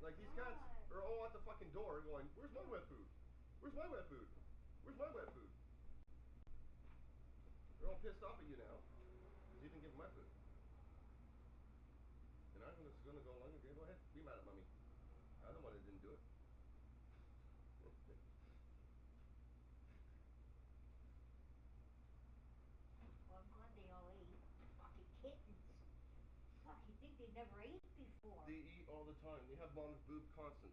Like these cats are all at the fucking door going, "Where's my wet food? Where's my wet food? Where's my wet food?" They're all pissed off at you now because you didn't give them wet food. And I'm just gonna go along and go ahead, be mad at mommy. I'm the one that didn't do it. Well, I'm glad they all ate. Fucking kittens. Fuck, you think they never ate before? They eat all the time. They have mom's boob constant.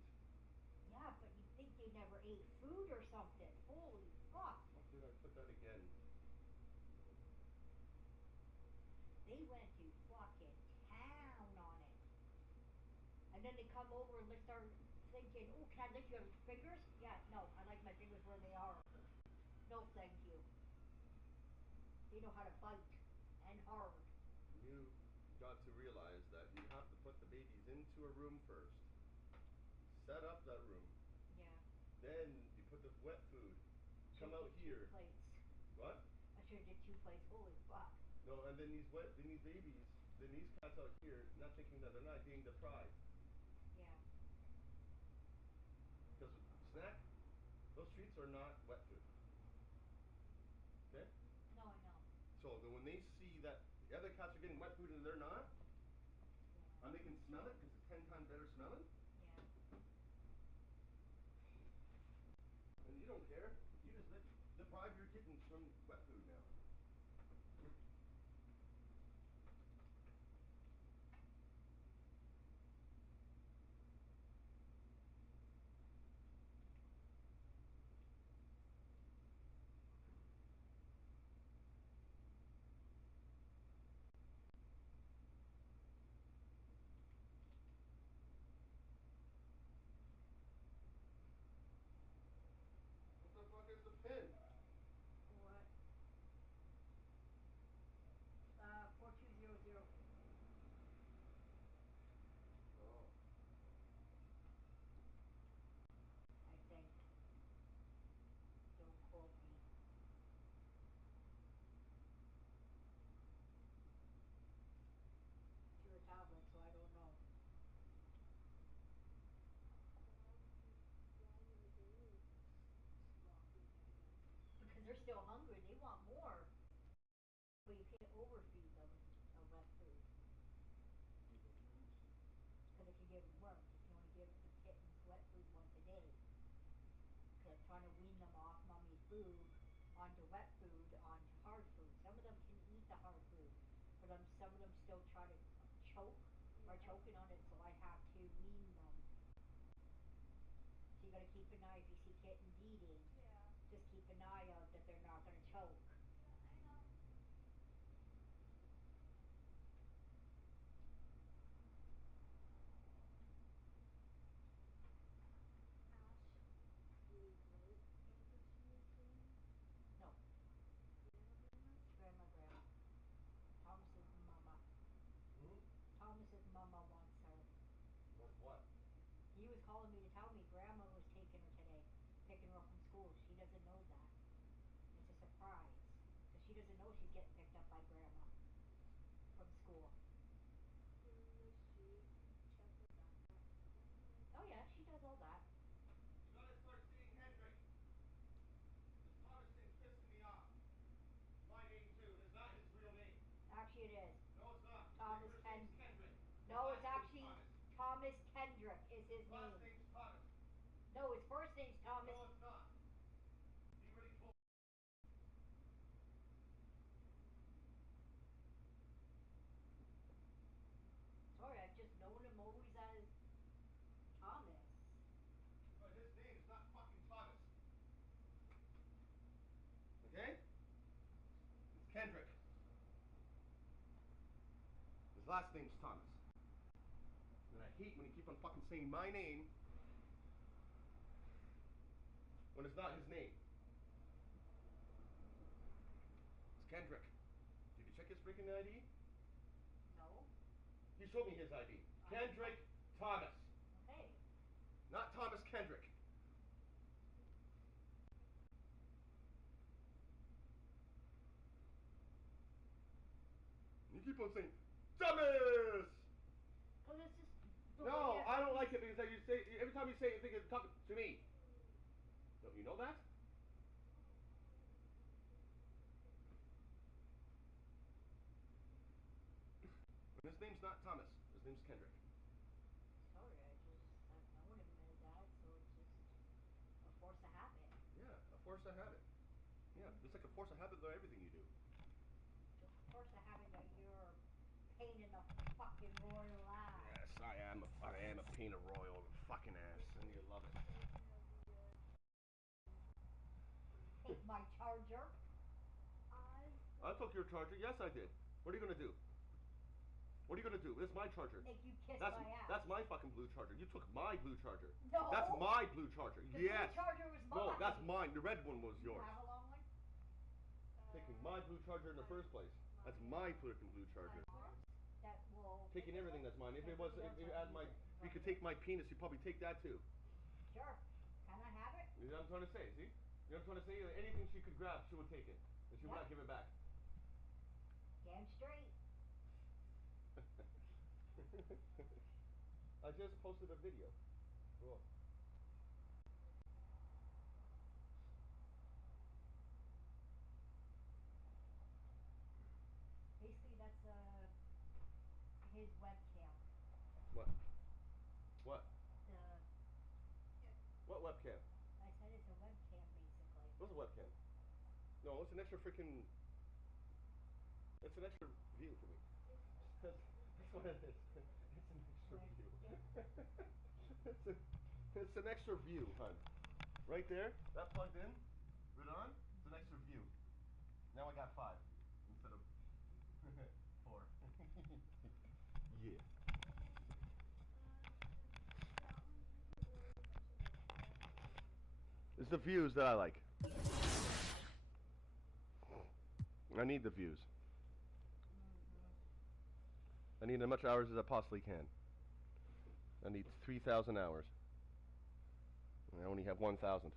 Yeah, but you think they never ate food or something? Holy fuck! Fuck, did I put that again? They went to fucking town on it. And then they come over and they start thinking, oh, can I lick your fingers? Yeah, no, I like my fingers where they are. No, thank you. They know how to bite and hard. You got to realize that you have to put the babies into a room first. Set up that room. Yeah. Then you put the wet food. Come out Two here. plates. What? I should have did 2 plates. Holy fuck. No, and then these babies, then these cats out here, not thinking that they're not being deprived. Yeah. Because snack, those treats are not wet food. Okay? No, I know. So then when they see that the other cats are getting wet food and they're not, Yeah. and they can smell it because it's 10 times better smelling, Yeah. and you don't care. You just deprive your kittens from wet food now. What the fuck is the pin? What? 4200. Oh. I think. Don't quote me. It's your tablet, so I don't know. Because they're still hungry. They want more. But you can't overfeed them wet food. Because it can give them worms. You can only give the kittens wet food once a day. Because I'm trying to wean them off mommy's boob onto wet food, onto hard food. Some of them can eat the hard food, but some of them still try to choke or choking on it, so I have to wean them. So you got to keep an eye if you see kittens eating. Yeah. Just keep an eye out that they're not going to choke. Yeah, I know. Ash, really great answer she was saying. No, Grandma. grandma. Thomas's mama. Hmm? Thomas's mama wants her. What's what? He was calling me to tell me grandma was taking her today, picking her up from school. She doesn't know that. It's a surprise. So she doesn't know she's getting picked up by grandma from school. Does she check her backpack and everything? Oh yeah, she does all that. You gotta start saying Hendrik. This Thomas thing's pissing me off. My name too. It's not his real name. Actually, it is. No, it's not. Thomas His first name's Ken. Kendrick. His No, it's last name's actually Thomas. Thomas Kendrick is his His last name. name's Thomas. No, his first name's Thomas. No, it's not. He already told. Sorry, I've just known him always as Thomas. But his name's not fucking Thomas. Okay? It's Kendrick. His last name's Thomas. And I hate when you keep on fucking saying my name when it's not his name. It's Kendrick. Did you check his freaking ID? No. He showed me his ID. Kendrick Thomas. Okay. Not Thomas Kendrick. You keep on saying, Thomas! Because it's just the No, way I don't like like it because you say every time you say it, you think it's talking to me. Don't you know that? And his name's not Thomas. His name's Kendrick. Sorry, I've known him as that, so it's just a force of habit. Yeah, a force of habit. Yeah, it's like a force of habit of everything you do. It's a force of habit that you're a pain in the fucking royal ass. Yes, I am a pain of royal fucking ass, and you love it. Take my charger. I took your charger. Yes, I did. What are you gonna do? What are you gonna do? This is my charger. Make you kiss That's my ass. that's my fucking blue charger. You took my blue charger. No. That's my blue charger. The Yes. blue charger was mine. No, that's mine. The red one was You yours. have a long one? Taking my blue charger in the first place. That's my freaking blue charger. That will Taking everything that's mine. If Okay, it was, but you don't if you try to had use my, it. if you could take my penis, you'd probably take that too. Sure. Can I have it? You know what I'm trying to say? See? You know what I'm trying to say? Anything she could grab, she would take it, and she would Yep. not give it back. Damn straight. I just posted a video. Cool. Basically, that's his webcam. What? What? The What webcam? I said it's a webcam, basically. What's a webcam? No, it's an extra freaking. It's an extra view for me. That's what it is. It's an extra view. it's, a, it's an extra view, hon. Right there, that plugged in, right on. It's an extra view. Now I got 5 instead of 4. Yeah. It's the views that I like. I need the views. I need as much hours as I possibly can. I need 3,000 hours. I only have 1,000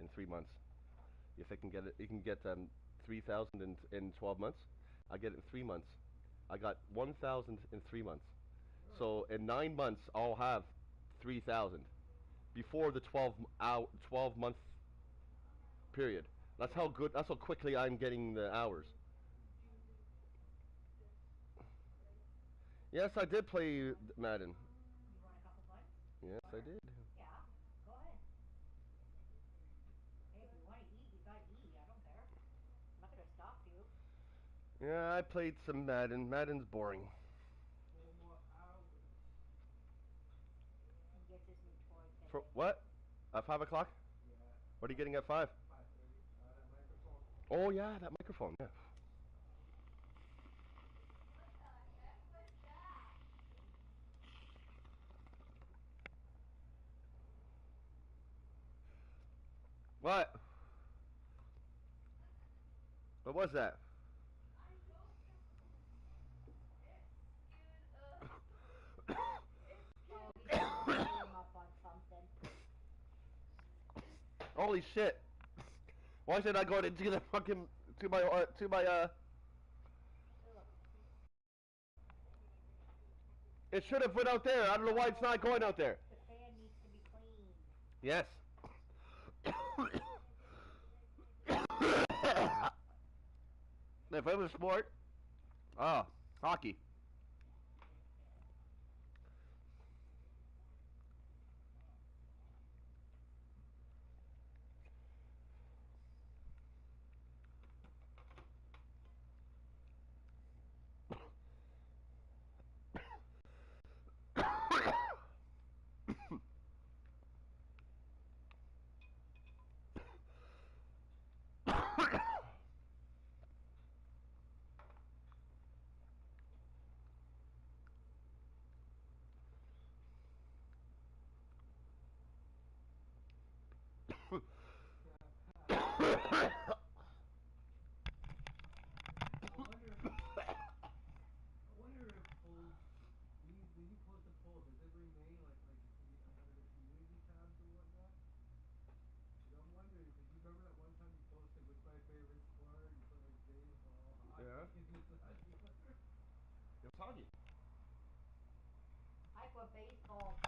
in 3 months. If I can get it, you can get 3,000 in 12 months. I get it in 3 months. I got 1,000 in 3 months. So in 9 months, I'll have 3,000 before the 12 month period. That's how good. That's how quickly I'm getting the hours. Yes, I did play Madden. You want a couple bucks? Yes, I did. Yeah. Go ahead. Hey, if you want to eat, you gotta eat. I don't care. I'm not gonna stop you. Yeah, I played some Madden. Madden's boring. 4 more hours. He gets his new toy today. For what? At 5 o'clock? Yeah. What are you getting at 5? 5:30. That microphone. Oh yeah, that microphone. Yeah. What the heck was that? What? What was that? I don't know. It skewed it Oh, skewed he's trying to screw him up on something. Holy shit! Why should I go to the fucking to my Ugh. It should have went out there. I don't know why it's not going out there. The fan needs to be cleaned. Yes. My favorite sport? Oh, hockey. I wonder. I wonder if polls. When you post a poll, does it remain like under the community tabs or whatnot? Because I'm wondering, because you remember that one time you posted what's my favorite sport? You put like baseball, Yeah. hockey, and this that. You wonder. It was hockey. I put baseball.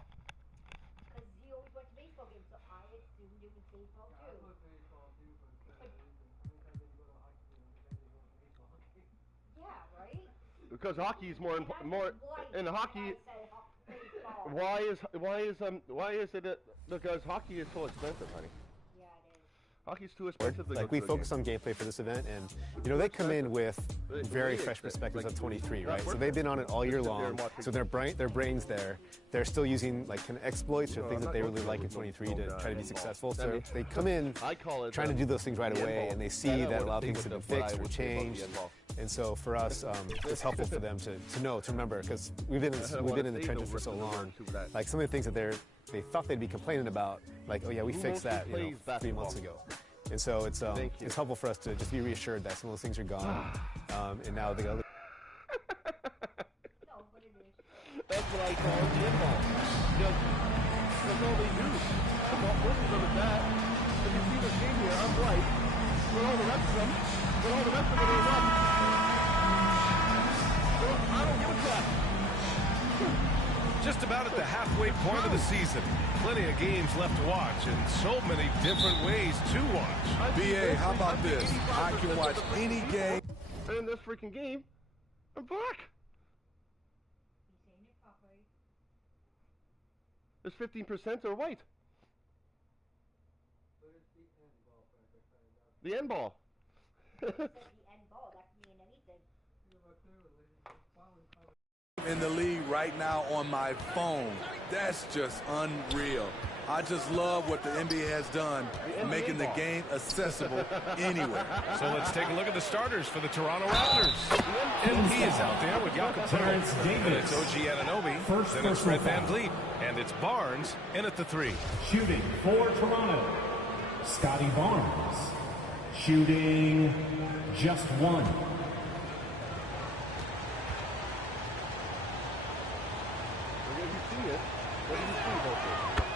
do with baseball Yeah, I too. put baseball too for a similar reason. How many times did you go to a hockey game and pretend you were a baseball game? Yeah, right? Because hockey is more And I more was white in when hockey. I said baseball. Why is it because hockey is so expensive, honey? Yeah, it is. Hockey's too expensive to Like go we to a focus game. on gameplay for this event, and you know they come in with very fresh perspectives of 23, right? So they've been on it all year long. So their brains there, they're still using like kind of exploits or things that they really like in 23 to try to be successful. So they come in trying to do those things right away, and they see that a lot of things have been fixed or changed. And so for us, it's helpful for them to know, to remember, because we've been in the trenches for so long. Like some of the things that they thought they'd be complaining about, like, oh yeah, we fixed that 3 months ago. And so it's helpful for us to just be reassured that some of those things are gone, and now they go. No, but it is. That's what I call the in-ball. That's all they do. Most of them is that. If you see the game here, I'm right. But all the rest of them are not. I don't give a crap. Just about at the halfway point of the season. Plenty of games left to watch and so many different ways to watch. BA, how about this? I can watch any game. And in this freaking game, I'm black. He's saying it properly. There's 15% are white. Where's the end ball, Frank? I find out. The end ball. Said the end ball, that can mean anything. Yeah, but clearly, following cover. In the league right now on my phone. That's just unreal. I just love what the NBA has done, making the game accessible anywhere. So let's take a look at the starters for the Toronto Raptors. And he is out there with Jakob Terrence and it's Davis. OG Anunoby. First Then it's personal Fred Van foul. Vliet. And it's Barnes in at the 3. Shooting for Toronto, Scotty Barnes. Shooting just one.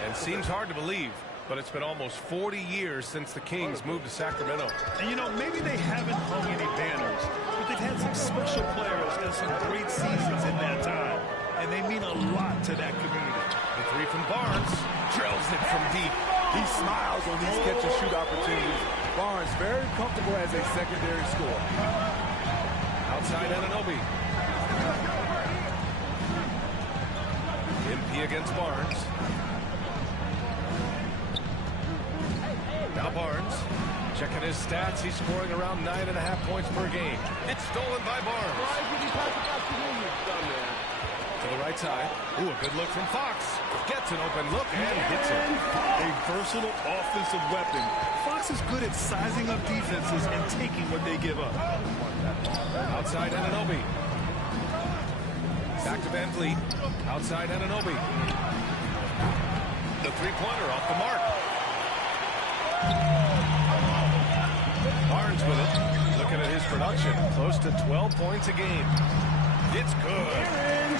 And seems hard to believe, but it's been almost 40 years since the Kings moved to Sacramento. And, you know, maybe they haven't hung any banners, but they've had some special players and some great seasons in that time, and they mean a lot to that community. The 3 from Barnes drills it from deep. He smiles on these catch-and-shoot opportunities. Barnes very comfortable as a secondary scorer. Outside Anunoby. MP against Barnes. Now Barnes, checking his stats, he's scoring around 9.5 points per game. It's stolen by Barnes. To the right side. Ooh, a good look from Fox. Gets an open look and hits it. A versatile offensive weapon. Fox is good at sizing up defenses and taking what they give up. Outside Anunoby. Back to Van Vliet. Outside Anunoby. The three-pointer off the mark. Barnes with it. Looking at his production. Close to 12 points a game. It's good.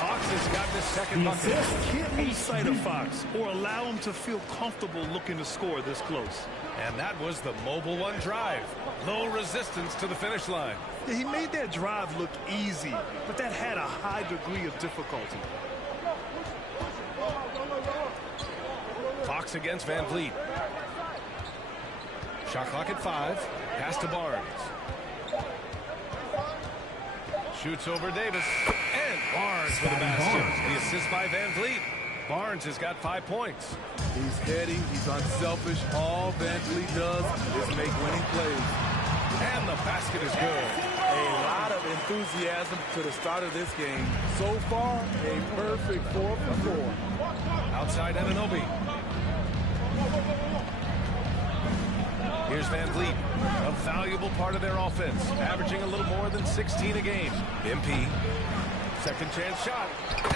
Fox has got his second bucket. Can't lose sight of Fox or allow him to feel comfortable looking to score this close. And that was the Mobile One drive. Low resistance to the finish line. Yeah, he made that drive look easy, but that had a high degree of difficulty. Fox against Van Vliet. Shot clock at 5. Pass to Barnes. Shoots over Davis. And Barnes with the basket. The assist by Van Vliet. Barnes has got 5 points. He's heady, he's unselfish. All Van Vliet does is make winning plays. And the basket is good. A lot of enthusiasm to the start of this game. So far, a perfect 4 for 4. Outside Anunoby. Here's Van Vliet, a valuable part of their offense, averaging a little more than 16 a game. MP, second chance shot,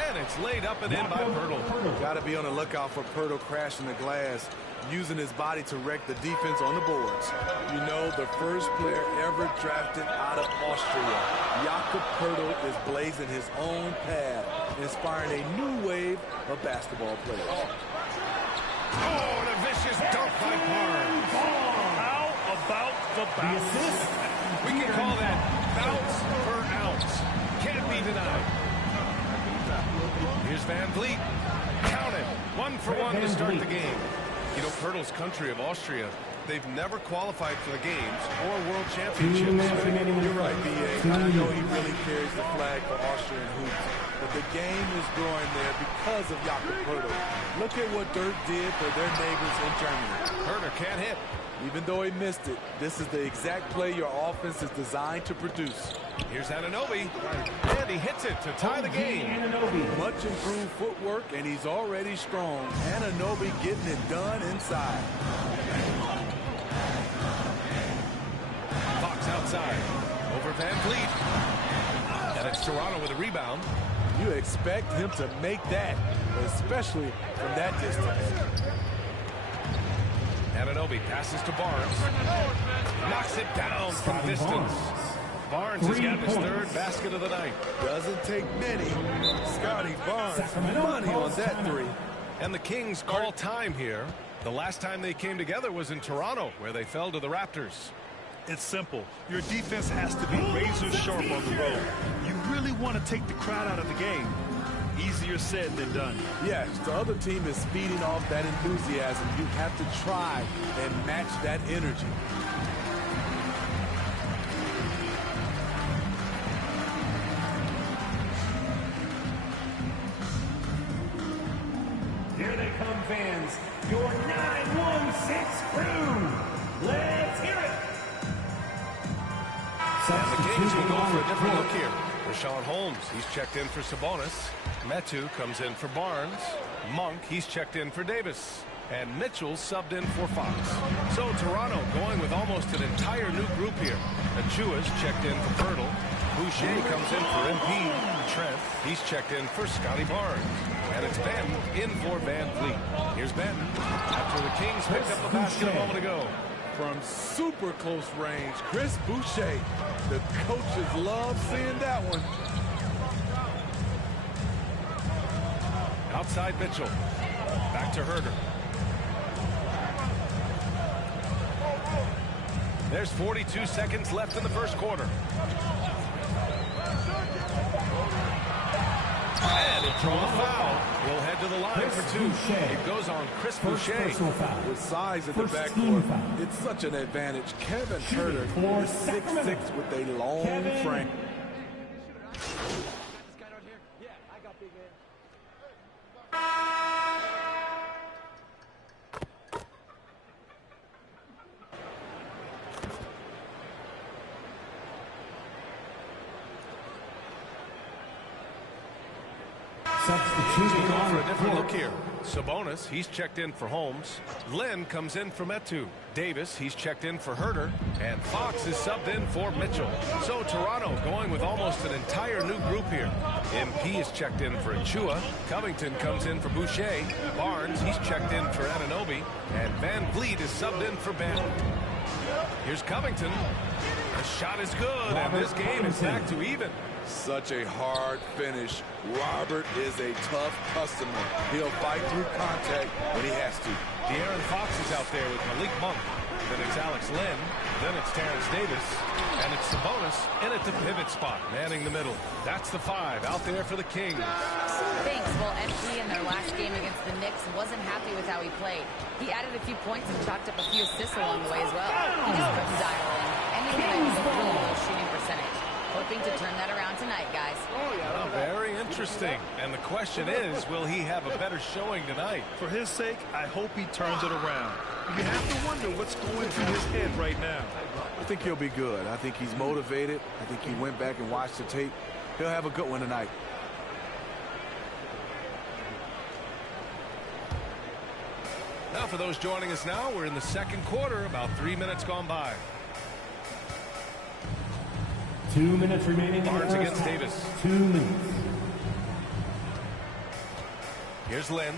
and it's laid up and in by Pirtle. Got to be on the lookout for Pirtle crashing the glass, using his body to wreck the defense on the boards. You know, the first player ever drafted out of Austria, Jakob Pirtle, is blazing his own path, inspiring a new wave of basketball players. Oh, and a vicious dunk by Barnes. How about the bounce? We can call that bounce per ounce. Can't be denied. Here's Van Vliet. Count it. 1 for 1 to start the game. You know, Pirtle's country of Austria, they've never qualified for the games or world championships. You're right, B.A. I know he really carries the flag for Austrian hoops, but the game is growing there because of Jakob Pirtle. Look at what Dirk did for their neighbors in Germany. Herder can't hit. Even though he missed it, this is the exact play your offense is designed to produce. Here's Anunoby, and he hits it to tie the game. Much improved footwork, and he's already strong. Anunoby getting it done inside. Fox outside, over Van Vliet. And it's Toronto with a rebound. You expect him to make that, especially from that distance. Anunoby passes to Barnes. Knocks it down from distance. Barnes has got his third basket of the night. Doesn't take many. Scotty Barnes, money on that three. And the Kings call time here. The last time they came together was in Toronto, where they fell to the Raptors. It's simple. Your defense has to be razor sharp on the road. You really want to take the crowd out of the game. Easier said than done. Yes, the other team is feeding off that enthusiasm. You have to try and match that energy. Here they come, fans. Your 916 crew. Let's hear it. And the Kings will go for a different look here. Rashawn Holmes, he's checked in for Sabonis. Metu comes in for Barnes. Monk, he's checked in for Davis. And Mitchell subbed in for Fox. So Toronto going with almost an entire new group here. Achua's checked in for Pirtle. Boucher comes in for MP. Trent, he's checked in for Scotty Barnes. And it's Ben in for Van Vliet. Here's Ben after the Kings picked up the basket a moment ago. From super close range, Chris Boucher. The coaches love seeing that one. Outside Mitchell. Back to Herder. There's 42 seconds left in the first quarter. And he'll draw a foul. He'll head to the line for two. It goes on Chris Boucher. With size at the backcourt, it's such an advantage. Kevin Herder is 6'6" with a long frame. Substituting on for a different look here. Sabonis, he's checked in for Holmes. Lynn comes in for Metu. Davis, he's checked in for Herder. And Fox is subbed in for Mitchell. So Toronto going with almost an entire new group here. MP is checked in for Achua. Covington comes in for Boucher. Barnes, he's checked in for Anunoby. And Van Vliet is subbed in for Ben. Here's Covington. The shot is good, and this game is back to even. Such a hard finish. Robert is a tough customer. He'll fight through contact when he has to. De'Aaron Fox is out there with Malik Monk. Then it's Alex Lynn. Then it's Terrence Davis. And it's Sabonis in at the pivot spot, manning the middle. That's the five out there for the Kings. Thanks. Well, MP in their last game against the Knicks wasn't happy with how he played. He added a few points and chalked up a few assists along the way as well. He just couldn't dial in. And he had a really low shooting percentage. Hoping to turn that around tonight, guys. Oh, very interesting. And the question is, will he have a better showing tonight? For his sake, I hope he turns it around. You have to wonder what's going through his head right now. I think he'll be good. I think he's motivated. I think he went back and watched the tape. He'll have a good one tonight. Now, for those joining us now, we're in the second quarter, about 3 minutes gone by. 2 minutes remaining. Barnes against Davis. 2 minutes. Here's Lynn.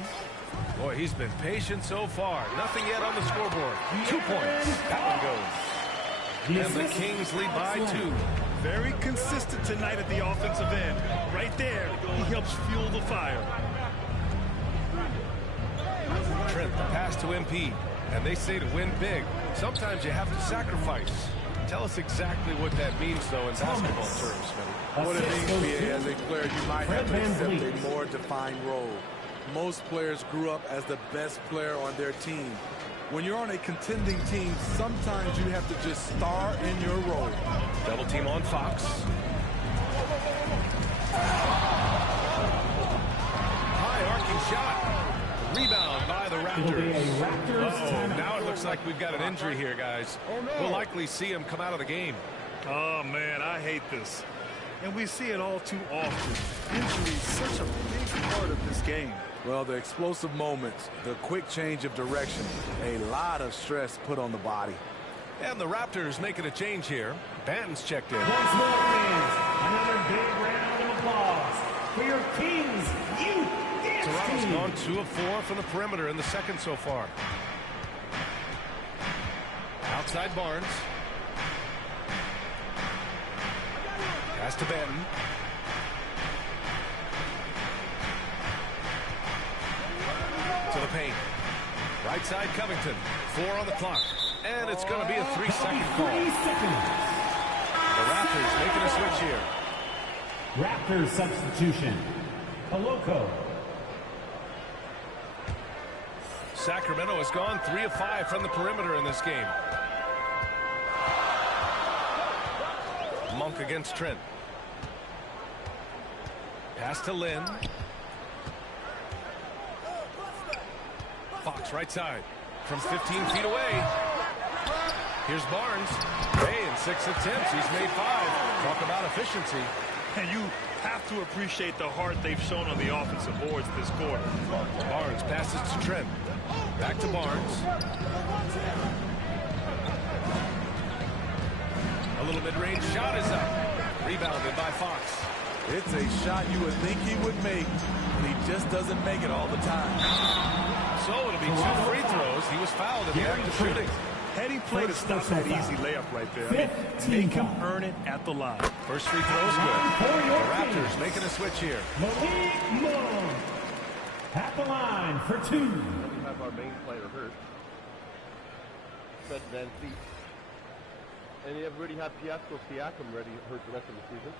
Boy, he's been patient so far. Nothing yet on the scoreboard. 2 points. That one goes. And the Kings lead by 2. Very consistent tonight at the offensive end. Right there, he helps fuel the fire. Trent, the pass to MP. And they say to win big, sometimes you have to sacrifice. Tell us exactly what that means, though, in basketball terms, man. What it means, BA, as a player, you might have to accept a more defined role. Most players grew up as the best player on their team. When you're on a contending team, sometimes you have to just star in your role. Double team on Fox. High arcing shot. Rebound by the Raptors. Uh-oh, now it looks like we've got an injury here, guys. We'll likely see him come out of the game. Oh, man, I hate this. And we see it all too often. Injury is such a big part of this game. Well, the explosive moments, the quick change of direction, a lot of stress put on the body. And the Raptors making a change here. Banton's checked in. Once more, fans, another big round of applause for your Kings Youth Dance Toronto's Team. gone 2 of 4 from the perimeter in the second so far. Outside Barnes. Pass to Banton. To the paint. Right side Covington. 4 on the clock. And it's going to be a 3-second call. 3 seconds. The Raptors making a switch here. Raptors substitution. Koloko. Sacramento has gone 3 of 5 from the perimeter in this game. Monk against Trent. Pass to Lynn. Fox right side from 15 feet away. Here's Barnes. Hey, in 6 attempts, he's made 5. Talk about efficiency. And you have to appreciate the heart they've shown on the offensive boards this quarter. Barnes passes to Trent. Back to Barnes. A little mid-range shot is up. Rebounded by Fox. It's a shot you would think he would make, but he just doesn't make it all the time. So it'll be 2 free throws. He was fouled in the act of shooting. Heading play to stop that easy layup right there. I mean, make him earn it at the line. First free throw is good. The Raptors making a switch here. Malik Monk at the line for 2. We have our main player hurt. Fred Van Fleet. And you have already had Fiasco Siakam ready hurt the rest of the season.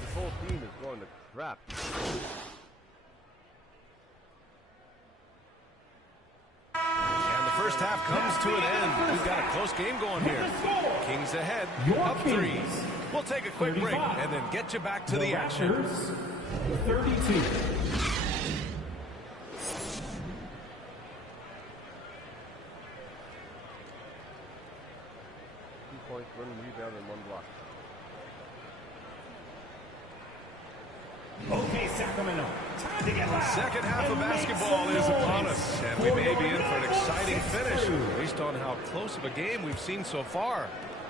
This whole team is going to crap. And the first half comes to an end. We've got a close game going here. Kings ahead, up 3. We'll take a quick break and then get you back to the action. 32. 2 points, 1 rebound, and 1 block. Okay, Sacramento. Time to get loud. Second half of basketball is upon us, and we may be in for an exciting finish based on how close of a game we've seen so far.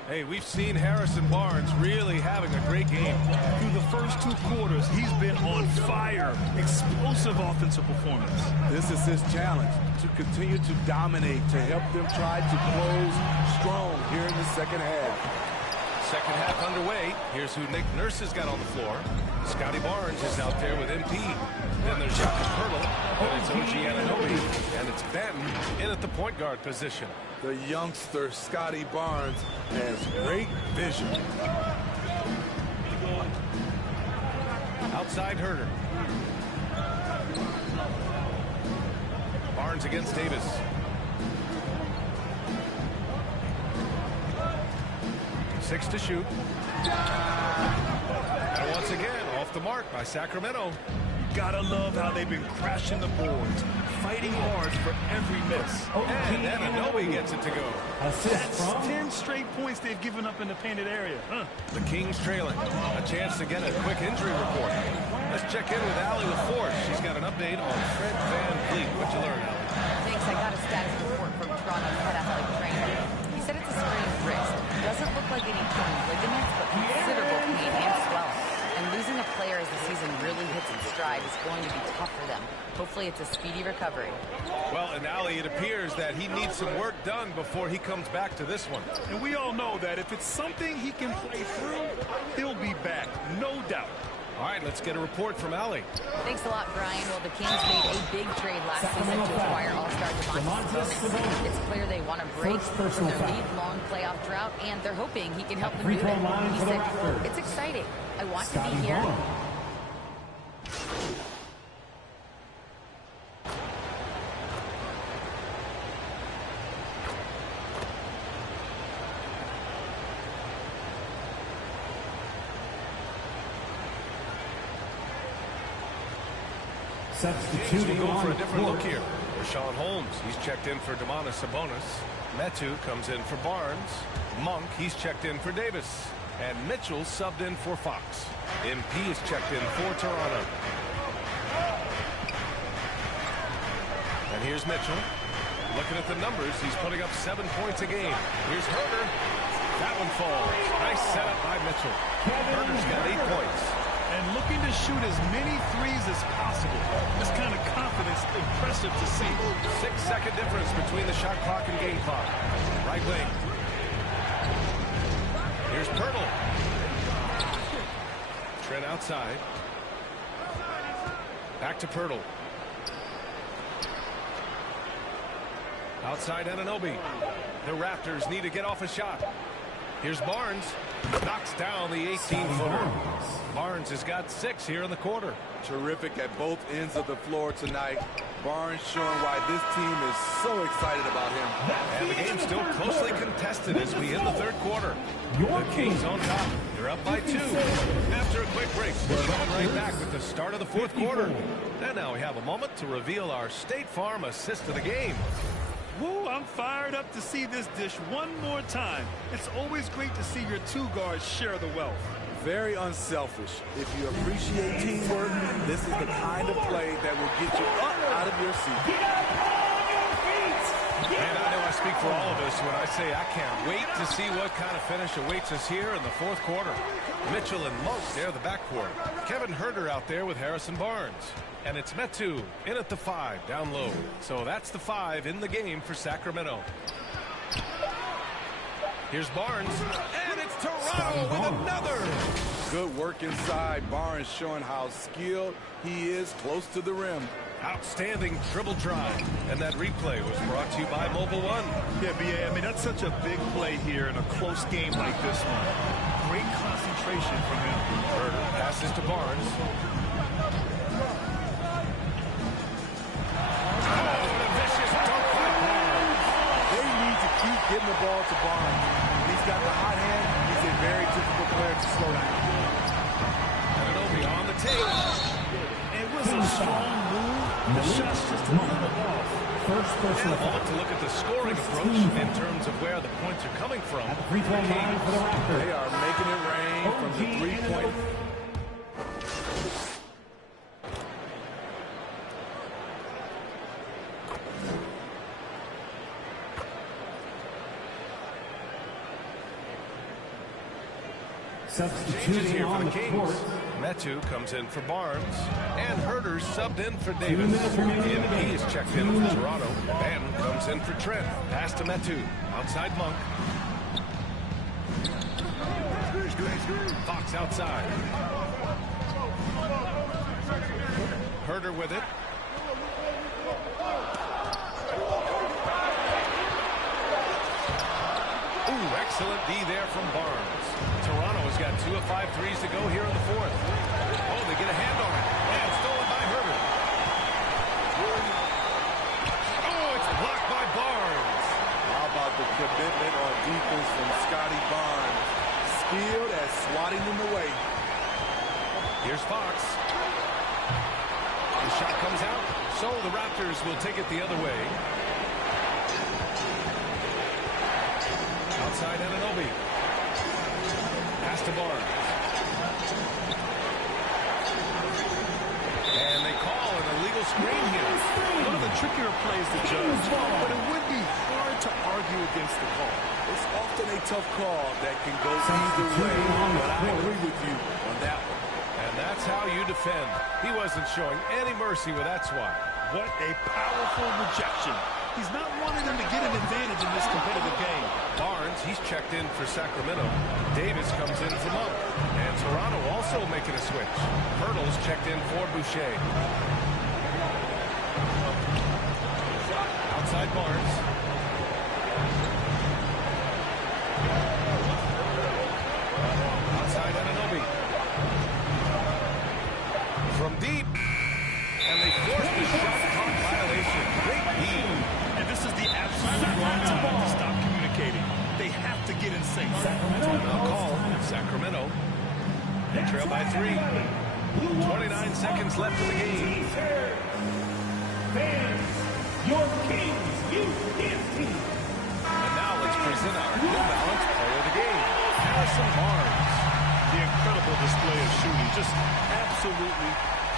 Hey, we've seen Harrison Barnes really having a great game. Through the first 2 quarters, he's been on fire. Explosive offensive performance. This is his challenge, to continue to dominate, to help them try to close strong here in the second half. Second half underway. Here's who Nick Nurse has got on the floor. Scotty Barnes is out there with MP. Then there's Jakob Poeltl. Then it's OG Anunoby. And it's Banton in at the point guard position. The youngster, Scotty Barnes, has great vision. Outside Herter. Barnes against Davis. Six to shoot. And once again, off the mark by Sacramento. You gotta love how they've been crashing the boards, fighting hard for every miss. And Anunoby gets it to go. That's 10 straight points they've given up in the painted area. The Kings trailing. A chance to get a quick injury report. Let's check in with Allie LaForce. She's got an update on Fred Van Fleet. What'd you learn, Allie? Thanks. I got a status report from Toronto's head athletic trainer. He said it's a sprained wrist. Doesn't look like any torn ligaments, but considerable pain and swelling. And losing a player as the season really hits its stride is going to be tough for them. Hopefully it's a speedy recovery. Well, and Allie, it appears that he needs some work done before he comes back to this one. And we all know that if it's something he can play through, he'll be back, no doubt. All right, let's get a report from Allie. Thanks a lot, Brian. Well, the Kings made a big trade last season to acquire all-star Domantas Sabonis. It's clear they want to break from their league-long playoff drought, and they're hoping he can help them do it. He said, quote, "It's exciting. I want to be here." Substituting We'll go for a on different court. look here. Rashawn Holmes, he's checked in for Domantas Sabonis. Metu comes in for Barnes. Monk, he's checked in for Davis. And Mitchell subbed in for Fox. MP is checked in for Toronto. And here's Mitchell. Looking at the numbers, he's putting up 7 points a game. Here's Herder. That one falls. Nice setup by Mitchell. Herder's got 8 points. And looking to shoot as many threes as possible. This kind of confidence, impressive to see. 6-second difference between the shot clock and game clock. Right wing. Here's Pirtle. Trent outside. Back to Pirtle. Outside Anunoby. The Raptors need to get off a shot. Here's Barnes. Knocks down the 18-footer. Barnes has got 6 here in the quarter. Terrific at both ends of the floor tonight. Barnes showing why this team is so excited about him. And the game's still closely contested as we end the third quarter. The Kings on top. They're up by 2. After a quick break, we're coming right back with the start of the fourth quarter. And now we have a moment to reveal our State Farm assist of the game. Woo, I'm fired up to see this dish one more time. It's always great to see your two guards share the wealth. Very unselfish. If you appreciate teamwork, this is the kind of play that will get you up out of your seat. And I know I speak for all of us when I say I can't wait to see what kind of finish awaits us here in the fourth quarter. Mitchell and Monk share the backcourt. Kevin Herder out there with Harrison Barnes. And it's Metu in at the 5 down low. So that's the 5 in the game for Sacramento. Here's Barnes, and it's Toronto with another. Good work inside. Barnes showing how skilled he is close to the rim. Outstanding dribble drive. And that replay was brought to you by Mobile One. Yeah, B.A., I mean, that's such a big play here in a close game like this one. Great concentration from him. Herder passes to Barnes. Keep getting the ball to Barnes. He's got the hot hand. He's a very difficult player to slow down. Anunoby on the tape. It was a strong move. The shot's just a little off. First personal And a moment to look at the scoring approach in terms of where the points are coming from. At the free-throw line for the Raptors. They are making it rain from the three-point. Substituting here for on the the Kings. court. Metu comes in for Barnes. And Herder subbed in for Davis. minutes remaining in the MP game. is checked in for Toronto. Ben comes in for Trent. Pass to Metu. Outside Monk. Fox outside. Herder with it. Ooh, excellent D there from Barnes. Toronto has got 2 of 5 threes to go here in the fourth. Oh, they get a hand on it. And stolen by Herder. Oh, it's blocked by Barnes. How about the commitment on defense from Scotty Barnes? Skilled at swatting them away. Here's Fox. The shot comes out. So the Raptors will take it the other way. Outside Anunoby. Pass to Barnes. And they call an illegal screen here. One of the trickier plays to judge, but it would be hard to argue against the call. It's often a tough call that can go either way, but I agree with you on that one. And that's how you defend. He wasn't showing any mercy with that swat. What a powerful rejection. He's not wanting them to get an advantage in this competitive game. Barnes, he's checked in for Sacramento. Davis comes in for Monk. And Toronto also making a switch. Hurdle's checked in for Boucher. Outside Barnes. Outside Anunoby. From deep. And they force the shot clock violation. Great lead. And this is the absolute wrong time to stop communicating. They have to get in sync. Timeout call. Sacramento. They trail by 3. 29 seconds left in the game. Fans, your Kings Youth Dance Team. And now let's present our New Balance Player of the Game, Harrison Barnes. The incredible display of shooting, just absolutely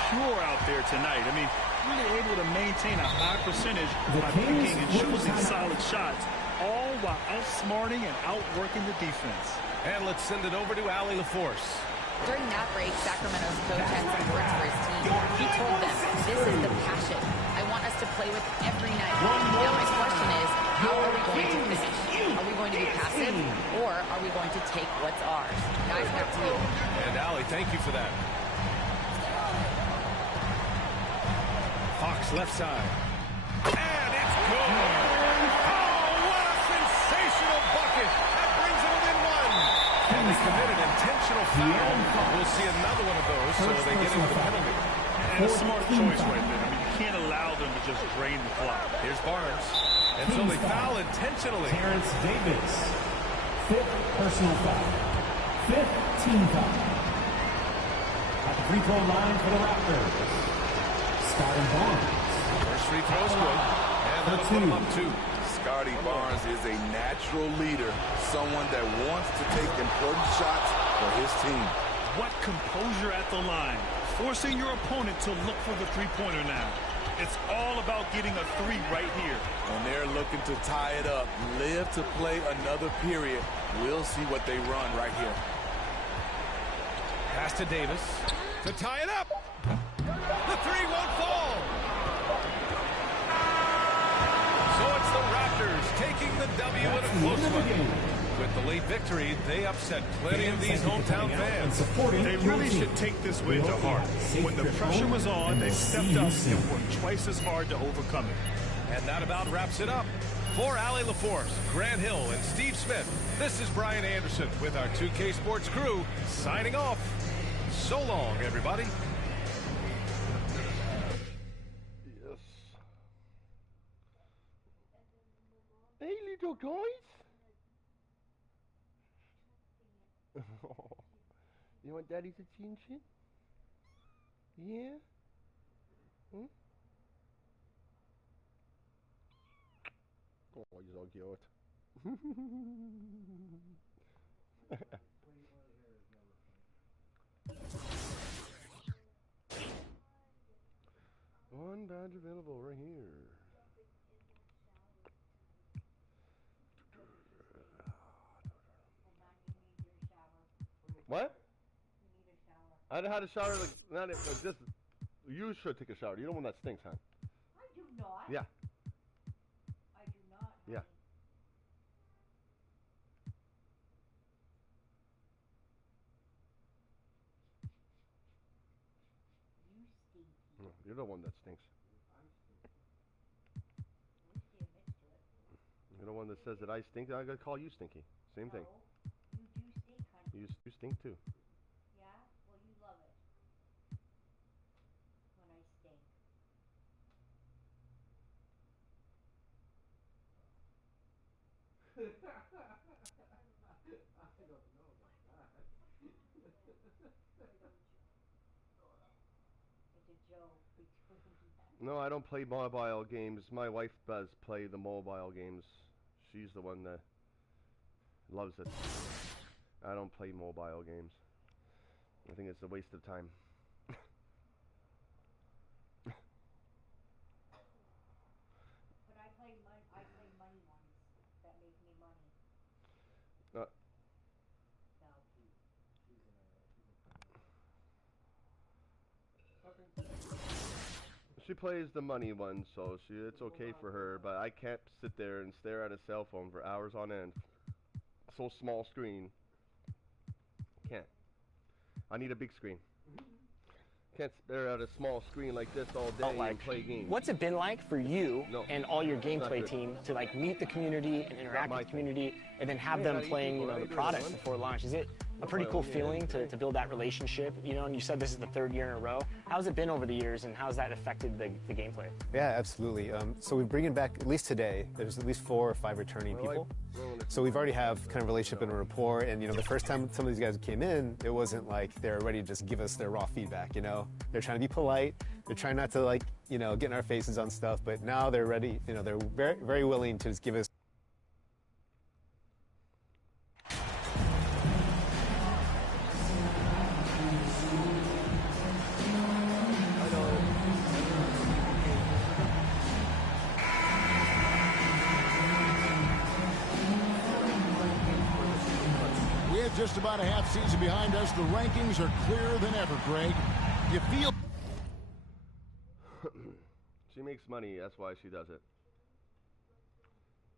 pure out there tonight. I mean, really able to maintain a high percentage by picking and choosing solid shots, all while outsmarting and outworking the defense. And let's send it over to Allie LaForce. During that break, Sacramento's coach had some words for his team. He told them, this is the passion. I want us to play with every night. Now my question is, how are we going to finish? Are we going to be passive, or are we going to take what's ours? Guys, back to you. And Allie, thank you for that. Fox left side. And it's good. Oh, what a sensational bucket. That brings it within one. And they committed intentional foul. We'll see another one of those, so they get into the penalty. And a smart choice right there. I mean, you can't allow them to just drain the clock. Here's Barnes. And so they foul intentionally. Terrence Davis. 5th personal foul. 5th team foul. At the free throw line for the Raptors, Scotty Barnes. First free throw's good. And that'll put him up 2. Scotty Barnes is a natural leader, someone that wants to take important shots for his team. What composure at the line, forcing your opponent to look for the three-pointer now. It's all about getting a 3 right here. And they're looking to tie it up, live to play another period. We'll see what they run right here. Pass to Davis to tie it up. The 3 won't fall. So it's the Raptors taking the W in a close one. With the late victory, they upset plenty of these hometown fans. They really should take this win to heart. When the pressure was on, they stepped up and worked twice as hard to overcome it. And that about wraps it up. For Allie LaForce, Grant Hill, and Steve Smith, this is Brian Anderson with our 2K Sports crew signing off. So long, everybody. Yes. Hey, little guys. You want daddy's attention? Yeah? Hmm? Oh, you're so cute. One badge available right here. What? I had a shower like not like this. You should take a shower. You're the one that stinks, huh? I do not. Yeah. I do not. Yeah. You stinky. No, you're the one that stinks. At least he admits to it. You're the one that says that I stink. I gotta call you stinky. Same thing. You do stink, honey. You stink too. Yeah? Well, you love it. When I stink. I don't know about that. It's a joke between them. No, I don't play mobile games. My wife does play the mobile games. She's the one that loves it. I don't play mobile games. I think it's a waste of time. But I play money ones that make me money. Uh, She plays the money one, so it's okay for her, but I can't sit there and stare at a cell phone for hours on end. So small screen. Can't. I need a big screen. Can't stare at a small screen like this all day and play games. What's it been like for you and all your gameplay team to like meet the community and interact with the community and then have them playing, you know, the product before launch? Is it a pretty cool feeling to build that relationship, you know, and you said this is the 3rd year in a row. How's it been over the years, and how's that affected the gameplay? Yeah, absolutely. So we're bringing back, at least today, there's at least 4 or 5 returning people. So we've already have kind of relationship and rapport, and, you know, the first time some of these guys came in, it wasn't like they're ready to just give us their raw feedback, you know? They're trying to be polite, they're trying not to, like, you know, get in our faces on stuff, but now they're ready, you know, they're very, very willing to just give us. Just about a half season behind us. The rankings are clearer than ever, Greg. You feel... She makes money, that's why she does it.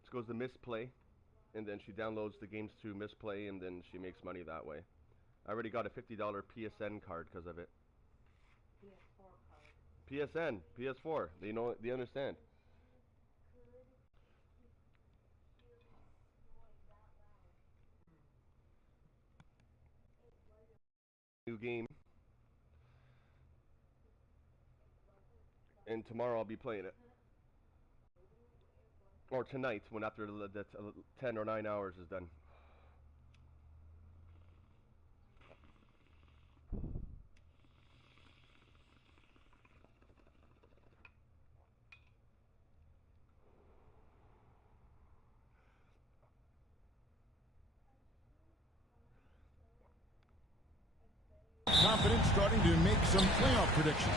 She goes to Misplay, and then she downloads the games to Misplay, and then she makes money that way. I already got a $50 PSN card because of it. PS4 card. PSN, PS4. They know, they understand. New game, and tomorrow I'll be playing it, or tonight when after the 10 or 9 hours is done. Confident starting to make some playoff predictions.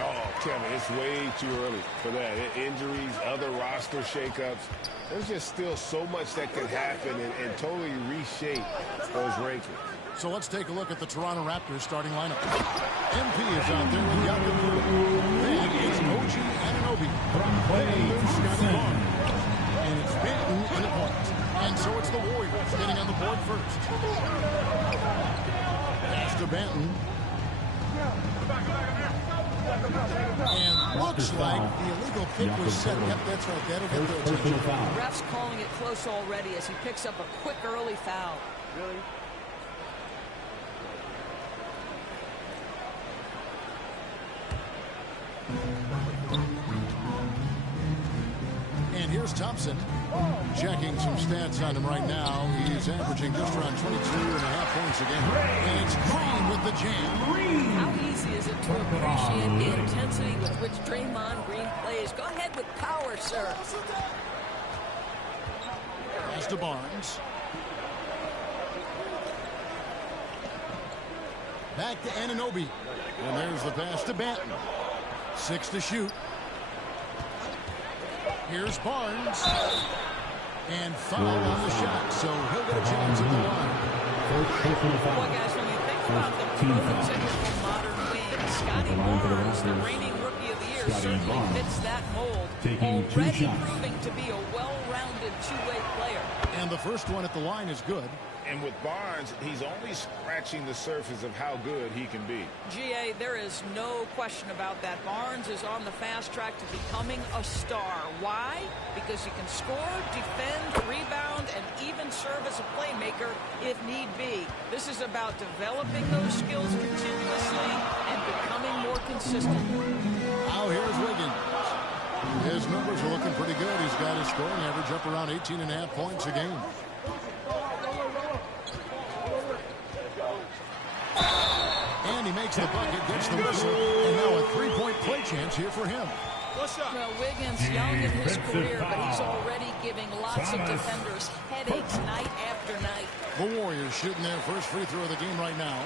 Oh, Kevin, it's way too early for that. Injuries, other roster shakeups. There's just still so much that could happen and totally reshape those rankings. So let's take a look at the Toronto Raptors starting lineup. MP is out there with Jakob Poeltl. Then it's OG Anunoby. Then there's Scotty Barnes. And it's Benton in the point. And so it's the Warriors getting on the board first. Pass to Benton. And looks like the illegal kick was set. Yep, that's right. That'll get the attention. Ref's calling it close already as he picks up a quick early foul. Really? And here's Thompson checking some stats on him right now. He's averaging just around 22.5 points a game. And it's Green with the jam. How easy is it to appreciate the intensity with which Draymond Green plays? Go ahead with power, sir. Pass to Barnes. Back to Anunoby. And there's the pass to Benton. 6 to shoot. Here's Barnes. And foul on the shot, so he'll get a chance at the line. Boy, guys, when you think about the prototypical modern wing, Scotty Barnes, the reigning Rookie of the Year, certainly fits that mold. Already proving to be a well-rounded two-way player. And the first one at the line is good. And with Barnes, he's only scratching the surface of how good he can be. GA, there is no question about that. Barnes is on the fast track to becoming a star. Why? Because he can score, defend, rebound, and even serve as a playmaker if need be. This is about developing those skills continuously and becoming more consistent. Now here's Wiggins. His numbers are looking pretty good. He's got his scoring average up around 18.5 points a game. And he makes the bucket, gets the whistle, and now a three-point play chance here for him. What's up? Well, Wiggins, young in his career, but he's already giving lots of defenders headaches night after night. The Warriors shooting their first free throw of the game right now.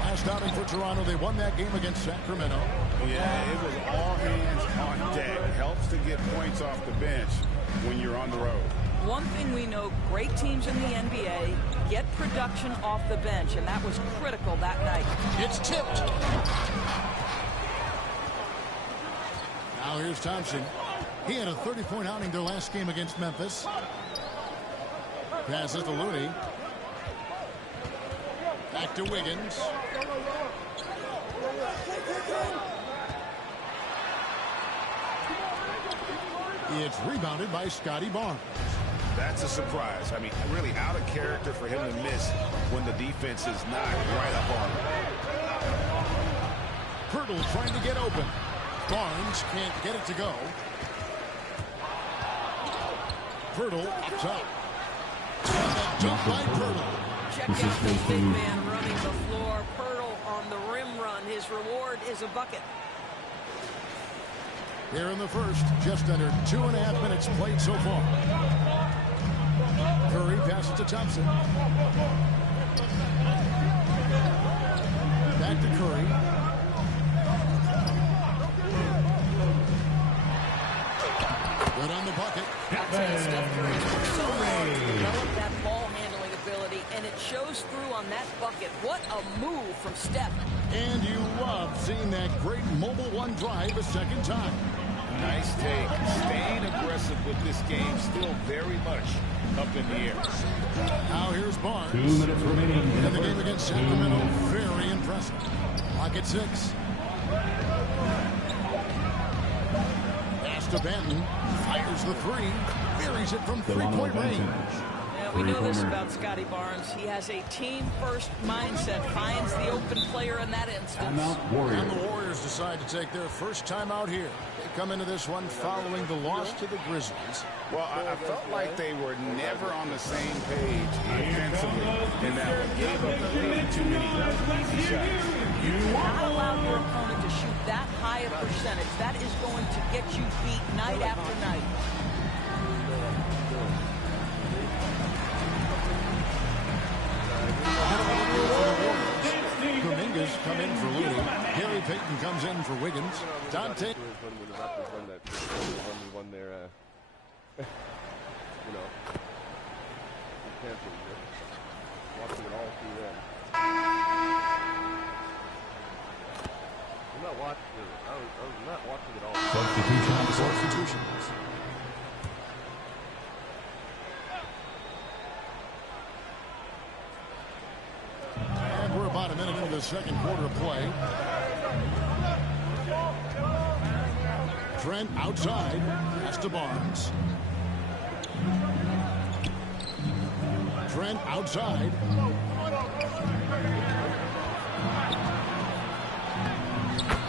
Last outing for Toronto, they won that game against Sacramento. Yeah, it was all hands on deck. Helps to get points off the bench when you're on the road. One thing we know, great teams in the NBA get production off the bench, and that was critical that night. It's tipped. Now here's Thompson. He had a 30-point outing their last game against Memphis. Passes to Looney. Back to Wiggins. It's rebounded by Scotty Barnes. That's a surprise. I mean, really out of character for him to miss when the defense is not right up on him. Pirtle trying to get open. Barnes can't get it to go. Pirtle up top. Jump by Pirtle. Check out the big man running the floor. Pirtle on the rim run. His reward is a bucket. Here in the first, just under 2.5 minutes played so far. Curry passes to Thompson. Back to Curry. Good on the bucket. Steph Curry worked so hard to develop that ball handling ability, and it shows through on that bucket. What a move from Steph. And you love seeing that great mobile one drive a second time. Nice take. Staying aggressive with this game, still very much up in the air. Now here's Barnes. 2 minutes remaining in the game against Sacramento. Very impressive. Clock at 6. Pass to Benton. Fires the three. Buries it from three-point range. Yeah, we know this about Scotty Barnes. He has a team-first mindset. Finds the open player in that instance. And the Warriors decide to take their first time out here. They come into this one following the loss to the Grizzlies. Well, I felt like they were never on the same page defensively in that one. Gave up way too many shots. You cannot allow your opponent to shoot that high a percentage. That is going to get you beat night after night. Dominguez come in for Looney. Gary Payton comes in for Wiggins. Dante. When the Raptors won that, when we won their, you know, championship. Watching it all through them. I'm not watching it. I was not watching it all. Substitutions. And we're about a minute into the second quarter of play. Trent outside. Pass to Barnes. Trent outside.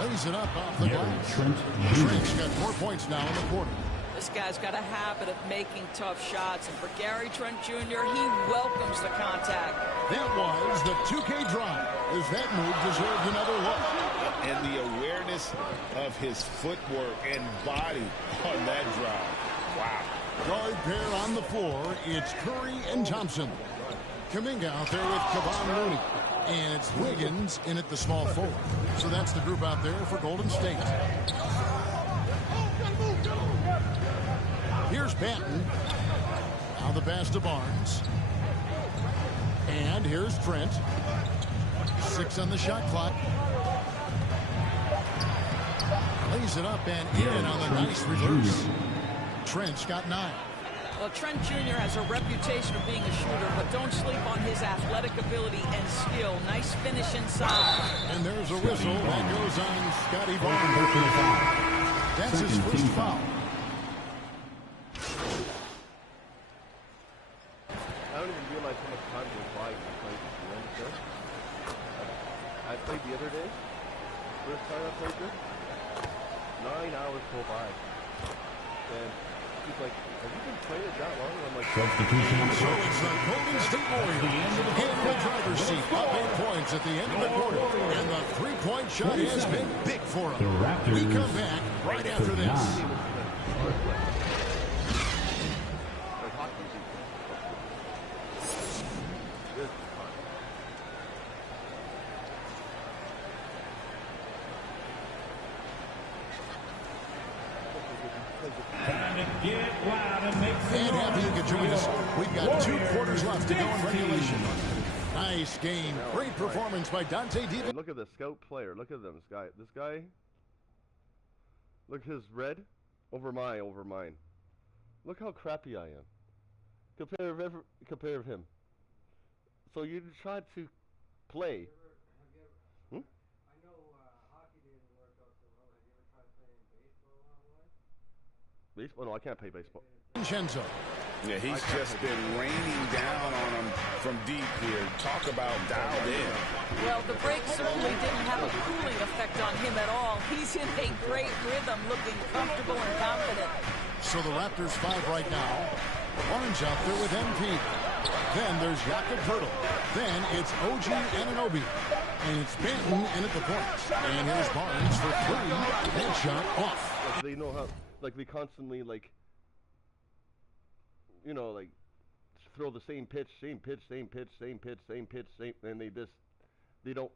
Lays it up off the glass. Trent's got 4 points now in the quarter. This guy's got a habit of making tough shots, and for Gary Trent Jr., he welcomes the contact. That was the 2K drive, as that move deserved another look. And the awareness of his footwork and body on that drive. Wow. Guard pair on the floor. It's Curry and Thompson. Kuminga out there with Kevon Looney. And it's Wiggins in at the small forward. So that's the group out there for Golden State. Here's Banton. Now the pass to Barnes. And here's Trent. 6 on the shot clock. Lays it up and in on the nice reverse. Trent's got 9. Well, Trent Jr. has a reputation of being a shooter, but don't sleep on his athletic ability and skill. Nice finish inside. And there's a whistle that goes on Scotty Barnes. That's his first foul. I don't even realize how much time goes by when I play this game. I played the other day. First time I played this, 9 hours go by. And he's like, have you been playing it that long? And I'm like, substitution. So it's the Golden State Warriors in the driver's seat, up 8 points at the end of the quarter. And the three-point shot has been big for them. We come back right after this. And happy you could join us. We've got 2 quarters left to go in regulation. Nice game. Great performance by Dante Diva. Look at the scout player. Look at them. This guy. Look his red over mine. Look how crappy I am. Compare him. So you try to play. I know hockey didn't work out so well. Have you ever tried playing baseball online? Baseball? No, I can't play baseball. DiVincenzo. Yeah, he's just been raining down on him from deep here. Talk about dialed in. Well, the break certainly didn't have a cooling effect on him at all. He's in a great rhythm, looking comfortable and confident. So the Raptors 5 right now. Barnes out there with MP. Then there's Jakob Poeltl. Then it's OG Anunoby. And it's Banton in at the point. And here's Barnes for 3. Headshot off. They know how, like, they constantly, like, you know, like, throw the same pitch, and they don't,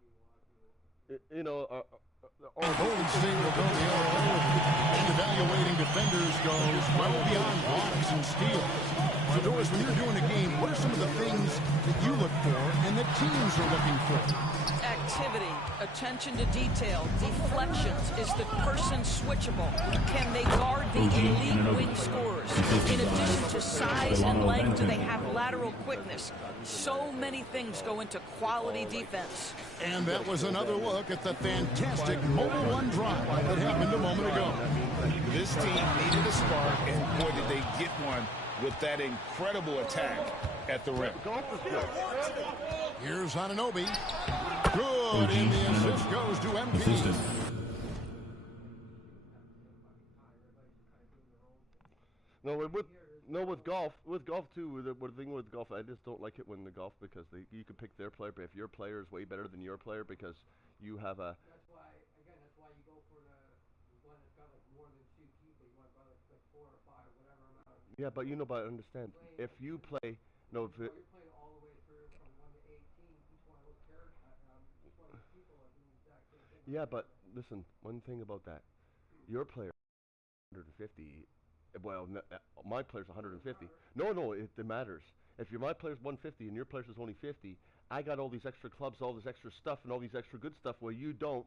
you know, Golden State will go the other way. And evaluating defenders goes well beyond blocks and steals. So, Doris, when you're doing a game, what are some of the things that you look for and that teams are looking for? Activity, attention to detail, deflections. Is the person switchable? Can they guard the elite wing scorers? In addition to size and length, do they have lateral quickness? So many things go into quality defense. And that was another look at the fantastic mobile one drive that happened a moment ago. This team needed a spark, and boy, did they get one with that incredible attack at the rim. Here's Anunoby. Good, and the assist goes to MP. With golf too. The thing with golf, I just don't like it when the golf because you can pick their player, but if your player is way better than your player because you have a. That's why you go for the one that's got like more than 2 people. You want about like 4 or 5, whatever amount. Yeah, but but understand if you play you're playing all the way through from 1 to 18. Each one of those each one of those people are doing the exact same thing. Yeah, but listen, one thing about that, your player 150. Well, my player's 150. No, it matters. If my player's 150 and your player's is only 50, I got all these extra clubs, all this extra stuff, and all these extra good stuff. Where you don't,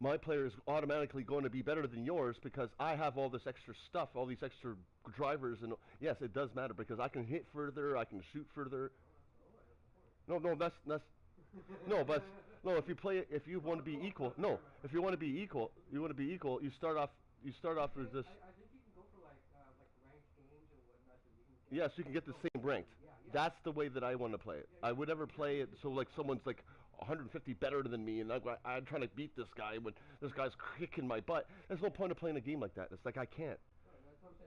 my player is automatically going to be better than yours because I have all this extra stuff, all these extra drivers, and yes, it does matter because I can hit further, I can shoot further. No, that's no, but no. If you want to be equal, if you want to be equal, you start off as this. Yes, you can get the same ranked. That's the way that I want to play it. I would never play it so like someone's like 150 better than me, and I'm trying to beat this guy when this guy's kicking my butt. There's no point of playing a game like that. It's like I can't.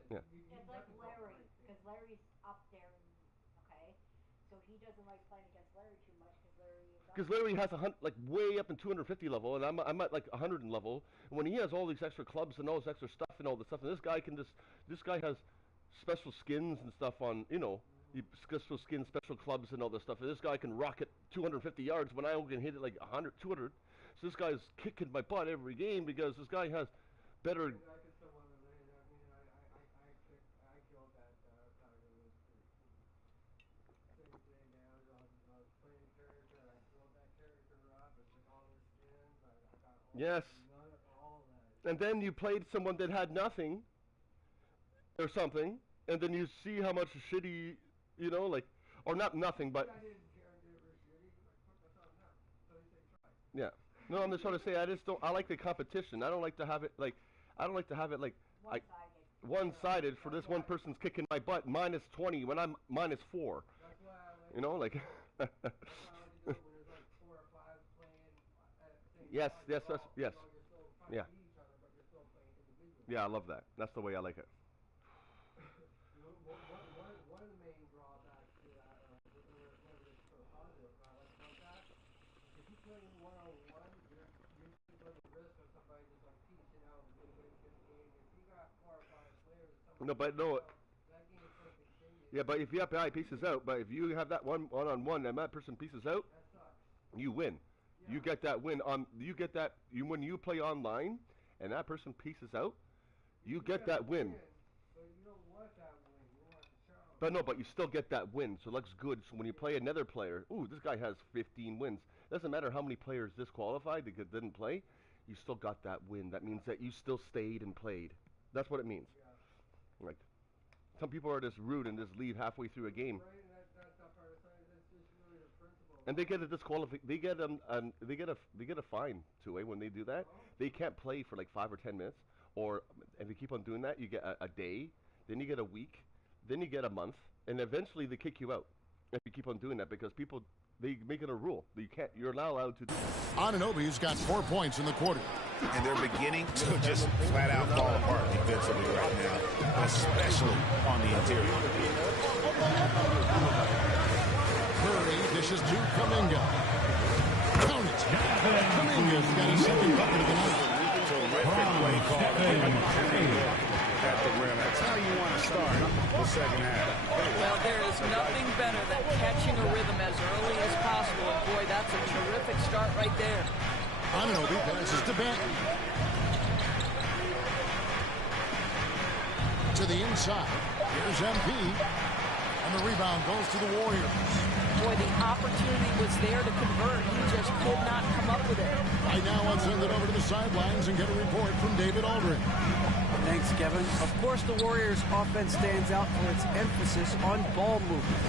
Yeah. It's like Larry, because Larry's up there, okay? So he doesn't like playing against Larry too much because Larry has like way up in 250 level, and I'm at like 100 level. And when he has all these extra clubs and all this extra stuff and all this stuff, and this guy has special skins and stuff on, special skins, special clubs and all this stuff. And this guy can rocket 250 yards when I can hit it like 100, 200. So this guy's kicking my butt every game because this guy has better. I killed that same thing. I was playing a character. I built that character up. It's like all his skins. I got all that. And then you played someone that had nothing or something, and then you see how much shitty, or not nothing, but. I didn't care if it was shitty. That's all now. So you say try. Yeah. No, I'm just trying to say I like the competition. I don't like to have it like one-sided for this one person's kicking my butt minus 20 when I'm minus 4. That's why I like That's why I like to do it when there's like 4 or 5 playing at the same time. Yes. You're still trying to beat each other, but you're still playing individually. Yeah, I love that. That's the way I like it. One of the main drawbacks to that, whenever it's so positive, I like about that, if you play one-on-one, you're running the risk of somebody just like piecing out midway through the game. If you got 4 or 5 players, that game's supposed to continue. Yeah, but if you have pieces out, but if you have that one-on-one and that person pieces out, that sucks. You win. Yeah. You get that win on. You get that when you play online, and that person pieces out, you get that win. But you don't want that win. You want the challenge. But no, but you still get that win, so it looks good. So when you play another player, ooh, this guy has 15 wins. Doesn't matter how many players disqualified that didn't play, you still got that win. That means that you still stayed and played. That's what it means. Yeah. Like, some people are just rude and just leave halfway through a game. Right, that's not part of science. That's just really the principle. And they get a they get a fine too. When they do that, they can't play for like 5 or 10 minutes. Or if you keep on doing that, you get a day. Then you get a week. then you get a month, and eventually they kick you out if you keep on doing that because people they make it a rule that you're not allowed to do. Anunoby's got 4 points in the quarter. And they're beginning to just flat out fall apart defensively right now, especially on the interior. Curry dishes to Kuminga. Count it. Kuminga's got his second bucket of the night. Terrific play call at the rim. That's how you want to start the second half. Well, there is nothing better than catching a rhythm as early as possible. And boy, that's a terrific start right there. Anunoby passes to Benton. To the inside. Here's MP. And the rebound goes to the Warriors. Boy, the opportunity was there to convert. He just could not come up with it. Right now, let's send it over to the sidelines and get a report from David Aldridge. Thanks, Kevin. Of course, the Warriors' offense stands out for its emphasis on ball movement.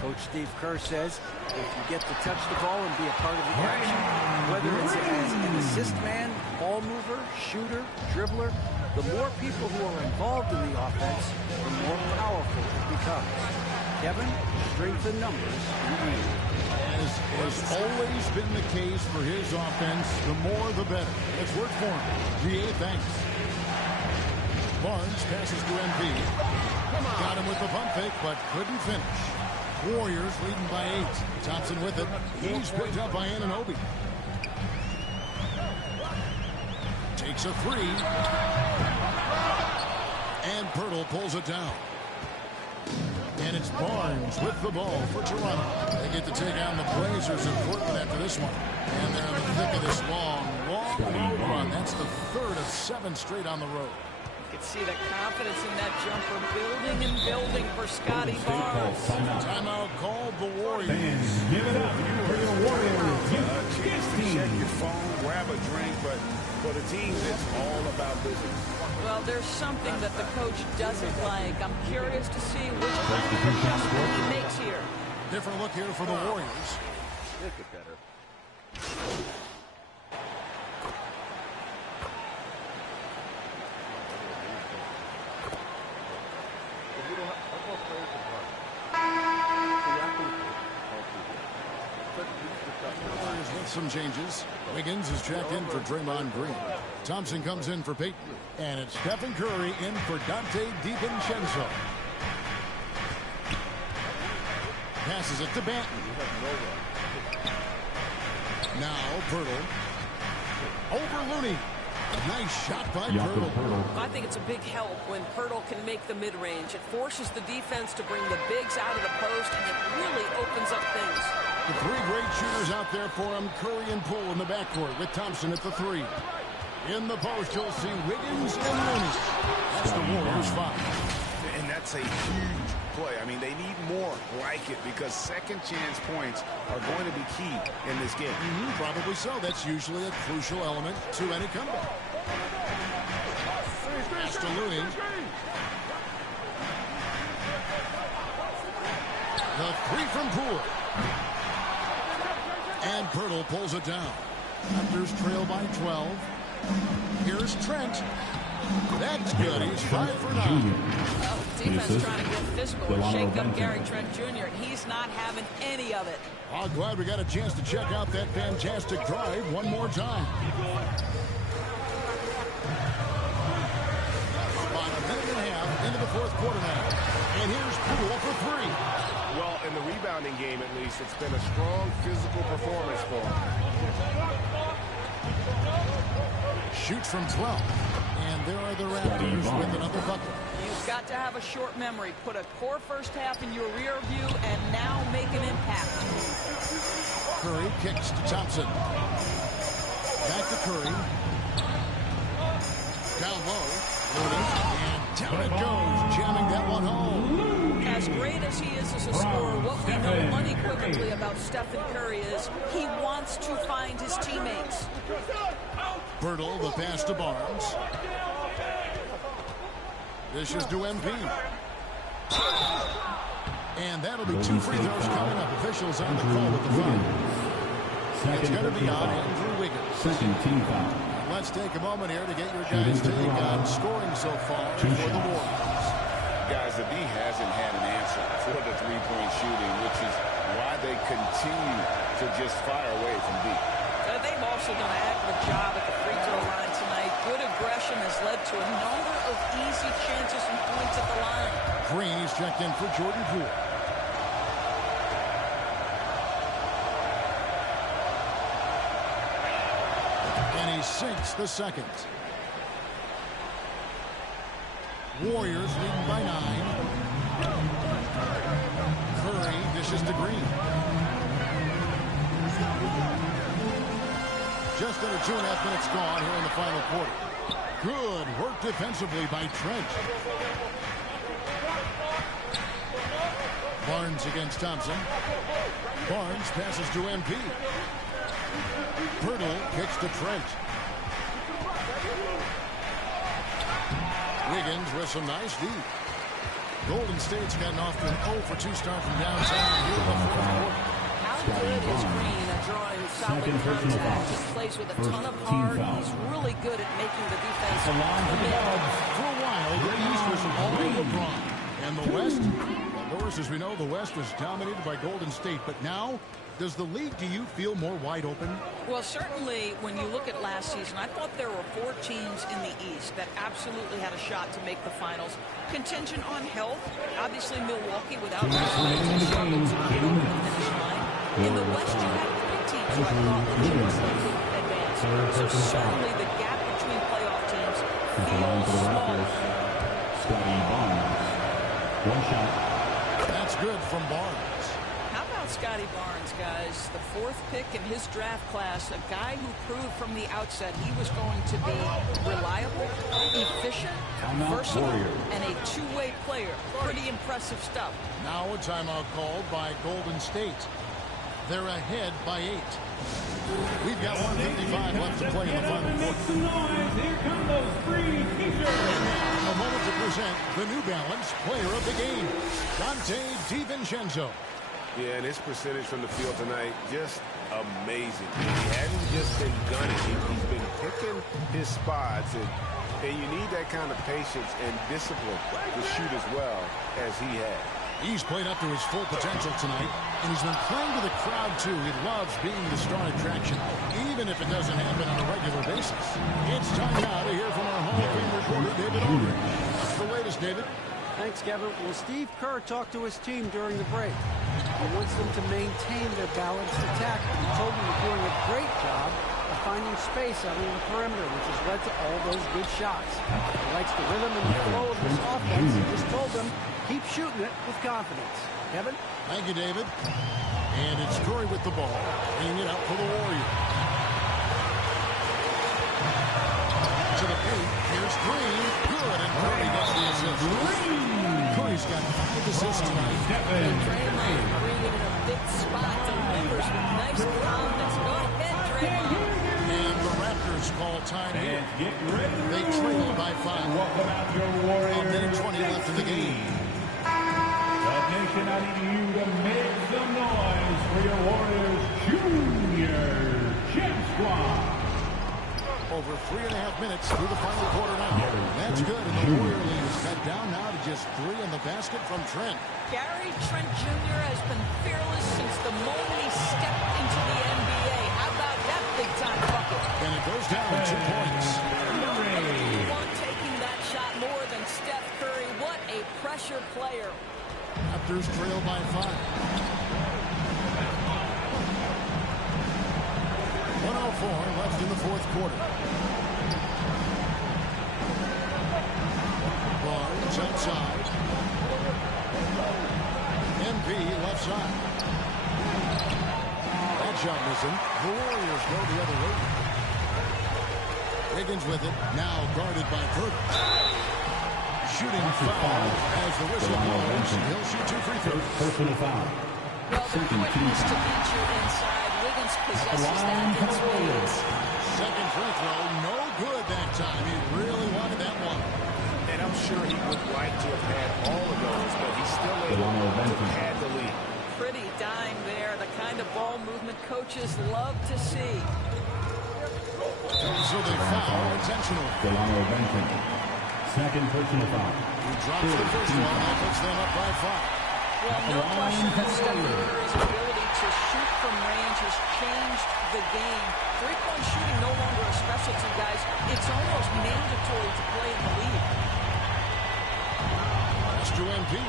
Coach Steve Kerr says if you get to touch the ball and be a part of the action, whether it's as an assist man, ball mover, shooter, dribbler, the more people who are involved in the offense, the more powerful it becomes. Kevin, strength in numbers indeed. As has always been the case for his offense, the more the better. Let's work for him. GA, thanks. Barnes passes to MP. Got him with the pump fake, but couldn't finish. Warriors leading by 8. Thompson with it. He's picked up by Anunoby. Takes a 3. And Pirtle pulls it down. And it's Barnes with the ball for Toronto. They get to take on the Blazers in Portland after this one. And they're in the thick of this long road run. That's the third of 7 straight on the road. You can see the confidence in that jumper building and building for Scotty Barnes. Timeout called the Warriors. Fans, give it up for your Warriors. A chance to check your phone, grab a drink, but for the teams, it's all about business. Well, there's something that the coach doesn't like. I'm curious to see which kind of adjustment he makes here. Different look here for the Warriors. Make it better. Warriors with some changes. Wiggins is checked in for Draymond Green. Thompson comes in for Peyton. And it's Stephen Curry in for Dante DiVincenzo. Passes it to Banton. Now Pirtle. Over Looney. Nice shot by Pirtle. I think it's a big help when Pirtle can make the mid-range. It forces the defense to bring the bigs out of the post, and it really opens up things. The 3 great shooters out there for him. Curry and Poole in the backcourt with Thompson at the 3. In the post, you'll see Wiggins and Looney. That's the Warriors 5. And that's a huge play. I mean, they need more like it because second chance points are going to be key in this game. Probably so. That's usually a crucial element to any comeback. Pass to Looney. The 3 from Poole. And Pirtle pulls it down. Raptors trail by 12. Here's Trent. That's good. He's 5 for 9. Well, defense trying to get physical and shake up Gary Trent Jr. He's not having any of it. I'm glad we got a chance to check out that fantastic drive one more time. About a minute and a half into the 4th quarter now. And here's Poole for 3. Well, in the rebounding game, at least, it's been a strong physical performance for him. Shoots from 12. And there are the Raptors with another bucket. You've got to have a short memory. Put a core first half in your rear view and now make an impact. Curry kicks to Thompson. Back to Curry. Down low. And down it goes. Jamming that one home. As great as he is as a scorer, what we know unequivocally about Stephen Curry is he wants to find his teammates. Pirtle, the pass to Barnes. This is to MP. And that'll be 2 free throws coming up. Officials on the call with the foul. It's going to be on Andrew Wiggins. Second team foul. Let's take a moment here to get your guys' take on scoring so far for the Warriors. Guys, the D hasn't had an answer for the three-point shooting, which is why they continue to just fire away from deep. They've also done a heck of a job at the free throw line tonight. Good aggression has led to a number of easy chances and points at the line. Green is checked in for Jordan Poole. And he sinks the second. Warriors leading by 9. Curry dishes to Green. Just under 2.5 minutes gone here in the final quarter. Good work defensively by Trent. Barnes against Thompson. Barnes passes to MP. Pirtle kicks to Trent. Wiggins with some nice D. Golden State's gotten off to an 0-for-2 start from downtown here in the fourth quarter. How good is Green at drawing solid contact? He plays with a ton of heart. He's really good at making the defense commit. For a while, the East was all LeBron. And the West, well, Doris, as we know, the West was dominated by Golden State. But now, does the league, do you feel more wide open? Well, certainly when you look at last season, I thought there were 4 teams in the East that absolutely had a shot to make the finals. Contingent on health. Obviously, Milwaukee without struggled to get over the finish line. In the West, you had 3 teams who I thought legitimately could advance. So certainly the gap between playoff teams feels small. Scotty Barnes. One shot. That's good from Barnes. How about Scotty Barnes, guys? The 4th pick in his draft class, a guy who proved from the outset he was going to be reliable, efficient, versatile, and a two-way player. Pretty impressive stuff. Now a timeout called by Golden State. They're ahead by 8. We've got 1:55 left to play in the final quarter. Here come those free t-shirts. A moment to present the New Balance Player of the Game, Dante DiVincenzo. Yeah, and his percentage from the field tonight, just amazing. He hasn't just been gunning. He's been picking his spots, and you need that kind of patience and discipline to shoot as well as he has. He's played up to his full potential tonight, and he's been playing to the crowd, too. He loves being the star attraction, even if it doesn't happen on a regular basis. It's time now to hear from our Hall of Fame reporter, David Aldridge. What's the latest, David? Thanks, Kevin. Well, Steve Kerr talked to his team during the break. He wants them to maintain their balanced attack. He told them they're doing a great job of finding space out on the perimeter, which has led to all those good shots. He likes the rhythm and the flow of this offense. He just told them, keep shooting it with confidence. Kevin? Thank you, David. And it's Curry with the ball, bringing it up for the Warriors. To the paint, here's Green. Good, and Curry gets the assist. Curry's got 5 assists tonight. Draymond Green in a big spot, delivers with nice confidence. Go ahead, Draymond. And the Raptors call time here. They trail by 5. Welcome out your Warriors. 1:20 left in the game. The nation, I need you to make some noise for your Warriors Junior Champ Squad. Over 3.5 minutes through the final quarter now. That's good, and the Warrior lead is cut down now to just 3 in the basket from Trent. Gary Trent Jr. has been fearless since the moment he stepped into the NBA. How about that big-time bucket? And it goes down 2 points. One taking that shot more than Steph Curry. What a pressure player. Raptors trail by 5. 1:04 left in the fourth quarter. Barnes outside. MP left side. That shot missing. The Warriors go the other way. Wiggins with it. Now guarded by Curry. Shooting foul as the whistle blows. He'll shoot 2 free throws. Personal foul. Well, the point is to beat you inside. Wiggins possesses that in spades. Second free throw, no good that time. He really wanted that one. And I'm sure he would like to have had all of those, but he's still able to have the lead. Pretty dime there. The kind of ball movement coaches love to see. So they foul intentionally. Delano Benton. Second personal foul. He drops the first one, and that puts them up by 5. Well, no question that Stephen Curry's ability to shoot from range has changed the game. Three-point shooting no longer a specialty, guys. It's almost mandatory to play in the league. Pass to MP.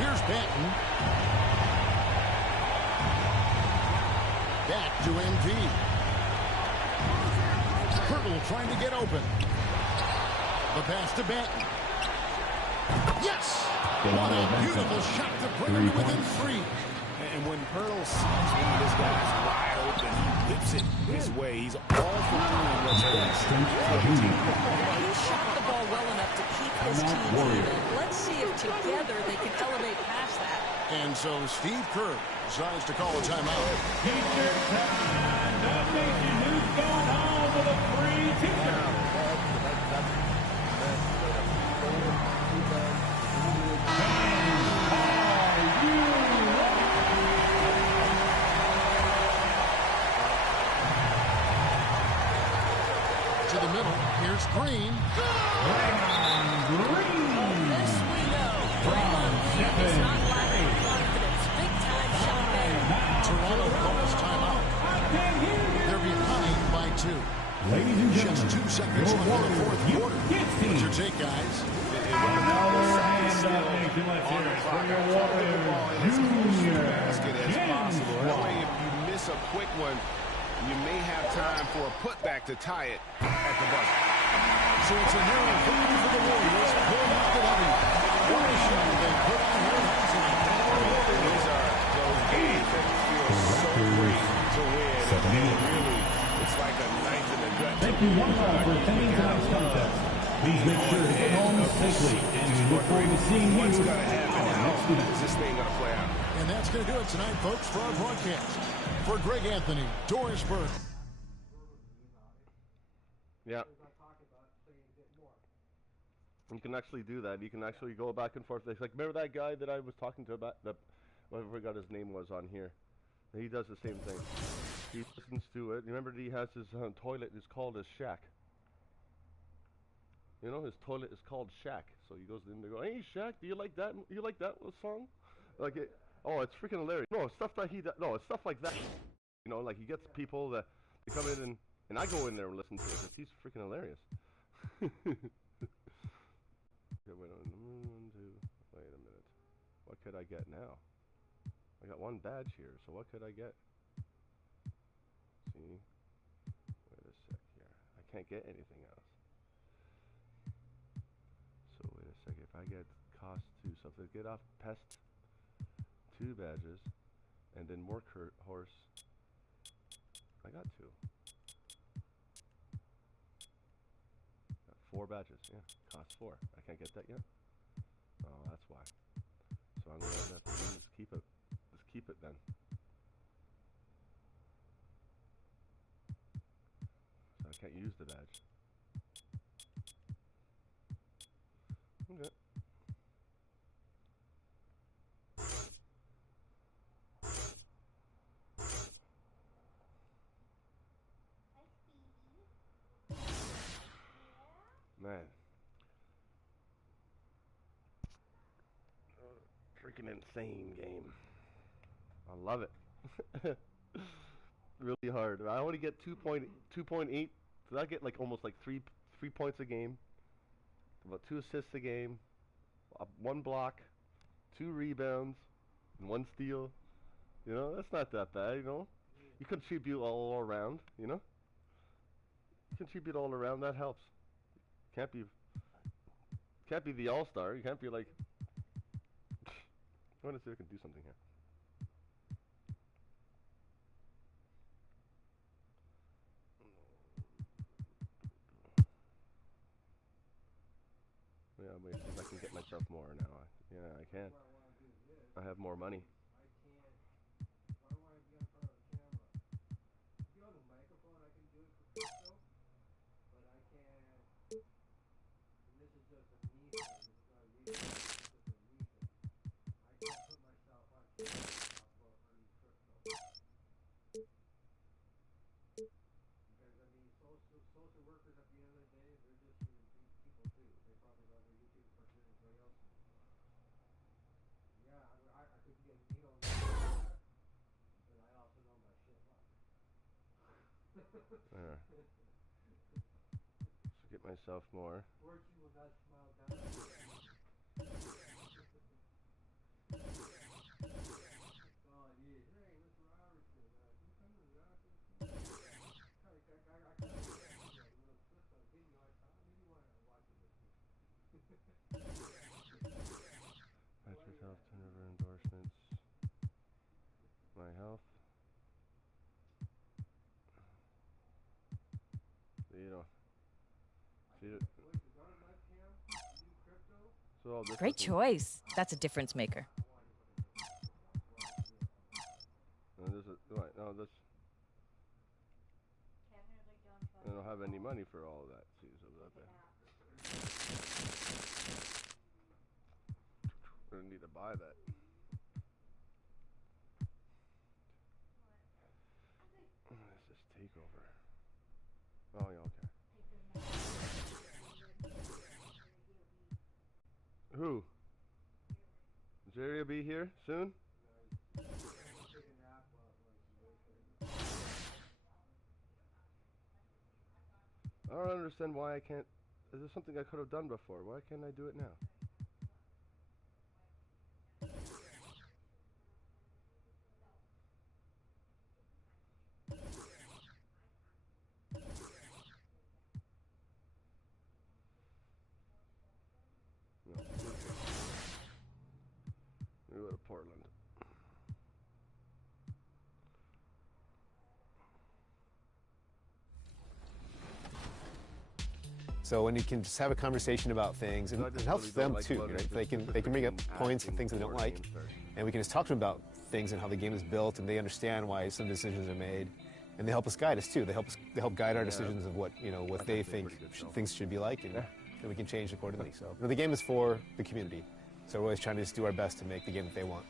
Here's Banton. Back to MP. Hurdle trying to get open. The pass to Banton. Yes! What a beautiful shot to bring him to within 3. And when Hurdle sees one of this guy's wide open, he whips it his way. He's all for doing what's best. He shot the ball well enough to keep his team even. Let's see if together they can elevate past that. And so Steve Kerr decides to call a timeout. Teacher time. The nation who's going home with a free teacher. To the middle, here's Green. This we know. Draymond Green is not lacking confidence. Big time shot there. Toronto calls timeout. They're behind by 2. Ladies and Just 2 seconds left in the fourth quarter. What's your take, guys? Another hand up, nation. Let's hear it for your Warriors Junior. As possible. That way, if you miss a quick one, you may have time for a putback to tie it at the buzzer. So it's a narrow victory for the Warriors. Pulling out the W. What a show they put on here last night. These are those games that feel so great to win. Really, it's like a knife in the gut. Thank you one more for attending tonight's contest. Please make sure to get home safely, and we look forward to seeing you What's going to on happen our now? next event. Is this thing going to play out? And that's going to do it tonight, folks, for our broadcast. For Greg Anthony, Doris Burke. Yeah. You can actually do that. You can actually go back and forth. It's like, remember that guy that I was talking to about, whatever I forgot his name was on here? He does the same thing. He listens to it. Remember, he has his toilet is called a shack. You know, his toilet is called Shack. So he goes in there, go, hey Shack, do you like that? You like that song? Like it. Oh, it's freaking hilarious. No, stuff that he does. No, it's stuff like that. You know, like he gets people that they come in and I go in there and listen to it because he's freaking hilarious. Okay, wait a minute. What could I get now? I got one badge here, so what could I get? See? Wait a sec here. I can't get anything else. So wait a sec. If I get cost 2, so if I get off pest 2 badges, and then more horse, I got 2. Got 4 badges, yeah. Cost 4. I can't get that yet? Oh, that's why. So I'm gonna have to just keep it. Just keep it then. So I can't use the badge. Okay. Man. Freaking insane game. I love it. Really hard. I only get 2.8. So I get like almost like 3 points a game. About 2 assists a game. 1 block. 2 rebounds. And 1 steal. You know, that's not that bad, you know. You contribute all around, you know. You contribute all around, that helps. Can't be the all-star. You can't be like, I want to see if I can do something here. Yeah, wait, see if I can get myself more now. Yeah, I can. I have more money. There. So get myself more. Fortune will not smile down. Oh, yeah. Hey, Mr. Robertson. Can you come to the office? I maybe you want to watch it with me. Patrick Health turnover endorsements. My health. You know. So Great choice. That's a difference maker. No, this. I don't have any money for all of that. See, so that there. I don't need to buy that. What is this takeover? Oh, yeah, okay. Who? Jerry will be here soon? I don't understand why I can't. Is this something I could have done before? Why can't I do it now? No. We go to Portland. So when you can just have a conversation about things, and it helps them too. You know, they can bring up points and things they don't like, and we can just talk to them about things and how the game is built, and they understand why some decisions are made, and they help us guide us too. They help guide our decisions of what they think things should be like, and we can change accordingly. So the game is for the community, so we're always trying to just do our best to make the game that they want.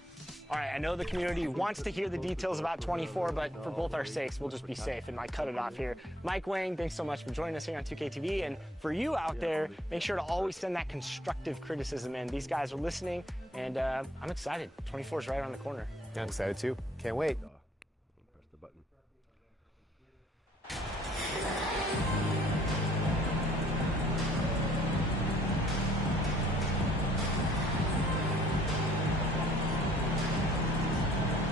All right, I know the community wants to hear the details about 24, but for both our sakes, we'll just be safe and cut it off here. Mike Wang, thanks so much for joining us here on 2K TV. And for you out there, make sure to always send that constructive criticism in. These guys are listening, and I'm excited. 24 is right around the corner. Yeah, I'm excited too. Can't wait. Press the button.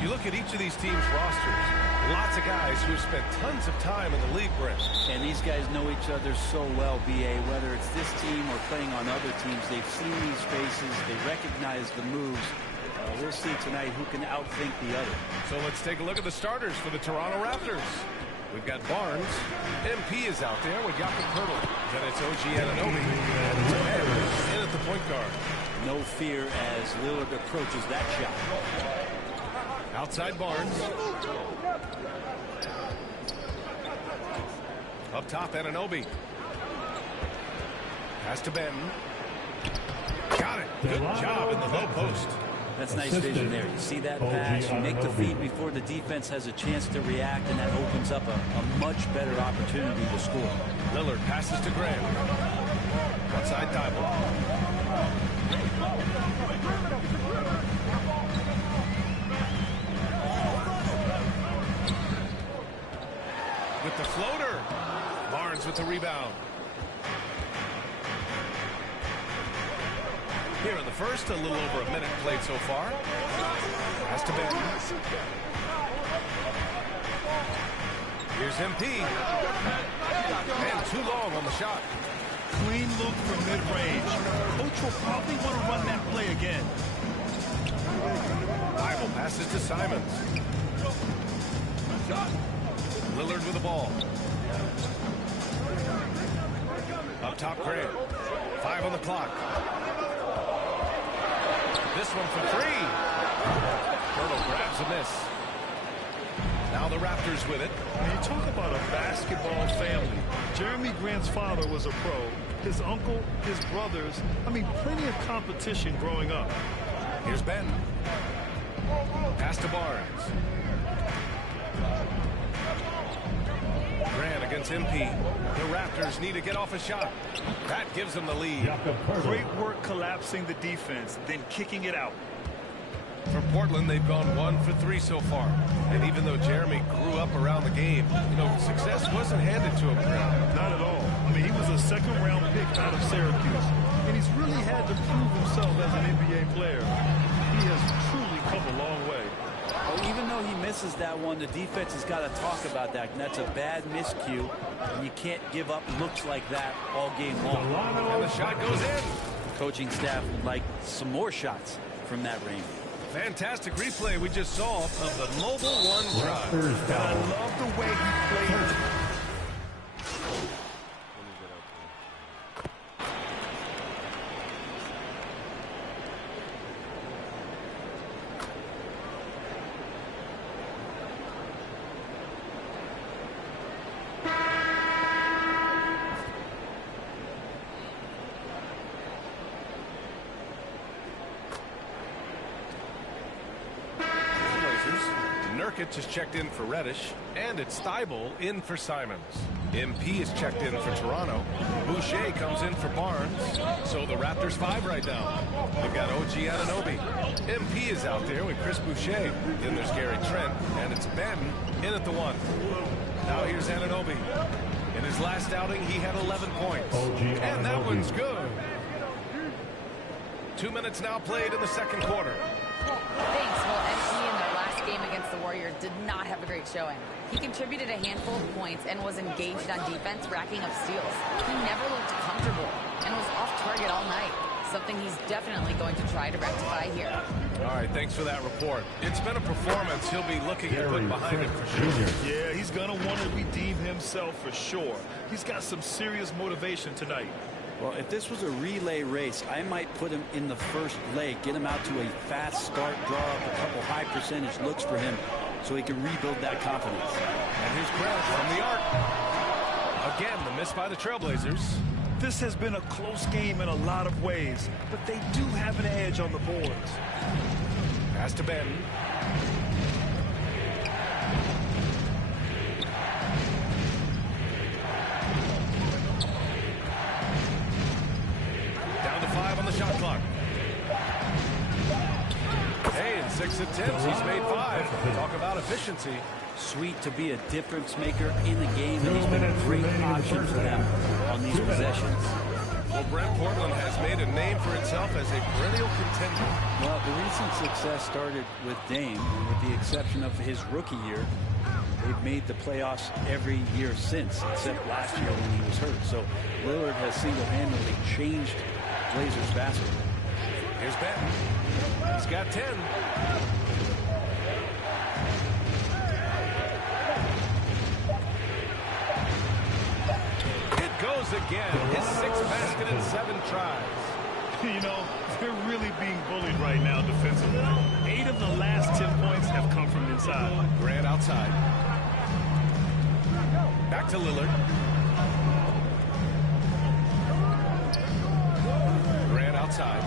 You look at each of these teams' rosters, lots of guys who have spent tons of time in the league, Brent. And these guys know each other so well, B.A. Whether it's this team or playing on other teams, they've seen these faces, they recognize the moves. We'll see tonight who can outthink the other. So let's take a look at the starters for the Toronto Raptors. We've got Barnes. MP is out there with Jakob Poeltl. Then it's OG Anunoby. And it's Edwards in at the point guard. No fear as Lillard approaches that shot. Outside Barnes. Up top, Anunoby. Pass to Benton. Got it. Good job in the low post. That's nice vision there. You see that pass, you make the feed before the defense has a chance to react, and that opens up a much better opportunity to score. Lillard passes to Graham. Outside Thibault. With the floater. Barnes with the rebound. Here in the first, a little over a minute played so far. Pass to Ben. Here's MP. And too long on the shot. Clean look from mid-range. Coach will probably want to run that play again. Bible passes to Simons. Lillard with the ball. Up top, Grant. 5 on the clock. This one for 3. Poeltl grabs a miss. Now the Raptors with it. When you talk about a basketball family, Jeremy Grant's father was a pro. His uncle, his brothers, plenty of competition growing up. Here's Ben. Pass to Barnes. Grant against MP. The Raptors need to get off a shot. That gives them the lead. Great work collapsing the defense, then kicking it out. For Portland, they've gone 1 for 3 so far. And even though Jeremy grew up around the game, success wasn't handed to him. Not at all. I mean, he was a second-round pick out of Syracuse, and he's really had to prove himself as an NBA player. He has truly come a long way. Well, even though he misses that one, the defense has got to talk about that, and that's a bad miscue, and you can't give up looks like that all game long. And the shot goes in. The coaching staff would like some more shots from that range. Fantastic replay we just saw of the Mobile One drive. And I love the way he played. Is checked in for Reddish, and it's Thibault in for Simons. MP is checked in for Toronto. Boucher comes in for Barnes. So the Raptors 5 right now. They've got OG Anunoby. MP is out there with Chris Boucher. Then there's Gary Trent, and it's Ben in at the 1. Now here's Anunoby. In his last outing, he had 11 points. And that one's good. 2 minutes now played in the second quarter. Thanks. Well, MP in their last game against the Warriors did not have a great showing. He contributed a handful of points and was engaged on defense, racking up steals. He never looked comfortable and was off target all night, something he's definitely going to try to rectify here. All right, thanks for that report. It's been a performance he'll be looking to put behind him for sure. Yeah, he's going to want to redeem himself for sure. He's got some serious motivation tonight. Well, if this was a relay race, I might put him in the first leg, get him out to a fast start, draw up a couple high percentage looks for him so he can rebuild that confidence. And here's Grant from the arc. Again, the miss by the Trailblazers. This has been a close game in a lot of ways, but they do have an edge on the boards. Pass to Ben. Down to 5 on the shot clock. Hey, in 6 attempts, he's made 5. Talk about efficiency. Sweet to be a difference maker in the game, and he's been a great option for them on these possessions. Well, Brent, Portland has made a name for itself as a perennial contender. Well, the recent success started with Dame, and with the exception of his rookie year, they've made the playoffs every year since, except last year when he was hurt. So Lillard has single-handedly changed Blazers basketball. Here's Ben. He's got 10. Goes again. His 6th basket in 7 tries. You know, they're really being bullied right now defensively. 8 of the last 10 points have come from inside. Grant outside. Back to Lillard. Grant outside.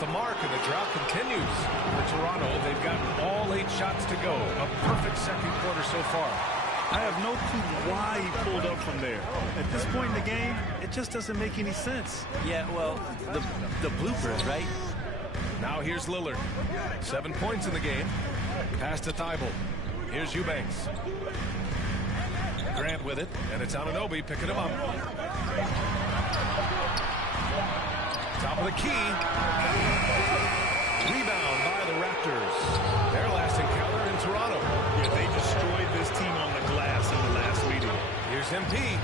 The mark, and the drought continues. For Toronto, they've gotten all 8 shots to go. A perfect second quarter so far. I have no clue why he pulled up from there. At this point in the game, it just doesn't make any sense. Yeah, well, the bloopers, right? Now here's Lillard. 7 points in the game. Pass to Thibault. Here's Eubanks. Grant with it, and it's Anunoby picking him up. Top of the key. Rebound by the Raptors. Their last encounter in Toronto. Yeah, they destroyed this team on the glass in the last meeting. Here's MP.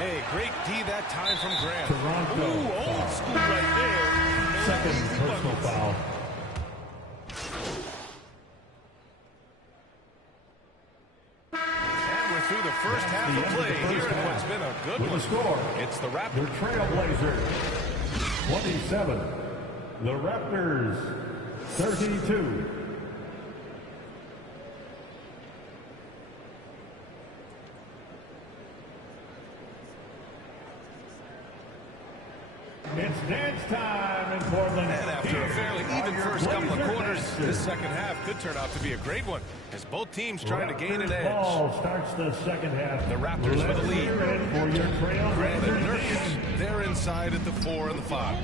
Hey, great D that time from Grant. Toronto. Ooh, old school right there. Second personal foul. And we're through the first half of play here in what's been a good one. Score. It's the Raptors. The Trailblazers 27. The Raptors 32. It's dance time in Portland. And after a fairly even first couple of quarters, this second half could turn out to be a great one, as both teams trying to gain an edge. Ball starts the second half. The Raptors with a lead. Grant and Trailblazers. Nurkic, they're inside at the 4 and the 5.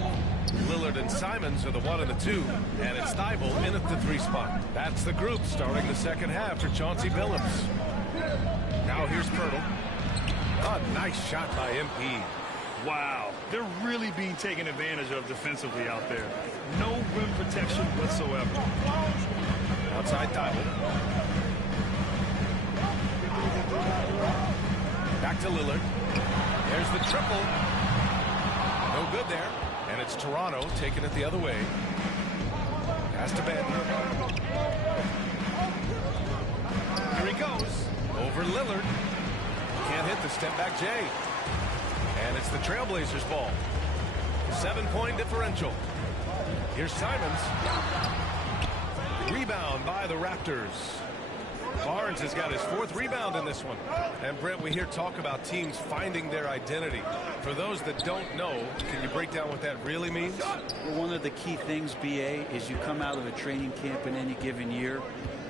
Lillard and Simons are the 1 and the 2, and it's Thibault in at the 3 spot. That's the group starting the second half for Chauncey Billups. Now here's Pirtle. A nice shot by MP. Wow, they're really being taken advantage of defensively out there. No rim protection whatsoever. Outside Thibault. Back to Lillard. There's the triple. No good there. And it's Toronto taking it the other way. Pass to Ben. Here he goes. Over Lillard. Can't hit the step-back J. And it's the Trailblazers' ball. 7-point differential. Here's Simons. Rebound by the Raptors. Barnes has got his 4th rebound in this one. And Brent, we hear talk about teams finding their identity. For those that don't know, can you break down what that really means? Well, one of the key things, BA, is you come out of a training camp in any given year.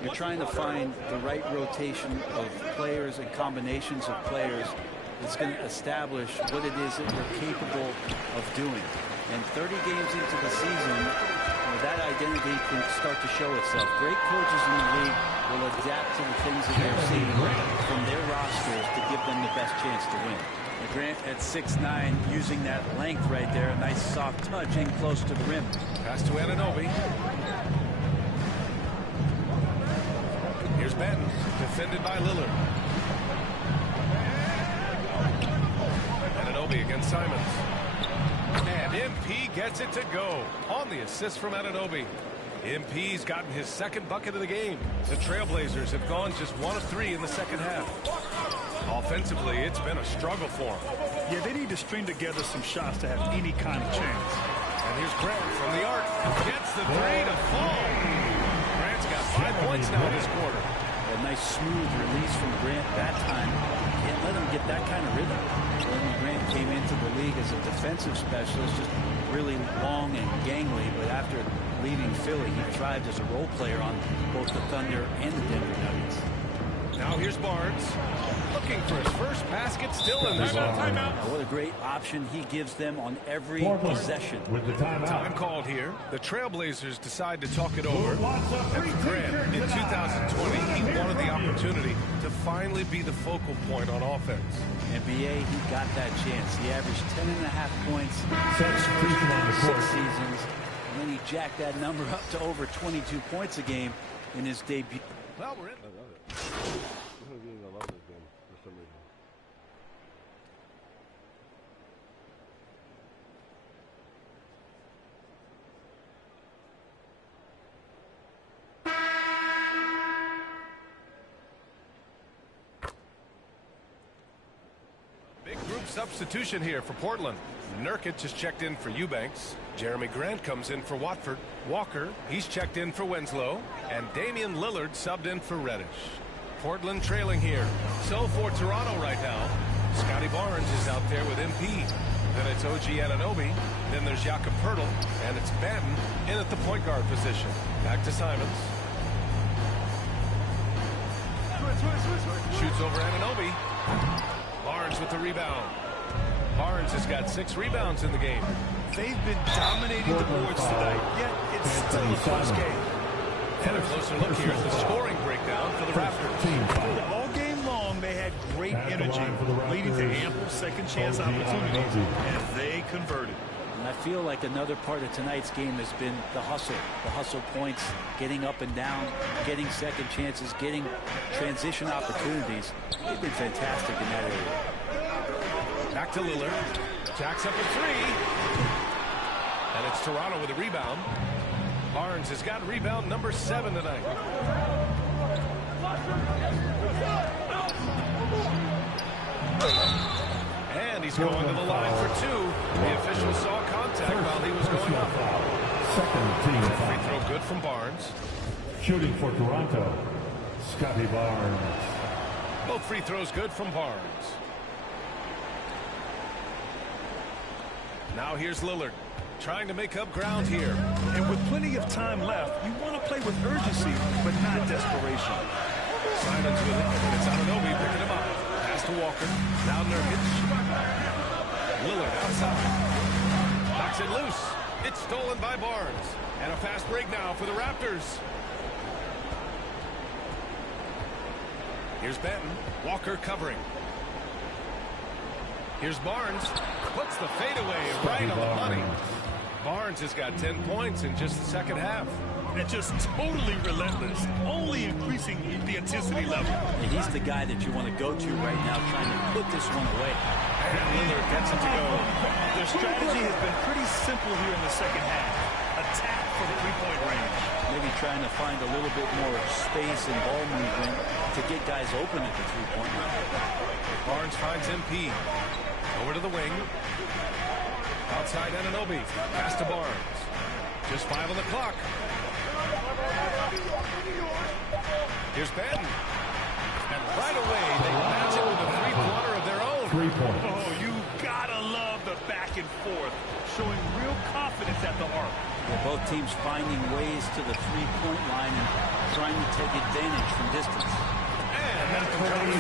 You're trying to find the right rotation of players and combinations of players that's going to establish what it is that you're capable of doing. And 30 games into the season, that identity can start to show itself. Great coaches in the league will adapt to the things that they're seeing from their rosters to give them the best chance to win. And Grant at 6'9", using that length right there, a nice soft touch in close to the rim. Pass to Anunoby. Here's Benton, defended by Lillard. Anunoby against Simons. And MP gets it to go on the assist from Anunoby. MP's gotten his 2nd bucket of the game. The Trailblazers have gone just 1 of 3 in the second half. Offensively, it's been a struggle for them. Yeah, they need to string together some shots to have any kind of chance. And here's Grant from the arc. Gets the 3 to fall. Grant's got 5 points now this quarter. A nice smooth release from Grant that time. Can't let him get that kind of rhythm. When Grant came into the league as a defensive specialist, just really long and gangly, but after leaving Philly, he thrived as a role player on both the Thunder and the Denver Nuggets. Now here's Barnes, looking for his first basket, still in the timeout. What a great option he gives them on every possession. With the timeout. Time called here. The Trailblazers decide to talk it over. And for Grant, in 2020, he wanted the opportunity to finally be the focal point on offense. NBA, he got that chance. He averaged 10.5 points Substitution on the court. 6 seasons. And then he jacked that number up to over 22 points a game in his debut. Well, we're in. I love it. I love this game for some reason. Big group substitution here for Portland. Nurkic has checked in for Eubanks. Jeremy Grant comes in for Watford. Walker, he's checked in for Winslow. And Damian Lillard subbed in for Reddish. Portland trailing here. So for Toronto right now, Scotty Barnes is out there with MP. Then it's OG Anunoby. Then there's Jakob Poeltl. And it's Banton in at the point guard position. Back to Simons. Shoots over Anunoby. Barnes with the rebound. Barnes has got 6 rebounds in the game. They've been dominating the boards tonight, yet it's still a close game. And a closer look here at the scoring breakdown for the Raptors. All game long, they had great energy, leading to ample second chance opportunities, and they converted. And I feel like another part of tonight's game has been the hustle points, getting up and down, getting second chances, getting transition opportunities. They've been fantastic in that area. Back to Lillard. Jacks up a 3. And it's Toronto with a rebound. Barnes has got rebound number 7 tonight. And he's going to the line for 2. The official saw contact while he was going up. Second team Free throw good from Barnes. Shooting for Toronto, Scotty Barnes. Both free throws good from Barnes. Now here's Lillard, trying to make up ground here. And with plenty of time left, you want to play with urgency, but not desperation. Simons with it, and it's Anunoby picking him up. Pass to Walker, now Nurkic. Lillard outside. Knocks it loose. It's stolen by Barnes. And a fast break now for the Raptors. Here's Benton. Walker covering. Here's Barnes. Puts the fadeaway right on the money. Barnes has got 10 points in just the second half. And just totally relentless, only increasing the intensity level. And he's the guy that you want to go to right now, trying to put this one away. And Lillard gets it to go. Their strategy has been pretty simple here in the second half. Attack from three-point range. Maybe trying to find a little bit more space and ball movement to get guys open at the three-point line. Barnes finds MP. Over to the wing. Outside Anunoby. Pass to Barnes. Just 5 on the clock. Here's Benton. And right away, they match it with a three-pointer of their own. 3 points. Oh, you gotta love the back and forth, showing real confidence at the arc. Well, both teams finding ways to the three-point line and trying to take advantage from distance. And that's Anthony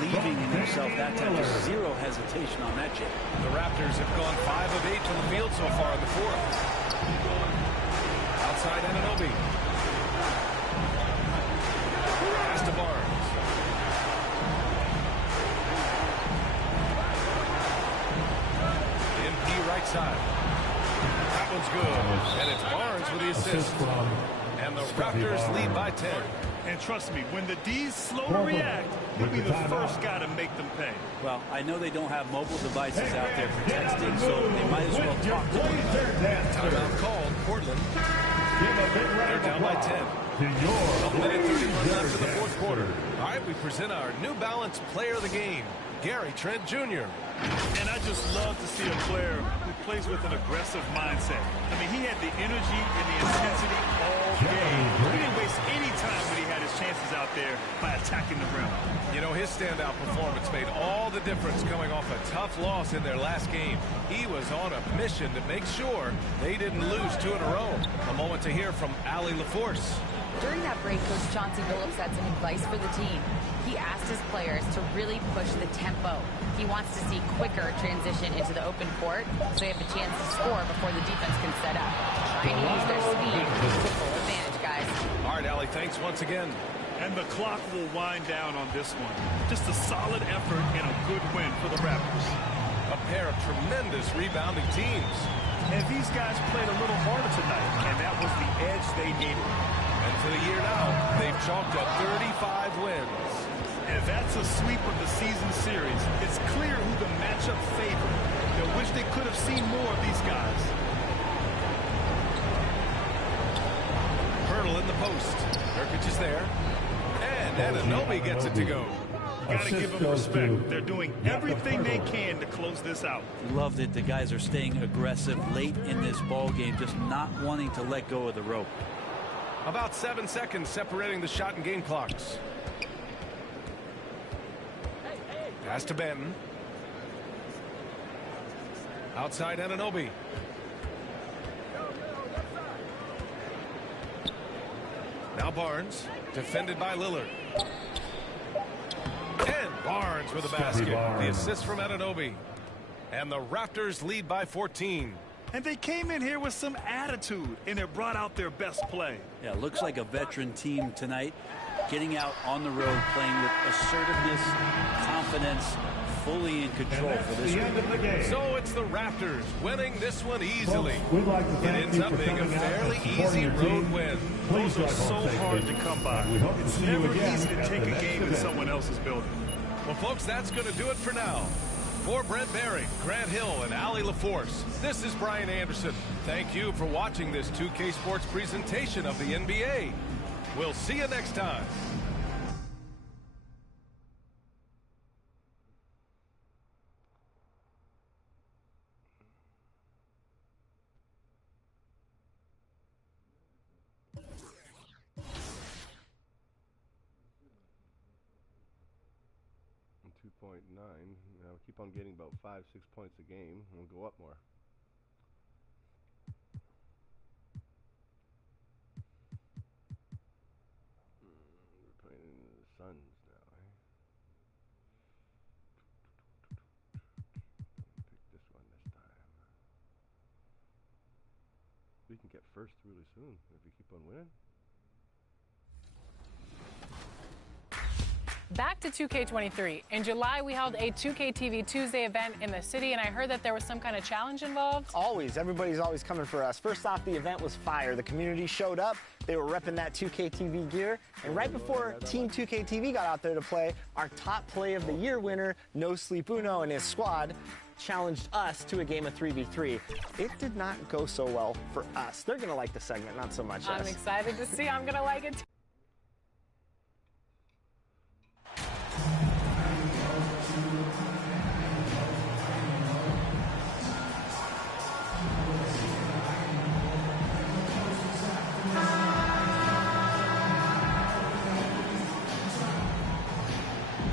believing in himself that time. Just zero hesitation on that jam. The Raptors have gone 5 of 8 from the field so far in the fourth. Outside Anunoby. Pass to Barnes. MP right side. That one's good. And it's Barnes with the assist. And the Raptors lead by 10. And trust me, when the D's slow to react, he'll be the first guy to make them pay. Well, I know they don't have mobile devices out there for texting, so they might as well talk to them. Timeout called. Portland. They're down by 10. A minute 31 left in the fourth quarter. All right, we present our New Balance Player of the Game, Gary Trent Jr. And I just love to see a player who plays with an aggressive mindset. I mean, he had the energy and the intensity all game. He didn't waste any time when he had his chances out there by attacking the rim. You know, his standout performance made all the difference coming off a tough loss in their last game. He was on a mission to make sure they didn't lose 2 in a row. A moment to hear from Allie LaForce. During that break, Coach Chauncey Billups had some advice for the team. He asked his players to really push the tempo. He wants to see quicker transition into the open court so they have a chance to score before the defense can set up. Trying to use their speed to full advantage, guys. All right, Allie, thanks once again. And the clock will wind down on this one. Just a solid effort and a good win for the Raptors. A pair of tremendous rebounding teams. And these guys played a little harder tonight, and that was the edge they needed. And for the year now, they've chalked up 35 wins. And that's a sweep of the season series. It's clear who the matchup favored. They wish they could have seen more of these guys. Hurdle in the post. Nurkic is there. And Anunoby gets it to go. Gotta give them respect. They're doing everything they can to close this out. Love that the guys are staying aggressive late in this ball game, just not wanting to let go of the rope. About 7 seconds separating the shot and game clocks. Pass to Benton. Outside Anunoby. Now Barnes, defended by Lillard. And Barnes with a basket. The assist from Anunoby. And the Raptors lead by 14. And they came in here with some attitude, and it brought out their best play. Yeah, looks like a veteran team tonight, getting out on the road, playing with assertiveness, confidence, fully in control for this one. So it's the Raptors winning this one easily. It ends up being a fairly easy road win. Those are so hard to come by. It's never easy to take a game in someone else's building. Well, folks, that's going to do it for now. For Brent Barry, Grant Hill, and Allie LaForce, this is Brian Anderson. Thank you for watching this 2K Sports presentation of the NBA. We'll see you next time. And 2 Now keep on getting about 5-6 points a game, and we'll go up more. We're playing in the Suns now, eh? Pick this one this time. We can get first really soon if we keep on winning. Back to 2K23. In July, we held a 2K TV Tuesday event in the city, and I heard that there was some kind of challenge involved. Always. Everybody's always coming for us. First off, the event was fire. The community showed up. They were repping that 2K TV gear. And right before Team 2K TV got out there to play, our top play of the year winner, No Sleep Uno and his squad, challenged us to a game of 3v3. It did not go so well for us. They're going to like the segment, not so much I'm us. excited to see. I'm going to like it too.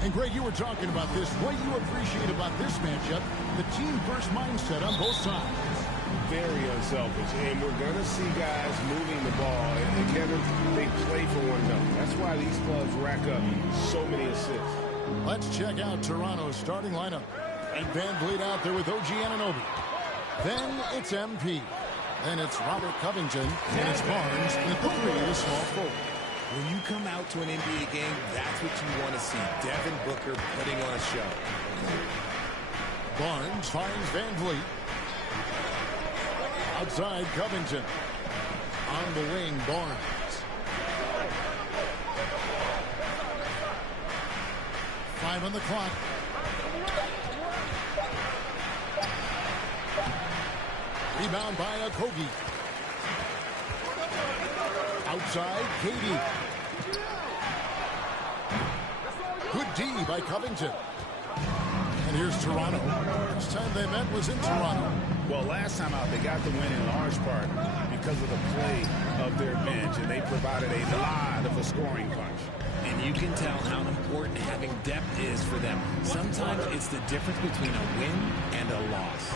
And Greg, you were talking about this. What you appreciate about this matchup, the team-first mindset on both sides. Very unselfish, and we're going to see guys moving the ball. And Kevin, they play for one another. That's why these clubs rack up so many assists. Let's check out Toronto's starting lineup. And Van Vliet out there with OG Anunoby. Then it's MP. Then it's Robert Covington. And it's Barnes with the three to small forward. When you come out to an NBA game, that's what you want to see. Devin Booker putting on a show. Barnes finds Van Vliet. Outside Covington. On the wing, Barnes. 5 on the clock. Rebound by Okogie. Outside, Katie. Good D by Covington. And here's Toronto. First time they met was in Toronto. Well, last time out, they got the win in large part because of the play of their bench, and they provided a lot of a scoring punch. And you can tell how important having depth is for them. Sometimes it's the difference between a win and a loss.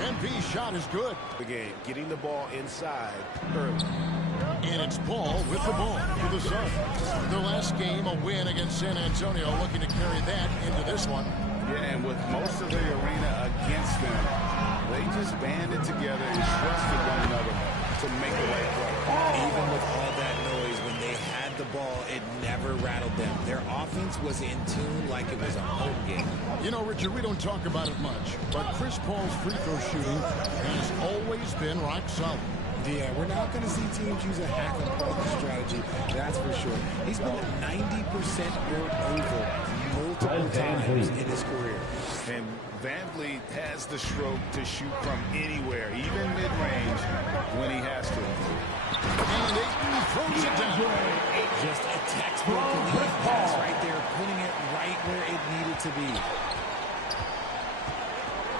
MP's shot is good. The game, getting the ball inside early. And it's Paul with the ball for the Suns. Their last game, a win against San Antonio, looking to carry that into this one. Yeah, and with most of the arena against them, they just banded together and trusted one another to make the right play. Even with all that noise, when they had the ball, it never rattled them. Their offense was in tune like it was a home game. You know, Richard, we don't talk about it much, but Chris Paul's free throw shooting has always been rock solid. Yeah, we're not going to see teams use a hack and pull strategy, that's for sure. He's been 90% or over multiple times in his career. And Van Vliet has the stroke to shoot from anywhere, even mid-range, when he has to. And Ayton throws it down. Just a textbook lead pass right there, putting it right where it needed to be.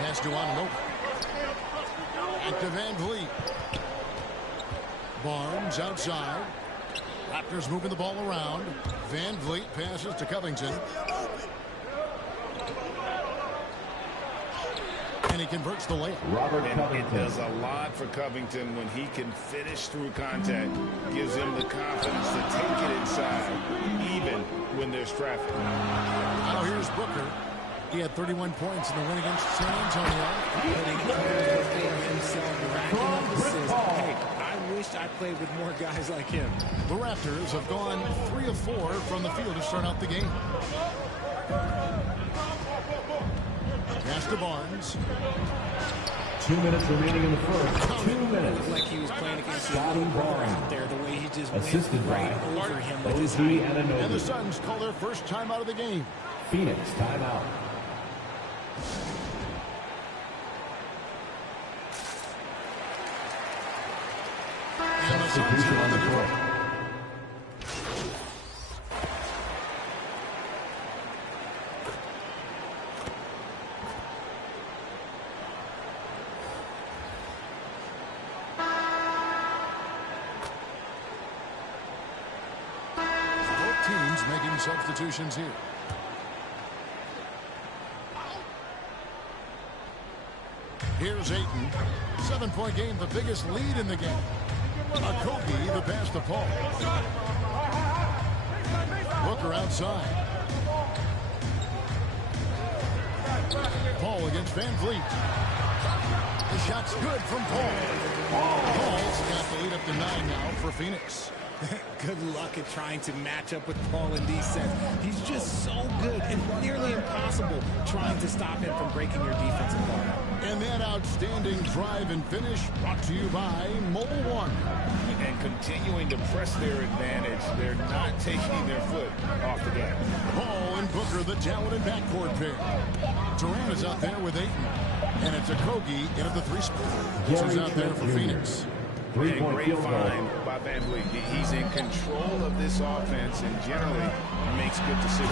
Pass to Anunoby. And to Van Vliet. Barnes outside. Raptors moving the ball around. Van Vliet passes to Covington. And he converts the layup. And it does a lot for Covington when he can finish through contact. Gives him the confidence to take it inside, even when there's traffic. Now here's Booker. He had 31 points in the win against San Antonio. Hey, I wish I played with more guys like him. The Raptors have gone 3 of 4 from the field to start out the game. Pass to Barnes. 2 minutes remaining in the first. 2 minutes. Like he was playing against Scotty Barnes out there, the way he just assisted went right over him with his height. And the Suns call their first time out of the game. Phoenix timeout. Substitution on the court. Both teams making substitutions here. Here's Ayton. 7-point game, the biggest lead in the game. Kogi, the pass to Paul. Booker outside. Paul against Van Vliet. The shot's good from Paul. Paul's got the lead up to 9 now for Phoenix. Good luck at trying to match up with Paul in these sets. He's just so good and nearly impossible trying to stop him from breaking your defensive line. And that outstanding drive and finish brought to you by Mobile One. And continuing to press their advantage. They're not taking their foot off the gas. Paul and Booker, the talented backcourt pair. Durant is out there with Ayton. And it's Kogi in at the 3 spot. This is out there for Phoenix. And a great find by Van Vliet. He's in control of this offense and generally makes good decisions.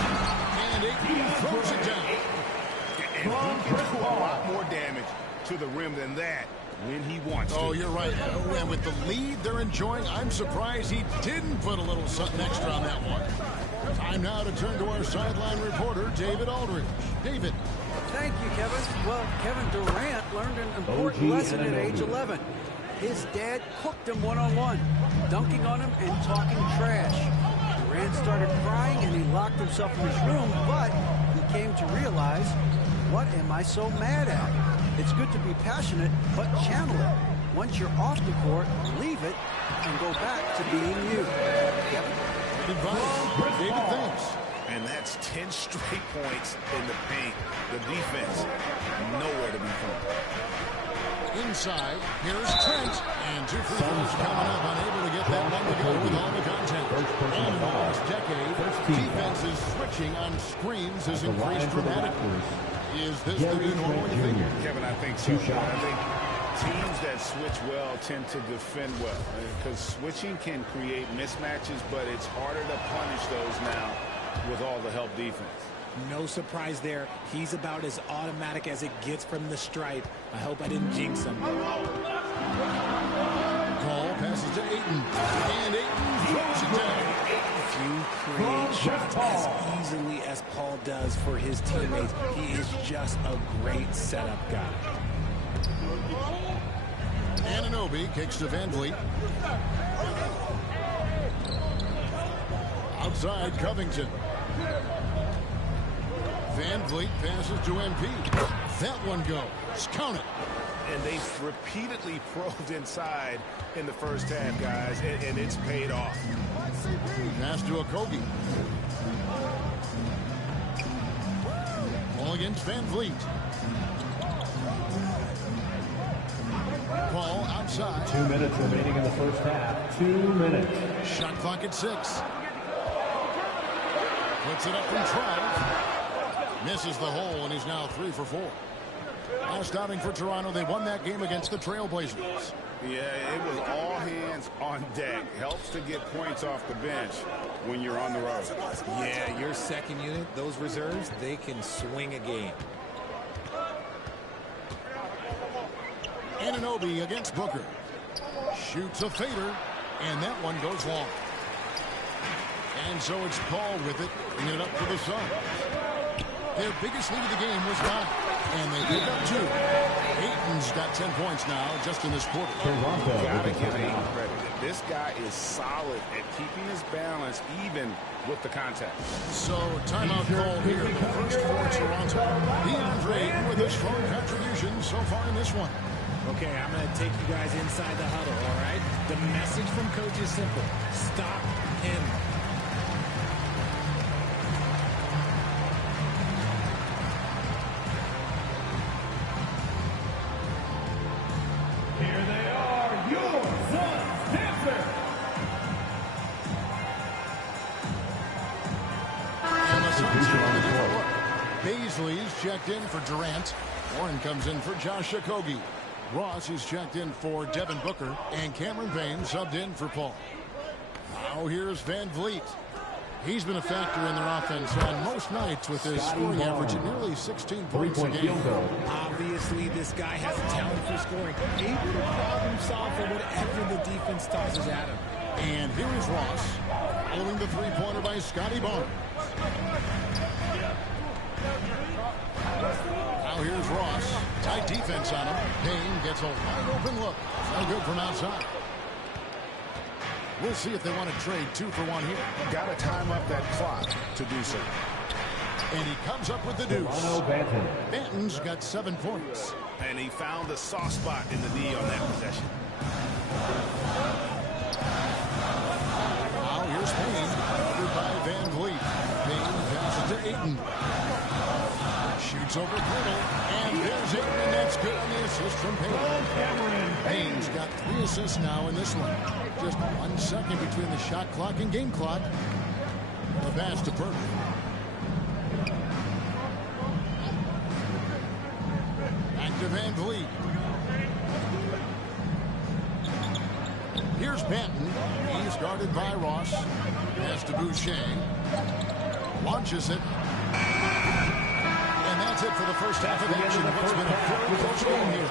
And Ayton throws it down. And he can do a lot more damage to the rim than that when he wants to. Oh, you're right. And with the lead they're enjoying, I'm surprised he didn't put a little something extra on that one. Time now to turn to our sideline reporter, David Aldridge. David. Thank you, Kevin. Well, Kevin Durant learned an important lesson at age 11. His dad cooked him one-on-one, dunking on him and talking trash. Durant started crying and he locked himself in his room, but he came to realize, what am I so mad at? It's good to be passionate, but channel it. Once you're off the court, leave it and go back to being you. Kevin. David, thanks. And that's 10 straight points in the paint. The defense, nowhere to be found. Inside, here's Trent, and 2 free throws coming up, unable to get that one to go with all the contact. And in the last decade, defenses switching on screens has increased dramatically. Is this the new normal, you think? Kevin, I think so. I think teams that switch well tend to defend well, because switching can create mismatches, but it's harder to punish those now with all the help defense. No surprise there. He's about as automatic as it gets from the stripe. I hope I didn't jinx him. Call passes to Ayton. And Ayton throws it down. If you create shots as easily as Paul does for his teammates, he is just a great setup guy. Anunoby kicks to Van Vliet. Outside, Covington. Van Vliet passes to MP. That one goes. Count it. And they've repeatedly probed inside in the first half, guys, and it's paid off. Pass to Kogi. Ball against Van Vliet. Paul outside. 2 minutes remaining in the first half. 2 minutes. Shot clock at 6. Puts it up from 12. Misses the hole, and he's now 3 for 4. Last outing for Toronto, they won that game against the Trailblazers. Yeah, it was all hands on deck. Helps to get points off the bench when you're on the road. Yeah, your second unit, those reserves, they can swing a game. Anunoby against Booker. Shoots a fader, and that one goes long. And so it's Paul with it, bringing it up for the Suns. Their biggest lead of the game was 9, and they pick up 2. Ayton's got 10 points now just in this quarter. Gotta give Ayton credit. This guy is solid at keeping his balance even with the contact. So timeout call here, the first for Toronto. DeAndre Ayton with a strong contribution so far in this one. Okay, I'm going to take you guys inside the huddle, all right? The message from coach is simple. Stop him. Here they are, your Suns Dancers. And the Suns are on the different look. Baisley's checked in for Durant. Warren comes in for Josh Okogie. Ross is checked in for Devin Booker. And Cameron Payne subbed in for Paul. Now here's Van Vliet. He's been a factor in their offense on most nights with his scoring average at nearly 16 points a game. Obviously, this guy has a talent for scoring. Able to problem solve for whatever the defense tosses at him. And here is Ross, following the three-pointer by Scotty Barnes. Now here's Ross. Tight Great defense on him. Payne gets a wide open look. No good from outside. We'll see if they want to trade 2 for 1 here. Got to time up that clock to do so. And he comes up with the deuce. Benton's got 7 points. And he found the soft spot in the knee on that possession. Now here's Payne, covered by Van Vliet. Payne passes to Ayton. Shoots over Pirtle, and there's Ayton, and that's good on the assist from Payne. Payne's got 3 assists now in this one. Just 1 second between the shot clock and game clock. The pass to Pirtle. Back to Van Vliet. Here's Benton. He's guarded by Ross. Pass to Boucher. Launches it. And that's it for the first half of action. What's been a very close game here.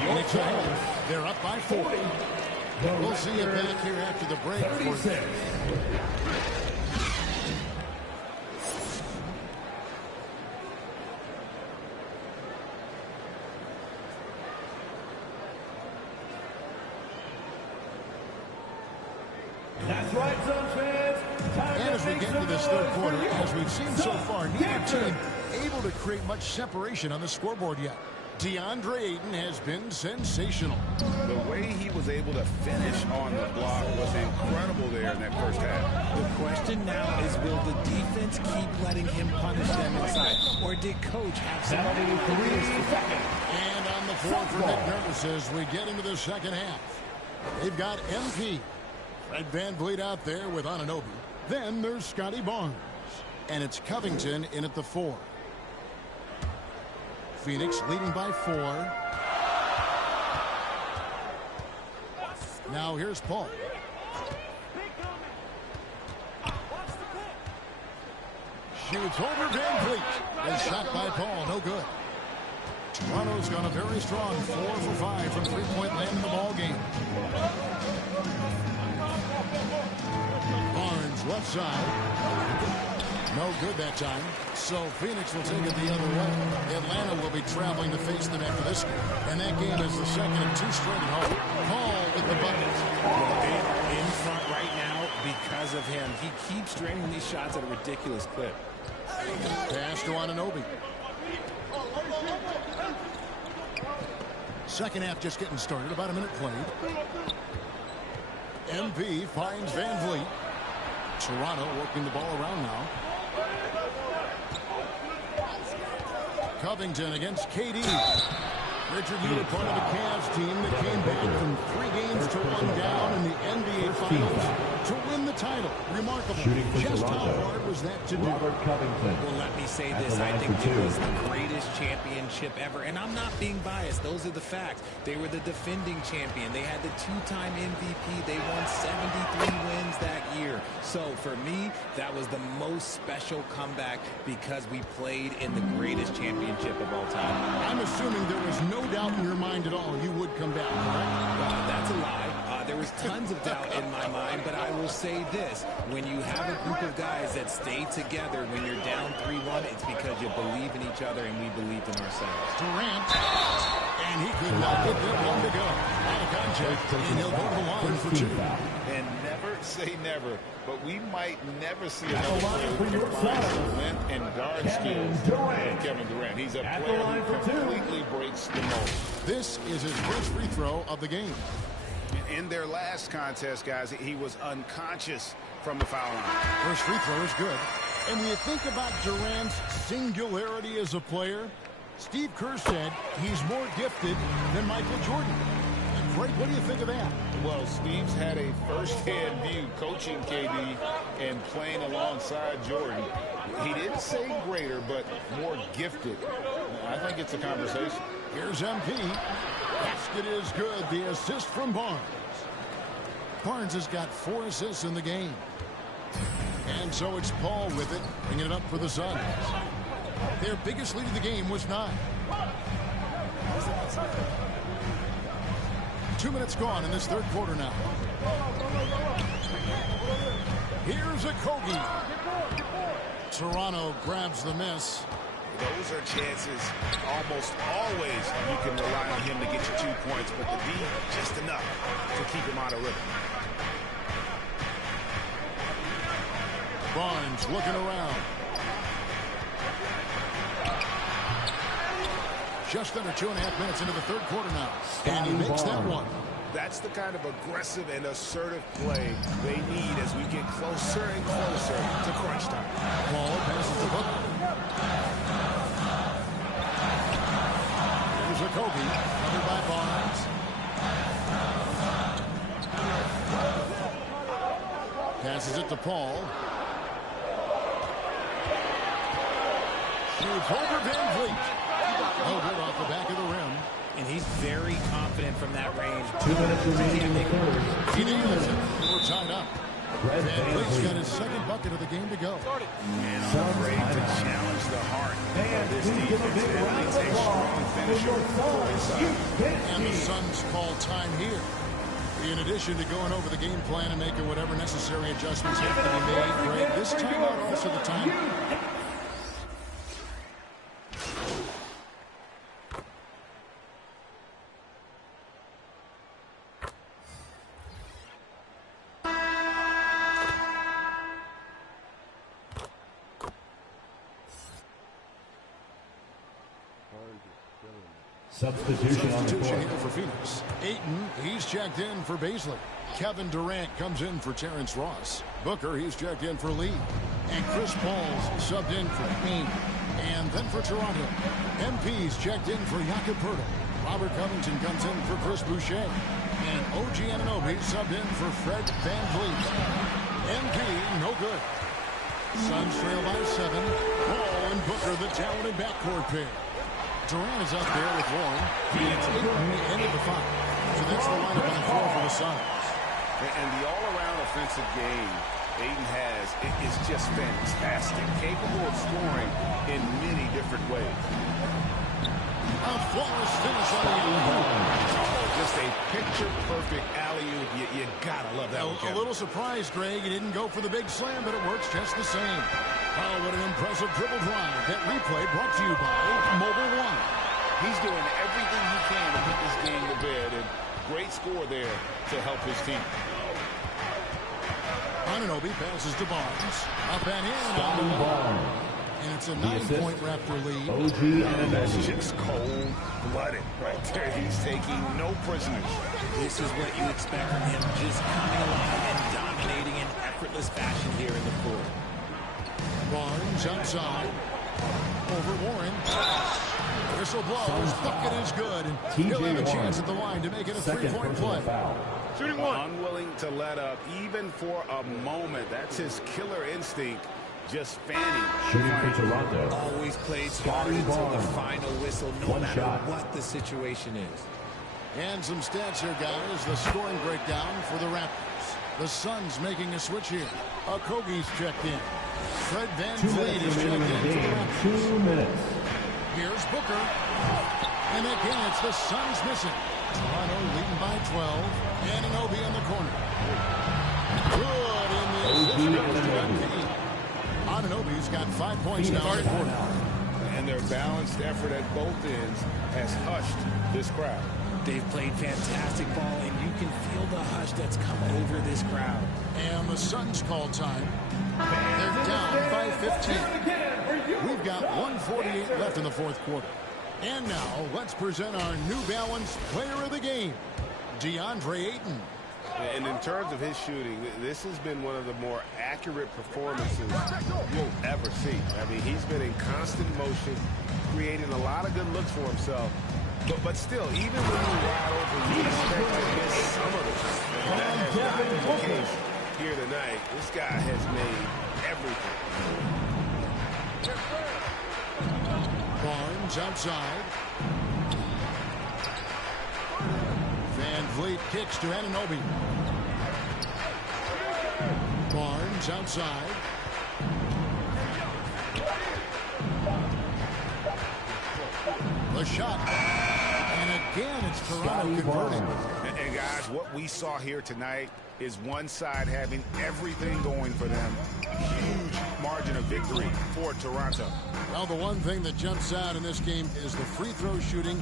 Phoenix ahead. They're up by 40. We'll see you back here after the break. That's right, Suns fans. And as we get into this third quarter, as we've seen so far, neither team able to create much separation on the scoreboard yet. DeAndre Ayton has been sensational. The way he was able to finish on the block was incredible there in that first half. The question now is, will the defense keep letting him punish them inside? Or did Coach have somebody who And on the floor for Nick Nurse as we get into the second half. They've got MP. Fred Van Vliet out there with Anunoby. Then there's Scotty Barnes. And it's Covington in at the 4. Phoenix leading by 4. Now here's Paul. Shoots over Van Vliet. A shot by Paul, no good. Toronto's gone a very strong 4 for 5 from three-point land in the ball game. Barnes left side. No good that time. So Phoenix will take it the other way. Atlanta will be traveling to face them after this game. And that game is the second of 2 straight at home. Paul with the bucket. in front right now because of him. He keeps draining these shots at a ridiculous clip. Pass to Anunoby. Second half just getting started. About a minute played. MP finds Van Vliet. Toronto working the ball around now. Covington against KD. Richard, you were part of the Cavs team that came back from 3 games to 1 down in the NBA Finals to win the title. Remarkable. Just how hard was that to do? Well, let me say this. I think it was the greatest championship ever. And I'm not being biased. Those are the facts. They were the defending champion. They had the 2-time MVP. They won 73 wins that year. So for me, that was the most special comeback because we played in the greatest championship of all time. I'm assuming there was no doubt in your mind at all you would come back, right? That's a lie. There was tons of doubt in my mind, but I will say this. When you have a group of guys that stay together when you're down 3-1, it's because you believe in each other and we believed in ourselves. Durant, and he could not get them long to go. Out of contact, and he'll go to the line for 2. And never say never, but we might never see another player who combines length and guard skills than Kevin Durant. He's a player who completely breaks the mold. This is his first free throw of the game. In their last contest, guys, he was unconscious from the foul line. First free throw is good. And when you think about Durant's singularity as a player, Steve Kerr said he's more gifted than Michael Jordan. And Craig, what do you think of that? Well, Steve's had a first-hand view coaching KD and playing alongside Jordan. He didn't say greater, but more gifted. I think it's a conversation. Here's MP. Basket is good. The assist from Barnes. Barnes has got 4 assists in the game. And so it's Paul with it, bringing it up for the Suns. Their biggest lead of the game was 9. 2 minutes gone in this third quarter now. Here's a Kogi. Toronto grabs the miss. those are chances almost always you can rely on him to get you 2 points, but the D, just enough to keep him out of rhythm. Barnes looking around. Just under 2.5 minutes into the third quarter now. And he makes that one. That's the kind of aggressive and assertive play they need as we get closer and closer to crunch time. Ball passes to Booker. Here's a Kobe, covered by Barnes. Passes it to Paul. Shoots over Van Vliet. No good off the back of the rim. And he's very confident from that range. 2 minutes remaining in the third. He nails it. We're tied up. Van Vliet's got his second bucket of the game to go. And I'm afraid to challenge the heart of this defense. It needs a strong finisher for his side. And the Suns call time here. In addition to going over the game plan and making whatever necessary adjustments have to be made, Greg, this timeout also the time. Substitution on the court. Here for Phoenix. Ayton, he's checked in for Baisley. Kevin Durant comes in for Terrence Ross. Booker, he's checked in for Lee. And Chris Paul's subbed in for Payne. And then for Toronto, MP's checked in for Jakob Poeltl. Robert Covington comes in for Chris Boucher. And OG Anunoby subbed in for Fred Van Vliet. MP, no good. Suns trail by 7. Paul and Booker, the talented backcourt pair. Durant is up there with Warren. It's Ayton end of the 5. So that's the lineup on the floor for the Suns. And the all-around offensive game Ayton has is just fantastic. Capable of scoring in many different ways. A flawless finish on the alley-oop. Just a picture-perfect alley-oop. You gotta love that one, A little surprised, Greg. He didn't go for the big slam, but it works just the same. Oh, what an impressive dribble drive. That replay brought to you by Mobile One. He's doing everything he can to put this game to bed, and great score there to help his team. Anunoby passes to Barnes. Up and in on the ball. And it's a 9-point Raptor lead. That's just cold-blooded right there. He's taking no prisoners. This is what you expect from him, just coming along and dominating in effortless fashion here in the court. Barnes outside. Over Warren. Whistle blows. Bucket is good. And he'll have a chance at the line to make it a 3-point play. Shooting one. Unwilling to let up even for a moment. That's his killer instinct. Just fanning. Shooting for Toronto. Always plays hard until the final whistle, no matter what the situation is. And some stats here, guys. The scoring breakdown for the Raptors. The Suns making a switch here. Okogie's checked in. Fred Van Vliet is checked in for the Raptors. 2 minutes. Here's Booker. And again, it's the Suns missing. Toronto leading by 12. Anunoby in the corner. Good in the assist. Anunoby's got 5 points now in the quarter. And their balanced effort at both ends has hushed this crowd. They've played fantastic ball, and you can feel the hush that's come over this crowd. And the Suns call time. They're down by 15. We've got 1:48 left in the fourth quarter. And now, let's present our New Balance Player of the Game, DeAndre Ayton. And in terms of his shooting, this has been one of the more accurate performances you'll ever see. I mean, he's been in constant motion, creating a lot of good looks for himself. But still, even when you ride over, you expect to miss some of it. And that has not been the case here tonight. This guy has made everything. Barnes outside. Van Vliet kicks to Anunoby. Barnes outside. The shot. And again, it's Toronto converting. And guys, what we saw here tonight is one side having everything going for them. Huge margin of victory for Toronto. Well, the one thing that jumps out in this game is the free throw shooting,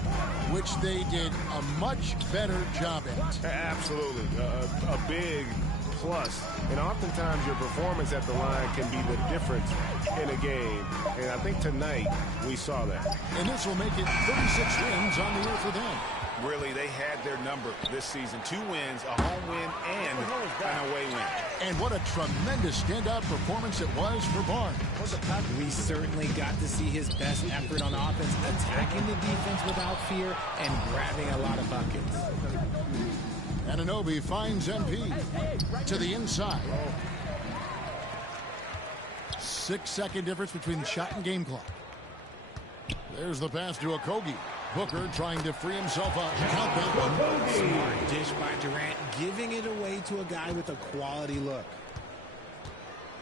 which they did a much better job at. Absolutely. A big plus. And oftentimes your performance at the line can be the difference in a game. And I think tonight we saw that. And this will make it 36 wins on the year for them. Really, they had their number this season. 2 wins, a home win, and an away win. And what a tremendous standout performance it was for Barnes. We certainly got to see his best effort on offense, attacking the defense without fear and grabbing a lot of buckets. Anunoby finds MP to the inside. 6-second difference between the shot and game clock. There's the pass to Okogie. Booker trying to free himself up. Count that one. Smart dish by Durant, giving it away to a guy with a quality look.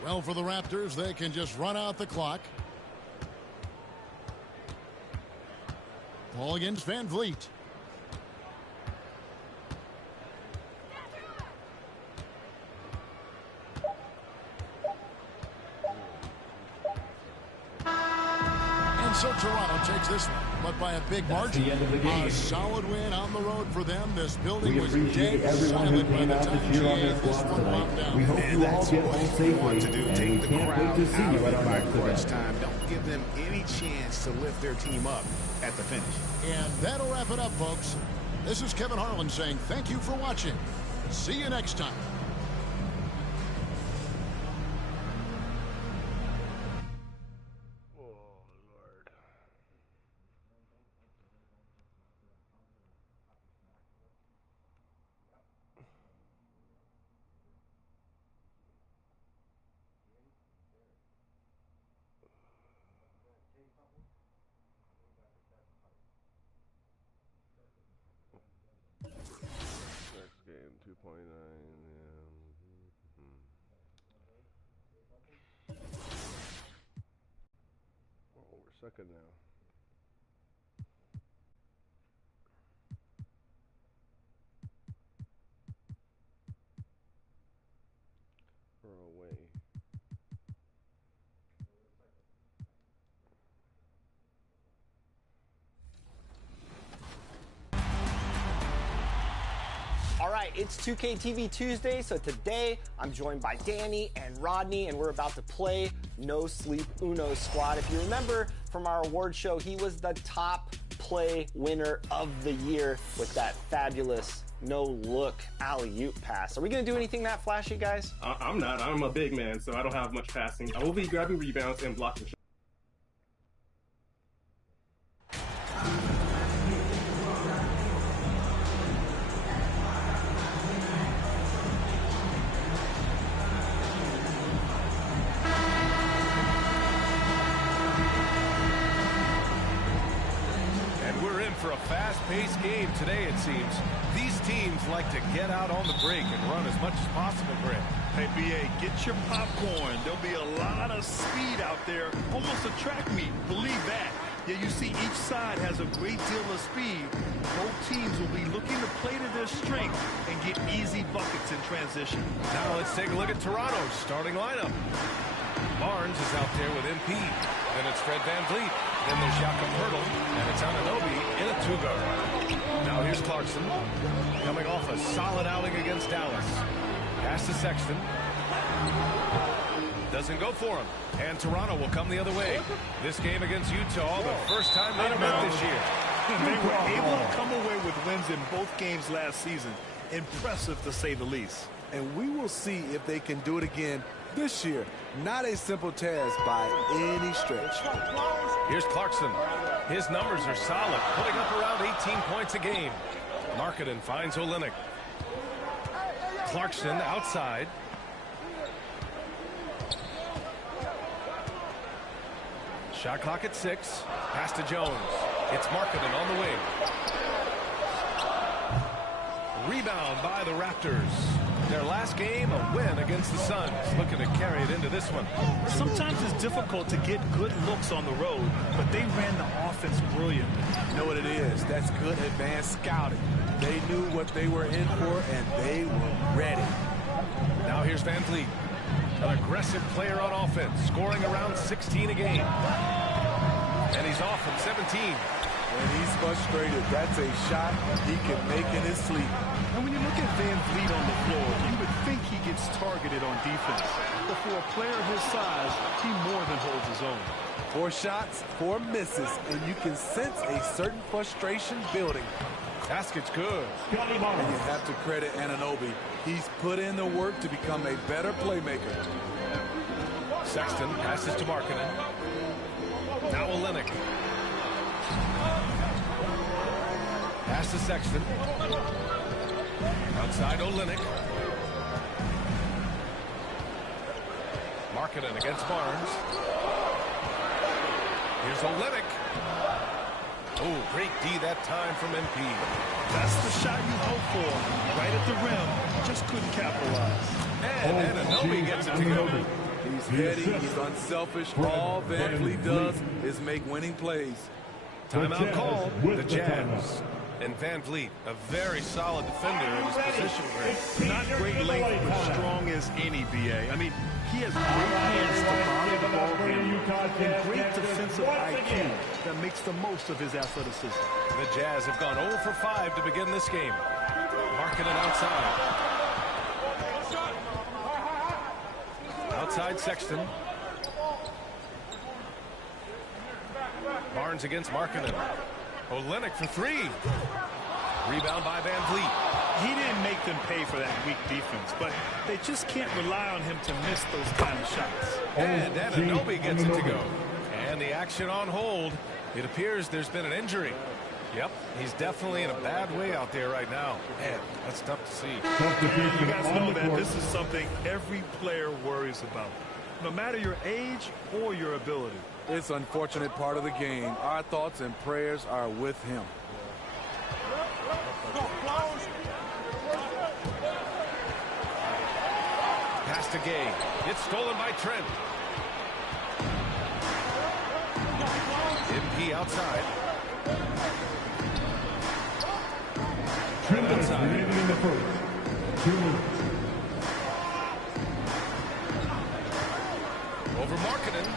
Well, for the Raptors, they can just run out the clock. Ball against Van Vliet. So Toronto takes this one, but by a big margin. A solid win on the road for them. This building was dead silent by the time this one wound down. We hope you all get home safely to do. Take the crowd out of it by crunch time. Don't give them any chance to lift their team up at the finish. And that'll wrap it up, folks. This is Kevin Harlan saying thank you for watching. See you next time. Next game, 2.9. Oh, we're second now. We're away. All right, it's 2K TV Tuesday, so today I'm joined by Danny and Rodney, and we're about to play No Sleep Uno Squad. If you remember from our award show, he was the top play winner of the year with that fabulous no-look alley-oop pass. Are we going to do anything that flashy, guys? I'm not. I'm a big man, so I don't have much passing. I will be grabbing rebounds and blocking shots. For a fast-paced game today, it seems. These teams like to get out on the break and run as much as possible, Greg. Hey, B.A., get your popcorn. There'll be a lot of speed out there, almost a track meet. Believe that. Yeah, you see each side has a great deal of speed. Both teams will be looking to play to their strength and get easy buckets in transition. Now let's take a look at Toronto's starting lineup. Barnes is out there with MP. Then it's Fred Van Vliet. Then there's Jakob Poeltl. And it's Anunoby in a 2-guard. Now here's Clarkson. Coming off a solid outing against Dallas. Pass to Sexton. Doesn't go for him. And Toronto will come the other way. This game against Utah, the first time they've met this year. They were able to come away with wins in both games last season. Impressive, to say the least. And we will see if they can do it again this year. Not a simple task by any stretch. Here's Clarkson. His numbers are solid, putting up around 18 points a game. Markkanen finds Olynyk. Clarkson outside. Shot clock at 6. Pass to Jones. It's Markkanen on the wing. Rebound by the Raptors. Their last game, a win against the Suns. Looking to carry it into this one. Sometimes it's difficult to get good looks on the road, but they ran the offense brilliantly. You know what it is? That's good advanced scouting. They knew what they were in for, and they were ready. Now here's Van Vliet. An aggressive player on offense, scoring around 16 a game. And he's off from 17. When he's frustrated, that's a shot he can make in his sleep. And when you look at Van Vliet on the floor, you would think he gets targeted on defense. But for a player his size, he more than holds his own. 4 shots, 4 misses, and you can sense a certain frustration building. Basket's good. And you have to credit Anunoby. He's put in the work to become a better playmaker. Sexton passes to Markkanen. Now Olynyk. Pass to Sexton. Outside Olynyk. Markkanen against Barnes. Here's Olynyk. Oh, great D that time from MP. That's the shot you hope for. Right at the rim. Just couldn't capitalize. And Anunoby gets it to go. He's heady. He's unselfish. All Van Vliet does is make winning plays. Timeout called. The Jazz. And Van Vliet, a very solid defender in his position. Not great length, but strong as any, BA. I mean, he has great hands to bottom the ball handle and great defensive IQ that makes the most of his athleticism. The Jazz have gone 0 for 5 to begin this game. Markkanen outside. Outside Sexton. Barnes against Markkanen. Olynyk for 3. Rebound by Van Vliet. He didn't make them pay for that weak defense, but they just can't rely on him to miss those kind of shots. And Anunoby gets it to go. And the action on hold. It appears there's been an injury. Yep, he's definitely in a bad way out there right now. Man, that's tough to see. You guys know that this is something every player worries about, no matter your age or your ability. It's an unfortunate part of the game. Our thoughts and prayers are with him. Pass to Gay. It's stolen by Trent. MP outside. Trent outside. In the first. 2 minutes. Over Markkanen.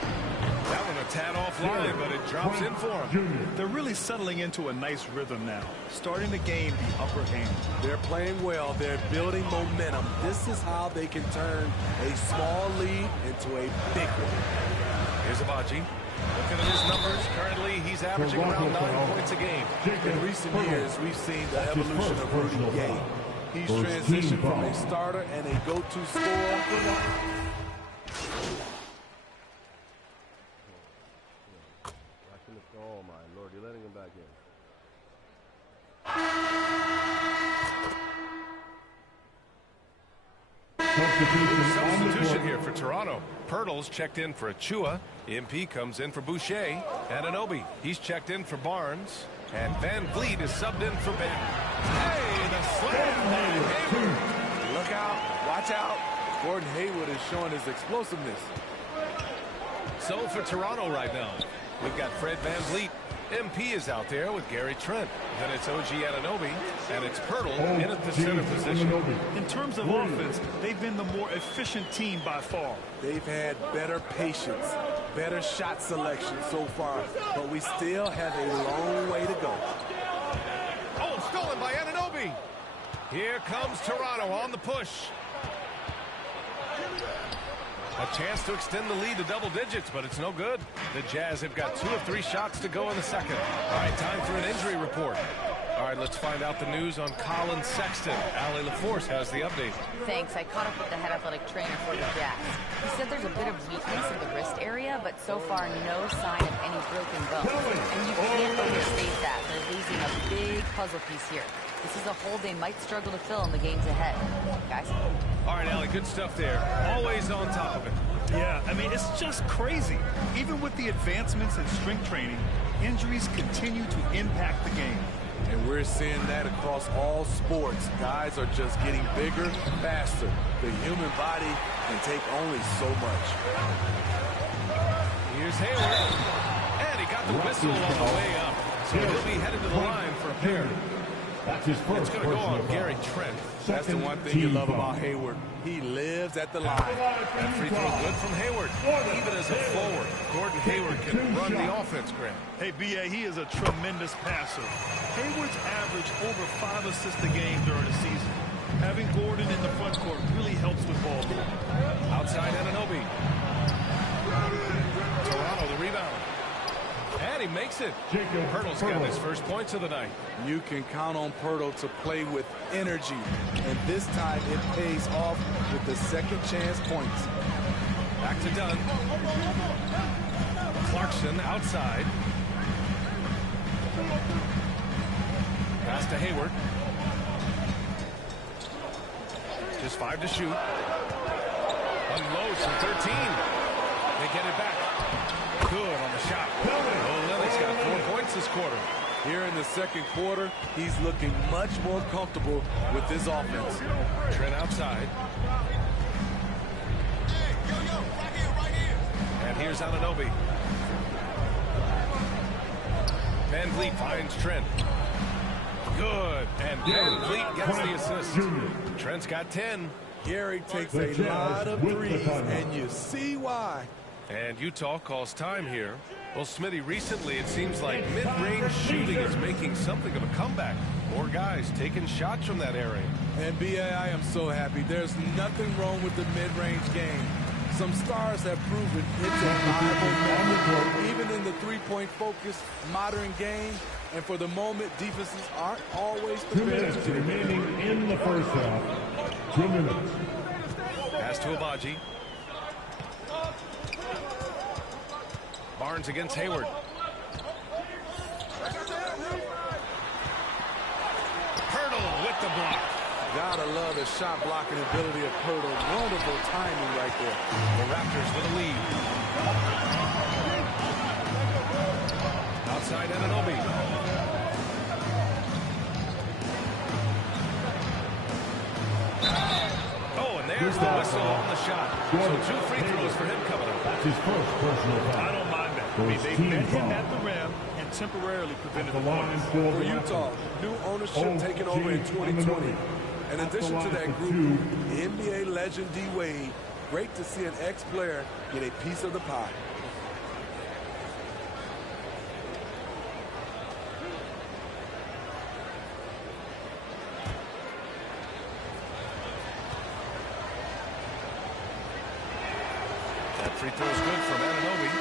That one a tad offline, but it drops in for him. They're really settling into a nice rhythm now, starting to gain the upper hand. They're playing well. They're building momentum. This is how they can turn a small lead into a big one. Here's Abaji. Looking at his numbers, currently he's averaging around 9 points a game. In recent years, we've seen the evolution of Rudy Gay. He's transitioned from a starter and a go-to scorer. Oh my Lord, you're letting him back in. Substitution here for Toronto. Pirtle's checked in for Achua. MP comes in for Boucher. Anunoby, he's checked in for Barnes. And Van Vliet is subbed in for Ben. Hey, the slam by Hayward. Look out, watch out. Gordon Hayward is showing his explosiveness. So for Toronto right now, we've got Fred Van Vliet. MP is out there with Gary Trent. Then it's OG Anunoby, and it's Pirtle in at the center position. In terms of offense, they've been the more efficient team by far. They've had better patience, better shot selection so far, but we still have a long way to go. Oh, stolen by Anunoby. Here comes Toronto on the push. A chance to extend the lead to double digits, but it's no good. The Jazz have got 2 of 3 shots to go in the second. All right, time for an injury report. All right, let's find out the news on Colin Sexton. Allie LaForce has the update. Thanks. I caught up with the head athletic trainer for the Jazz. He said there's a bit of weakness in the wrist area, but so far no sign of any broken bones. And you can't overstate that. They're losing a big puzzle piece here. This is a hole they might struggle to fill in the games ahead. Guys? All right, Allie, good stuff there. Always on top of it. Yeah, I mean, it's just crazy. Even with the advancements in strength training, injuries continue to impact the game. And we're seeing that across all sports. Guys are just getting bigger, faster. The human body can take only so much. Here's Hayward. And he got the whistle on the way up. So he'll be headed to the line for a pair. That's his first. It's going to go on Gary Trent. That's the one thing you love about Hayward. He lives at the line. That free throw good from Hayward. Even as a forward, Gordon Hayward can run the offense, Grant. Hey, B.A., he is a tremendous passer. Hayward's averaged over 5 assists a game during the season. Having Gordon in the front court really helps with ball movement. Outside Anunoby. Toronto the rebound. And he makes it. Pirtle's got his first points of the night. You can count on Pirtle to play with energy. And this time it pays off with the second chance points. Back to Dunn. Clarkson outside. Pass to Hayward. Just 5 to shoot. Unloads from 13. They get it back. Good on the shot. Olynyk's got 4 points this quarter. Here in the second quarter, he's looking much more comfortable with this offense. Trent outside. And here's Anunoby. Van Vliet finds Trent. Good. And Van Vliet gets the assist. Trent's got 10. Gary takes a lot of threes, and you see why. And Utah calls time here. Well, Smitty, recently it seems like mid-range shooting is making something of a comeback. More guys taking shots from that area. And B.A., I am so happy. There's nothing wrong with the mid-range game. Some stars have proven it's a viable method, even in the three-point focused modern game. And for the moment, defenses aren't always prepared to do it. 2 minutes remaining in the first half. 2 minutes. Pass to Abaji. Barnes against Hayward. Pirtle with the block. Gotta love the shot blocking ability of Pirtle. Wonderful timing right there. The Raptors with a lead. Outside Anunoby. Oh, and there's the whistle on the shot. So 2 free throws for him coming up. That's his first personal foul. I don't mind that. I mean, they met him at the rim and temporarily prevented the line for Utah. New ownership taking over in 2020. In addition to that group, NBA legend D. Wade. Great to see an ex-player get a piece of the pie. That free throw is good from Anunoby.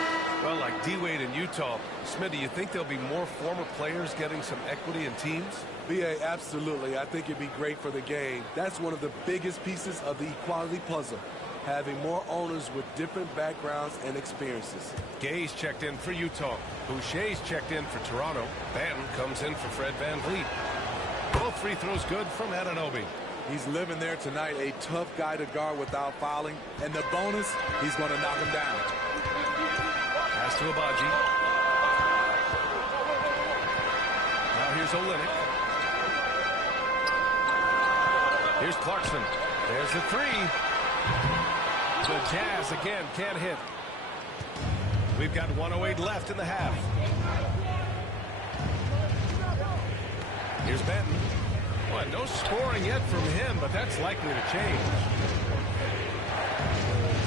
Well, like D-Wade in Utah, Smith, do you think there'll be more former players getting some equity in teams? B.A., absolutely. I think it'd be great for the game. That's one of the biggest pieces of the equality puzzle, having more owners with different backgrounds and experiences. Gay's checked in for Utah. Boucher's checked in for Toronto. Banton comes in for Fred Van Vliet. Both free throws good from Anunoby. He's living there tonight, a tough guy to guard without fouling. And the bonus, he's going to knock him down. Pass to Abaji. Now here's Olynyk. Here's Clarkson. There's the 3. The Jazz again can't hit. We've got 1:08 left in the half. Here's Banton. Well, no scoring yet from him, but that's likely to change.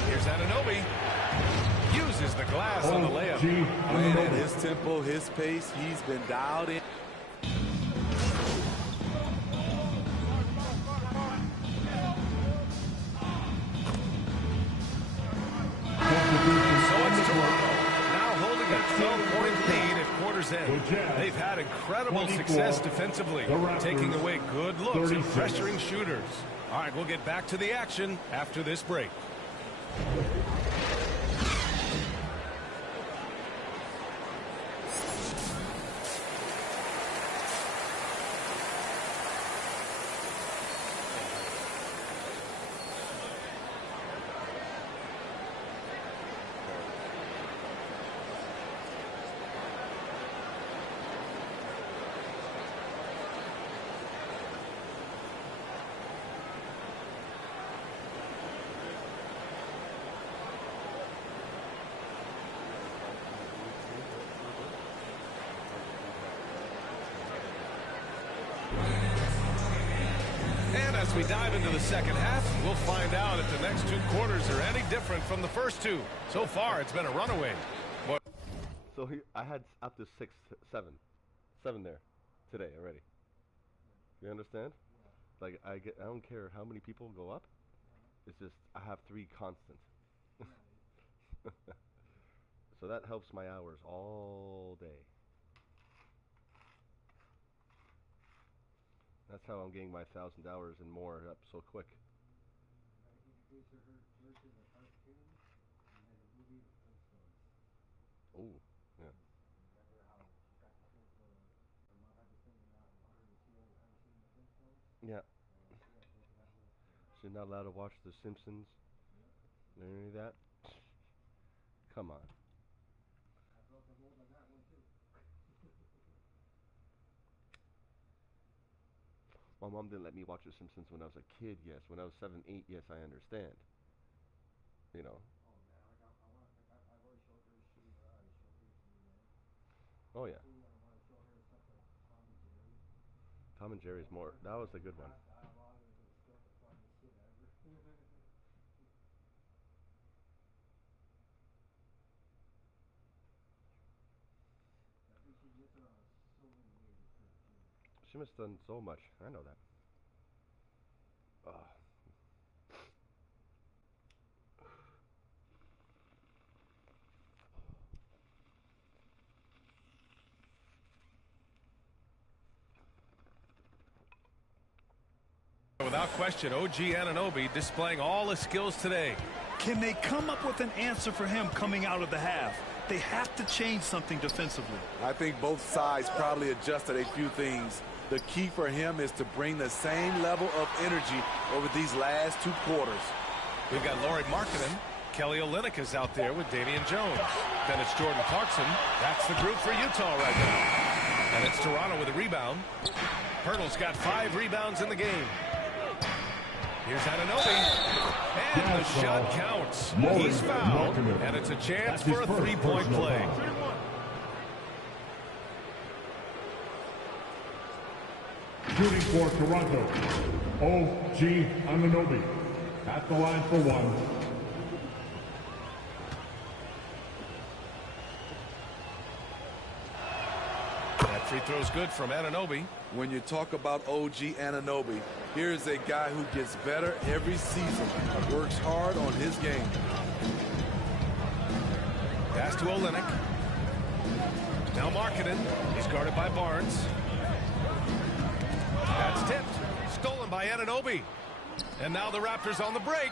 Here's Anunoby. Uses the glass on the layup. Playing at his tempo, his pace, he's been dialed in. So it's Toronto, now holding a 12-point lead at quarter's end. They've had incredible success defensively, taking away good looks and pressuring shooters. All right, we'll get back to the action after this break. And as we dive into the second half, we'll find out if the next 2 quarters are any different from the first 2. So far, it's been a runaway. So I had up to 7 there today already. You understand? Like I don't care how many people go up. It's just I have 3 constant. So that helps my hours all day. That's how I'm getting my 1,000 hours and more up so quick. Oh, yeah. Yeah. She's not allowed to watch The Simpsons. Any of that? Come on. My mom didn't let me watch The Simpsons when I was a kid, yes. When I was 7, 8, yes, I understand. You know. Oh, yeah. Tom and Jerry's more. That was a good one. She must have done so much. I know that. Without question, OG Anunoby displaying all his skills today. Can they come up with an answer for him coming out of the half? They have to change something defensively. I think both sides probably adjusted a few things. The key for him is to bring the same level of energy over these last 2 quarters. We've got Lauri Markkanen. Kelly Olynyk is out there with Damian Jones. Then it's Jordan Clarkson. That's the group for Utah right now. And it's Toronto with a rebound. Pirtle's got 5 rebounds in the game. Here's Anunoby. And the shot counts. He's fouled. And it's a chance for a 3-point play. Shooting for Toronto, OG Anunoby. At the line for 1. That free throw's good from Anunoby. When you talk about OG Anunoby, here's a guy who gets better every season, works hard on his game. Pass to Olynyk. Now Markkanen. He's guarded by Barnes. That's tipped. Stolen by Anunoby. And now the Raptors on the break.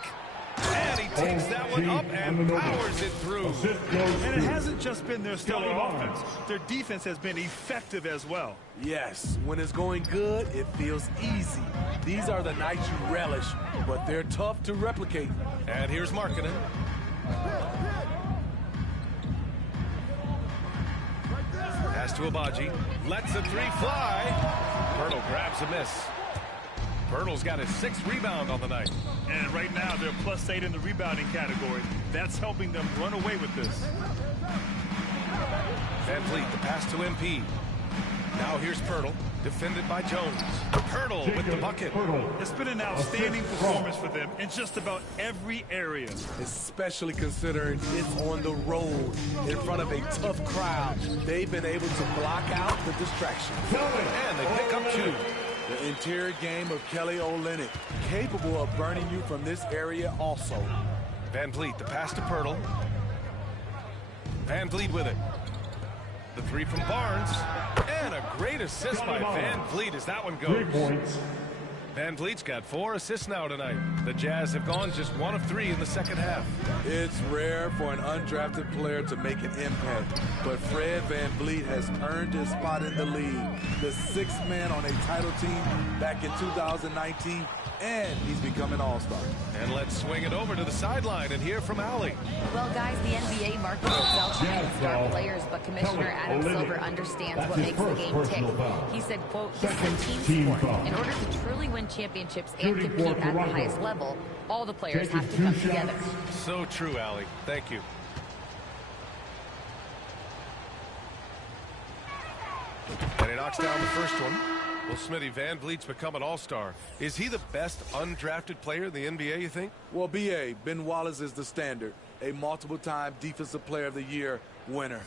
And he takes that one up and powers it through. And it hasn't just been their stellar offense. Their defense has been effective as well. Yes, when it's going good, it feels easy. These are the nights you relish, but they're tough to replicate. And here's Markkanen. Pass to Abaji. Lets the 3 fly. Pirtle grabs a miss. Pirtle's got his 6th rebound on the night. And right now, they're +8 in the rebounding category. That's helping them run away with this. Van Vliet, the pass to MP. Now here's Pirtle, defended by Jones. Pirtle with the bucket. It's been an outstanding performance for them in just about every area. Especially considering it's on the road in front of a tough crowd. They've been able to block out the distractions. And they pick up 2. The interior game of Kelly Olynyk, capable of burning you from this area also. Van Vliet, the pass to Pirtle. Van Vliet with it. The 3 from Barnes. And a great assist by Van Vliet as that one goes. 3 points. Van Vliet's got 4 assists now tonight. The Jazz have gone just 1 of 3 in the second half. It's rare for an undrafted player to make an impact, but Fred Van Vliet has earned his spot in the league. The 6th man on a title team back in 2019, and he's become an all-star. And let's swing it over to the sideline and hear from Allie. Well, guys, the NBA market itself behind star players, but Commissioner Adam Silver understands what makes the game tick. He said, quote, this is a team sport. In order to truly win championships and compete at the highest level, all the players have to come together. So true, Allie. Thank you. And he knocks down the first one. Well, Smitty, Van Vliet's become an all-star. Is he the best undrafted player in the NBA, you think? Well, B.A., Ben Wallace is the standard. A multiple-time Defensive Player of the Year winner.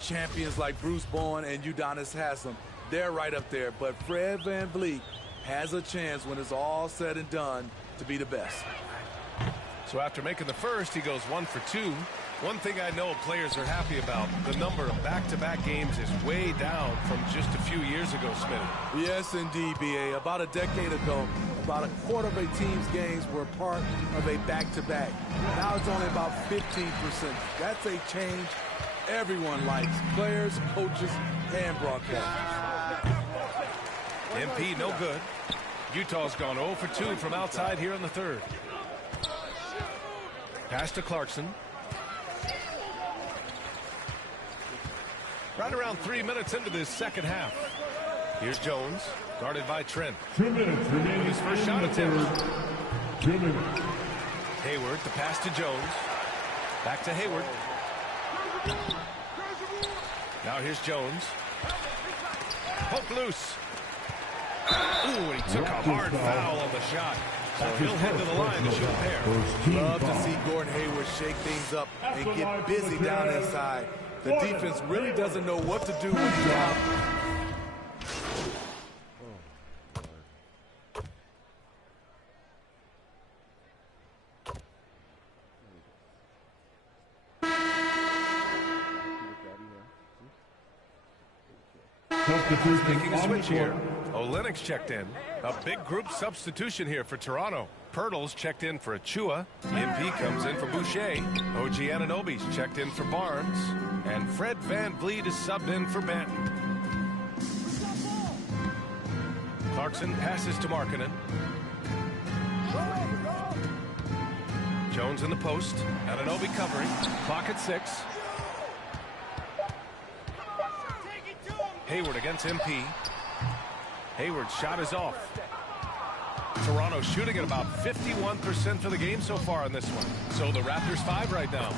Champions like Bruce Bowen and Udonis Haslem, they're right up there. But Fred Van Vliet has a chance when it's all said and done to be the best. So after making the first, he goes 1 for 2. One thing I know players are happy about, the number of back-to-back games is way down from just a few years ago, Smitty. Yes, indeed, B.A. About a decade ago, about a quarter of a team's games were part of a back-to-back. Now it's only about 15%. That's a change everyone likes, players, coaches, and broadcasters. MP no good. Utah's gone 0 for 2 from outside here in the third. Pass to Clarkson. Right around 3 minutes into this second half. Here's Jones, guarded by Trent. 2 minutes remaining. His first shot attempt. 2 minutes. Hayward, the pass to Jones. Back to Hayward. Now here's Jones. Poke loose. Ooh, he took a hard foul on the shot. So he'll head to the line to shoot a pair. Love to see Gordon Hayward shake things up and get busy down inside. The defense really doesn't know what to do when he's out. Making a switch here. Olenek's checked in. A big group substitution here for Toronto. Pirtle's checked in for Achua. MP comes in for Boucher. OG Anunoby's checked in for Barnes. And Fred Van Vliet is subbed in for Banton. Clarkson passes to Markkanen. Jones in the post. Anunoby covering. Clock at 6. Hayward against MP. Hayward's shot is off. Toronto shooting at about 51% for the game so far in this one. So the Raptors 5 right now.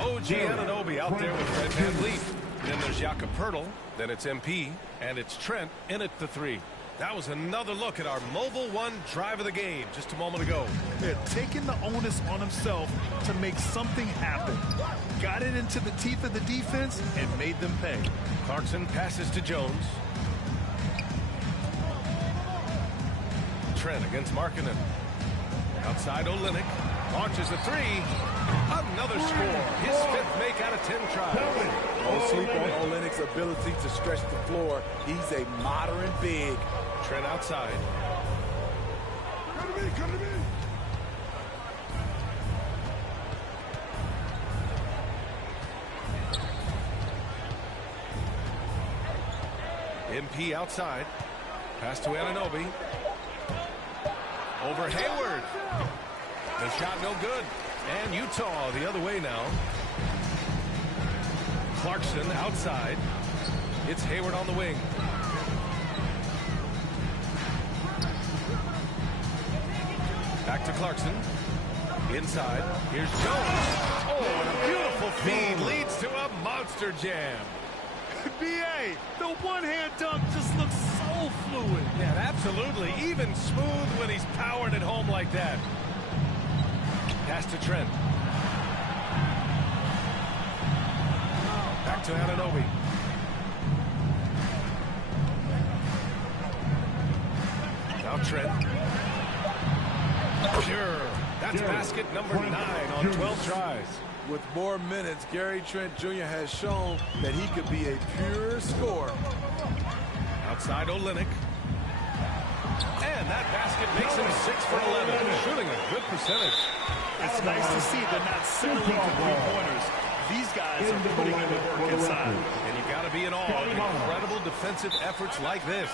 OG Anunoby out there with Fred Van Vliet. Then there's Jakob Poeltl. Then it's MP. And it's Trent in at the 3. That was another look at our Mobile One drive of the game just a moment ago. They're taking the onus on himself to make something happen. Got it into the teeth of the defense and made them pay. Clarkson passes to Jones. Trent against Markkanen. Outside Olenek. Launches a 3. Another score. His 5th make out of 10 tries. Don't sleep on Olenek's ability to stretch the floor. He's a modern big. Trent outside. Come to me, come to me. MP outside. Pass to Anunoby. Over Hayward. The shot no good. And Utah the other way now. Clarkson outside. It's Hayward on the wing. Back to Clarkson. Inside. Here's Jones. Oh, and a beautiful feed leads to a monster jam. B.A., the one-hand dunk just looks so fluid. Yeah, absolutely. Even smooth when he's powering it home like that. Pass to Trent. Back to Anunoby. Now Trent. Pure. That's basket number 9 on 12 tries. With more minutes, Gary Trent Jr. has shown that he could be a pure scorer. Outside Olenek. And that basket makes him 6 for 11. Shooting a good percentage. It's nice to see they're not settling for three-pointers. These guys are putting in the work inside. And you got to be in awe of incredible defensive efforts like this.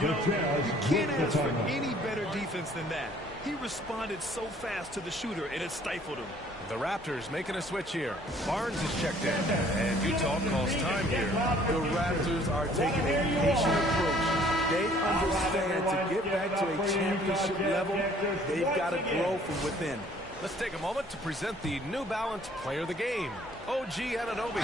You know, you can't ask for any better defense than that. He responded so fast to the shooter, and it stifled him. The Raptors making a switch here. Barnes is checked in, and Utah calls time here. The Raptors are taking a patient approach. They understand to get back to a championship level, they've got to grow from within. Let's take a moment to present the New Balance Player of the Game, OG Anunoby.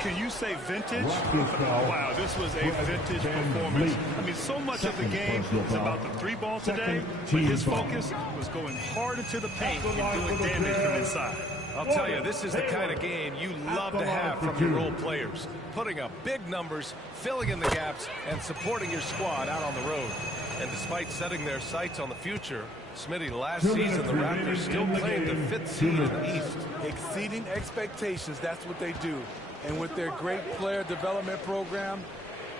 Can you say vintage? Wow, this was a vintage performance. I mean, so much of the game was about the three ball today, but his focus was going hard into the paint and doing damage from inside. I'll tell you, this is the kind of game you love to have from your role players. Putting up big numbers, filling in the gaps, and supporting your squad out on the road. And despite setting their sights on the future, Smitty, last season the Raptors still claimed the 5th seed in the East. Exceeding expectations, that's what they do. And with their great player development program,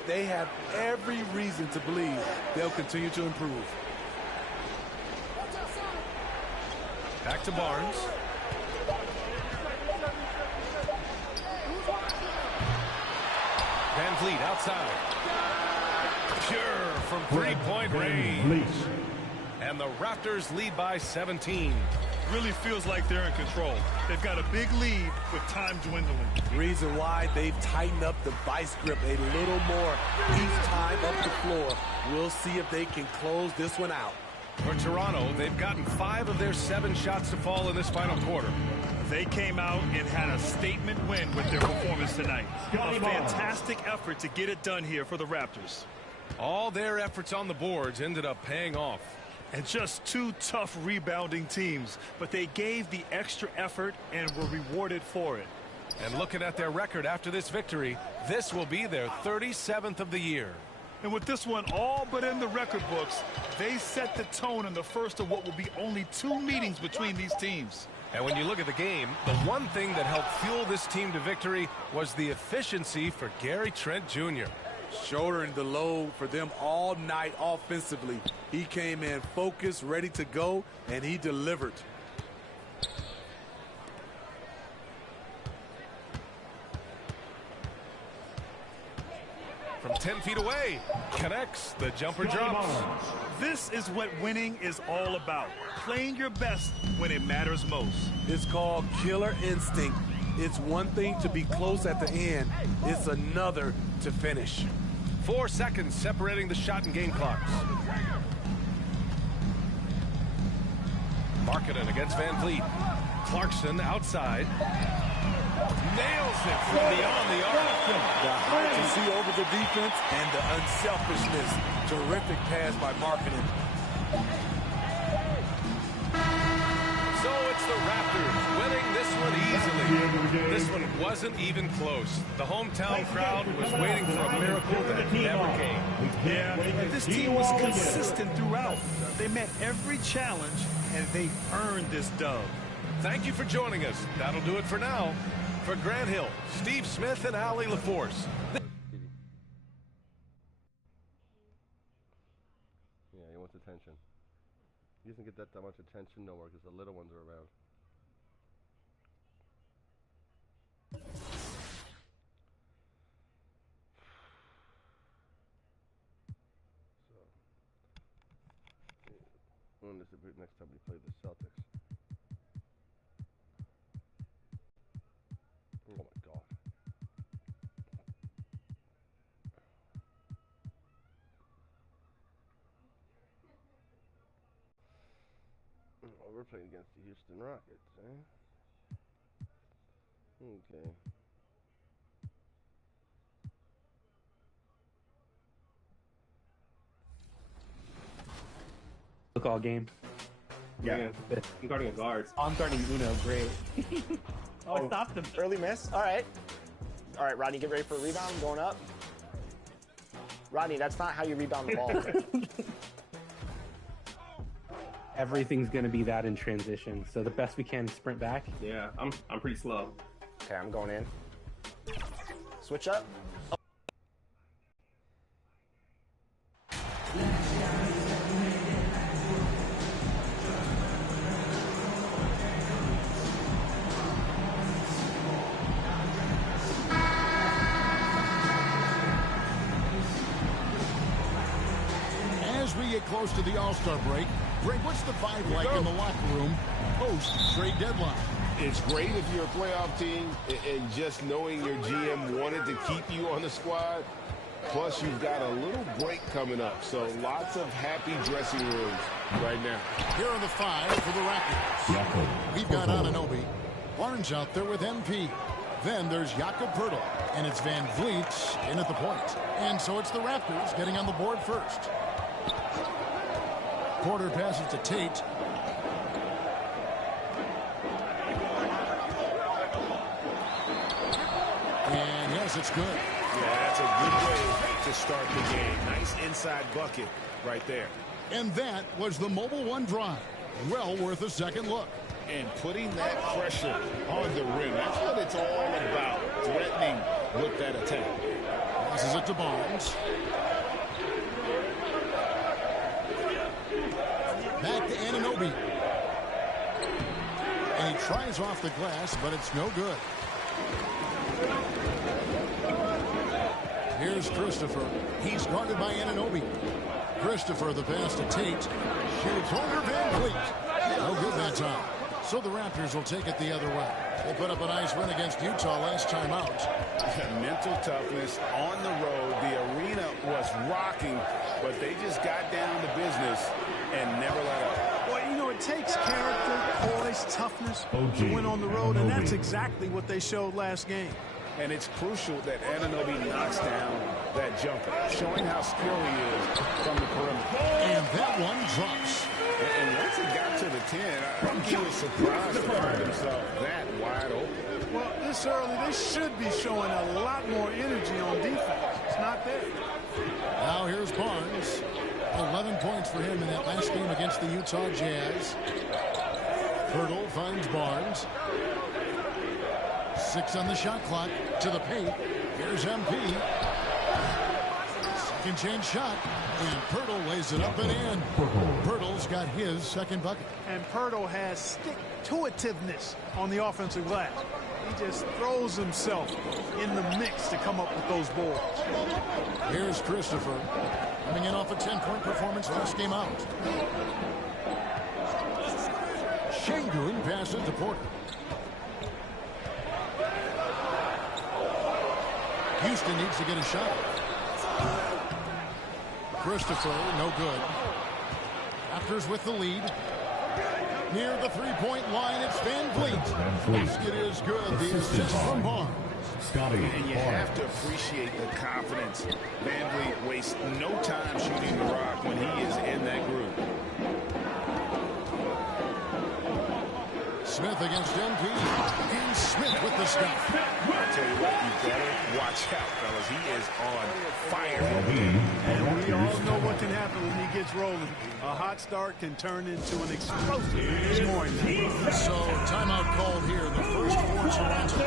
they have every reason to believe they'll continue to improve. Back to Barnes. Van Vliet outside. Pure from three-point range. And the Raptors lead by 17. Really feels like they're in control. They've got a big lead with time dwindling. Reason why they've tightened up the vice grip a little more each time up the floor. We'll see if they can close this one out. For Toronto, they've gotten 5 of their 7 shots to fall in this final quarter. They came out and had a statement win with their performance tonight. A fantastic effort to get it done here for the Raptors. All their efforts on the boards ended up paying off. And just 2 tough rebounding teams, but they gave the extra effort and were rewarded for it. And looking at their record after this victory, this will be their 37th of the year. And with this one all but in the record books, they set the tone in the first of what will be only 2 meetings between these teams. And when you look at the game, the one thing that helped fuel this team to victory was the efficiency for Gary Trent Jr. Shouldering the load for them all night offensively. He came in focused, ready to go, and he delivered. From 10 feet away, connects, the jumper drops. This is what winning is all about. Playing your best when it matters most. It's called killer instinct. It's one thing to be close at the end. It's another to finish. 4 seconds separating the shot and game clocks. Markkanen against Van Vliet. Clarkson outside. Nails it from beyond the arc. The height to see over the defense and the unselfishness. Terrific pass by Markkanen. So it's the Raptors winning this one easily. This one wasn't even close. The hometown crowd was waiting for a miracle that never came. Yeah, and this team was consistent throughout. They met every challenge, and they earned this dub. Thank you for joining us. That'll do it for now. For Grant Hill, Steve Smith, and Allie LaForce. Yeah, he wants attention. He doesn't get that much attention nowhere because the little ones are around. So, when is the next time we play the Celtics? Oh my God. Oh, we're playing against the Houston Rockets, eh? Okay. Look all game. Yeah. I'm guarding a guard. I'm guarding Uno. Great. I stopped him. Early miss. All right. All right, Rodney, get ready for a rebound. Going up. Rodney, that's not how you rebound the ball. Everything's gonna be that in transition. So the best we can is sprint back. Yeah, I'm pretty slow. Okay, I'm going in. Switch up. As we get close to the All-Star break, Greg, what's the vibe like in the locker room post-trade deadline? It's great if you're a playoff team, and just knowing your GM wanted to keep you on the squad, Plus, you've got a little break coming up, so lots of happy dressing rooms right now. Here are the 5 for the Raptors. We've got Anunoby. Barnes out there with MP. Then there's Jakob Poeltl, and it's Van Vliet in at the point. And so it's the Raptors getting on the board first. Porter passes to Tate. And yes, it's good. Yeah, that's a good way to start the game. Nice inside bucket right there. And that was the Mobile One drive. Well worth a second look. And putting that pressure on the rim. That's what it's all about, threatening with that attack. Passes it to Barnes. Back to Anunoby. And he tries off the glass, but it's no good. Here's Christopher. He's guarded by Anunoby. Christopher, the pass to Tate. Shoots over Van Vliet. No good that time. So the Raptors will take it the other way. They put up a nice win against Utah last time out. Mental toughness on the road. The arena was rocking, but they just got down to business and never let up. Well, you know, it takes character, poise, toughness to win on the road, and that's exactly what they showed last game. And it's crucial that Anunoby knocks down that jumper, showing how skilled he is from the perimeter. And that one drops. And once he got to the 10, I think he was surprised to find himself that wide open. Well, this early, they should be showing a lot more energy on defense. It's not there. Now here's Barnes. 11 points for him in that last game against the Utah Jazz. Poeltl finds Barnes. 6 on the shot clock. To the paint. Here's MP. Second chance shot. And Poeltl lays it up and in. Poeltl's got his second bucket. And Poeltl has stick-to-itiveness on the offensive glass. He just throws himself in the mix to come up with those boards. Here's Christopher. Coming in off a 10-point performance last game out. Şengün passes to Porter. Houston needs to get a shot. Christopher, no good. Raptors with the lead. Near the three-point line, it's Van Vliet. Basket is good. The assist from Barnes. And you have to appreciate the confidence. Van Vliet wastes no time shooting the rock when he is in that group. Smith against MP. And Smith with the stuff. I tell you what, you better watch out, fellas. He is on fire. And we all know what can happen when he gets rolling. A hot start can turn into an explosive scoring night. So, timeout called here. The first for Toronto.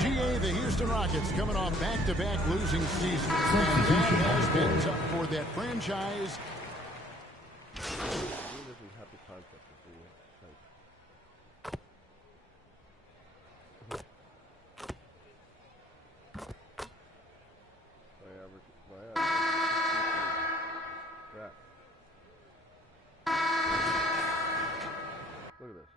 GA, the Houston Rockets, coming off back-to-back losing seasons. And that has been tough for that franchise. Look at this.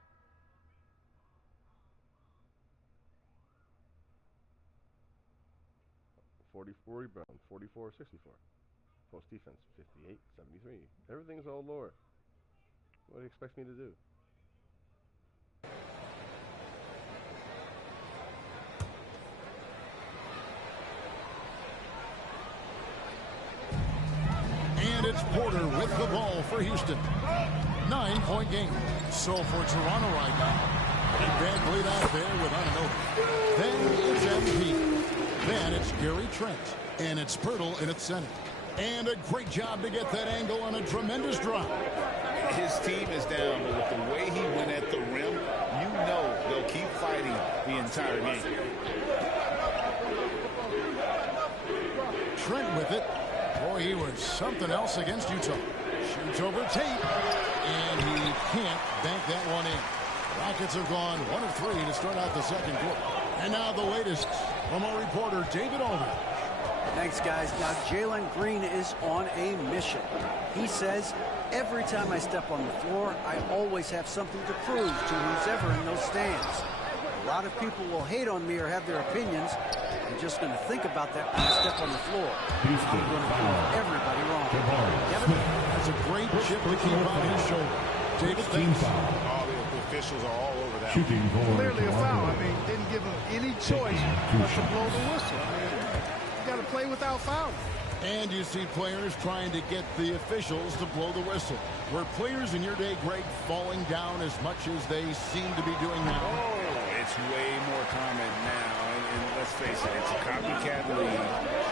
.44 rebound, 44-64. Post defense, 58-73. Everything's all lower. What do you expect me to do? And it's Porter with the ball for Houston. 9-point game. So for Toronto right now. And Van Vliet out there with Anunoby. Then it's MP. Then it's Gary Trent. And it's Poeltl in its center. And a great job to get that angle on a tremendous drop. His team is down, but with the way he went at the rim, you know they'll keep fighting the entire game. Trent with it. Boy, he was something else against Utah. Shoots over Tate. And he can't bank that one in. Rockets have gone 1 of 3 to start out the second quarter. And now the latest from our reporter, David Aldridge. Thanks, guys. Now, Jalen Green is on a mission. He says, every time I step on the floor, I always have something to prove to who's ever in those stands. A lot of people will hate on me or have their opinions. I'm just going to think about that when I step on the floor. I'm going to prove everybody wrong. Kevin? That's a great chip to keep on his shoulder. David, thanks. All the officials are all over that. Clearly a foul. I mean, didn't give him any choice but to blow the whistle. I mean, you got to play without fouling. And you see players trying to get the officials to blow the whistle. Were players in your day, Greg, falling down as much as they seem to be doing now? Oh, it's way more common now. And let's face it, it's a copycat league.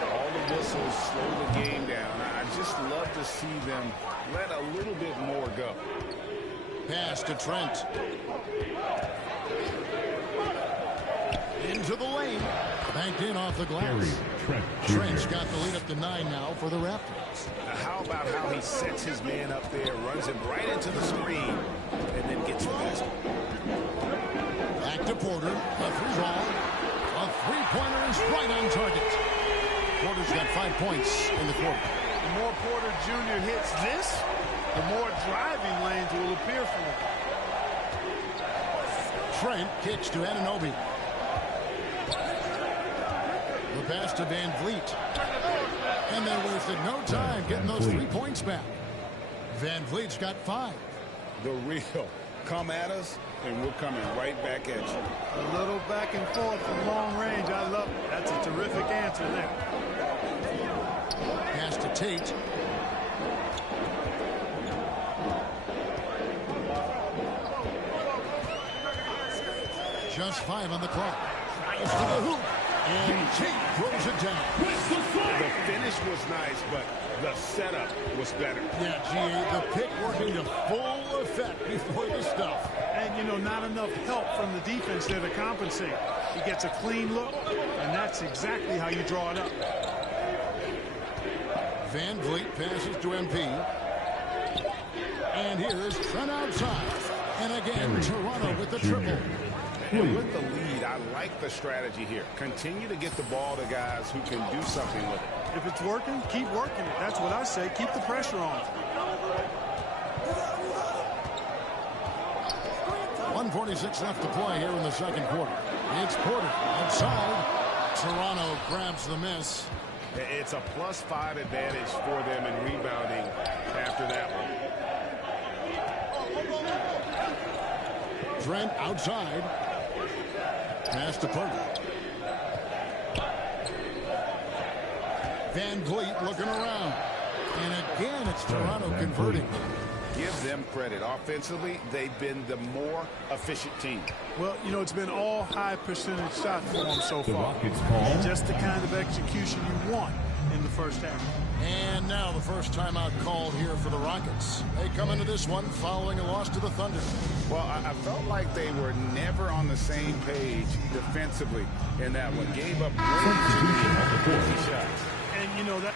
All the whistles slow the game down. I just love to see them let a little bit more go. Pass to Trent. Into the lane. Banked in off the glass. Trent's got the lead up to 9 now for the Raptors. How about how he sets his man up there, runs him right into the screen, and then gets the basket. Back to Porter. A free ball. A three-pointer is right on target. Porter's got 5 points in the quarter. The more Porter Jr. hits this, the more driving lanes will appear for him. Trent kicks to Anunoby. The pass to Van Vliet. And they wasted no time getting those 3 points back. Van Vliet's got 5. The real come at us, and we're coming right back at you. A little back and forth from long range. I love it. That's a terrific answer there. Pass to Tate. Just 5 on the clock. Drives to the hoop. And Tate throws it down. The finish was nice, but the setup was better. Yeah, G.A., the pick working to full effect before the stuff. And, you know, not enough help from the defense there to compensate. He gets a clean look, and that's exactly how you draw it up. Van Vliet passes to MP. And here's Trent outside. And again, Toronto with the triple. And with the lead, I like the strategy here. Continue to get the ball to guys who can do something with it. If it's working, keep working it. That's what I say. Keep the pressure on. 1:46 left to play here in the second quarter. It's Porter outside. Toronto grabs the miss. It's a +5 advantage for them in rebounding after that one. Trent outside. Pass to Porter. Van Vliet looking around. And again, it's Toronto converting. Give them credit. Offensively, they've been the more efficient team. Well, you know, it's been all high percentage shots for them so far. Just the kind of execution you want in the first half. And now the first timeout called here for the Rockets. They come into this one following a loss to the Thunder. Well, I felt like they were never on the same page defensively in that one. Gave up way too many shots. And, you know, that...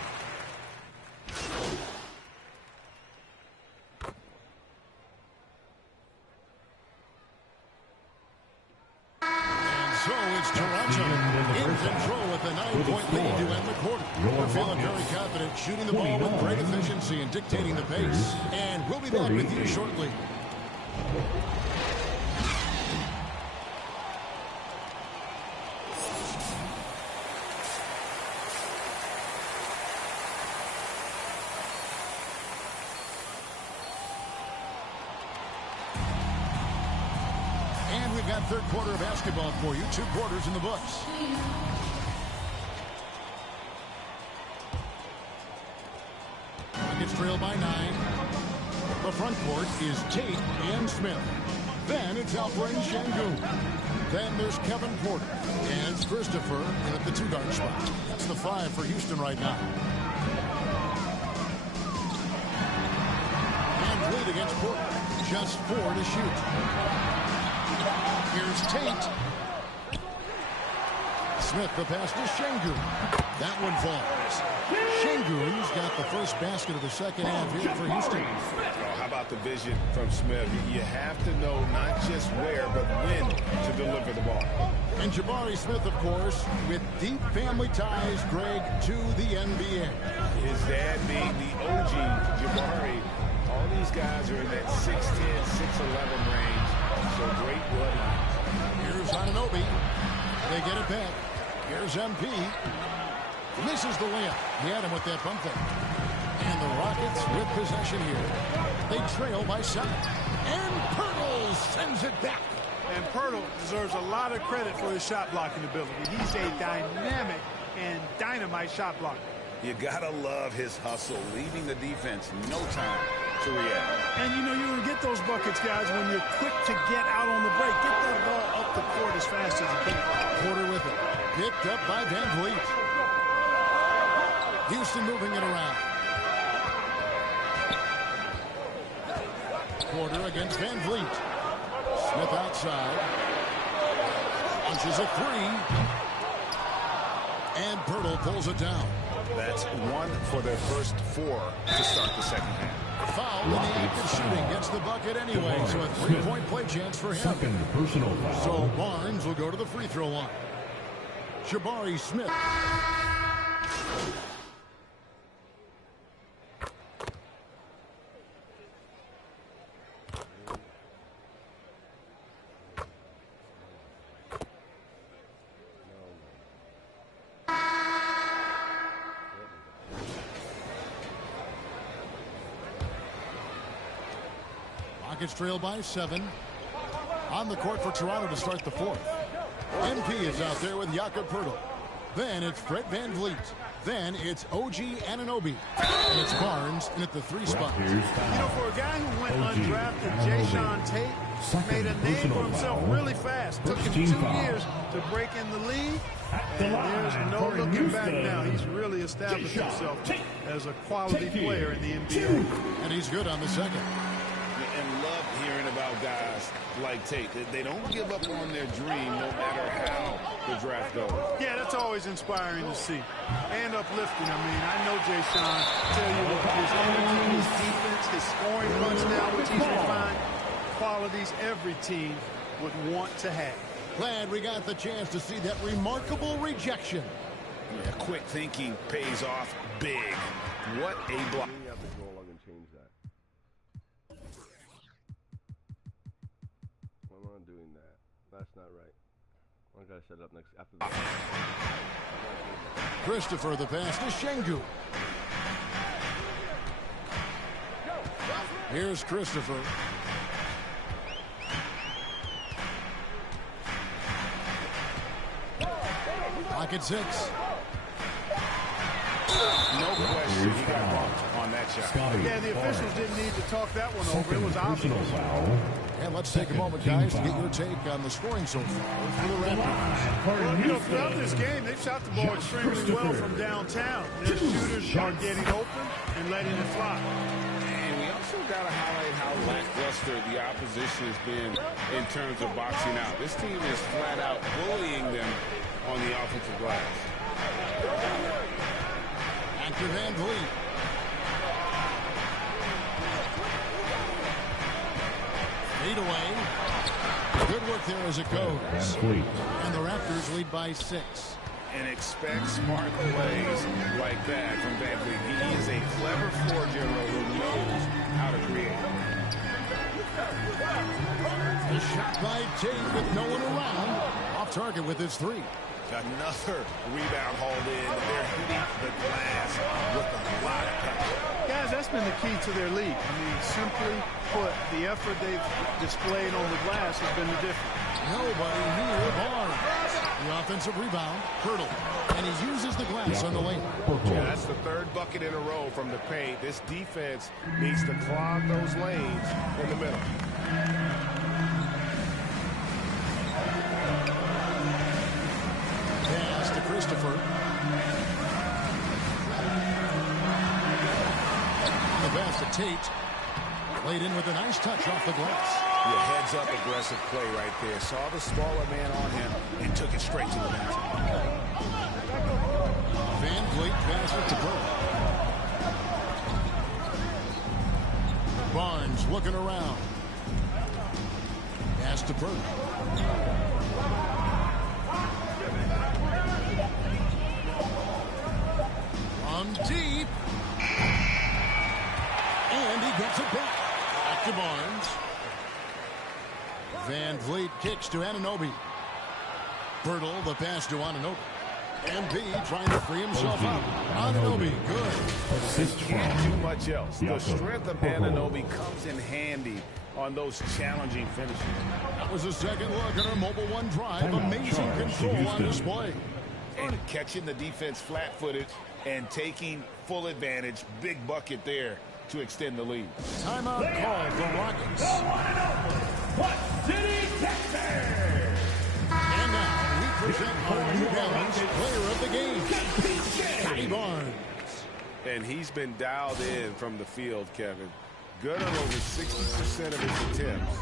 So it's Toronto in control with a 9-point lead to end the quarter. They're feeling very confident, shooting the ball with great efficiency and dictating the pace. And we'll be back with you shortly. And we've got third quarter of basketball for you. 2 quarters in the books. Rockets trail by 9. The front court is Tate and Smith. Then it's Alperen Şengün. Then there's Kevin Porter. And it's Christopher in at the 2-guard spot. That's the 5 for Houston right now. And lead against Porter. Just 4 to shoot. Here's Tate. Smith, the pass to Şengün. That one falls. Şengün's got the first basket of the second half here for Houston. Oh, how about the vision from Smith? You have to know not just where, but when to deliver the ball. And Jabari Smith, of course, with deep family ties, Greg, to the NBA. His dad being the OG Jabari. All these guys are in that 6'10", 6'11" range. So great blood. Here's Anunoby. They get it back. Here's MP. Misses the layup. He had him with that bump fake. And the Rockets with possession here. They trail by 7. And Pirtle sends it back. And Pirtle deserves a lot of credit for his shot blocking ability. He's a dynamic and dynamite shot blocker. You gotta love his hustle, leaving the defense no time to react. And you know you're gonna get those buckets, guys, when you're quick to get out on the break. Get that ball up the court as fast as you can. Porter with it. Picked up by Van Vliet. Houston moving it around. Porter against Van Vliet. Smith outside. Punches a 3. And Pirtle pulls it down. That's 1 for their first 4 to start the second half. Foul in the act of shooting. Gets the bucket anyway, so a 3-point play chance for him. Second personal foul. So Barnes will go to the free throw line. Jabari Smith. Rockets trail by 7. On the court for Toronto to start the 4th. MP is out there with Jakob Pirtle. Then it's Fred Van Vliet. Then it's OG Anunoby. And it's Barnes in at the 3 spot. You know, for a guy who went undrafted, Jayshawn Tate made a name for himself really fast. Took him 2 years to break in the league. And there's no looking back now. He's really established himself as a quality player in the NBA. And he's good on the second. And love hearing about guys like Tate. They don't give up on their dream no matter how the draft goes. Yeah, that's always inspiring to see. And uplifting. I mean, I know Jayshawn, tell you what, his energy, his defense, his scoring punch now, which he's refined, qualities every team would want to have. Glad we got the chance to see that remarkable rejection. Yeah, quick thinking pays off big. What a block. You have to go along and change that. I'm not doing that. That's not right. I gotta set it up next after this. Christopher the pass to Şengün. Here's Christopher. Pocket 6. No question he got bumped on that shot. Yeah, the officials didn't need to talk that one over. It was obvious. And let's take a moment, guys, to get your take on the scoring so far for the Raptors. Well, you know, throughout this game, they've shot the ball extremely well from downtown. Their shooters are getting open and letting it fly. And we also got to highlight how lackluster the opposition has been in terms of boxing out. This team is flat out bullying them on the offensive glass. After Van Vliet. Fade away. Good work there as it goes. And the Raptors lead by 6. And expect smart plays like that from Van Vliet. He is a clever floor general who knows how to create. The shot by Tate with no one around. Off target with his 3. Another rebound hauled in. They're hitting the glass with a lot of passion. Guys, that's been the key to their league. I mean, simply put, the effort they've displayed on the glass has been the difference. Nobody near Barnes. The offensive rebound, Pirtle. And he uses the glass on the lane. Yeah, that's the 3rd bucket in a row from the paint. This defense needs to clog those lanes in the middle. Pass to Christopher. The pass to Tate. Played in with a nice touch off the glass. Yeah, heads-up aggressive play right there. Saw the smaller man on him and took it straight to the basket. Van Vliet passes to Pirtle. Barnes looking around. Pass to Pirtle. On deep. And he gets it back. Back to Barnes. Van Vliet kicks to Anunoby. Pirtle, the pass to Anunoby. MP trying to free himself up. Anunoby, good. Can't do much else. The strength of Anunoby comes in handy on those challenging finishes. That was a second look at our Mobile One drive. Amazing control on display. And catching the defense flat-footed and taking full advantage. Big bucket there to extend the lead. Timeout call for Rockets. What City, Texas? And now we present our New Balance player of the game, Scotty Barnes. And he's been dialed in from the field, Kevin. Good on over 60% of his attempts.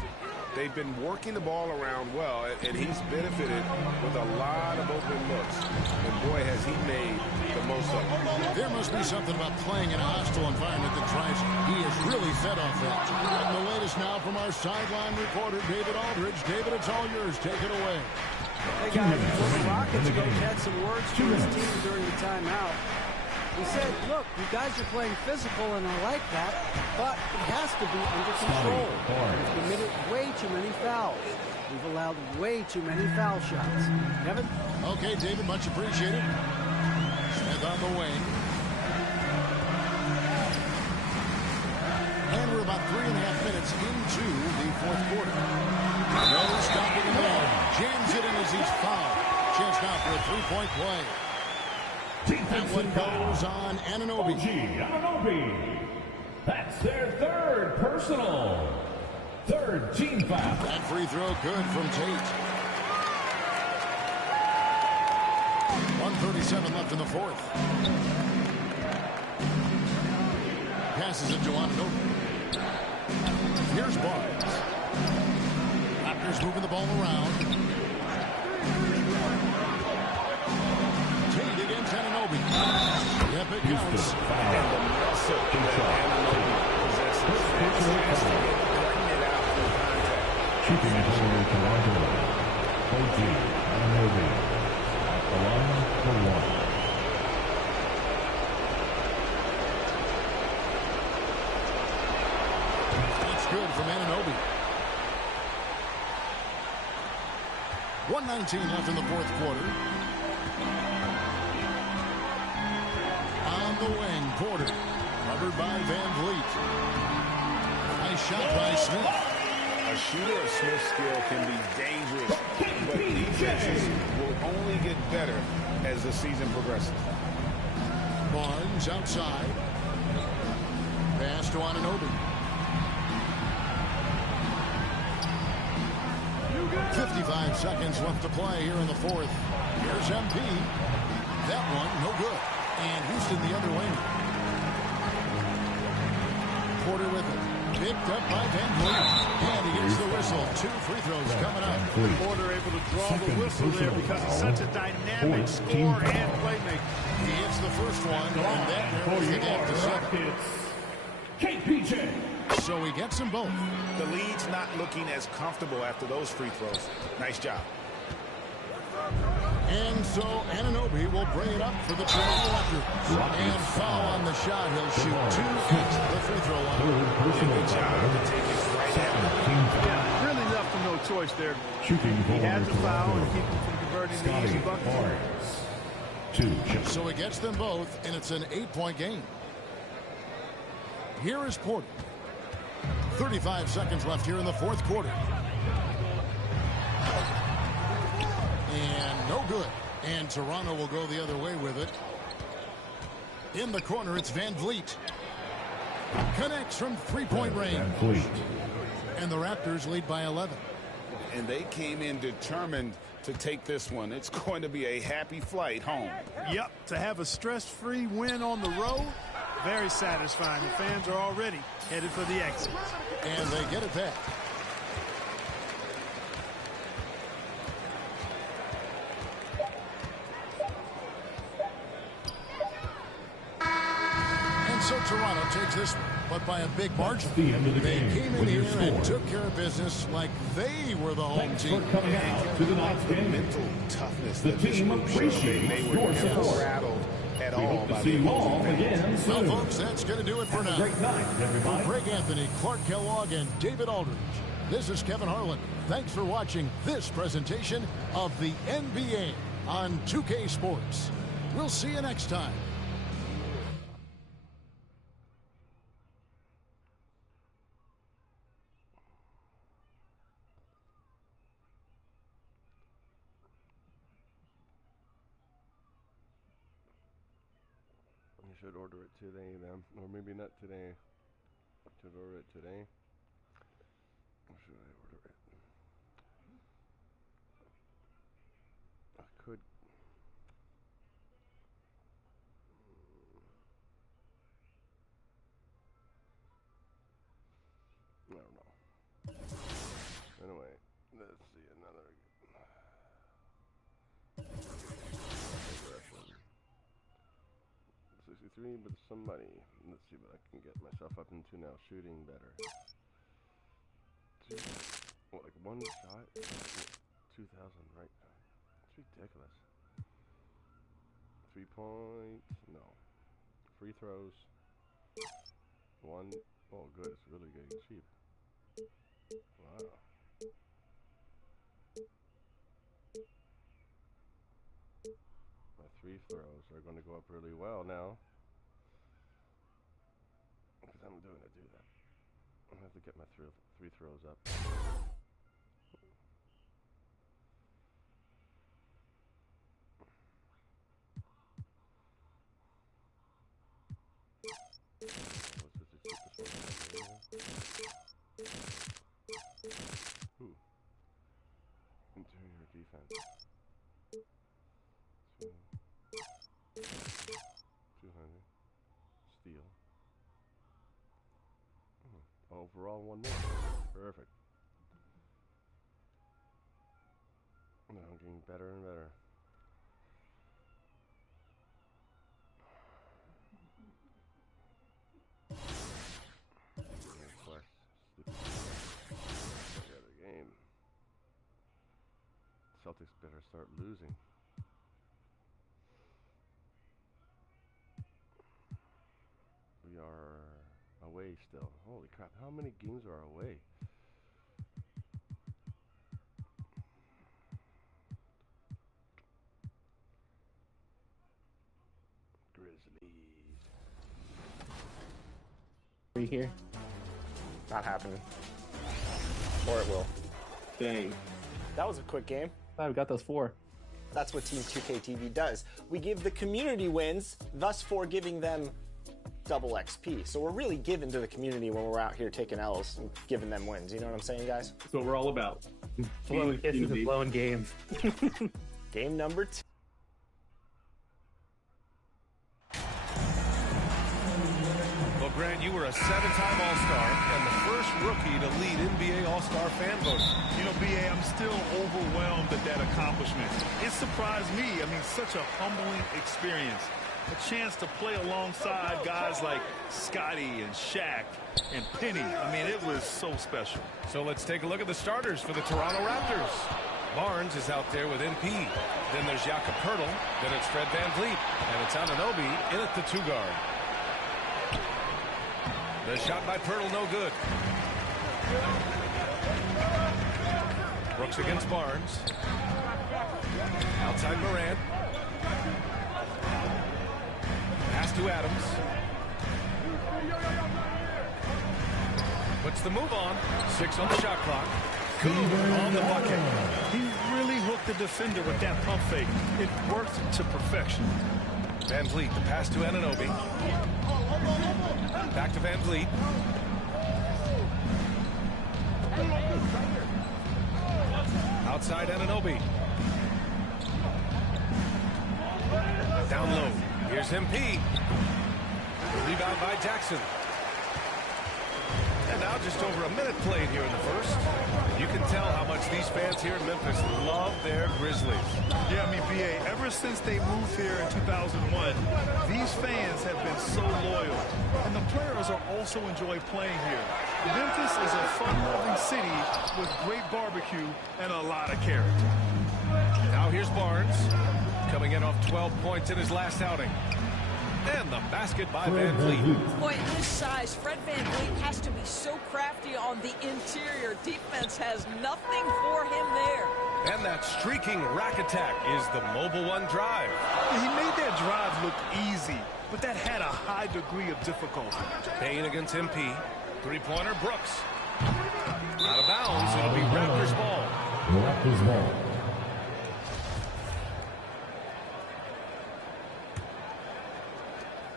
They've been working the ball around well, and he's benefited with a lot of open looks. And boy, has he made the most of it. There must be something about playing in a hostile environment that drives him. He is really fed off that. And the latest now from our sideline reporter, David Aldridge. David, it's all yours. Take it away. Hey, guys, well, the Rockets coach had some words to his team during the timeout. He said, look, you guys are playing physical, and I like that, but it has to be under control. We've committed way too many fouls. We've allowed way too many foul shots. Kevin? Okay, David, much appreciated. Smith on the wing. And we're about 3.5 minutes into the fourth quarter. No stopping him there. Jams it in as he's fouled. Chance now for a three-point play. That one goes on Anunoby. Anunoby. That's their third personal. Third team foul. That free throw good from Tate. 1:37 left in the fourth. Passes it to Anunoby. Here's Barnes. Raptors moving the ball around. Tate against Anunoby. Yep, it counts. And the muscle that Anunoby possesses. Has to get cutting it out through contact. Shooting it over to Toronto. OG Anunoby at the line for one. That's good from Anunoby. 1:19 left in the fourth quarter. On the wing, Porter. Covered by Van Vliet. Nice shot by Smith. A shooter of Smith's skill can be dangerous, but defenses will only get better as the season progresses. Barnes outside. Pass to Anunoby. 55 seconds left to play here in the fourth. Here's MP. That one, no good. And Houston the other wing. Porter with it. Picked up by Van Vliet. And he gets the whistle. 2 free throws coming up. Porter able to draw the whistle there because he's such a dynamic scorer and playmaker. He hits the first one, and that narrows the gap to 7. KPJ. So he gets them both. The lead's not looking as comfortable after those free throws. Nice job. And so Anunoby will bring it up for the Toronto Raptors. And foul on the shot. He'll shoot 2 at the free throw line. Good job to take it right at Yeah, really left him no choice there. Shooting He had to foul and keep him from converting the easy bucket. So he gets them both, and it's an 8-point game. Here is Porter. 35 seconds left here in the fourth quarter. And no good. And Toronto will go the other way with it. In the corner, it's Van Vliet. Connects from three-point range. And the Raptors lead by 11. And they came in determined to take this one. It's going to be a happy flight home. Yep, to have a stress-free win on the road, very satisfying. The fans are already headed for the exit. And they get it back. And so Toronto takes this one, but by a big margin. The end of the they game came in here and took care of business like they were the home team. For coming out to the night's game. Mental toughness. The team appreciates your support. Rattled at We all hope to by see the you all opposing again Well, soon. folks, that's going to do it for Have a now. great night, everybody. For Greg Anthony, Clark Kellogg, and David Aldridge, this is Kevin Harlan. Thanks for watching this presentation of the NBA. on 2K Sports. We'll see you next time. You should order it today then, or maybe not today. Should order it today. Or should I order it? I could. I don't know. Anyway, let's see another. 63, but some money. Let's see what I can get myself up into now. Shooting better. What, like one shot? 2,000 right now. It's ridiculous. 3 points. No. Free throws. One. Oh, good. It's really getting cheap. Wow. My free throws are going to go up really well now. Because I'm doing to do that. I have to get my free throws up. Ooh. Interior defense. 200. Steal. Overall, one more. Perfect. Now I'm getting better and better. Game. Celtics better start losing. We are away still. Holy crap, how many games are away? Grizzlies. Are you here? Not happening. Or it will. Dang. That was a quick game. Glad we got those 4. That's what Team 2K TV does. We give the community wins, thus for giving them double XP. So we're really giving to the community when we're out here taking L's and giving them wins. You know what I'm saying, guys? That's what we're all about. Blowing kisses and blowing games. Game number 2. Well, Grant, you were a 7-time All-Star and the first rookie to lead NBA All-Star fan voting. You know, B.A., I'm still overwhelmed at that accomplishment. It surprised me. I mean, such a humbling experience. A chance to play alongside guys like Scotty and Shaq and Penny. I mean, it was so special. So let's take a look at the starters for the Toronto Raptors. Barnes is out there with MP. Then there's Jakob Poeltl. Then it's Fred VanVleet. And it's Anunoby in at the 2 guard. The shot by Poeltl, no good. Brooks against Barnes. Outside Morant. Pass to Adams. Puts the move on. 6 on the shot clock. Good on the bucket. He really hooked the defender with that pump fake. It worked to perfection. VanVleet, the pass to Anunoby. Back to VanVleet. Outside Anunoby. Down low. Here's MP. Rebound by Jackson. And now just over a minute played here in the first. You can tell how much these fans here in Memphis love their Grizzlies. Yeah, I mean, B.A., ever since they moved here in 2001, these fans have been so loyal. And the players are also enjoy playing here. Memphis is a fun-loving city with great barbecue and a lot of character. Now here's Barnes, coming in off 12 points in his last outing. And the basket by VanVleet. Boy, at his size, Fred VanVleet has to be so crafty on the interior. Defense has nothing for him there. And that streaking rack attack is the Mobile One drive. He made that drive look easy, but that had a high degree of difficulty. Payne against MP. Three-pointer, Brooks. Out of bounds, it'll be Raptors ball. Raptors ball.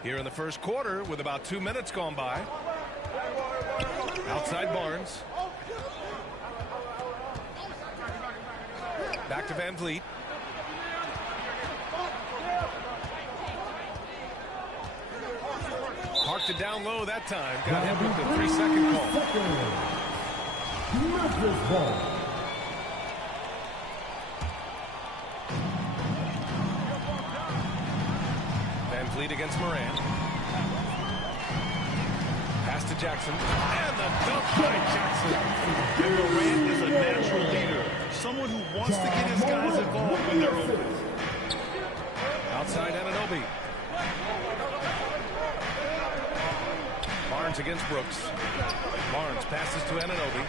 Here in the first quarter with about 2 minutes gone by. Outside Barnes. Back to Van Vliet. Parked it down low that time. Got hit with the 3-second call. Raptors ball. Van Vliet against Moran. Pass to Jackson. And the dunk by Jackson. And Moran is a natural leader. Someone who wants to get his guys involved when they're open. Outside Anunoby. Barnes against Brooks. Barnes passes to Anunoby.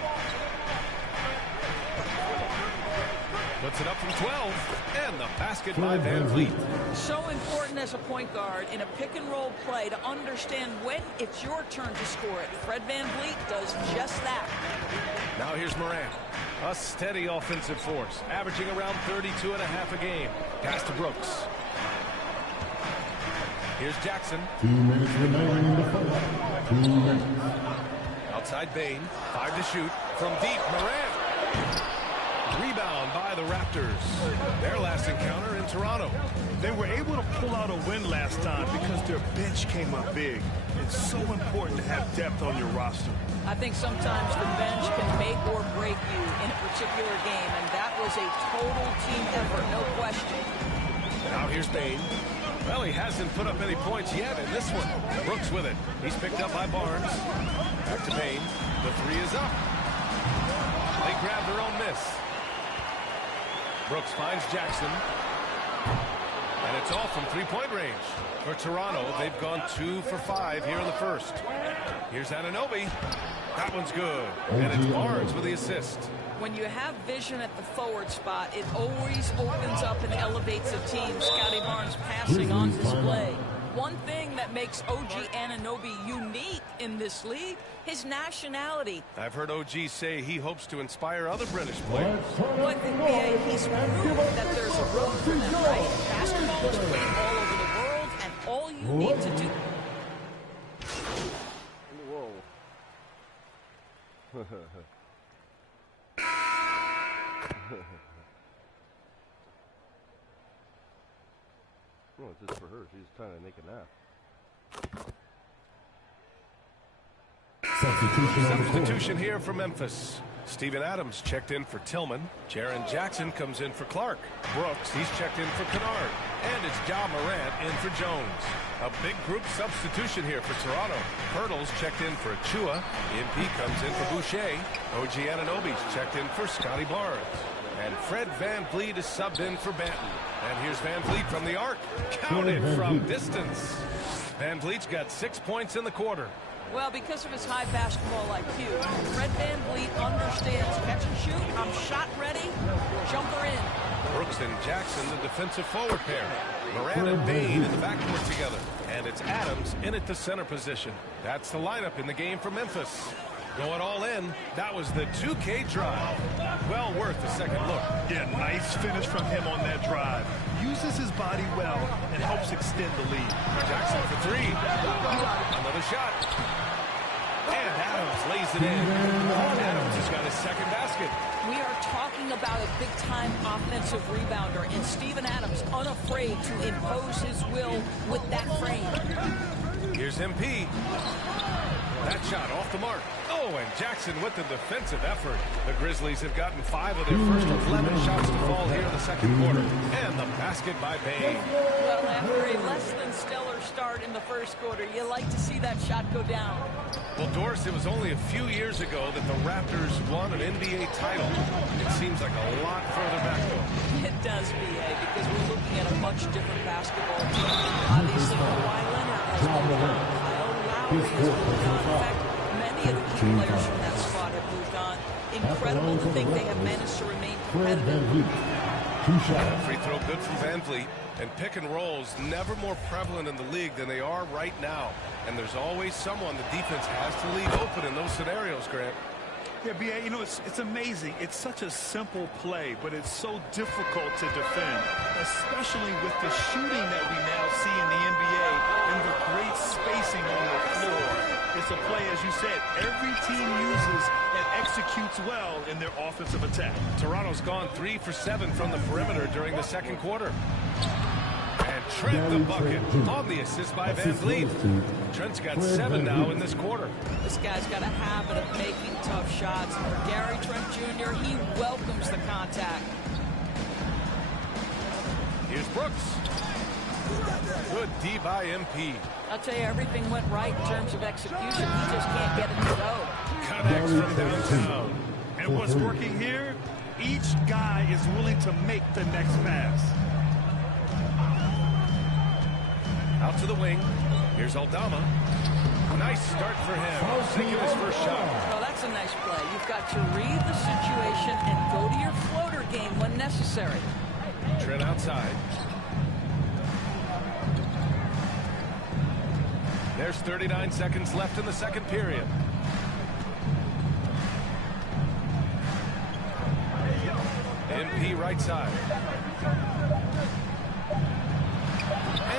Puts it up from 12. And the basket by Van Vliet. So important as a point guard in a pick-and-roll play to understand when it's your turn to score it. Fred Van Vliet does just that. Now here's Moran. A steady offensive force, averaging around 32 and a half a game. Pass to Brooks. Here's Jackson. 2 minutes remaining in the first. 2 minutes. Outside Bane. 5 to shoot. From deep, Moran. Rebound by the Raptors. Their last encounter in Toronto. They were able to pull out a win last time because their bench came up big. It's so important to have depth on your roster. I think sometimes the bench can make or break you in a particular game, and that was a total team effort, no question. Now here's Bane. Well, he hasn't put up any points yet in this one. Brooks with it. He's picked up by Barnes. Back to Bane. The three is up. They grab their own miss. Brooks finds Jackson. And it's all from three-point range. For Toronto, they've gone 2 for 5 here in the first. Here's Anunoby. That one's good. And it's Barnes with the assist. When you have vision at the forward spot, it always opens up and elevates a team. Scotty Barnes passing on display. One thing that makes OG Anunoby unique in this league, his nationality. I've heard OG say he hopes to inspire other British players. Well, I think, BA, he's proven that there's a road for them, right? Basketball is played all over the world, and all you need to do... Whoa. Oh, it's just for her. She's trying to make a nap. Substitution here for Memphis. Steven Adams checked in for Tillman. Jaren Jackson comes in for Clark. Brooks, he's checked in for Kennard. And it's Ja Morant in for Jones. A big group substitution here for Toronto. Pirtle's checked in for Achua. MP comes in for Boucher. OG Anunoby's checked in for Scotty Barnes. And Fred Van Vliet is subbed in for Banton. And here's Van Vliet from the arc. Counted from distance. Van Vliet's got 6 points in the quarter. Well, because of his high basketball IQ, Fred Van Vliet understands catch and shoot. I'm shot ready. Jumper in. Brooks and Jackson, the defensive forward pair. Moran and Bane in the backcourt together. And it's Adams in at the center position. That's the lineup in the game for Memphis. Going all in, that was the 2K drive. Well worth a second look. Yeah, nice finish from him on that drive. Uses his body well and helps extend the lead. Jackson for 3. Another shot. And Adams lays it in. Adams has got his second basket. We are talking about a big-time offensive rebounder, and Steven Adams unafraid to impose his will with that frame. Here's MP. That shot off the mark. Oh, and Jackson with the defensive effort. The Grizzlies have gotten 5 of their first 11 shots to fall here in the second quarter. And the basket by Bane. Well, after a less than stellar start in the first quarter, you like to see that shot go down. Well, Doris, it was only a few years ago that the Raptors won an NBA title. It seems like a lot further back, though. It does, BA, because we're looking at a much different basketball team. Obviously, Kawhi Leonard has moved on. Kyle Lowry has moved on. In fact, many of the key players from that squad have moved on, incredible to think they have managed to remain competitive. Free throw good from Van Vliet. And pick and rolls never more prevalent in the league than they are right now. And there's always someone the defense has to leave open in those scenarios, Grant. Yeah, B.A., you know, it's amazing. It's such a simple play, but it's so difficult to defend, especially with the shooting that we now see in the NBA and the great spacing on the floor. It's a play, as you said, every team uses and executes well in their offensive attack. Toronto's gone 3 for 7 from the perimeter during the second quarter. And Trent the bucket on the assist by Van Vliet. Trent's got 7 now in this quarter. This guy's got a habit of making tough shots. And for Gary Trent Jr., he welcomes the contact. Here's Brooks. Good D by MP. I'll tell you, everything went right in terms of execution. He just can't get it to go. Connects from downtown. And what's working here? Each guy is willing to make the next pass. Out to the wing. Here's Aldama. Nice start for him. Taking his first shot. Well, that's a nice play. You've got to read the situation and go to your floater game when necessary. Trent outside. There's 39 seconds left in the second period. MP right side.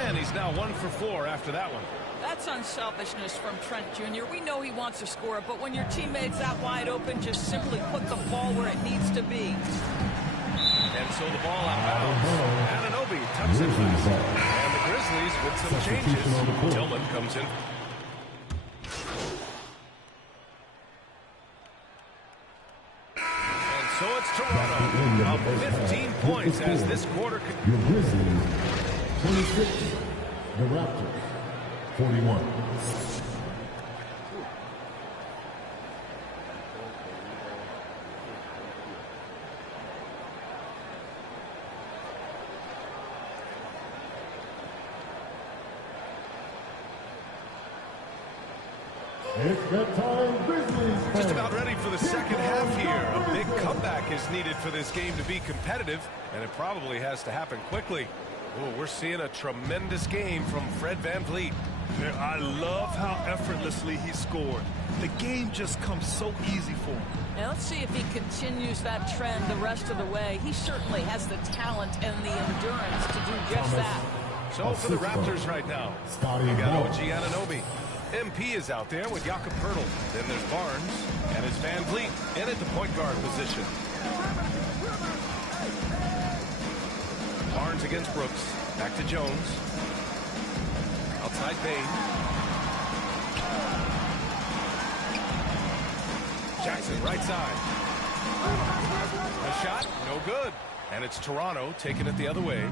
And he's now 1 for 4 after that one. That's unselfishness from Trent Jr. We know he wants to score, but when your teammate's that wide open, just simply put the ball where it needs to be. And so the ball out of bounds. Anunoby tucks it back. And the Grizzlies with some changes. Tillman comes in. And so it's Toronto. Up 15 points as this quarter. Your Grizzlies, 26. The Raptors, 41. It's that time, Grizzlies. Just about ready for the second half here. A big comeback is needed for this game to be competitive, and it probably has to happen quickly. Oh, we're seeing a tremendous game from Fred Van Vliet. Yeah, I love how effortlessly he scored. The game just comes so easy for him. Now let's see if he continues that trend the rest of the way. He certainly has the talent and the endurance to do just that. So for the Raptors right now, we got OG Anunoby. MP is out there with Jakob Poeltl. Then there's Barnes, and it's Van Vliet in at the point guard position. Barnes against Brooks. Back to Jones. Outside Bain. Jackson right side. A shot, no good. And it's Toronto taking it the other way.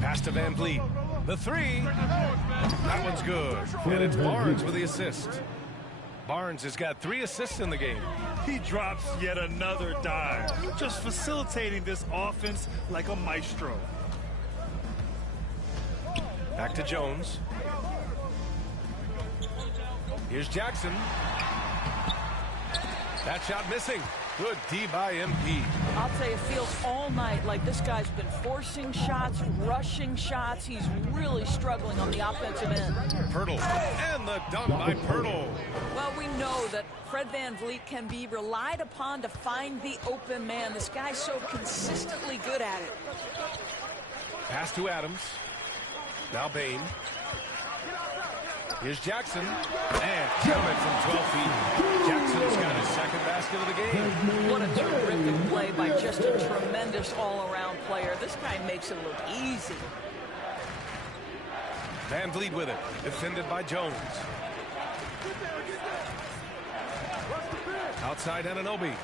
Pass to Van Vliet. The three. That one's good. And it's Barnes with the assist. Barnes has got 3 assists in the game. He drops yet another dime, just facilitating this offense like a maestro. Back to Jones. Here's Jackson. That shot missing. Good D by MP. I'll tell you, it feels all night like this guy's been forcing shots, rushing shots. He's really struggling on the offensive end. Poeltl. And the dunk by Poeltl. Well, we know that Fred Van Vliet can be relied upon to find the open man. This guy's so consistently good at it. Pass to Adams. Now Bain. Here's Jackson. And count it from 12 feet. Jackson's got his second basket of the game. What a terrific play by just a tremendous all-around player. This guy makes it look easy. Van Vliet with it. Defended by Jones. Outside Anunoby.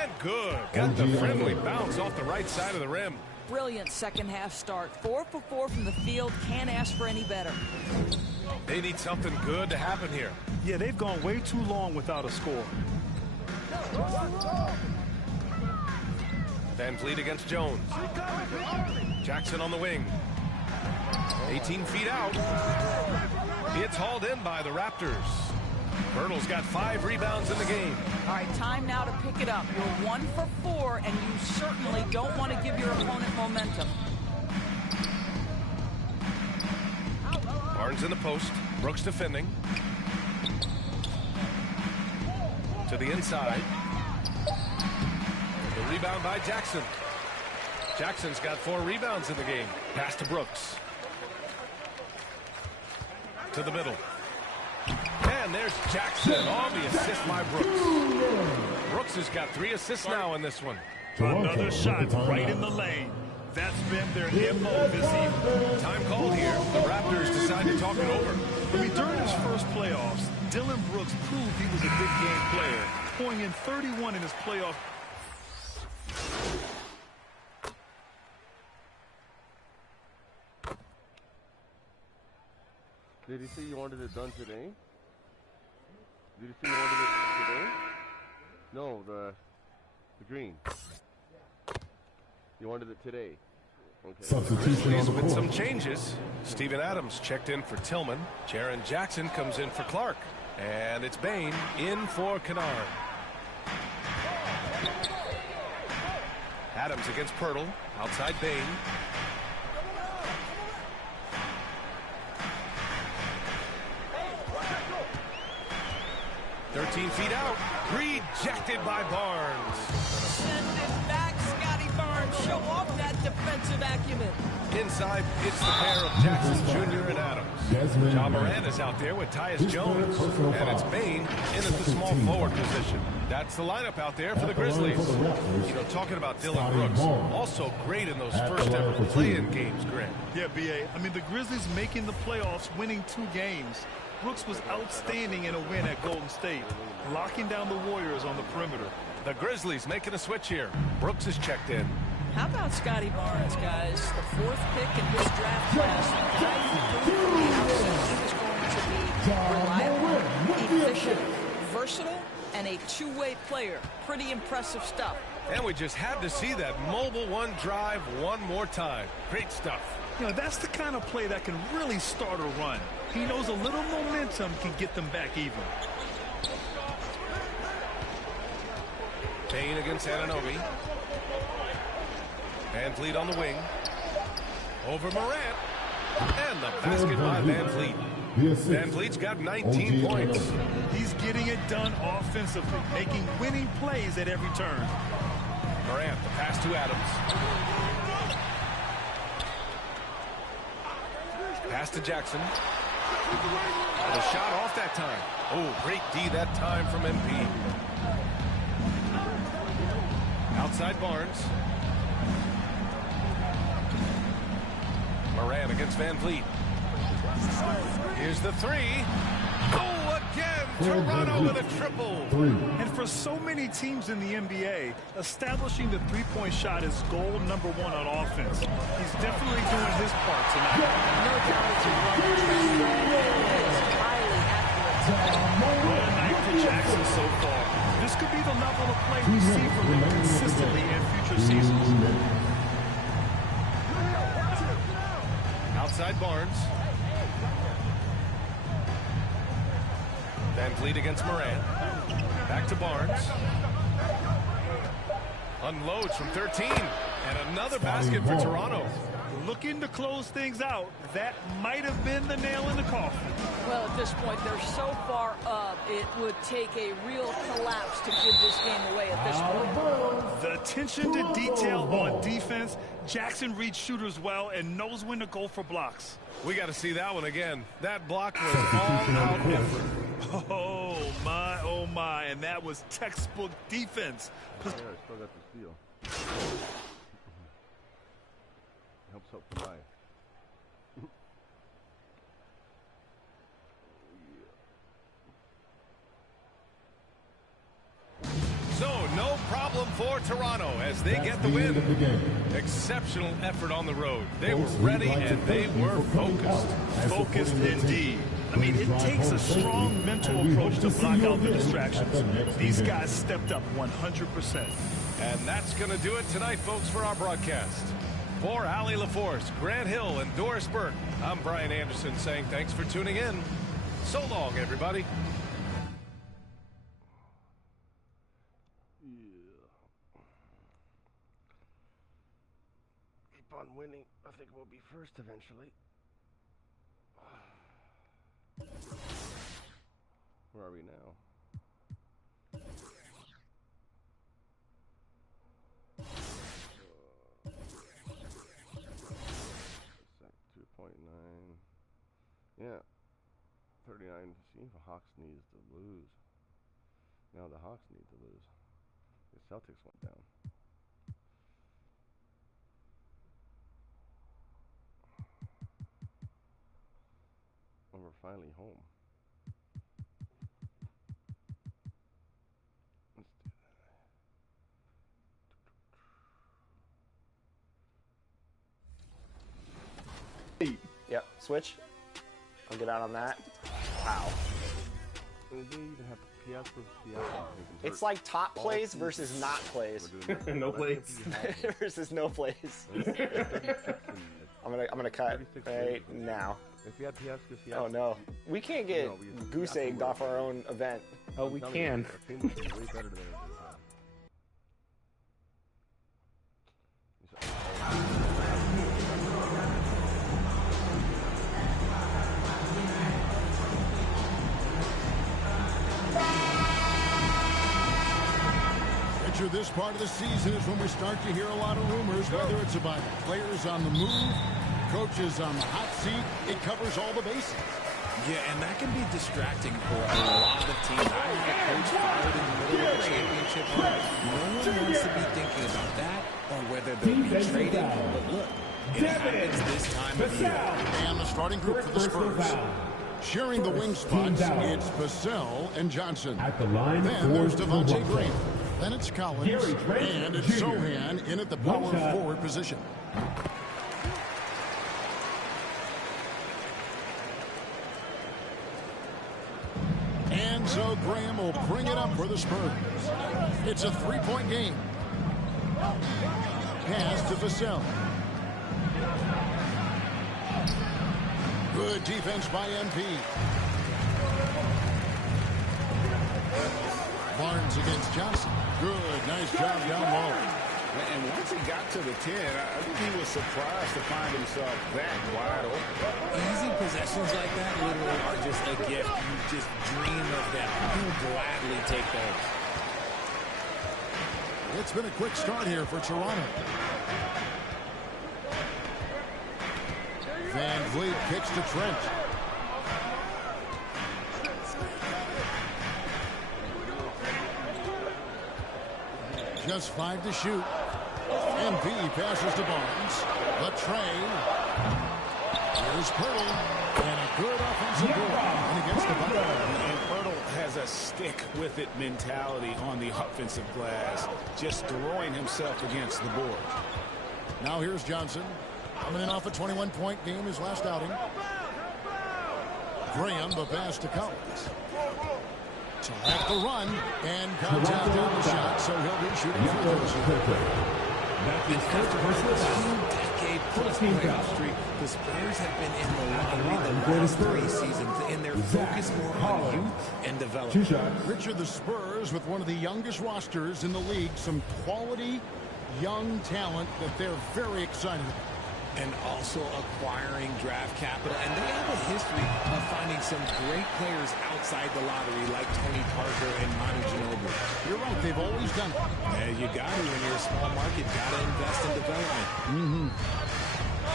And good. Got the friendly bounce off the right side of the rim. Brilliant second half start. 4 for 4 from the field. Can't ask for any better. They need something good to happen here. Yeah, they've gone way too long without a score. Van Vliet against Jones. Jackson on the wing. 18 feet out. It's hauled in by the Raptors. Pirtle's got 5 rebounds in the game. All right, time now to pick it up. You're 1 for 4, and you certainly don't want to give your opponent momentum. Barnes in the post. Brooks defending. To the inside. The rebound by Jackson. Jackson's got 4 rebounds in the game. Pass to Brooks. To the middle. And there's Jackson on the assist by Brooks. Brooks has got 3 assists now in this one. Another shot right in the lane. That's been their MO this evening. Time called here. The Raptors decide to talk it over. I mean, during his first playoffs, Dylan Brooks proved he was a big game player, pouring in 31 in his playoff. Did he say you wanted it done today? Did he say you wanted it today? No, the green. You wanted it today. Okay. Substitution on the with some changes. Steven Adams checked in for Tillman. Jaren Jackson comes in for Clark. And it's Bain in for Kennard. Adams against Pirtle. Outside Bain. "13 feet out." Rejected by Barnes. Send it back, Scotty Barnes. Show off that defensive acumen. Inside, it's the pair of Jackson Jr. and Adams. John Moran is out there with Tyus Jones. And it's Bain in at the small forward position. That's the lineup out there for the Grizzlies. You know, talking about Dylan Brooks, also great in those first ever play-in games, Grant. Yeah, B.A. I mean, the Grizzlies making the playoffs, winning 2 games. Brooks was outstanding in a win at Golden State, locking down the Warriors on the perimeter. The Grizzlies making a switch here. Brooks is checked in. How about Scotty Barnes, guys? The 4th pick in this draft class. The guy who proved from the outset he was going to be reliable, efficient, versatile, and a two-way player. Pretty impressive stuff. And we just had to see that mobile one drive one more time. Great stuff. You know, that's the kind of play that can really start a run. He knows a little momentum can get them back even. Bain against Anunoby. Van Vliet on the wing. Over Morant. And the basket by Van Vliet. Van Vliet's got 19 points. He's getting it done offensively, making winning plays at every turn. Morant, the pass to Adams. Pass to Jackson. The shot off that time. Oh, great D that time from MP. Outside Barnes. Moran against Van Vliet. Here's the 3. Oh, again, Toronto with a triple. And for so many teams in the NBA, establishing the three-point shot is goal number 1 on offense. He's definitely doing his part tonight. No doubt it's a highly accurate. What a night for Jackson so far. This could be the level of play we see from him consistently in future seasons. Outside Barnes. Van Vliet against Moran. Back to Barnes. Unloads from 13. And another basket for Toronto. Looking to close things out. That might have been the nail in the coffin. Well, at this point, they're so far up, it would take a real collapse to give this game away at this point. The attention to detail on defense. Jackson reads shooters well and knows when to go for blocks. We got to see that one again. That block was all-out effort. Oh my, and that was textbook defense. Yeah, I still got the steal. Helps out the eye. So, no problem for Toronto as they get the win. Exceptional effort on the road. They were ready and they were focused. Focused indeed. I mean, it takes a strong mental approach to block out the distractions. These guys stepped up 100%. And that's going to do it tonight, folks, for our broadcast. For Allie LaForce, Grant Hill, and Doris Burke, I'm Brian Anderson saying thanks for tuning in. So long, everybody. on winning. I think we'll be first eventually. Where are we now? 2.9. Yeah. 39. See if the Hawks needs to lose. Now the Hawks need to lose. The Celtics went down. And we're finally home. Let's do that. Yep, switch. I'll get out on that. Wow. Do they even have PS with PS? It's like top plays versus not plays. No plays. Versus no plays. I'm gonna cut right now. If you had PS, oh no, we can't get goose egged off our own event. Oh, we can. Enter this part of the season is when we start to hear a lot of rumors, whether it's about players on the move, coaches on the hot seat. It covers all the bases. Yeah, and that can be distracting for a lot of teams. I had a coach fired in the middle of a championship run. No one wants to be thinking about that or whether they'll be traded. But look, it happens this time of year. And the starting group for the Spurs. Sharing the wing spots, it's Vassell and Johnson. At the line then there's Devontae Graham. Then it's Collins. And it's Sohan in at the power forward position. And so Graham will bring it up for the Spurs. It's a three-point game. Pass to Vassell. Good defense by MP. Barnes against Johnson. Good, nice job down low. And once he got to the 10, I think he was surprised to find himself that wide open. Easy possessions like that literally are just a gift. You just dream of them. You'll gladly take those. It's been a quick start here for Toronto. Van Vliet kicks to Trent. Just 5 to shoot. MP passes to Barnes. The train. Here's Pirtle. And a good offensive board. And against the bucket. And Pirtle has a stick-with-it mentality on the offensive glass. Just throwing himself against the board. Now here's Johnson. Coming in off a 21-point game his last outing. Graham, the pass to Collins. Select the run, and contact on the shot, so he'll be shooting free throws. Decade-plus playoff streak, the Spurs have been in the lottery the last 3 seasons, and they're focused more on youth and development. Richard, the Spurs with one of the youngest rosters in the league, some quality young talent that they're very excited about. And also acquiring draft capital. And they have a history of finding some great players outside the lottery, like Tony Parker and Manu Ginobili. You're right, they've always done it. Yeah, you got to when you're a small market. Got to invest in development.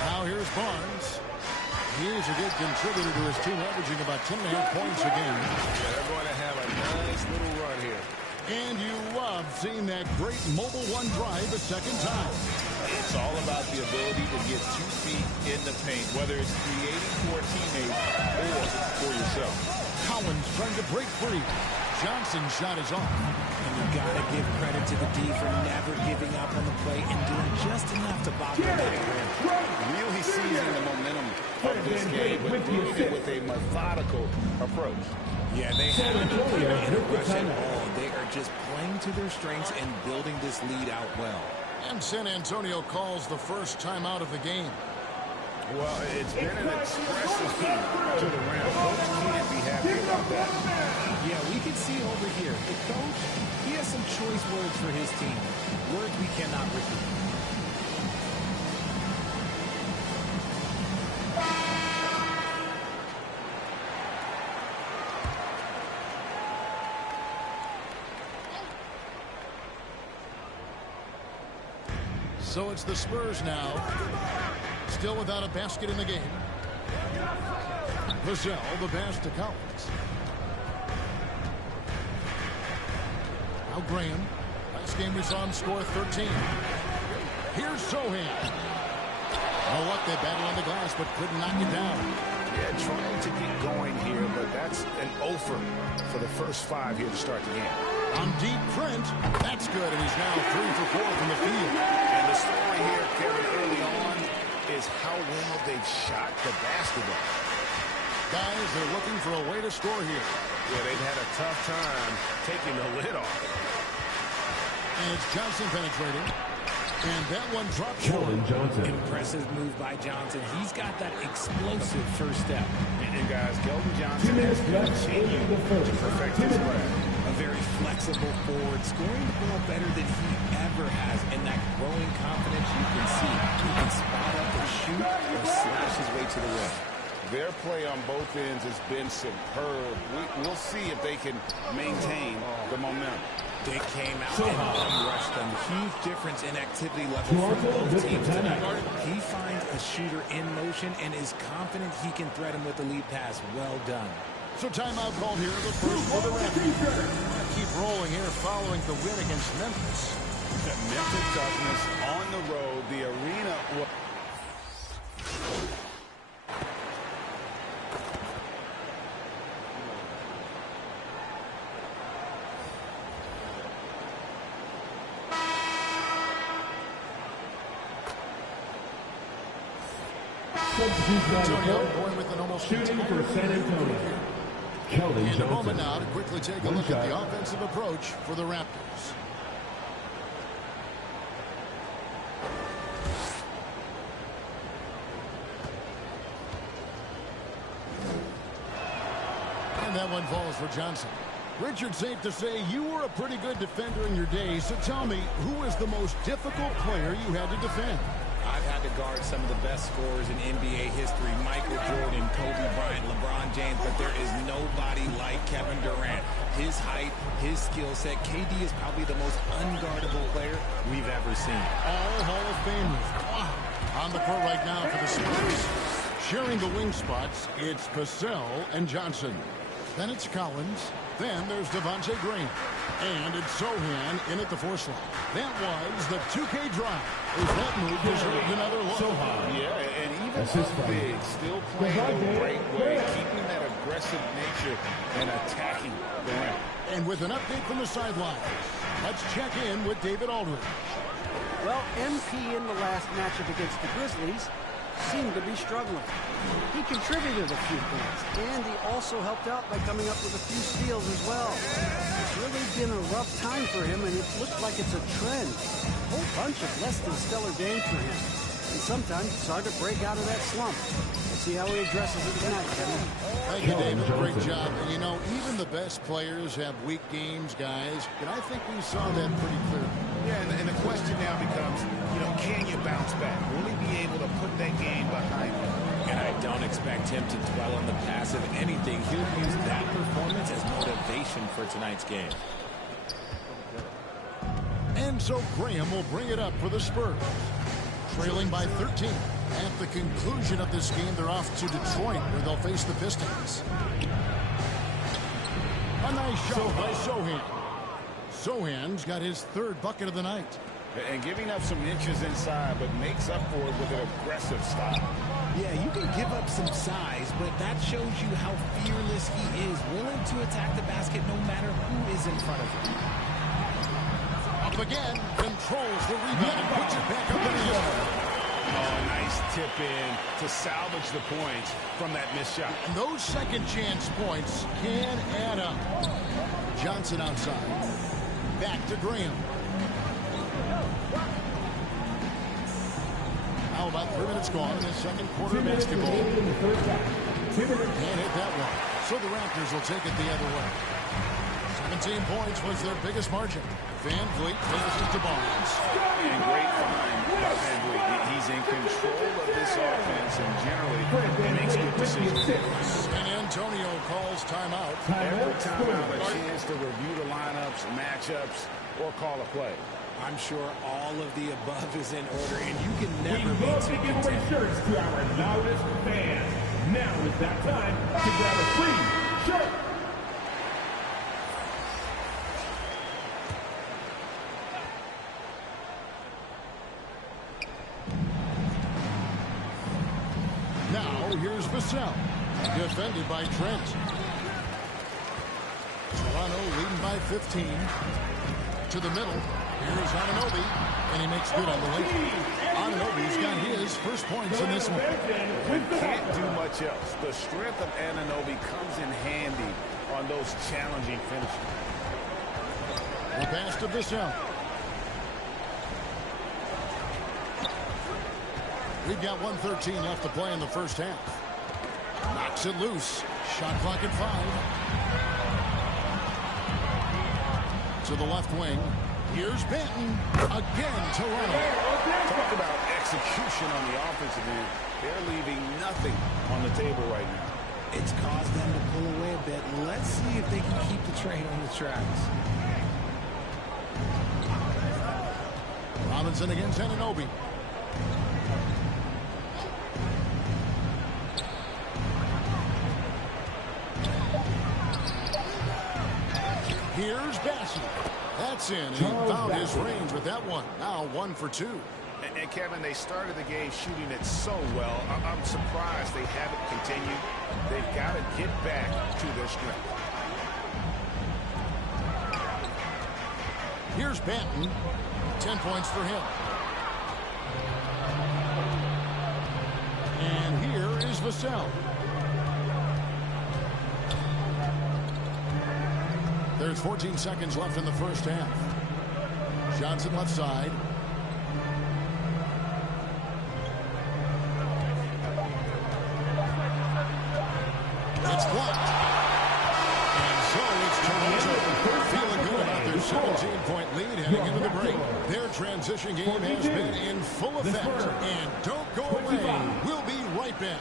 Now here's Barnes. He's a good contributor to his team, averaging about 10.5 points a game. Yeah, they're going to have a nice little run here. And you love seeing that great mobile one drive a second time. It's all about the ability to get 2 feet in the paint, whether it's creating for a teammate or for yourself. Collins trying to break free. Johnson's shot is off. And you got to give credit to the D for never giving up on the play and doing just enough to bother the rim. Really seizing the momentum of this game, but doing it with a methodical approach. Yeah, they haven't been in a rush at all. They are just playing to their strengths and building this lead out well. And San Antonio calls the first timeout of the game. Well, it's been an expressive feat to the rim. Coach can't be happy about that. Yeah, we can see over here. The coach, he has some choice words for his team. Words we cannot repeat. So it's the Spurs now. Still without a basket in the game. Vassell, the pass to Collins. Now Graham. Last game we saw him score 13. Here's Sohan. Oh, what? They battle on the glass, but couldn't knock it down. Yeah, trying to get going here, but that's an offer for the first 5 here to start the game. On deep print, that's good, and he's now 3 for 4 from the field. And the story here, Kevin, early on is how well they've shot the basketball. Guys, they're looking for a way to score here. Yeah, they've had a tough time taking the lid off. And it's Johnson penetrating. And that one dropped short. Impressive move by Johnson. He's got that explosive first step. And guys, Keldon Johnson has continued to perfect his craft. A very flexible forward, scoring the ball better than he ever has. And that growing confidence you can see. He can spot up and shoot or slash his way to the rim. Their play on both ends has been superb. We'll see if they can maintain the momentum. They came out and rushed them. Huge difference in activity level for both teams tonight. He finds a shooter in motion and is confident he can thread him with the lead pass. Well done. So timeout called here. The first for the Raptors. Keep rolling here following the win against Memphis. The mental toughness on the road. The arena. Antonio going with an almost shooting for San Antonio. Keldon And a moment Johnson. now to quickly take a look at the offensive approach for the Raptors. And that one falls for Johnson. Richard, safe to say you were a pretty good defender in your day, so tell me, who was the most difficult player you had to defend? I've had to guard some of the best scorers in NBA history. Michael Jordan, Kobe Bryant, LeBron James, but there is nobody like Kevin Durant. His height, his skill set. KD is probably the most unguardable player we've ever seen. All Hall of Famers. Wow. On the court right now for the Spurs. Sharing the wing spots, it's Vassell and Johnson. Then it's Collins. Then there's Devontae Green. And it's Sohan in at the 4 slot. That was the 2K drive. As that move deserved another look. Yeah, and even up big, still playing the right way, keeping that aggressive nature and attacking the rim. And with an update from the sidelines, let's check in with David Aldridge. Well, MP in the last matchup against the Grizzlies seemed to be struggling. He contributed a few points, and he also helped out by coming up with a few steals as well. It's really been a rough time for him, and it looks like it's a trend. A whole bunch of less than stellar games for him. And sometimes it's hard to break out of that slump. We'll see how he addresses it tonight, Kevin. Thank you, David. Great job. And you know, even the best players have weak games, guys. And I think we saw that pretty clearly. Yeah, and the question now becomes, you know, can you bounce back? Will he be able to put that game behind him? And I don't expect him to dwell on the past. If anything, he'll use that performance as motivation for tonight's game. And so Graham will bring it up for the Spurs. Trailing by 13. At the conclusion of this game, they're off to Detroit, where they'll face the Pistons. A nice shot by Sohan. Sohan's got his 3rd bucket of the night. And giving up some inches inside, but makes up for it with an aggressive stop. Yeah, you can give up some size, but that shows you how fearless he is, willing to attack the basket no matter who is in front of him. Up again, controls the rebound and puts it back up in the air. Oh, nice tip in to salvage the points from that missed shot. And those second chance points can add up. Johnson outside. Back to Graham. Now about 3 minutes gone in the second quarter of basketball. Can't hit that one. So the Raptors will take it the other way. 17 points was their biggest margin. Van Vliet passes to Barnes. And great find by Van Vliet. He's in control of this offense and generally makes good decisions. San Antonio calls timeout. Every time I have a chance to review the lineups, matchups, or call a play. I'm sure all of the above is in order, and you can never be love too to give away content. shirts to our loudest fans. Now is that time to grab a free shirt. Now, here's Vassell. Defended by Trent. Toronto leading by 15. To the middle. Here's Anunoby. And he makes good on the link. Anunoby's got his first points in this one. Can't do much else. The strength of Anunoby comes in handy on those challenging finishes. The pass to Vassell. We've got 1:13 left to play in the first half. Knocks it loose. Shot clock at 5. To the left wing. Here's Benton. Again, Toronto. Talk about execution on the offensive end. They're leaving nothing on the table right now. It's caused them to pull away a bit. Let's see if they can keep the train on the tracks. Robinson against Anunoby. Here's Bassey. That's in. He found his range with that one. Now 1 for 2. And Kevin, they started the game shooting it so well. I'm surprised they haven't continued. They've got to get back to their strength. Here's Benton. 10 points for him. And here is Vassell. There's 14 seconds left in the first half. Johnson left side. It's blocked. And so it's Toronto feeling good about their 17-point lead heading into the break. Their transition game has been in full effect. And don't go away. We'll be right back.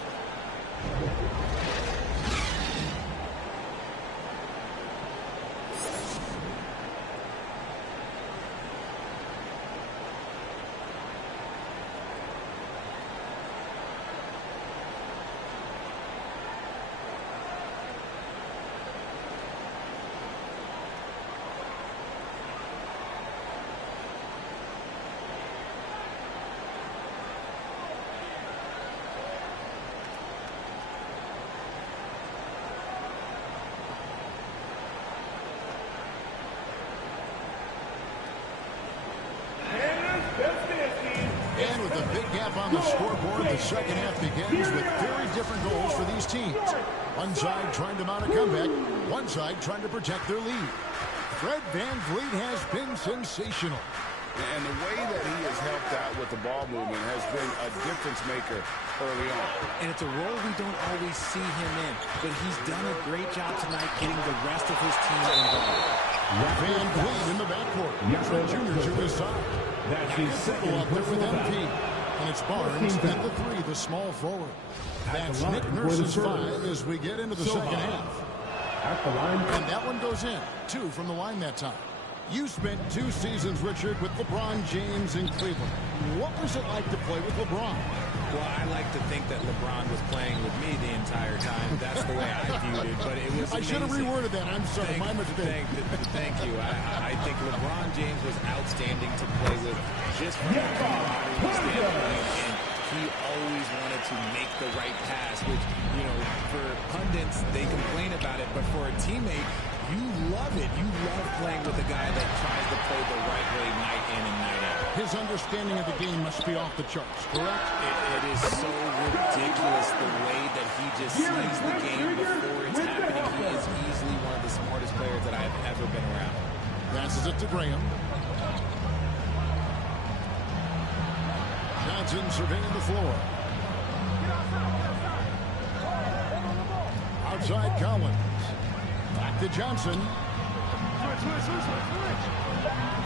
And with a big gap on the scoreboard, the second half begins with very different goals for these teams. One side trying to mount a comeback, one side trying to protect their lead. Fred VanVleet has been sensational. And the way that he has helped out with the ball movement has been a difference maker early on. And it's a role we don't always see him in, but he's done a great job tonight getting the rest of his team involved. VanVleet in the backcourt. Trent Jr. to his side. That's his second up there with personal MP. foul. And it's Barnes at the 3, the small forward. That's Nick Nurse's 5 as we get into the second half. At the line. And that one goes in. 2 from the line that time. You spent 2 seasons, Richard, with LeBron James in Cleveland. What was it like to play with LeBron? Well, I like to think that LeBron was playing with me the entire time. That's the way I viewed it, but it was I should have reworded that. I'm sorry. My mistake. Thank you. I think LeBron James was outstanding to play with just from a camaraderie standpoint, and he always wanted to make the right pass, which, you know, for pundits, they complain about it, but for a teammate, you love it. You love playing with a guy that tries to play the right way night in and night out. His understanding of the game must be off the charts, correct? It is so ridiculous the way that he just sees the game before it's happening. He is easily one of the smartest players that I have ever been around. Passes it to Graham. Johnson surveying the floor. Outside Collins. Back to Johnson.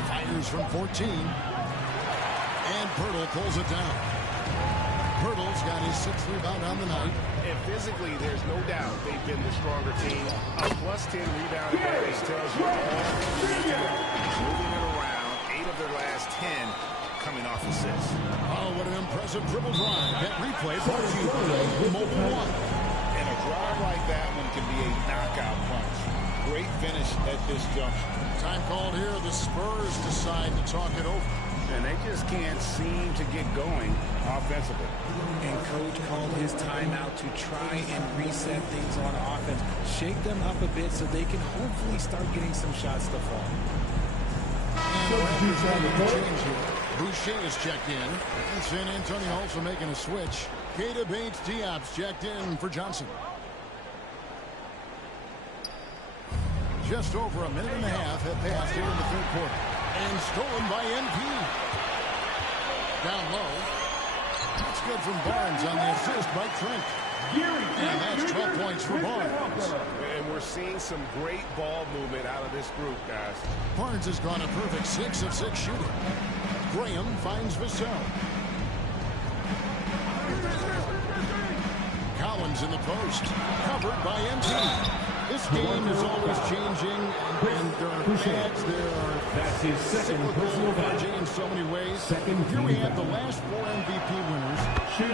Fires from 14. And Pirtle pulls it down. Pirtle's got his 6th rebound on the night. And physically, there's no doubt they've been the stronger team. A +10 rebound advantage tells you all you need to know. Moving it around, 8 of their last a dribble drive. That replay brought to you by Mobile One. And a drive like that one can be a knockout punch. Great finish at this junction. Time called here. The Spurs decide to talk it over. And they just can't seem to get going offensively. And Coach called his timeout to try and reset things on offense. Shake them up a bit so they can hopefully start getting some shots to fall. Boucher is checked in. And San Antonio also making a switch. Keita Bates-Diop's checked in for Johnson. Just over a minute and a half have passed here in the third quarter. And stolen by NP. Down low. That's good from Barnes on the assist by Trent. And that's 12 points for Barnes. And we're seeing some great ball movement out of this group, guys. Barnes has gone a perfect 6 of 6 shooting. Graham finds Vassell. Collins in the post. Covered by MP. This game is always changing, and there are fads, there are cyclical changing in so many ways. Here we have the last 4 MVP winners,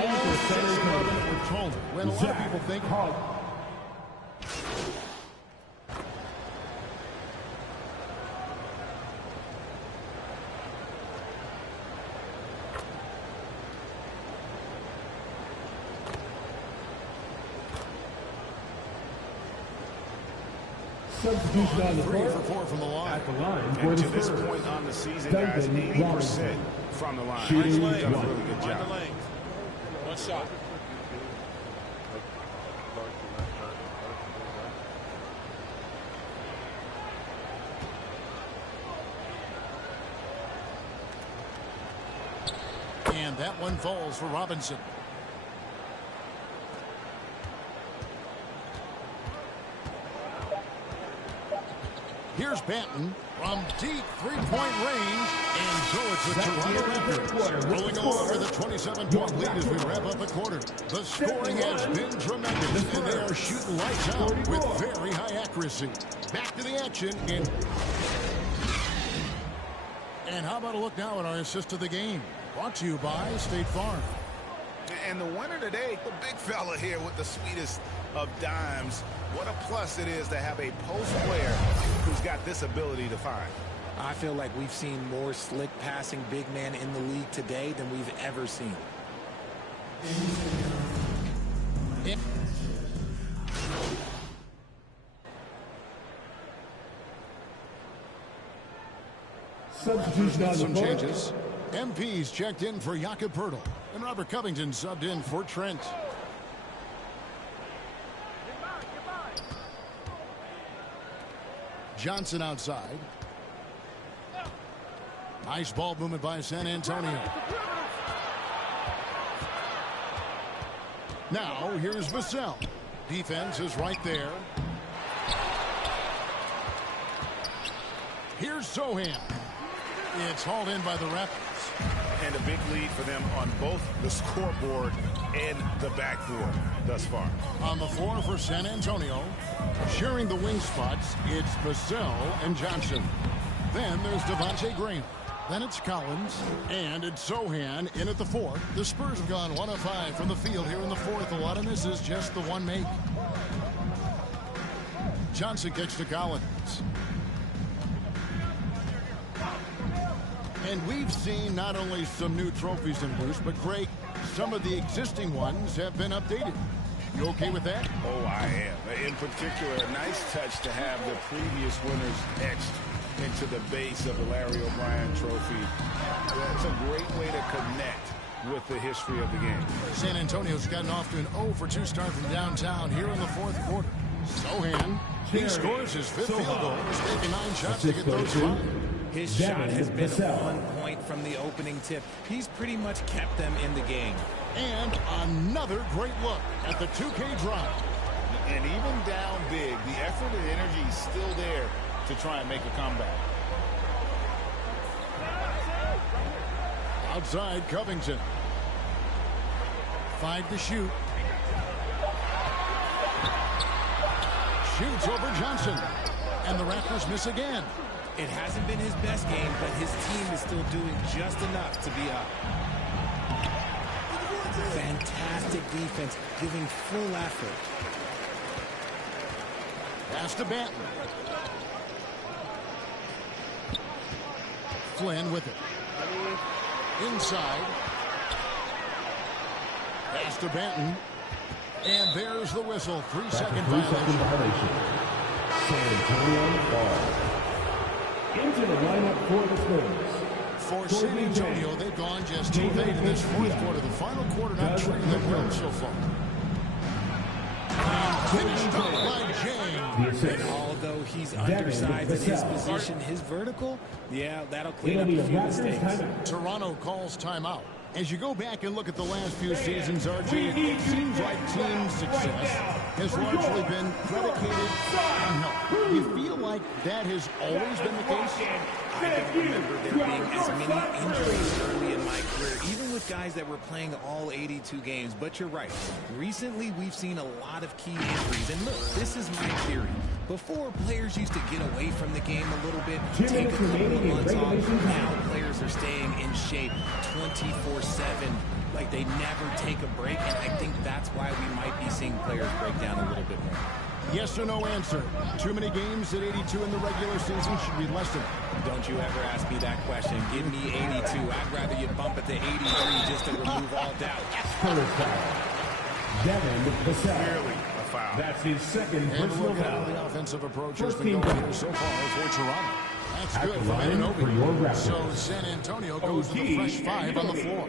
all 6'11" or taller. When a lot of people think, Substitution on the 3 court. for 4 from the line. At the line And for to the this Spurs. point on the season, guys, 80% from the line. Shooting He's done a one. really good job. One shot. And that one falls for Robinson. Here's Banton from deep three-point range. And so it's a Toronto Raptors rolling along with a 27-point lead as we wrap up the quarter. The scoring has been tremendous, and they are shooting lights out with very high accuracy. Back to the action. And how about a look now at our assist of the game? Brought to you by State Farm. And the winner today, the big fella here with the sweetest of dimes. What a plus it is to have a post player who's got this ability to find. I feel like we've seen more slick passing big man in the league today than we've ever seen. Substitution on Some the court. changes. MP's checked in for Jakob Poeltl. And Robert Covington subbed in for Trent. Johnson outside. Nice ball movement by San Antonio. Now here's Vassell. Defense is right there. Here's Sohan. It's hauled in by the Raptors. And a big lead for them on both the scoreboard and the backboard thus far. On the floor for San Antonio, sharing the wing spots, it's Vassell and Johnson. Then there's Devontae Graham. Then it's Collins, and it's Sohan in at the 4th. The Spurs have gone 1 of 5 from the field here in the 4th. A lot of misses, just the one make. Johnson kicks to Collins. And we've seen not only some new trophies in Bruce, but Greg, some of the existing ones have been updated. You okay with that? Oh, I am. In particular, a nice touch to have the previous winners etched into the base of the Larry O'Brien trophy. That's a great way to connect with the history of the game. San Antonio's gotten off to an 0 for 2 start from downtown here in the 4th quarter. Sohan, he scores his 5th field goal. He's taken 9 shots to get those 5. His shot has been on point from the opening tip. He's pretty much kept them in the game. And another great look at the 2K drive. And even down big, the effort and energy is still there to try and make a comeback. Outside Covington. 5 to shoot. Shoots over Johnson. And the Raptors miss again. It hasn't been his best game, but his team is still doing just enough to be up. Fantastic defense, giving full effort. Pass to Banton. Flynn with it. Inside. Pass to Banton. And there's the whistle. 3-second violation. San Antonio ball. Into the lineup for the Spurs. For San Antonio, they've gone just 2 of 8 in this fourth quarter. The final quarter not treating them well so far. Finished up by James. And although he's undersized in his position, his vertical, yeah, that'll clean up a few mistakes. Toronto calls timeout. As you go back and look at the last few seasons, RJ, it seems like team success has largely been predicated on health. You feel like that has always been the case? I don't remember there being as many injuries early in my career, even with guys that were playing all 82 games. But you're right. Recently, we've seen a lot of key injuries. And look, this is my theory. Before, players used to get away from the game a little bit, take a couple of months off. Now players are staying in shape 24/7, like they never take a break. And I think that's why we might be seeing players break down a little bit more. Yes or no answer. Too many games at 82 in the regular season should be less than. Don't you ever ask me that question. Give me 82. I'd rather you bump it to 83 just to remove all doubt. Devin Vassell. Clearly a foul. That's his second personal foul. The offensive approach has been going here so far for Toronto. That's At good the for line for your Ananobi. Raptors. So San Antonio goes with a fresh 5 on the floor.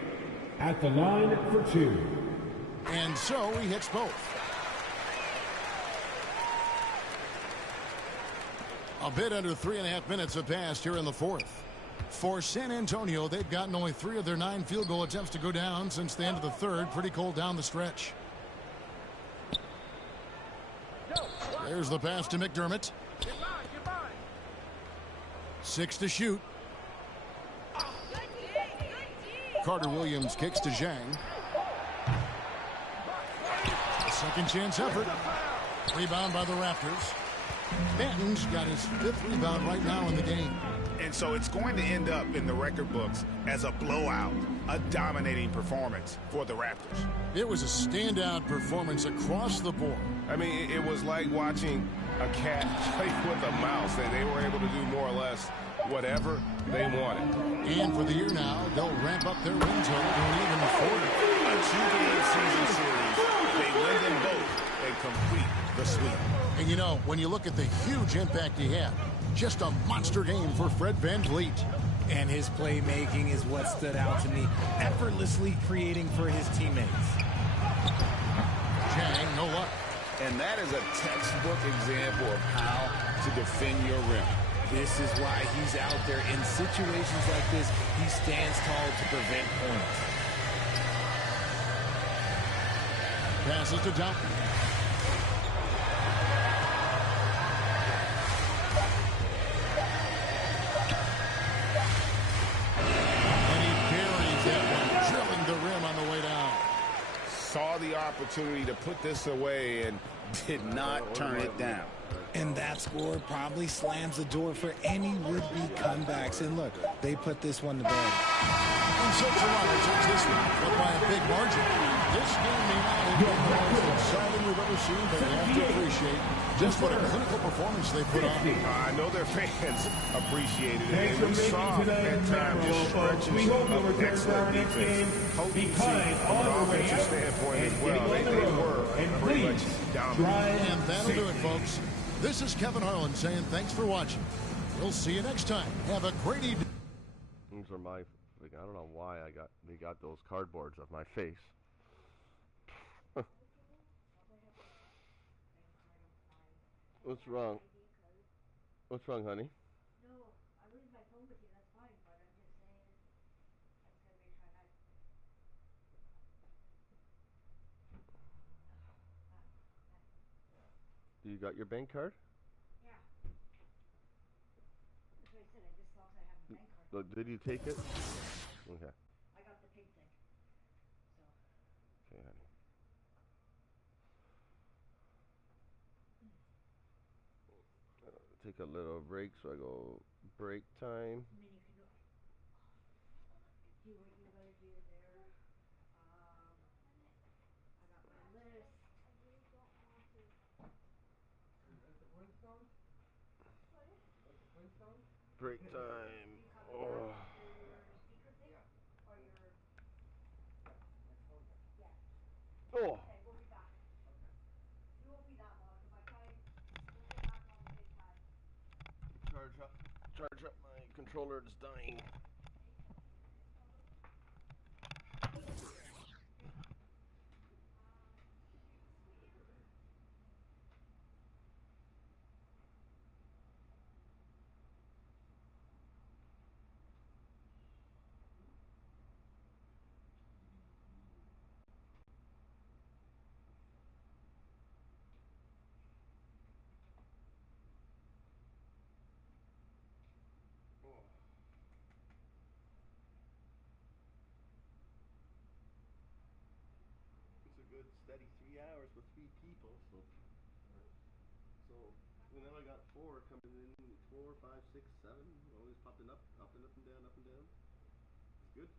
At the line for 2. And so he hits both. A bit under 3.5 minutes have passed here in the fourth. For San Antonio, they've gotten only 3 of their 9 field goal attempts to go down since the end of the third. Pretty cold down the stretch. There's the pass to McDermott. 6 to shoot. Carter Williams kicks to Zhang. A second chance effort. Rebound by the Raptors. Banton's got his 5th rebound right now in the game. And so it's going to end up in the record books as a blowout, a dominating performance for the Raptors. It was a standout performance across the board. I mean, it was like watching a cat play with a mouse. They were able to do more or less whatever they wanted. And for the year now, they'll ramp up their win total to an even 40. A 2-game season series. They win them both and complete the sweep. And you know, when you look at the huge impact he had, just a monster game for Fred VanVleet. And his playmaking is what stood out to me, effortlessly creating for his teammates. Zhang, no luck. And that is a textbook example of how to defend your rim. This is why he's out there in situations like this. He stands tall to prevent points. Passes to Duncan. Saw the opportunity to put this away and did not turn it down. And that score probably slams the door for any would-be comebacks. And look, they put this one to bed. And so Toronto takes this one, but by a big margin. This game may not have been the most exciting we've ever seen, but you have to appreciate just what a clinical performance they put on. I know their fans appreciated it. And we saw at times just stretches of excellent defense. Potency from an offensive standpoint as well. They were pretty much dominant. And that'll do it, folks. This is Kevin Harlan saying thanks for watching. We'll see you next time. Have a great evening. These are my, like, I don't know why they got those cardboards of my face. What's wrong? What's wrong, honey? No, I leave my phone with you, that's fine, but I'm just saying, I just gotta make sure I You got your bank card? Yeah. That's what I said, I just thought I have a bank card. Did you take it? Okay. I got the pink thing. So. Okay, honey. Take a little break, so I go break time. I mean, you can go. You were gonna do their, break time. Oh. Oh. Okay, we'll be back. Okay. You won't be that long, because by the time we'll get back on the same time. Charge up my controller. It's dying. It's a good steady 3 hours with 3 people, so and then I got 4 coming in, 4, 5, 6, 7, always popping up and up and down, up and down. It's good.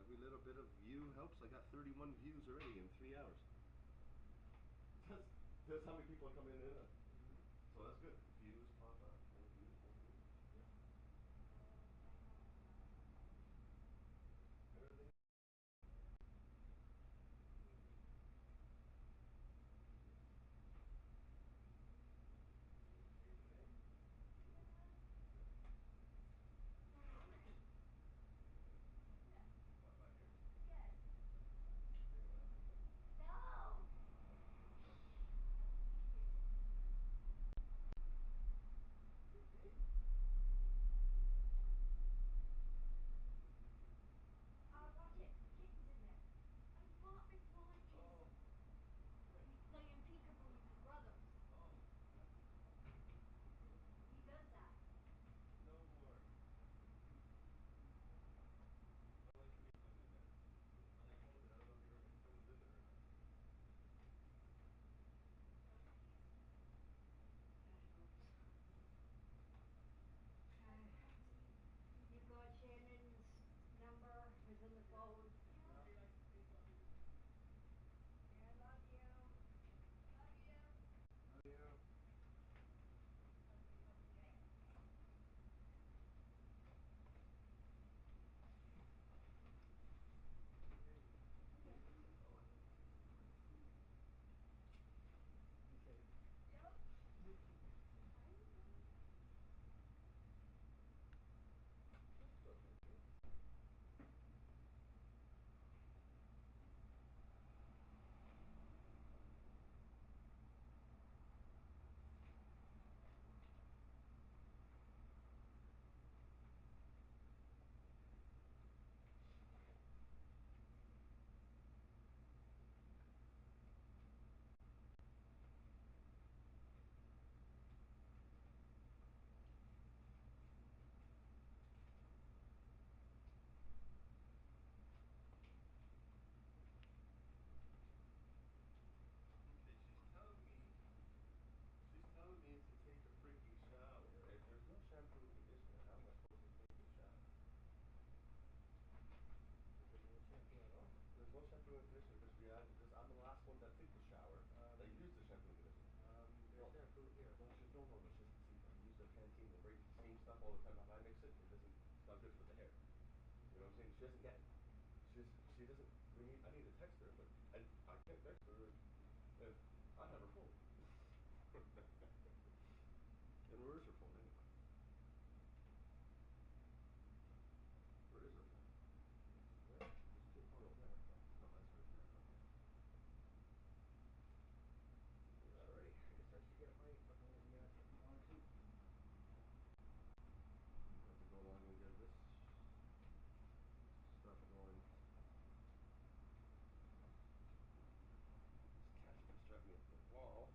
Every little bit of view helps. I got 31 views already in 3 hours. That's how many people are coming in. So that's good. Views pop up, more views, more views. Yeah. Everything. Watch it. Kitten's in there. I bought McFly kids. He's playing peekaboo with his brothers. He does that. No more. I like Cleveland in there. I like Holden. I don't know if you if someone's in there or not. You've got Shannon's number. It's in the phone. Yeah, I love you. Love you. Love you. Okay, she's telling me to take a freaking shower. If there's no shampoo and conditioner, how am I supposed to take a shower? There's no shampoo at all? There's no shampoo and conditioner because I'm the last one that took the shower. That used the shampoo and conditioner. There's shampoo here. No, see, I use the Pantene, the very same stuff all the time. If I mix it, it's not good for the hair. You know what I'm saying? She doesn't get it. She doesn't. I need to text her, but I can't text her if I have her phone. And where is her phone anyway? Where is her phone? There? There's 2 phones there. No, that's right there. Okay. Alrighty, I guess I should get my R2. I have to go along and get this stuff going. This cat keeps driving me up the wall.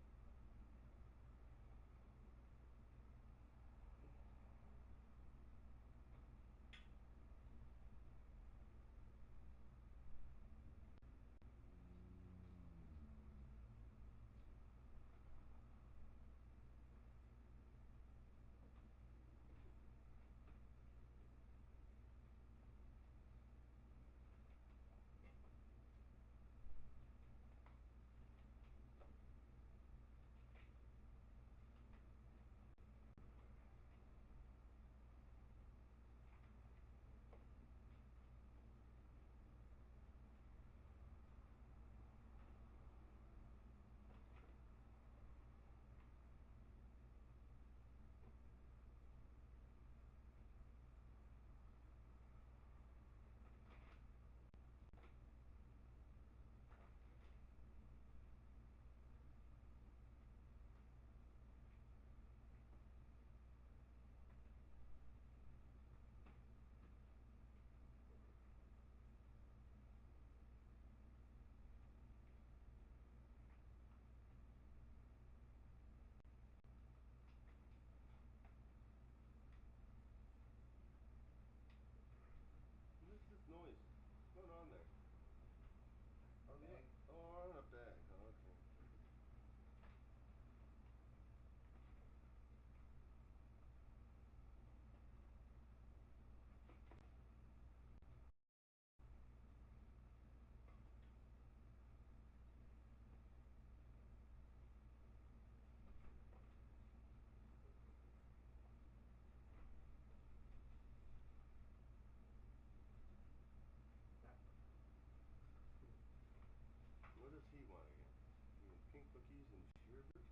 Sherbet.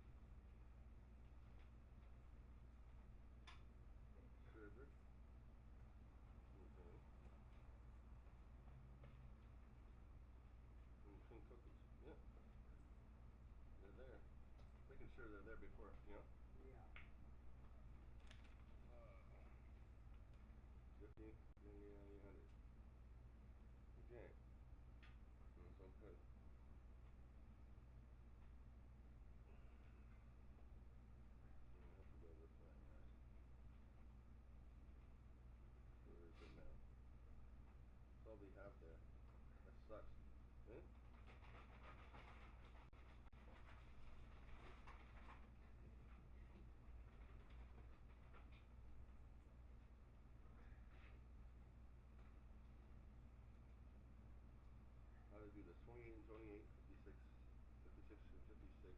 Sherbet. Okay. And pink cookies. Yeah. They're there. Making sure they're there before, you know? Yeah. 50, 99, 100. Okay. That's all good. I have to go with that guy. Where is it now? That's all they have there. That sucks. Eh? How to do this? 28 and 28, 56, 56 and 56.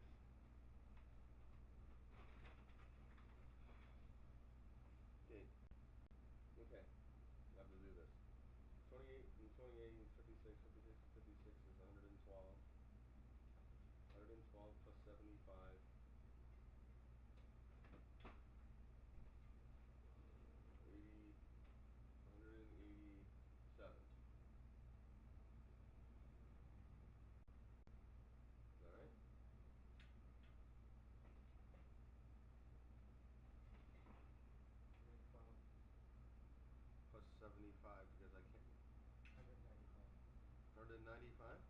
Okay. Okay. You have to do this. 28 and 28, 56, 56, 56 is 112. 112 plus 75. 80, 187. Is that right? Plus 75 because I can't. 195. 195?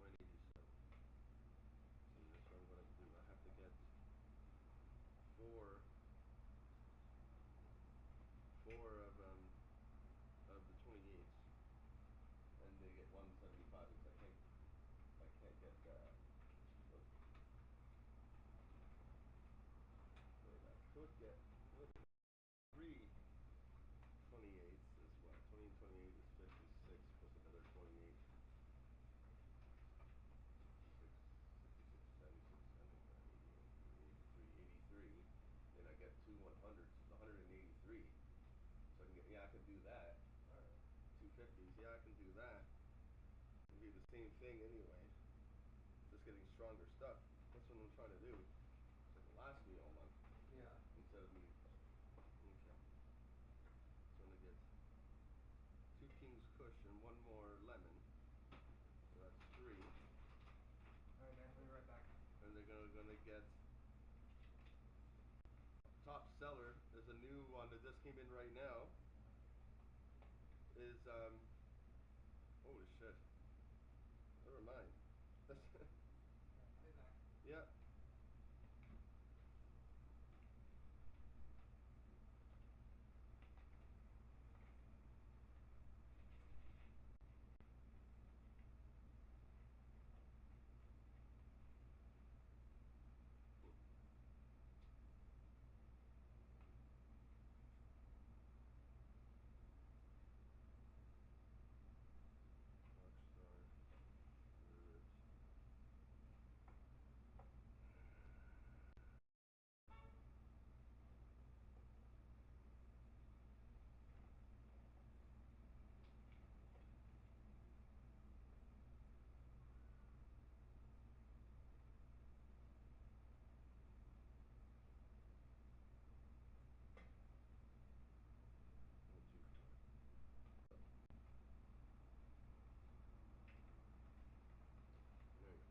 One 87. See, that's what I'm gonna do. I have to get four of the 28s, and they get 175 because I can't get look. Wait, I could get three 28s is what? 20 and 28 is 56 plus another 28. 66, 76, 83. Then I get two 100s, 183. So I can get, yeah, I can do that. Alright. 250s, yeah, I can do that. It'll be the same thing anyway. Just getting stronger stuff. That's what I'm trying to do. So it can last me all month. Yeah. Instead of me. Okay. So I'm gonna get 2 King's Kush and 1 more lemon. So that's 3. Alright, man, I'll be right back. And they're gonna get top seller. There's a new one that just came in right now. Is holy shit. Never mind. That's I'll be back. yeah. There you go.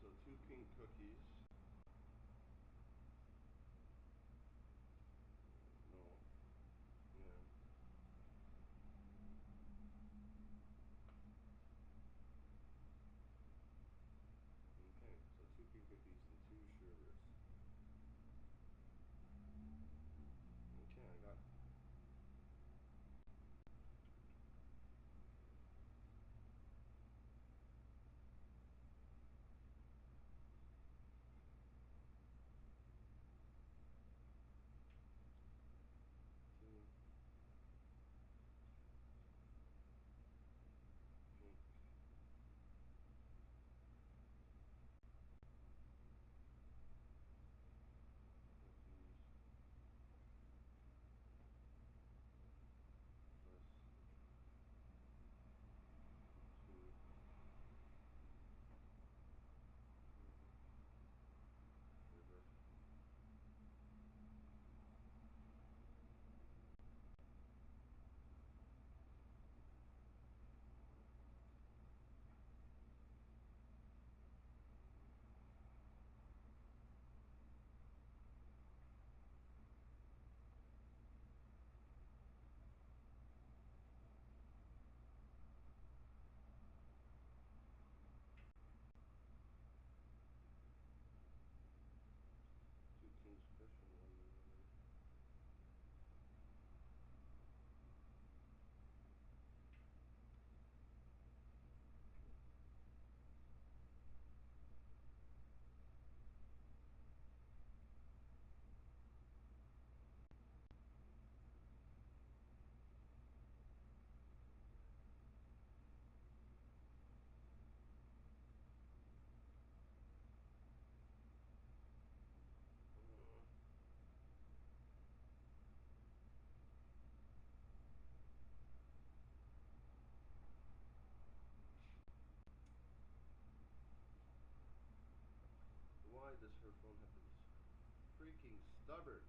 So 2 pink cookies. No. Yeah. Okay, so 2 pink cookies and 2 sherbets. Okay, I got freaking stubborn.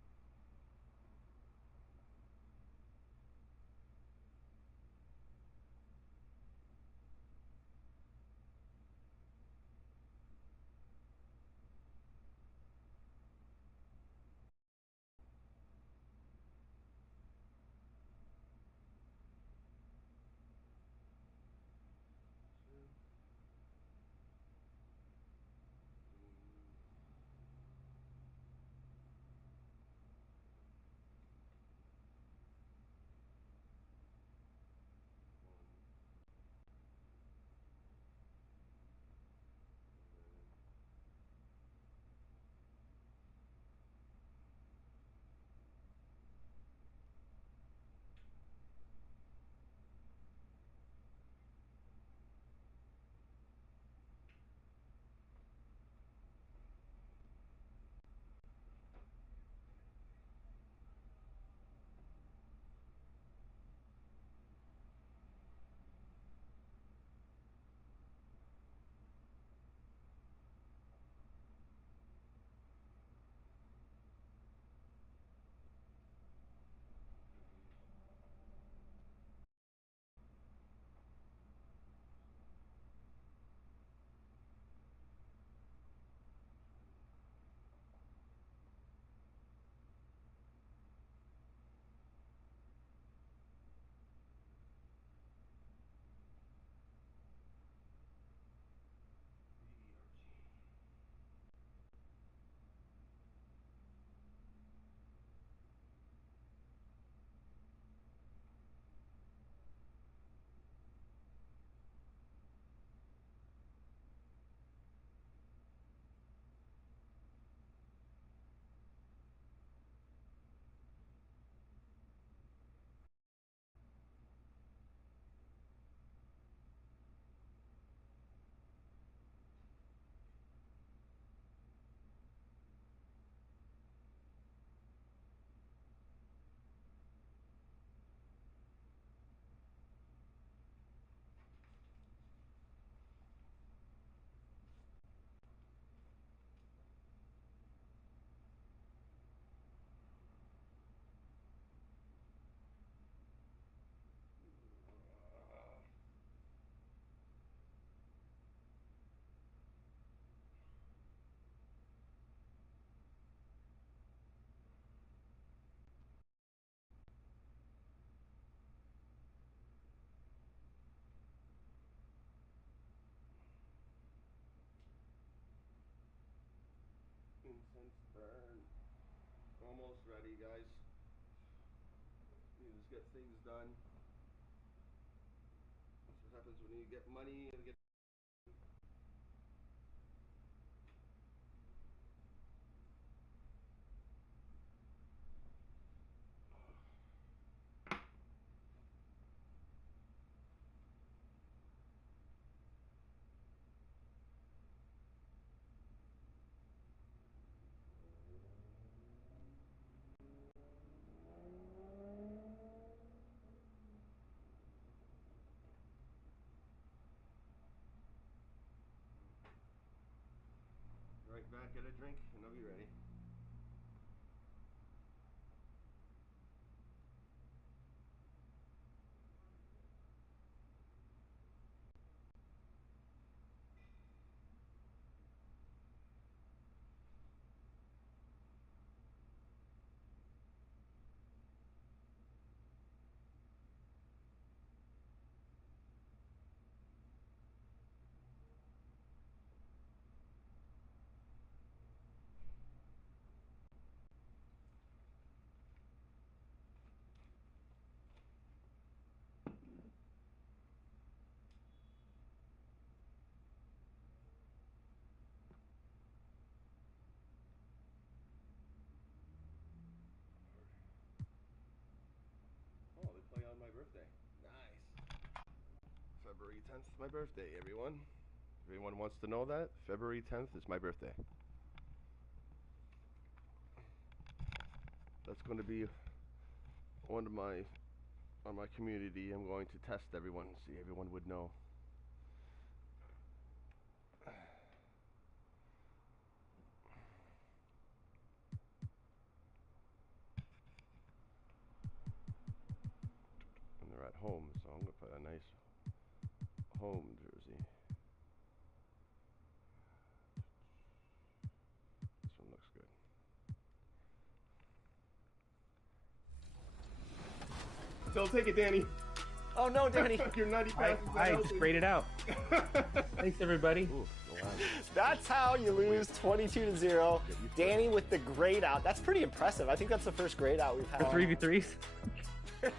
Incense burn. Almost ready, guys. You just get things done. That's what happens when you get money and get. Right back, get a drink, and I'll be ready. Oh, they play on my birthday. Nice. February 10th is my birthday, everyone. If anyone wants to know that, February 10th is my birthday. That's going to be one of my, on my community, I'm going to test everyone, see everyone would know. home, so I'm going to put a nice home jersey. This one looks good. Don't take it, Danny. Oh no, Danny. Your 90 passes. I just graded out. Thanks, everybody. Ooh, wow. That's how you lose 22-0. Danny with the grade out. That's pretty impressive. I think that's the first grade out we've had. For 3v3s?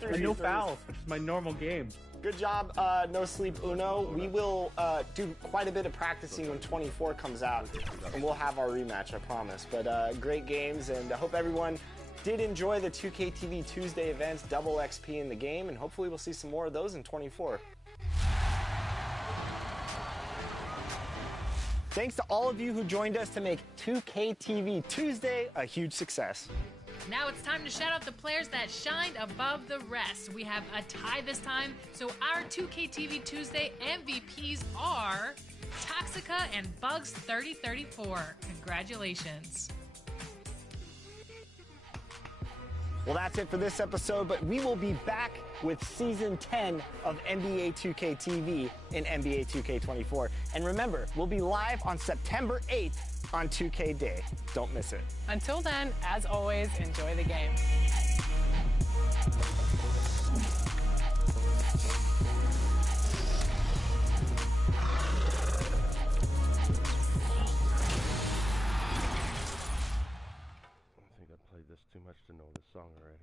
And no fouls, which is my normal game. Good job, No Sleep Uno. We will do quite a bit of practicing when 24 comes out, and we'll have our rematch, I promise. But great games, and I hope everyone did enjoy the 2K TV Tuesday events, double XP in the game, and hopefully we'll see some more of those in 24. Thanks to all of you who joined us to make 2K TV Tuesday a huge success. Now it's time to shout out the players that shined above the rest. We have a tie this time, so our 2K TV Tuesday MVPs are Toxica and Bugs3034. Congratulations. Well, that's it for this episode, but we will be back with Season 10 of NBA 2K TV in NBA 2K24. And remember, we'll be live on September 8th on 2K Day. Don't miss it. Until then, as always, enjoy the game. This too much to know this song already.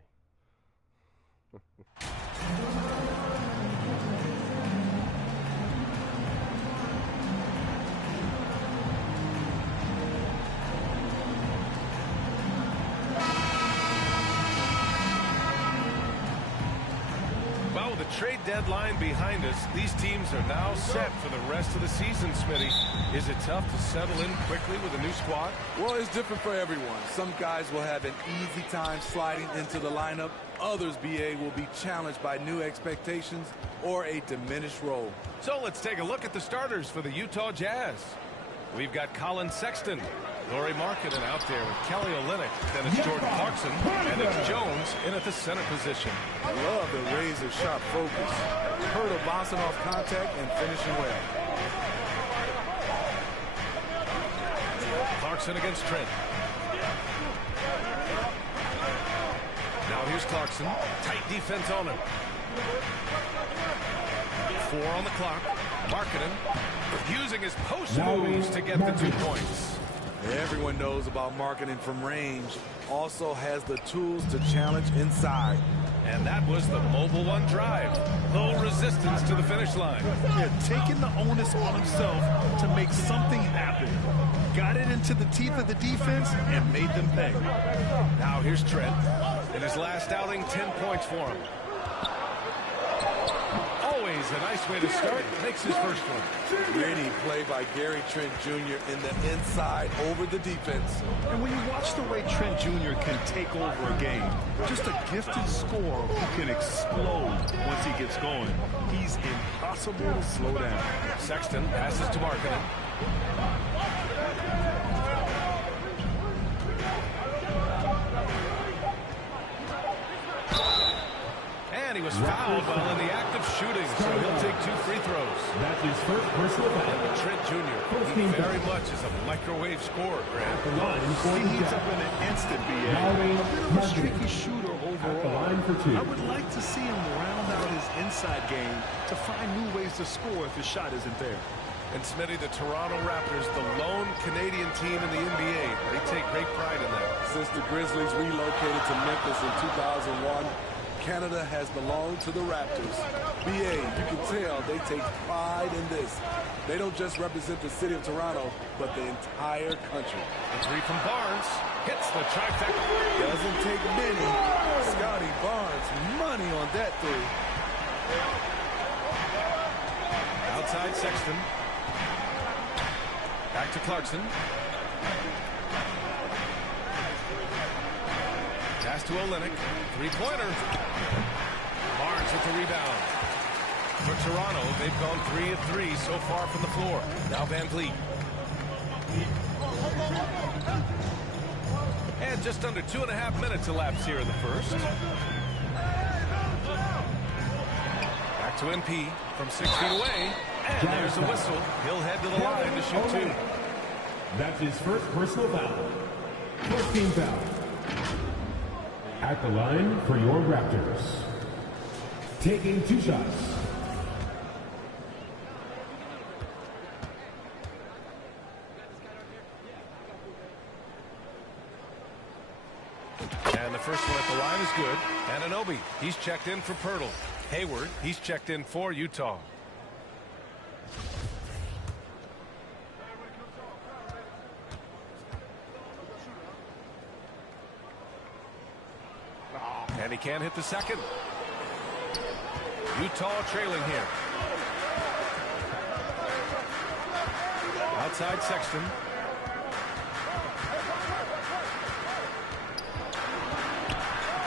Well, with the trade deadline behind us, these teams are now set for the rest of the season, Smitty. Is it tough to settle in quickly with a new squad? Well, it's different for everyone. Some guys will have an easy time sliding into the lineup. Others, BA, will be challenged by new expectations or a diminished role. So let's take a look at the starters for the Utah Jazz. We've got Colin Sexton, Lauri Markkanen out there with Kelly Olynyk. Then it's Jordan Clarkson, and it's Jones in at the center position. I love the razor-sharp focus. Hurdle bouncing off contact and finishing well. Clarkson against Trent. Now here's Clarkson. Tight defense on him. 4 on the clock. Markkanen using his post moves to get the 2 points. Everyone knows about Markkanen from range. Also has the tools to challenge inside. And that was the mobile one drive. Low resistance to the finish line. Yeah, taking the onus on himself to make something happen. Got it into the teeth of the defense and made them pay. Now here's Trent. In his last outing, 10 points for him. Always a nice way to start. Makes his first one. Gritty play by Gary Trent Jr. in the inside over the defense. And when you watch the way Trent Jr. can take over a game, just a gifted scorer who can explode once he gets going. He's impossible to slow down. Sexton passes to Markkanen. And he was fouled while in the act of shooting, so he'll take 2 free throws. That's his first personal foul. Trent Jr., he very much is a microwave scorer, Grant. He heats up in an instant, BA. A bit of a streaky shooter overall. I would like to see him round out his inside game to find new ways to score if his shot isn't there. And Smitty, the Toronto Raptors, the lone Canadian team in the NBA. They take great pride in that. Since the Grizzlies relocated to Memphis in 2001, Canada has belonged to the Raptors. BA, you can tell they take pride in this. They don't just represent the city of Toronto, but the entire country. The 3 from Barnes hits the trifecta. Doesn't take many. Scotty Barnes, money on that 3. Outside Sexton. Back to Clarkson. Pass to Olynyk. 3-pointer. Barnes with the rebound. For Toronto, they've gone 3 of 3 so far from the floor. Now Van Vliet. And just under 2.5 minutes elapsed here in the first. to MP from 6 feet away. And there's a whistle. He'll head to the line to shoot two. That's his first personal foul. First team foul. At the line for your Raptors. Taking 2 shots. And the first one at the line is good. Anunoby, he's checked in for Pirtle. Hayward, he's checked in for Utah. And he can't hit the second. Utah trailing here. Outside Sexton.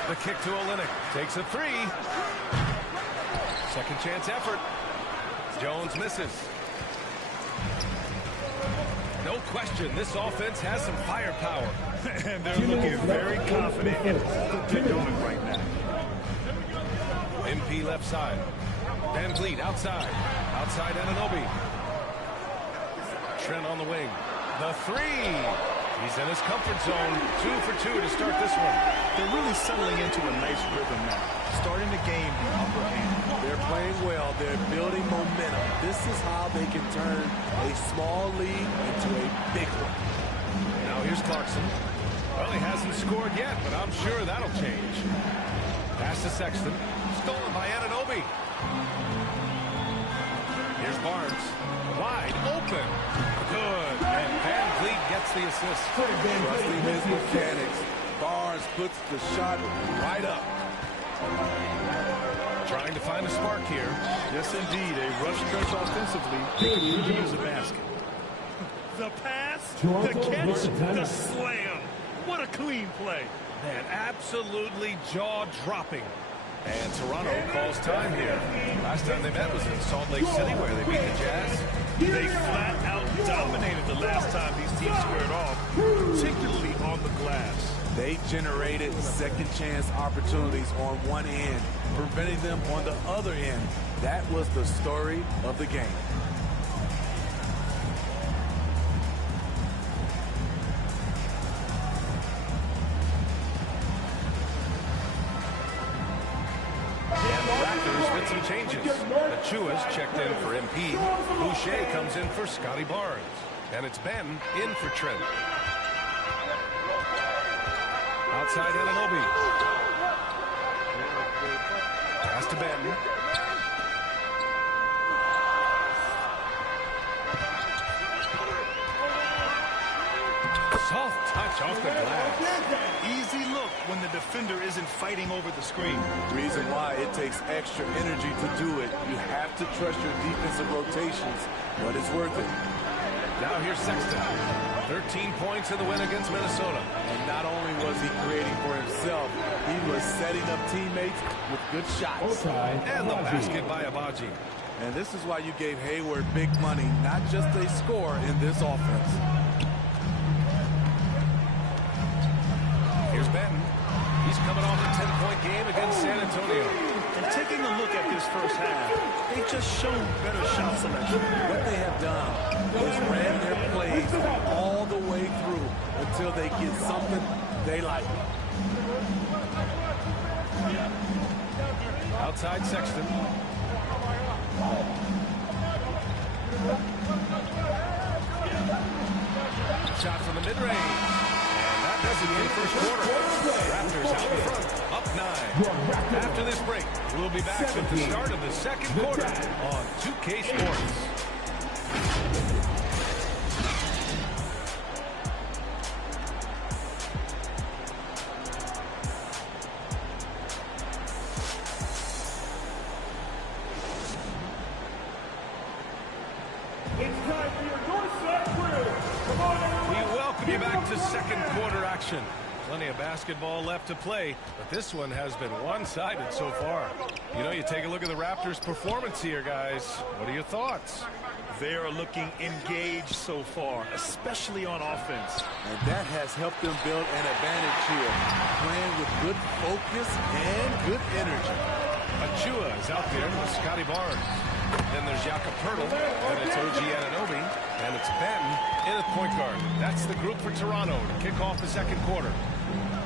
The kick to Olynyk. Takes a three. Second chance effort. Jones misses. No question, this offense has some firepower. And they're looking very confident in what they're doing right now. MP left side. Van Vliet outside. Outside Anunoby. Trent on the wing. The three. He's in his comfort zone. 2 for 2 to start this one. They're really settling into a nice rhythm now. Starting the game the upper hand. They're playing well. They're building momentum. This is how they can turn a small lead into a big one. Now here's Clarkson. Well, he hasn't scored yet, but I'm sure that'll change. Pass to Sexton. Stolen by Anunoby. Here's Barnes. Wide open. Good. And Van Vliet gets the assist. Trusting his mechanics. Barnes puts the shot right up. Trying to find a spark here. Yes, indeed. A rough stretch offensively. They could really use a basket. The pass, the catch, the slam. What a clean play. Man, absolutely jaw-dropping. And Toronto calls time here. Last time they met was in Salt Lake City where they beat the Jazz. They flat out dominated the last time these teams squared off, particularly on the glass. They generated second chance opportunities on one end, preventing them on the other end. That was the story of the game. Raptors with some changes. Achua's checked in for MP. Boucher comes in for Scotty Barnes. And it's Ben in for Trent. Outside Anunoby. Pass to Ben. Soft touch off the glass. Easy look when the defender isn't fighting over the screen. Reason why it takes extra energy to do it. You have to trust your defensive rotations, but it's worth it. Now here's Sexton. 13 points in the win against Minnesota. And not only was he creating for himself, he was setting up teammates with good shots. And the basket by Abaji. And this is why you gave Hayward big money, not just a score in this offense. Here's Benton. He's coming off a 10-point game against San Antonio. And taking a look at this first half, they've just shown better shot selection. What they have done is ran their plays all the way through until they get something they like. Outside Sexton. Shot from the mid-range. And that does it in the first quarter. Raptors out in front, up 9. After this break, we'll be back with the start of the second quarter on 2K Sports. We welcome you back to second quarter action. Plenty of basketball left to play, but this one has been one-sided so far. You know, you take a look at the Raptors' performance here, guys. What are your thoughts? They are looking engaged so far, especially on offense. And that has helped them build an advantage here, playing with good focus and good energy. Achua is out there with Scotty Barnes. Then there's Jakob Poeltl, and it's OG Anunoby, and it's Benton in at point guard. That's the group for Toronto to kick off the second quarter.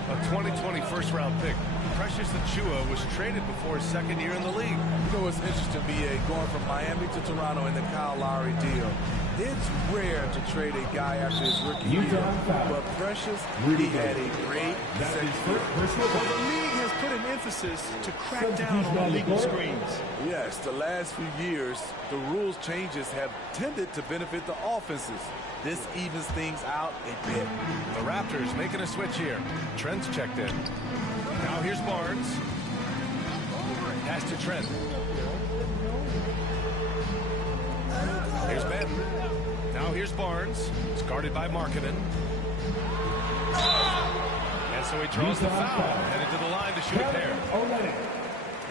A 2020 first-round pick. Precious Achua was traded before his second year in the league. You know what's interesting, B.A., going from Miami to Toronto in the Kyle Lowry deal. It's rare to trade a guy after his rookie year, but Precious, he had a great second year. Well, the league has put an emphasis to crack down on illegal screens. Yes, the last few years, the rules changes have tended to benefit the offenses. This evens things out a bit. The Raptors making a switch here. Trent's checked in. Now here's Barnes. Pass to Trent. Here's Benton. Now here's Barnes. It's guarded by Markkanen. And so he draws the foul. Headed to the line to shoot a pair.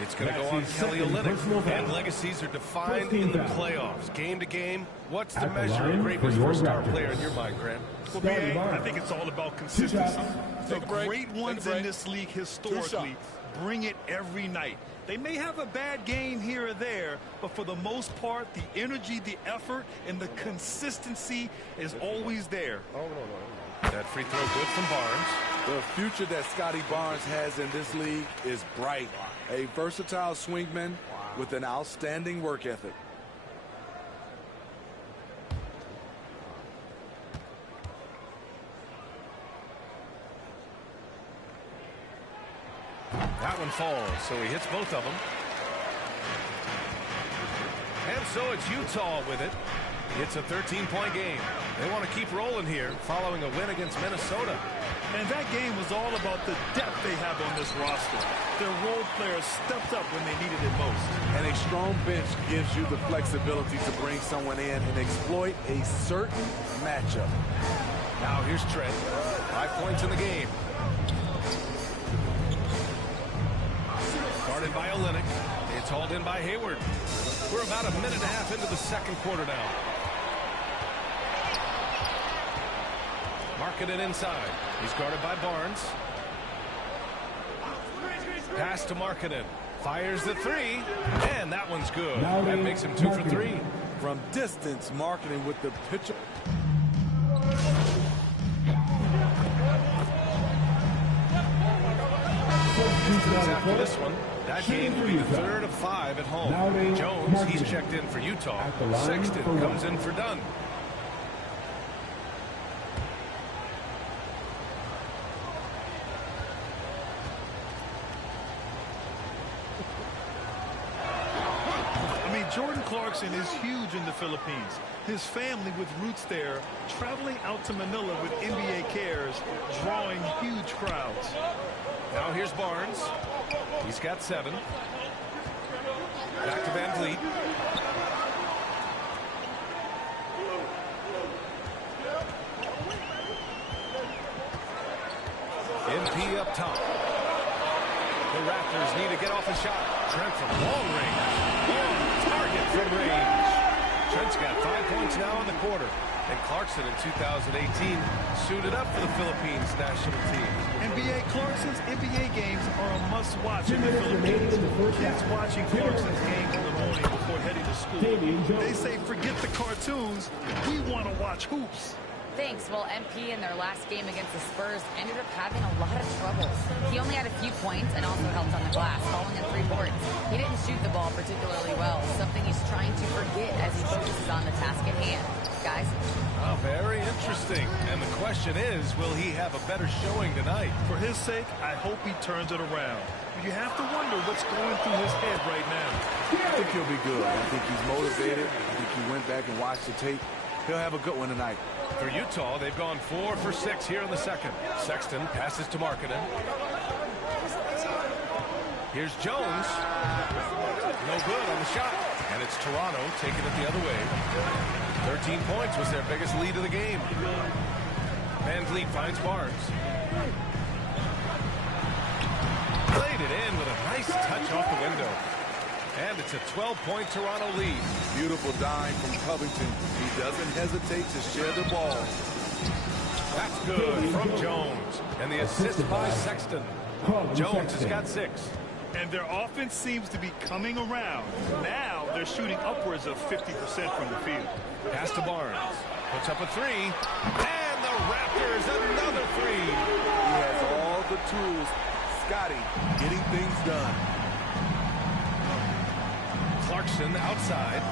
It's going to go on Kelly Olynyk. And legacies are defined in the playoffs. Game to game, what's the measure of greatness for a star player in your mind, Grant? Well, BA, I think it's all about consistency. The great ones in this league historically bring it every night. They may have a bad game here or there, but for the most part, the energy, the effort, and the consistency is always there. That free throw good from Barnes. The future that Scotty Barnes has in this league is bright. A versatile swingman with an outstanding work ethic. That one falls, so he hits both of them. And so it's Utah with it. It's a 13-point game. They want to keep rolling here following a win against Minnesota. And that game was all about the depth they have on this roster. Their role players stepped up when they needed it most. And a strong bench gives you the flexibility to bring someone in and exploit a certain matchup. Now here's Trent. 5 points in the game. Guarded by Olynyk. It's hauled in by Hayward. We're about a minute and a half into the second quarter now. Markkanen inside. He's guarded by Barnes. Pass to Markkanen. Fires the three. And that one's good. That makes him 2 for 3. From distance, Markkanen with the pitcher. After this one, that game will be the third of 5 at home. Jones, he's checked in for Utah. Sexton comes in for Dunn. Jordan Clarkson is huge in the Philippines. His family with roots there, traveling out to Manila with NBA Cares, drawing huge crowds. Now here's Barnes. He's got 7. Back to Van Vliet. MP up top. The Raptors need to get off a shot. Trent from long range. Target from range. Trent's got 5 points now in the quarter. And Clarkson in 2018 suited up for the Philippines national team. NBA Clarkson's NBA games are a must-watch in the Philippines. Kids watching Clarkson's games in the morning before heading to school. They say forget the cartoons, we want to watch hoops. Thanks. Well, MP in their last game against the Spurs ended up having a lot of troubles. He only had a few points and also helped on the glass, falling in 3 boards. He didn't shoot the ball particularly well, something he's trying to forget as he focuses on the task at hand. Guys? Oh, very interesting. And the question is, will he have a better showing tonight? For his sake, I hope he turns it around. But you have to wonder what's going through his head right now. I think he'll be good. I think he's motivated. I think he went back and watched the tape. He'll have a good one tonight. For Utah, they've gone 4 for 6 here in the second. Sexton passes to Markkanen. Here's Jones. No good on the shot. And it's Toronto taking it the other way. 13 points was their biggest lead of the game. Van Vliet finds Barnes. Played it in with a nice touch off the window. And it's a 12-point Toronto lead. Beautiful dime from Covington. He doesn't hesitate to share the ball. That's good from Jones. And the assist by Sexton. Jones has got 6. And their offense seems to be coming around. Now they're shooting upwards of 50% from the field. Pass to Barnes. Puts up a three. And the Raptors another three. He has all the tools. Scotty getting things done. Clarkson outside.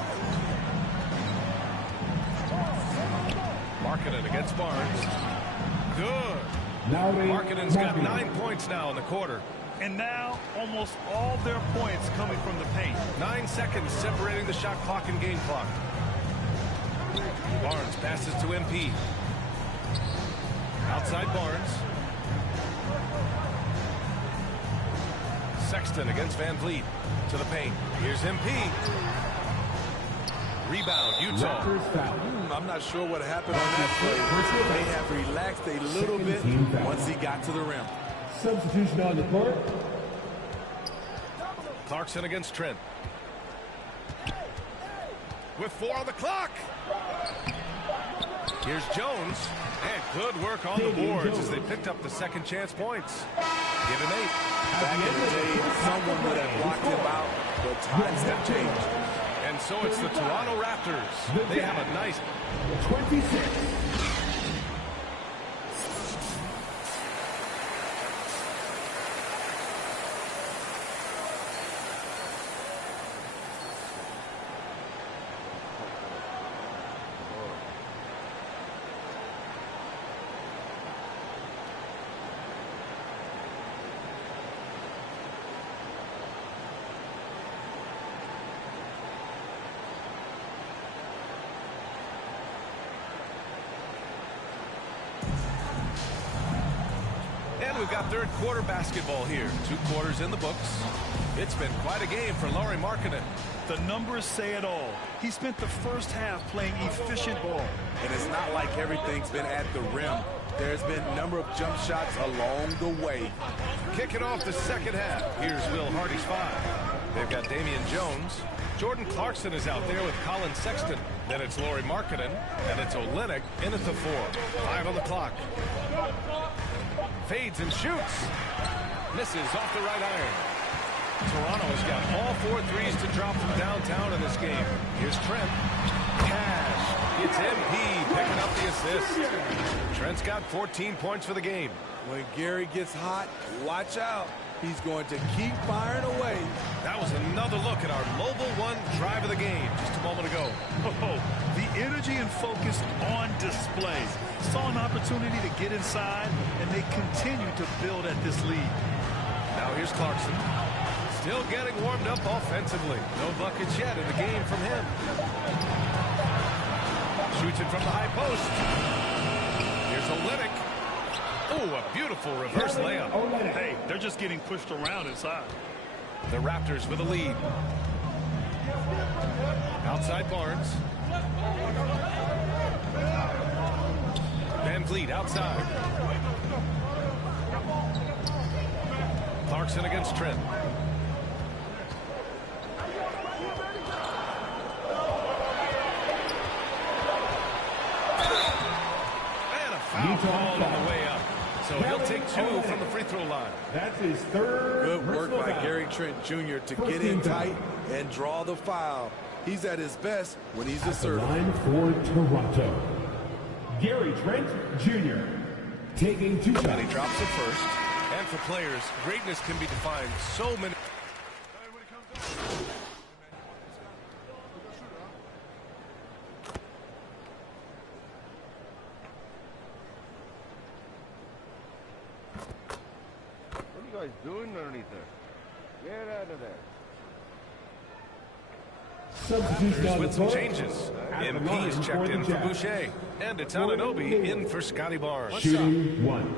Markkanen against Barnes. Good. Markkanen's got 9 points now in the quarter. And now almost all their points coming from the paint. 9 seconds separating the shot clock and game clock. Barnes passes to MP. Outside Barnes. Sexton against Van Vliet. To the paint. Here's MP. Rebound, Utah. I'm not sure what happened on that play. They have relaxed a little bit once he got to the rim. Substitution on the court. Clarkson against Trent. With 4 on the clock. Here's Jones. And good work on the boards as they picked up the second chance points. Give him 8. Back in the day, someone would have blocked him out, but times have changed. And so it's the Toronto Raptors. They have a nice 26. We've got third quarter basketball here. 2 quarters in the books. It's been quite a game for Lauri Markkanen. The numbers say it all. He spent the first half playing efficient ball. And it's not like everything's been at the rim. There's been a number of jump shots along the way. Kicking off the second half. Here's Will Hardy's 5. They've got Damian Jones. Jordan Clarkson is out there with Colin Sexton. Then it's Lauri Markkanen. And it's Olynyk in at the 4. 5 on the clock. Fades and shoots. Misses off the right iron. Toronto has got all 4 threes to drop from downtown in this game. Here's Trent. Cash. It's MP picking up the assist. Trent's got 14 points for the game. When Gary gets hot, watch out. He's going to keep firing away. That was another look at our Mobile One drive of the game just a moment ago. Oh, the energy and focus on display. Saw an opportunity to get inside, and they continue to build at this lead. Now here's Clarkson. Still getting warmed up offensively. No buckets yet in the game from him. Shoots it from the high post. Here's Olynyk. Oh, a beautiful reverse layup. Hey, they're just getting pushed around inside. The Raptors with a lead. Outside Barnes. Van Vliet outside. Clarkson against Trent. And a foul called on the way up. So he'll take 2 from the free throw line. That's his third. Good work by Gary Trent Jr. to get in tight and draw the foul. He's at his best when he's assertive. Line for Toronto. Gary Trent Jr. taking 2 shots. And he drops it first. And for players, greatness can be defined so many. What are you guys doing underneath there? Get out of there. Raptors with some changes. MP is checked in for Boucher. And it's Anunoby in for Scotty Barnes. Shooting 1.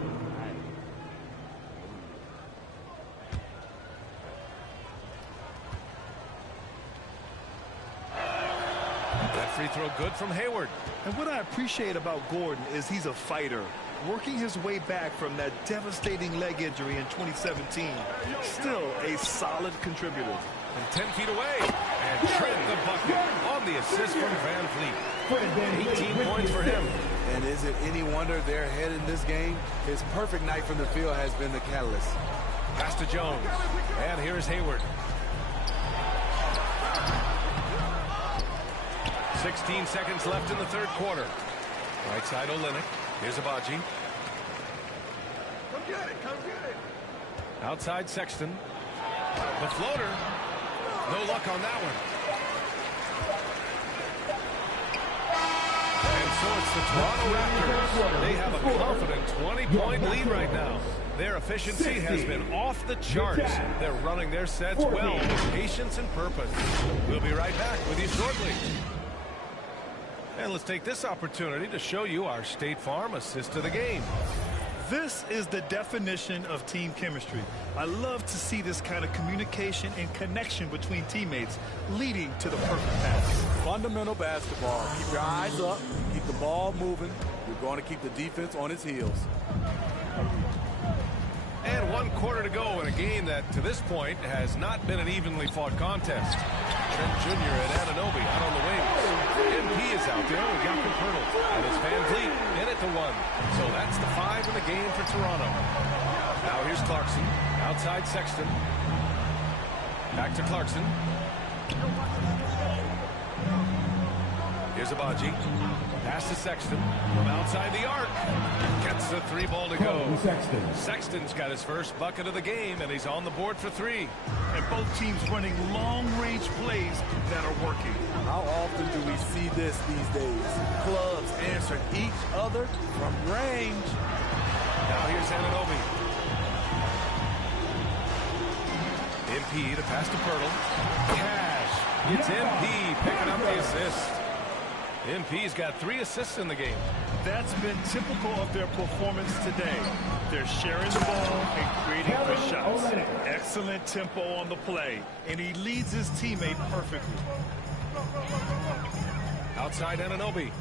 That free throw good from Hayward. And what I appreciate about Gordon is he's a fighter. Working his way back from that devastating leg injury in 2017. Still a solid contributor. And 10 feet away. And Trent the bucket on the assist from Van Vliet. 18 points for him. And is it any wonder they're ahead in this game? His perfect night from the field has been the catalyst. Pass to Jones. And here's Hayward. 16 seconds left in the third quarter. Right side Olynyk. Here's Abaji. Come get it. Come get it. Outside Sexton. The floater. No luck on that one. And so it's the Toronto Raptors. They have a confident 20-point lead right now. Their efficiency has been off the charts. They're running their sets well with patience and purpose. We'll be right back with you shortly. And let's take this opportunity to show you our State Farm assist to the game. This is the definition of team chemistry. I love to see this kind of communication and connection between teammates leading to the perfect pass. Fundamental basketball. Keep your eyes up. Keep the ball moving. You're going to keep the defense on its heels. And 1 quarter to go in a game that, to this point, has not been an evenly fought contest. Trent Jr. and Anunoby out on the wings. MP is out there with Jakob Poeltl. And it's Van Vliet in at the 1. So that's the 5 in the game for Toronto. Now here's Clarkson. Outside Sexton. Back to Clarkson. Here's Abaji. Pass to Sexton from outside the arc. Gets the 3 ball to go. Sexton's got his first bucket of the game, and he's on the board for 3. And both teams running long-range plays that are working. How often do we see this these days? Clubs answering each other from range. Now here's Anunoby. MP to pass to Poeltl. Cash. It's MP picking up the assist. MP's got 3 assists in the game. That's been typical of their performance today. They're sharing the ball and creating good shots. Excellent tempo on the play, and he leads his teammate perfectly. Outside Anunoby.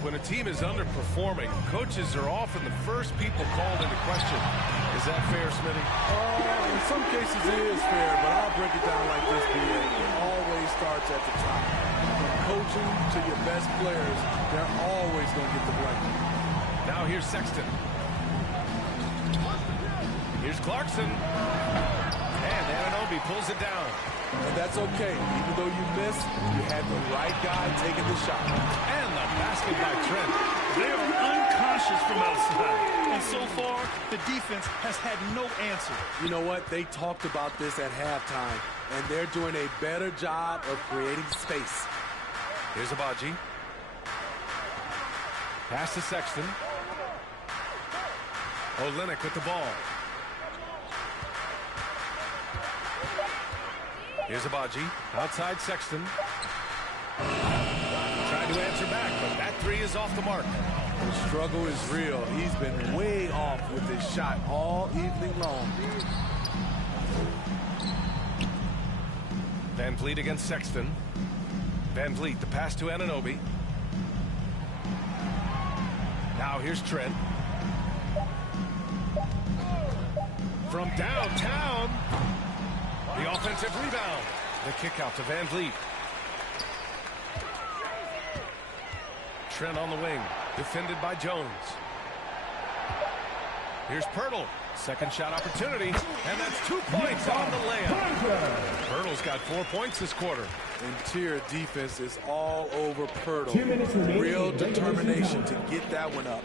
When a team is underperforming, coaches are often the first people called into question. Is that fair, Smitty? In some cases it is fair, but I'll break it down like this, BA. It always starts at the top. From coaching to your best players, they're always going to get the blame. Now here's Sexton. Here's Clarkson. And Anunoby pulls it down. And that's okay. Even though you missed, you had the right guy taking the shot. And the basket by Trent. They are unconscious from outside. And so far, the defense has had no answer. You know what? They talked about this at halftime, and they're doing a better job of creating space. Here's Abaji. Pass to Sexton. Olynyk with the ball. Here's Abaji. Outside Sexton. Trying to answer back, but that 3 is off the mark. The struggle is real. He's been way off with his shot all evening long. Van Vliet against Sexton. Van Vliet, the pass to Anunoby. Now here's Trent. From downtown. The offensive rebound. The kick out to Van Vliet. Trent on the wing. Defended by Jones. Here's Poeltl. Second shot opportunity. And that's 2 points on the layup. Poeltl's got 4 points this quarter. Interior defense is all over Poeltl. Real determination to get that one up.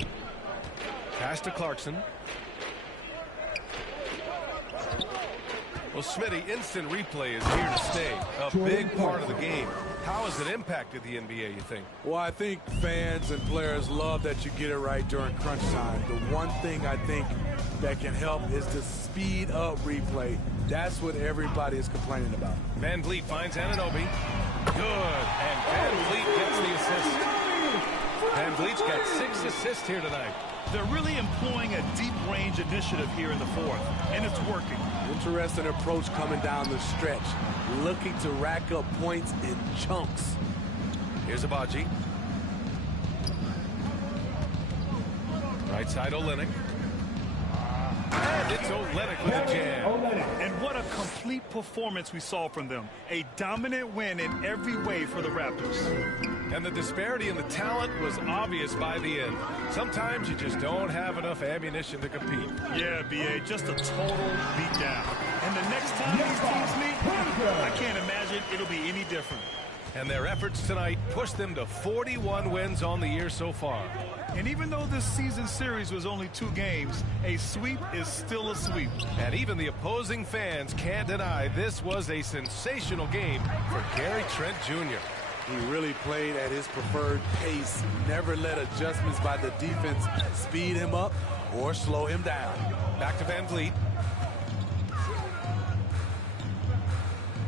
Pass to Clarkson. Well, Smitty, instant replay is here to stay. A big part of the game. How has it impacted the NBA, you think? Well, I think fans and players love that you get it right during crunch time. The one thing I think that can help is to speed up replay. That's what everybody is complaining about. Van Vliet finds Anunoby. Good. And Van Vliet gets the assist. Van Vliet's got 6 assists here tonight. They're really employing a deep range initiative here in the fourth, and it's working. Interesting approach coming down the stretch, looking to rack up points in chunks. Here's Abaji. Right side Olynyk. And It's Olenek with a jam. And what a complete performance we saw from them. A dominant win in every way for the Raptors. And the disparity in the talent was obvious by the end. Sometimes you just don't have enough ammunition to compete. Yeah, B.A., just a total beatdown. And the next time these teams meet, I can't imagine it'll be any different. And their efforts tonight pushed them to 41 wins on the year so far. And even though this season series was only 2 games, a sweep is still a sweep. And even the opposing fans can't deny this was a sensational game for Gary Trent Jr. He really played at his preferred pace, never let adjustments by the defense speed him up or slow him down. Back to Van Vliet.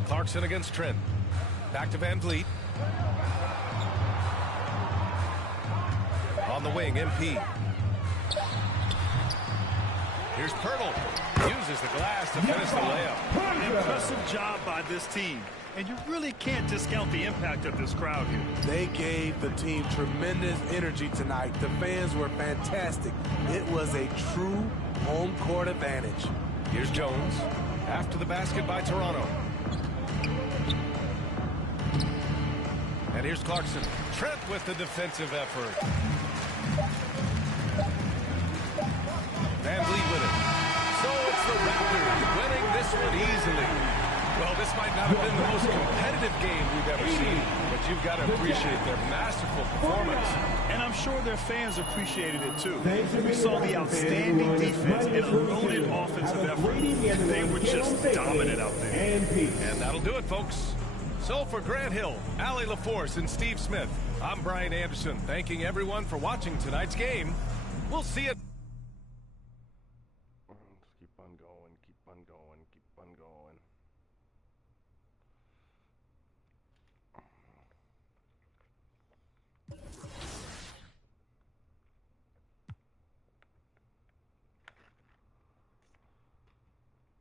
Clarkson against Trent. Back to Van Vliet. On the wing, MP. Here's Pirtle. Uses the glass to finish the layup. Impressive job by this team. And you really can't discount the impact of this crowd here. They gave the team tremendous energy tonight. The fans were fantastic. It was a true home court advantage. Here's Jones. After the basket by Toronto. And here's Clarkson. Trent with the defensive effort. Van Vliet with it. So it's the Raptors winning this one easily. Well, this might not have been the most competitive game we've ever seen, but you've got to appreciate their masterful performance. And I'm sure their fans appreciated it too. We saw the outstanding defense and a loaded offensive effort. They were just dominant out there. And that'll do it, folks. So for Grant Hill, Allie LaForce, and Steve Smith, I'm Brian Anderson, thanking everyone for watching tonight's game. We'll see you. Keep on going, keep on going, keep on going.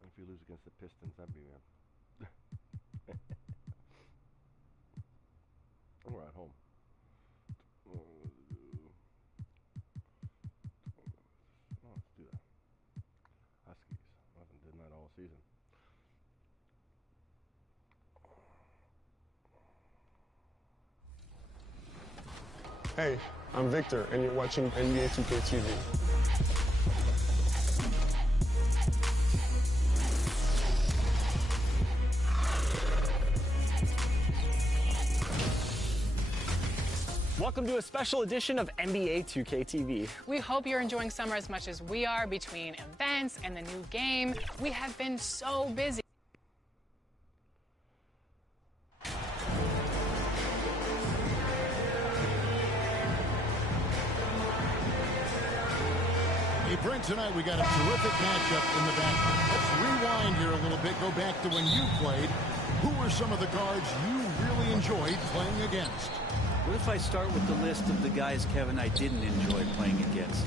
If you lose against the Pistons, that'd be we're at home. Let's do that. Huskies. Nothing did that all season. Hey, I'm Victor, and you're watching NBA 2K TV. Welcome to a special edition of NBA 2K TV. We hope you're enjoying summer as much as we are. Between events and the new game, we have been so busy. Hey, Brent, tonight we got a terrific matchup in the back. Let's rewind here a little bit, go back to when you played. Who were some of the guards you really enjoyed playing against? What if I start with the list of the guys, Kevin, I didn't enjoy playing against?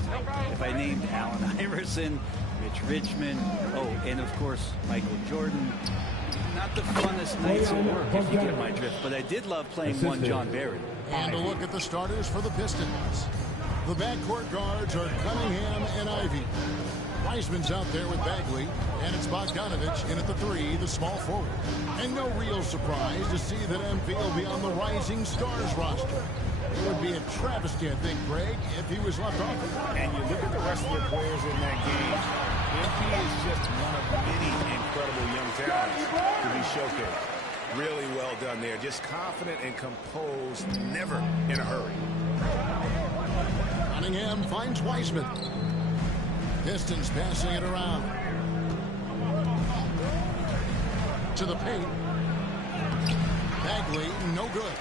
If I named Allen Iverson, Mitch Richmond, oh, and of course, Michael Jordan. Not the funnest nights at work, if you get my drift, but I did love playing one John Barry. And a look at the starters for the Pistons. The backcourt guards are Cunningham and Ivy. Wiseman's out there with Bagley, and it's Bogdanovich in at the 3, the small forward. And no real surprise to see that MP will be on the Rising Stars roster. It would be a travesty, I think, Greg, if he was left off. And you look at the rest of the players in that game, MP is just one of many incredible young talents to be showcased. Really well done there. Just confident and composed, never in a hurry. Cunningham finds Wiseman. Pistons passing it around. To the paint. Bagley, no good.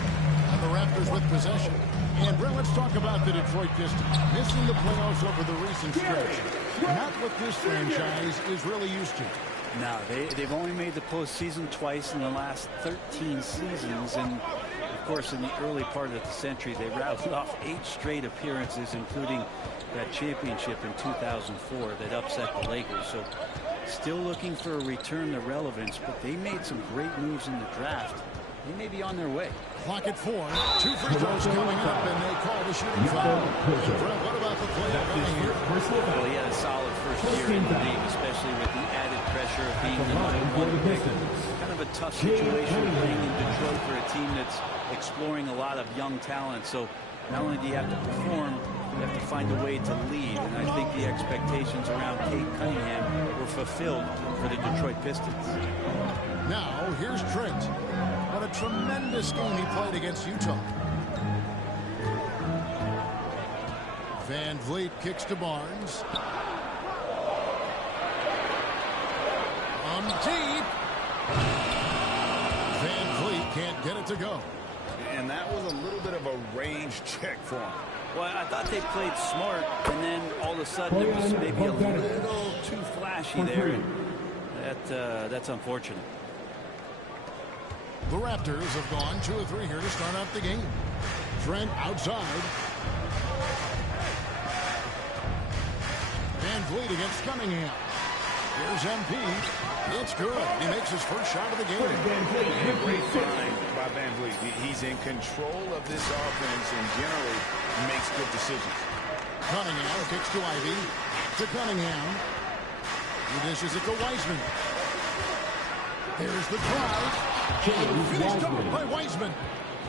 And the Raptors with possession. And Brent, let's talk about the Detroit Pistons. Missing the playoffs over the recent stretch. Not what this franchise is really used to. No, they've only made the postseason twice in the last 13 seasons, and of course in the early part of the century they rattled off 8 straight appearances, including that championship in 2004 that upset the Lakers. So still looking for a return to relevance, but they made some great moves in the draft. they may be on their way. Clock at 4. 2 free throws coming up, and they call the shooting foul. Fred, what about the play here? Well, he had a solid first year in the league, especially with the added pressure of being the #1 pick. Kind of a tough situation playing in Detroit for a team that's exploring a lot of young talent. So not only do you have to perform, you have to find a way to lead. And I think the expectations around Cade Cunningham were fulfilled for the Detroit Pistons. Now, here's Trent. What a tremendous game he played against Utah. Van Vliet kicks to Barnes. Deep. Van Vliet can't get it to go. And that was a little bit of a range check for him. Well, I thought they played smart, and then all of a sudden it was maybe a little too flashy there. That's unfortunate. The Raptors have gone 2 of 3 here to start out the game. Trent outside. Van Vliet against Cunningham. Here's MP. It's good. He makes his first shot of the game. And great find by Van Vliet. He's in control of this offense and generally makes good decisions. Cunningham kicks to Ivy. To Cunningham. He dishes it to Wiseman. Here's the drive. Finished off by Wiseman.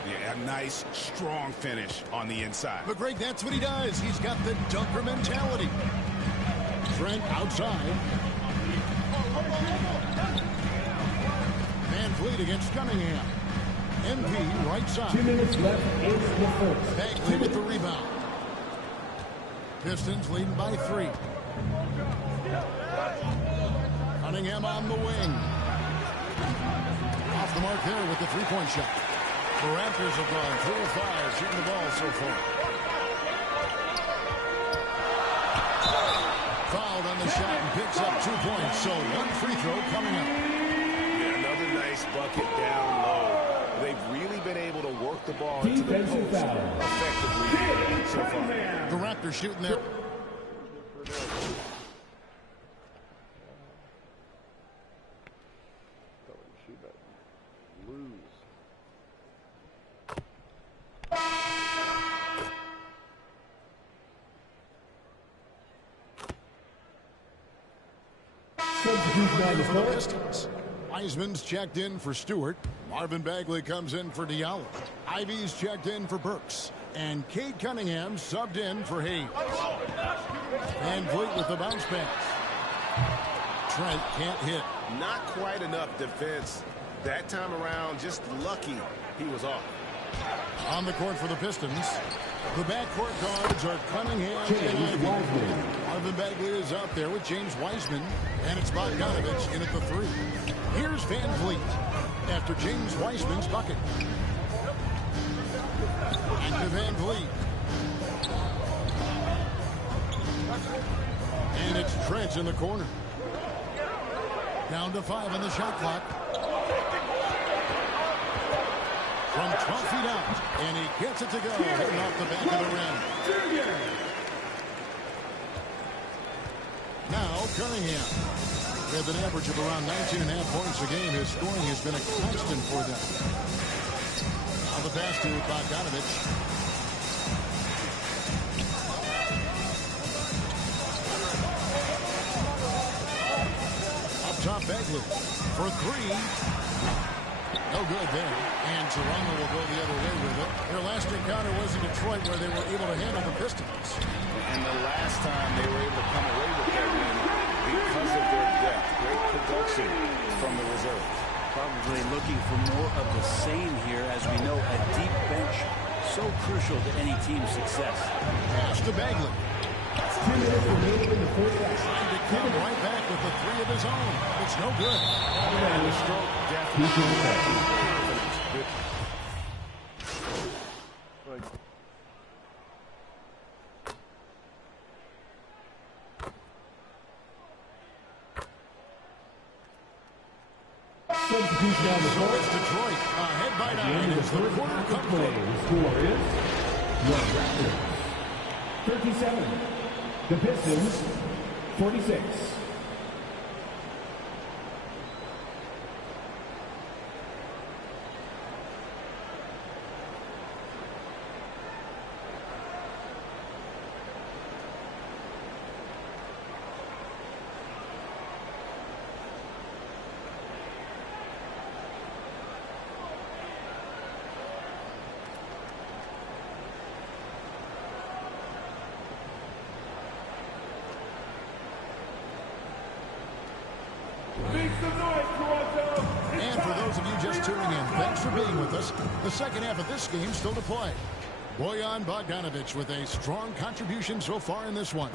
Yeah, a nice, strong finish on the inside. But Greg, that's what he does. He's got the dunker mentality. Trent outside. Van Vliet against Cunningham. MP right side. 2 minutes left in the first. Bagley with the rebound. Pistons leading by 3. Cunningham on the wing. Off the mark there with the three-point shot. The Raptors have gone 3 of 5 shooting the ball so far. Fouled on the shot and picks up 2 points. So 1 free throw coming up. Yeah, another nice bucket down low. They've really been able to work the ball into the post effectively so far. The Raptors shooting there. For the Pistons. Wiseman's checked in for Stewart. Marvin Bagley comes in for Diallo. Ivy's checked in for Burks. And Cade Cunningham subbed in for Hayes. Van Vliet with the bounce pass. Trent can't hit. Not quite enough defense that time around. Just lucky he was off. On the court for the Pistons. The backcourt guards are Cunningham and Ivy. Marvin Bagley is out there with James Wiseman. And it's Bogdanovich in at the 3. Here's Van Vliet after James Wiseman's bucket. And to Van Vliet. And it's Trent in the corner. Down to 5 on the shot clock. From 12 feet out, and he gets it to go, hitting off the back of the rim. Now, Cunningham. With an average of around 19.5 points a game, his scoring has been a constant for them. Now the pass to Bogdanovich. Up top, Bagley for 3. No good there. And Toronto will go the other way with it. Their last encounter was in Detroit where they were able to handle the Pistons. And the last time they were able to come away with that win because of their depth. Great production from the reserve. Probably looking for more of the same here. As we know, a deep bench so crucial to any team's success. Pass to Bagley. 2 minutes remaining in the first half. Trying to come right back with the 3 of his own. It's no good. And the stroke definitely. Substitution on the So court. it's Detroit. Ahead by 9 as the quarter comes The in. score is the Raptors 37. The Pistons 46. And for those of you just tuning in, thanks for being with us. The second half of this game still to play. Bojan Bogdanovic with a strong contribution so far in this one.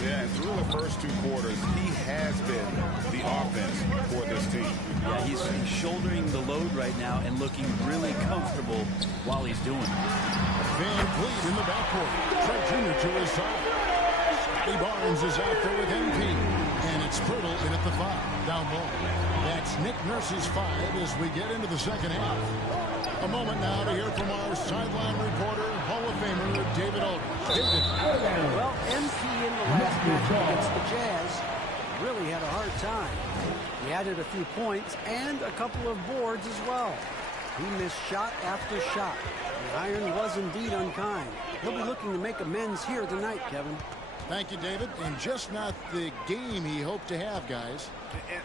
Yeah, and through the first 2 quarters, he has been the offense for this team. Yeah, he's shouldering the load right now and looking really comfortable while he's doing it. Van Vliet in the backcourt. Trent Jr. to his side. Scotty Barnes is out there with MP. And it's Pirtle in at the 5, down low. That's Nick Nurse's 5 as we get into the second half. A moment now to hear from our sideline reporter, Hall of Famer David Aldridge. David. Well, MP in the last match against the Jazz really had a hard time. He added a few points and a couple of boards as well. He missed shot after shot. The iron was indeed unkind. He'll be looking to make amends here tonight, Kevin. Thank you, David. And just not the game he hoped to have, guys.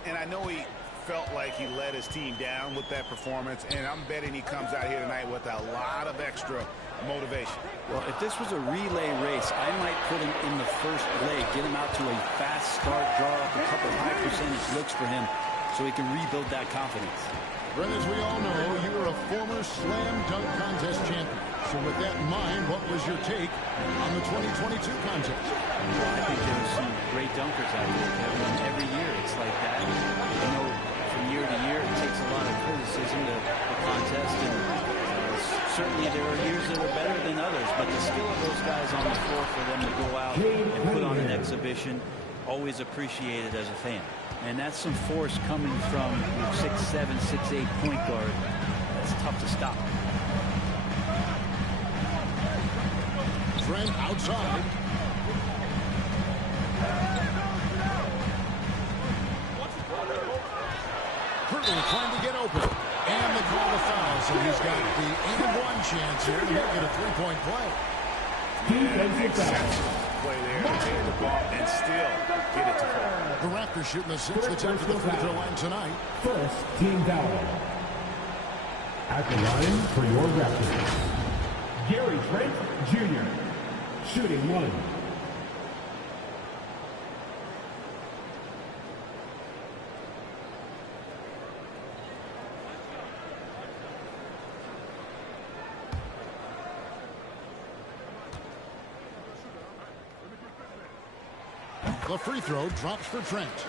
And I know he felt like he let his team down with that performance, and I'm betting he comes out here tonight with a lot of extra motivation. Well, if this was a relay race, I might put him in the first leg, get him out to a fast start, draw up a couple high percentage looks for him so he can rebuild that confidence. Brent, as we all know, you were a former slam dunk contest champion. So with that in mind, what was your take on the 2022 contest? Well, I think there were some great dunkers out there, Kevin, and every year it's like that. You know, from year to year, it takes a lot of criticism to the contest, and certainly there are years that are better than others, but the skill of those guys on the floor for them to go out and put on an exhibition, always appreciated as a fan. And that's some force coming from 6'7", 6'8" point guard. That's tough to stop. Trent outside. Pirtle trying to get open. And they call the foul, so he's got the and-one chance here to make it a three-point play. Play there, take the ball, and still get it to fall. The Raptors shooting a 6th attempt at the free throw line tonight. First team foul. At the line for your Raptors, Gary Trent Jr. shooting 1. The free throw drops for Trent.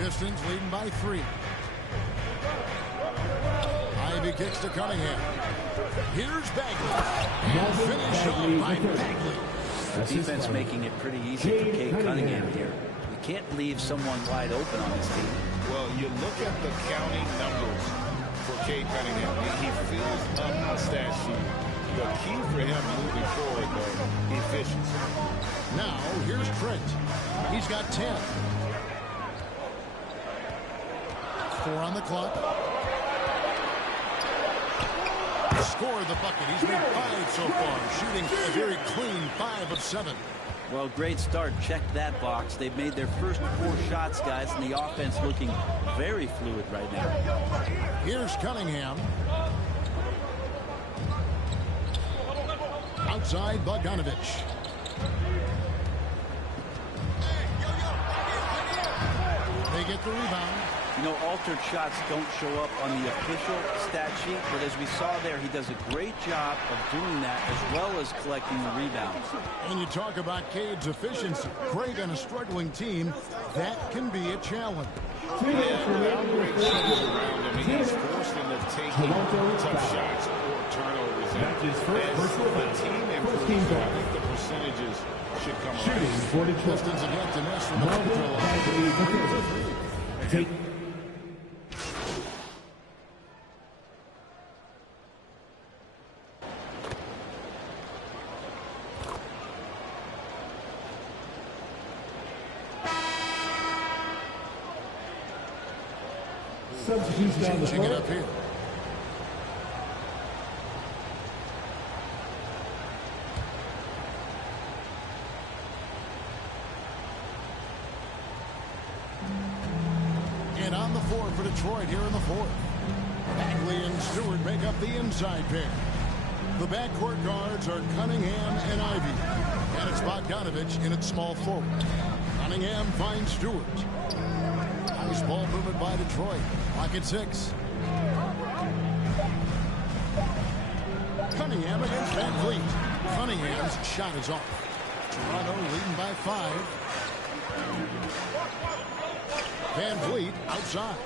Pistons leading by 3. Ivy kicks to Cunningham. Here's Bagley. And finish off by Bagley. Defense making it pretty easy for Cade Cunningham here. You can't leave someone wide open on this team. Well, you look at the counting numbers for Cade Cunningham. He fills up the stat sheet. The key for him moving forward, though, efficiency. Now, here's Trent. He's got 10. 4 on the clock. Score the bucket. He's made 5 so far, shooting a very clean 5 of 7. Well, great start. Check that box. They've made their first 4 shots, guys, and the offense looking very fluid right now. Here's Cunningham. Outside Bogdanovic. They get the rebound. You know, altered shots don't show up on the official stat sheet, but as we saw there, he does a great job of doing that as well as collecting the rebounds. And you talk about Cade's efficiency. Great on a struggling team. That can be a challenge. Without great shooters around him, he's forced them to take tough shots or turnovers. And as the team improves, I think the percentages should come around. Pistons have yet to miss from the free throw line. Substitutes down the Changing it floor. up here. And on the floor for Detroit here in the 4th. Bagley and Stewart make up the inside pair. The backcourt guards are Cunningham and Ivy. And it's Bogdanovich in at small forward. Cunningham finds Stewart. Nice ball movement by Detroit. Clock at 6. Cunningham against Van Vliet. Cunningham's shot is off. Toronto leading by 5. Van Vliet outside.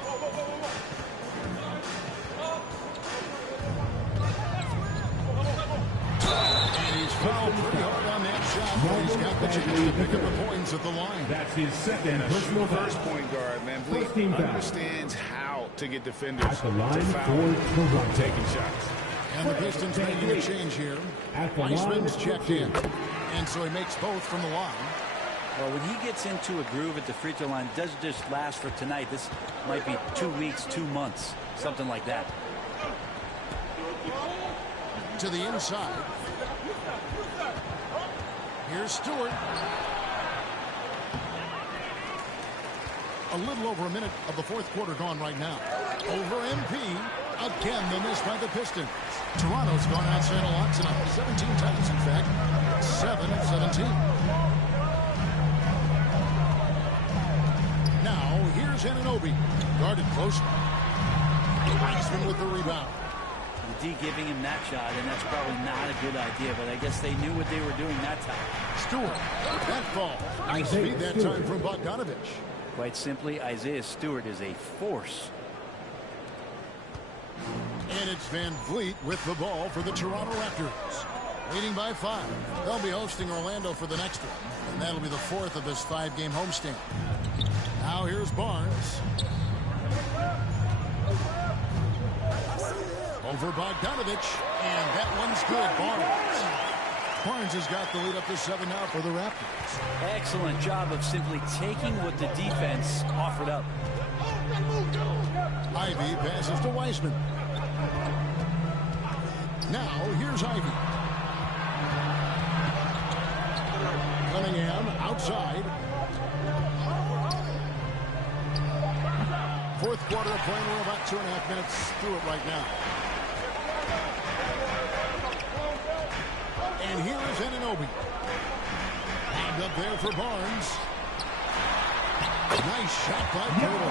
And he's fouled pretty hard on that shot, but he's got the chance to pick up the points at the line. That's his second And a personal foul. first point guard, Van Vliet, understands how to get defenders At the line to foul for Toronto. taking shots. And the Pistons making a change here. Weissman's checked in. And so he makes both from the line. Well, when he gets into a groove at the free throw line, it doesn't just last for tonight. This might be 2 weeks, 2 months, something like that. To the inside. Here's Stewart. A little over a minute of the fourth quarter gone right now. Over MP. Again, the miss by the Pistons. Toronto's gone outside a lot tonight. 17 times, in fact. 7 of 17. Now, here's Anunoby. Guarded closely. Weissman with the rebound. The D giving him that shot, and that's probably not a good idea, but I guess they knew what they were doing that time. Stewart, that ball. Nice speed that time from Bogdanovich. Quite simply, Isaiah Stewart is a force. And it's Van Vliet with the ball for the Toronto Raptors. Leading by 5. They'll be hosting Orlando for the next one, and that'll be the 4th of this 5-game homestand. Now here's Barnes. Over Bogdanovich, and that one's good. Barnes has got the lead up to 7 now for the Raptors. Excellent job of simply taking what the defense offered up. Ivy passes to Weissman. Now here's Ivy. Cunningham outside. Fourth quarter of play. We're about 2.5 minutes through it right now. And here is Anunoby. And up there for Barnes. Nice shot by Pirtle.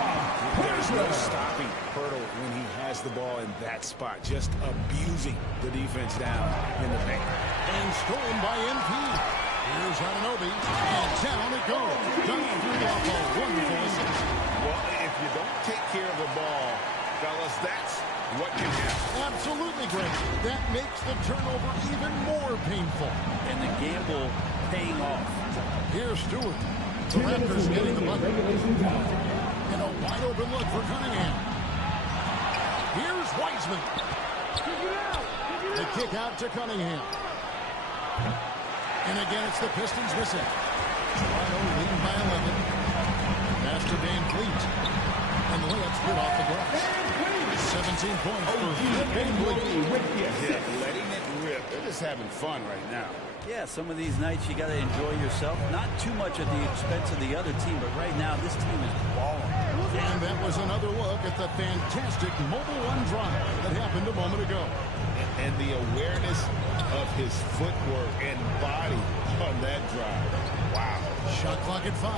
There's no stopping Pirtle when he has the ball in that spot, just abusing the defense down in the paint. And stolen by MP. Here's Anunoby, and down it goes. Done through off a wonderful assist. Well, if you don't take care of the ball, fellas, that's what can happen. Absolutely great. That makes the turnover even more painful. And the gamble paying off. Here's Stewart. The Raptors getting the bucket. And a wide open look for Cunningham. Here's Weissman. The kick out to Cunningham. And again, it's the Pistons missing. Toronto leading by 11. Pass to Van Vliet. And the layup's good off the glass. 17 points for Van Vliet. Yeah, letting it rip. They're just having fun right now. Yeah, some of these nights you got to enjoy yourself. Not too much at the expense of the other team, but right now this team is balling. And that was another look at the fantastic mobile one drive that happened a moment ago. And the awareness of his footwork and body on that drive. Wow. Shot clock at 5.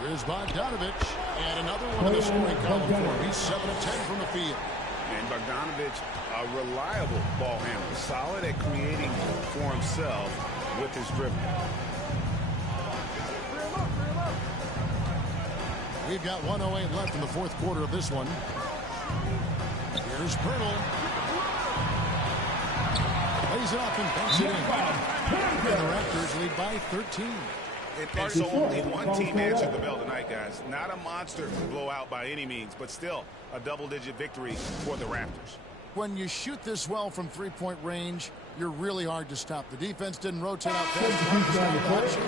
Here's Bogdanovich. And another one of the scoring column for him. He's 7 of 10 from the field. And Bogdanovich, a reliable ball handler. Solid at creating for himself with his dribbling. We've got 1:08 left in the fourth quarter of this one. Here's Pirtle. Lays it up and banks it in. And the Raptors lead by 13. And so only one team answered the bell tonight, guys. Not a monster blowout by any means, but still a double-digit victory for the Raptors. When you shoot this well from three-point range, you're really hard to stop. The defense didn't rotate out fast.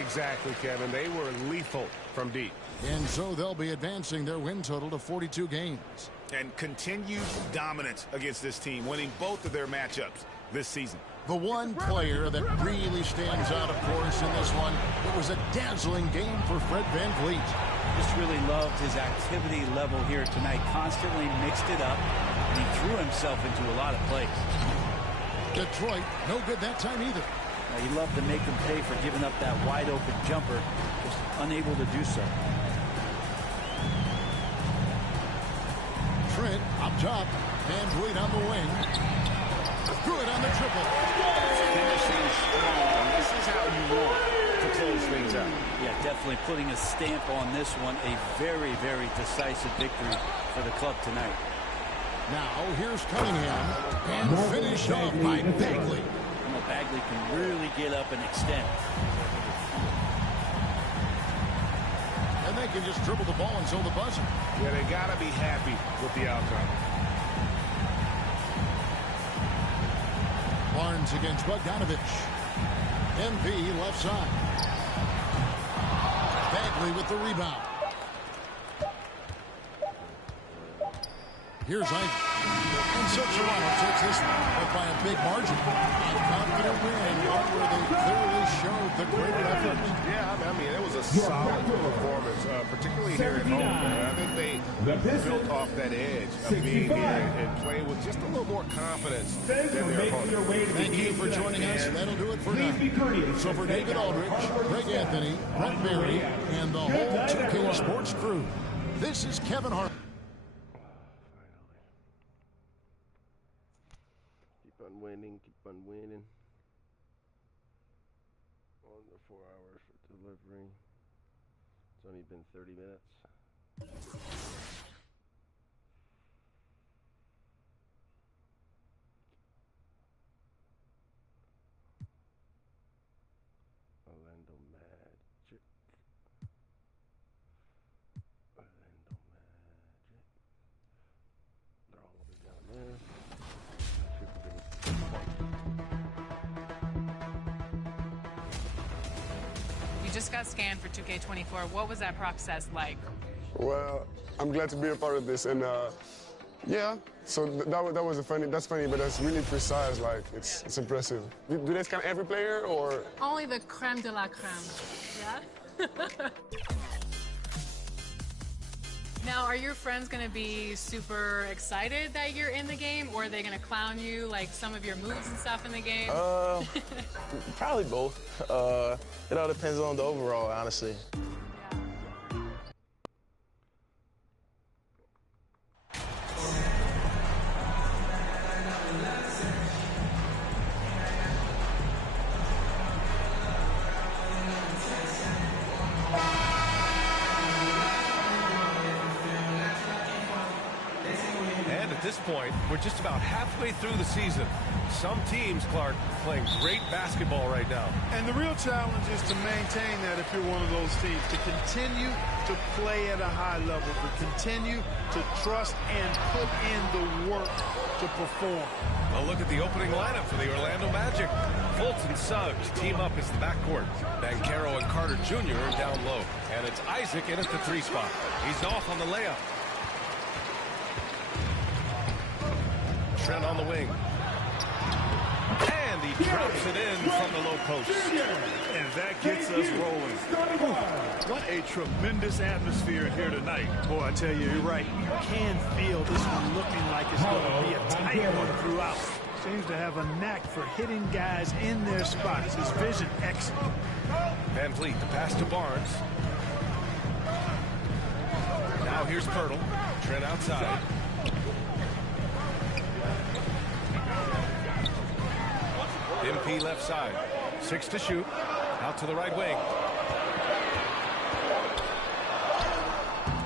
Exactly, Kevin. They were lethal from deep. And so they'll be advancing their win total to 42 games. And continued dominance against this team, winning both of their matchups this season. The one player that really stands out, of course, in this one, it was a dazzling game for Fred VanVleet. Just really loved his activity level here tonight. Constantly mixed it up, and he threw himself into a lot of plays. Detroit, no good that time either. He loved to make them pay for giving up that wide-open jumper, just unable to do so. Trent up top, and Wade on the wing. Good on the triple. Finishing strong. This is how you want to close things out. Yeah, definitely putting a stamp on this one. A very, very decisive victory for the club tonight. Now here's Cunningham, and finished off by Bagley. You know, Bagley can really get up and extend. And they can just dribble the ball until the buzzer. Yeah, they got to be happy with the outcome. Barnes against Bogdanovich. MP left side. Bagley with the rebound. Here's Ivey. And so Toronto takes this one, but by a big margin. A confident win, one where they clearly showed the greater effort. Yeah, I mean, it was a solid performance, particularly here at home. I think they built off that edge of being here and playing with just a little more confidence than their opponent. Thank you for joining us. That'll do it for now. So for David Aldrich, Greg Anthony, Brent Berry, and the whole 2K Sports crew, this is Kevin Hart. Keep on winning. Under 4 hours for delivery. It's only been 30 minutes. Orlando Magic. Orlando Magic. They're all the way down there. Just got scanned for 2K24. What was that process like? Well, I'm glad to be a part of this, and yeah. So that was funny. That's funny, but that's really precise. Like it's impressive. Do they scan every player or? Only the creme de la creme. Yeah. Now, are your friends going to be super excited that you're in the game, or are they going to clown you, like some of your moves and stuff in the game? Probably both. It all depends on the overall, honestly. At this point, we're just about halfway through the season. Some teams, Clark, playing great basketball right now. And the real challenge is to maintain that if you're one of those teams, to continue to play at a high level, to continue to trust and put in the work to perform. A look at the opening lineup for the Orlando Magic. Fultz and Suggs team up as the backcourt. Banchero and Carter Jr. are down low. And it's Isaac in at the 3 spot. He's off on the layup. Trent on the wing. And he drops it in from the low post. And that gets us rolling. What a tremendous atmosphere here tonight. Boy, I tell you, you're right. You can feel this one looking like it's going to be a tight one throughout. Seems to have a knack for hitting guys in their spots. His vision excellent. Van Vliet, the pass to Barnes. Now here's Pirtle. Trent outside. MP left side. 6 to shoot. Out to the right wing.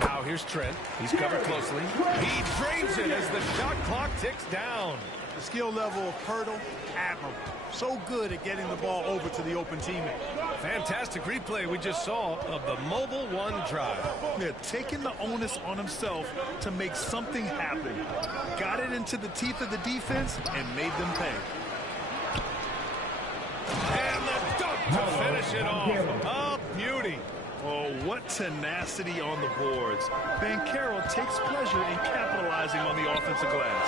Now here's Trent. He's covered closely. He drains it as the shot clock ticks down. The skill level of Pirtle, admirable. So good at getting the ball over to the open teammate. Fantastic replay we just saw of the Mobile One drive. Yeah, taking the onus on himself to make something happen. Got it into the teeth of the defense and made them pay. And the dunk to finish it off. A beauty. Oh, what tenacity on the boards. Banchero takes pleasure in capitalizing on the offensive glass.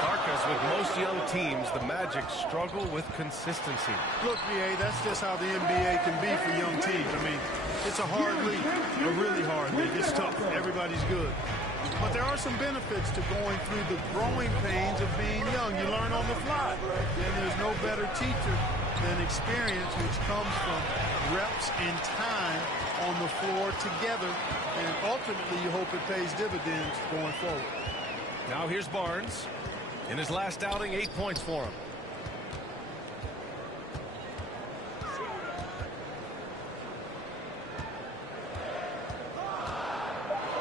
Because with most young teams, the Magic struggle with consistency. Look, BA, that's just how the NBA can be for young teams. I mean, it's a hard league, a really hard league. It's tough. Everybody's good. But there are some benefits to going through the growing pains of being young. You learn on the fly. And there's no better teacher than experience, which comes from reps and time on the floor together. And ultimately, you hope it pays dividends going forward. Now here's Barnes. In his last outing, 8 points for him.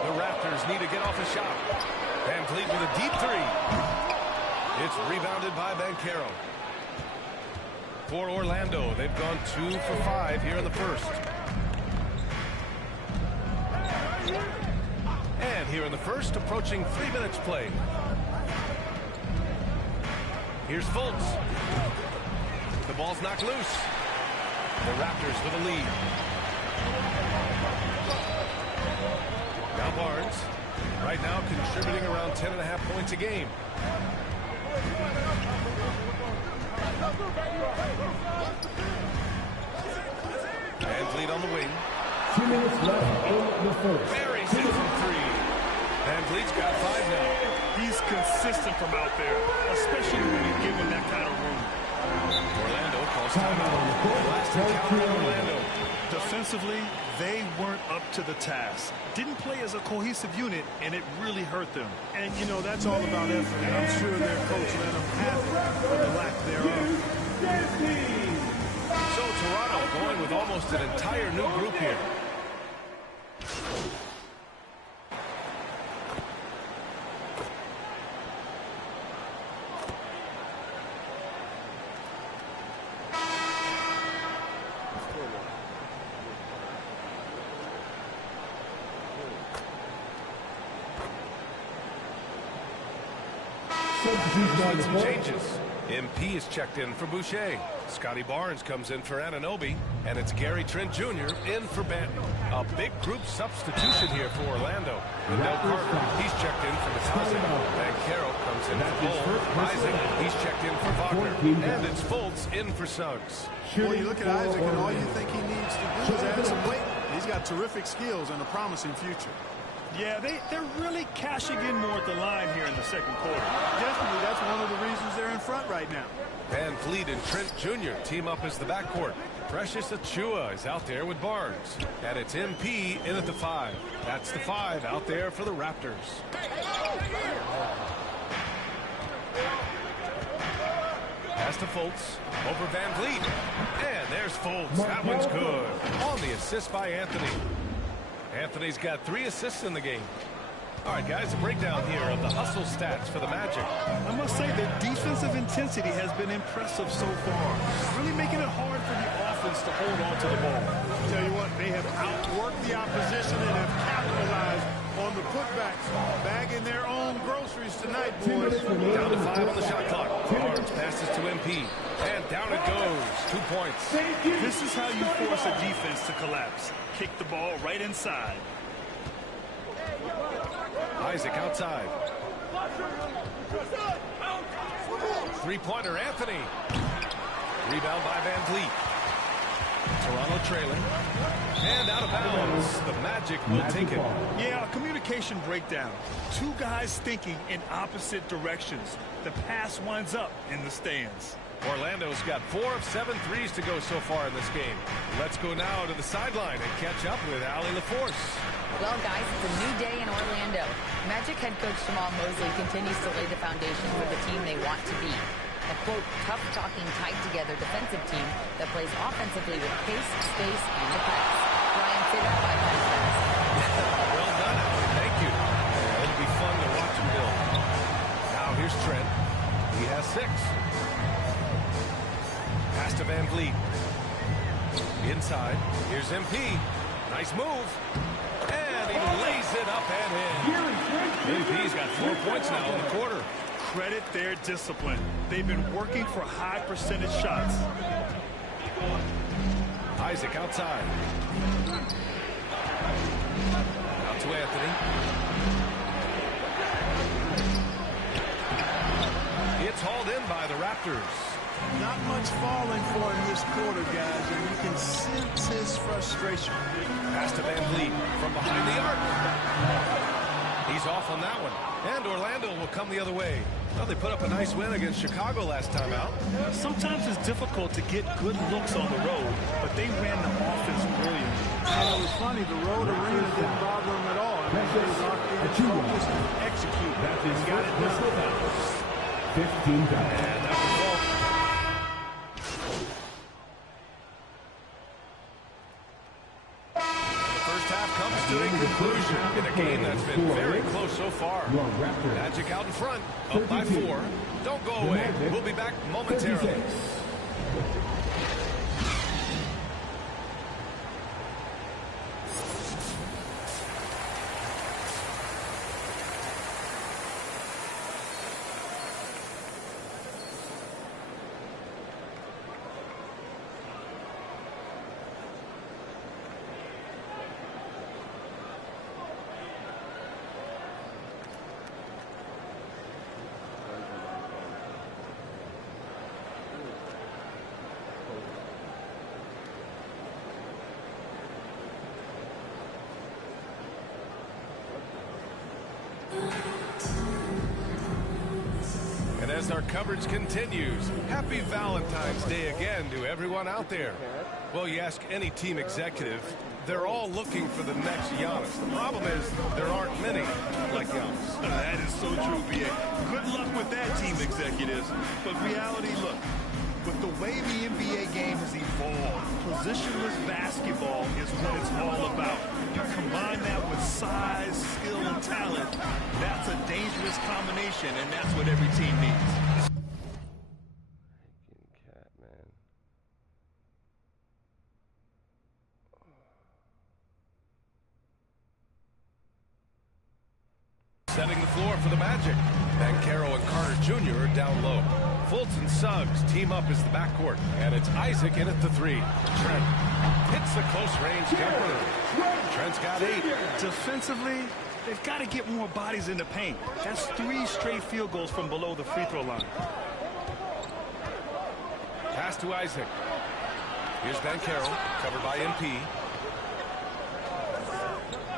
The Raptors need to get off a shot. Van Vliet with a deep three. It's rebounded by Banchero. For Orlando, they've gone 2 for 5 here in the first. And here in the first, approaching 3 minutes played. Here's Fultz. The ball's knocked loose. The Raptors with a lead. Now Barnes. Right now contributing around 10.5 points a game. Van Vliet on the wing. 2 minutes left in the first. Buries it from 3. Van Vliet's got 5 now. He's consistent from out there, especially when he's given that kind of room. Orlando calls timeout. Last encounter in Orlando. Defensively, they weren't up to the task. Didn't play as a cohesive unit, and it really hurt them. And, you know, that's all about effort. And I'm sure their coach let them have it for the lack thereof. So Toronto going with almost an entire new group here. Some changes. MP is checked in for Boucher. Scotty Barnes comes in for Anunoby. And it's Gary Trent Jr. in for Banton. A big group substitution here for Orlando. With Del Carter, he's checked in for Matazzi. Banchero comes in for Bull. Isaac, he's checked in for Wagner. And it's Fultz in for Suggs. Boy, you look at Isaac, and all you think he needs to do is add some weight. He's got terrific skills and a promising future. Yeah, they're really cashing in more at the line here in the second quarter. Definitely, that's one of the reasons they're in front right now. Van Vliet and Trent Jr. team up as the backcourt. Precious Achiuwa is out there with Barnes. And it's MP in at the 5. That's the 5 out there for the Raptors. Pass to Fultz. Over Van Vliet. And there's Fultz. That one's good. On the assist by Anthony. Anthony's got 3 assists in the game. All right, guys, a breakdown here of the hustle stats for the Magic. I must say the defensive intensity has been impressive so far, really making it hard for the offense to hold on to the ball. I'll tell you what, they have outworked the opposition and have capitalized on the putbacks, bagging their own groceries tonight, boys. Down to 5 on the shot clock. Barnes passes to MP. And down it goes. 2 points. This is how you force a defense to collapse. Kick the ball right inside. Isaac outside. 3-pointer Anthony. Rebound by Van Vliet. Toronto trailing. And out of bounds. The Magic will take it. Yeah, a communication breakdown. 2 guys thinking in opposite directions. The pass winds up in the stands. Orlando's got 4 of 7 threes to go so far in this game. Let's go now to the sideline and catch up with Allie LaForce. Well, guys, it's a new day in Orlando. Magic head coach Jamal Mosley continues to lay the foundation for the team they want to be. A, quote, tough-talking, tied-together defensive team that plays offensively with pace, space, and the pass. Ryan Fitter, 5 minutes fast. Well done, Allie. Thank you. It'll be fun to watch him build. Now here's Trent. He has 6. Pass to Van Vliet. Inside. Here's MP. Nice move. And he lays it up and in. MP's got 4 points now in the quarter. Credit their discipline. They've been working for high percentage shots. Isaac outside. Out to Anthony. by the Raptors. Not much falling for in this quarter, guys, and you can sense his frustration. Pass to Van Vliet from behind the arc. He's off on that one. And Orlando will come the other way. Well, they put up a nice win against Chicago last time out. Sometimes it's difficult to get good looks on the road, but they ran the offense brilliantly. And it was funny, the road arena didn't bother him at all. I mean, they locked in, focused, and executed. That is got it done. 15 down. And that was all. To a conclusion in a game that's been very close so far. Magic out in front, up by 4. Don't go away. We'll be back momentarily. And as our coverage continues, happy Valentine's Day again to everyone out there. Well, you ask any team executive, they're all looking for the next Giannis. The problem is there aren't many like Giannis. That is so true, B.A. Good luck with that, team executives. But reality, look, with the way the NBA game has evolved, positionless basketball is what it's all about. You combine that with size, skill, and talent, that's a dangerous combination, and that's what every team needs. Cat, man. Setting the floor for the Magic. Banchero and Carter Jr. are down low. Fultz and Suggs team up as the backcourt. And it's Isaac in at the 3. Trent hits the close-range jumper. Trent's got 8. Defensively, they've got to get more bodies in the paint. That's 3 straight field goals from below the free throw line. Pass to Isaac. Here's Banchero, covered by MP.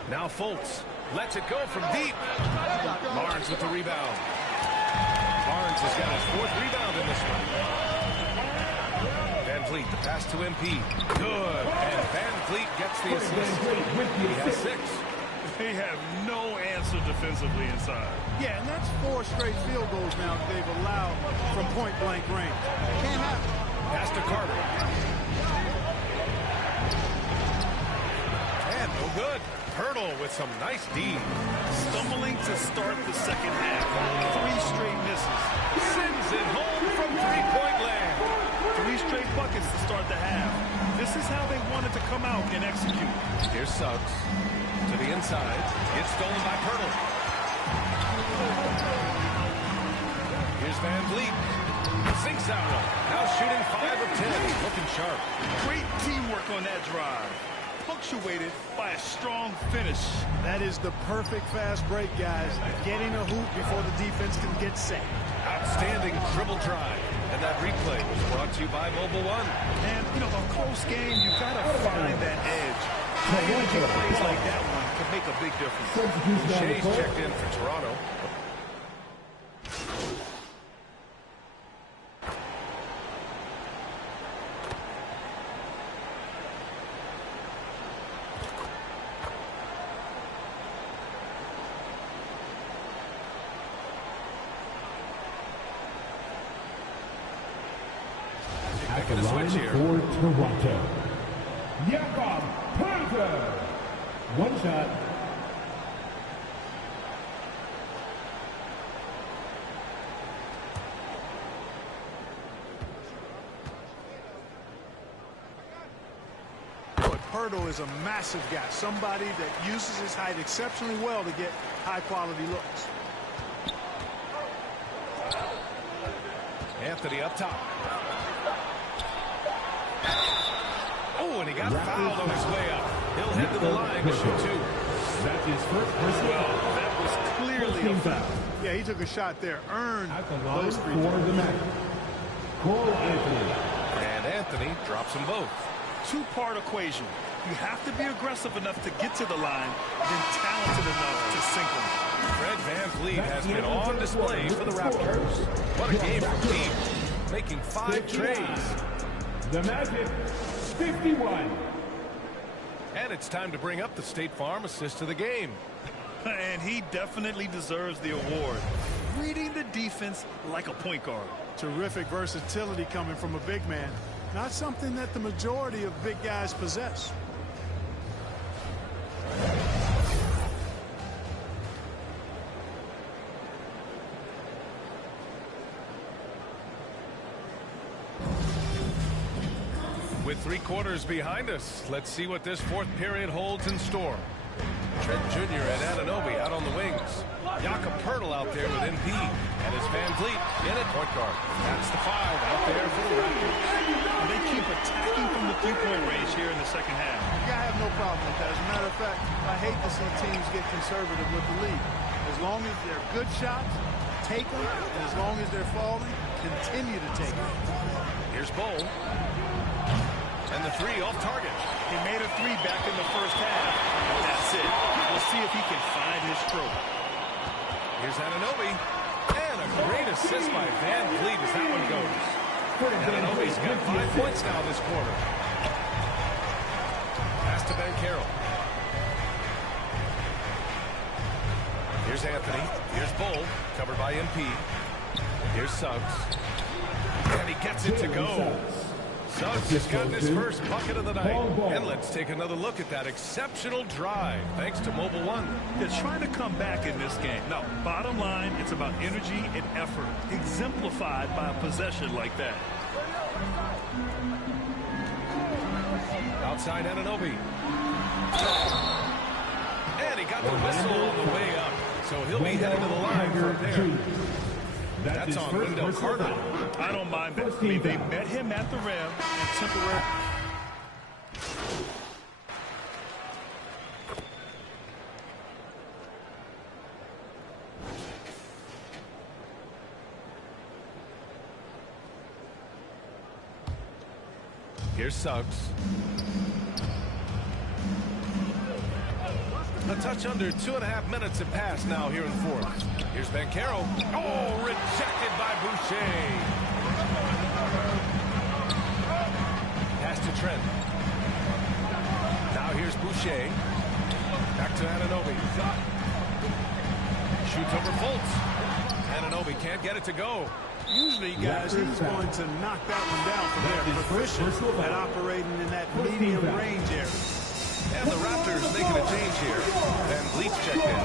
Now Fultz lets it go from deep. Barnes with the rebound. Barnes has got his 4th rebound in this one. Van Vliet, the pass to MP. Good. And Van Vliet gets the assist. He has 6. They have no answer defensively inside. Yeah, and that's 4 straight field goals now that they've allowed from point-blank range. Can't happen. Pass to Carter. And no good. Hurdle with some nice D. Stumbling to start the second half. 3 straight misses. Sends it home from three-point land. 3 straight buckets to start the half. This is how they wanted to come out and execute. Here's Suggs to the inside. It's stolen by Hurdle. Here's Van Vliet. Sinks that one. Now shooting 5 of 10. Looking sharp. Great teamwork on that drive. Punctuated by a strong finish. That is the perfect fast break, guys. Getting a hoop before the defense can get set. Outstanding dribble drive. And that replay was brought to you by Mobile One. And, you know, a close game, you got to find that edge. Making plays like that one can make a big difference. Shea's checked in for Toronto. At the line for Toronto, Jakob Poeltl. 1 shot. Poeltl is a massive guy, somebody that uses his height exceptionally well to get high-quality looks. Anthony up top. Oh, and he got fouled on his way up. He'll head to the line to shoot 2. That's his first personal Well, foul. that was clearly a foul. Yeah, he took a shot there, earned At the line those free for throws. the Magic, Cole Anthony. And Anthony drops them both. Two-part equation. You have to be aggressive enough to get to the line, then talented enough to sink them. Fred VanVleet has been on display for the Raptors. What a game from deep, making 5 trays. The Magic, 51. And it's time to bring up the State Farm assist of the game. And he definitely deserves the award. Reading the defense like a point guard. Terrific versatility coming from a big man. Not something that the majority of big guys possess. With 3 quarters behind us, let's see what this 4th period holds in store. Trent Jr. and Anunoby out on the wings. Jakob Poeltl out there with MP. And it's VanVleet in at point guard. That's the 5 out there for the Raptors. And they keep attacking from the three-point range here in the second half. Yeah, I have no problem with that. As a matter of fact, I hate to see teams get conservative with the lead. As long as they're good shots, take them. And as long as they're falling, continue to take them. Here's Bull. And the 3 off target. He made a 3 back in the first half. And that's it. We'll see if he can find his stroke. Here's Anunoby. And a great assist by VanVleet as that one goes. Anunoby's got 5 points now this quarter. Pass to Banchero. Here's Anthony. Here's Bull. Covered by MP. Here's Suggs. And he gets it to go. Suggs has gotten his first bucket of the night. And let's take another look at that exceptional drive, thanks to Mobile One. They're trying to come back in this game. Now, bottom line, it's about energy and effort, exemplified by a possession like that. Outside Anunoby. And he got the whistle on the way up. So he'll be headed to the line from there. That's on Wendell Carter. I don't mind that. I mean, they met him at the rim and temporarily. Here's Suggs. A touch under 2.5 minutes have passed now here in 4th. Here's Banchero. Oh, rejected by Boucher. Pass to Trent. Now here's Boucher. Back to Anunoby. Shoots over Fultz. Anunoby can't get it to go. Usually, guys, he's going to knock that one down from there. Proficient at operating in that medium range area. And the Raptors making a change here. VanVleet's checked in.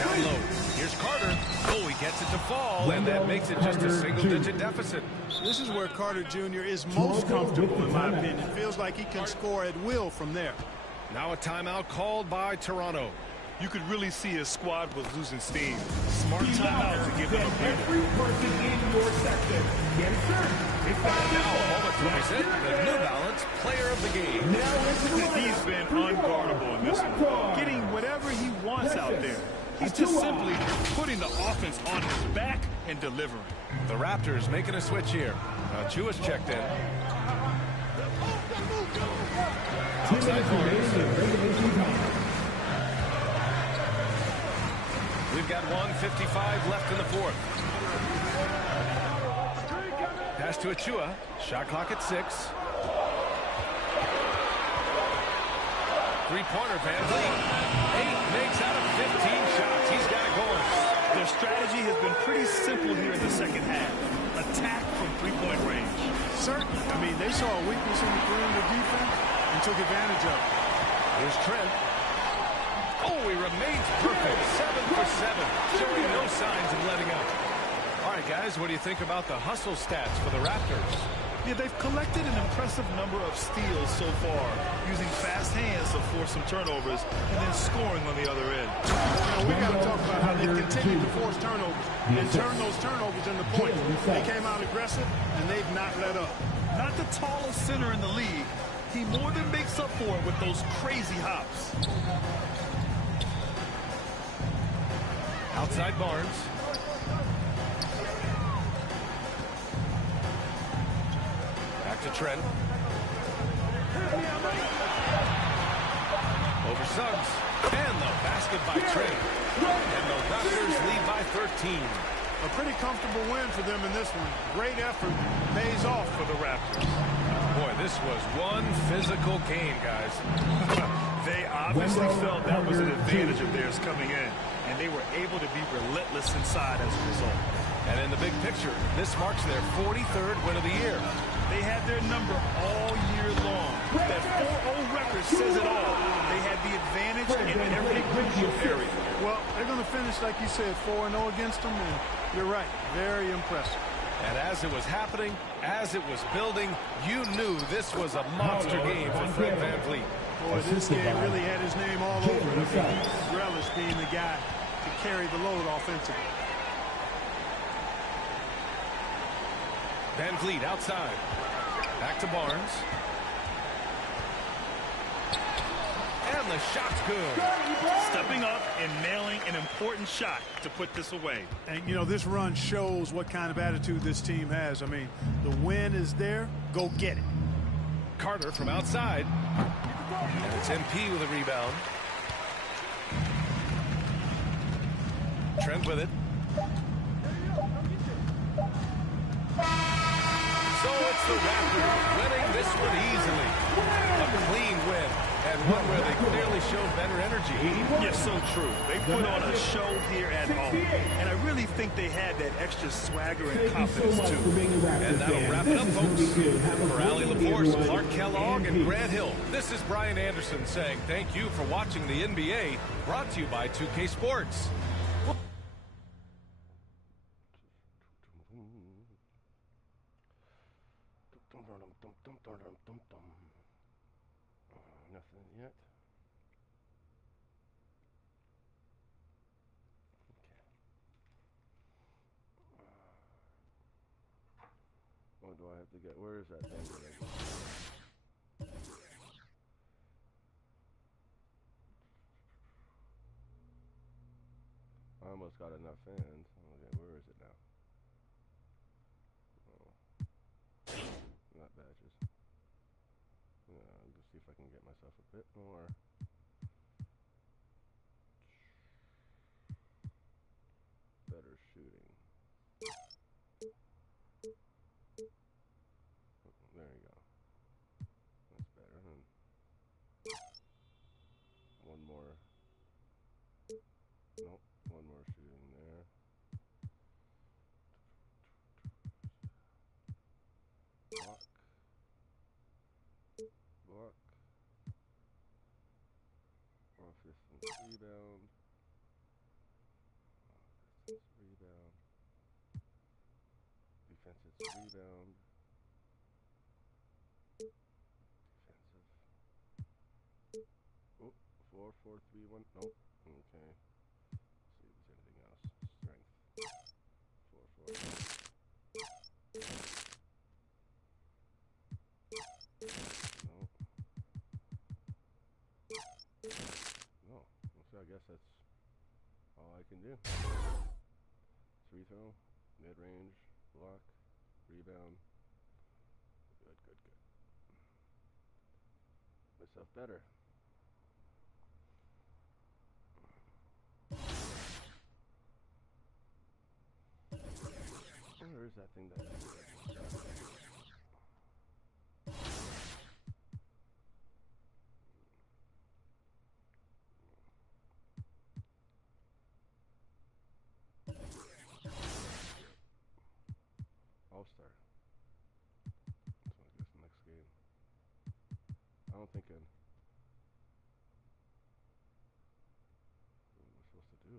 Down low. Here's Carter. Oh, he gets it to fall, and that makes it just a single-digit deficit. This is where Carter Jr. is most comfortable, in my opinion. Feels like he can score at will from there. Now a timeout called by Toronto. You could really see his squad was losing steam. Smart timeout to give them a breather. Every person in your section gets certain. It's And now a moment to present the New Balance Player of the Game. He's been unguardable in this one. Getting whatever he wants out there. He's just simply putting the offense on his back and delivering. The Raptors making a switch here. Chua's checked in. Outside corners. We've got 1:55 left in the 4th. Pass to Achua. Shot clock at 6. Three-pointer, VanVleet. 8 makes out of 15 shots. He's got it going. Their strategy has been pretty simple here in the second half. Attack from three-point range. Certainly. I mean, they saw a weakness in the perimeter defense and took advantage of it. Here's Trent. Oh, he remains perfect. 7 for 7. Showing no signs of letting up. All right, guys, what do you think about the hustle stats for the Raptors? Yeah, they've collected an impressive number of steals so far, using fast hands to force some turnovers and then scoring on the other end. We got to talk about how they've continued to force turnovers and turn those turnovers into points. They came out aggressive, and they've not let up. Not the tallest center in the league. he more than makes up for it with those crazy hops. Outside Barnes. Back to Trent. Over Suggs. And the basket by Trent. And the Raptors lead by 13. A pretty comfortable win for them in this one. Great effort. Pays off for the Raptors. Boy, this was one physical game, guys. They obviously felt that was an advantage of theirs coming in, and they were able to be relentless inside as a result. And in the big picture, this marks their 43rd win of the year. They had their number all year long. That 4-0 record says it all. They had the advantage in every crucial area. Well, they're going to finish, like you said, 4-0 against them, and you're right, very impressive. And as it was happening, as it was building, you knew this was a monster game for Fred VanVleet. Boy, this game really had his name all over it. I mean, he relished being the guy to carry the load offensively. VanVleet outside. Back to Barnes. And the shot's good. Stepping up and nailing an important shot to put this away. And, you know, this run shows what kind of attitude this team has. I mean, the win is there. Go get it. Carter from outside. And it's MP with a rebound. Trent with it. So it's the Raptors winning this one easily. A clean win, and one where they clearly showed better energy. Yes, so true. They put on a show here at home, and I really think they had that extra swagger and confidence, too. And that'll wrap it up, folks. For Allie Laforce, Clark Kellogg, and Grant Hill, this is Brian Anderson saying thank you for watching the NBA, brought to you by 2K Sports. Nothing yet. Okay. What do I have to get? Where is that thing? I almost got enough fans. Okay, where is it now? Oh. Not badges. Let's see if I can get myself a bit more. Better shooting. There you go. That's better. One more. Nope. One more shooting there. Block. Block. Offensive rebound. Offensive rebound. Defensive rebound. Defensive. Oh, 4, 4, 3, 1. Nope. Okay. Let's see if there's anything else. Strength. 4, 4. Nope. No. So I guess that's all I can do. Free throw, mid-range, block, rebound. Good, good, good. Myself better. Where is that thing that All-Star. So I guess the next game. I don't think what am I supposed to do?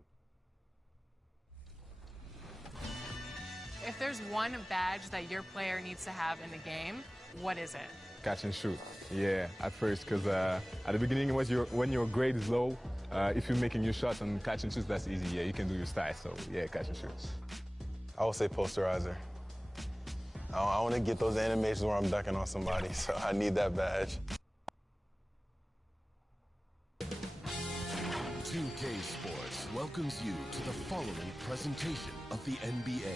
If there's one badge that your player needs to have in the game, what is it? Catch and shoot. Yeah, at first, because at the beginning, when your grade is low, if you're making your shots on catch and shoot, that's easy. Yeah, you can do your style. So yeah, catch and shoot. I would say posterizer. I want to get those animations where I'm dunking on somebody, so I need that badge. 2K Sports welcomes you to the following presentation of the NBA.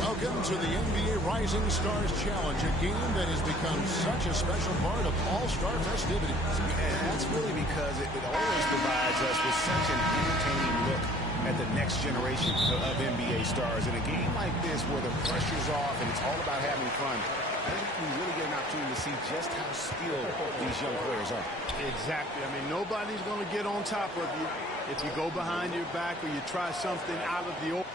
Welcome to the NBA Rising Stars Challenge, a game that has become such a special part of all-star festivities. And that's really because it always provides us with such an entertaining look at the next generation of NBA stars. In a game like this where the pressure's off and it's all about having fun, I think we really get an opportunity to see just how skilled these young players are. Exactly. I mean, nobody's going to get on top of you if you go behind your back or you try something out of the order.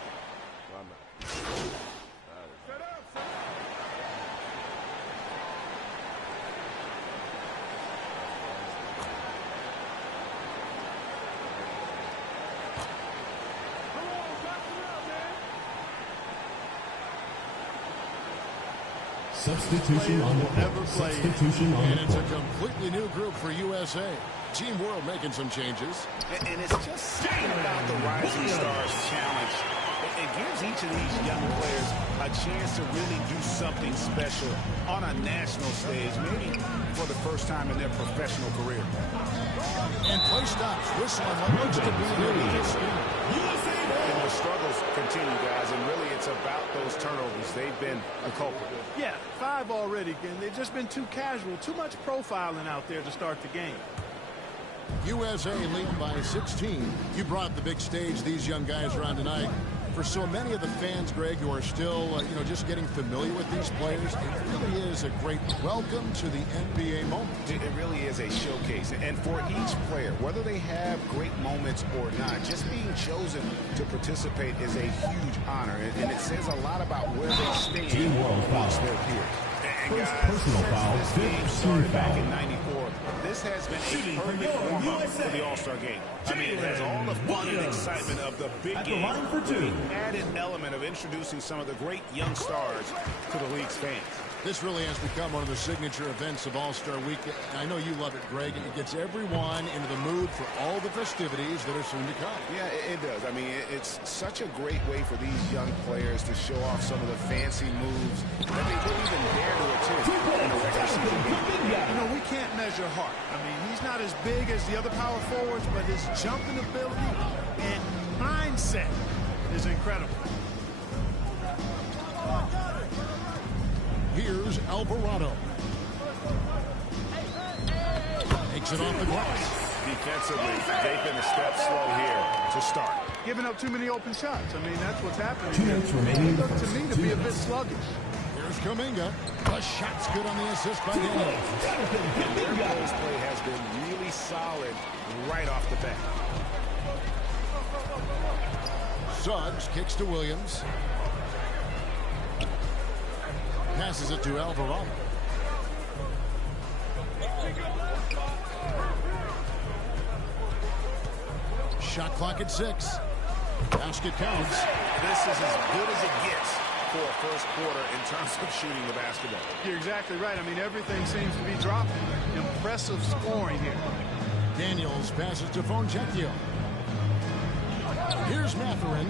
Substitution on the court. Substitution on the court. And it's a completely new group for USA. Team World making some changes. And it's just something about the Rising Stars Challenge. It gives each of these young players a chance to really do something special on a national stage, maybe for the first time in their professional career. And play stops. Whistle on what looks to be an illegal spin. And the struggles continue, guys, and really it's about those turnovers. They've been the culprit. Yeah, 5 already, and they've just been too casual, too much profiling out there to start the game. USA leading by 16. You brought the big stage these young guys are on tonight. For so many of the fans, Greg, who are still, just getting familiar with these players, it really is a great welcome to the NBA moment. It really is a showcase. And for each player, whether they have great moments or not, just being chosen to participate is a huge honor. And it says a lot about where they stand amongst their peers. And guys, personal foul, this game started back in '94. This has been a perfect warm-up for the All-Star game. I mean, it has all the fun and excitement of the big game, with the added element of introducing some of the great young stars to the league's fans. This really has become one of the signature events of All-Star Week. I know you love it, Greg, and it gets everyone into the mood for all the festivities that are soon to come. Yeah, it does. I mean, it's such a great way for these young players to show off some of the fancy moves that they wouldn't even dare to attempt in the regular season game. We can't measure Hart. I mean, he's not as big as the other power forwards, but his jumping ability and mindset is incredible. Here's Alvarado. Takes it off the glass. Defensively, they've been a step slow here to start. Giving up too many open shots. I mean, that's what's happening. 2 minutes remaining. They look to me to be a bit sluggish. Here's Kuminga. The shot's good on the assist by Daniels. Their post play has been really solid right off the bat. Suggs kicks to Williams. Passes it to Alvarado. Shot clock at 6. Basket counts. This is as good as it gets for a first quarter in terms of shooting the basketball. You're exactly right. I mean, everything seems to be dropping. Impressive scoring here. Daniels passes to Fonchetio. Here's Mathurin.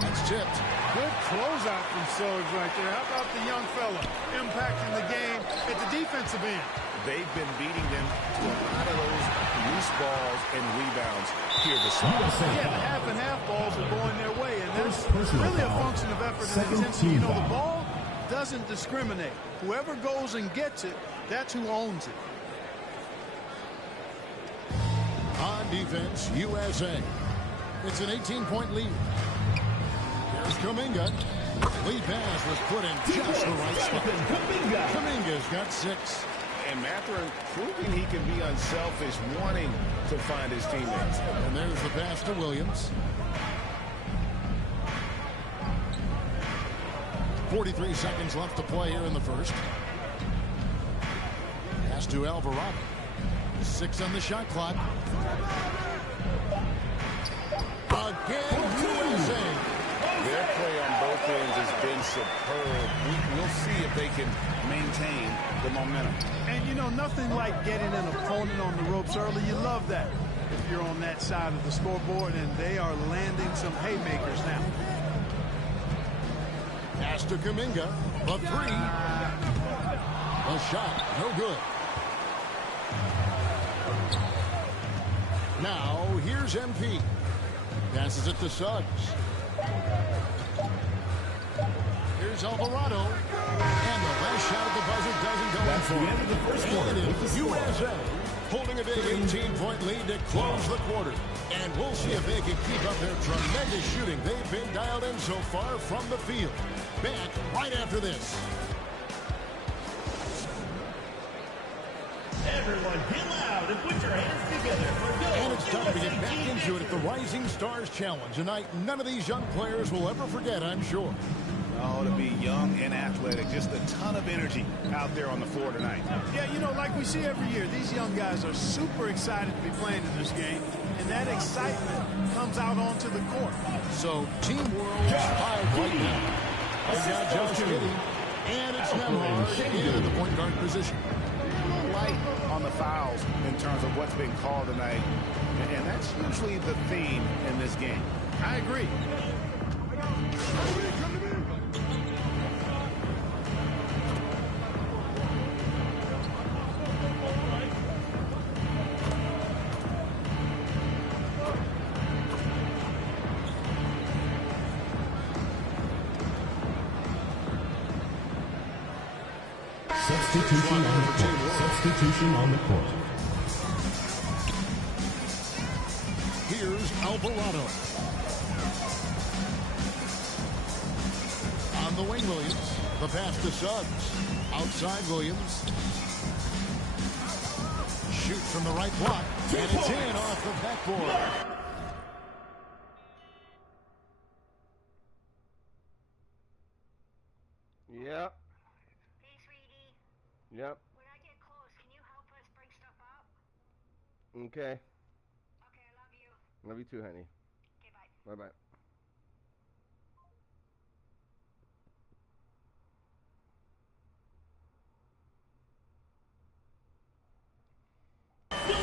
That's tipped. Good closeout from Suggs right there. How about the young fella impacting the game at the defensive end? They've been beating them to a lot of those loose balls and rebounds here this season. Yeah, the half and half balls are going their way, and that's really a function of effort and intensity. The ball doesn't discriminate. Whoever goes and gets it, that's who owns it. On defense, USA. It's an 18-point lead. Here's Kuminga. Lead pass was put in just the right spot. Kuminga's got 6. And Mathurin proving he can be unselfish, wanting to find his teammates. And there's the pass to Williams. 43 seconds left to play here in the first. Pass to Alvarado. 6 on the shot clock. Again, USA. Their play on both ends has been superb. We'll see if they can maintain the momentum. And, nothing like getting an opponent on the ropes early. You love that if you're on that side of the scoreboard, and they are landing some haymakers now. Pass to Kuminga. The three. A shot, no good. Now, here's MP. Passes it to Suggs. Here's Alvarado. And the last shot at the buzzer doesn't go in for him. end of the first quarter. And it is USA holding a big 18-point lead to close the quarter. And we'll see if they can keep up their tremendous shooting they've been dialed in so far from the field. Back right after this. Everyone get loud and put your hands together for And it's time to get back into it at the Rising Stars Challenge. A night none of these young players will ever forget, I'm sure. Oh, to be young and athletic, just a ton of energy out there on the floor tonight. Yeah, you know, like we see every year, these young guys are super excited to be playing in this game, and that excitement comes out onto the court. So, Team World's 5 right now. They've got Josh Giddey, and it's Nembhard in the point guard position. Light on the fouls in terms of what's being called tonight, and that's usually the theme in this game. I agree. Substitution on the court. Here's Alvarado. On the wing, Williams. The pass to Suggs. Outside, Williams. Shoot from the right block. And it's in off the backboard. Yep. Yep. When I get close, can you help us bring stuff up? Okay. Okay, I love you. Love you too, honey. Okay, bye. Bye-bye.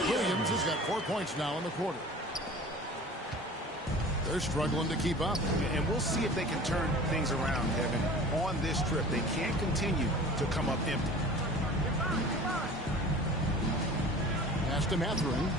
Williams has got 4 points now in the quarter. They're struggling to keep up. And we'll see if they can turn things around, Kevin. On this trip, they can't continue to come up empty. Pass to Mathurin.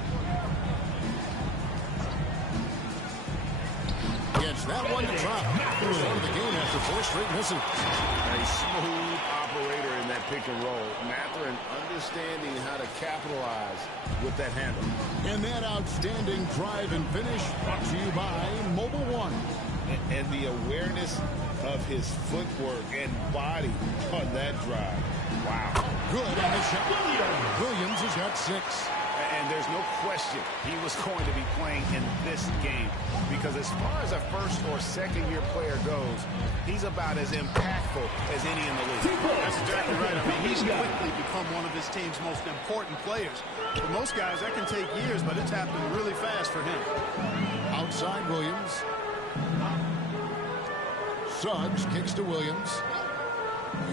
Gets that one to drop. Start of the game after 4 straight misses. A smooth operator in that pick and roll. Mathurin understanding how to capitalize with that handle. And that outstanding drive and finish brought to you by Mobile One. And the awareness of his footwork and body on that drive. Wow. Good on the shot. Williams has got 6. And there's no question he was going to be playing in this game, because as far as a first or second year player goes, he's about as impactful as any in the league. That's exactly right. I mean, he's quickly become one of his team's most important players. For most guys, that can take years, but it's happened really fast for him. Outside Williams. Suggs kicks to Williams.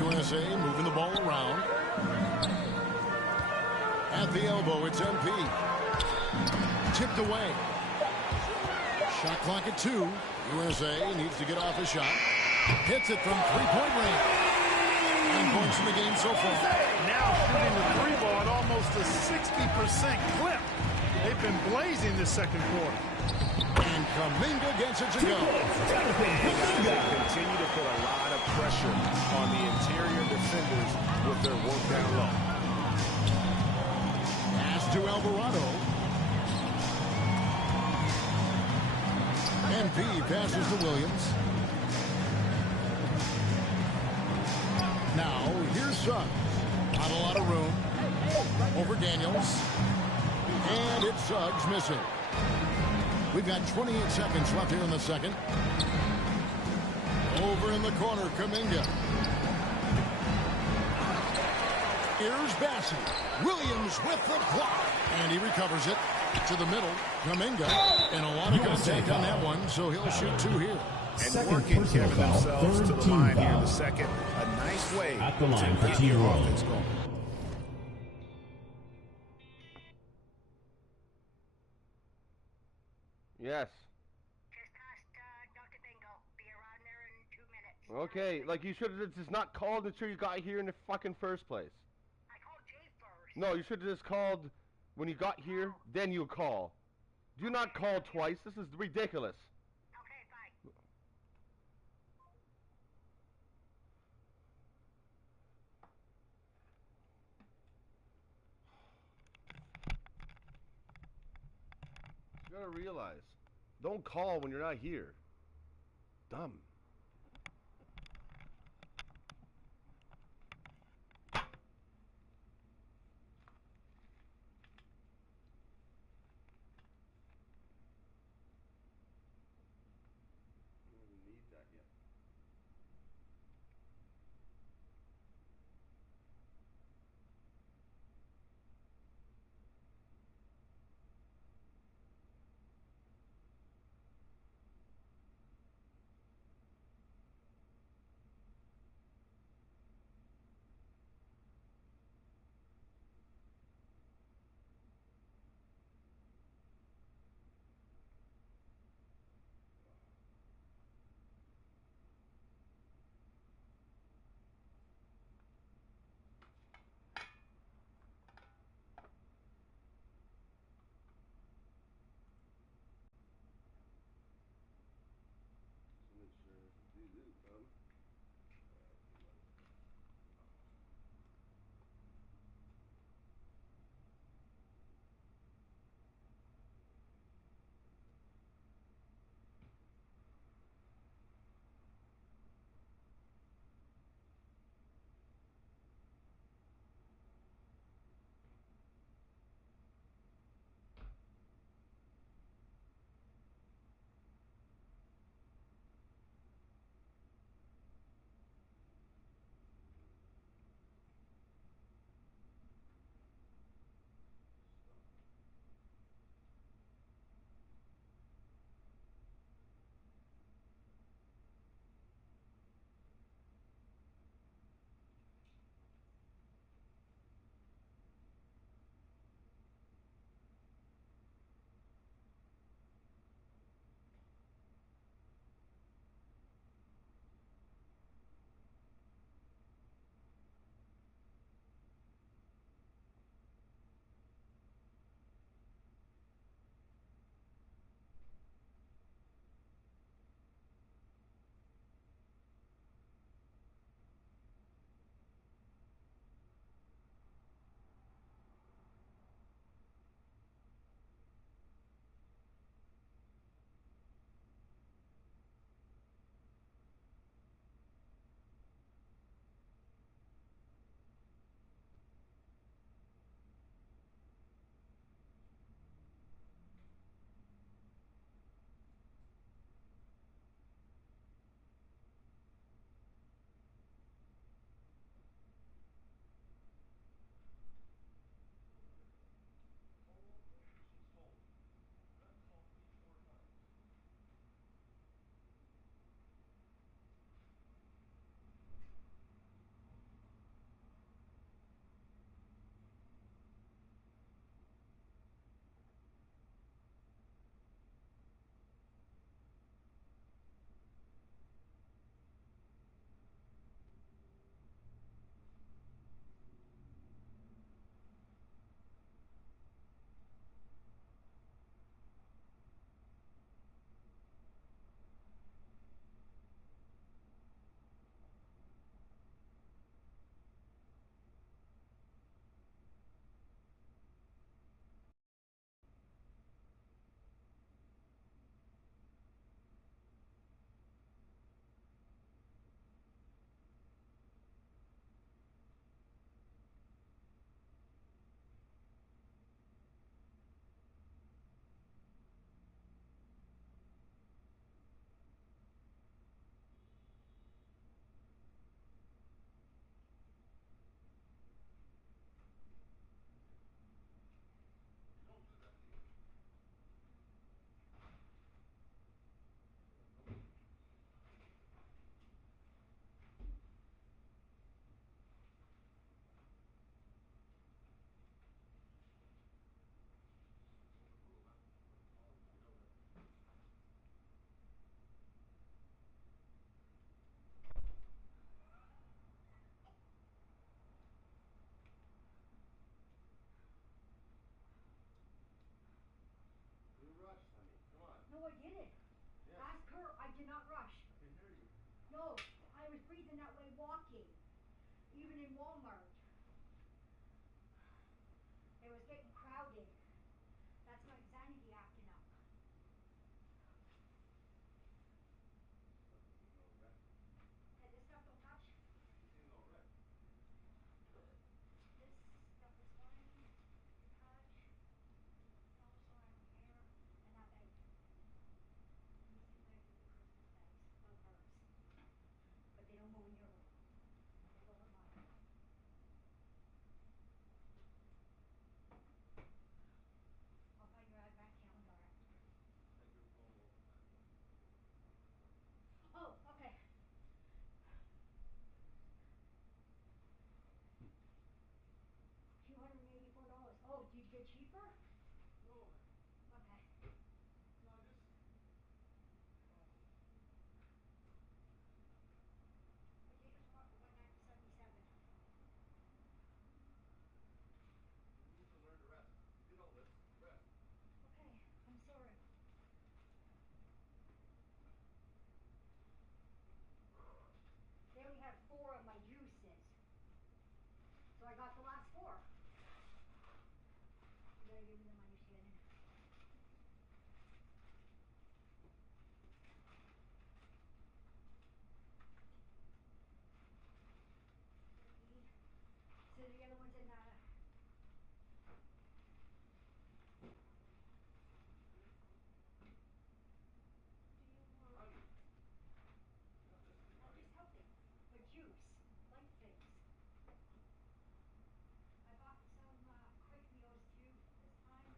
USA moving the ball around. At the elbow, it's MP. Tipped away. Shot clock at 2. USA needs to get off a shot. Hits it from 3-point range. 9 points in the game so far. Now shooting the 3 ball at almost a 60% clip. They've been blazing this second quarter. And Kuminga gets it to go. They continue to put a lot of pressure on the interior defenders with their work down low. Pass to Alvarado. MP passes to Williams. Now, here's Suggs. Not a lot of room. Over Daniels. And it's Suggs missing. We've got 28 seconds left here in the second. Over in the corner, Kuminga. Here's Bassett. Williams with the block. And he recovers it to the middle. Kuminga. And a lot of contact on that one, so he'll shoot 2 here. And working Kevin themselves to the line here in the second. A nice way at the line to for get Team your World. offense going. Yes. Just ask Dr. Bingo. Be around there in 2 minutes. Okay, like you should have just not called until you got here in the fucking first place. I called Jay first. No, you should have just called when you got here, then you call. Do not call twice. This is ridiculous. Okay, bye. You gotta realize, don't call when you're not here. Dumb. Don't even need that yet. did not rush. I can hear you. No, I was breathing that way walking. Even in Walmart. It was getting crowded. That's my anxiety acting up. You seem all wrecked. Okay, this stuff don't touch. You seem all wrecked. This stuff is fine to touch. No, so I don't care. And that bag. These two bags are the Christmas bags. Of hers. But they don't go in your room. They go in mine. I'll find your bank calendar. Check your phone all the time. Oh, okay. $284. Oh, did you get cheaper? No. Okay. No, I just. Potatoes are what? $1.77. You need to learn to rest. You did all this. Rest. Okay, I'm sorry. They only had 4 of my juices. So I got the last 4. You gotta give me the money, Shannon. So the other one's in do you Honey. You're not listening, I'm are you? just helping. But juice. Light things. I bought some quick meals too this time.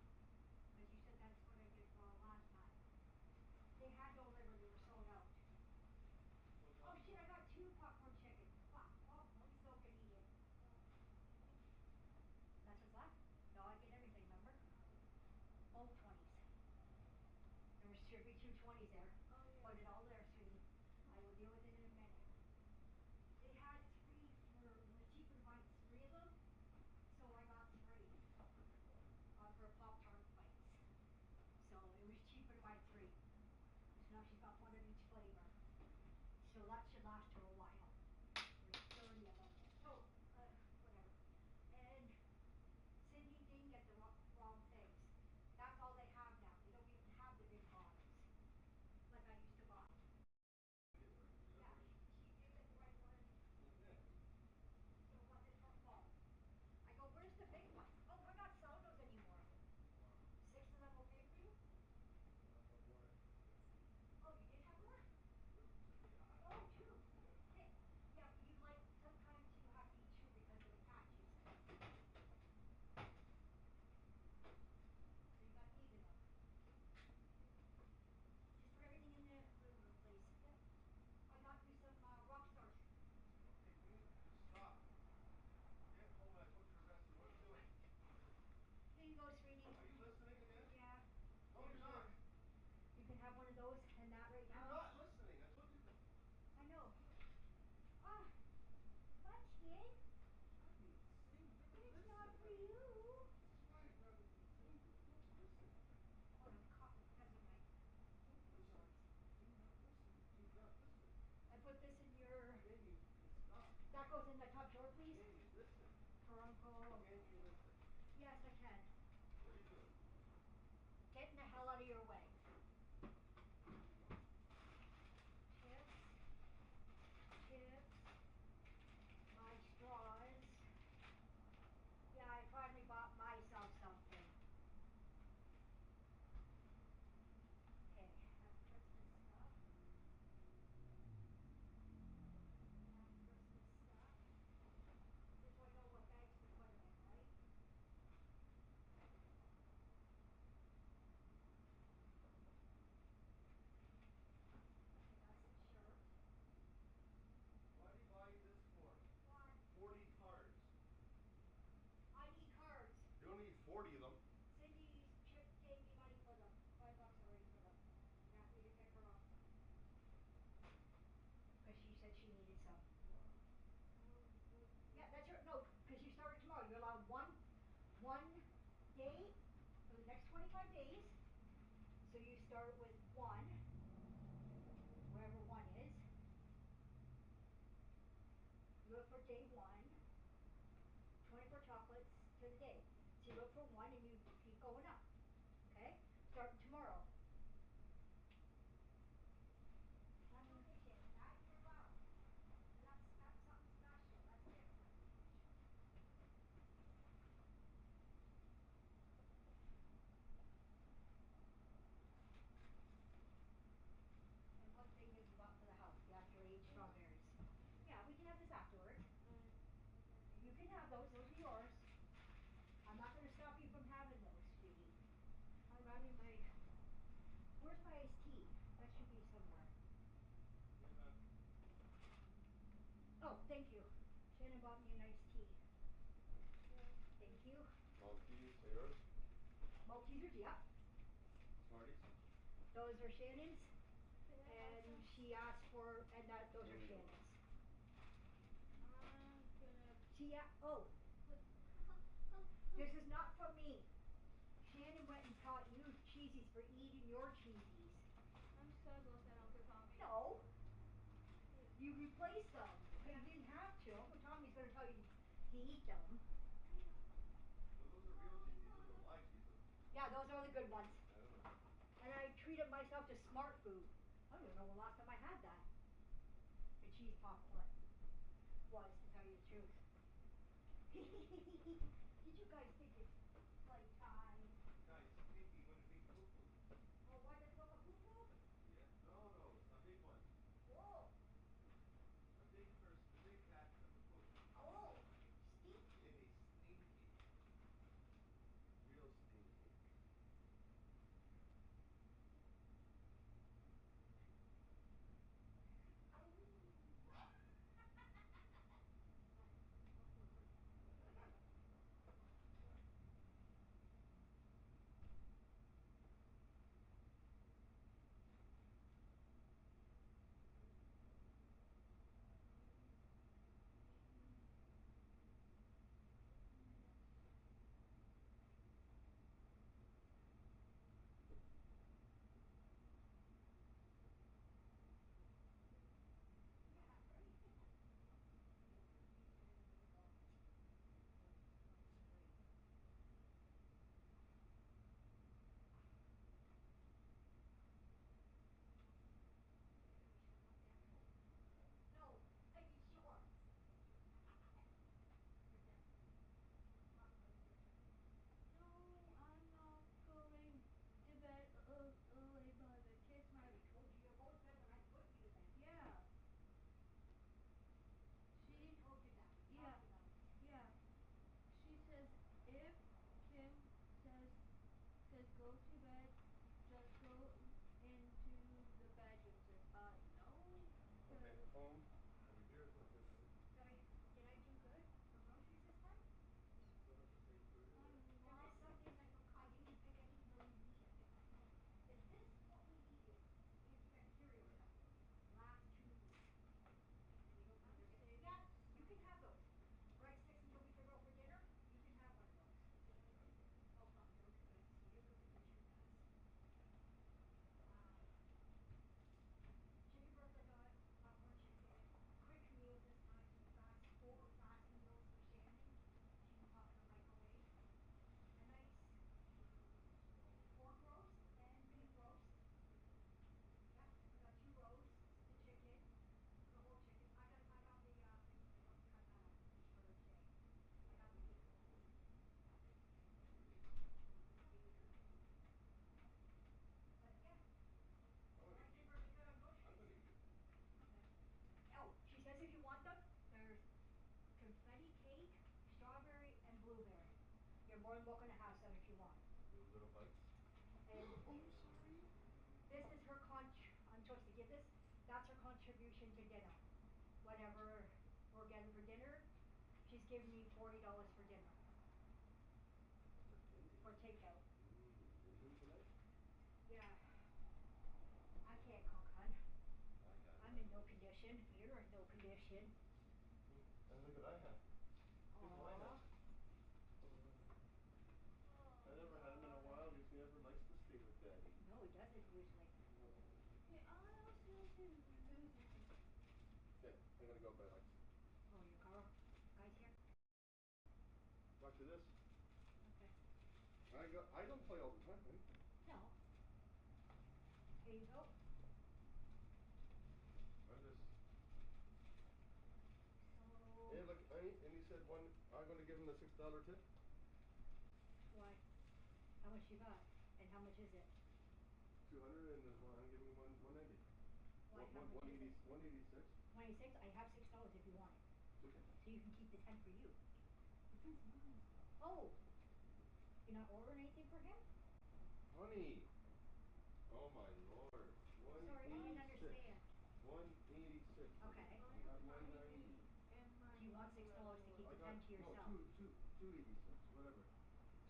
Because you said that's what I did last time. They had no liver, they were sold out. Oh shit, I got 2 popcorn chicken. Fuck. Well, at least Bill can eat it. That's what's left? No, I get everything, remember? All 20s. There should be 2 20s there. Oh, yeah. Put it all there, sweetie. I will deal with it in a minute. They had 3 for, it was cheaper to buy 3 of them. So I got 3. For Pop-Tart bites. So it was cheaper to buy 3. So now she's got 1 of each flavor. So that should last her a while. There's 30 of them. Oh, whatever. And Cindy didn't get the wrong things. That's all they have now. They don't even have the big bottles like I used to buy. Yeah, she did get the right one. Okay. So it wasn't her fault. I go, where's the big one? Oh, we're not selling those anymore. Wow. 6 of them okay for you? One more extra. Oh, you did have more? 2. Yeah. Oh, 2. Yeah, but you like, sometimes you have to eat 2 because of the cat, you said. So you got to even them. Just put everything in the living room, please. Yep. I got you some rock stars. Okay, Queen, just stop. Get home and I told you to rest. You weren't doing. Here you go, sweetie. Are you listening again? Yeah. No, you're not. You can have one of those and that right now. You're not listening. I told you to. I know. Ah, Munchkin. Honey, sing. You never It's listen. not for you. This is why I'd rather continue. You don't listen. Oh, I'm caught because of my Don't listen. Do not listen. Do not listen. I put this in your... Can you stop? That goes in the top drawer, please. Can you listen? For Uncle. Can you listen? Yes, I can. What are you doing? Getting the hell out of your way. Chips. Chips. My straws. Yeah, I finally bought myself something. Okay, that's Christmas stuff. That's Christmas stuff. Just so I know what bags to put them in, right? Okay, that's some shirts. What did he buy you this for? What? 40 cards. I need cards. You don't need 40 of them. Cindy Chip gave me money for them. $5 already for them. Yeah, we didn't pick her up. Because she said she needed some. Wow. Yeah, that's her. No, because you started tomorrow. You're allowed one day for the next 25 days. So you start with 1, day one, 24 chocolates to the day. So you look for one and you keep going up. Okay? Starting tomorrow. That's okay, Shannon. That you're allowed. That's something special. That's different. And one thing that you got for the house, the after-age strawberries. Yeah, we can have this afterwards. You can have those. Those are yours. I'm not going to stop you from having those, sweetie. I'm having my... Where's my iced tea? That should be somewhere. Oh, thank you. Shannon bought me a nice tea. Thank you. Maltese are yours? Maltesers, yep. Smarties? Those are Shannon's. And she asked for, and those are Shannon's. I'm gonna... She, oh. This is not from me. Shannon went and taught you cheesies for eating your cheesies. I'm so glad that Uncle Tommy. No. You replaced them. You didn't have to. Uncle Tommy's going to tell you to eat them. So those are real cheesies. Those are live cheeses. Yeah, those are the good ones. I don't know. And I treated myself to smart food. I don't even know when last time I had that. The cheese popcorn was, to tell you the truth. Did you guys think it's playtime? Guys, sneaky when it means poo-poo. Oh, why does it look a poo-poo? Yeah. No, a big one. Whoa. A big person, a big cat took a poop. Oh, stinky. Hey, stinky. Real stinky. No, I need shorts. No, I'm not going to bed early, but the kids I might... already told you you're going to bed when I put you to bed. Yeah. She already told you that. We Yeah. talked about it. Yeah. She says if Kim says go to bed, just go into the bedroom. Says no. Okay, home. Over here is not good, honey. Did I do good for groceries this time? Still have the same food in there. Because some days I didn't pick anything really needed. Is this what we needed? Antibacterial stuff. Last 2 weeks. You don't think they're getting... Yeah, you can have those. Breadsticks until we figure out for dinner. You can have one of those. Oh, God, those nuts. You look at the two nuts. Chicken breast I got. Popcorn chicken. Quick meals this time. 4 fast meals for Shannon. She can pop in a microwave. A nice pork roast and beef roast. Yep, I got 2 roasts, the chicken, the whole chicken. I got the thing. I don't cut that up just for today. I got the meat. But yeah, so I did really good on groceries. I'm going to eat it. Oh, she says if you want them, there's confetti cake, strawberry, and blueberry. You're more than welcome to have some if you want. Little bites. And I'm sorry. this is her I'm supposed to give this. That's her contribution to dinner. Whatever we're getting for dinner, she's giving me $40 for dinner. For takeout. Indian tonight? Yeah. I can't cook, hun. I got it. I'm in no condition. You're in no condition. And look what I have. Big lineup. I never had him in a while because he never likes to stay with Daddy. No, he doesn't usually. No. Hey, I also listen to music. Okay, I'm gonna go, Alex. Oh, your car? I don't play all the time. Right? No. Here you go. I'm just. So. Hey, look, and he said I'm going to give him a $6 tip. Why? How much you got? And how much is it? 200 and I'm giving you 190. Why? How much is it? 186. 186. I have $6 if you want it. Okay. So you can keep the 10 for you. Oh. You're not ordering anything for him? Honey. Oh my lord. Sorry, I didn't understand. 186. Okay. You got 190. Do you want $6 to keep the 10 to yourself? No, 286. Whatever.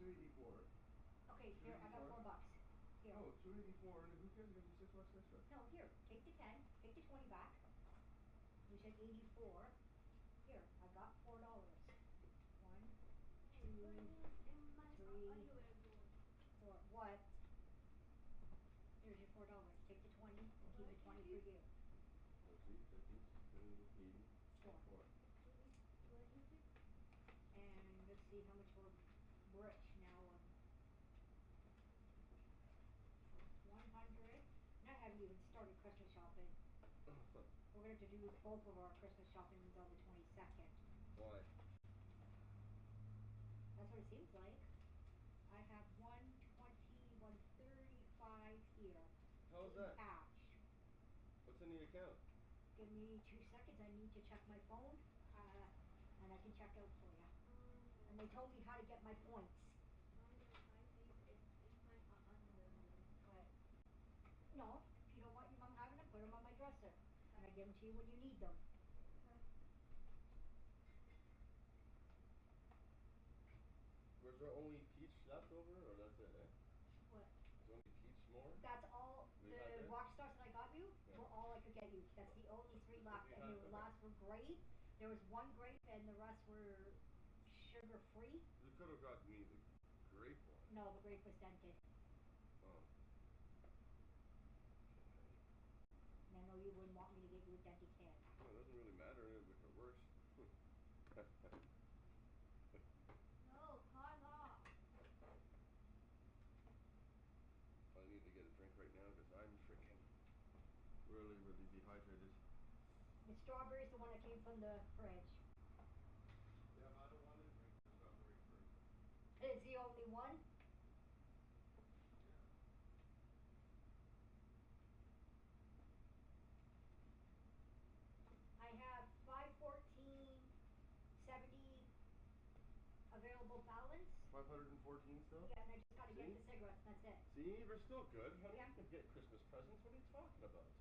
284. Okay, here, I got $4. Here. Oh, 284, and who cares? You're going to be $6 extra. No, here, take the 10, take the 20 back. You said 84. Here, I got $4. 1, 2, 3, 4. What? Here's your $4. Take the 20 and keep the 20 for you. 40, 50, 70, 80, 4. And let's see how much we're rich now. 100. And I haven't even started Christmas shopping. We're going to have to do both of our Christmas shopping until the 22nd. Why? That's what it seems like. I have 120, 135 here. How's that? Cash. What's in the account? Give me 2 seconds. I need to check my phone. And I can check out for you. And they told me how to get my points. What? No, if you don't want your mom having them, put them on my dresser. And I give them to you when you need them. Was there only peach left over, or that's it, eh? What? Is there only peach more? That's all. The rock stars that I got you were all I could get you. That's the only 3 left. And the last were grape. There was 1 grape and the rest were sugar free. You could have got me the grape one. No, the grape was dented. Oh. And I know you wouldn't want me to get you a dented can. No, it doesn't really matter if it works. No, pause off. I need to get a drink right now because I'm freaking really, really dehydrated. The strawberry's the one that came from the fridge. Yeah, but I don't want to drink the strawberry first. It's the only one? I have 514.70 available balance. 514 still? Yeah, and I just got to get the cigarettes. That's it. See, we're still good, honey. Yeah. You can get Christmas presents. What are you talking about?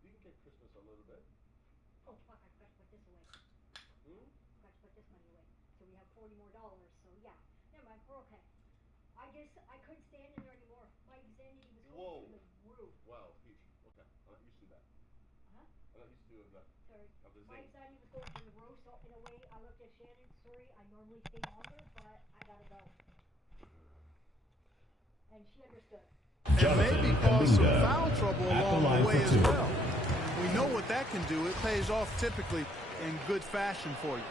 You can get Christmas a little bit. Oh, fuck, I forgot to put this away. Forgot to put this money away. So we have $40 more. So, yeah. Never mind. We're okay. I couldn't stand in there anymore. My anxiety was going through the roof. Wow, Peach. Okay. I'm not used to that. Huh? I'm not used to that. Sorry. Of the My zing. anxiety was going through the roof, so in a way, I looked at Shannon. Sorry, I normally stay longer, but I gotta go. And she understood. And maybe cause some foul trouble along the way as well. We know what that can do. It pays off typically in good fashion for you.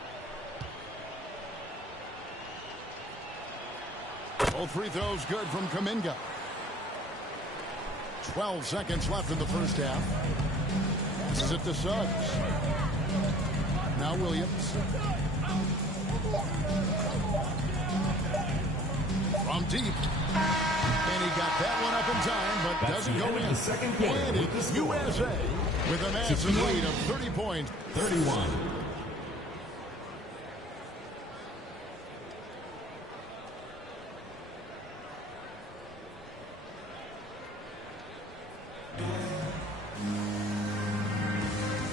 All free throws good from Kuminga. 12 seconds left in the first half. This is it to Suggs. Now Williams. From deep. And he got that one up in time, but doesn't go in. And it's USA with a massive lead of 30-31.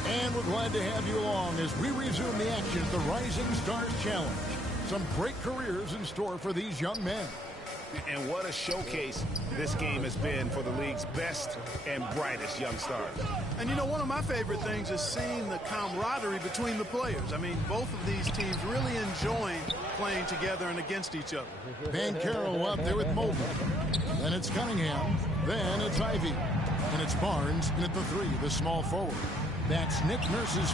And we're glad to have you along as we resume the action at the Rising Stars Challenge. Some great careers in store for these young men. And what a showcase this game has been for the league's best and brightest young stars. And you know, one of my favorite things is seeing the camaraderie between the players. I mean, both of these teams really enjoying playing together and against each other. Bancaro up there with Mobley. Then it's Cunningham. Then it's Ivy. And it's Barnes in at the 3, the small forward. That's Nick Nurse's.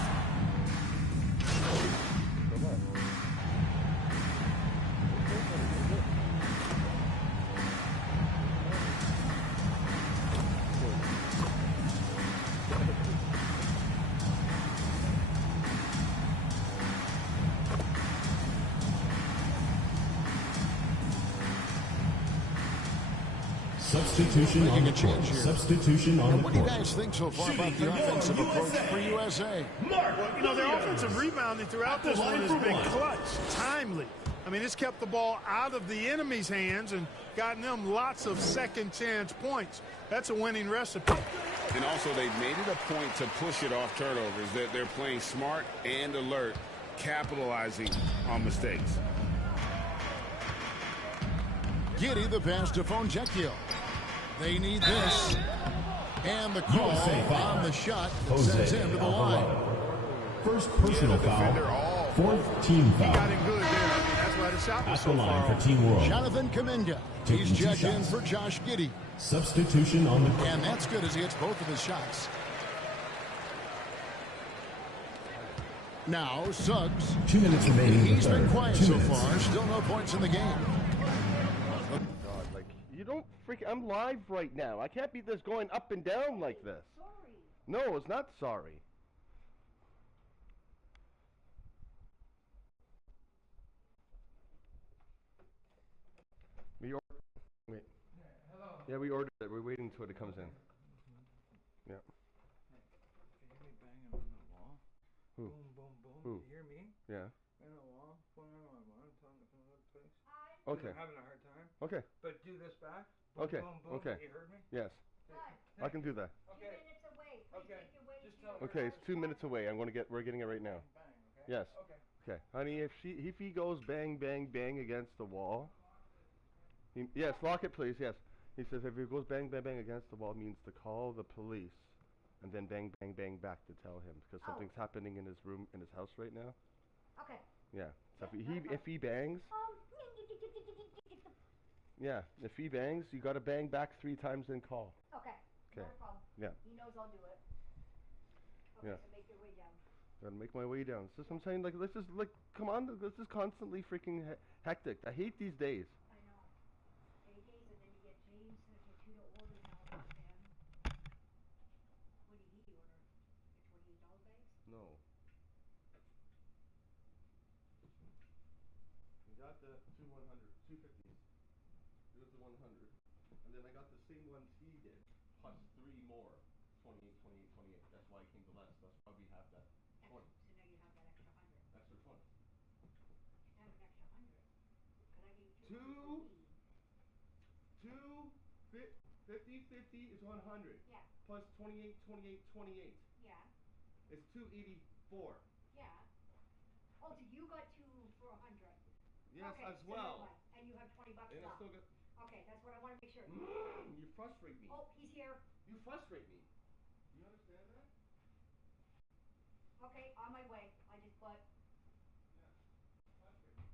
Substitution on the court. Substitution on the What do you court. guys think so far about the offensive approach for USA? Well, you know, their offensive rebounding throughout this one has been clutch, timely. I mean, it's kept the ball out of the enemy's hands and gotten them lots of second chance points. That's a winning recipe. And also, they've made it a point to push it off turnovers. They're playing smart and alert, capitalizing on mistakes. Giddy the pass to Fonjekio. They need this. And the call on the shot that sends him to the line. First personal foul. Fourth team foul. He got in good there. I mean, that's why the shot was At the so line far for Team World. Jonathan Kuminga. He's checked in for Josh Giddy. Substitution on the court. And that's good as he hits both of his shots. Now, Suggs. 2 minutes remaining in the He's been third. quiet 2 so minutes. far. Still no points in the game. God, like, you don't freaking... I'm live right now. I can't be this going up and down like this. Sorry. No, it's not sorry. We ordered... Wait. Hello. Yeah, we ordered it. We're waiting until it comes in. Yeah. Can you hear me banging on the wall? Who? Boom, boom, boom. Who? You hear me? Yeah. On the wall. Pulling on my wall. Telling the place. Okay. I'm having a hard time. Okay. But do this back. Boom, Okay. Boom, boom. Okay. You heard me? Yes. I can do that. Okay. 2 minutes away. Please make your way Just to your Okay, it's 2 minutes away. We're getting it right now. Yes. Okay. Honey, if he goes bang, bang, bang against the wall. Yes, lock it, please. Yes. He says if he goes bang, bang, bang against the wall, it means to call the police, and then bang, bang, bang back to tell him because something's happening in his room, in his house right now. Okay. Yeah. So if he bangs. Yeah. If he bangs, you got to bang back 3 times and call. Okay. Okay. Not a problem. Yeah. He knows I'll do it. Okay, Yeah. so make your way down. Gotta make my way down. It's just I'm saying, like, let's just, like, come on, this is constantly freaking hectic. I hate these days. I know. AJ's and then you get James and get you to order now, man. What did he order? The $28 bags? No. We got the 250s. It was the 100. And then I got the same ones he did, plus 3 more. 28, 28, 28. That's why it came to less. That's why we have that 20. So now you have that extra 100. Extra 20. You have an extra 100. Because I gave you 50, 50 is 100. Yeah. Plus 28, 28, 28. Yeah. It's 284. Yeah. Oh, so you got 2 for 100. Yes, okay, as so well. never mind. And you have $20 And I left. still got... Okay, that's what I want to make sure. You frustrate me. Oh, he's here. You frustrate me. Do you understand that? Okay, on my way. I just put... Frustrate me.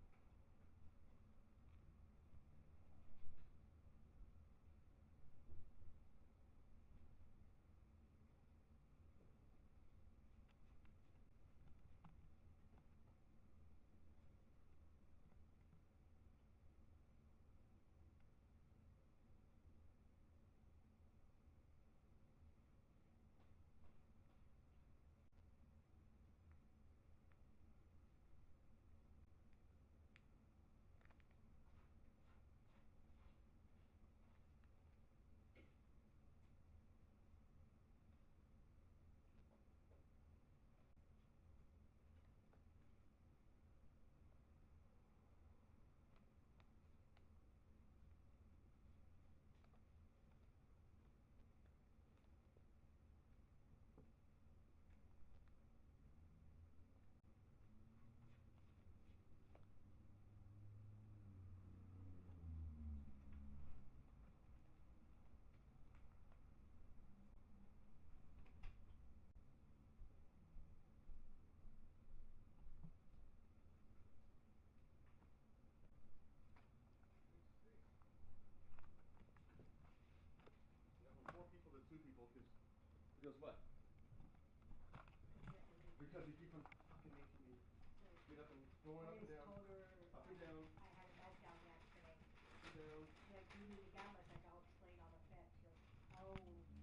People to 2 people because what? Because you keep on fucking making me get up and going up and down. Up and down. I had a meltdown yesterday. Up and down. She's like, you need a gamma. I said, I'll explain all the fits. She goes, oh, okay.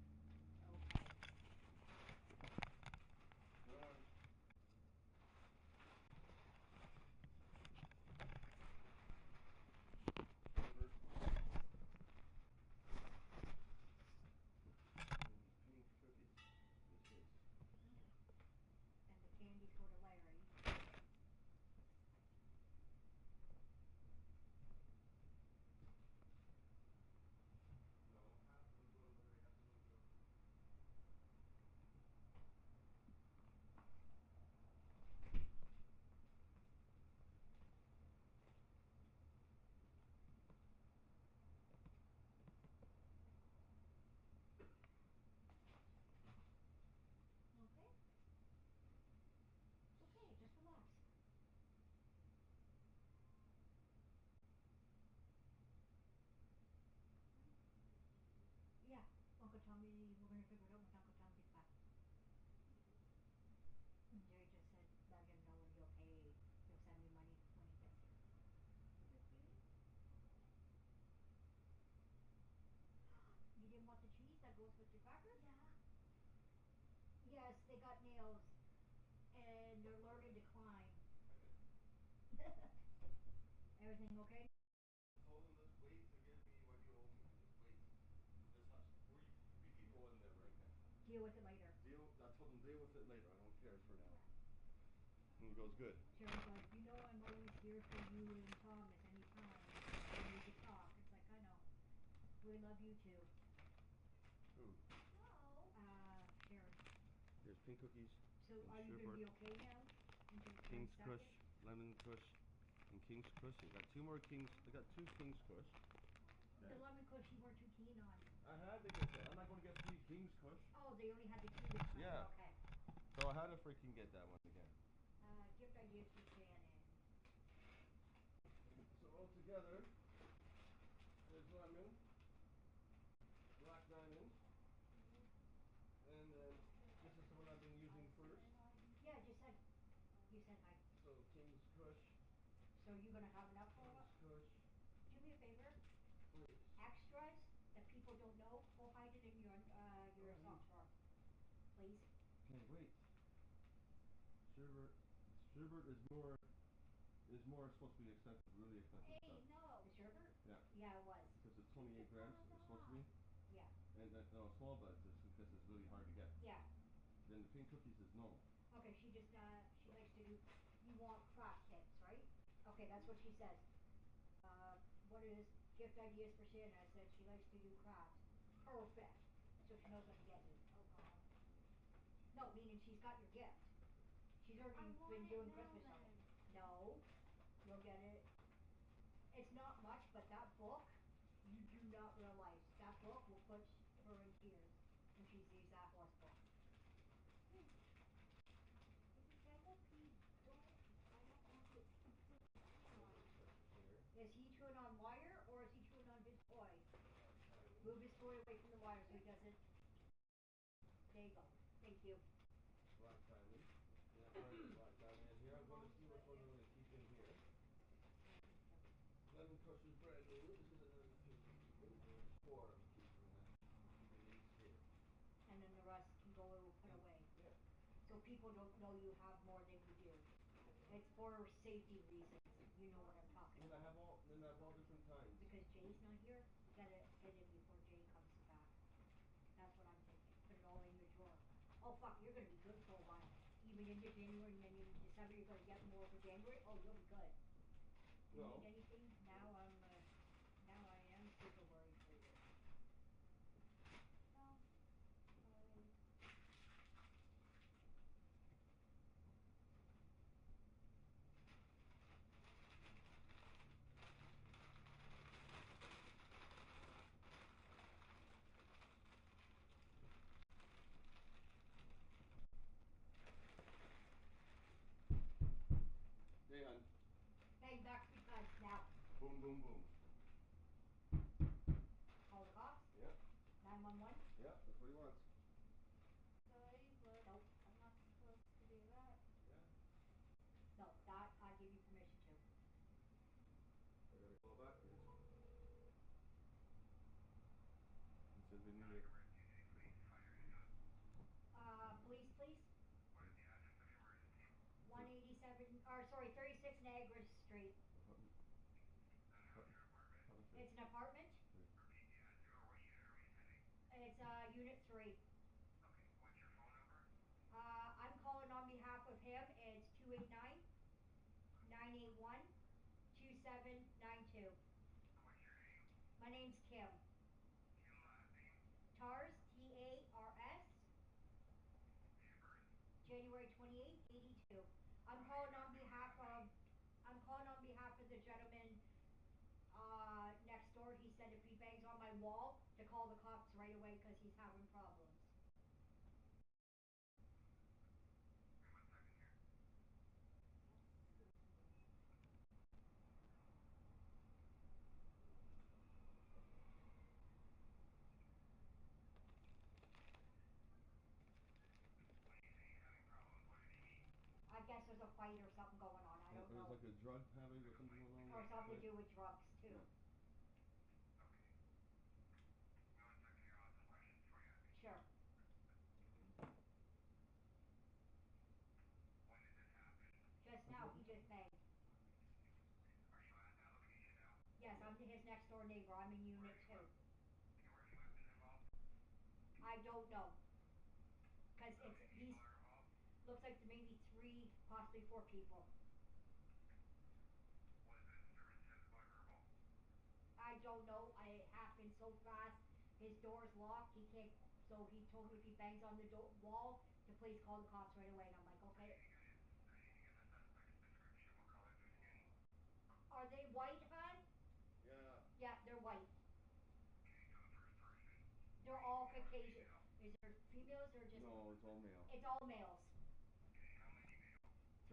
figure it out when Uncle Tom gets back. Jerry just said, let him know and he'll pay. He'll send me money when he gets here. You didn't want the cheese that goes with your crackers? Yeah. Yes, they got nails, and they're learning to climb. Everything okay? I told them this weight to give me what you owe me. This weight. There's not three people in there right now. Deal with it later. I told them deal with it later. I don't care for now. And he goes, good. Jerry's like, you know I'm always here for you and Thomas anytime we need to talk. It's like, I know. We love you too. Who? No. Sharon. There's pink cookies. So are you going to be okay now? King's Kush, Lemon Kush, and King's Kush. I got two more Kings. I got two King's Kush. The lemon kush you weren't too keen on. I had to get that. I'm not going to get 3 King's Kush. Oh, they only had the key this time. Yeah. Okay. So I had to freaking get that one again. Gift ideas for Shannon. So all together, there's lemon, black diamond, and then this is the one I've been using first. Yeah, just said. You said hi. So King's Kush. So you're gonna have enough for what? Kush. Do me a favor. Please. Extras that people don't know, go hide it in your socks drawer. Please. Okay, wait. Sherbet is more supposed to be expensive, really expensive stuff. No. The sherbet? Yeah. Yeah, it was. Because it's 28 grams, it's supposed to be. Yeah. And no, small buds is because it's really hard to get. Yeah. Then the pink cookies is normal. Okay, she just she likes to do. You want craft tips, right? Okay, that's what she says. What is gift ideas for Shannon? I said she likes to do crafts. Perfect. So she knows what to get you. Oh God. No, meaning she's got your gift. She's already been doing Christmas shopping. No, you'll get it. It's not much, but that book, you do not realize that book will put her in tears when she sees that horse book. Is he chewing on wire or is he chewing on his toy? Move his toy away from the wire so he doesn't. There you go. Thank you. Black diamond. Yeah, black diamond in here. I'm going to see which one I'm going to keep in here. Lemon Kush is brand new. This is another 2 I'm keeping. There's 4 I'm keeping. Keeping these here. And then the rest can go put away. Yeah. So people don't know you have more than you do. It's for safety reasons. You know what I'm talking about. I have all different kinds. Because Jay's not here, you gotta get in before Jay comes back. That's what I'm thinking. Put it all in your drawer. Oh fuck, you're gonna be good for a while. Even into January and then in December you're gonna get more for January. Oh, you'll be good. You need anything? Now I am super worried for you. No. Hey, hon. Hey, back to because now. Boom, boom, boom. Call the cops? Yep. 911? Yep, that's what he wants. Sorry, but nope. I'm not supposed to do that. Yeah. No, that I give you permission to. I gotta call back, please. He says we need it. Police, please. What is the address of your emergency? 36 Niagara Street. It's an apartment. Repeat the address. What unit are we attending? It's unit 3. Okay, what's your phone number? I'm calling on behalf of him. It's 289-981-2792. What's your name? My name's Kim. Kim, last name? Tars, T-A-R-S. Date of birth? January 28, 82. I'm calling on behalf of the gentleman next door. He said if he bangs on my wall to call the cops right away because he's having problems. Wait 1 second here. fight or something going on. I don't know. There's like a drug habit or something going on. Or something to do with drugs too. Yeah. Sure. Just now, he just banged. Yes, I'm his next door neighbor. I'm in unit 2. I don't know. Because he's, looks like maybe 3, possibly 4 people. I don't know. It happened so fast. His door's locked. He can't, so he told me if he bangs on the wall, to please call the cops right away. And I'm like, okay. Are they white, hon? Yeah. Yeah, they're white. They're all Caucasian. Is there females or just? No, it's all male. It's all males.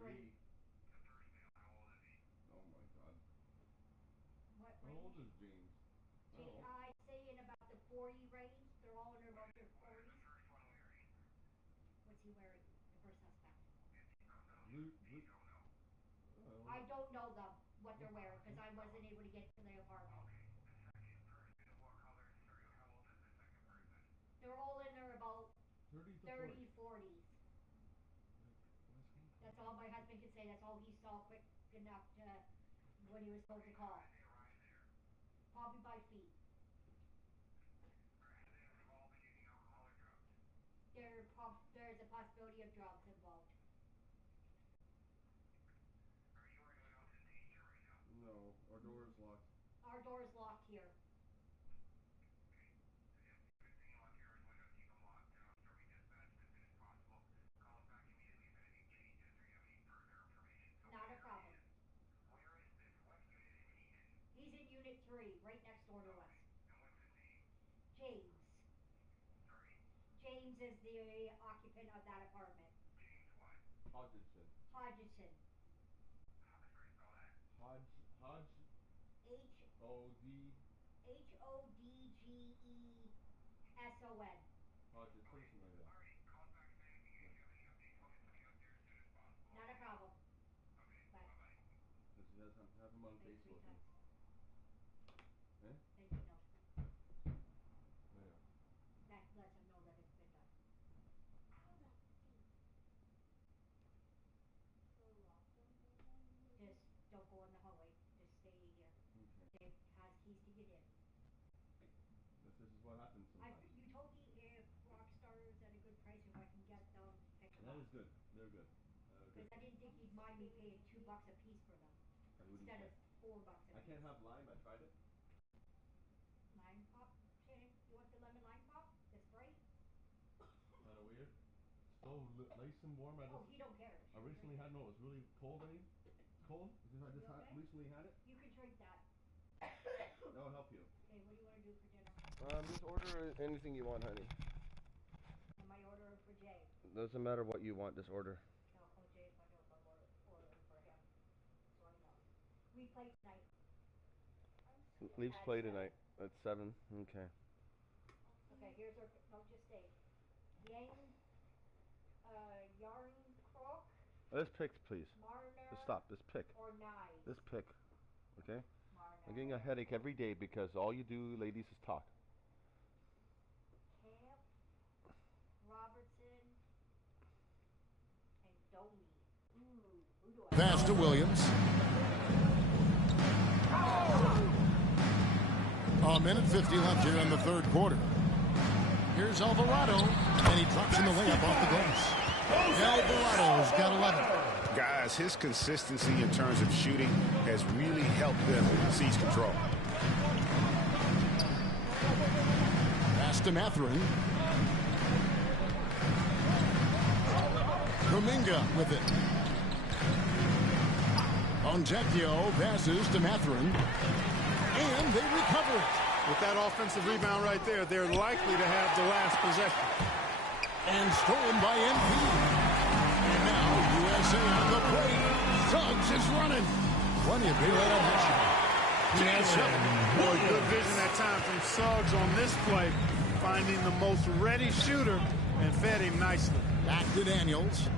3. Oh my God. What How range? old is James? I'd say in about the 40 range. They're all in about their 40s. What's he wearing? The first suspect. Blue. I don't know them, what they're wearing, because I wasn't able to get to the apartment. They're all in their about 30, 40s. That's all my husband can say. That's all he saw quick enough to when he was told to call. Probably by feet. There's a possibility of drugs involved. No, our door is locked. Our door is locked here. Not a problem. He's in unit 3, right next door to us. James. James is the occupant of that apartment. Hodgson. Hodgson. Hodge. O-D. Hodgson. Hodges, something like that. Not a problem. Bye. Does he have him on Facebook? Eh? Thank you, no. Yeah. That lets him know that it's been done. Just don't go in the hallway. Just stay here. Okay. Dave has keys to get in. This is what happens sometimes. You told me if Rockstar is at a good price, if I can get them picked up. That is good. They're good. Because I didn't think he'd mind me paying $2 a piece for them instead of $4 a piece. I can't have lime. I tried it. Lime pop? Okay. You want the lemon lime pop? The Sprite? Kind of weird. Still nice and warm. He don't care. I recently had, no, it was really cold, I mean. It's cold. I just recently had it. You can drink that. That'll help you. Okay, what do you want to do for dinner? Just order anything you want, honey. Am I ordering for Jay? Doesn't matter what you want, just order. I'll call Jay and find out if I'm ordering for him. So I know. We play tonight. Leafs play tonight at 7. Okay. Okay, here's our, no, just stay. Yang, Yarn Crook. This pick, please. Marner. Just stop. This pick. Or Knives. This pick. Okay? Marner. I'm getting a headache every day because all you do, ladies, is talk. Camp, Robertson, and Domi. Ooh, who do I Pass to Williams. A minute 50 left here in the third quarter. Here's Alvarado, and he drops in the layup off the glass. Alvarado's got 11. Guys, his consistency in terms of shooting has really helped them seize control. Pass to Mathurin. Kuminga with it. Onjekio passes to Mathurin, and they recover it. With that offensive rebound right there, they're likely to have the last possession. And stolen by MP. And now USA on the break. Suggs is running. Plenty of daylight on that shot. He has 7. Boy, good vision that time from Suggs on this play, finding the most ready shooter and fed him nicely. Back to Daniels.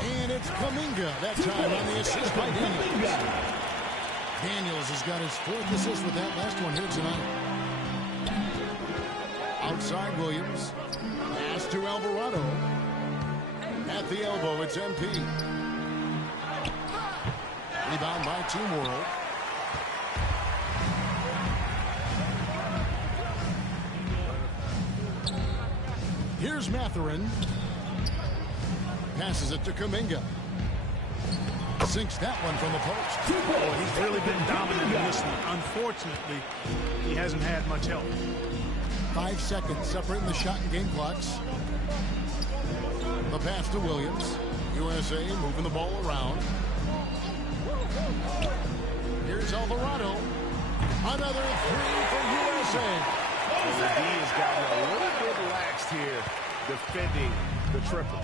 And it's Kuminga that time on the assist by Daniels. Daniels has got his 4th assist with that last one here tonight. Outside Williams. Pass to Alvarado. At the elbow, it's MP. Rebound by Team World. Here's Mathurin. Passes it to Kuminga. Sinks that one from the post. Oh, he's really been dominant in this one. Unfortunately, he hasn't had much help. 5 seconds separating the shot and game clocks. The pass to Williams. USA moving the ball around. Here's Alvarado. Another 3 for USA. The D has gotten a little bit laxed here defending the triple.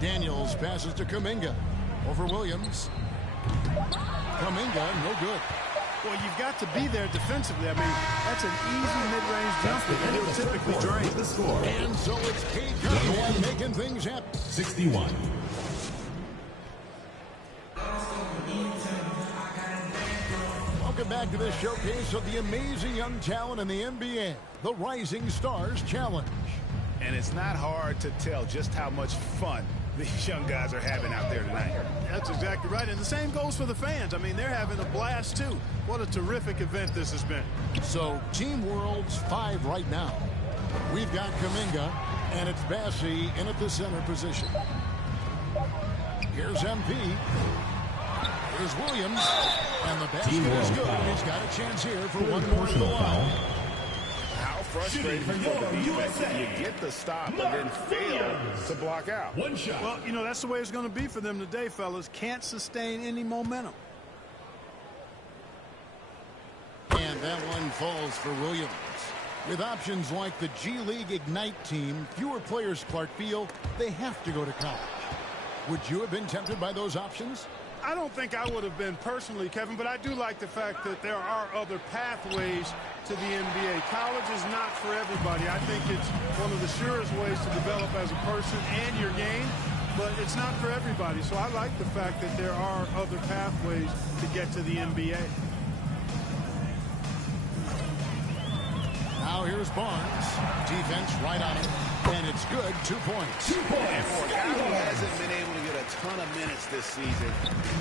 Daniels passes to Kuminga. Over Williams. Kuminga, no good. Well, you've got to be there defensively. I mean, that's an easy mid-range jumper that he'll typically drain. The score. And so it's Cade Cunningham making things happen. 61. Welcome back to this showcase of the amazing young talent in the NBA, the Rising Stars Challenge. And it's not hard to tell just how much fun these young guys are having out there tonight. That's exactly right. And the same goes for the fans. I mean, they're having a blast, too. What a terrific event this has been. So, Team World's 5 right now. We've got Kuminga, and it's Bassey in at the center position. Here's MP. Here's Williams. And the basket is good. He's got a chance here for one more to the line. How frustrating for the defense. You get the stop and then fail to block out. One shot. Well, you know, that's the way it's going to be for them today, fellas. Can't sustain any momentum. And that one falls for Williams. With options like the G League Ignite team, fewer players, Clark, feel they have to go to college. Would you have been tempted by those options? I don't think I would have been personally, Kevin, but I do like the fact that there are other pathways to the NBA. College is not for everybody. I think it's one of the surest ways to develop as a person and your game, but it's not for everybody. So I like the fact that there are other pathways to get to the NBA. Now here's Barnes. Defense right on him. And it's good. 2 points. 2 points. And for a guy who hasn't been able to get a ton of minutes this season,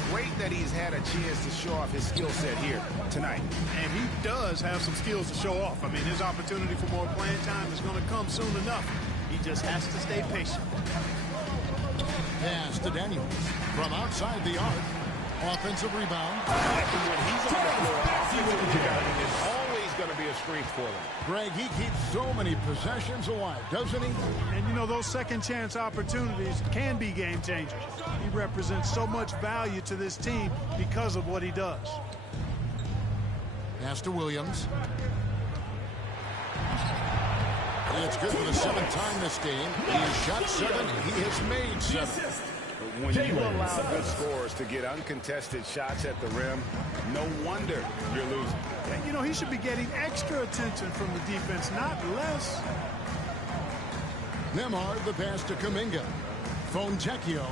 great that he's had a chance to show off his skill set here tonight. And he does have some skills to show off. I mean, his opportunity for more playing time is going to come soon enough. He just has to stay patient. Pass to Daniels. From outside the arc. Offensive rebound. And when he's on the floor, offensive rebounding is always going to be a strength for them. Greg, he keeps so many possessions alive, doesn't he? And, you know, those second chance opportunities can be game changers. He represents so much value to this team because of what he does. Pass to Williams. It's good for the 7th time this game. He has shot 7. He has made 7. When you allow good scorers to get uncontested shots at the rim, no wonder you're losing. And, you know, he should be getting extra attention from the defense, not less. Nemhard, the pass to Kuminga. Fontecchio,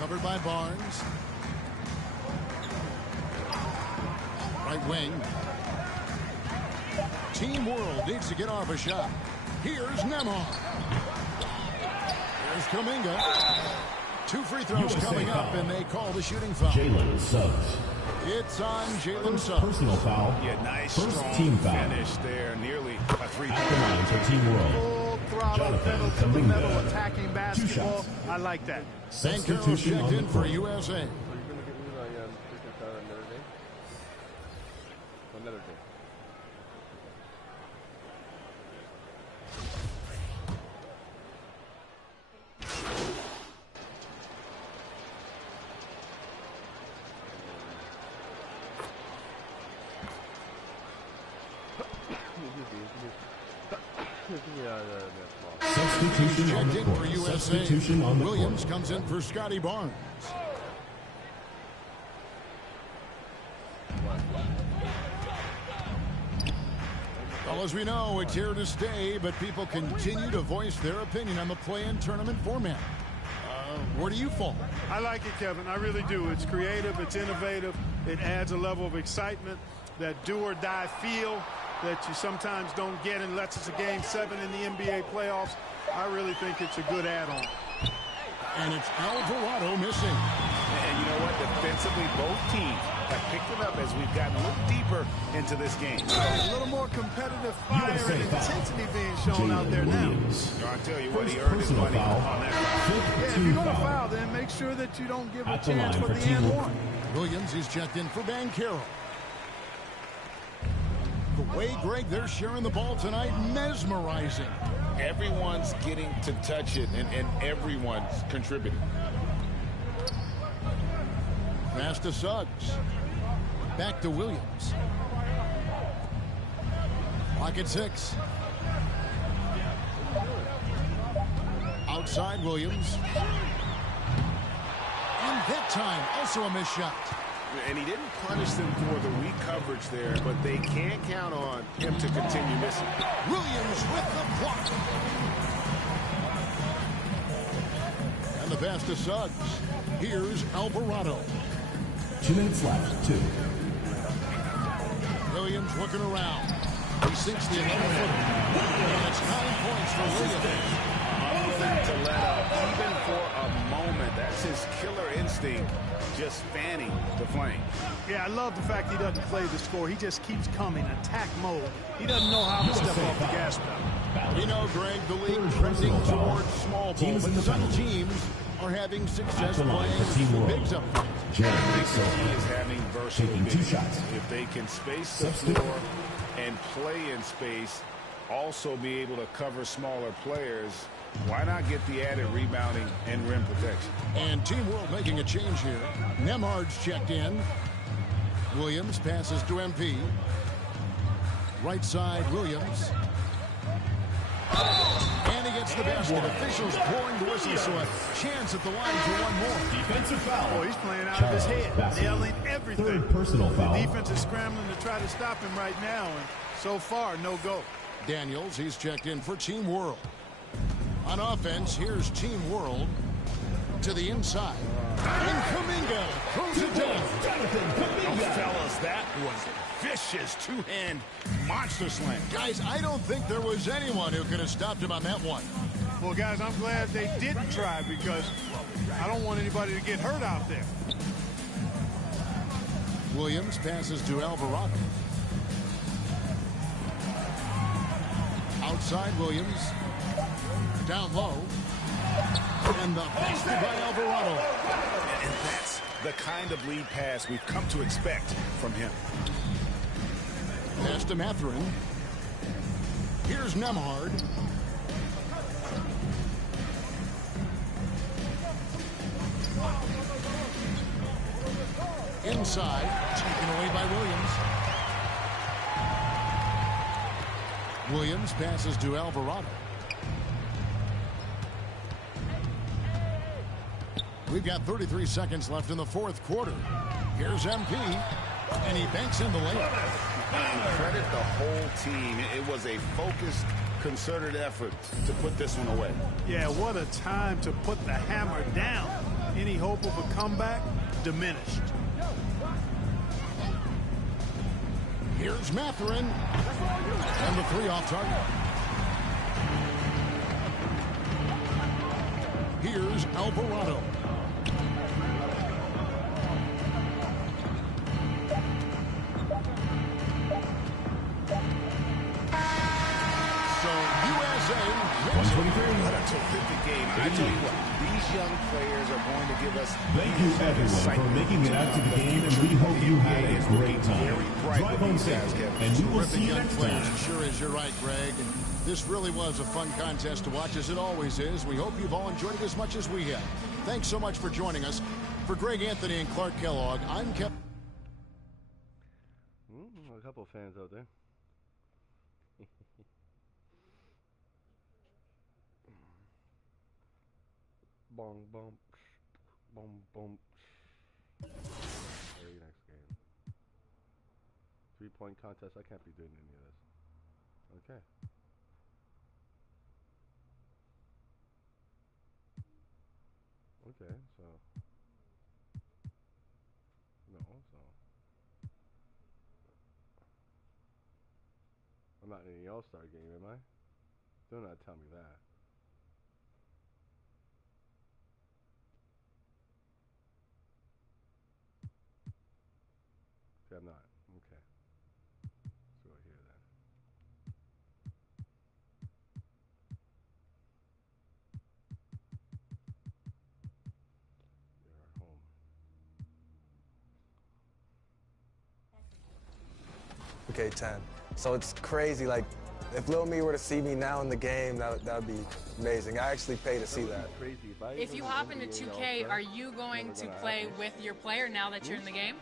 covered by Barnes. Right wing. Team World needs to get off a shot. Here's Nemhard. Here's Kuminga. 2 free throws coming up, and they call the shooting foul. Jalen Suggs. It's on Jalen Suggs. Personal foul. Yeah, nice, First strong team foul. finish there. Nearly a 3 At the line for Team World. Full throttle, pedal to the metal, attacking basketball. I like that. Banchero checked in for USA. Substitution on the court. Substitution on the court. Williams comes in for Scotty Barnes. Well, as we know, it's here to stay, but people continue to voice their opinion on the play-in tournament format. Where do you fall? I like it, Kevin. I really do. It's creative. It's innovative. It adds a level of excitement, that do-or-die feel that you sometimes don't get unless it's a Game 7 in the NBA playoffs. I really think it's a good add-on. And it's Alvarado missing. And you know what? Defensively, both teams have picked it up as we've gotten a little deeper into this game. A little more competitive fire and intensity being shown out there now. I'll tell you what, he earned his money on that. Yeah, if you're going to foul, then make sure that you don't give a chance for the and one. Williams is checked in for Banchero. The way, Greg, they're sharing the ball tonight, mesmerizing. Everyone's getting to touch it, and everyone's contributing. Pass to Suggs. Back to Williams. Pocket 6. Outside Williams. And that time, also a missed shot. And he didn't punish them for the weak coverage there, but they can't count on him to continue missing. Williams with the block. And the pass to Suggs. Here's Alvarado. 2 minutes left. 2. Williams looking around. He sinks the 11-footer. And it's 9 points for Williams. Nothing to let up, even for a moment. That's his killer instinct, just fanning the flame. Yeah, I love the fact he doesn't play the score. He just keeps coming, attack mode. He doesn't know how to step off the gas pedal. You know, Greg, the league trending towards small ball, but some teams are having success playing the bigs up front. He is having versatile taking 2 shots. If they can space the floor and play in space, also be able to cover smaller players, why not get the added rebounding and rim protection? And Team World making a change here. Nemhard's checked in. Williams passes to MP. Right side, Williams. And he gets the basket. Officials blowing the whistle, so a chance at the line for one more. Defensive foul. Oh, he's playing out of his head, nailing everything. 3rd personal foul. The defense is scrambling to try to stop him right now, and so far, no go. Daniels, he's checked in for Team World. On offense, here's Team World to the inside. And Kuminga throws it down. Oh, fellas, that was vicious two-hand monster slam. Guys, I don't think there was anyone who could have stopped him on that one. Well, guys, I'm glad they didn't try because I don't want anybody to get hurt out there. Williams passes to Alvarado. Outside Williams. Down low. And the basket by Alvarado. And that's the kind of lead pass we've come to expect from him. Pass to Mathurin. Here's Nemhard. Inside, taken away by Williams. Williams passes to Alvarado. We've got 33 seconds left in the 4th quarter. Here's MP, and he banks in the layup. Credit the whole team. It was a focused, concerted effort to put this one away. Yeah, what a time to put the hammer down. Any hope of a comeback diminished. Here's Mathurin, and the 3 off target. Here's Alvarado. What a terrific game. I tell you what, these young players are going to give us Thank you, everyone, for making it out to the game, and we hope you had a great time. Drive home safely, and we will see you next time. Sure is, you're right, Greg. And this really was a fun contest to watch, as it always is. We hope you've all enjoyed it as much as we have. Thanks so much for joining us. For Greg Anthony and Clark Kellogg, I'm Kevin. A couple of fans out there. Bong, bong, bong, bong. Very next game. 3-point contest. I can't be doing any of this. Okay. Okay, so no, so I'm not in the All-Star game, am I? Do not tell me that. Okay, I'm not. Okay. So here then. You're at home. Okay, 10. So it's crazy. Like, if Lil Me were to see me now in the game, that would be amazing. I actually pay to see that. If you hop into 2K, are you going to play with your player now that you're in the game?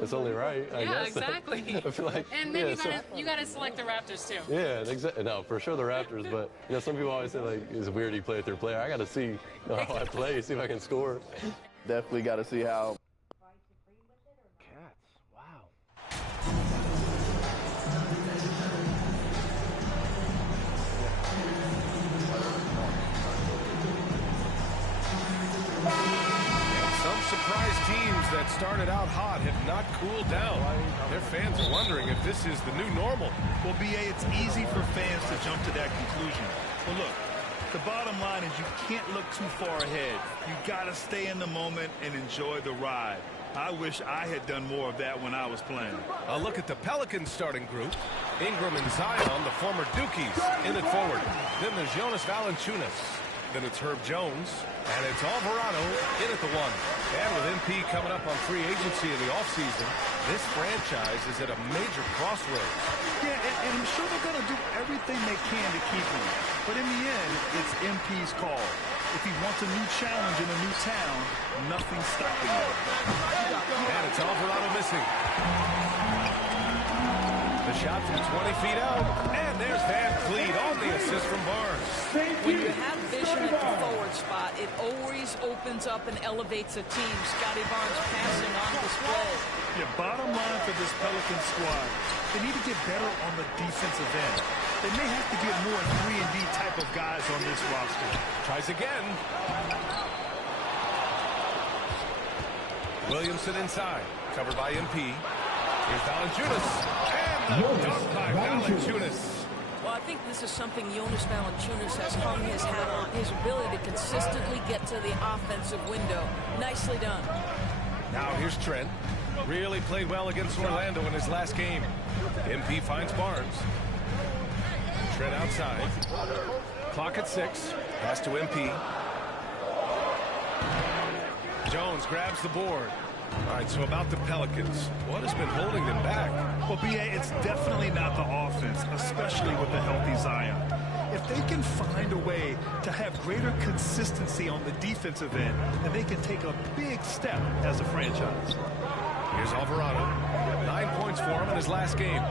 It's only right, I guess. Exactly. I feel like, and then you gotta select the Raptors too. Yeah, exactly. No, for sure the Raptors, but some people always say like it's weird you play with your player. I got to see how I play, see if I can score. Definitely got to see how. Cats. Wow. Some surprise teams that started out hot have not cooled down. Their fans are wondering if this is the new normal. Well, BA, it's easy for fans to jump to that conclusion. Well, look, the bottom line is you can't look too far ahead. You got to stay in the moment and enjoy the ride. I wish I had done more of that when I was playing. A look at the Pelicans starting group. Ingram and Zion, the former Dukies, in it forward. Then there's Jonas Valanciunas. Then it's Herb Jones. And it's Alvarado in at the 1. And with MP coming up on free agency in the offseason, this franchise is at a major crossroads. Yeah, and I'm sure they're going to do everything they can to keep him. But in the end, it's MP's call. If he wants a new challenge in a new town, nothing's stopping him. And it's Alvarado missing. The shot from 20 feet out. And there's Van Vliet on the assist from Barnes. When you have vision at the forward spot, it always opens up and elevates a team. Scotty Barnes passing on display. Yeah, bottom line for this Pelican squad, they need to get better on the defensive end. They may have to get more 3-and-D type of guys on this roster. Tries again. Williamson inside. Covered by MP. Here's Valanciunas. And the dunk by Valanciunas. Well, I think this is something Jonas Valanciunas has hung his hat on, his ability to consistently get to the offensive window. Nicely done. Now here's Trent. Really played well against Orlando in his last game. MP finds Barnes. Trent outside. Clock at 6. Pass to MP. Jones grabs the board. All right, so about the Pelicans, what has been holding them back? Well, BA, it's definitely not the offense, especially with the healthy Zion. If they can find a way to have greater consistency on the defensive end, then they can take a big step as a franchise. Here's Alvarado. 9 points for him in his last game.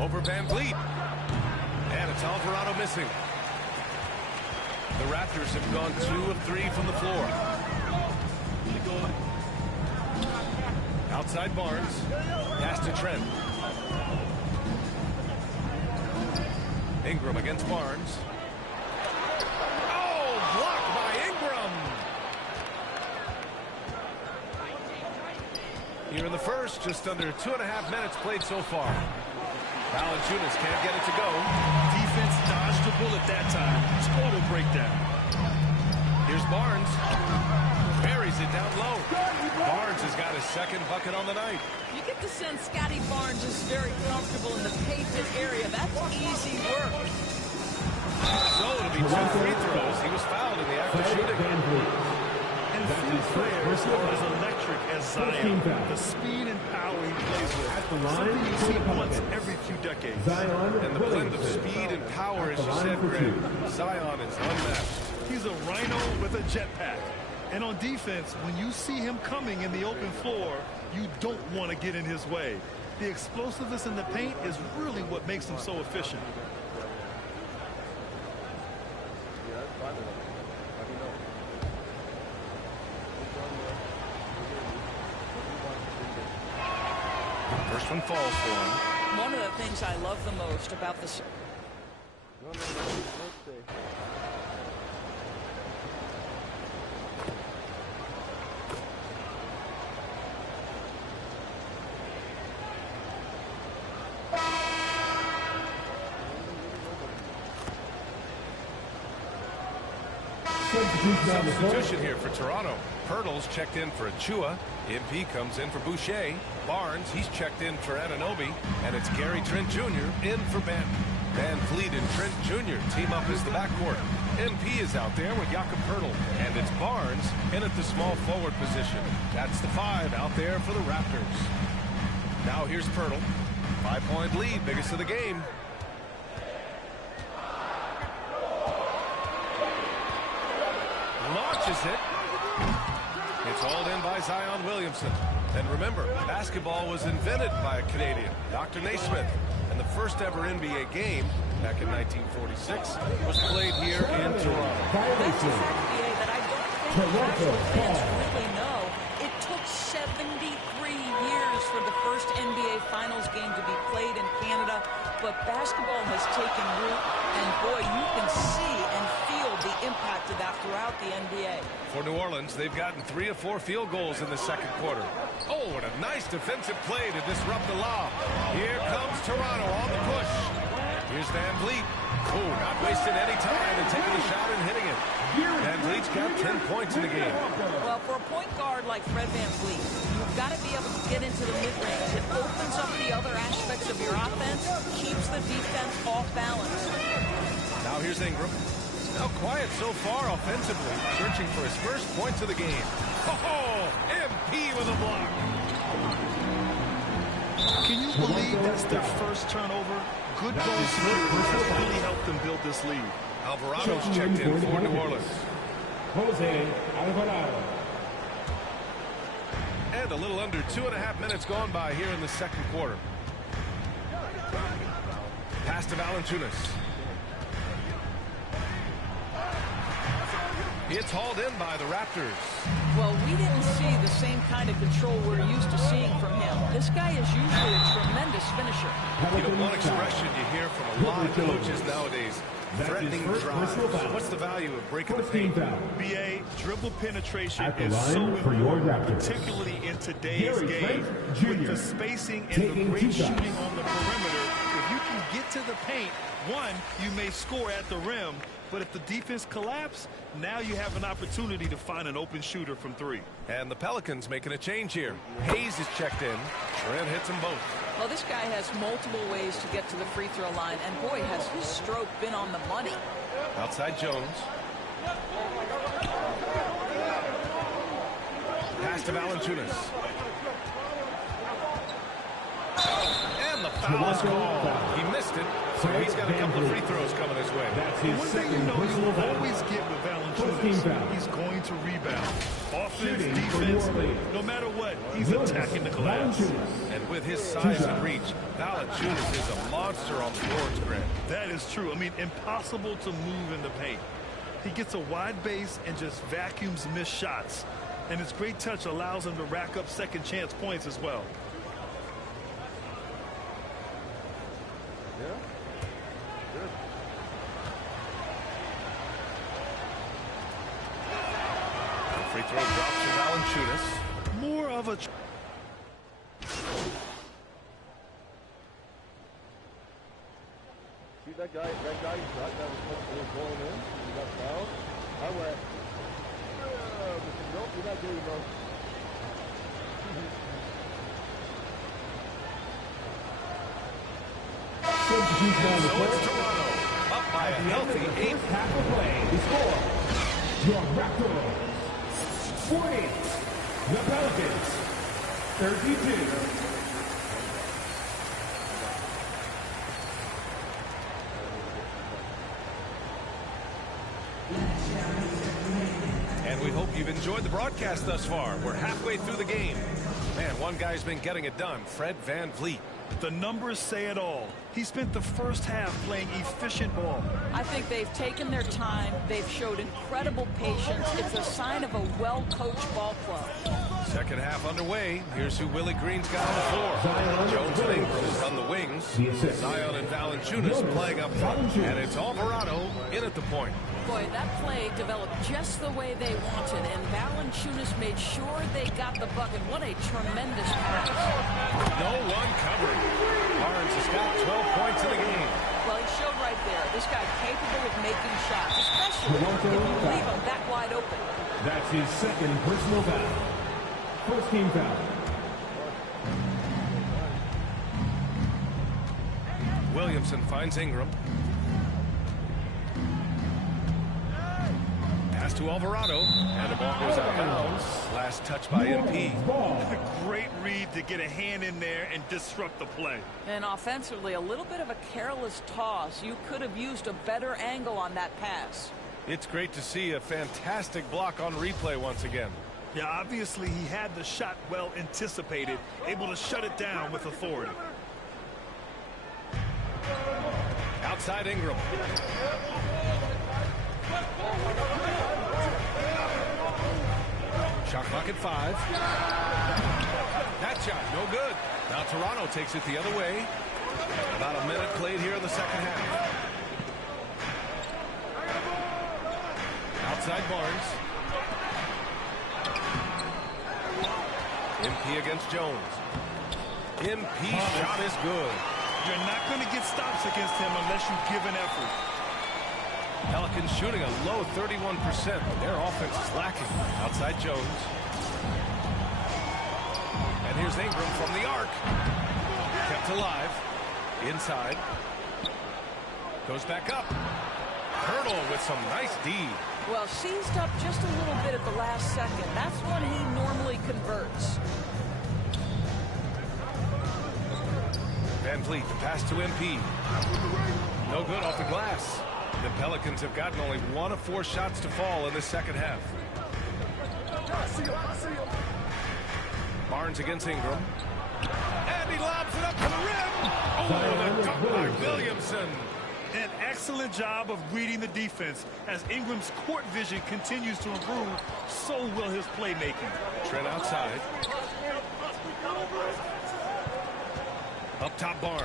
Over Van Vliet. And it's Alvarado missing. The Raptors have gone 2 of 3 from the floor. Outside Barnes. Pass to Trent. Ingram against Barnes. Oh, blocked by Ingram. Here in the first, just under 2.5 minutes played so far. Valanciunas can't get it to go. Defense dodged the bullet that time. Total breakdown. Here's Barnes. Buries it down low. Barnes has got his second bucket on the night. You get the sense Scotty Barnes is very comfortable in the painted area. That's easy work. So it'll be 2 free throws. He was fouled in the act of shooting. And few players are as electric as Zion. The speed and power he plays with. Something you see once every few decades. And the blend of speed and power, as you said, Greg, Zion is unmatched. He's a rhino with a jetpack. And on defense, when you see him coming in the open floor, you don't want to get in his way. The explosiveness in the paint is really what makes him so efficient. First one falls for him. One of the things I love the most about this. Substitution here for Toronto. Pirtle's checked in for Achua. MP comes in for Boucher. Barnes, he's checked in for Anunoby. And it's Gary Trent Jr. in for Benton. Van Vliet and Trent Jr. team up as the backcourt. MP is out there with Jakob Pirtle. And it's Barnes in at the small forward position. That's the 5 out there for the Raptors. Now here's Pirtle. 5-point lead, biggest of the game. Launches it. It's hauled in by Zion Williamson. And remember, basketball was invented by a Canadian, Dr. Naismith. And the first ever NBA game, back in 1946, was played here in Toronto. That's a fact, BA, that I don't think casual fans really know. It took 73 years for the first NBA Finals game to be played in Canada, but basketball has taken root, and boy, you can see and feel the impact of that throughout the NBA. For New Orleans, they've gotten 3 of 4 field goals in the second quarter. Oh, what a nice defensive play to disrupt the lob. Here comes Toronto on the push. Here's Van Vliet. Oh, not wasting any time and taking a shot and hitting it. Van Vliet's got 10 points in the game. Well, for a point guard like Fred Van Vliet, you've got to be able to get into the mid-range. It opens up the other aspects of your offense, keeps the defense off balance. Now here's Ingram. Now quiet so far offensively, searching for his first points of the game. Oh, MP with a block. Can you believe that's their first turnover? Good ball security has really helped them build this lead. Alvarado's checked in for New Orleans. Jose Alvarado. And a little under 2.5 minutes gone by here in the second quarter. Pass to Valanciunas. It's hauled in by the Raptors. Well, we didn't see the same kind of control we're used to seeing from him. This guy is usually a tremendous finisher. You know, one expression you hear from a lot of coaches nowadays, threatening drives. What's the value of breaking the paint? BA, dribble penetration is so important, particularly in today's game. With the spacing and the great shooting on the perimeter, if you can get to the paint, one, you may score at the rim, but if the defense collapses, now you have an opportunity to find an open shooter from 3. And the Pelicans making a change here. Hayes is checked in. Trent hits them both. Well, this guy has multiple ways to get to the free throw line, and boy, has his stroke been on the money. Outside Jones. Pass to Valanciunas. And the foul is called. He missed it, so he's got a couple of free throws coming his way. One thing you know you will always get with Valanciunas, he's going to rebound. Offense, defense, no matter what, he's attacking the glass. And with his size and reach, Valanciunas is a monster on the boards, Grant. That is true. I mean, impossible to move in the paint. He gets a wide base and just vacuums missed shots. And his great touch allows him to rack up second chance points as well. Yeah. Good. Free throw drops to Valanciunas. More of a... See that guy shot that was going in? He got fouled. I went, nope, you're not doing it, So it's Toronto, up by a healthy 8. Half of play, the score, your Raptors 40, the Pelicans 32. And we hope you've enjoyed enjoyed the broadcast thus far. We're halfway through the game. Man, one guy's been getting it done, Fred VanVleet. The numbers say it all. He spent the first half playing efficient ball. I think they've taken their time. They've showed incredible patience. It's a sign of a well-coached ball club. Second half underway. Here's who Willie Green's got on the floor. Jones and Ingram run the wings. Zion and Valanciunas playing up front. And it's Alvarado in at the point. Boy, that play developed just the way they wanted, and Valanciunas made sure they got the bucket. What a tremendous pass. No one covered. Barnes has got 12 points in the game. Well, he showed right there. This guy capable of making shots, especially if you leave him that wide open. That's his second personal foul. First team foul. Williamson finds Ingram. Pass to Alvarado, and the ball goes out of bounds. Last touch by MP. Great read to get a hand in there and disrupt the play. And offensively, a little bit of a careless toss. You could have used a better angle on that pass. It's great to see a fantastic block on replay once again. Yeah, obviously he had the shot well anticipated, able to shut it down with authority. Outside Ingram. Shot clock at 5. That shot, no good. Now Toronto takes it the other way. About a minute played here in the second half. Outside Barnes. MP against Jones. MP shot is good. You're not going to get stops against him unless you give an effort. Pelicans shooting a low 31%. Their offense is lacking. Outside Jones. And here's Ingram from the arc. Kept alive. Inside. Goes back up. Hurdle with some nice D. Well, seized up just a little bit at the last second. That's when he normally converts. VanVleet, the pass to MP. No good off the glass. The Pelicans have gotten only 1 of 4 shots to fall in this second half. Barnes against Ingram. And he lobs it up to the rim. Oh, the dunk by Williamson. An excellent job of reading the defense. As Ingram's court vision continues to improve, so will his playmaking. Trent outside. Up top Barnes.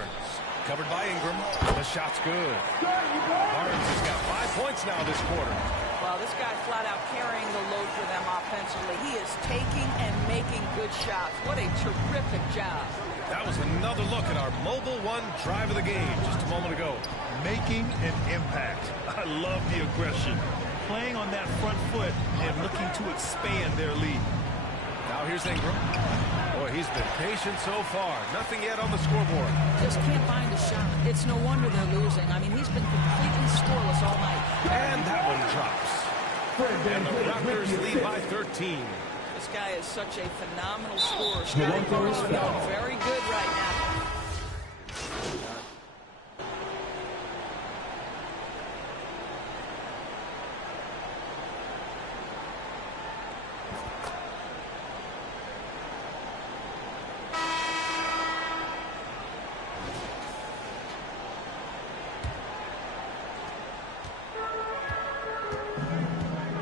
Covered by Ingram. The shot's good. Barnes has got 5 points now this quarter. Well, this guy flat out carrying the load for them offensively. He is taking and making good shots. What a terrific job. That was another look at our Mobile One drive of the game just a moment ago. Making an impact. I love the aggression. Playing on that front foot and looking to expand their lead. Now here's Ingram. Boy, he's been patient so far. Nothing yet on the scoreboard. Just can't find a shot. It's no wonder they're losing. I mean, he's been completely scoreless all night. And that one drops. And the Raptors lead by 13. This guy is such a phenomenal scorer. Scotty Barnes feeling very good right now.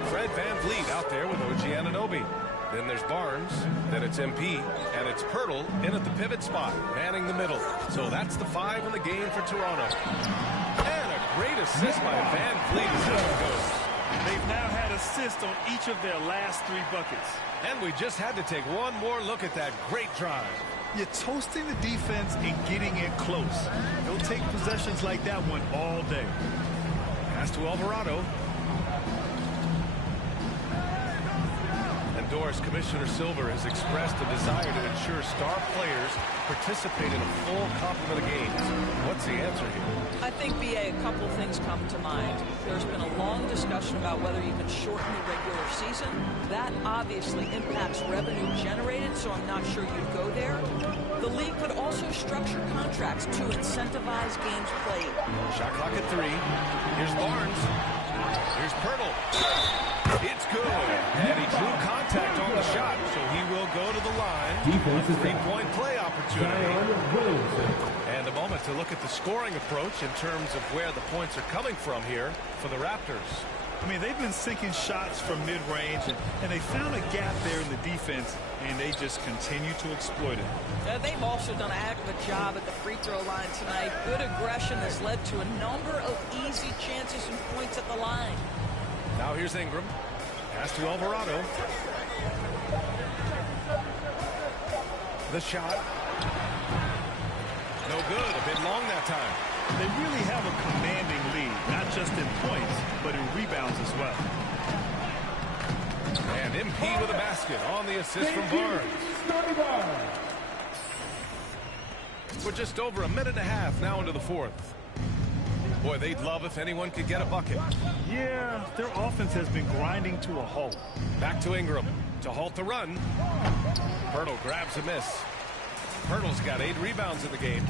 Fred VanVleet out there with OG Anunoby. Then there's Barnes, then it's MP, and it's Pirtle in at the pivot spot, manning the middle. So that's the 5 in the game for Toronto. And a great assist by VanVleet as it goes. They've now had assists on each of their last 3 buckets. And we just had to take one more look at that great drive. You're toasting the defense and getting it close. They'll take possessions like that one all day. Pass to Alvarado. Doris, Commissioner Silver has expressed a desire to ensure star players participate in a full complement of games. What's the answer here? I think, BA, a couple of things come to mind. There's been a long discussion about whether you can shorten the regular season. That obviously impacts revenue generated, so I'm not sure you'd go there. The league could also structure contracts to incentivize games played. Shot clock at 3. Here's Barnes. Here's Pirtle. It's good. And he drew contact on the shot, so he will go to the line. A three-point play opportunity. And a moment to look at the scoring approach in terms of where the points are coming from here for the Raptors. I mean, they've been sinking shots from mid-range, and they found a gap there in the defense, and they just continue to exploit it. They've also done a heck of a job at the free throw line tonight. Good aggression has led to a number of easy chances and points at the line. Now here's Ingram. Pass to Alvarado. The shot. No good. A bit long that time. They really have a commanding lead, not just in points, but in rebounds as well. And MP with a basket on the assist from Barnes. We're just over a minute and a half now into the fourth. Boy, they'd love if anyone could get a bucket. Yeah, their offense has been grinding to a halt. Back to Ingram to halt the run. Pirtle grabs a miss. Pirtle's got 8 rebounds in the game.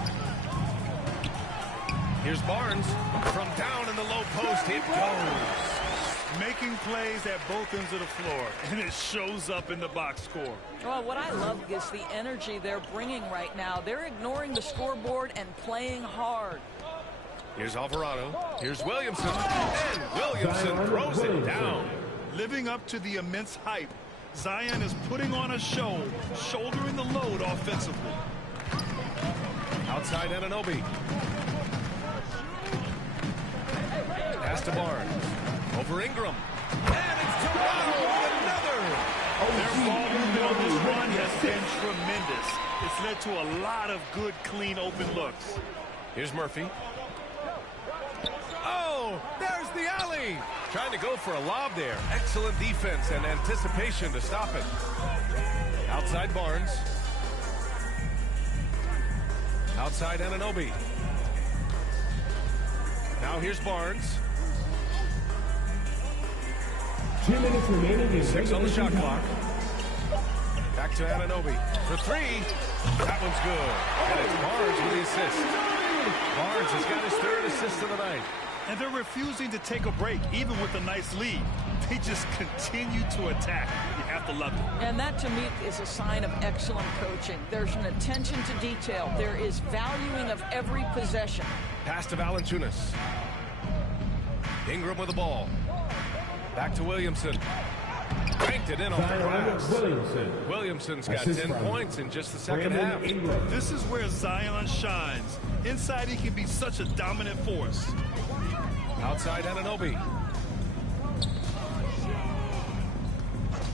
Here's Barnes from down in the low post. It goes. Making plays at both ends of the floor, and it shows up in the box score. Well, what I love is the energy they're bringing right now. They're ignoring the scoreboard and playing hard. Here's Alvarado. Here's Williamson. And Williamson throws it down. Living up to the immense hype, Zion is putting on a show, shouldering the load offensively. Outside Anunoby. Pass to Barnes. Over Ingram. And it's Toronto with another. Their ball movement on this run has been tremendous. It's led to a lot of good, clean, open looks. Here's Murphy. Oh, there's the alley. Trying to go for a lob there. Excellent defense and anticipation to stop it. Outside Barnes. Outside Anunoby. Now here's Barnes. 2 minutes remaining. 6 on the shot clock. Back to Anunoby for 3. That one's good. And it's Barnes with the assist. Barnes has got his 3rd assist of the night. And they're refusing to take a break, even with a nice lead. They just continue to attack. You have to love it. And that, to me, is a sign of excellent coaching. There's an attention to detail. There is valuing of every possession. Pass to Valanciunas. Ingram with the ball. Back to Williamson. Banked it in off the glass. Williamson's got 10 points in just the second half. This is where Zion shines. Inside, he can be such a dominant force. Outside Anunoby.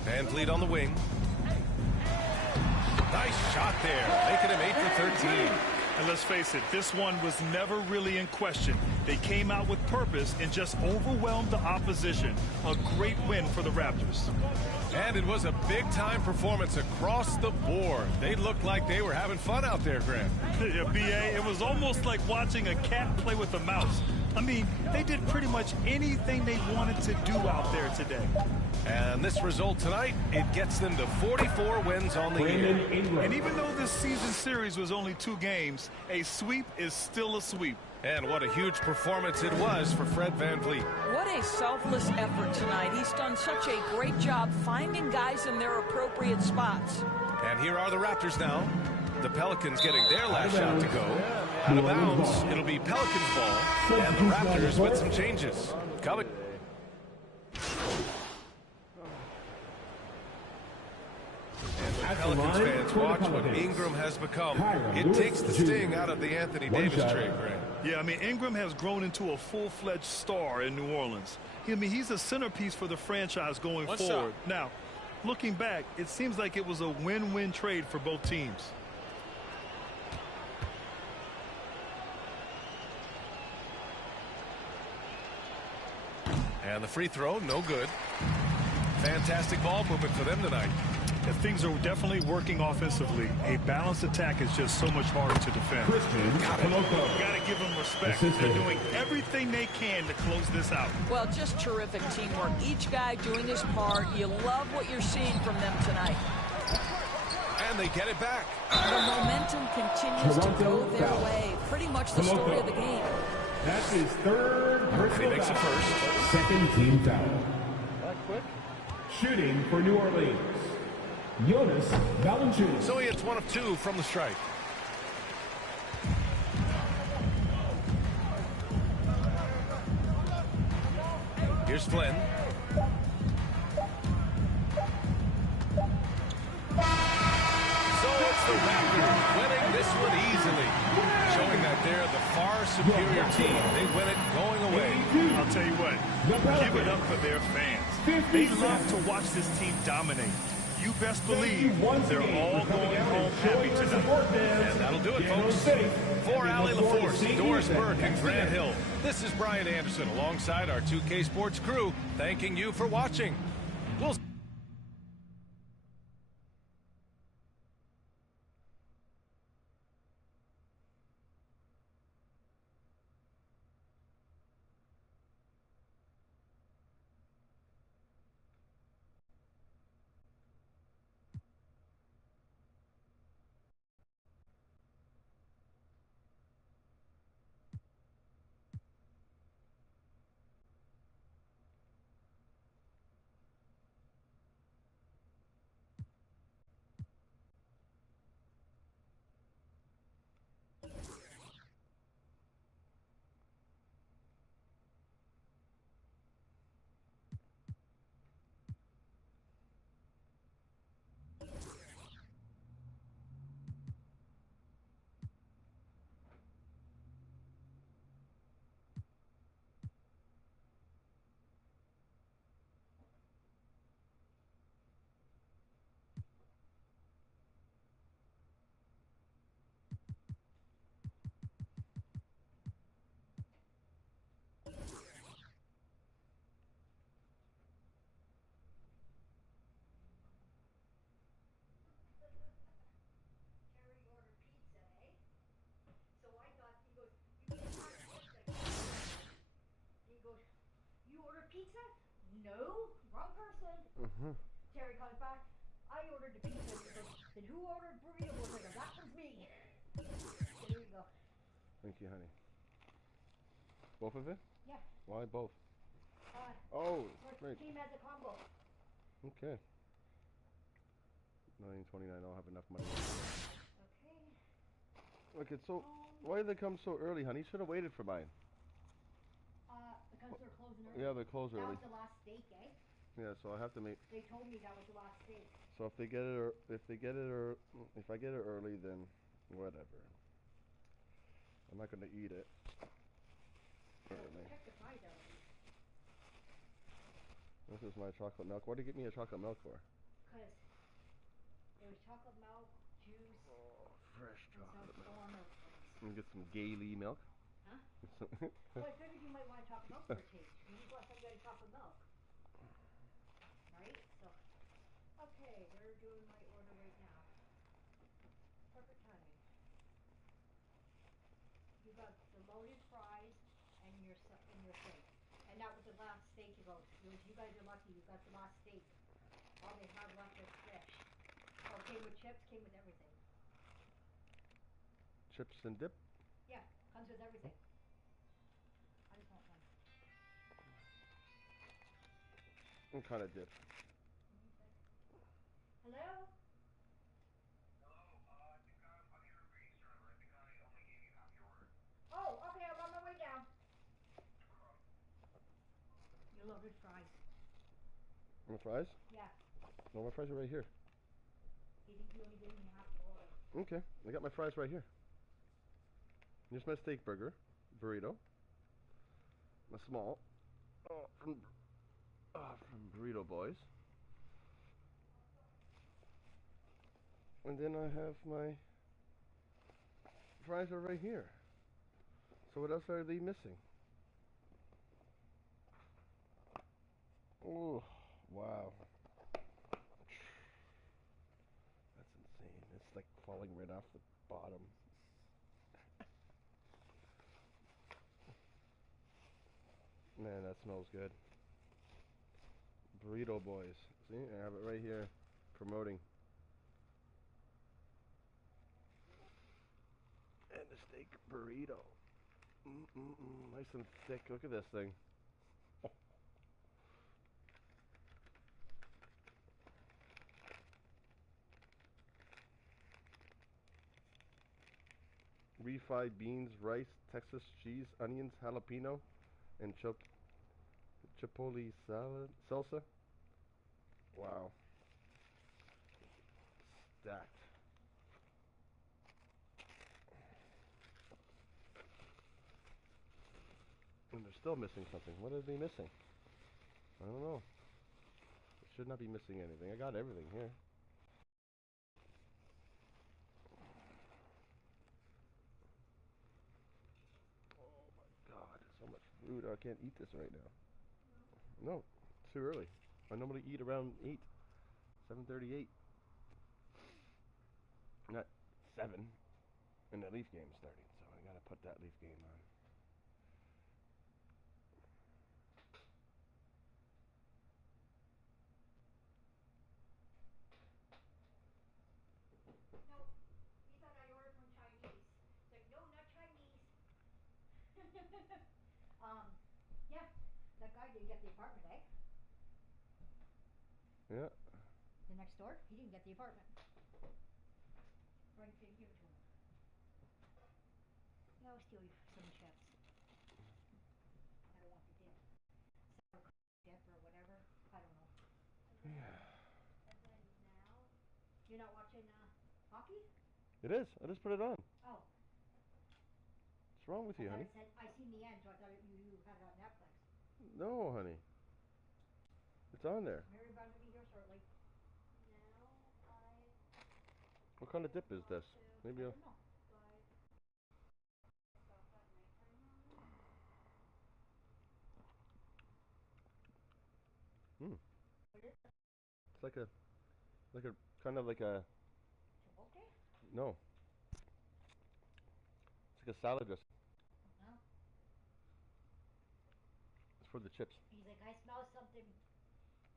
Van Vliet on the wing. Nice shot there, making him 8 for 13. And let's face it, this one was never really in question. They came out with purpose and just overwhelmed the opposition. A great win for the Raptors. And it was a big-time performance across the board. They looked like they were having fun out there, Grant. Yeah, B.A., it was almost like watching a cat play with a mouse. I mean, they did pretty much anything they wanted to do out there today. And this result tonight, it gets them to 44 wins on the year. And even though this season series was only 2 games, a sweep is still a sweep. And what a huge performance it was for Fred VanVleet. What a selfless effort tonight. He's done such a great job finding guys in their appropriate spots. And here are the Raptors now. The Pelicans getting their last shot to go. Out of bounds, it'll be Pelicans ball. And the Raptors with some changes. Coming. And Pelicans fans watch what Ingram has become. It takes the sting out of the Anthony Davis trade, Grant. Yeah, I mean, Ingram has grown into a full-fledged star in New Orleans. I mean, he's a centerpiece for the franchise going forward. Now, looking back, it seems like it was a win-win trade for both teams. And the free throw, no good. Fantastic ball movement for them tonight. And things are definitely working offensively. A balanced attack is just so much harder to defend. Got to give them respect. They're doing everything they can to close this out. Well, just terrific teamwork. Each guy doing his part. You love what you're seeing from them tonight. And they get it back. The momentum continues to go their way. Pretty much the story of the game. That's his 3rd personal foul. He makes the first. 2nd team foul. quick. Shooting for New Orleans, Jonas Valanciunas. So he hits 1 of 2 from the stripe. Here's Flynn. So it's the Raptors winning this one easily, showing that they're the far superior team. They win it going away. I'll tell you what, give it up for their fans. They love to watch this team dominate. You best believe they're all going home happy tonight. And that'll do it, folks. For Allie LaForce, Doris Burke, and Grant Hill, this is Brian Anderson alongside our 2K Sports crew, thanking you for watching. We'll Pizza? No, wrong person. Terry comes back. I ordered the pizza. He goes, then who ordered burrito? I go, that was me. So there you go. Thank you, honey. Both of it? Yeah. Why both? Oh, right. Team has a combo. Okay. 9:29. I'll have enough money. Okay. Look, it's so. Why did they come so early, honey? Should have waited for mine. Because they're closing early. Yeah, they close early. That was the last steak, eh? Yeah, so I have to make. They told me that was the last steak. So if they get it, or if I get it early, then whatever. I'm not gonna eat it. Early. Check the fries out at least. This is my chocolate milk. What did you get me a chocolate milk for? Because there was chocolate milk, juice, Fresh and chocolate some milk. milk things. And get some Gailey milk. Huh? Well, I figured you might want chocolate milk for a change. When was the last time you had a chocolate milk? Right? So, okay, they're doing my order right now. Perfect timing. You got the loaded fries and your thing. And that was the last steak you go. You guys are lucky. You got the last steak. All they had left was fish. So it came with chips, came with everything. Chips and dip? Yeah, comes with everything. I just want one. What kind of dip? Hello? Oh, okay, I'm on my way down. Your loaded fries. My fries? Yeah. No, my fries are right here. You think you only gave me half the order? Okay, I got my fries right here. Here's my steak burger, burrito. My small. From Burrito Boys. And then I have my fries are right here. So what else are they missing? Oh, wow. That's insane. It's like falling right off the bottom. Man, that smells good. Burrito Boys. See, I have it right here. Promoting. And the steak burrito. Nice and thick. Look at this thing. refried beans, rice, Texas cheese, onions, jalapeno, and chipotle salsa. Wow. Stacked. And they're still missing something. What are they missing? I don't know. It should not be missing anything. I got everything here. Oh my god, so much food. I can't eat this right now. No, it's too early. I normally eat around 8, 7:38. Not 7. And the Leaf game's starting, so I gotta put that Leaf game on. Nope. He thought I ordered from Chinese. It's like, no, not Chinese. Yeah. That guy didn't get the apartment, eh? Yeah. The next door, he didn't get the apartment. Frank didn't give it to him. Yeah, I'll steal you some chips. I don't want the dip. Sour dip or whatever. I don't know. Yeah. And then now, you're not watching hockey? It is. I just put it on. Oh. What's wrong with you, honey? It said, I seen the end, so I thought you had it on Netflix. No, honey. It's on there. Mary about to be here shortly. What kind of dip is this? Maybe I I'll... don't know. It's like a kind of like a... Chipotle? No. It's like a salad dressing. No. It's for the chips. He's like, I smell something.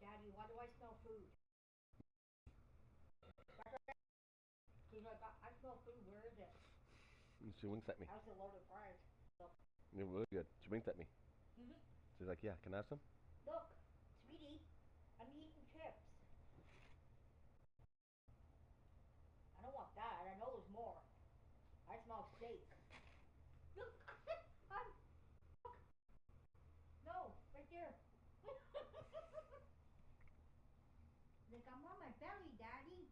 Daddy, why do I smell food? He's like, I smell food. Where is it? And she winks at me. How's the loaded fries? They're really good. She winked at me. Mm-hmm. She's like, yeah, can I have some? Look, sweetie, I'm eating chips. I don't want that. I know there's more. I smell steak. Look, look. No, right there. Like, I'm on my belly, Daddy.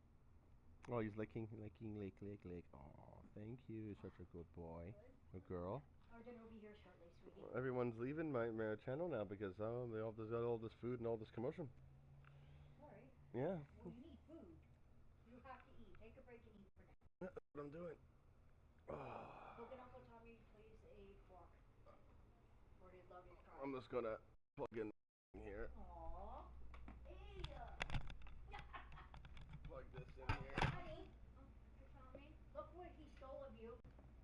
Oh, he's licking. Oh, thank you. You're such a good boy. A girl. Our dinner will be here shortly, sweetie. Everyone's leaving my channel now because they all got all this food and all this commotion. Sorry. Yeah. Well, you need food. You have to eat. Take a break and eat for now. That's what I'm doing. Go get Uncle Tommy, please, a fork. For his loaded fries. I'm just gonna plug in here. Aww. Hey. Plug this in here. Honey. Uncle Tommy. Look what he stole of you.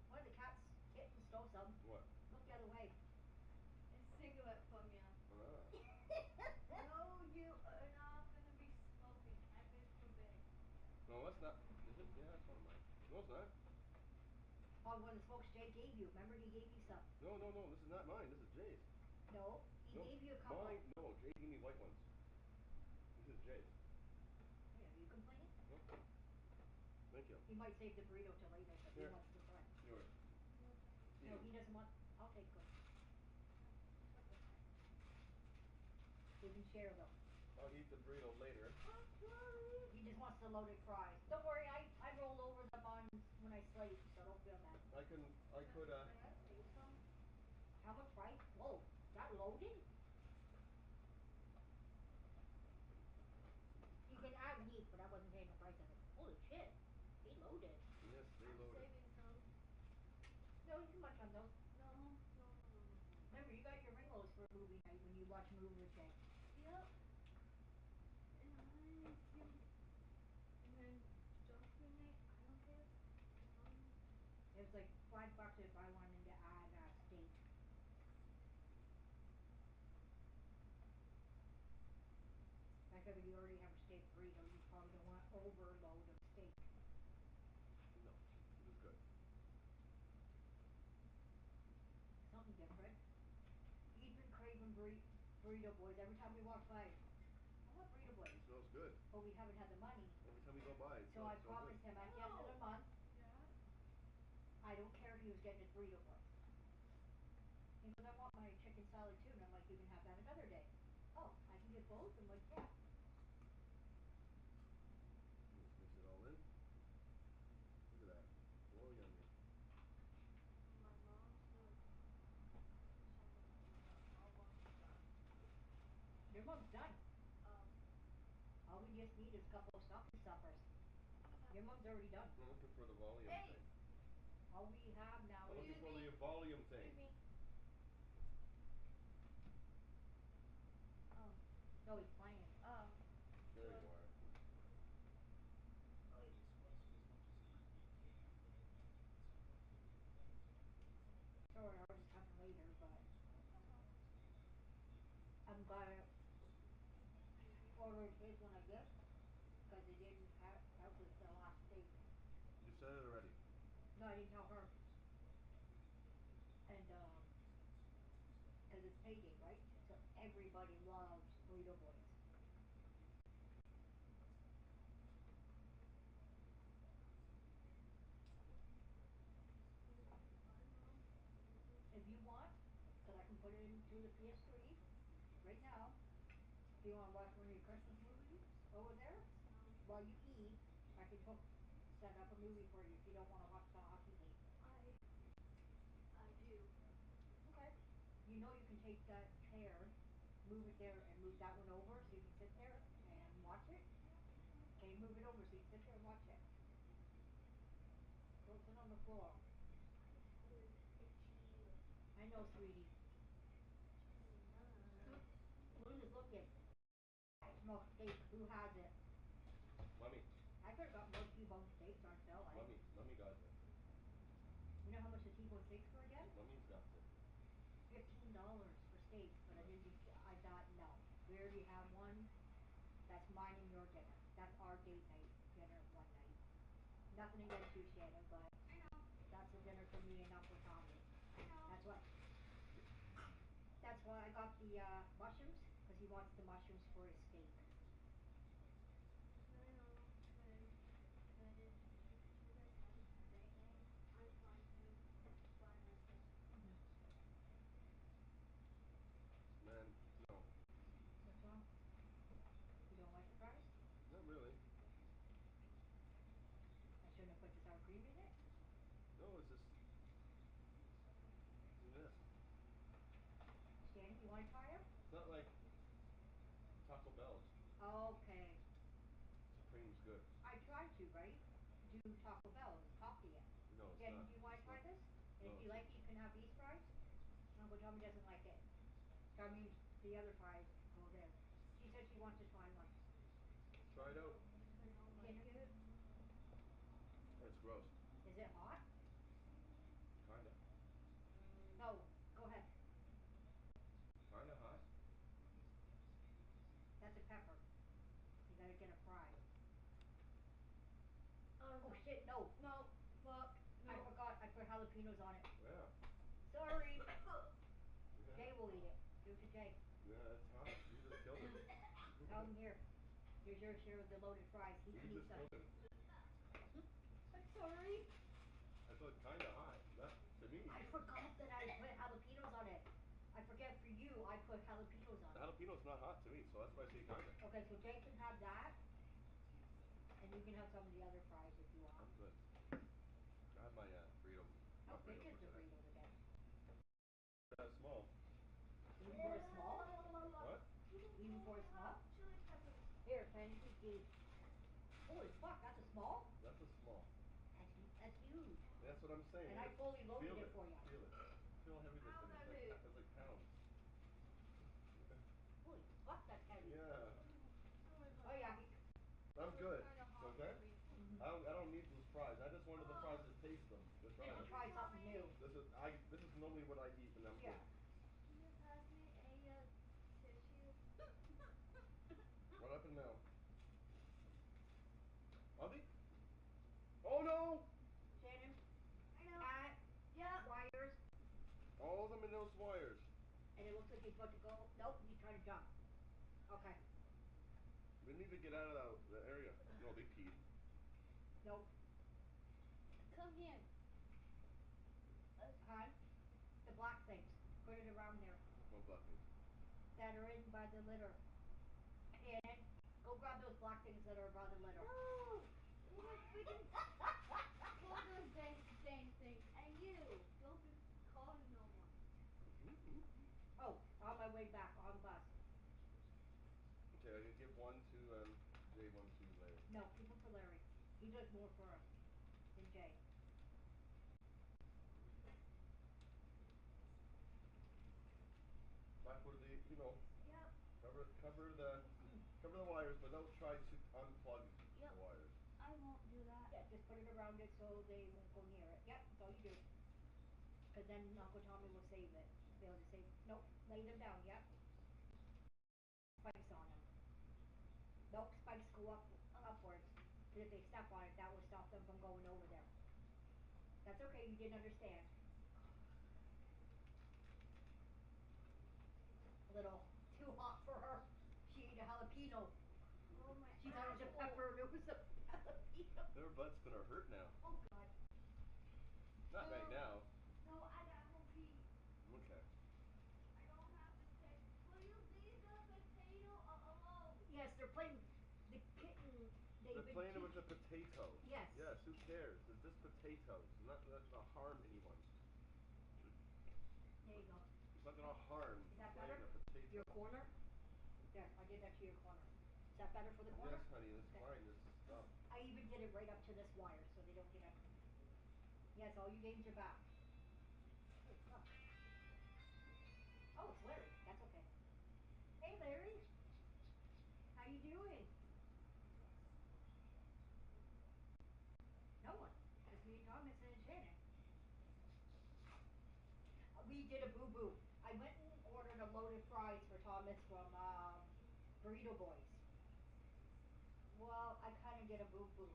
One of the cats, kitten, stole some. What? Look the other way. A cigarette from you. No, you are not gonna be smoking. I paid for bed. No, that's not. Is it? Yeah, that's one of mine. No, it's not. Oh, one of the smokes Jay gave you. Remember he gave you some? No. This is not mine. This is Jay's. No, he gave you a couple. Mine? No, Jay gave me white ones. This is Jay's. Yeah, are you complaining? No. Thank you. He might save the burrito till later, but Here. he wants the fries. Yours. No, he doesn't want. I'll take one. We can share though. I'll eat the burrito later. He just wants the loaded fries. Don't worry, I roll over the buns when I sleep, so don't feel bad. I could. Can I save some? How much fries? Whoa, that loaded? You can add meat, but I wasn't paying the price of it. Holy shit, they loaded. Yes, they I'm loaded. saving some. No, you can munch on those. No. Remember, you got your Ringos for movie night when you watch a movie with Jay. Yep. And then Johnson night, I don't care. It was like $5 if I wanted to add steak. I figured you already have a steak burrito. You probably don't want overload of steak. No, it was good. Something different. He's been craving burrito boys every time we walk by. I want burrito boys. It smells good. But we haven't had the money. Every time we go by, it So smells I so promised good. him at the end of the month. Yeah. I don't care if he was getting his burrito fries. He goes, I want my chicken salad too. And I'm like, you can have that another day. Oh, I can get both? I'm like, yeah. Just mix it all in. Look at that. Oh, yummy. My mom's like, something like that. Our mom's done. Your mom's done. Um, All we just need is a couple of stocking stuffers. Your mom's already done. I'm looking for the volume thing. All we have now I'm is... looking for the volume thing. Excuse me. No, he's playing. Oh. There you are. Sorry, I was just coming later, but... I'm gonna order his when I get, because it didn't count with the last steak. You said it already. No, I didn't tell her. And, because it's payday, right? So everybody loves burrito boys. If you want, because I can put it into the PS3 right now. If you want to watch one of your Christmas movies over there, while you eat, I can set up a movie for you if you don't want to watch the hockey game. I do. Okay. You know you can take that chair, move it there, and move that one over so you can sit there and watch it. Can you move it over so you can sit there and watch it? Don't sit on the floor. I know, sweetie. Who's just looking? Smoked steak. Who has it? Mommy. I could have got more T-bone steaks on sale. Mommy got it. You know how much the T-bone steaks were again? Mommy's got it. $15 for steaks, but I thought, no. We already have one. That's mine and your dinner. That's our date night dinner one night. Nothing against you, Shannon, but that's a dinner for me and not for Tommy. That's why I got the mushrooms, because he wants the mushrooms for his steak. I know, but if you guys have date night, I'm fine too. By myself. Man, no. What's wrong? You don't like the fries? Not really. I shouldn't have put the sour cream in it? No, it's just... this. Shannon, you want to try them? It's not like Taco Bell's. Okay. Supreme's good. I tried to, right? Do Taco Bell and copy it. No, it's Shannon, not. do you want to try this? And if you like it, you can have these fries. Uncle Tommy doesn't like it. That means the other fries go there. She said she wants to try one. Try it out. I don't like it. It's gross. Is it hot? Kinda. No, go ahead. Kinda hot. That's a pepper. You gotta get a fry. Oh no. Shit, no. No, fuck. No. I forgot. I put jalapenos on it. Yeah. Sorry. Yeah. Jay will eat it. Give it to Jay. Yeah, it's hot. You just killed it. Come here. Here's your share of the loaded fries. He can You eat just them. killed it. I'm sorry. I thought kinda hot. That, to me. I forgot that I put jalapenos on it. I forget for you, I put jalapenos on The it. jalapeno's not hot to me, so that's why I say kinda. Okay, so Jay can have that. And you can have some of the other fries if you want. I'm good. I have my burrito. How My big burrito is for the tonight. burrito again? Small. Even for a small? What? Even for a small? Chili peppers. Here, Penny, eat. Holy fuck, that's a small? That's a small. That's huge. That's what I'm saying. And I fully loaded Feel it for you. Feel it. Feel how heavy this thing is. It's like pounds. Holy fuck, that's heavy. Yeah. Oh yeah. I'm good. Hot Okay? for me. I don't need those fries. I just wanted the fries to taste them. To try Just to them. try something new. This is normally what I eat and I'm good. Can you pass me a tissue? What happened now? Avi? Oh no! Shannon? I know. Yeah. Wires. All of them in those wires. And it looks like he's about to go. Nope, he's trying to jump. Okay. We need to get out of the area. No, they peed. Nope. Come here. black things. Put it around there. What black things? That are in by the litter. And go grab those black things that are by the litter. No! Those freaking those dang things. And you, don't be calling no more. Oh, on my way back, on bus. Okay, I can give one to Jay, one to Larry. No, keep them for Larry. He does more for us than Jay. Backward the, you know. Yep. Cover the wires, but don't try to unplug the wires. I won't do that. Yeah, just put it around it so they won't go near it. Yep, that's all you do. Because then Uncle Tommy will save it. Be able to save. Nope, lay them down. Yep. Spikes on them. Nope, spikes go upwards. Because if they step on it, that will stop them from going over there. That's okay. You didn't understand. A little too hot for her. She ate a jalapeno. Oh my She thought it was a pepper and it was a jalapeno. Their butt's gonna hurt now. Oh God. Not right now. No, I gotta go pee. Okay. I don't have to take. Will you leave the potato alone? Yes, they're playing the kitten. They're playing with the potato. Yes. Yes, who cares? They're just potatoes. It's not gonna harm anyone. There you go. It's not gonna harm Is that playing better? a potato. Your corner? There, I did that to your corner. Is that better for the corner? Yes, honey, that's fine. Just stop. I even did it right up to this wire so they don't get up. Yes, all your games are back. Oh, come. Oh, it's Larry. That's okay. Hey, Larry. How you doing? No one. Just me and Thomas and Shannon. We did a boo-boo. I went and ordered a load of fries for Thomas from Burrito Boys. Well, I kind of did a boo-boo.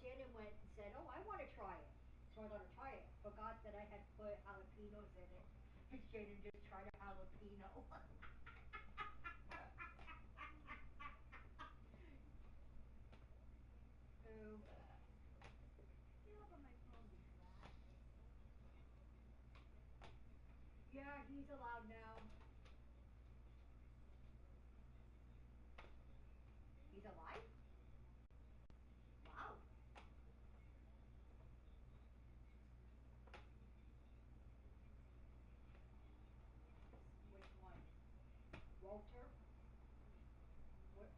Shannon went and said, oh, I want to try it. So I let her try it. Forgot that I had put jalapenos in it. And Shannon just tried a jalapeno. Oh. Get off of my phone, you rat. Yeah, he's allowed now. He's alive? Wow. Which one? Walter? What?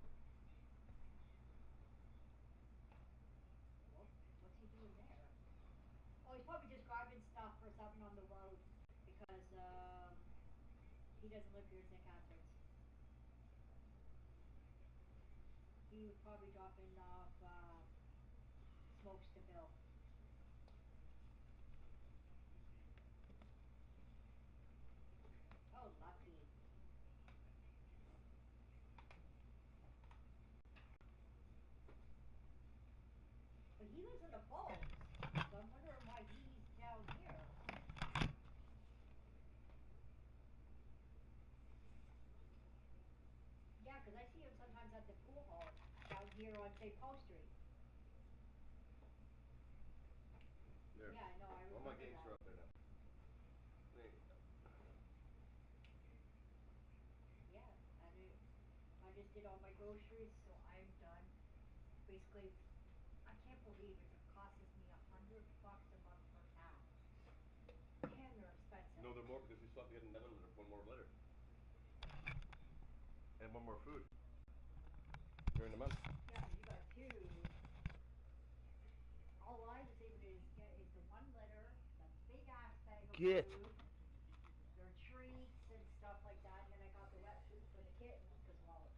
Well, what's he doing there? Oh, he's probably just grabbing stuff for something on the road because he doesn't live here in St. Catharines. He was probably dropping off smokes to Bill. Oh, lucky. But he lives in the Falls, so I'm wondering why he's down here. Yeah, because I see him sometimes at the pool hall down here on St. Paul Street. There. Yeah, I know. I remember All my games that. are up there now. There you go. Yeah, I just did all my groceries, so I'm done. Basically, I can't believe it costs me $100 a month for cats. Damn, they're expensive. No, they're more because you still have to get another litter, one more litter. And one more food. During the month. Yeah, you got two. All I was able to get is the one litter, the big ass bag of food, their treats and stuff like that, and then I got the wet food for the kittens, because, well,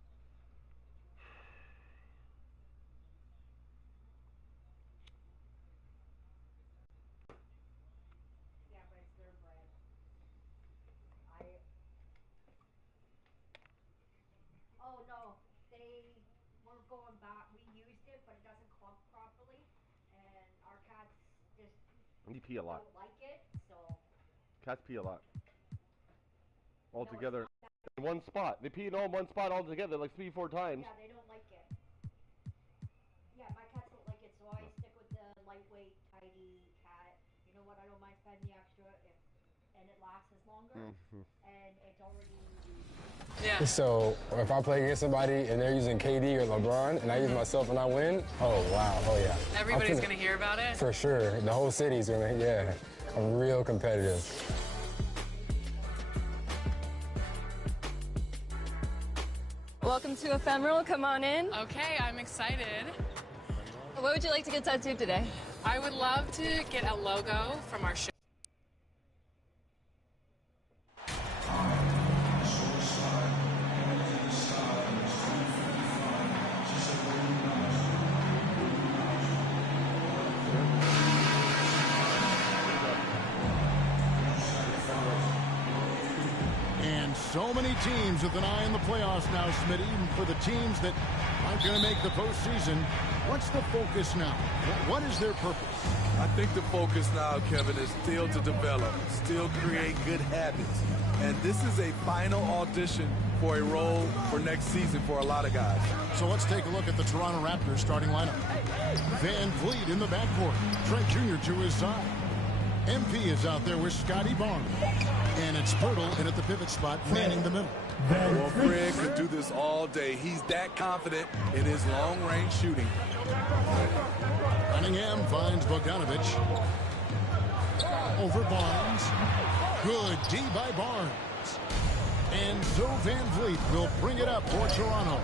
yeah, but it's their bread. Oh no, they were going back. We used it, but it doesn't clump properly, and our cats just You pee a lot. don't like it, so. Cats pee a lot. All No, together. In one spot. They pee in all one spot all together like 3-4 times. Yeah, they don't like it. Yeah, my cats don't like it, so I stick with the lightweight, tidy cat. You know what? I don't mind spending the extra if and it lasts longer, and it's already. Yeah. So if I play against somebody and they're using KD or LeBron and I use myself and I win, oh wow, oh yeah. Everybody's going to hear about it? For sure. The whole city's going to, yeah. I'm real competitive. Welcome to Ephemeral. Come on in. Okay, I'm excited. What would you like to get tattooed today? I would love to get a logo from our show. So many teams with an eye on the playoffs now, Smitty. Even for the teams that aren't going to make the postseason, what's the focus now? What is their purpose? I think the focus now, Kevin, is still to develop, still create good habits. And this is a final audition for a role for next season for a lot of guys. So let's take a look at the Toronto Raptors starting lineup. Van Vliet in the backcourt. Trent Jr. to his side. MP is out there with Scotty Barnes. And it's Pirtle in at the pivot spot, manning the middle. Well, Fred could do this all day. He's that confident in his long-range shooting. Cunningham finds Bogdanovich. Over Barnes. Good D by Barnes. And so Van Vliet will bring it up for Toronto.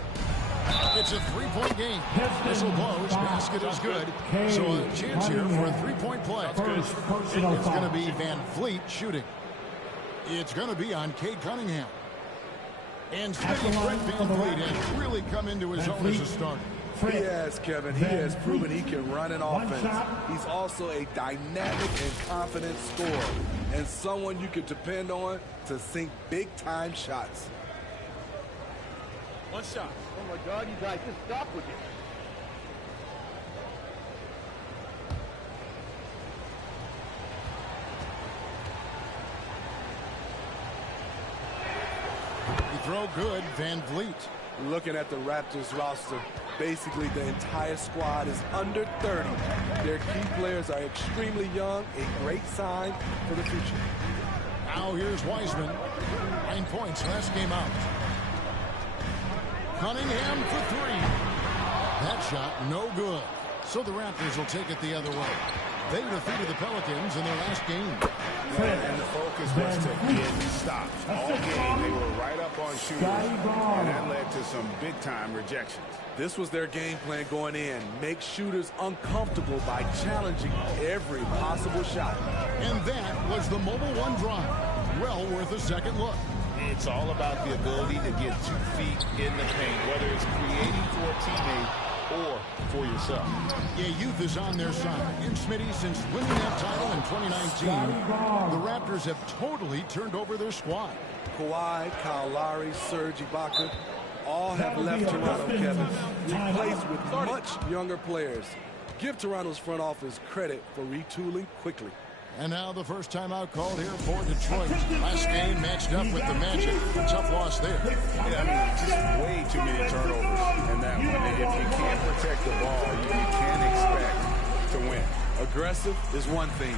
It's a three-point game. Whistle blows. Basket is good. So a chance here for a three-point play. It's going to be Van Vliet shooting. It's going to be on Cade Cunningham. And Fred Van Vliet has really come into his own as a starter. He has, Kevin. He has proven he can run an offense. He's also a dynamic and confident scorer and someone you can depend on to sink big-time shots. One shot. Oh, my God, you guys, just stop with it. Throw good, Van Vliet. Looking at the Raptors roster, basically the entire squad is under 30. Their key players are extremely young, a great sign for the future. Now here's Wiseman. 9 points last game out. Cunningham for three. That shot no good. So the Raptors will take it the other way. They defeated the Pelicans in their last game. And the focus was to get stops. All game, they were right up on shooters, and that led to some big-time rejections. This was their game plan going in. Make shooters uncomfortable by challenging every possible shot. And that was the Mobile One drive. Well worth a second look. It's all about the ability to get 2 feet in the paint, whether it's creating for a teammate or for yourself. Yeah, youth is on their side. And Smitty, since winning that title in 2019, the Raptors have totally turned over their squad. Kawhi, Kyle Lowry, Serge Ibaka, all have left Toronto, Kevin, replaced with much younger players. Give Toronto's front office credit for retooling quickly. And now the first timeout called here for Detroit. Last game matched up with the Magic. A tough loss there. Yeah, I mean, just way too many turnovers in that one. And if you can't protect the ball, you can't expect to win. Aggressive is one thing.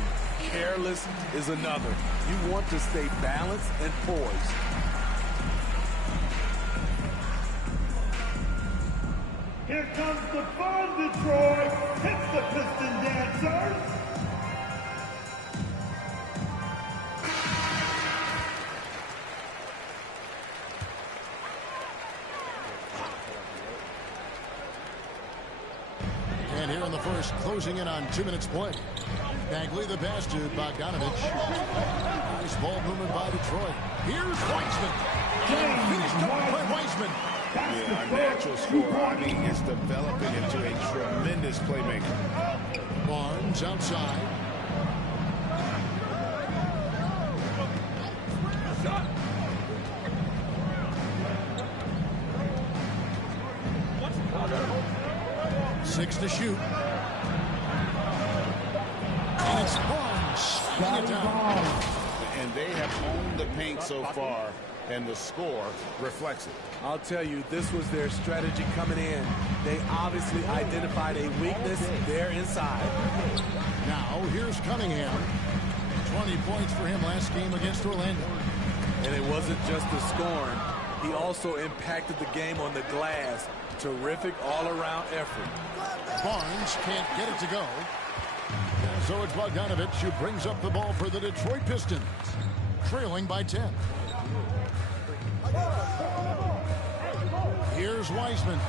Careless is another. You want to stay balanced and poised. Here comes the fun, Detroit. Hits the Piston Dancers. And here in the first, closing in on 2 minutes play. Bagley the pass to Bogdanovich. Nice ball movement by Detroit. Here's Wiseman. And finished up by Wiseman. Yeah, a natural scorer. I mean, he's developing into a tremendous playmaker. Barnes outside. Six to shoot. And it's Barnes shutting it down. And they have owned the paint so far, and the score reflects it. I'll tell you, this was their strategy coming in. They obviously identified a weakness there inside. Now here's Cunningham. 20 points for him last game against Orlando. And it wasn't just the scoring. He also impacted the game on the glass. Terrific all-around effort. Barnes can't get it to go. And so it's Bogdanovich who brings up the ball for the Detroit Pistons, trailing by 10. Here's Wiseman.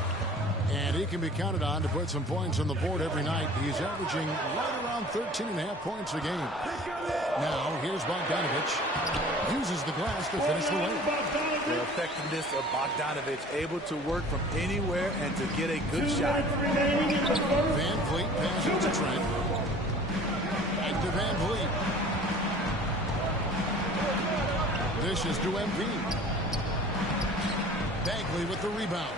And he can be counted on to put some points on the board every night. He's averaging right around 13.5 points a game. Now, here's Bogdanovich. Uses the glass to finish the lane. The effectiveness of Bogdanovich, able to work from anywhere and to get a good shot. Van Vliet passes to Trent. Back to Van Vliet. This is to MP. Bagley with the rebound.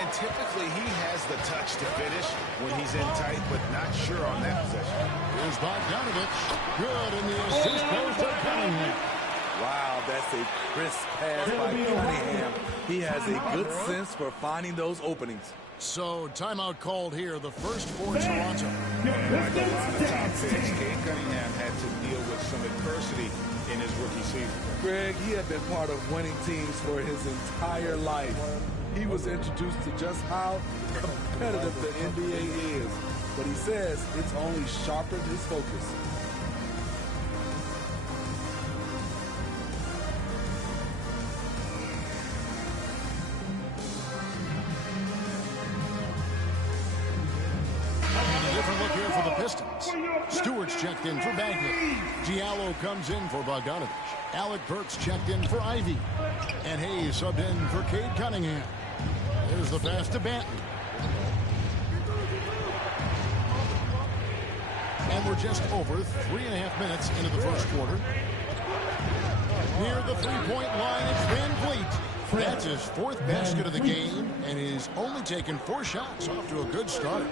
And typically he has the touch to finish when he's in tight, but not sure on that possession. Here's Bogdanovich. Good, and the assist goes to Cunningham. Wow, that's a crisp pass by Cunningham. He has a good sense for finding those openings. So, timeout called here, the first for Toronto. And like a lot of top picks, Cade Cunningham had to deal with some adversity in his rookie season. Greg, he had been part of winning teams for his entire life. He was introduced to just how competitive the NBA is. But he says it's only sharpened his focus. Different look here for the Pistons. Stewart's checked in for Bagley. Diallo comes in for Bogdanovich. Alec Burks checked in for Ivy. And Hayes subbed in for Cade Cunningham. There's the pass to Banton. And we're just over 3.5 minutes into the first quarter. Near the three-point line, it's Van Vliet. That's his fourth basket of the game, and he's only taken 4 shots, off to a good start.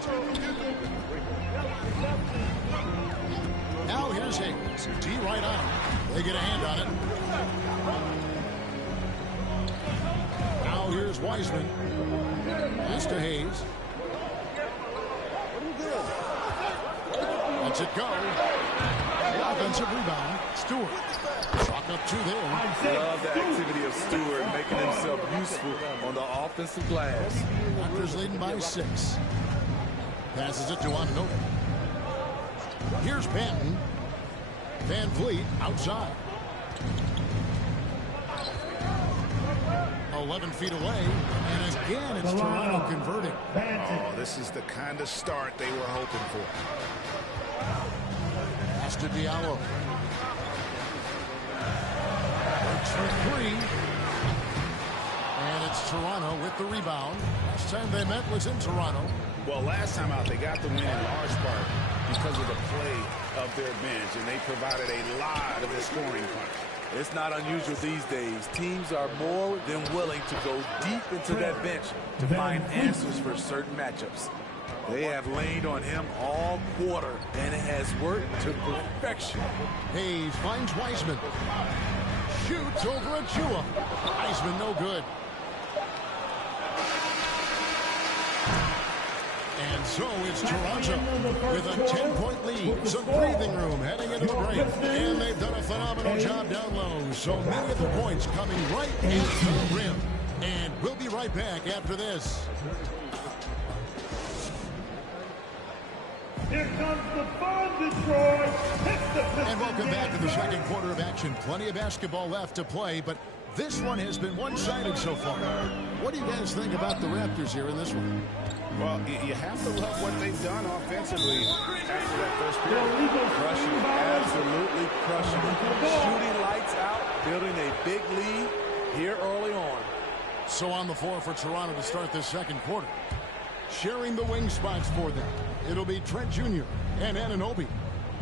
Now here's Hayes. D right on him. They get a hand on it. Now here's Wiseman. Pass to Hayes. Lets it go. The offensive rebound. Stewart. Chalk up 2 there. Love the activity of Stewart, making himself useful on the offensive glass. Raptors leading by 6. Passes it to Anunoby. Here's Banton. Van Vliet outside. 11 feet away. And again, it's Toronto converting. Oh, this is the kind of start they were hoping for. Pass to Diallo. Works for 3. And it's Toronto with the rebound. Last time they met was in Toronto. Well, last time out, they got the win in large part because of the play of their bench, and they provided a lot of the scoring punch. It's not unusual these days. Teams are more than willing to go deep into that bench to find answers for certain matchups. They have leaned on him all quarter, and it has worked to perfection. Hayes finds Wiseman. Shoots over at Chua. Wiseman no good. And so it's Toronto with a 10-point lead. Some breathing room heading into the break. And they've done a phenomenal job down low. So many of the points coming right into the rim. And we'll be right back after this. Here comes the fun, Detroit. And welcome back to the second quarter of action. Plenty of basketball left to play, but this one has been one-sided so far. What do you guys think about the Raptors here in this one? Well, you have to love what they've done offensively after that first period. Crushing, absolutely crushing. Shooting lights out, building a big lead here early on. So on the floor for Toronto to start this second quarter. Sharing the wing spots for them. It'll be Trent Jr. and Anunoby.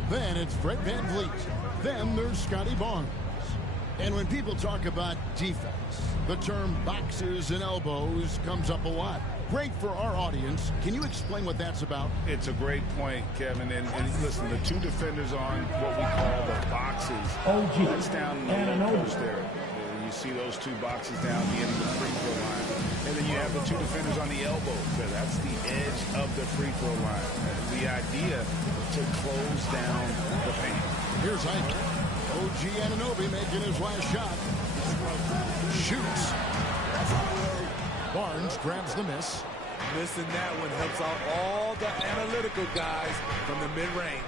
Then it's Fred Van Vliet. Then there's Scotty Barnes. And when people talk about defense, the term boxes and elbows comes up a lot. Great for our audience. Can you explain what that's about? It's a great point, Kevin. And listen, the 2 defenders on what we call the boxes. That's down in the low post there. You see those 2 boxes down the end of the free throw line. And then you have the 2 defenders on the elbow. That's the edge of the free throw line. The idea to close down the paint. Here's Ivy. OG Anunoby making his last shot. Shoots. Barnes grabs the miss. Missing that one helps out all the analytical guys from the mid-range.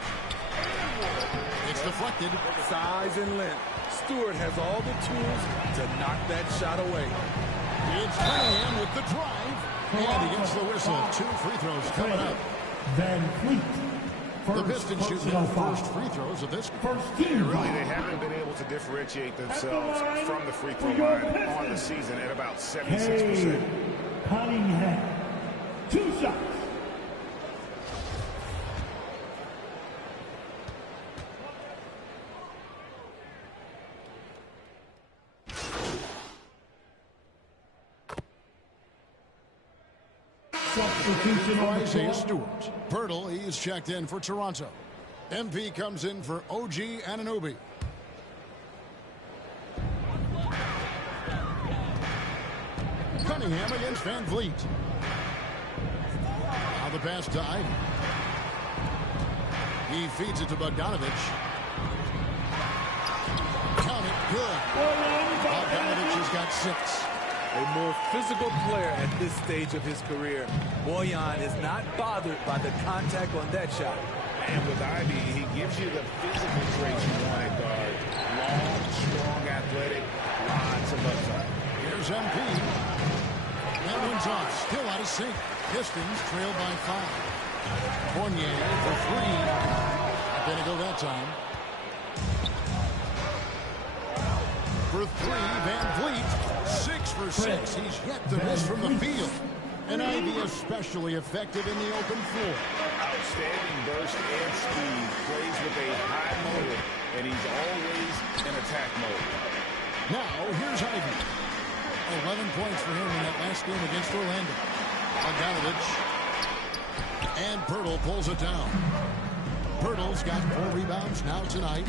It's deflected. Size and length. Stewart has all the tools to knock that shot away. It's Cunningham with the drive. And he gets the whistle. 2 free throws coming up. Van Fleet. The Pistons shooting their first free throws of this game. Really, they haven't been able to differentiate themselves from the free throw line on the season at about 76%. Cunningham. 2 shots. Substitution for Isaiah Stewart. Pirtle, he's checked in for Toronto. MP comes in for OG Anunoby. Cunningham against Van Vliet. Now the pass to Ivy. He feeds it to Bogdanovich. Count it, good. Bogdanovich has got 6. A more physical player at this stage of his career. Bojan is not bothered by the contact on that shot. And with Ivy, he gives you the physical traits you want at guard. Long, strong, athletic, lots of upside. Here's MP. That one's off, still out of sync. Pistons trail by 5. Fournier for 3. Not going to go that time. For 3, Van Vliet. 6 for 6. He's yet to miss from the field. And Ivy especially effective in the open floor. Outstanding burst and speed. Plays with a high motor, and he's always in attack mode. Now, here's Ivy. 11 points for him in that last game against Orlando. Bogdanovich. And Pirtle pulls it down. Pirtle's got 4 rebounds now tonight.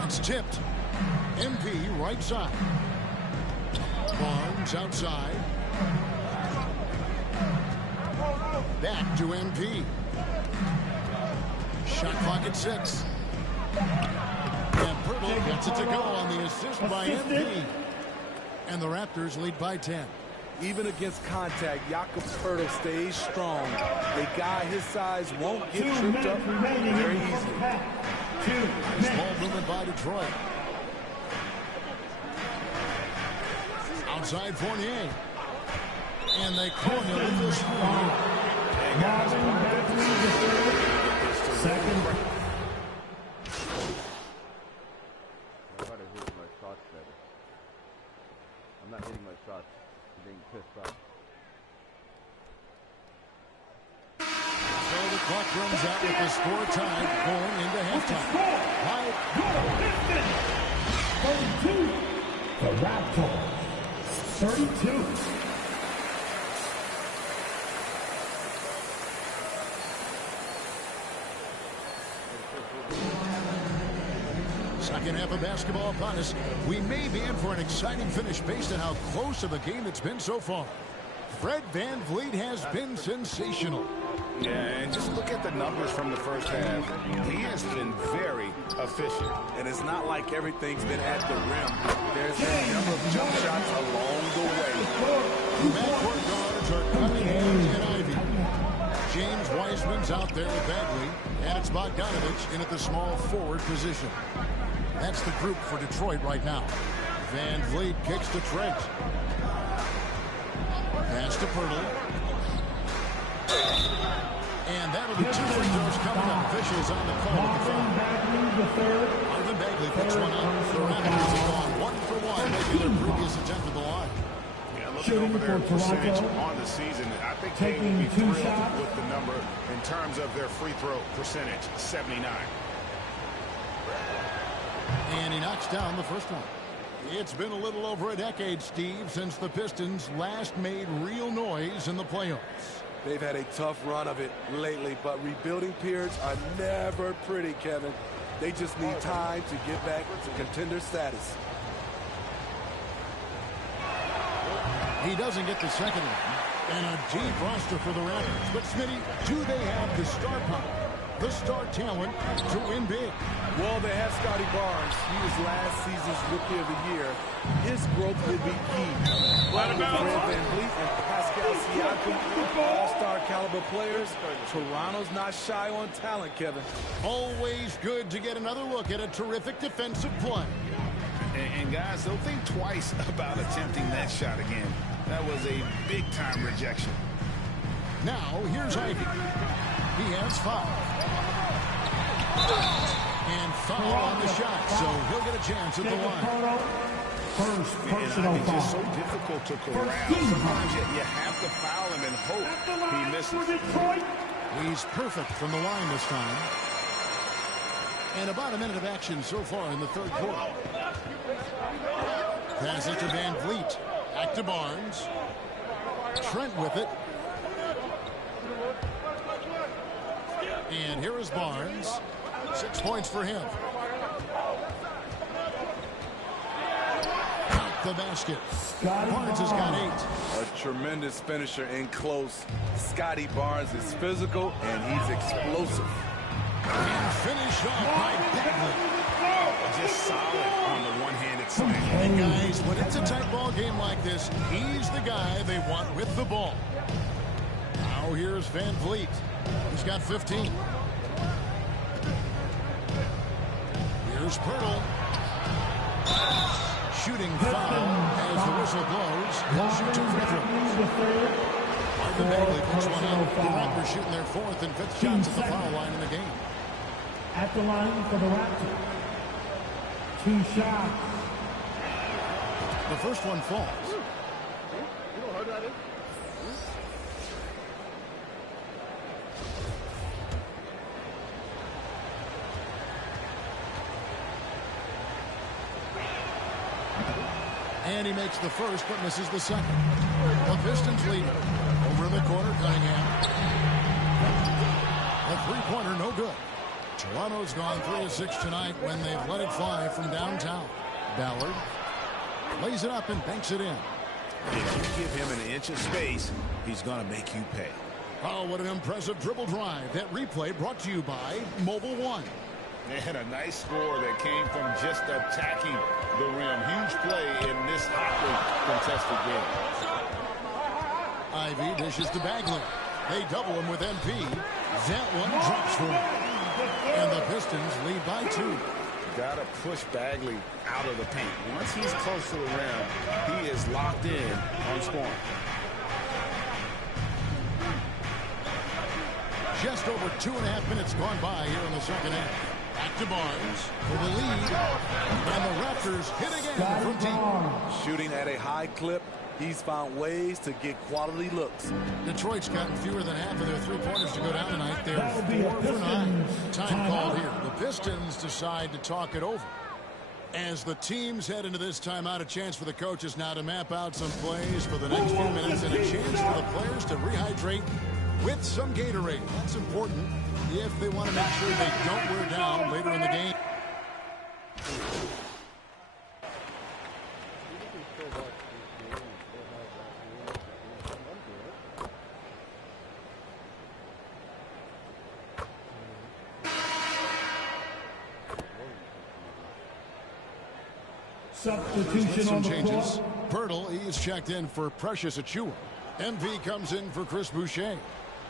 That's tipped. MP right side. Barnes outside. Back to MP. Shot clock at 6. And Pirtle gets it to go on the assist by MP. And the Raptors lead by 10. Even against contact, Jakob Pirtle stays strong. A guy his size won't get tripped up very easily. Small movement by Detroit. Outside Fournier. And they call him with this one. Second. I try to hit my shots better. I'm not hitting my shots. I'm being pissed off. So the clock runs out with the score tied going into halftime. 32. The Raptors. 32. Second half of basketball upon us. We may be in for an exciting finish based on how close of a game it's been so far. Fred Van Vliet has been sensational. Yeah, and just look at the numbers from the first half. He has been very efficient. And it's not like everything's been at the rim. There's been a number of jump shots along the way. Backcourt guards are Cunningham and Ivy. James Wiseman's out there with Bagley, and it's Bogdanovich in at the small forward position. That's the group for Detroit right now. Van Vliet kicks to Trent. Pass to Pirtle. And that'll be 2 free throws coming up. Officials on the call at the foul. Marvin Bagley puts one up. The Raptors have gone 1 for 1, making their previous attempt at the line. Yeah, looking over their percentage on the season, I think they will be thrilled with the number in terms of their free throw percentage, 79. And he knocks down the first one. It's been a little over a decade, Steve, since the Pistons last made real noise in the playoffs. They've had a tough run of it lately, but rebuilding periods are never pretty, Kevin. They just need time to get back to contender status. He doesn't get the second one. And a deep roster for the Raptors. But, Smitty, do they have the star power? the star talent to win big. Well, they have Scotty Barnes. He was last season's Rookie of the Year. His growth will be key. But with Fred VanVleet and Pascal Siakam, all-star caliber players, Toronto's not shy on talent, Kevin. Always good to get another look at a terrific defensive play. And guys, don't think twice about attempting that shot again. That was a big-time rejection. Now, here's Ivy. He has 5. And foul on the shot, so he'll get a chance at the line. First And it's just so difficult to corral. Sometimes you have to foul him and hope he misses. He's perfect from the line this time. And about a minute of action so far in the third quarter. Pass it to VanVleet. Back to Barnes. Trent with it. And here is Barnes. 6 points for him. Out the basket. Barnes has got 8. A tremendous finisher in close. Scotty Barnes is physical and he's explosive. And finished off by Bagley. Just solid on the one-handed slam. And guys, when it's a tight ball game like this, he's the guy they want with the ball. Now here's VanVleet. He's got 15. Here's Pirtle. Shooting foul as the whistle blows. He'll shoot 2 free throws. Marvin Bagley puts one out. The Raptors shooting their 4th and 5th shots at the foul line in the game. At the line for the Raptors. 2 shots. The first one falls. You know how hard that is? And he makes the first, but misses the second. The Pistons lead. Over in the corner, Cunningham. A three-pointer, no good. Toronto's gone 3 of 6 tonight when they've let it fly from downtown. Ballard lays it up and banks it in. If you give him an inch of space, he's going to make you pay. Oh, what an impressive dribble drive. That replay brought to you by Mobile One. And a nice score that came from just attacking the rim. Huge play in this hotly contested game. Ivy dishes to Bagley. They double him with MP. That one drops for him. And the Pistons lead by 2. Got to push Bagley out of the paint. Once he's close to the rim, he is locked in on scoring. Just over 2.5 minutes gone by here in the second half. Back to Barnes for the lead. And the Raptors hit again from deep. Shooting at a high clip, he's found ways to get quality looks. Detroit's gotten fewer than half of their three-pointers to go down tonight. They're 4 for 9. Time called here. The Pistons decide to talk it over. As the teams head into this timeout, a chance for the coaches now to map out some plays for the next few minutes and a chance for the players to rehydrate with some Gatorade. That's important if they want to make sure they don't wear down later in the game. Substitution on the changes. floor. Pirtle, he is checked in for Precious Achua. MP comes in for Chris Boucher.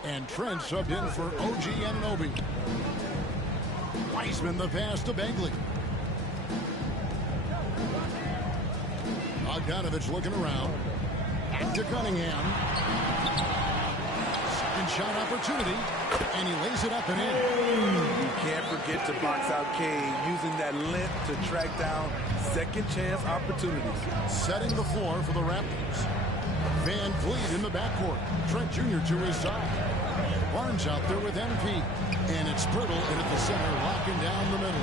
And Trent subbed in for OG Anunoby. Wiseman the pass to Bagley. Bogdanovich looking around. Back to Cunningham. Second shot opportunity. And he lays it up and in. You can't forget to box out Cade, using that length to track down second chance opportunities. Setting the floor for the Raptors. VanVleet in the backcourt. Trent Jr. to his side. Barnes out there with MP. And it's Pirtle in at the center, locking down the middle.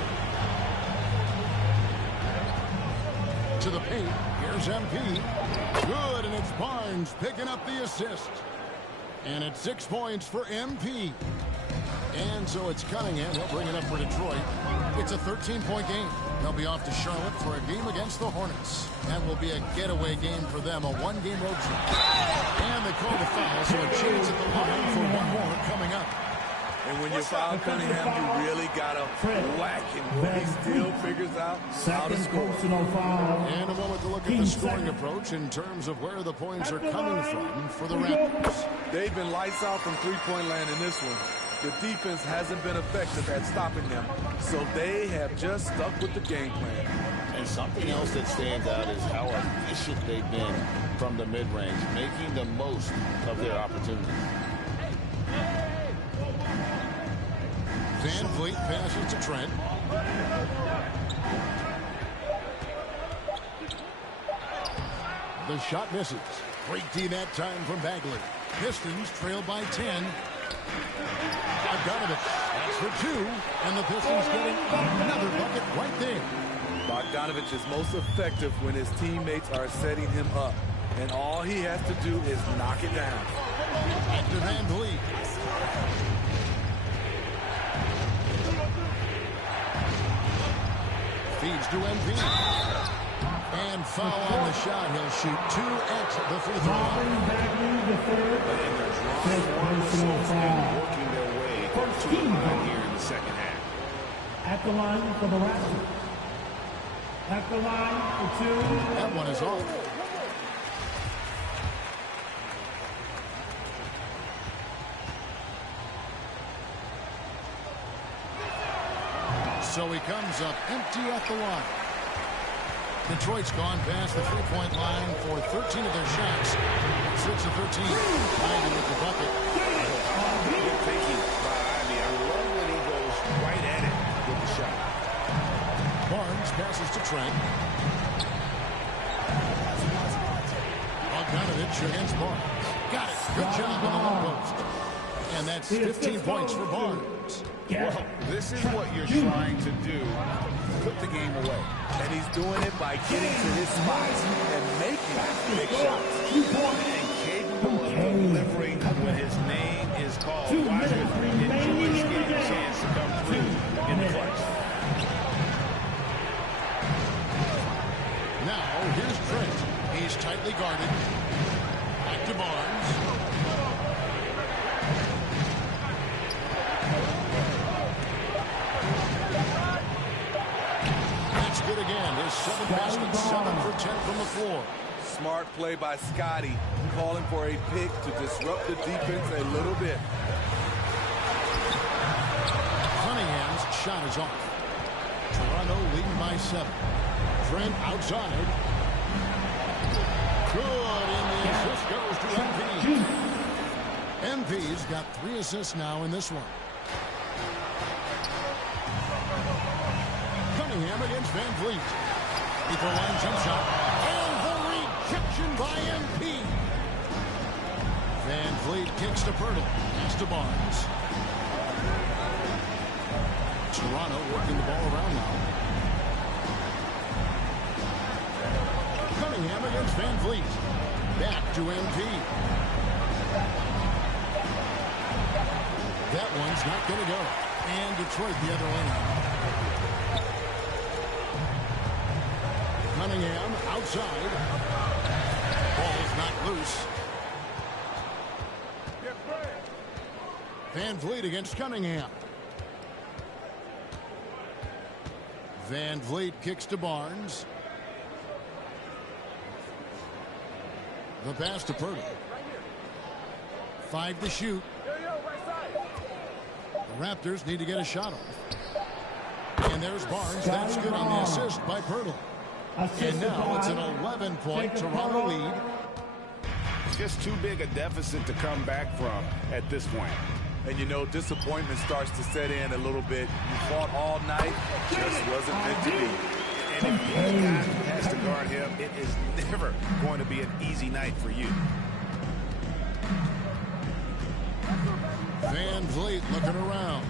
To the paint. Here's MP. Good, and it's Barnes picking up the assist. And it's 6 points for MP. And so it's Cunningham. He'll bring it up for Detroit. It's a 13-point game. They'll be off to Charlotte for a game against the Hornets. That will be a getaway game for them, a one-game road trip. And they call the foul, so a chance at the line for one more coming up. And when you foul Cunningham, you really got to whack him. But he still figures out how to score. And a moment to look at the scoring approach in terms of where the points are coming from for the Raptors. They've been lights out from three-point land in this one. The defense hasn't been effective at stopping them, so they have just stuck with the game plan. And something else that stands out is how efficient they've been from the mid-range, making the most of their opportunities. Van Vliet passes to Trent. The shot misses. Great D that time from Bagley. Pistons trail by 10. Bogdanovich, that's for 2. And the Pistons getting another bucket right there. Bogdanovich is most effective when his teammates are setting him up. And all he has to do is knock it down. Back to Van Vliet. Feeds to MP. And foul on the shot. He'll shoot 2 at the free throw line. Working their way to the line here in the second half. At the line for the Raptors. At the line for 2. That one is off. So he comes up empty at the line. Detroit's gone past the three-point line for 13 of their shots. 6 of 13. Ivy with the bucket. Good thinking by Ivy. I love when he goes right at it with the shot. Barnes passes to Trent. Bogdanovich against Barnes. Got it. Good job on the low post. And that's 15 points for Barnes. Well, this is what you're trying to do. Put the game away. And he's doing it by getting to his spots and making big shots. And capable of delivering when his name is called. Washington enjoys getting a chance to come through in the clutch. Now, here's Trent. He's tightly guarded. Back to Barnes. Good again. His 7 baskets, 7 for 10 from the floor. Smart play by Scotty, calling for a pick to disrupt the defense a little bit. Cunningham's shot is off. Toronto leading by 7. Trent outside. Good, and the assist goes to MP. MP's got 3 assists now in this one. Cunningham against Van Vliet. He throw line jump shot. And the rejection by MP. Van Vliet kicks to Pirtle. Pass to Barnes. Toronto working the ball around now. Cunningham against Van Vliet. Back to MP. That one's not going to go. And Detroit the other way. Cunningham outside. Ball's not loose. Van Vliet against Cunningham. Van Vliet kicks to Barnes. The pass to Purdy. 5 to shoot. The Raptors need to get a shot off. And there's Barnes. That's good on the assist by Purdy. And now it's an 11-point Toronto lead. Just too big a deficit to come back from at this point. And you know, disappointment starts to set in a little bit. You fought all night, just wasn't meant to be. And if you're the guy who has to guard him, it is never going to be an easy night for you. Van Vliet looking around.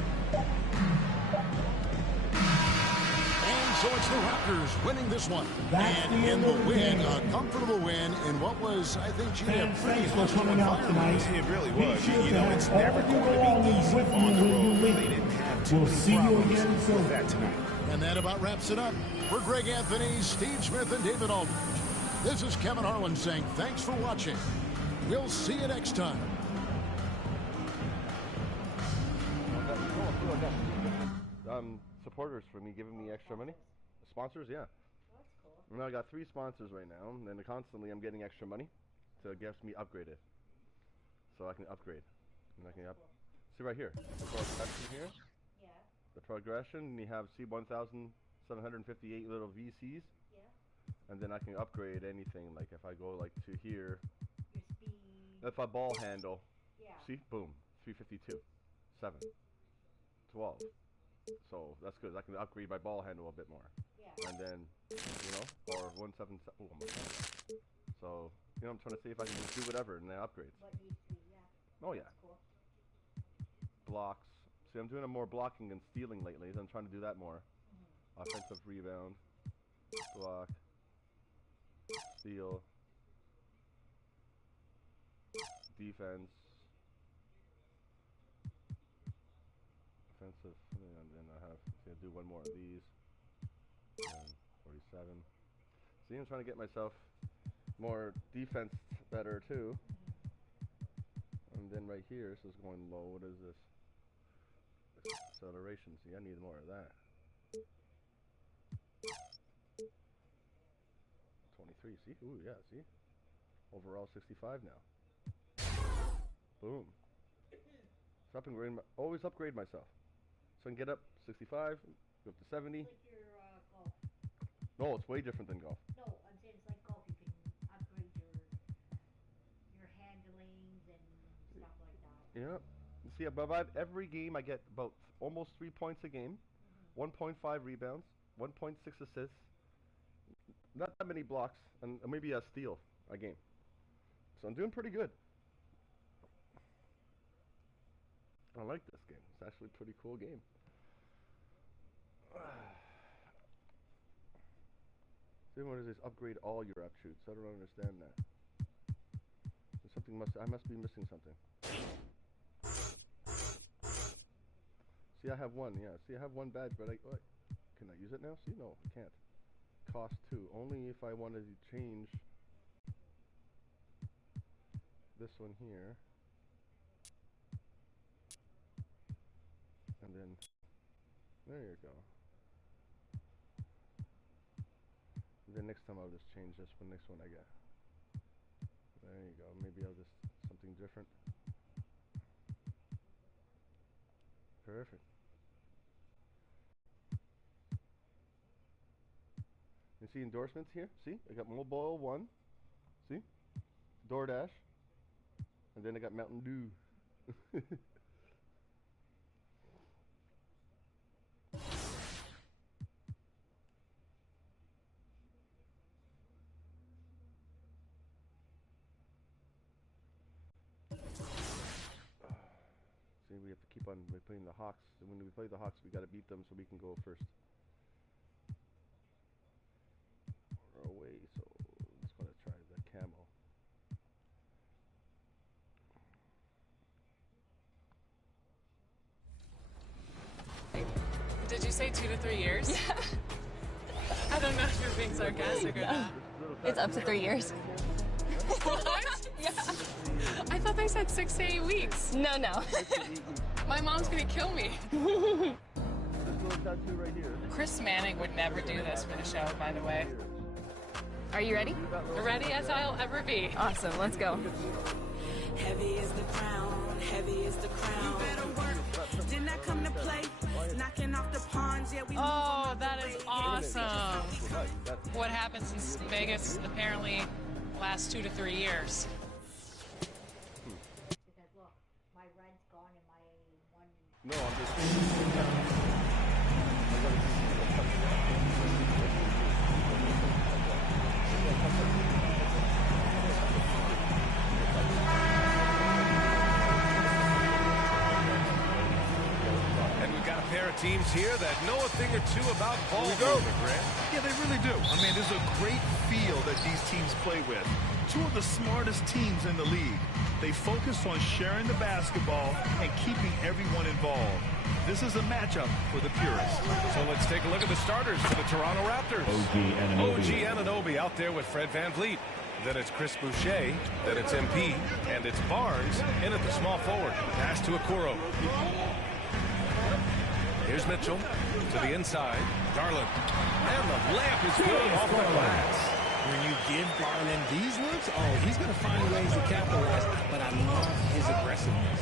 So it's the Raptors winning this one. And in the win, a comfortable win in what was, I think, Gene, a pretty hostile environment. It really was. You know, it's never going to be easy on the road. They didn't have too many problems with that tonight. And that about wraps it up. For Greg Anthony, Steve Smith, and David Aldridge, this is Kevin Harlan saying thanks for watching. We'll see you next time. supporters for me, giving me extra money. Sponsors, yeah. Well, that's cool. And I got 3 sponsors right now, and then constantly I'm getting extra money to get me upgraded. So I can upgrade. And I can see right here. The progression here. Yeah. The progression, and you have see 1,758 little VCs. Yeah. And then I can upgrade anything, like if I go like to here. Your speed. If I ball handle. Yeah. See? Boom. 352. 7. 12. So that's good. I can upgrade my ball handle a bit more. Yeah. And then, you know, or 177. Oh, I'm sorry. So, you know, I'm trying to see if I can just do whatever and then upgrade. What needs to be, yeah. Oh, yeah. That's cool. Blocks. See, I'm doing more blocking and stealing lately. I'm trying to do that more. Offensive rebound. Block. Steal. Defense. Offensive. And then I have to do one more of these. And 47. See, I'm trying to get myself more defense better too. And then right here, this is going low. What is this? Acceleration. See, I need more of that. 23. See? Ooh, yeah. See? Overall 65 now. Boom. So always upgrade myself. So I can get up 65, go up to 70. Like your golf. No, it's way different than golf. No, I'm saying it's like golf. You can upgrade your handlings and stuff like that. Yeah. See, above every game I get about almost 3 points a game, 1.5 rebounds, 1.6 assists, not that many blocks, and maybe a steal a game. So I'm doing pretty good. I like this game. It's actually a pretty cool game. See, what is this? Upgrade all your up shoots. I don't understand that. There's something I must be missing something. See, I have one. Yeah. See, I have one badge, but what? Can I use it now? See, no, I can't. Cost 2. Only if I wanted to change this one here. And then, there you go. And then next time I'll just change this one, next one I get. There you go. Maybe I'll just, something different. Perfect. You see endorsements here? See? I got Mobile One. See? DoorDash. And then I got Mountain Dew. See, we have to keep on playing the Hawks. And when we play the Hawks, we got to beat them so we can go first. We're away, so let's go to try the camo. Did you say 2 to 3 years? Yeah. I don't know if you're being sarcastic or not. It's up to 3 years. What? Yeah. I thought they said 6 to 8 weeks. No. My mom's gonna kill me. This little tattoo right here. Chris Manning would never do this for the show, by the way. Are you ready? Ready as I'll ever be. Awesome, let's go. Heavy is the crown, heavy is the crown. You better work. Didn't I come to play? Knocking off the pawns, yeah, we Oh, that is awesome. What happened since Vegas apparently last 2 to 3 years? Because look, my rent's gone and my one. No, I'm just. And we've got a pair of teams here that know a thing or two about ball movement, Grant. Yeah, they really do. I mean, there's a great feel that these teams play with. Two of the smartest teams in the league. They focus on sharing the basketball and keeping everyone involved. This is a matchup for the purists. So let's take a look at the starters for the Toronto Raptors. OG Anunoby out there with Fred VanVleet. Then it's Chris Boucher. Then it's MP. And it's Barnes in at the small forward. Pass to Okoro. Here's Here's Mitchell to the inside. Garland. And the layup is good off the glass. When you give Garland these looks, oh, he's going to find ways to capitalize, but I love his aggressiveness.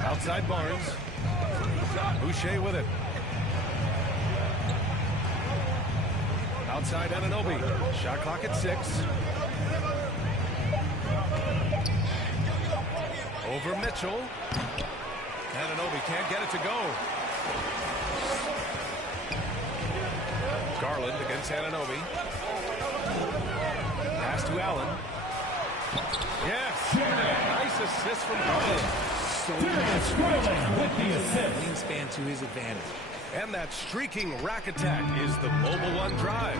Outside Barnes. Boucher with it. Outside Anunoby. Shot clock at 6. Over Mitchell. Anunoby can't get it to go. Garland against Anunoby. Pass to Allen. Yes! Nice assist from Garland. So with the assist. Wingspan to his advantage. And that streaking rack attack is the Mobile One drive.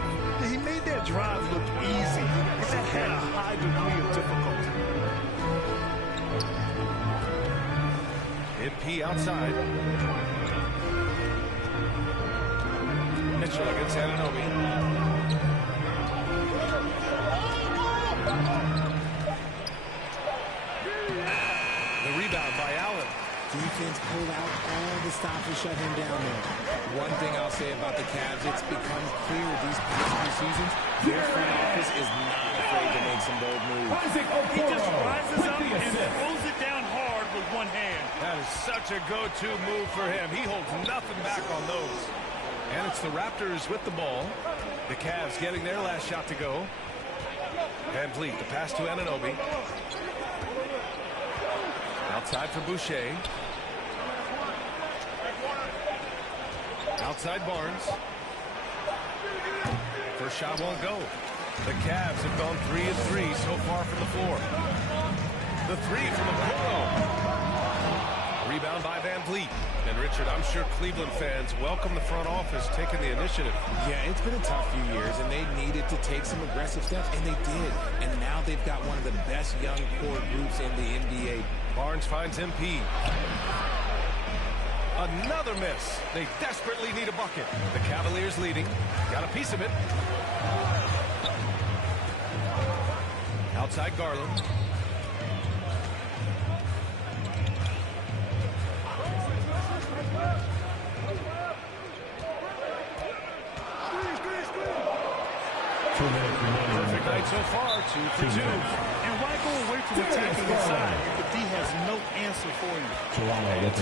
He made that drive look easy, but that had a high degree of difficulty. MP outside. Mitchell against Anunoby. The rebound by Allen. Defense pulled out all the stops to shut him down there. One thing I'll say about the Cavs, it's become clear these past few seasons, their front office is not afraid to make some bold moves. He just rises up and throws it down hard with one hand. That is such a go-to move for him. He holds nothing back on those. And it's the Raptors with the ball. The Cavs getting their last shot to go. Van Vliet, the pass to Anunoby. Outside for Boucher. Outside Barnes. First shot won't go. The Cavs have gone 3 of 3 so far from the floor. The three from Okoro. Rebound by Van Vliet. And Richard, I'm sure Cleveland fans welcome the front office taking the initiative. Yeah, it's been a tough few years, and they needed to take some aggressive steps, and they did. And now they've got one of the best young core groups in the NBA. Barnes finds MP. Another miss. They desperately need a bucket. The Cavaliers leading. Got a piece of it. Outside Garland. Perfect night so far, 2 for 2. And why go away from attacking inside if the D has no answer for you?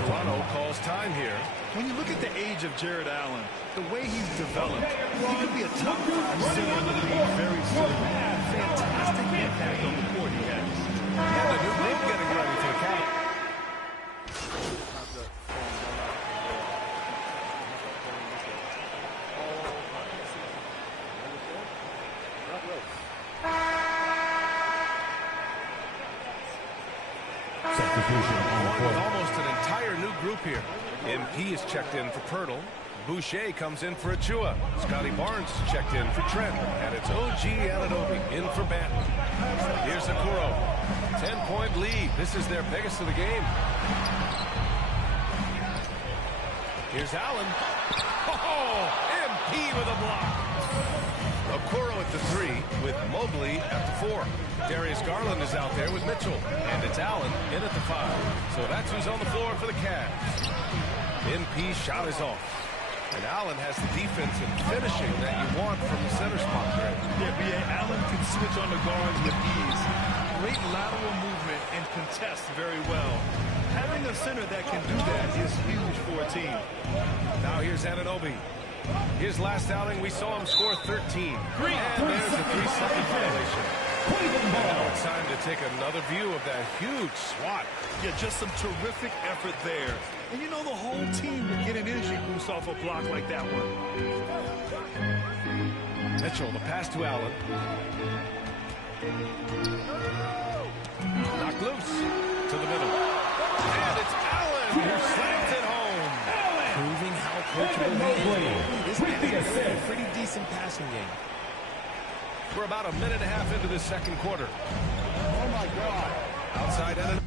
Toronto calls time here. When you look at the age of Jared Allen, the way he's developed, he could be a top 5 center in the league very soon. Fantastic impact on the court he has. And a new group getting ready for the Cavaliers. With almost an entire new group here. MP is checked in for Pirtle. Boucher comes in for Achua. Scotty Barnes checked in for Trent. And it's OG Anunoby in for Banton. Here's Okoro. 10-point lead. This is their biggest of the game. Here's Allen. Oh, MP with a block. Okoro at the 3 with Mobley at the 4. Darius Garland is out there with Mitchell. And it's Allen in at the 5. So that's who's on the floor for the Cavs. MP shot is off. And Allen has the defense and finishing that you want from the center spot there. Yeah, B.A. Allen can switch on the guards with ease. Great lateral movement and contest very well. Having a center that can do that is huge for a team. Now here's Anunoby. His last outing, we saw him score 13. And there's a 3-second violation. And now it's time to take another view of that huge swat. Yeah, just some terrific effort there. And you know the whole team will get an energy boost off a block like that one. Mitchell, the pass to Allen. Knocked loose to the middle. And it's Allen who slams it home. Proving how coachable he is. This guy's got a pretty decent passing game. We're about a minute and a half into the second quarter. Oh, my God. Outside Anunoby.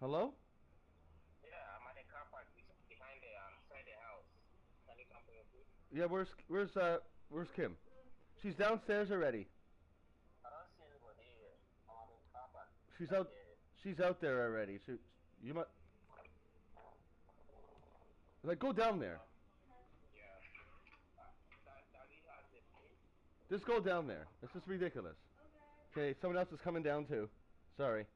Hello? Yeah, I'm at the car park behind the side of the house. Can you come for your food? Yeah, where's Kim? She's downstairs already. She's out there already. You might like go down there. Just go down there. It's just ridiculous. Okay, someone else is coming down too. Sorry.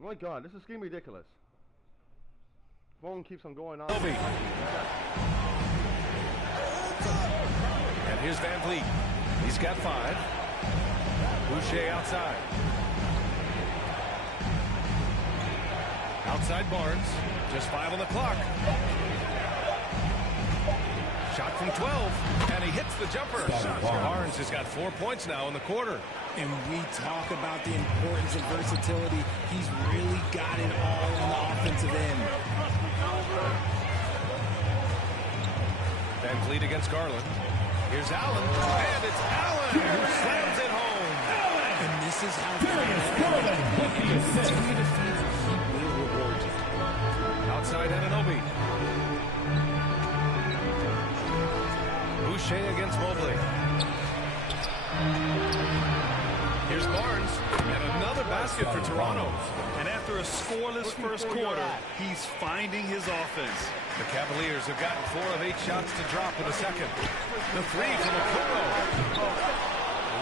Oh my God, this is getting ridiculous. Phone keeps on going on. And here's Van Vliet. He's got 5. Boucher outside. Outside Barnes. Just 5 on the clock. Shot from 12. And he hits the jumper. Barnes has got 4 points now in the quarter. And we talk about the importance of versatility. He's really got it all on the offensive end. Van Vliet against Garland. Here's Allen. And it's Allen who slams it home. And this is how continue to feed him. He will reward you. Outside Anunoby. Boucher against Mobley. Here's Barnes, and another basket for Toronto. And after a scoreless first quarter, he's finding his offense. The Cavaliers have gotten 4 of 8 shots to drop in the second. The 3 from Okoro.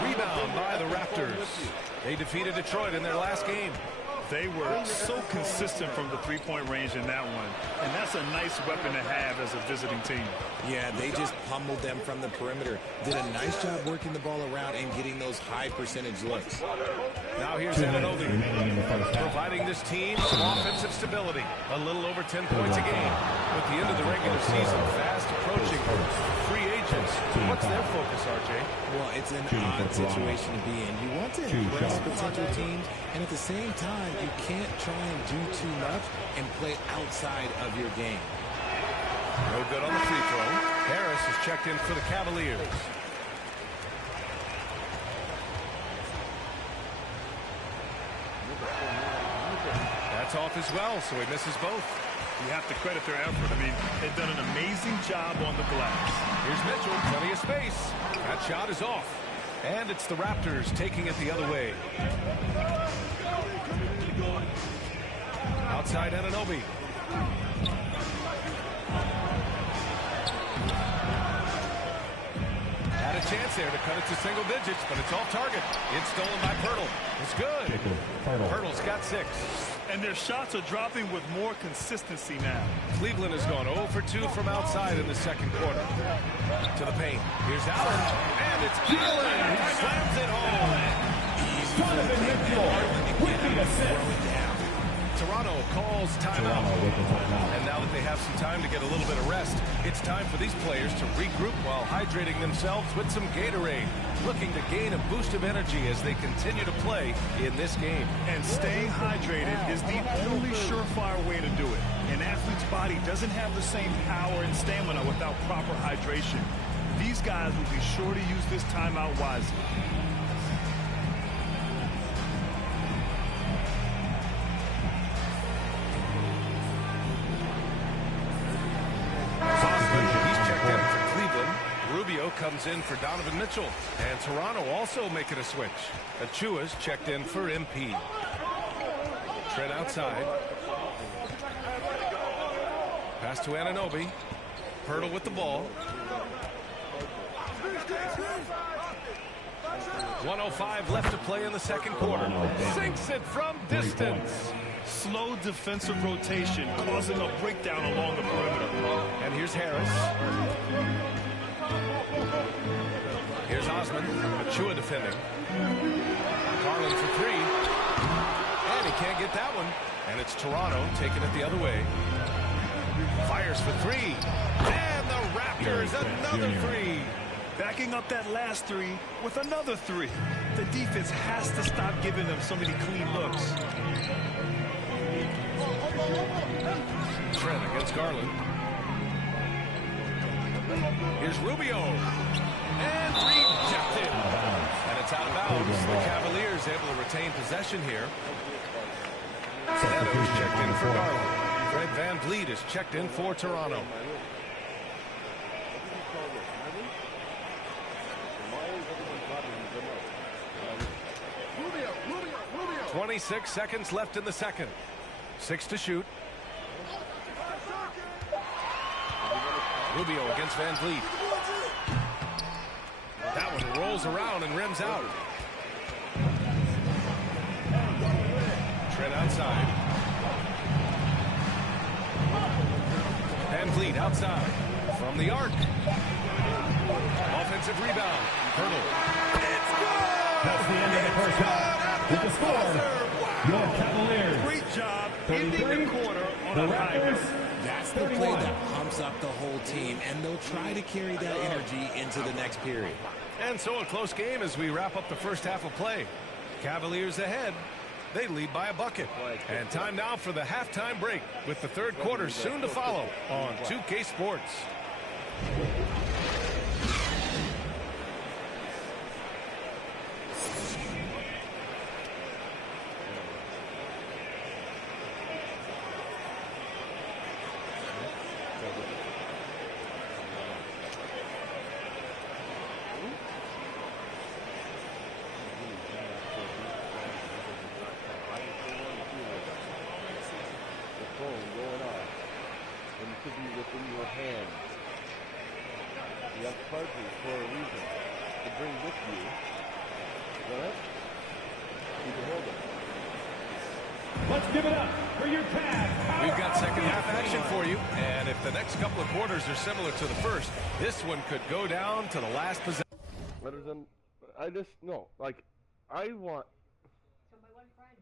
Rebound by the Raptors. They defeated Detroit in their last game. They were so consistent from the three-point range in that one. And that's a nice weapon to have as a visiting team. Yeah, they just pummeled them from the perimeter. Did a nice job working the ball around and getting those high percentage looks. Now here's Anunoby, providing this team some offensive stability. A little over 10 points a game. With the end of the regular season fast approaching, free agents, what's their focus, RJ? Well, it's an odd situation to be in. You want to impress potential teams, and at the same time, you can't try and do too much and play outside of your game. No good on the free throw. Harris is checked in for the Cavaliers. That's off as well, so he misses both. You have to credit their effort. I mean, they've done an amazing job on the glass. Here's Mitchell, plenty of space. That shot is off. And it's the Raptors taking it the other way. Outside Anunoby. Had a chance there to cut it to single digits, but it's off target. It's stolen by Pirtle. It's good. Pirtle's got 6. And their shots are dropping with more consistency now. Cleveland has gone 0 for 2 from outside in the second quarter. To the paint. Here's Allen. And it's Allen who slams it home. Toronto calls timeout. And now that they have some time to get a little bit of rest, it's time for these players to regroup while hydrating themselves with some Gatorade, looking to gain a boost of energy as they continue to play in this game. And staying hydrated is the only surefire way to do it. An athlete's body doesn't have the same power and stamina without proper hydration. These guys will be sure to use this timeout wisely. Comes in for Donovan Mitchell. And Toronto also making a switch. Achua's checked in for MP. Trent outside. Pass to Anunoby. Pirtle with the ball. 1:05 left to play in the second quarter. Sinks it from distance. Slow defensive rotation causing a breakdown along the perimeter. And here's Harris. Here's Osman. Achua defending. Garland for 3. And he can't get that one. And it's Toronto taking it the other way. Fires for 3. And the Raptors another 3. Backing up that last 3 with another 3. The defense has to stop giving them so many clean looks. Trent against Garland. Here's Rubio. And rejected. And it's out of bounds. The Cavaliers able to retain possession here. Nedo's checked in for Garland. Fred VanVleet is checked in for Toronto. 26 seconds left in the second. 6 to shoot. Rubio against VanVleet. That one rolls around and rims out. Trent outside. VanVleet outside. From the arc. Offensive rebound. Hurdle. It's good! That's the end of the first half. With the score, your Cavaliers. Great job ending the quarter on a high note. That's the play that pumps up the whole team, and they'll try to carry that energy into the next period. And so a close game as we wrap up the first half of play. Cavaliers ahead. They lead by a bucket. And time now for the halftime break, with the third quarter soon to follow on 2K Sports. Let's give it up for your Cavs. We've got second half action for you, and if the next couple of quarters are similar to the first, this one could go down to the last possession. Better than, I just, no, like, I want. So my one friend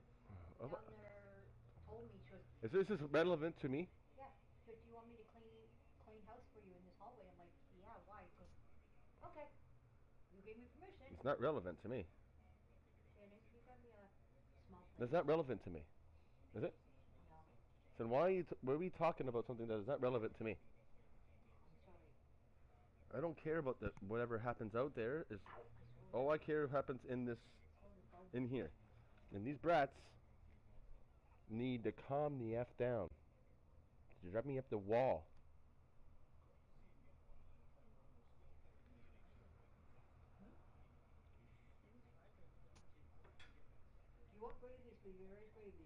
down there told me, she was, Is this relevant to me? yeah, she said, do you want me to clean house for you in this hallway? I'm like, yeah, why? She goes, okay, you gave me permission. It's not relevant to me. And then she got me a small plate. That's not relevant to me. Is it? No. So why are we talking about something that is not relevant to me? I'm sorry. I don't care about whatever happens out there. Is all I care happens in this, in here. And these brats need to calm the F down. You drive me up the wall. You want gravy, sweetie? There is gravy.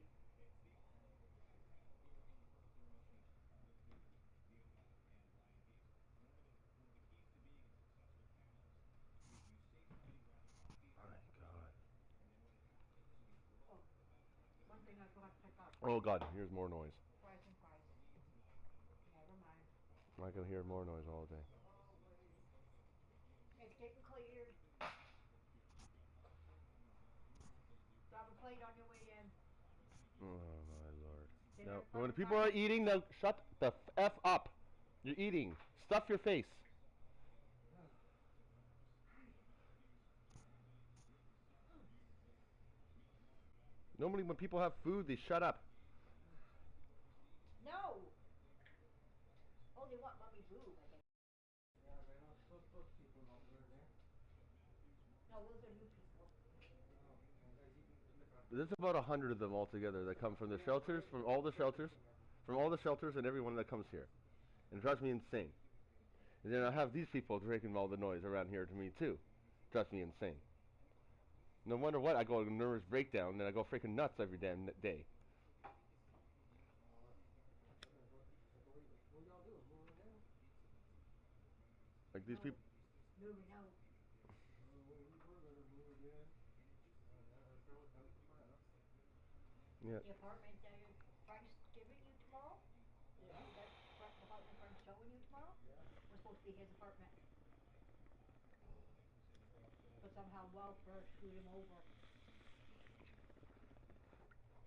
Oh, one thing I forgot to pick up. Oh God, here's more noise. Fries and fries. Never mind. I can hear more noise all day. It's getting cleared. Grab a plate on your way in. Oh my Lord. Dinner Now, from when the people are eating, now shut the F up. You're eating. Stuff your face. Normally when people have food, they shut up. No! Oh, they want let me move, I think. Yeah, right now, those people over there. No, those are new people. There's about 100 of them altogether that come from the shelters, from all the shelters, and everyone that comes here. And it drives me insane. And then I have these people making all the noise around here to me too. Drives me insane. No wonder what, I go a nervous breakdown and I go freaking nuts every damn day. Like these people. Moving out. Yeah. The apartment that your friend's giving you tomorrow? That apartment friend's showing you tomorrow? Was supposed to be his apartment. But somehow welfare screwed him over.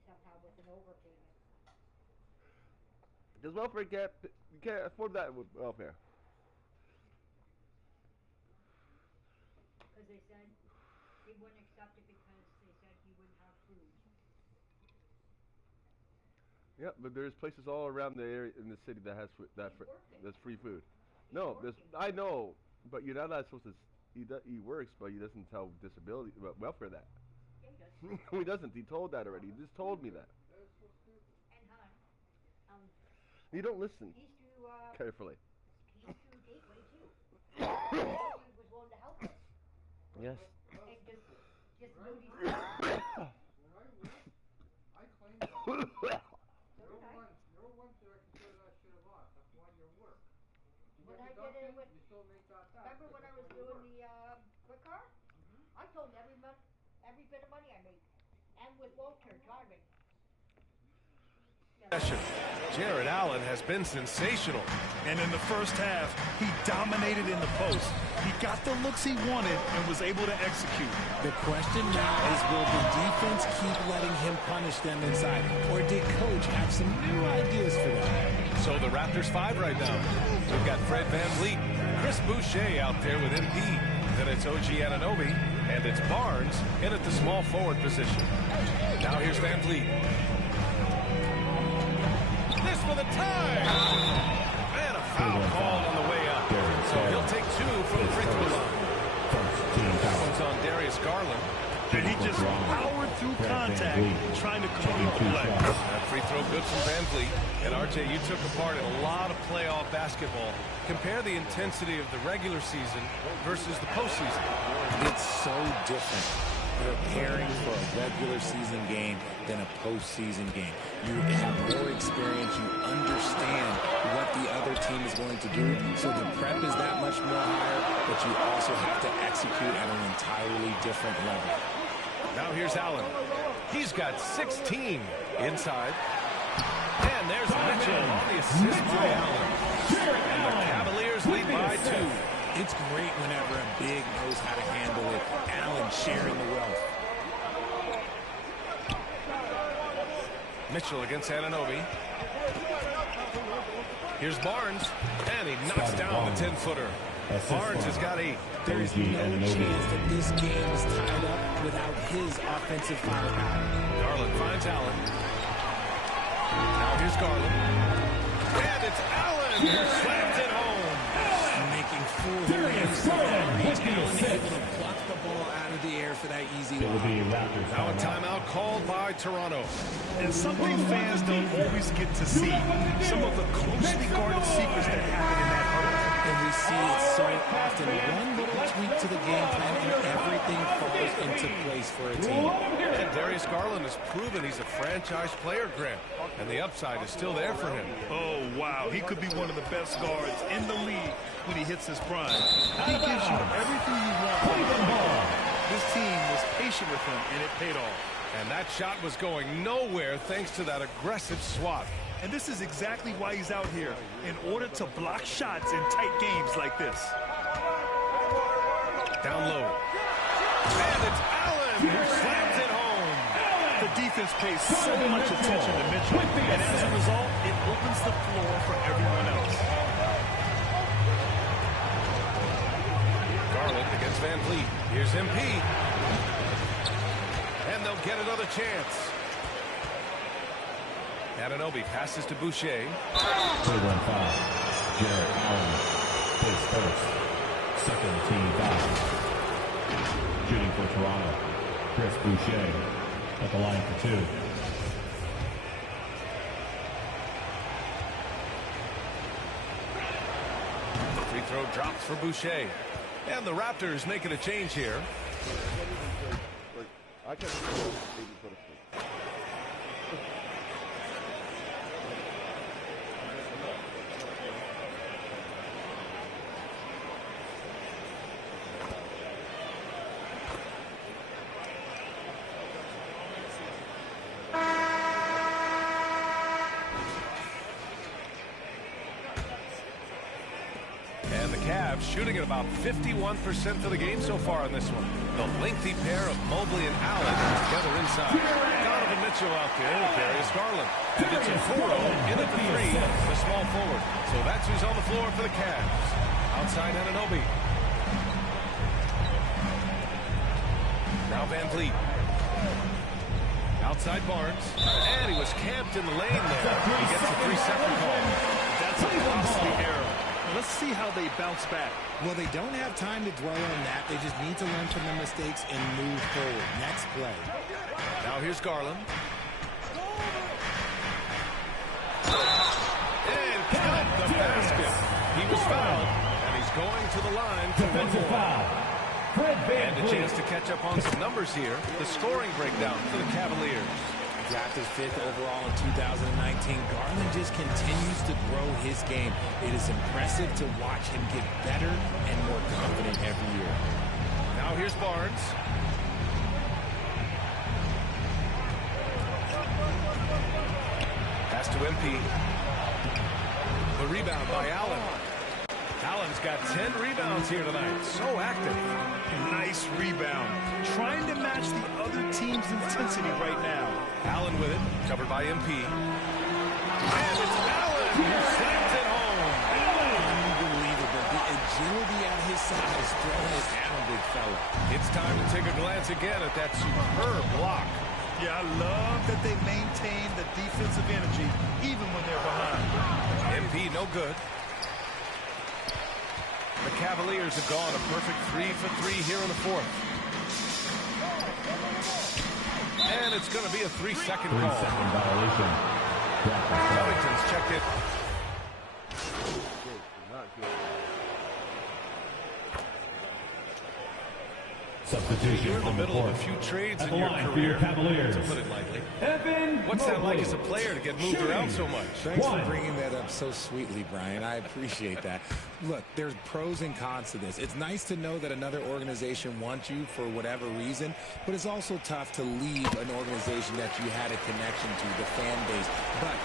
Somehow with an overpayment. Does welfare you can't afford that with welfare. Because they said he wouldn't accept it because they said he wouldn't have food. Yeah, but there's places all around the area in the city that has that's free food. No, I know, but you're not supposed to. He works, but he doesn't tell disability welfare that. Yeah, he does. No, he doesn't. He told that already. He just told me that. And hon, You don't listen He's through, carefully. he's through Gateway, too. He was willing to help us. Yes. And just Moody's. I claimed that. You're one that I consider that shit a lot. That's why you work. You When get I did it deducted, with, you still make that back. remember when I was doing the quick car? I told him every bit of money I made. And with Walter driving. Jared Allen has been sensational. And in the first half, he dominated in the post. He got the looks he wanted and was able to execute. The question now is, will the defense keep letting him punish them inside? Or did Coach have some new ideas for them? So the Raptors 5 right now. We've got Fred VanVleet, Chris Boucher out there with MP. Then it's OG Anunoby, and it's Barnes in at the small forward position. Now here's VanVleet. This for the tie! And a foul called on the way up. So he'll take 2 from the free throw line. That one's on Darius Garland. And he just powered through contact trying to complete the play. That free throw good from VanVleet. And RJ, you took a part in a lot of playoff basketball. Compare the intensity of the regular season versus the postseason. It's so different preparing for a regular season game than a postseason game. You have more experience. You understand what the other team is going to do. So the prep is that much more higher, but you also have to execute at an entirely different level. Now here's Allen. He's got 16 inside. And there's Mitchell on the assist by Allen. And the Cavaliers lead by 2. It's great whenever a big knows how to handle it. Allen sharing the wealth. Mitchell against Anunoby. Here's Barnes. And he knocks down the 10-footer. Barnes has got 8. There's no chance that this game is tied up without his offensive firepower. Garland finds Allen. Now here's Garland. And it's Allen who slams it home. Making full hands to reach. Allen able to pluck the ball out of the air for that easy lob. Now a timeout called by Toronto. And something fans don't always get to see. Some of the closely guarded secrets that happen in that huddle. And we see it so often. One little tweak to the game plan and everything falls into place for a team. And Darius Garland has proven he's a franchise player, Grant. And the upside is still there for him. Oh, wow. He could be one of the best guards in the league when he hits his prime. He gives you everything you want. This team was patient with him, and it paid off. And that shot was going nowhere thanks to that aggressive swat. And this is exactly why he's out here, in order to block shots in tight games like this. Down low. And it's Allen who slams it home. The defense pays so much attention to Mitchell, and as a result, it opens the floor for everyone else. Garland against VanVleet. Here's MP. And they'll get another chance. Anunoby passes to Boucher. Play 1 foul. Jared Allen plays first. Second team foul. Shooting for Toronto. Chris Boucher at the line for 2. Free throw drops for Boucher. And the Raptors making a change here. I can't even put a And the Cavs shooting at about 51% for the game so far in this one. The lengthy pair of Mobley and Allen together inside. Donovan Mitchell out there with Darius Garland. And it's Okoro in at the 3, the small forward. So that's who's on the floor for the Cavs. Outside Anunoby. Now VanVleet. Outside Barnes. And he was camped in the lane there. He gets a 3-second call. That's a costly error. Let's see how they bounce back. Well, they don't have time to dwell on that. They just need to learn from their mistakes and move forward. Next play. Now here's Garland. was fouled, and he's going to the line for one more. And a chance to catch up on some numbers here. The scoring breakdown for the Cavaliers. Drafted 5th overall in 2019, Garland just continues to grow his game. It is impressive to watch him get better and more confident every year. Now here's Barnes. Pass to MP. The rebound by Allen. Allen's got 10 rebounds here tonight. So active. Nice rebound. Trying to match the other team's intensity right now. Allen with it. Covered by MP. And it's Allen who slams it home. Unbelievable. The agility at his side is throwing it down, big fella. It's time to take a glance again at that superb block. Yeah, I love that they maintain the defensive energy even when they're behind. MP no good. The Cavaliers have gone a perfect 3 for 3 here in the fourth. And it's going to be a 3-second call. 3-second violation. Covington's checked it. Not good. Substitution You're in the on the middle of court. a few trades At in the your line for career, your Cavaliers. to put it lightly. Evan What's that like Mobley. as a player to get moved around so much? Thanks for bringing that up so sweetly, Brian. I appreciate that. Look, there's pros and cons to this. It's nice to know that another organization wants you for whatever reason, but it's also tough to leave an organization that you had a connection to, the fan base. But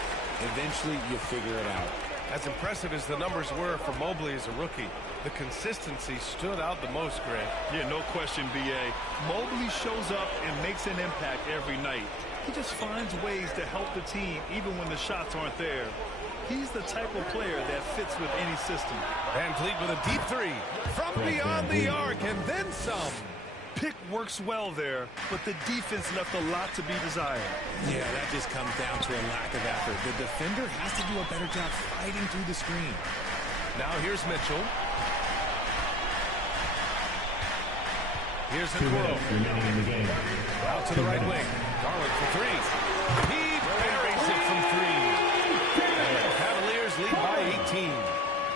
eventually you figure it out. As impressive as the numbers were for Mobley as a rookie, the consistency stood out the most, Grant. Yeah, no question, B.A. Mobley shows up and makes an impact every night. He just finds ways to help the team even when the shots aren't there. He's the type of player that fits with any system. Van Vliet with a deep three from beyond the arc and then some. Pick works well there, but the defense left a lot to be desired. Yeah, that just comes down to a lack of effort. The defender has to do a better job fighting through the screen. Now here's Mitchell. Here's 2 minutes Okoro. remaining in the game. Out to the right wing. Garland for three. He buries it from three. And the Cavaliers lead by 18.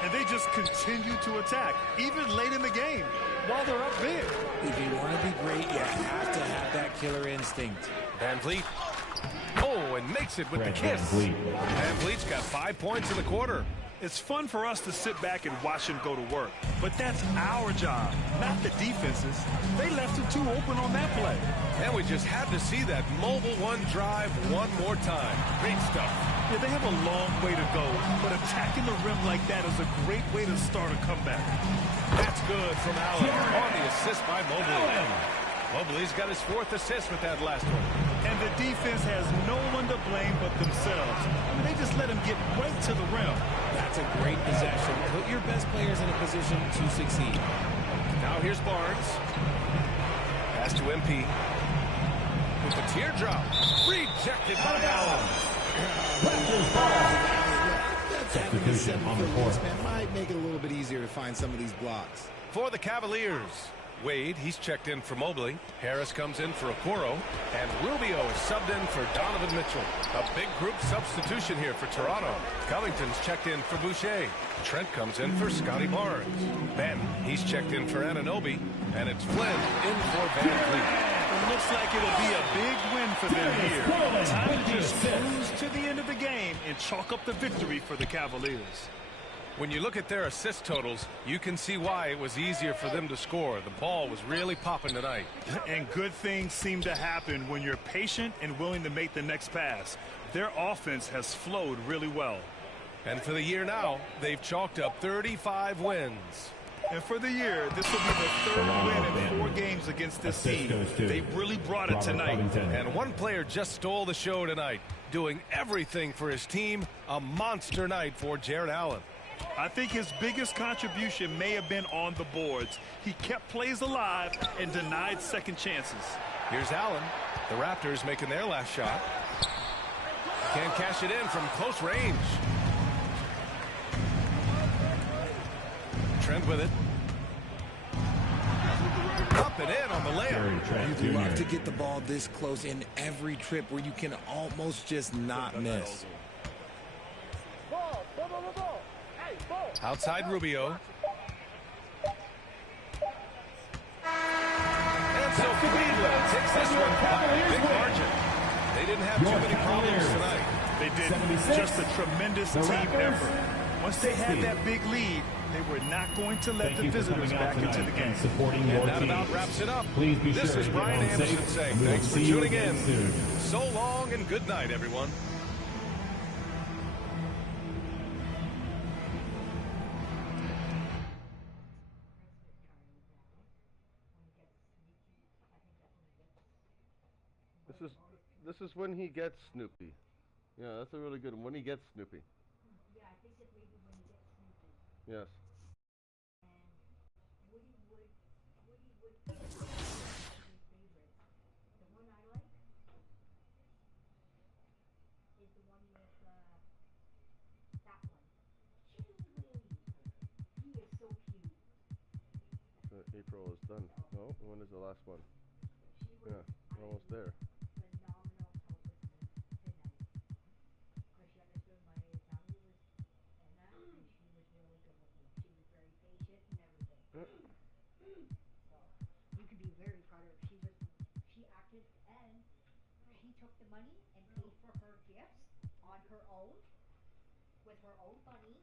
And they just continue to attack, even late in the game, while they're up big. If you want to be great, you have to have that killer instinct. Van Vliet. Oh, and makes it with the kiss. Van Vliet's got 5 points in the quarter. It's fun for us to sit back and watch him go to work, but that's our job, not the defense's. They left him too open on that play. And we just had to see that mobile one drive one more time. Great stuff. Yeah, they have a long way to go, but attacking the rim like that is a great way to start a comeback. That's good from Allen on the assist by Mobley. Mobley's got his 4th assist with that last one. And the defense has no one to blame but themselves. I mean, they just let him get right to the rim. That's a great possession. Put your best players in a position to succeed. Now here's Barnes. Pass to MP. With the teardrop. Rejected by Allen. Substitution on the court. Might make it a little bit easier to find some of these blocks. For the Cavaliers, Wade, he's checked in for Mobley. Harris comes in for Okoro. And Rubio is subbed in for Donovan Mitchell. A big group substitution here for Toronto. Covington's checked in for Boucher. Trent comes in for Scotty Barnes. Ben, he's checked in for Anunoby. And it's Flynn in for Van Vliet. It looks like it'll be a big win for them here. Time to just cruise to the end of the game and chalk up the victory for the Cavaliers. When you look at their assist totals, you can see why it was easier for them to score. The ball was really popping tonight. And good things seem to happen when you're patient and willing to make the next pass. Their offense has flowed really well. And for the year now, they've chalked up 35 wins. And for the year, this will be the 3rd win in 4 games against this team. They really brought it tonight. And one player just stole the show tonight, doing everything for his team. A monster night for Jared Allen. I think his biggest contribution may have been on the boards. He kept plays alive and denied second chances. Here's Allen. The Raptors making their last shot. Can't cash it in from close range. Trent with it. Up and in on the layup. You'd love to get the ball this close in every trip where you can almost just not miss. Outside Rubio. And so Cleveland takes this one by a big margin. They didn't have too many problems tonight. They did just a tremendous team effort. Once they had that big lead, they were not going to let the visitors back into the game. And that about wraps it up. This is Brian Anderson saying thanks for tuning in. So long and good night, everyone. This is when he gets Snoopy. Yeah, that's a really good one. When he gets Snoopy. Yeah, I think that maybe when he gets Snoopy. Yes. And Woody would his favorite. The one I like is the one with that one. Chewy. He is so cute. So April is done. No, when is the last one? Yeah, we're almost there. Phenomenal help with me tonight. Because she understood my family was in that, and she was really good with me. She was very patient and everything. So you could be very proud of her. She acted, and she took the money and paid for her gifts on her own with her own money.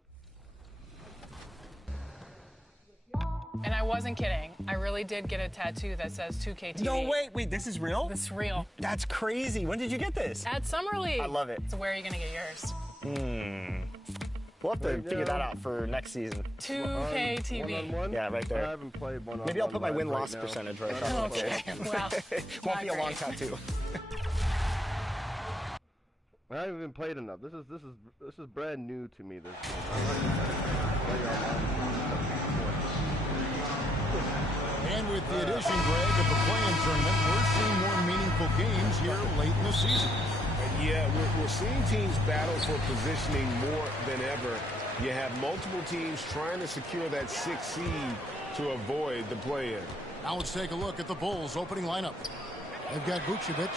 And I wasn't kidding. I really did get a tattoo that says 2K TV. No, wait, this is real? This is real. That's crazy. When did you get this? At Summer League. I love it. So where are you going to get yours? We'll have to figure that out for next season. 2K TV. One-on-one? Yeah, right there. I haven't played one-on-one. Maybe I'll put my right win-loss now. percentage right Oh, there. okay. Well, won't be a not long great. tattoo. I haven't even played enough. This is brand new to me. This And with the addition, Greg, of the play-in tournament, we're seeing more meaningful games here late in the season. Yeah, we're seeing teams battle for positioning more than ever. You have multiple teams trying to secure that 6th seed to avoid the play-in. Now let's take a look at the Bulls' opening lineup. They've got Vucevic.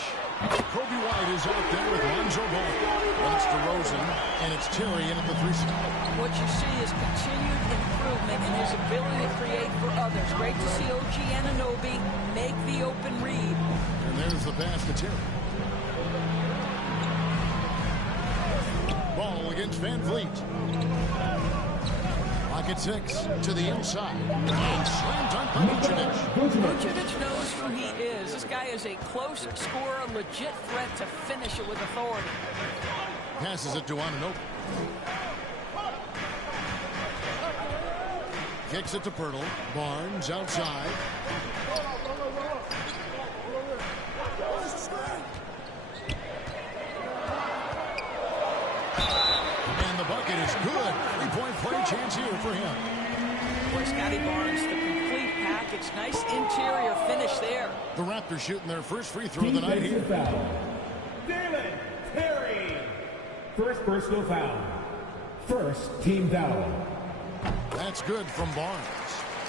Kobe White is out there with Lonzo Ball. Then it's DeRozan, and it's Terry in at the 3 spot. What you see is continued improvement in his ability to create for others. Great to see OG Anunoby make the open read. And there's the pass to Terry. Ball against Van Vliet. Pocket 6 to the inside. And slam dunk by Vucevic. Vucevic knows who he is. This guy is a close scorer, legit threat to finish it with authority. Passes it to Anunoby. Kicks it to Pirtle. Barnes outside. And the bucket is good. 3-point play chance here for him. Boy, Scotty Barnes, the complete package. Nice interior finish there. The Raptors shooting their first free throw of the night here. Dylan Terry. First personal foul. First team foul. That's good from Barnes.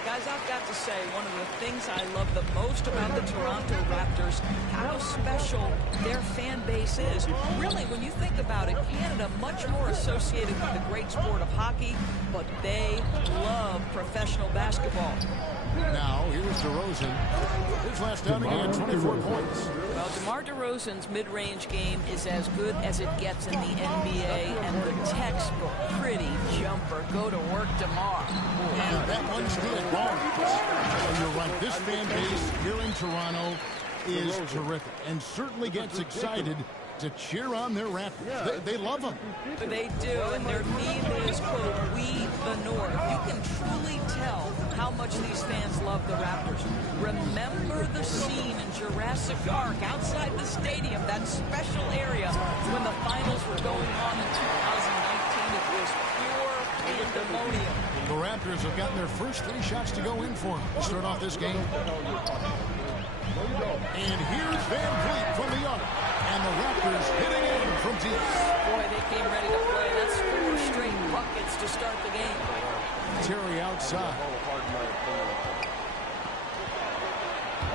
Guys, I've got to say, one of the things I love the most about the Toronto Raptors, how special their fan base is. Really, when you think about it, Canada much more associated with the great sport of hockey, but they love professional basketball. Now, here's DeRozan. His last outing, he had 24 points. Well, DeMar DeRozan's mid-range game is as good as it gets in the NBA, and the textbook pretty jumper. Go to work, DeMar. And that one's good. Barnes. You're right. This fan base here in Toronto is terrific and certainly gets excited to cheer on their Raptors. They love them. They do, and their meme is, quote, "We the North." You can truly tell how much these fans love the Raptors. Remember the scene in Jurassic Park outside the stadium, that special area when the finals were going on in 2019. It was pure pandemonium. The Raptors have gotten their first 3 shots to go in for them to start off this game. And here's Van Vliet from the arc. And the Raptors hitting in from deep. Boy, they came ready to play. That's 4 straight buckets to start the game. Terry outside.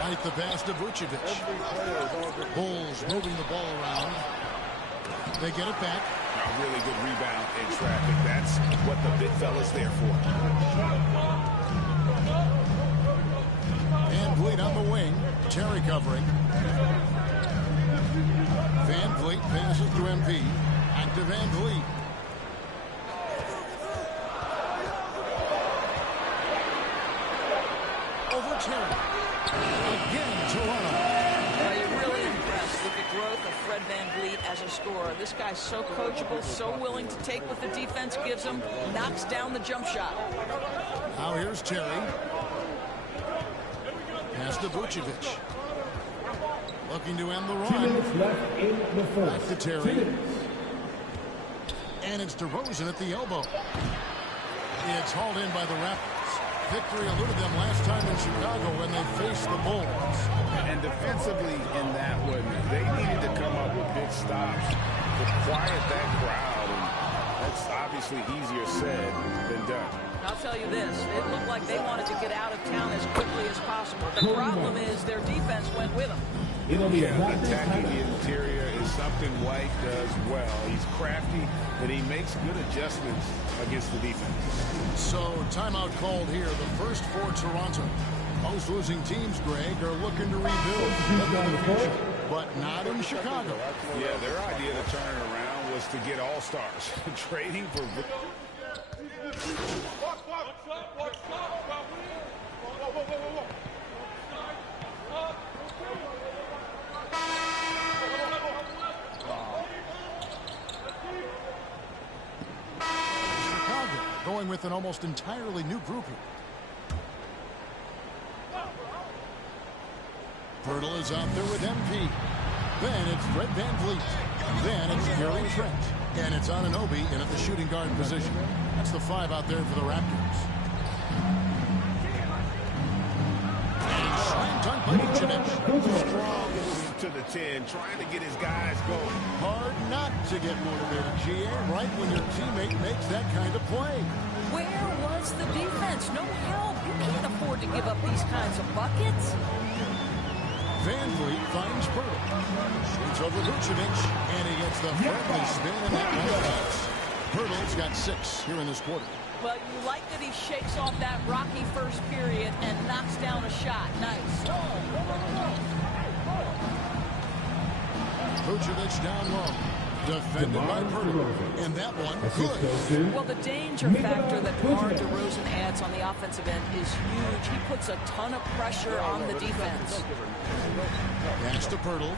Right the pass to Vucevic. Bulls moving the ball around. They get it back. a really good rebound in traffic. That's what the big fella's there for. Van Vliet on the wing. Terry covering. Van Vliet passes to MP. Back to Van Vliet. Over Terry. Again, Toronto. You're really impressed with the growth of Fred Van Vliet as a scorer. This guy's so coachable, so willing to take what the defense gives him, knocks down the jump shot. Now here's Terry. Pass to Vucevic. Looking to end the run. 2 minutes left in the fourth. Back to Terry. And it's DeRozan at the elbow. It's hauled in by the Raptors. Victory eluded them last time in Chicago when they faced the Bulls. And defensively in that one, they needed to come up with big stops to quiet that crowd. And that's obviously easier said than done. I'll tell you this, it looked like they wanted to get out of town as quickly as possible. The problem is their defense went with them. Attacking the interior is something White does well. He's crafty, and he makes good adjustments against the defense. So, timeout called here, the first for Toronto. Most losing teams, Greg, are looking to rebuild, but not in Chicago. Yeah, their idea to turn it around was to get all-stars. Trading for... Chicago going with an almost entirely new group here. Pirtle is out there with MP. Then it's Fred Van Vliet. Then it's Gary Trent. And it's Anunoby in at the shooting guard position. That's the 5 out there for the Raptors. And slam dunk by Vucevic. Strong to the 10, trying to get his guys going. Hard not to get motivated, GA, right when your teammate makes that kind of play. Where was the defense? No help. You can't afford to give up these kinds of buckets. Van Vliet finds Pirtle. Shoots over Vucevic, and he gets the friendly spin, and that one counts. Pirtle's got 6 here in this quarter. But you like that he shakes off that rocky first period and knocks down a shot. Nice. Vucevic down low. Defended by Pirtle. And that one, good. Well, the danger factor that DeMar DeRozan adds on the offensive end is huge. He puts a ton of pressure on the defense. Pass to Pirtle.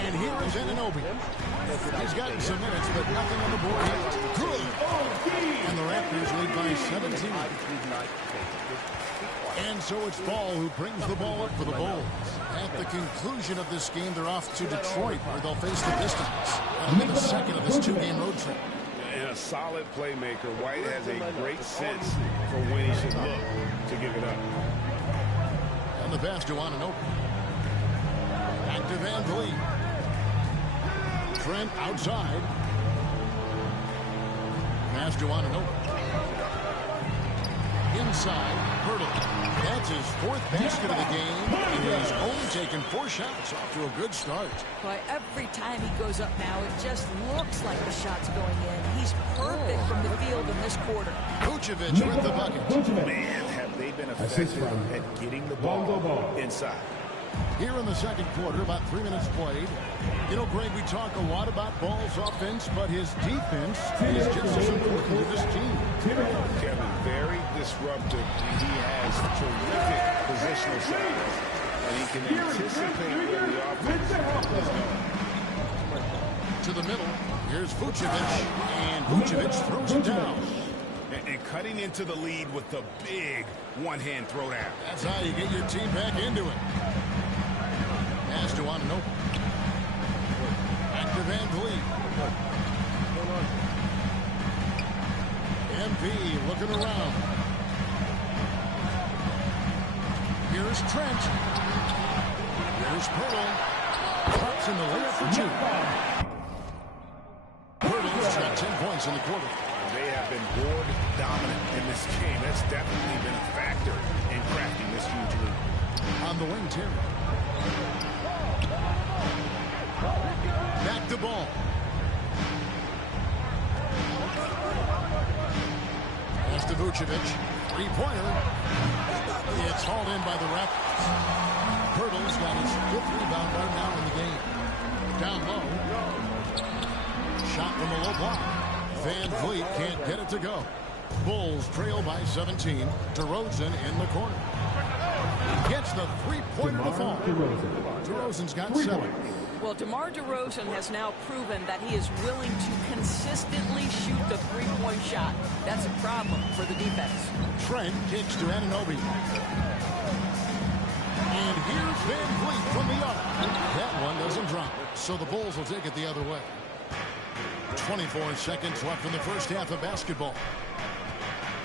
And here is Anunoby. He's gotten some minutes, but nothing on the board yet. Good. And the Raptors lead by 17. And so it's Ball who brings the ball up for the Bulls. At the conclusion of this game, they're off to Detroit, where they'll face the Pistons. That'll be the second of this 2-game road trip. And a solid playmaker. White has a great sense for when he should look to give it up. And the pass to Anunoby. Back to Van Vliet. Trent outside. Pass to Anunoby. Inside, Pirtle. That's his 4th basket of the game, and he's only taken 4 shots. Off to a good start. Boy, every time he goes up now, it just looks like the shot's going in. He's perfect from the field in this quarter. Vucevic with the bucket. Man, have they been effective at getting the ball inside. Here in the second quarter, about 3 minutes played. You know, Greg, we talk a lot about Ball's offense, but his defense is just as important to this team. Kevin, very disruptive. He has terrific positional size, and he can anticipate where the offense is going. To the middle, here's Vucevic, and Vucevic throws it down. And cutting into the lead with the big one-hand throwdown. That's how you get your team back into it. Pass to Anunoby. Back to Van Vliet. MP looking around. Here's Trent. Here's Pirtle. Cuts in the layup for 2. Pirtle's got 10 points in the quarter. They have been board dominant in this game. That's definitely been a factor in crafting this huge lead. On the wing, Terry. Back to ball. Pass to Vucevic. Three-pointer. It's hauled in by the Raptors. Pirtle's got his 5th rebound right now in the game. Down low. Shot from the low block. Van Vliet can't get it to go. Bulls trail by 17. DeRozan in the corner. He gets the three-pointer to fall. DeRozan's got 7. Well, DeMar DeRozan has now proven that he is willing to consistently shoot the three-point shot. That's a problem for the defense. Trent kicks to Anunoby. And here's Van Vliet from the arc. That one doesn't drop, so the Bulls will take it the other way. 24 seconds left in the first half of basketball.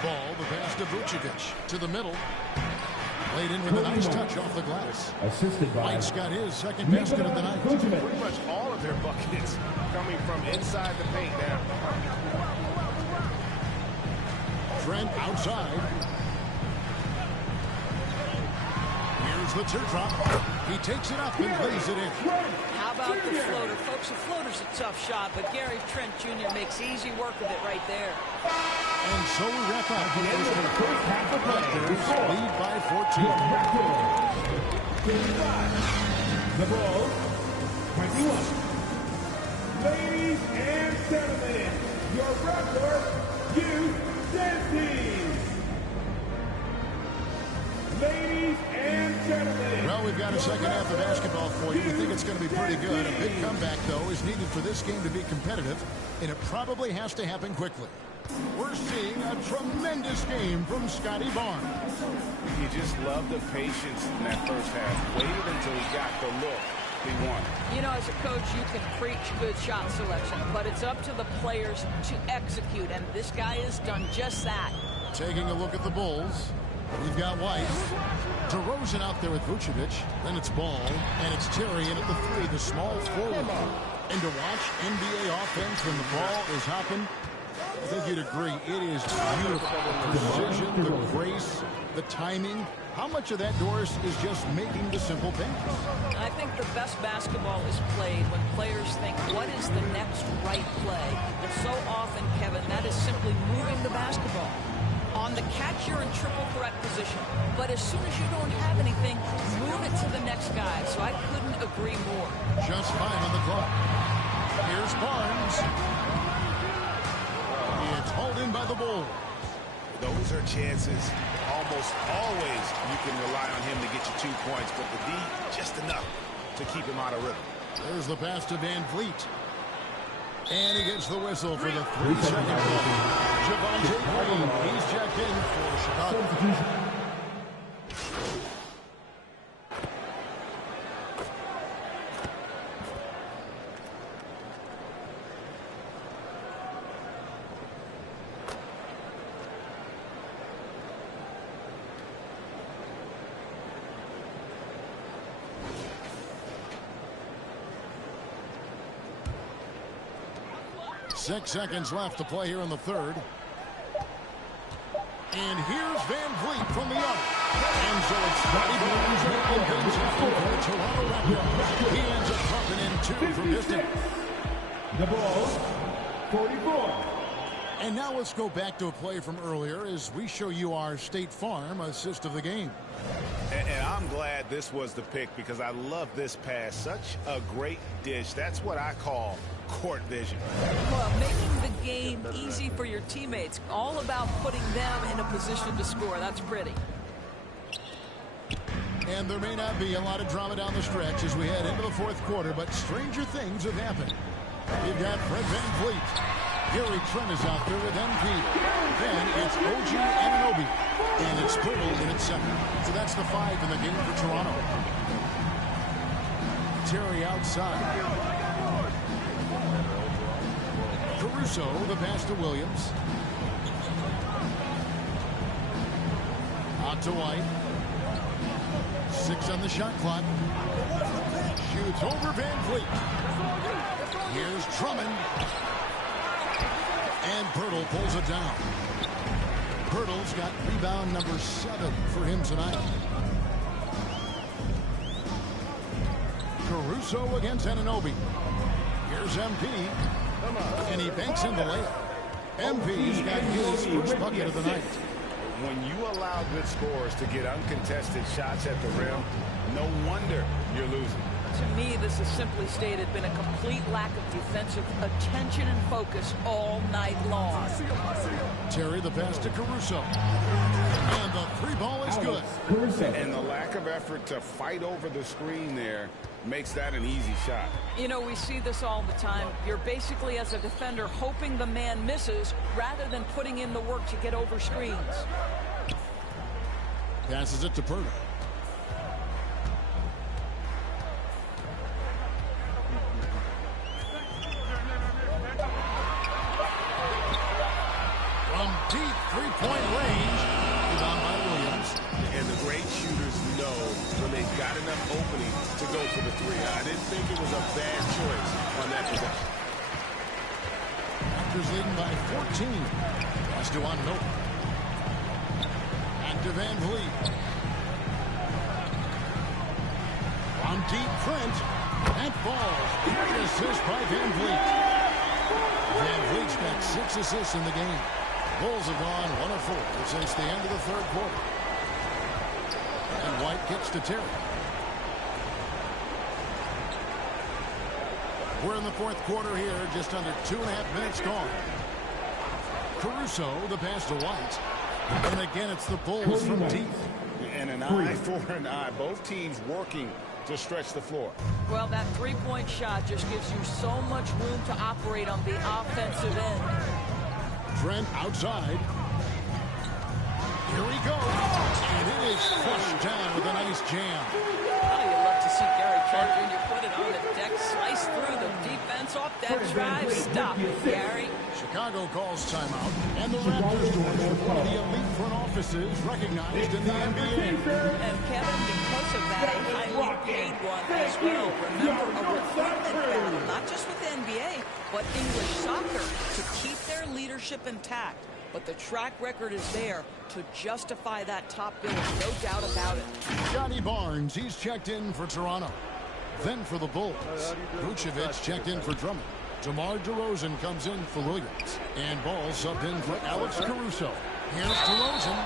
Ball, the pass to Vucevic. To the middle. Laid in with a nice touch off the glass. Assisted by White's got his second basket of the night. Pretty much all of their buckets coming from inside the paint now. Trent outside. Here's the teardrop. He takes it up and lays it in. How about the floater? Folks, a floater's a tough shot, but Gary Trent Jr. makes easy work of it right there. And so we wrap up the first half of Raptors lead by 14. The Bulls, 21. Ladies and gentlemen, your Raptors youth dance team. Ladies and gentlemen. Well, we've got a second half of basketball for you. We think it's going to be pretty good. A big comeback, though, is needed for this game to be competitive, and it probably has to happen quickly. We're seeing a tremendous game from Scotty Barnes. You just love the patience in that first half. Waited until he got the look he wanted. You know, as a coach, you can preach good shot selection, but it's up to the players to execute, and this guy has done just that. Taking a look at the Bulls. We've got White. DeRozan out there with Vucevic. Then it's Ball, and it's Terry in at the 3, the small forward. And to watch NBA offense when the ball is hopping, I think you'd agree, it is beautiful. The precision, the grace, the timing. How much of that, Doris, is just making the simple pass? I think the best basketball is played when players think, what is the next right play? And so often, Kevin, that is simply moving the basketball on the catcher and triple threat position. But as soon as you don't have anything, move it to the next guy. So I couldn't agree more. Just 5 on the clock. Here's Barnes. It's hauled in by the Bulls. Those are chances. Almost always you can rely on him to get you 2 points, but the D, just enough to keep him out of rhythm. There's the pass to Van Vliet. And he gets the whistle for the 3-second call. Javonte Green, he's checked in for Chicago. Six seconds left to play here in the third. And here's Van Vliet from the arc. And so it's Scotty Barnes and Vincent for the Toronto Raptors. He ends up pumping in 2 from distance. The Bulls, 44. And now let's go back to a play from earlier as we show you our State Farm assist of the game. And I'm glad this was the pick because I love this pass. Such a great dish. That's what I call court vision. Well, making the game easy for your teammates. All about putting them in a position to score. That's pretty. And there may not be a lot of drama down the stretch as we head into the fourth quarter, but stranger things have happened. You've got Fred Van Vliet. Gary Trent is out there with MP. Then it's OG Anunoby. And it's Pirtle in its second. So that's the 5 in the game for Toronto. Terry outside. Caruso, the pass to Williams. Out to White. 6 on the shot clock. Shoots over Van Vliet. Here's Drummond. And Pirtle pulls it down. Pirtle's got rebound number 7 for him tonight. Caruso against Anunoby. Here's MP. And he banks in the layup. MP's got his first bucket of the night. When you allow good scorers to get uncontested shots at the rim, no wonder you're losing. To me, this is simply stated been a complete lack of defensive attention and focus all night long. Terry the pass to Caruso. And the three ball is good. And the lack of effort to fight over the screen there makes that an easy shot. You know, we see this all the time. You're basically, as a defender, hoping the man misses rather than putting in the work to get over screens. Passes it to Purdy. From deep three-point range, rebound by Williams. And the great shooters know when they've got enough opening to go for the three. I didn't think it was a bad choice on that possession. Raptors leading by 14. Pass to Anunoby. Back to Van Vliet. On deep, Trent. That falls. Great assist by Van Vliet. Van Vliet's got 6 assists in the game. Bulls have gone 1 of 4 since the end of the third quarter. And White gets to Terry. We're in the fourth quarter here, just under 2.5 minutes gone. Caruso, the pass to White. And again, it's the Bulls from deep. And an eye for an eye. Both teams working to stretch the floor. Well, that three-point shot just gives you so much room to operate on the offensive end. Trent outside. Here he goes. And it is flushed down with a nice jam. Oh, you love to see Gary Trent Jr. put it on the deck, slice through the defense off that drive. Stop it, Gary. Chicago calls timeout. And the Raptors doors with one of the elite front offices recognized in the NBA. And Kevin, because of that, a highly paid one as well. Remember, a recruitment battle, not just with the NBA, but English soccer, to keep their leadership intact. But the track record is there to justify that top billing, no doubt about it. Johnny Barnes, he's checked in for Toronto. Then for the Bulls, Vucevic checked in for Drummond. DeMar DeRozan comes in for Williams. And Ball subbed in for Alex Caruso. Here's DeRozan.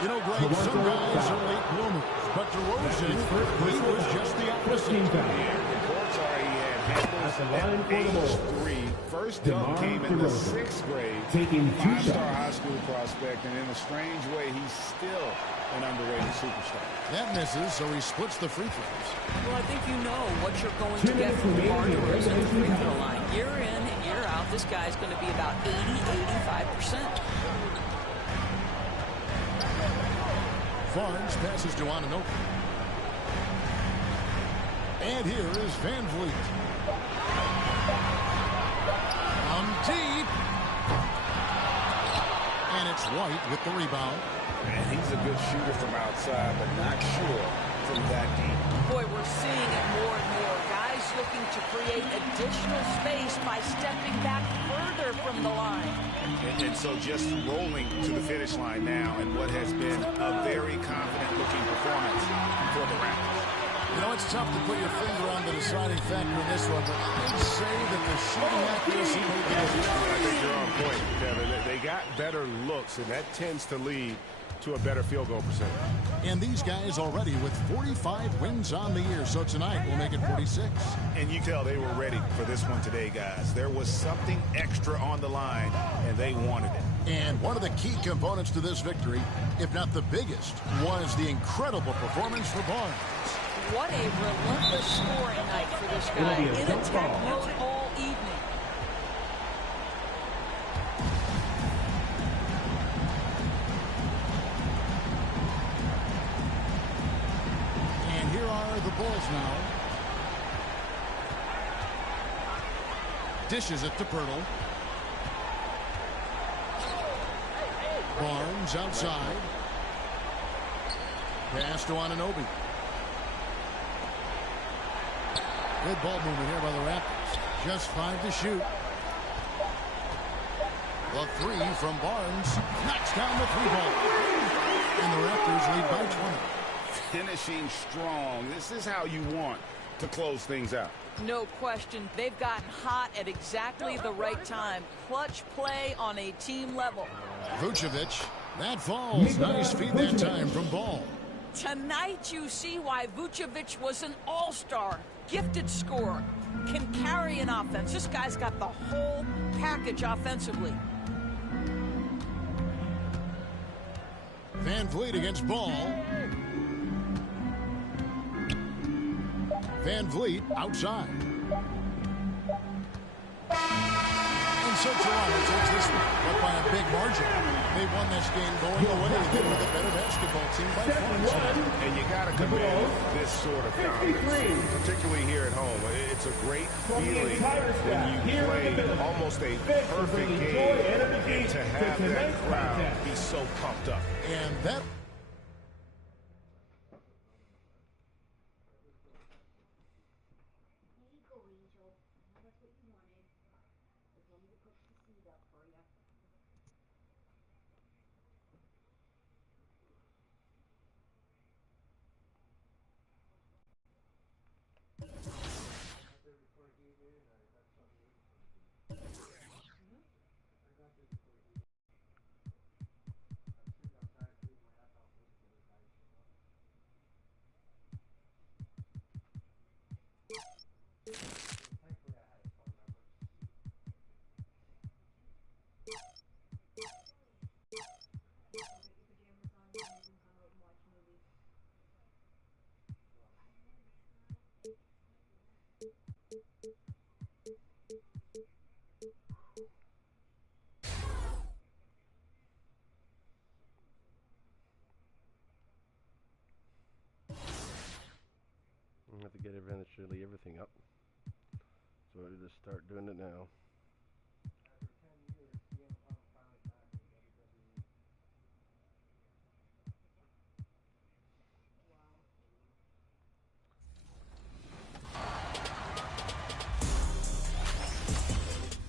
You know, Greg, some guys are late bloomers, but DeRozan, he was just the opposite. Reports are he had handles at age 3. First dunk came in the 6th grade. Taking 5-star high school prospect, and in a strange way, he's still an underrated superstar. That misses, so he splits the free throws. Well, I think you know what you're going to get from DeMar DeRozan at the free throw line. Year in and year out, this guy's going to be about 80-85%. Barnes passes to Anunoby. And here is Van Vliet. From deep. And it's White with the rebound. And he's a good shooter from outside, but not sure from that deep. Boy, we're seeing it more and more. Guys looking to create additional space by stepping back further from the line. And so just rolling to the finish line now in what has been a very confident-looking performance for the Raptors. You know, it's tough to put your finger on the deciding factor in this one, but I'd say that the shooting accuracy may be a bit. I think you're on point, Kevin. They got better looks, and that tends to lead to a better field goal percentage. And these guys already with 45 wins on the year, so tonight we'll make it 46. And you tell they were ready for this one today, guys. There was something extra on the line, and they wanted it. And one of the key components to this victory, if not the biggest, was the incredible performance for Barnes. What a relentless scoring night for this guy. In attack mode all evening. And here are the Bulls now. Dishes it to Pirtle. Barnes outside. Pass to Anunoby. Good ball movement here by the Raptors. Just 5 to shoot. The 3 from Barnes. Knocks down the 3-ball. And the Raptors lead by 20. Finishing strong. This is how you want to close things out. No question. They've gotten hot at exactly the right time. Clutch play on a team level. Vucevic, that falls. Nice feed that time from Ball. Tonight you see why Vucevic was an all-star, gifted scorer, can carry an offense. This guy's got the whole package offensively. Van Vliet against Ball. Van Vliet outside. And so Toronto takes this one, but by a big margin. They won this game going away. They were the better basketball team by far. And you got to commend this sort of dominance, particularly here at home. It's a great feeling when you play almost a perfect game and to have that crowd be so pumped up. And that... I have to get eventually everything up. So I just start doing it now.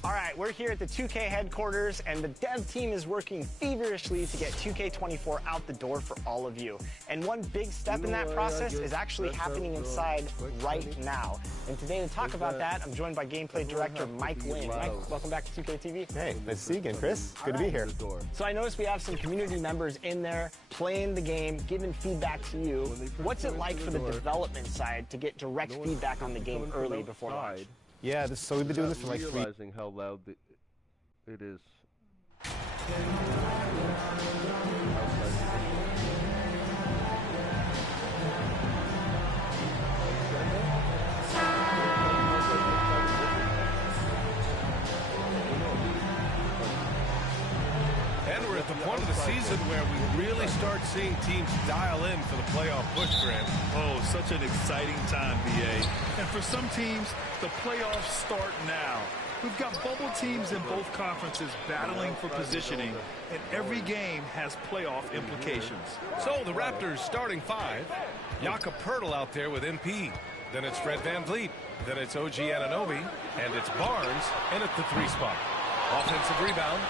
All right, we're here at the 2K headquarters, and the dev team is working feverishly to get 2K24 out the door for all of you. And one big step in that process is actually happening inside right now. And today to talk about that, I'm joined by gameplay director Mike Lynn. Mike, welcome back to 2K TV. Hey, nice to see you again, Chris. Good to be here. So I noticed we have some community members in there playing the game, giving feedback to you. What's it like for the development side to get direct feedback on the game early before launch? Yeah, so we've been doing this for like 3 realizing how loud it is. And we're at the point of the season where we really start seeing teams dial in for the playoff push, Grant. Oh, such an exciting time, BA. And for some teams, the playoffs start now. We've got bubble teams in both conferences battling for positioning, and every game has playoff implications. So the Raptors starting 5. Jakob Poeltl out there with MP. Then it's Fred VanVleet. Then it's OG Anunoby. And it's Barnes in at the 3 spot. Offensive rebound.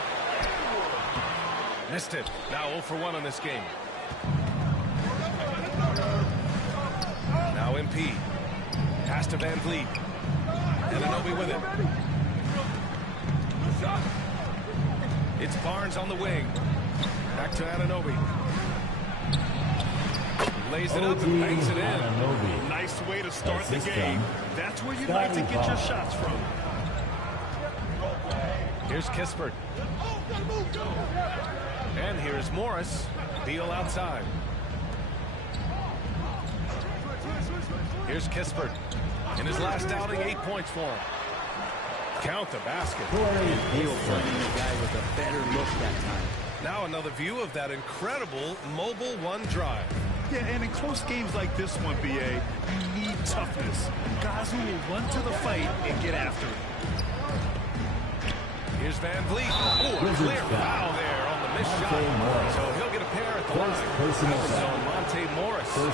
Missed it. Now 0 for 1 in this game. Now MP. Pass to VanVleet. Anunoby with it. It's Barnes on the wing. Back to Anunoby. Lays it up and bangs it in. Nice way to start the game. That's where you'd like to get your shots from. Here's Kispert. And here's Morris. Beal outside. Here's Kispert. In his last outing, 8 points for him. Count the basket. Beal finding the guy with a better look that time. Now another view of that incredible mobile 1 drive. Yeah, and in close games like this one, BA, you need toughness. Guys who will run to the fight and get after it. Here's VanVleet. Oh, a clear foul there on the missed shot. So he'll get a pair at the line. That was on Monte Morris. The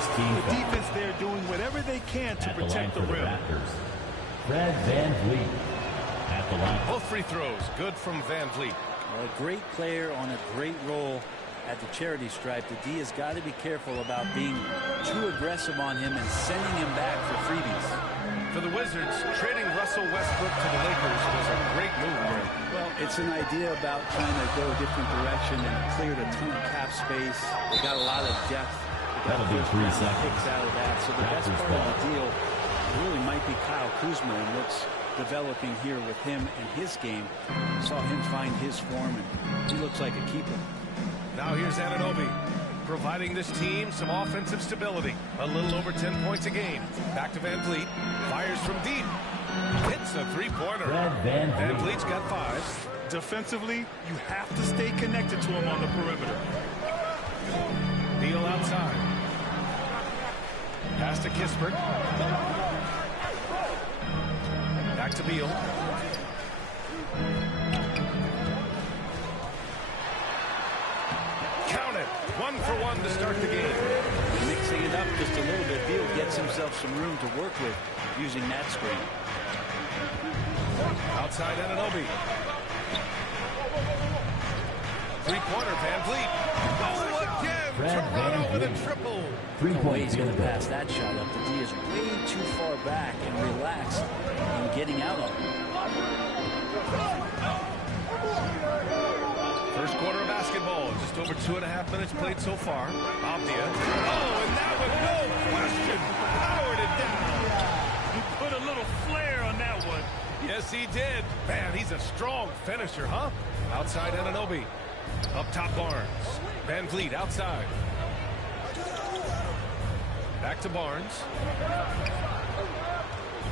defense there doing whatever they can to protect the rim. Fred VanVleet at the line. Both free throws good from VanVleet. A great player on a great role. at the charity stripe, the D has got to be careful about being too aggressive on him and sending him back for freebies. For the Wizards, trading Russell Westbrook to the Lakers was a great move, Greg. Well, it's an idea about trying to go a different direction and cleared a ton of cap space. They got a lot of depth. They got first round picks out of that. So the best part of the deal really might be Kyle Kuzma and what's developing here with him and his game. Saw him find his form, and he looks like a keeper. Now here's Anunoby, providing this team some offensive stability. A little over 10 points a game. Back to Van Vliet. Fires from deep. Hits a three-pointer. Van Vliet's got 5. Defensively, you have to stay connected to him on the perimeter. Beal outside. Pass to Kispert. Back to Beal. Count it. 1 for 1 to start the game. Mixing it up just a little bit, Beal gets himself some room to work with using that screen. Outside Anunoby. Three-pointer, Van Vliet. Oh, again! Toronto with a triple. 3 points. He's going to pass that shot up. The D is way too far back and relaxed in getting out on it. First quarter of basketball. Just over 2.5 minutes played so far. Abdia. Oh, and that one, no question. Powered it down. He put a little flair on that one. Yes, he did. Man, he's a strong finisher, huh? Outside Anunoby. Up top Barnes. Van Vliet outside. Back to Barnes.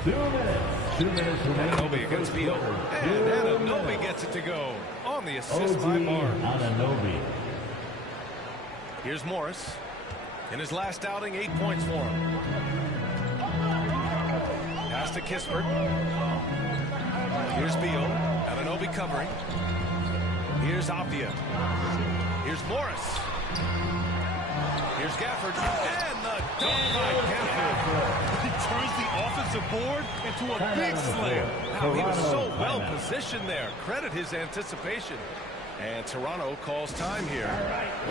2 minutes. 2 minutes remaining. Anunoby against Beal. And Anunoby gets it to go on the assist by Barnes. Anunoby. Here's Morris. In his last outing, 8 points for him. Pass to Kispert. Here's Beal. Anunoby covering. Here's Abdia. Here's Morris. Here's Gafford. And the dunk by Gafford. He turns the offensive board into a big slam. Wow, he was so well positioned there. Credit his anticipation. And Toronto calls time here.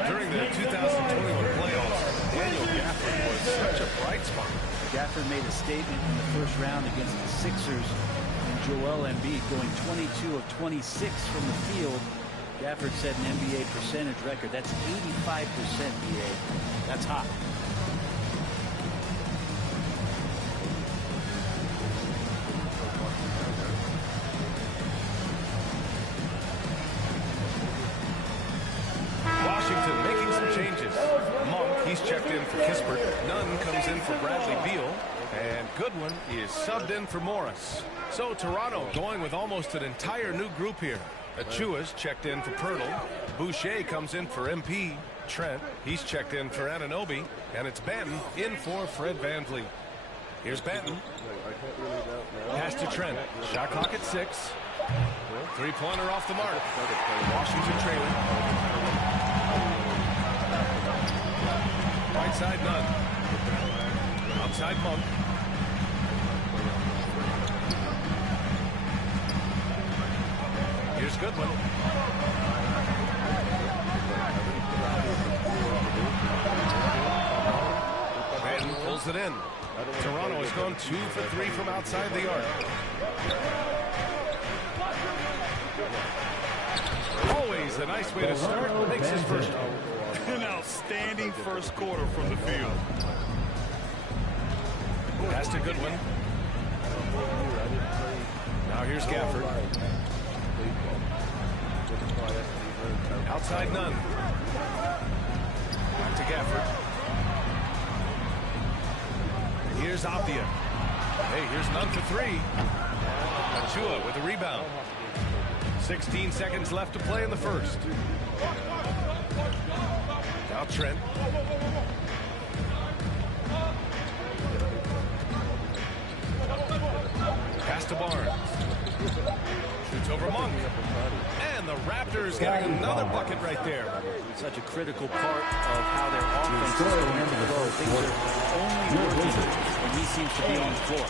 During the 2021 playoffs, Daniel Gafford was such a bright spot. Gafford made a statement in the first round against the Sixers, and Joel Embiid going 22 of 26 from the field. Gafford set an NBA percentage record. That's 85%, BA. That's hot. Washington making some changes. Monk, he's checked in for Kispert. Nunn comes in for Bradley Beal. And Goodwin is subbed in for Morris. So Toronto going with almost an entire new group here. Achua's checked in for Pirtle. Boucher comes in for MP. Trent, he's checked in for Anunoby. And it's Benton in for Fred Van Vliet. Here's Benton. Pass to Trent. Shot clock at 6. Three-pointer off the mark. Washington trailing. Right side, Nunn. Outside, Monk. Here's Goodwin. Benton pulls it in. Toronto has gone 2 for 3 from outside the arc. Always a nice way to start. Makes his first. An outstanding first quarter from the field. Pass to Goodwin. Now here's Gafford. Outside Nunn. Back to Gafford. Here's Abdia. Hey, here's Nunn for 3. Achua with a rebound. 16 seconds left to play in the first. Now Trent. Pass to Barnes. Shoots over Monk. And the Raptors getting another bucket right there. Such a critical part of how their offense is going to go. Things are only working when he seems to be on the floor.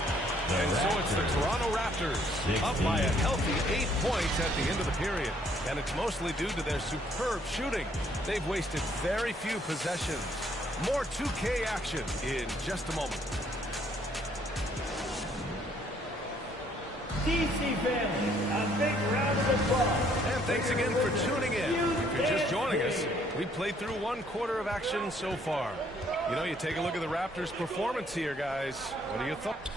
And so it's the Toronto Raptors up by a healthy 8 points at the end of the period. And it's mostly due to their superb shooting. They've wasted very few possessions. More 2K action in just a moment. DC family, a big round of applause. And thanks again for tuning in. If you're just joining us, we played through 1/4 of action so far. You know, you take a look at the Raptors' performance here, guys. What are your thoughts?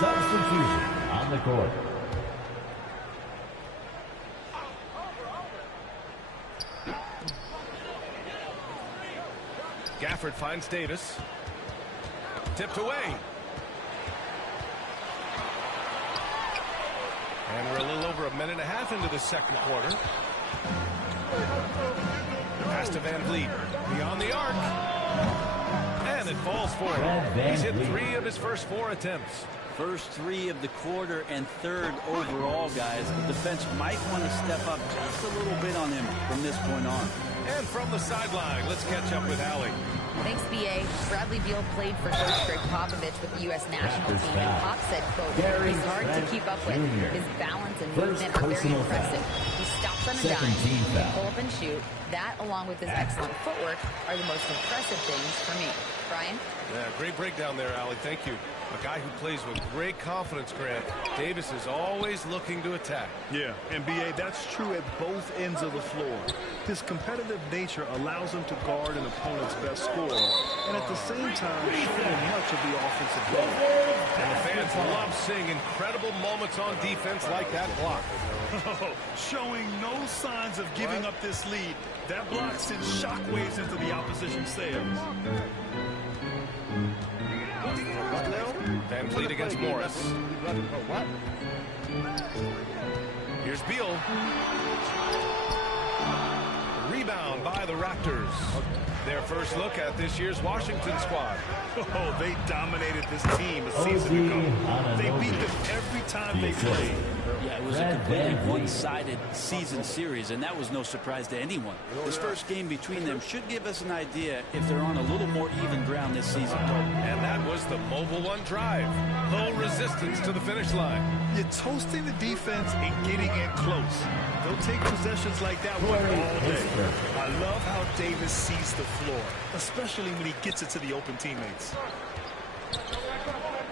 Substitution on the court. Gafford finds Davis. Tipped away. And we're a little over a minute and a half into the second quarter. Pass to Van Vliet. Beyond the arc. And it falls for him. He's hit 3 of his first 4 attempts. First 3 of the quarter and 3rd overall, guys. The defense might want to step up just a little bit on him from this point on. And from the sideline, let's catch up with Allie. Thanks, B.A. Bradley Beal played for Coach Greg Popovich with the U.S. national team, and Pop said, quote, he's hard to keep up with. His balance and movement are very impressive. He stops on a dime, he can pull up and shoot. That, along with his excellent footwork, are the most impressive things for me. Brian? Yeah, great breakdown there, Allie. Thank you. A guy who plays with great confidence, Grant. Davis is always looking to attack. Yeah, and B.A., that's true at both ends of the floor. His competitive nature allows him to guard an opponent's best scorer, and at the same time, show him much of the offensive game. And the fans love seeing incredible moments on defense like that block. Showing no signs of giving up this lead. That block sends shockwaves into the opposition's sails. Van Vliet against Morris. Here's Beal. Rebound by the Raptors. Their first look at this year's Washington squad. Oh, they dominated this team a season ago. They beat them every time they played. Yeah, it was a completely one-sided season series, and that was no surprise to anyone. This first game between them should give us an idea if they're on a little more even ground this season. And that was the mobile one drive. Low resistance to the finish line. You're toasting the defense and getting in close. They'll take possessions like that one all day. I love how Davis sees the floor, especially when he gets it to the open teammates.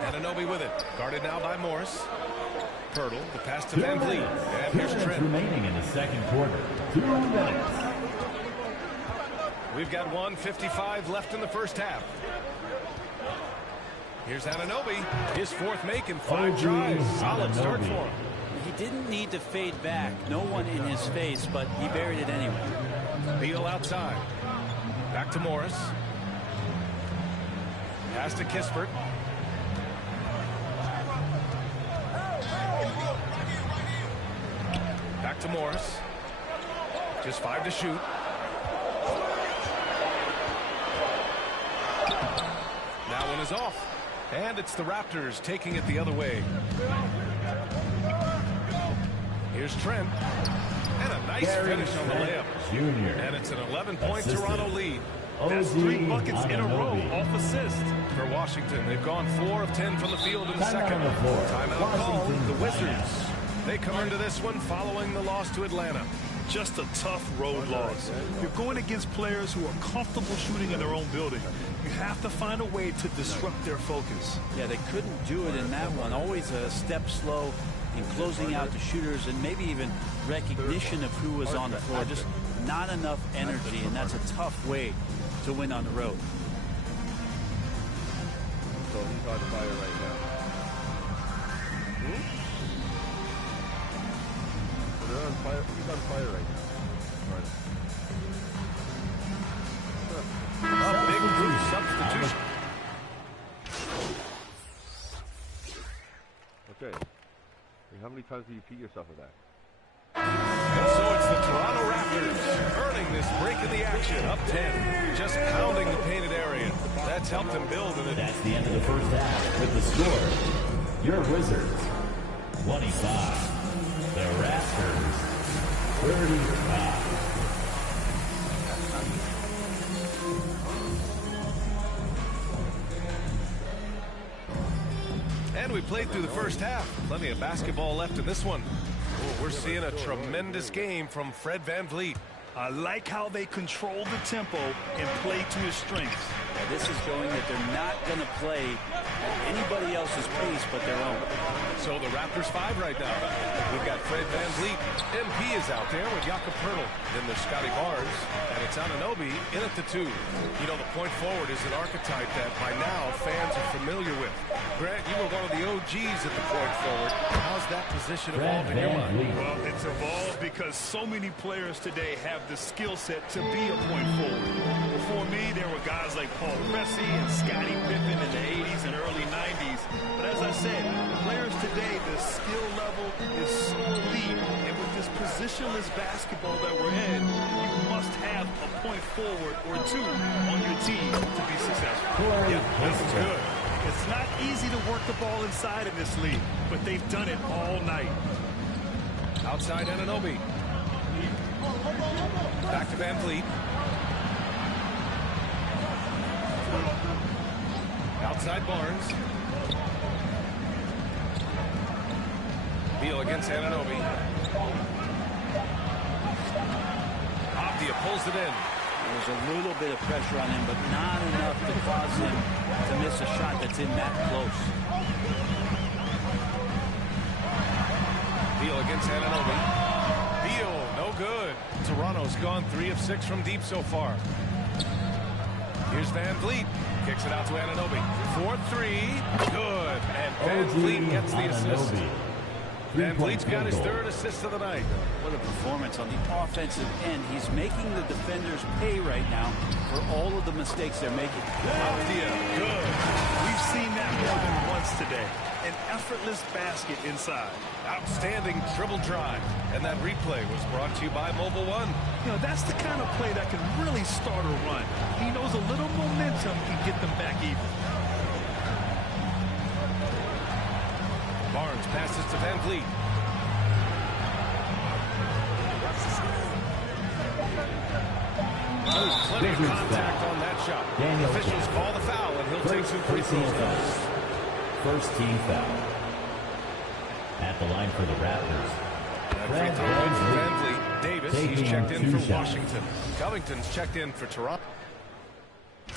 Anunoby with it. Guarded now by Morris. Hurdle, the pass to Van Vliet. And here's Trent. Remaining in the second quarter. 2 minutes. We've got 1:55 left in the first half. Here's Anunoby. His 4th make in 5 drives. Solid start for him. He didn't need to fade back. No one in his face, but he buried it anyway. Beal outside. Back to Morris. Pass to Kispert. Back to Morris. Just 5 to shoot. That one is off. And it's the Raptors taking it the other way. Here's Trent. And a nice finish on the layup. Junior. And it's an 11-point Toronto lead. That's 3 buckets in a row off assist. For Washington, they've gone 4 of 10 from the field in the second. Timeout called. The Wizards. They come into this one following the loss to Atlanta. Just a tough road loss. You're going against players who are comfortable shooting in their own building. You have to find a way to disrupt their focus. Yeah, they couldn't do it in that one. Always a step slow in closing out the shooters and maybe even recognition of who was on the floor. Just not enough energy, and that's a tough way to win on the road. So he's on fire right now. They're on fire. He's on fire right now. A big group substitution. Okay. How many times do you repeat yourself with that? And so it's the Toronto Raptors earning this break in the action, up 10, just pounding the painted area. That's helped them build. And that's the end of the first half with the score. Your Wizards 25, the Raptors 35. And we played through the first half. Plenty of basketball left in this one. Oh, we're seeing a tremendous game from Fred VanVleet. I like how they control the tempo and play to his strengths. Yeah, this is showing that they're not going to play at anybody else's pace but their own. So the Raptors 5 right now. We've got Fred VanVleet. MP is out there with Jakob Poeltl. Then there's Scotty Barnes, and it's Anunoby in at the 2. You know, the point forward is an archetype that by now fans are familiar with. Grant, you were one of the OGs at the point forward. How's that position evolved in your mind? Well, it's evolved because so many players today have the skill set to be a point forward. Before me, there were guys like Paul Pressey and Scottie Pippen in the 80s and early 90s. But as I said, players today, the skill level is so elite. And with this positionless basketball that we're in, you must have a point forward or two on your team to be successful. Yeah, this is good. It's not easy to work the ball inside in this league, but they've done it all night. Outside Anunoby. Back to VanVleet. Outside Barnes. Beal against Anunoby. Abdia pulls it in. There's a little bit of pressure on him, but not enough to cause him to miss a shot that's in that close. Beal against Anunoby. Beal, no good. Toronto's gone 3 of 6 from deep so far. Here's VanVleet. Kicks it out to Anunoby. 4-3. Good. And VanVleet gets the assist. VanVleet's got his 3rd assist of the night. What a performance on the offensive end. He's making the defenders pay right now for all of the mistakes they're making. Abdia, good. We've seen that more than once today. An effortless basket inside. Outstanding dribble drive. And that replay was brought to you by Mobile One. You know, that's the kind of play that can really start a run. He knows a little momentum can get them back even. Barnes passes to VanVleet. Oh, plenty of contact on that shot. Officials call the foul, and he'll take 2 free throws. First team foul. At the line for the Raptors. Free throw good for VanVleet. Davis, he's checked in for Washington. Covington's checked in for Toronto. You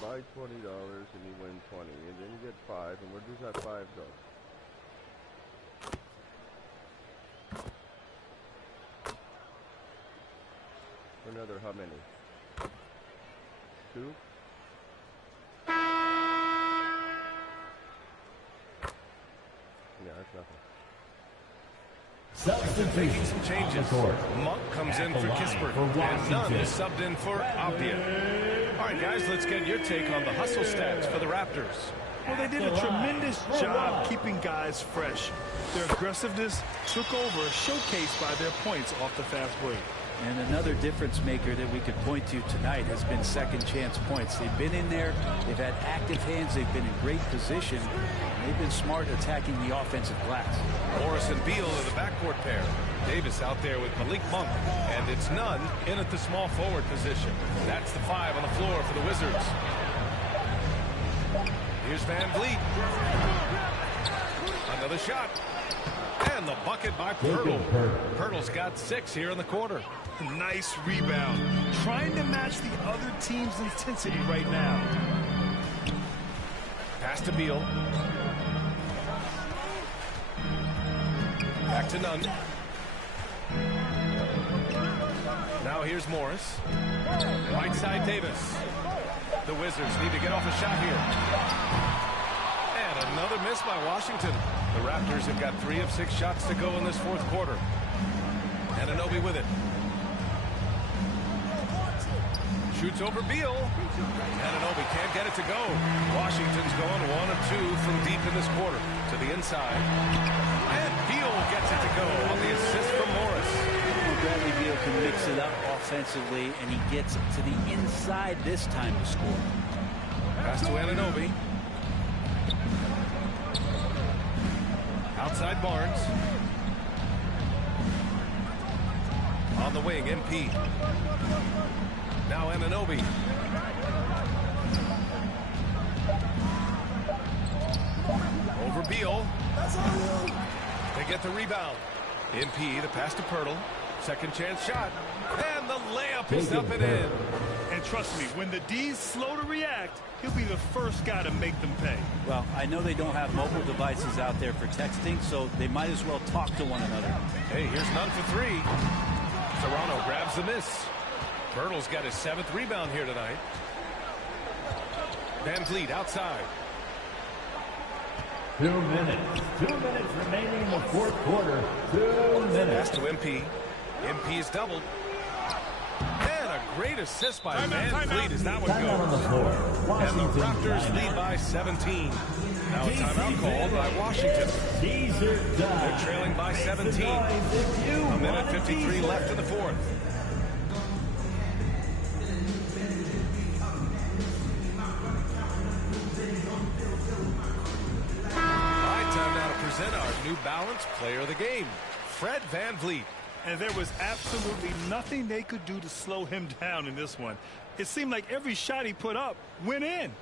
buy $20 and you win 20, and then you get 5, and where does that 5 go? Another how many? 2? Yeah, that's nothing. Making some changes. Monk comes in for Kispert, and Nunn is subbed in for Abdia. All right, guys, let's get your take on the hustle stats for the Raptors. Well, they did a tremendous job keeping guys fresh. Their aggressiveness took over, showcased by their points off the fast break. And another difference maker that we could point to tonight has been second chance points. They've been in there, they've had active hands, they've been in great position, and they've been smart attacking the offensive glass. Morris and Beal are the backcourt pair. Davis out there with Malik Monk, and it's Nunn in at the small forward position. That's the 5 on the floor for the Wizards. Here's VanVleet. Another shot. And the bucket by Poeltl. Poeltl's got 6 here in the quarter. Nice rebound. Trying to match the other team's intensity right now. Pass to Beal. Back to Nunn. Now here's Morris. Right side Davis. The Wizards need to get off a shot here. And another miss by Washington. The Raptors have got 3 of 6 shots to go in this 4th quarter. Anunoby with it. Shoots over Beal. Anunoby can't get it to go. Washington's going 1 of 2 from deep in this quarter. To the inside. And Beal gets it to go on the assist from Morris. Bradley Beal can mix it up offensively, and he gets to the inside this time to score. Pass to Anunoby. Outside Barnes. On the wing, MP. Now Anunoby. Over Beal. Beal. They get the rebound. MP, the pass to Pirtle. Second chance shot. And the layup is up and in. And trust me, when the D's slow to react, he'll be the first guy to make them pay. Well, I know they don't have mobile devices out there for texting, so they might as well talk to one another. Hey, here's none for three. Toronto grabs the miss. Pirtle's got his 7th rebound here tonight. Van Vliet outside. 2 minutes. 2 minutes remaining in the fourth quarter. 2 minutes. Pass to MP. MP is doubled. And a great assist by Van Vliet as that one goes. And the Raptors lead by 17. Now a timeout called by Washington. They're trailing by 17. A minute 53 left in the fourth. Present our New Balance Player of the Game, Fred VanVleet. And there was absolutely nothing they could do to slow him down in this one. It seemed like every shot he put up went in.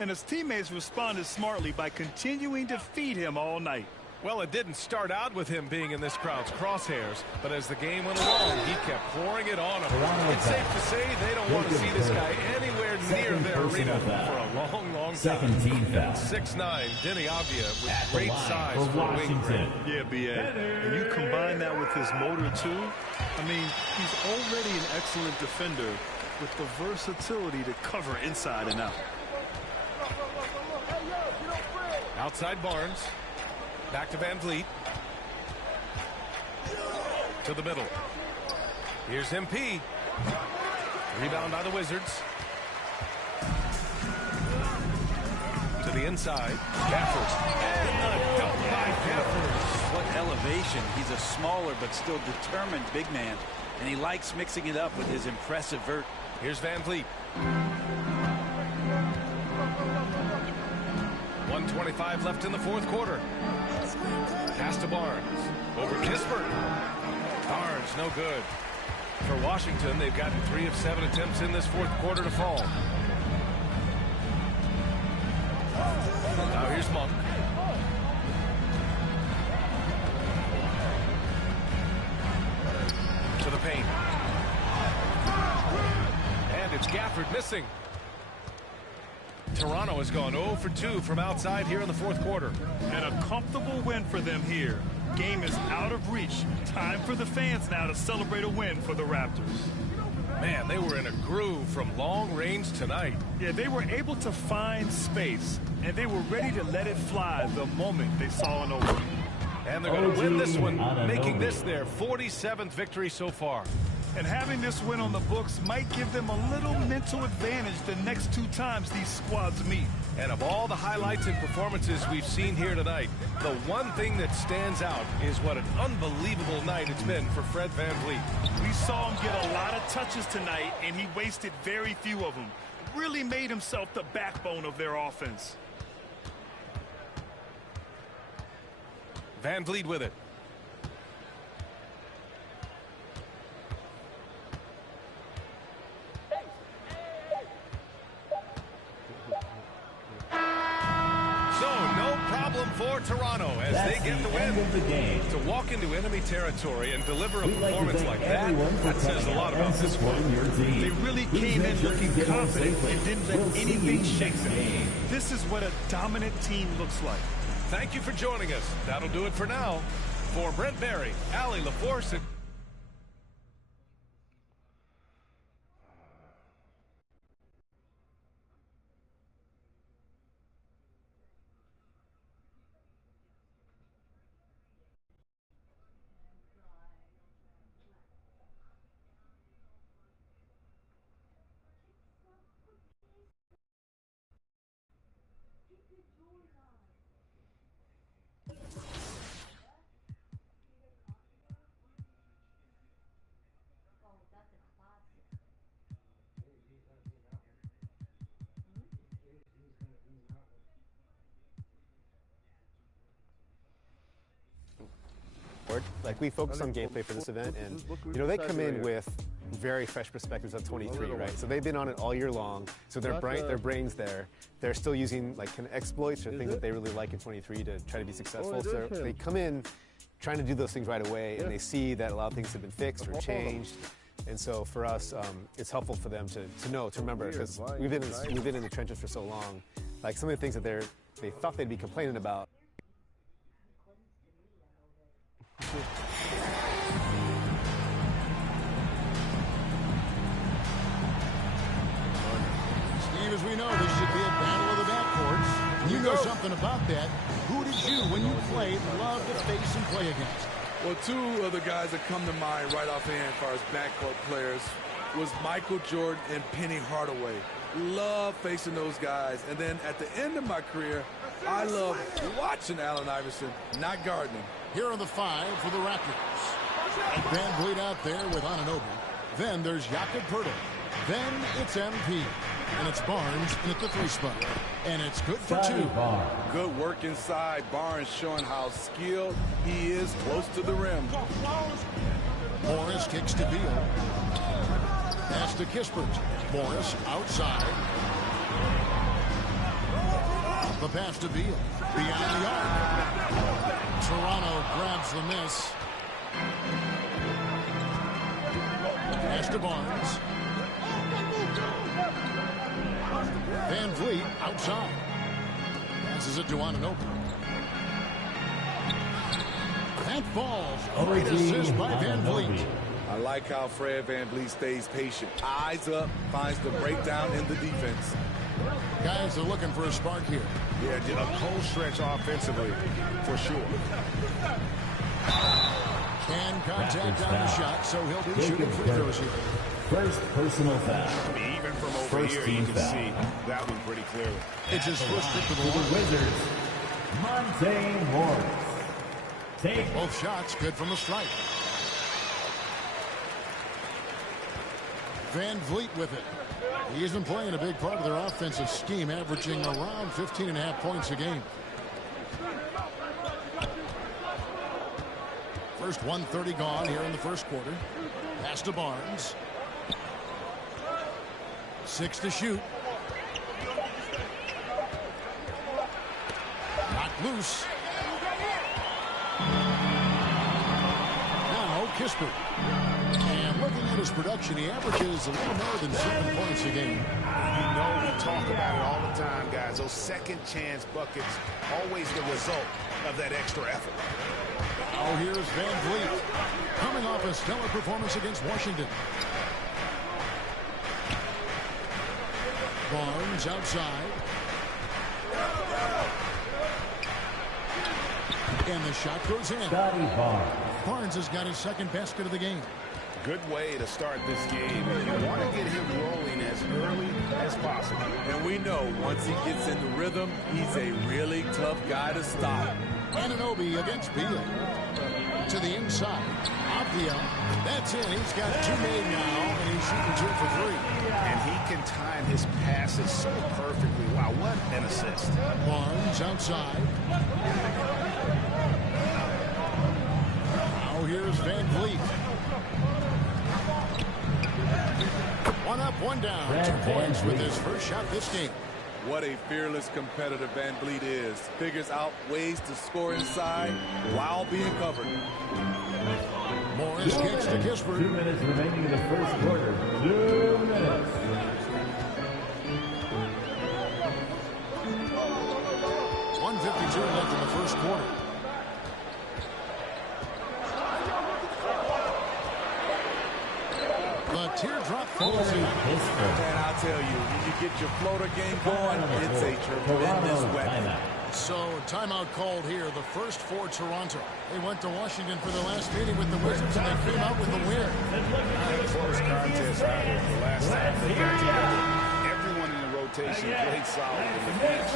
And his teammates responded smartly by continuing to feed him all night. Well, it didn't start out with him being in this crowd's crosshairs, but as the game went along, he kept pouring it on him. It's safe to say they don't want to see this guy anywhere near their arena for a long, long time. Second team foul. 6'9", Denny Avdia with great size for a wing grade. Yeah, B.A. And you combine that with his motor, too. I mean, he's already an excellent defender with the versatility to cover inside and out. Outside Barnes. Back to Van Vliet. To the middle. Here's MP. Rebound by the Wizards. To the inside. Gafford. And a dunk by Gafford. What elevation. He's a smaller but still determined big man. And he likes mixing it up with his impressive vert. Here's Van Vliet. 1:25 left in the fourth quarter. Pass to Barnes. Over Kispert. Barnes, no good. For Washington, they've gotten 3 of 7 attempts in this fourth quarter to fall. Now here's Monk. To the paint. And it's Gafford missing. Toronto has gone 0 for 2 from outside here in the fourth quarter. And a comfortable win for them here. Game is out of reach. Time for the fans now to celebrate a win for the Raptors. Man, they were in a groove from long range tonight. Yeah, they were able to find space, and they were ready to let it fly the moment they saw an opening. And they're going to win this one, making this their 47th victory so far. And having this win on the books might give them a little mental advantage the next 2 times these squads meet. And of all the highlights and performances we've seen here tonight, the one thing that stands out is what an unbelievable night it's been for Fred VanVleet. We saw him get a lot of touches tonight, and he wasted very few of them. Really made himself the backbone of their offense. VanVleet with it. For Toronto as they get the win. To walk into enemy territory and deliver a performance like that says a lot about this one. They really came in looking confident and didn't let anything shake them. This is what a dominant team looks like. Thank you for joining us. That'll do it for now. For Brent Barry, Allie LaForce, and like we focus on gameplay for this event, and you know they come in with very fresh perspectives of 23, right? So they've been on it all year long, so their brains there. They're still using like kind of exploits or things that they really like in 23 to try to be successful. So they come in trying to do those things right away, and they see that a lot of things have been fixed or changed. And so for us, it's helpful for them to remember, because we've been in the trenches for so long. Like some of the things that they thought they'd be complaining about. Steve, as we know, this should be a battle of the backcourts. You know something about that. Who did you, when you played, love to face and play against? Well, two of the guys that come to mind right offhand as far as backcourt players was Michael Jordan and Penny Hardaway. Love facing those guys. And then at the end of my career, I love watching Allen Iverson, not guarding him. Here are the 5 for the Raptors. Van Vliet out there with Anunoby. Then there's Jakob Poeltl. Then it's MP. And it's Barnes in at the 3 spot. And it's good for 2. Good work inside. Barnes showing how skilled he is close to the rim. Morris kicks to Beal. Pass to Kispert. Morris outside. The pass to Beal. Beyond the arc. Toronto grabs the miss. Pass to Barnes. Van Vliet outside. Passes it to Anunoby. That falls. Great assist by Van Vliet. I like how Fred Van Vliet stays patient. Eyes up, finds the breakdown in the defense. Guys are looking for a spark here. Yeah, a cold stretch offensively, for sure. Can contact on the shot, so he'll be shooting free throws here. First personal foul. Even from over here, you can see that one pretty clearly. It's his first trip to the line. Wizards, Monte Morris. Take both shots good from the strike. Van Vliet with it. He's been playing a big part of their offensive scheme, averaging around 15.5 points a game. First 1:30 gone here in the first quarter. Pass to Barnes. 6 to shoot. Knocked loose. Now Kispert. And looking at his production, he averages a little more than 7 points a game. You know we talk about it all the time, guys. Those second chance buckets, always the result of that extra effort. Oh, here's Van Vliet, coming off a stellar performance against Washington. Barnes outside. And the shot goes in. Barnes has got his second basket of the game. Good way to start this game. You want to get him rolling as early as possible. And we know once he gets in the rhythm, he's a really tough guy to stop. Anunoby against Beal. To the inside. Avdia. That's it. He's got 2 made now, and he's shooting 2 for 3. And he can time his passes so perfectly. Wow, what an assist. Barnes outside. Now here's Van Vliet. 1 up, 1 down. 2 points with his first shot this game. What a fearless competitor Van Vliet is. Figures out ways to score inside while being covered. Morris kicks to Kispert. 2 minutes remaining in the first quarter. 2 minutes. .152 left in the first quarter. The teardrop falls in. And I'll tell you, when you get your floater game going, it's a tremendous weapon. So, timeout called here, the first for Toronto. They went to Washington for their last meeting with the Wizards, and they came out with the win. A close contest out here. The last time they got together, everyone in the rotation played solid in the finish.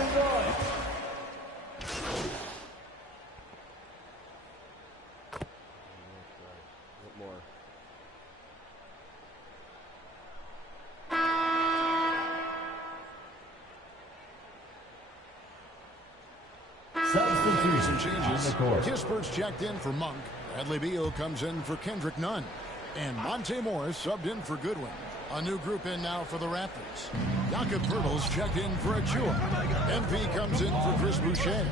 Substitution changes. Kispert's checked in for Monk. Bradley Beal comes in for Kendrick Nunn. And Monte Morris subbed in for Goodwin. A new group in now for the Raptors. Jakob Poeltl's checked in for Achua. MP comes in for Chris Boucher.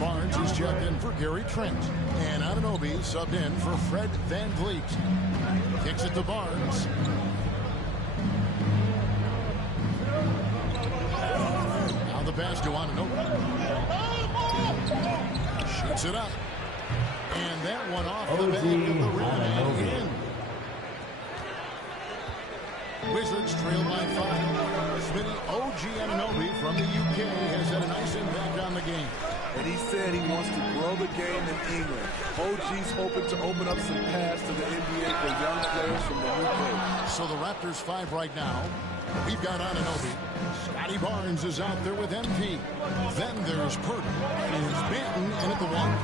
Barnes is checked in for Gary Trent. And Anunoby subbed in for Fred VanVleet. Kicks it to Barnes. Now the pass to Anunoby. Shoots it up. And that one off the back of the rim and in. Wizards trail by 5. Smitty OG Anunoby from the UK has had a nice impact on the game. And he said he wants to grow the game in England. OG's hoping to open up some paths to the NBA for young players from the UK. So the Raptors 5 right now. We've got Anunoby. Scotty Barnes is out there with MP. Then there's Purtle. There's Banton in at the 1.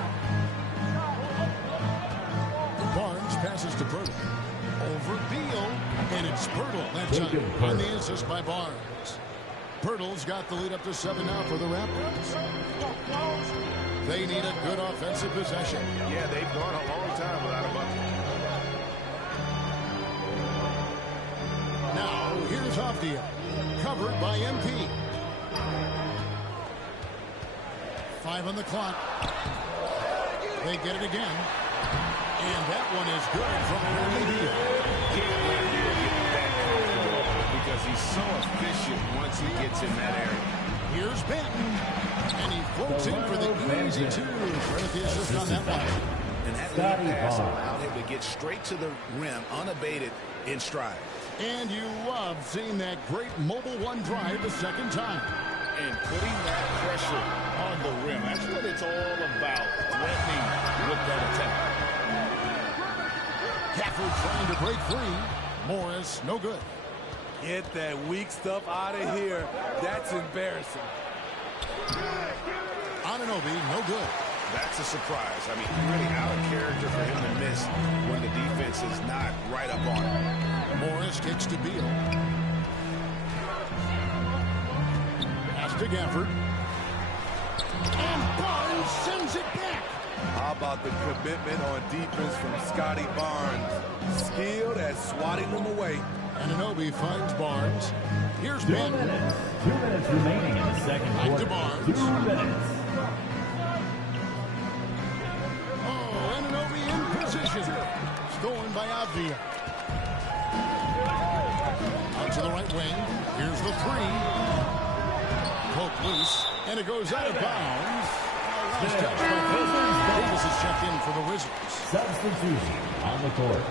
Barnes passes to Purtle. Over Beal, and it's Purtle that time on the assist by Barnes. Purtle's got the lead up to 7 now for the Raptors. They need a good offensive possession. Yeah, they've gone a long time without a bucket. Now, here's Avdia, covered by MP. 5 on the clock. They get it again. And that one is good from Bradley Beal. Can't let Beal get that comfortable because he's so efficient once he gets in that area. Here's Banton. And he floats in for the easy 2. Credit the assist on that one. And that lead pass allowed him to get straight to the rim unabated in stride. And you love seeing that great mobile 1 drive the second time. And putting that pressure on the rim. That's what it's all about, threatening with that attack. Gafford trying to break free. Morris, no good. Get that weak stuff out of here. That's embarrassing. Anunoby, no good. That's a surprise. I mean, really out of character for him to miss when the defense is not right up on him. Morris kicks to Beal. Pass to Gafford. And Barnes sends it back. How about the commitment on defense from Scotty Barnes? Skilled at swatting them away. Anunoby finds Barnes. Here's Banton. 2 minutes remaining in the second Back quarter. to Barnes. 2 minutes. Oh, Anunoby in position. Stolen by Avdia. Out to the right wing. Here's the 3. Poke loose. And it goes out of bounds. Last touch by Davis is checked in for the Wizards. Substitution on the court.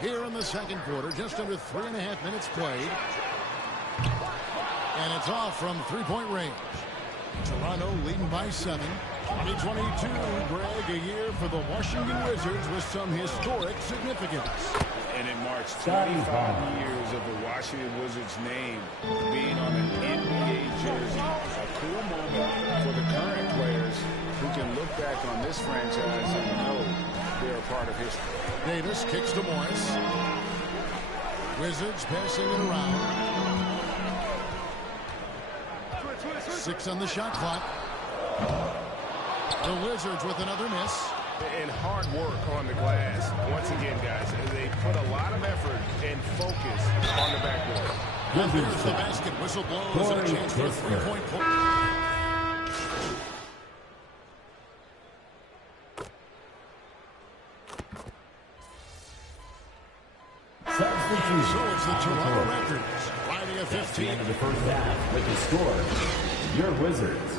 Here in the second quarter, just under 3.5 minutes played. And it's off from three-point range. Toronto leading by 7. 2022, Greg, a year for the Washington Wizards with some historic significance. And it marks 25 years of the Washington Wizards name being on an NBA jersey. A cool moment for the current players who can look back on this franchise and know they're a part of history. Davis kicks to Morris. Wizards passing it around. 6 on the shot clock. The Wizards with another miss. And hard work on the glass. Once again, guys, they put a lot of effort and focus on the backboard. And there's the basket. Whistle blows and a chance for a three-point play. Substitution. So it's the Toronto Raptors riding a 15. That's the end of the first half with the score. Your Wizards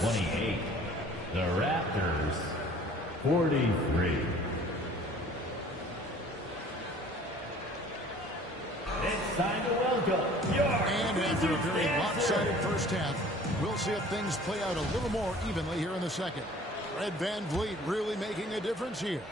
28. The Raptors 43. It's time to welcome your And after a very lopsided first half, we'll see if things play out a little more evenly here in the second. Fred VanVleet really making a difference here.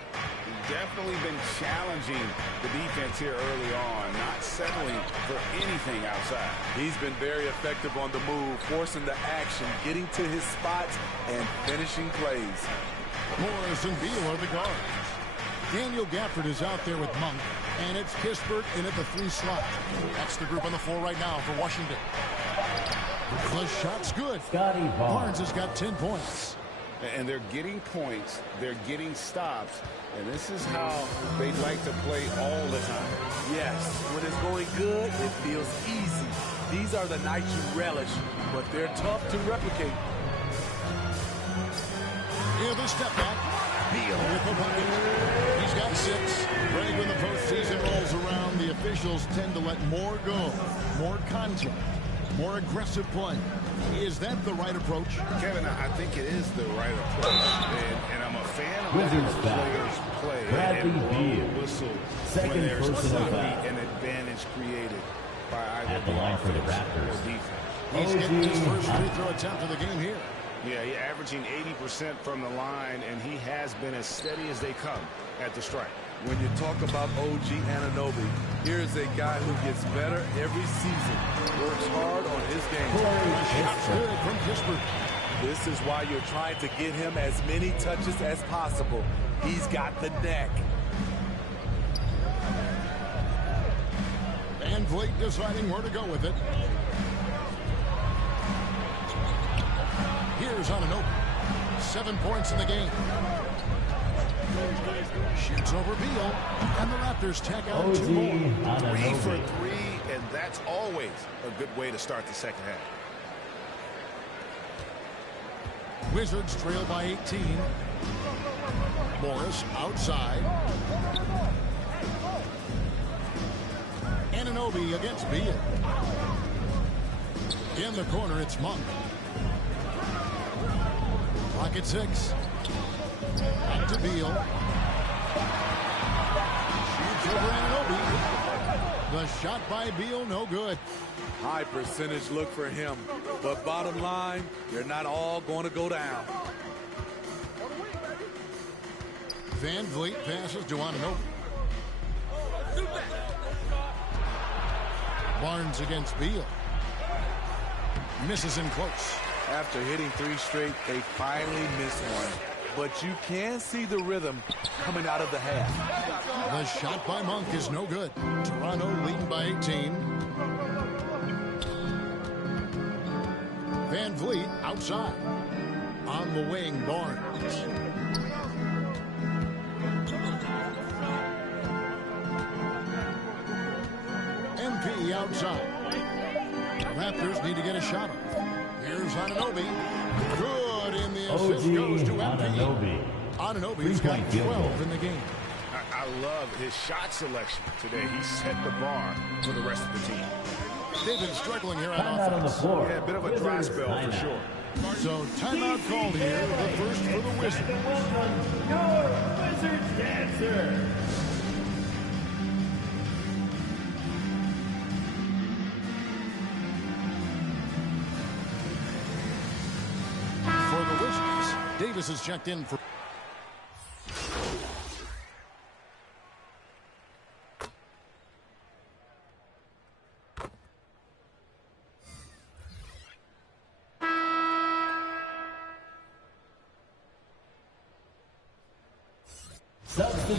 Definitely been challenging the defense here early on, not settling for anything outside. He's been very effective on the move, forcing the action, getting to his spots, and finishing plays. Morris and Beal are the guards. Daniel Gafford is out there with Monk, and it's Kispert in at the 3 slot. That's the group on the floor right now for Washington. The shot's good. Barnes has got 10 points. And they're getting points, they're getting stops, and this is how they like to play all the time. Yes, when it's going good, it feels easy. These are the nights you relish, but they're tough to replicate. Here's the step back. Beal with the bucket. He's got 6. Greg, when the postseason rolls around, the officials tend to let more go, more contact, more aggressive play. Is that the right approach? Kevin, I think it is the right approach. And I'm a fan of letting the players play and blow the whistle when there's an advantage created by either at the line for the Raptors. or defense. He's getting his first free throw attempt of the game here. Yeah, he's averaging 80% from the line, and he has been as steady as they come at the strike. When you talk about OG Anunoby, here's a guy who gets better every season, works hard on his game. Good from Kispert. This is why you're trying to get him as many touches as possible. He's got the neck. Van Vliet deciding where to go with it. Here's Anunoby. 7 points in the game. Shoots over Beal, and the Raptors tack out 2 more. 3 for 3, and that's always a good way to start the second half. Wizards trail by 18. Morris outside. Anunoby against Beal. In the corner, it's Monk. Clock at 6. Back to Beal. Shoots over Anunoby. The shot by Beal, no good. High percentage look for him. But bottom line, they're not all going to go down. Van Vliet passes to Anunoby. Barnes against Beal. Misses in close. After hitting 3 straight, they finally missed one. But you can see the rhythm coming out of the half. The shot by Monk is no good. Toronto leading by 18. Van Vliet outside. On the wing, Barnes. MP outside. Raptors need to get a shot off. Here's Anunoby. Good in the assist goes to MP. Anunoby's got 12 in the game. I love his shot selection today. He set the bar for the rest of the team. They've been struggling here on Timeout on the offense. floor. Yeah, a bit of a dry spell for sure. So timeout called here. The first for the Wizards. Your Wizards dancer. For the Wizards, Davis is checked in for.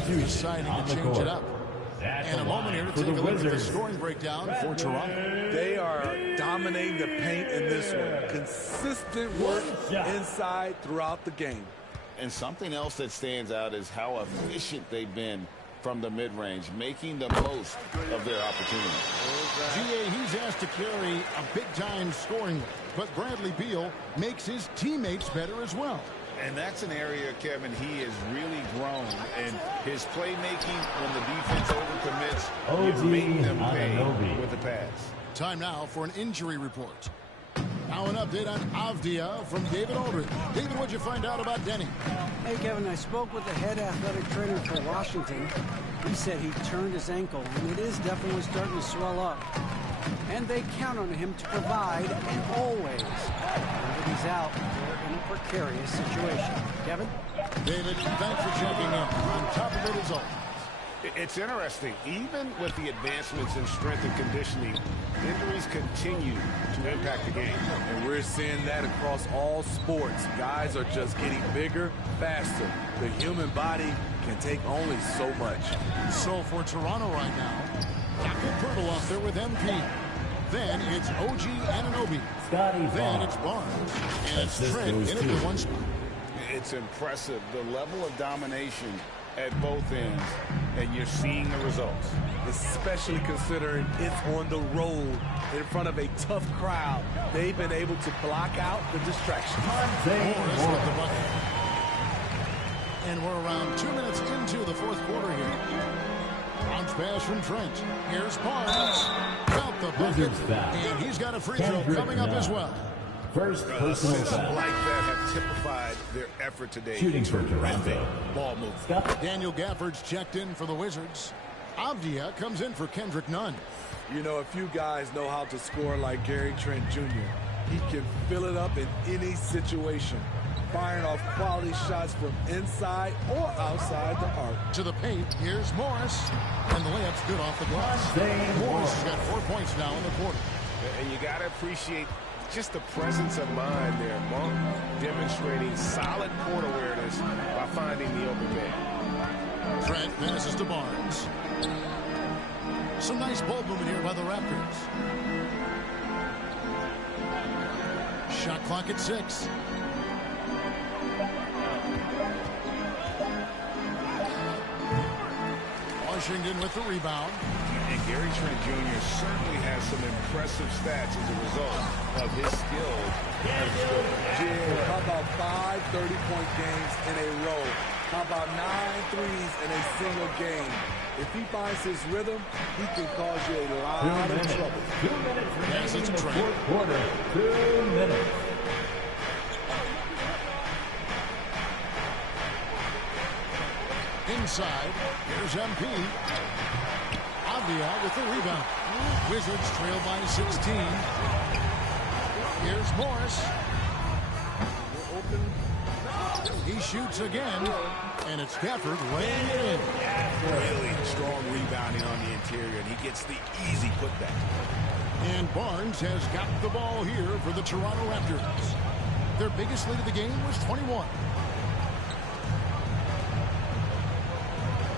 Deciding to change it up. And a moment here to take a look at the scoring breakdown for Toronto. They are dominating the paint in this one. Consistent work inside throughout the game. And something else that stands out is how efficient they've been from the mid-range, making the most of their opportunity. GA, he's asked to carry a big-time scoring rate, but Bradley Beal makes his teammates better as well. And that's an area, Kevin, he has really grown. And his playmaking when the defense overcommits, you make them pay with the pass. Time now for an injury report. Now an update on Avdia from David Aldridge. David, what'd you find out about Denny? Hey, Kevin, I spoke with the head athletic trainer for Washington. He said he turned his ankle, and it is definitely starting to swell up. And they count on him to provide, and always. When he's out, they're in a precarious situation. Kevin? David, thanks for checking in. On top of it is all. It's interesting. Even with the advancements in strength and conditioning, injuries continue to impact the game. And we're seeing that across all sports. Guys are just getting bigger, faster. The human body can take only so much. So for Toronto right now, Captain Purtle off there with MP. Then it's OG Anunoby. Then it's Barnes. And it's Trent in at the one spot. It's impressive, the level of domination at both ends, and you're seeing the results. Especially considering it's on the road in front of a tough crowd. They've been able to block out the distractions. Morris with the bucket. And we're around 2 minutes into the fourth quarter here. Bounce pass from Trent. Here's Barnes. Out the bucket. And he's got a free throw coming up as well. First personal foul. Like that have typified their effort today. Shooting for Toronto. Ball move. Daniel Gafford's checked in for the Wizards. Avdia comes in for Kendrick Nunn. You know, a few guys know how to score like Gary Trent Jr. He can fill it up in any situation, firing off quality shots from inside or outside the arc. To the paint, here's Morris. And the layup's good off the glass. Morris has got 4 points now in the quarter. And you got to appreciate just the presence of mind there. Monk demonstrating solid court awareness by finding the open man. Trent passes to Barnes. Some nice ball movement here by the Raptors. Shot clock at 6. Washington with the rebound. And Gary Trent Jr. certainly has some impressive stats as a result of his skills. How about 5 30-point games in a row? How about 9 threes in a single game? If he finds his rhythm, he can cause you a lot of trouble. 2 minutes Yes, it's a remaining in the trap. fourth quarter. 2 minutes. Inside, here's MP. Avdia with the rebound. Wizards trail by 16. Here's Morris. He shoots again, and it's Gafford laying it in. Really strong rebounding on the interior, and he gets the easy putback. And Barnes has got the ball here for the Toronto Raptors. Their biggest lead of the game was 21.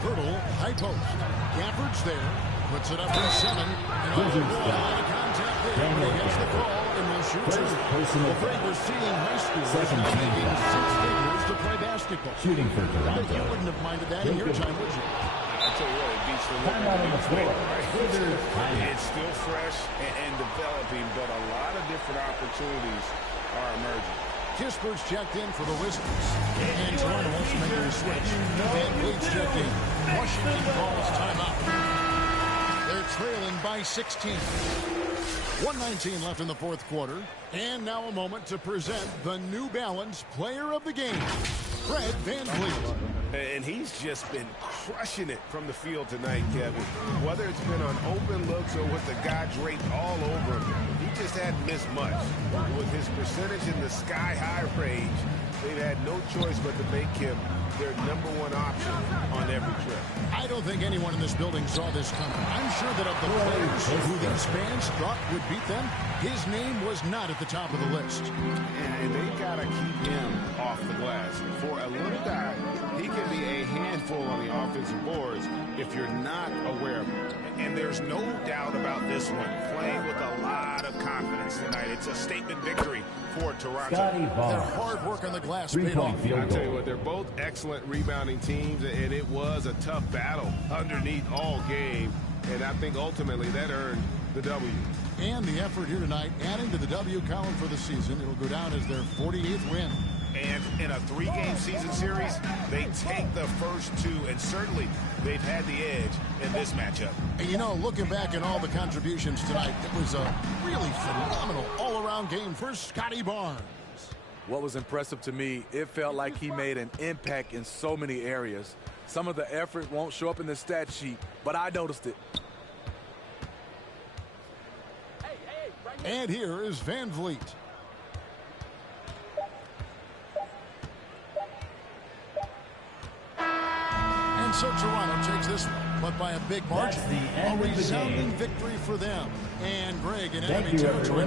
Purtle, high post. Gafford's there. Puts it up in 7. And a lot of contact there. But he gets the call and will shoot two. Afraid we're seeing high schoolers making 6 figures to play basketball. Shooting for Toronto. You wouldn't have minded that in your time, would you? I'll tell you what, it beats the Time out on the floor. It's still fresh and developing, but a lot of different opportunities are emerging. Kisper's checked in for the Wizards. And Toronto wants to make a switch. Van Vliet's checked in. Washington calls timeout. They're trailing by 16. 1:19 left in the fourth quarter. And now a moment to present the New Balance Player of the Game, Fred Van Vliet. And he's just been crushing it from the field tonight, Kevin. Whether it's been on open looks or with the guy draped all over him, he just hadn't missed much. With his percentage in the sky-high range, they've had no choice but to make him their #1 option on every trip. I don't think anyone in this building saw this coming. I'm sure that of the players who these fans thought would beat them, his name was not at the top of the list. And they got to keep him off the glass. For a little guy, he can be a handful on the offensive boards if you're not aware of him. And there's no doubt about this one. Playing with a lot of confidence tonight. It's a statement victory for Toronto. Their hard work on the glass paid off. I tell you what, they're both excellent rebounding teams, and it was a tough battle underneath all game. And I think ultimately that earned the W. And the effort here tonight, adding to the W column for the season. It'll go down as their 48th win. And in a 3-game season series, they take the first 2, and certainly they've had the edge in this matchup. And you know, looking back at all the contributions tonight, it was a really phenomenal all-around game for Scotty Barnes. What was impressive to me, it felt like he made an impact in so many areas. Some of the effort won't show up in the stat sheet, but I noticed it. And here is Van Vliet. And so Toronto takes this one. but by a big margin. A resounding victory for them. And Greg in enemy territory.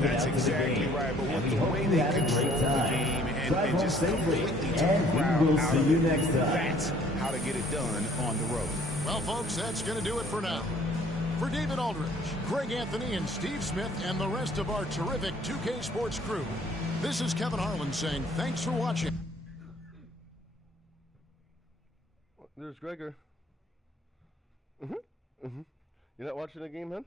That's exactly right. But with the way they control the game and just completely took the crowd out of it, that's how to get it done on the road. Well, folks, that's going to do it for now. For David Aldridge, Greg Anthony, and Steve Smith, and the rest of our terrific 2K Sports crew, this is Kevin Harlan saying thanks for watching. There's Gregor. You're not watching the game, man?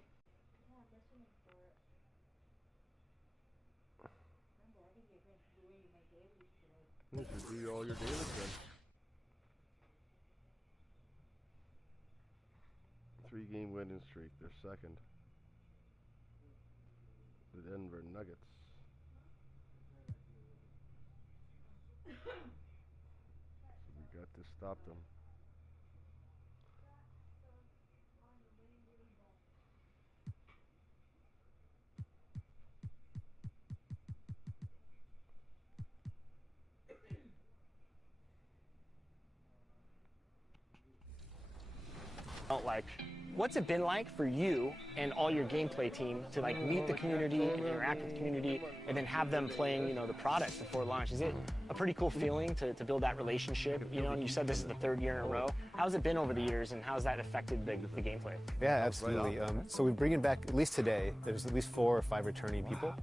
You should do all your dailies then. 3-game winning streak. They're second. The Denver Nuggets. So we got to stop them. Like, what's it been like for you and all your gameplay team to like meet the community and interact with the community and then have them playing, you know, the product before launch? Is it a pretty cool feeling to build that relationship? You know, and you said this is the 3rd year in a row. How's it been over the years and how's that affected the gameplay? Yeah, absolutely. So we're bringing back, at least today, there's at least 4 or 5 returning people.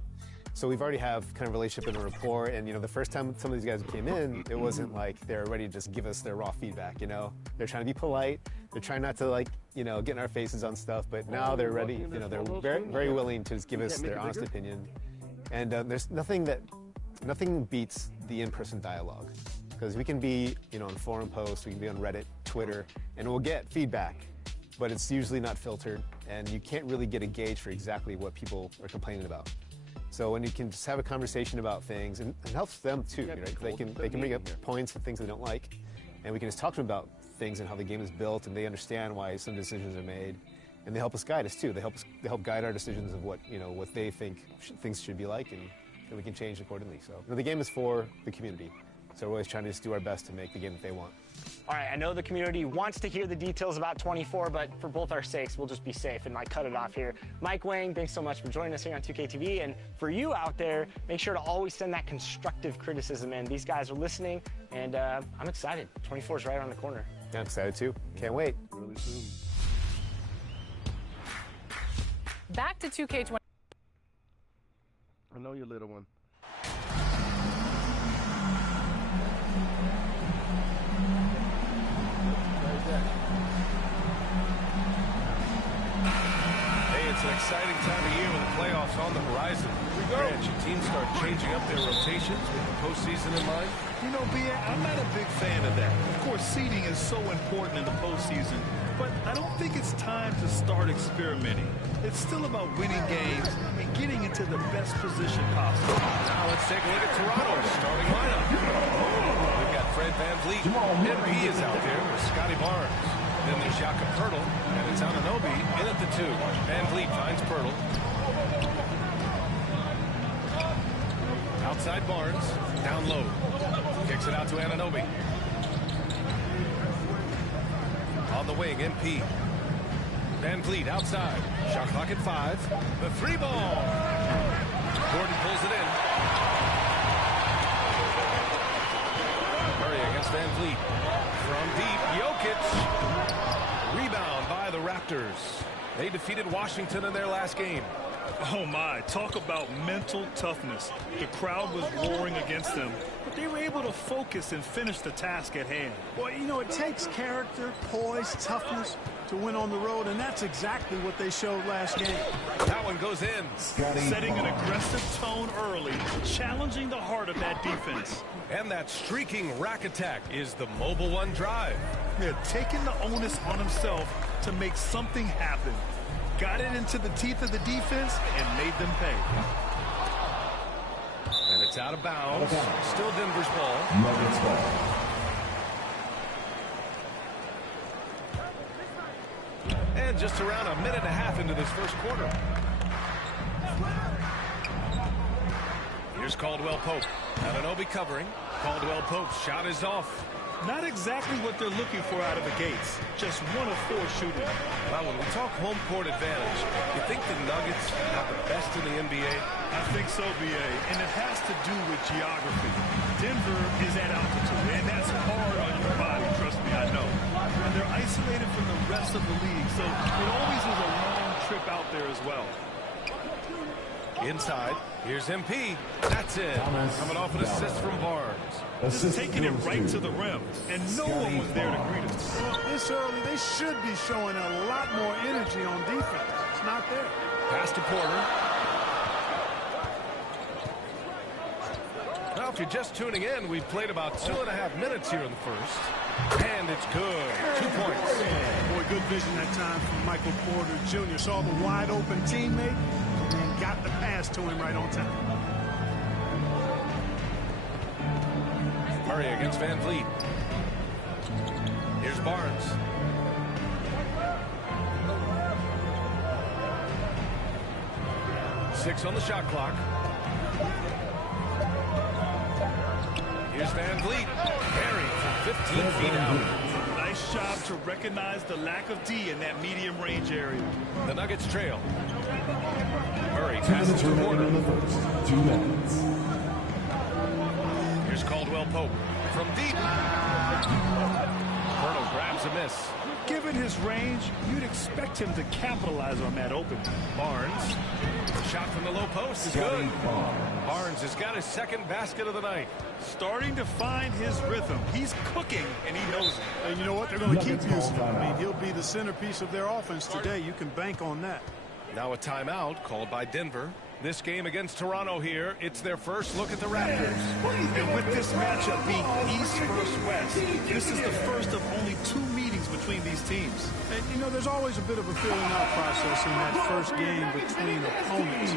So we've already have kind of relationship and a rapport, and you know, the first time some of these guys came in, it wasn't like they're ready to just give us their raw feedback, you know? They're trying to be polite, they're trying not to like, you know, get in our faces on stuff, but now they're ready, you know, they're very, very willing to just give us their honest opinion. And there's nothing beats the in-person dialogue. Because we can be, you know, on forum posts, we can be on Reddit, Twitter, and we'll get feedback, but it's usually not filtered, and you can't really get a gauge for exactly what people are complaining about. So when you can just have a conversation about things, and it helps them too, right? They can bring up points and things they don't like, and we can just talk to them about things and how the game is built, and they understand why some decisions are made, and they help us guide us too. They help guide our decisions of what, you know, what they think things should be like, and we can change accordingly. So you know, the game is for the community, so we're always trying to just do our best to make the game that they want. All right, I know the community wants to hear the details about 24, but for both our sakes, we'll just be safe and like cut it off here. Mike Wang, thanks so much for joining us here on 2K TV. And for you out there, make sure to always send that constructive criticism in. These guys are listening, and I'm excited. 24 is right around the corner. Yeah, I'm excited too. Can't wait. Really soon. Back to 2K20. I know you, little one. Hey, it's an exciting time of year with the playoffs on the horizon. Grant, your teams start changing up their rotations with the postseason in mind? You know, B.A., I'm not a big fan of that. Of course, seeding is so important in the postseason, but I don't think it's time to start experimenting. It's still about winning games and getting into the best position possible. Now let's take a look at Toronto's starting lineup. We've got Fred VanVleet. MP is out there with Scotty Barnes. Then there's Jakob Poeltl, and it's Anunoby in at the 2. VanVleet finds Poeltl. Outside Barnes, down low. Kicks it out to Anunoby. On the wing, MP. VanVleet outside. Shot clock at 5. The 3-ball. Gordon pulls it in. Murray against VanVleet. From deep, Jokic. Rebound by the Raptors. They defeated Washington in their last game. Oh my, talk about mental toughness. The crowd was roaring against them, but they were able to focus and finish the task at hand. Well, you know, it takes character, poise, toughness to win on the road, and that's exactly what they showed last game. That one goes in. Setting an aggressive tone early, challenging the heart of that defense. And that streaking rack attack is the Mobile One drive. Yeah, taking the onus on himself to make something happen. Got it into the teeth of the defense and made them pay. And it's out of bounds. Still Denver's ball. Nuggets ball. And just around a minute and a half into this first quarter. Here's Caldwell Pope. Anunoby covering. Caldwell Pope's shot is off. Not exactly what they're looking for out of the gates. Just 1 of 4 shooting. Well, when we talk home court advantage, you think the Nuggets have the best in the NBA? I think so, B.A., and it has to do with geography. Denver is at altitude, and that's hard on your body, trust me, I know. And they're isolated from the rest of the league, so it always is a long trip out there as well. Inside, here's MP. That's it. Coming off an assist from Barnes. Just taking it right to the rim, and no one was there to greet us. Well, this early, they should be showing a lot more energy on defense. It's not there. Pass to Porter. Now, if you're just tuning in, we've played about 2.5 minutes here in the first. And it's good. 2 points. Boy, good vision that time from Michael Porter Jr. Saw the wide-open teammate and got the pass to him right on time. Murray against Van Vliet. Here's Barnes. Six on the shot clock. Here's Van Vliet. Buried from 15 feet out. Nice job to recognize the lack of D in that medium range area. The Nuggets trail. Murray passes to Porter. 2 minutes. Here's Caldwell Pope from deep. Colonel grabs a miss. Given his range, you'd expect him to capitalize on that open. Barnes. Shot from the low post is good. Barnes has got his second basket of the night. Starting to find his rhythm. He's cooking, and he knows it. And you know what? They're going to keep using him. I mean, he'll be the centerpiece of their offense today. You can bank on that. Now a timeout called by Denver. This game against Toronto here, it's their first look at the Raptors. And with this matchup being East versus West, this is the first of only 2 meetings between these teams. And, you know, there's always a bit of a filling out process in that first game between opponents.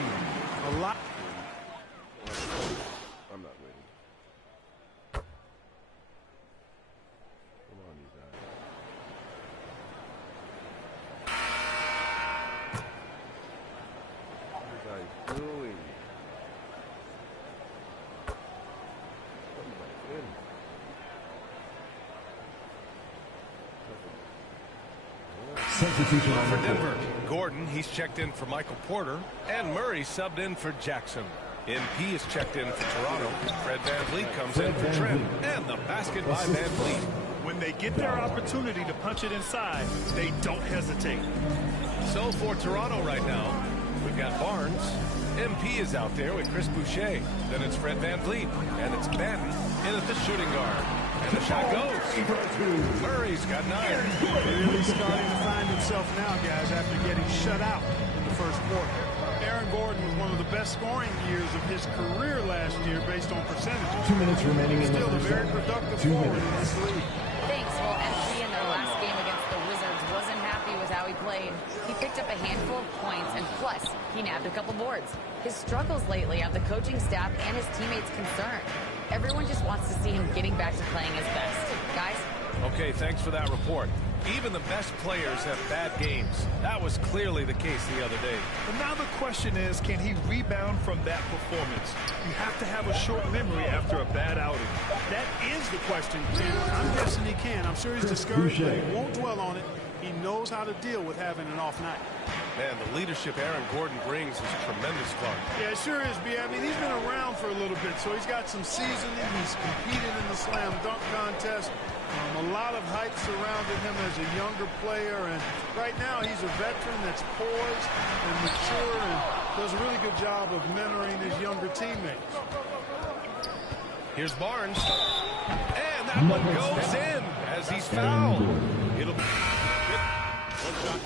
A lot. I'm not waiting. Come on, you guys. What are you guys doing? Oh my goodness. Substitution on For the Denver, Gordon, he's checked in for Michael Porter, and Murray subbed in for Jackson. MP is checked in for Toronto. Fred Van Vliet comes in for Trent, and the basket by Van Vliet. When they get their opportunity to punch it inside, they don't hesitate. So for Toronto right now, we've got Barnes. MP is out there with Chris Boucher. Then it's Fred Van Vliet, and it's Banton in at the shooting guard. And the shot goes. Murray's got 9. Really starting to find himself now, guys, after getting shut out in the first quarter. Aaron Gordon was one of the best scoring years of his career last year based on percentages. 2 minutes remaining in the Still a first very half. productive 2 forward minutes. in this league. Thanks. Well, MP in their last game against the Wizards wasn't happy with how he played. He picked up a handful of points, and plus, he nabbed a couple boards. His struggles lately have the coaching staff and his teammates concerned. Everyone just wants to see him getting back to playing his best. Guys? Okay, thanks for that report. Even the best players have bad games. That was clearly the case the other day. But now the question is, can he rebound from that performance? You have to have a short memory after a bad outing. That is the question, Ken. I'm guessing he can. I'm sure he's discouraged, but he won't dwell on it. He knows how to deal with having an off night. Man, the leadership Aaron Gordon brings is tremendous fun. Yeah, it sure is, B. I mean, he's been around for a little bit, so he's got some seasoning. He's competed in the slam dunk contest. A lot of hype surrounded him as a younger player, and right now he's a veteran that's poised and mature and does a really good job of mentoring his younger teammates. Here's Barnes. And that one goes in as he's fouled. It'll be one shot.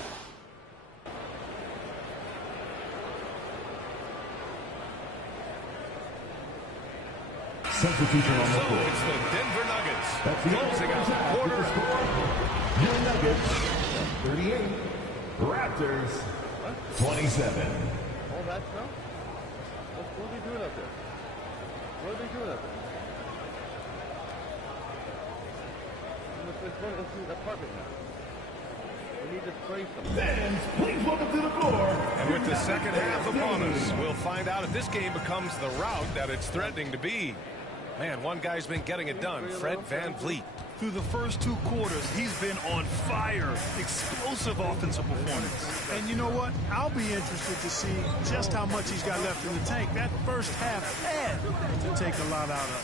Substitution on the court. It's the Denver Nuggets. That's the closing out the quarter. Your Nuggets, 38. Raptors, 27. All that stuff? What are they doing up there? What are they doing up there? It's an apartment now. We need to spray something. Fans, please welcome to the floor. And with the second half upon us, we'll find out if this game becomes the route that it's threatening to be. Man, one guy's been getting it done, Fred Van Vliet. through the first 2 quarters, he's been on fire. Explosive offensive performance. And you know what? I'll be interested to see just how much he's got left in the tank. That first half had to take a lot out of.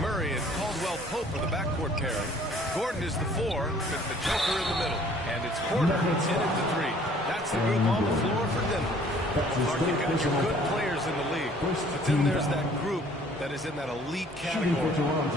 Murray and Caldwell Pope are the backcourt pairing. Gordon is the 4, with the Joker in the middle. And it's Porter in at the 3. That's the group on the floor for Denver. Clark, you've got your good players in the league, but then there's that group that is in that elite category.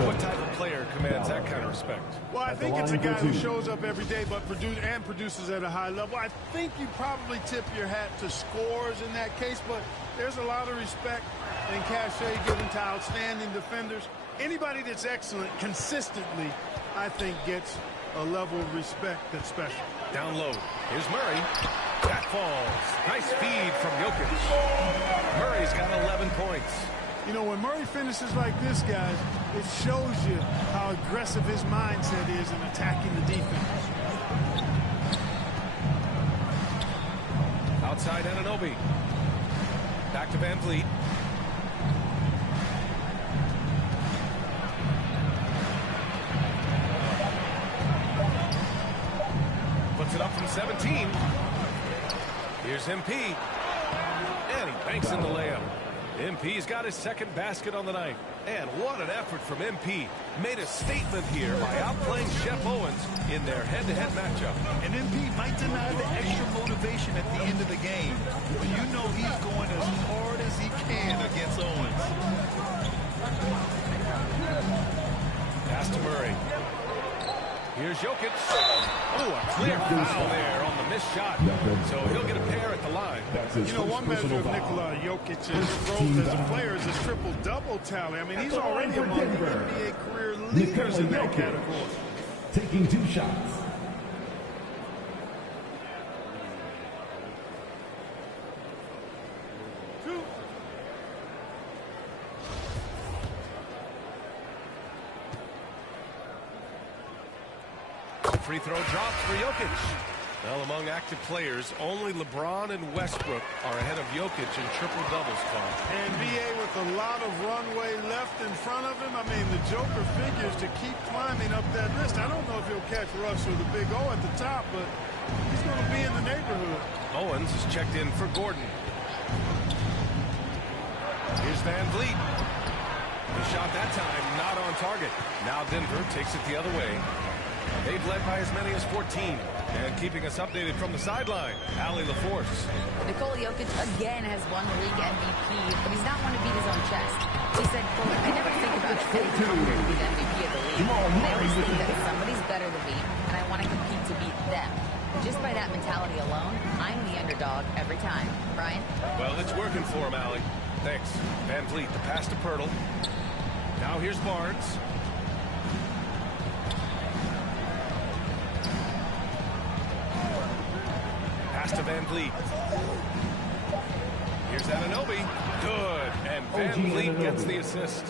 What type of player commands that kind of respect? Well, I think it's a guy who shows up every day but produces at a high level. I think you probably tip your hat to scores in that case, but there's a lot of respect and cachet given to outstanding defenders. Anybody that's excellent consistently, I think, gets a level of respect that's special. Down low. Here's Murray. That falls. Nice feed from Jokic. Murray's got 11 points. You know, when Murray finishes like this, guys, it shows you how aggressive his mindset is in attacking the defense. Outside Anunoby. Back to Van Vliet. Puts it up from 17. Here's MP. And he banks in the layup. MP's got his second basket on the night. And what an effort from MP. Made a statement here by outplaying Shep Owens in their head-to-head matchup. And MP might deny the extra motivation at the end of the game, but you know he's going as hard as he can against Owens. Pass to Murray. Here's Jokic. Oh, a clear foul there on the missed shot. So he'll get a pair at the line. You know, one measure of Nikola Jokic's growth as a player is his triple-double tally. I mean, he's already among the NBA career leaders in that category. Taking 2 shots. Free throw drops for Jokic. Well, among active players, only LeBron and Westbrook are ahead of Jokic in triple-doubles club. And BA with a lot of runway left in front of him. I mean, the Joker figures to keep climbing up that list. I don't know if he'll catch Russ or the Big O at the top, but he's going to be in the neighborhood. Owens is checked in for Gordon. Here's Van Vliet. The shot that time not on target. Now Denver takes it the other way. They've led by as many as 14. And keeping us updated from the sideline, Allie LaForce. Nikola Jokic again has won the league MVP, but he's not one to beat his own chest. He said, quote, I never think about it getting hungry to be the MVP of the league. I always think that somebody's better than me, and I want to compete to beat them. Just by that mentality alone, I'm the underdog every time. Brian? Well, it's working for him, Allie. Thanks. Van Vliet, the pass to Pirtle. Now here's Barnes. To Van Vliet. Here's Anunoby. Good. And Van Vliet gets the assist.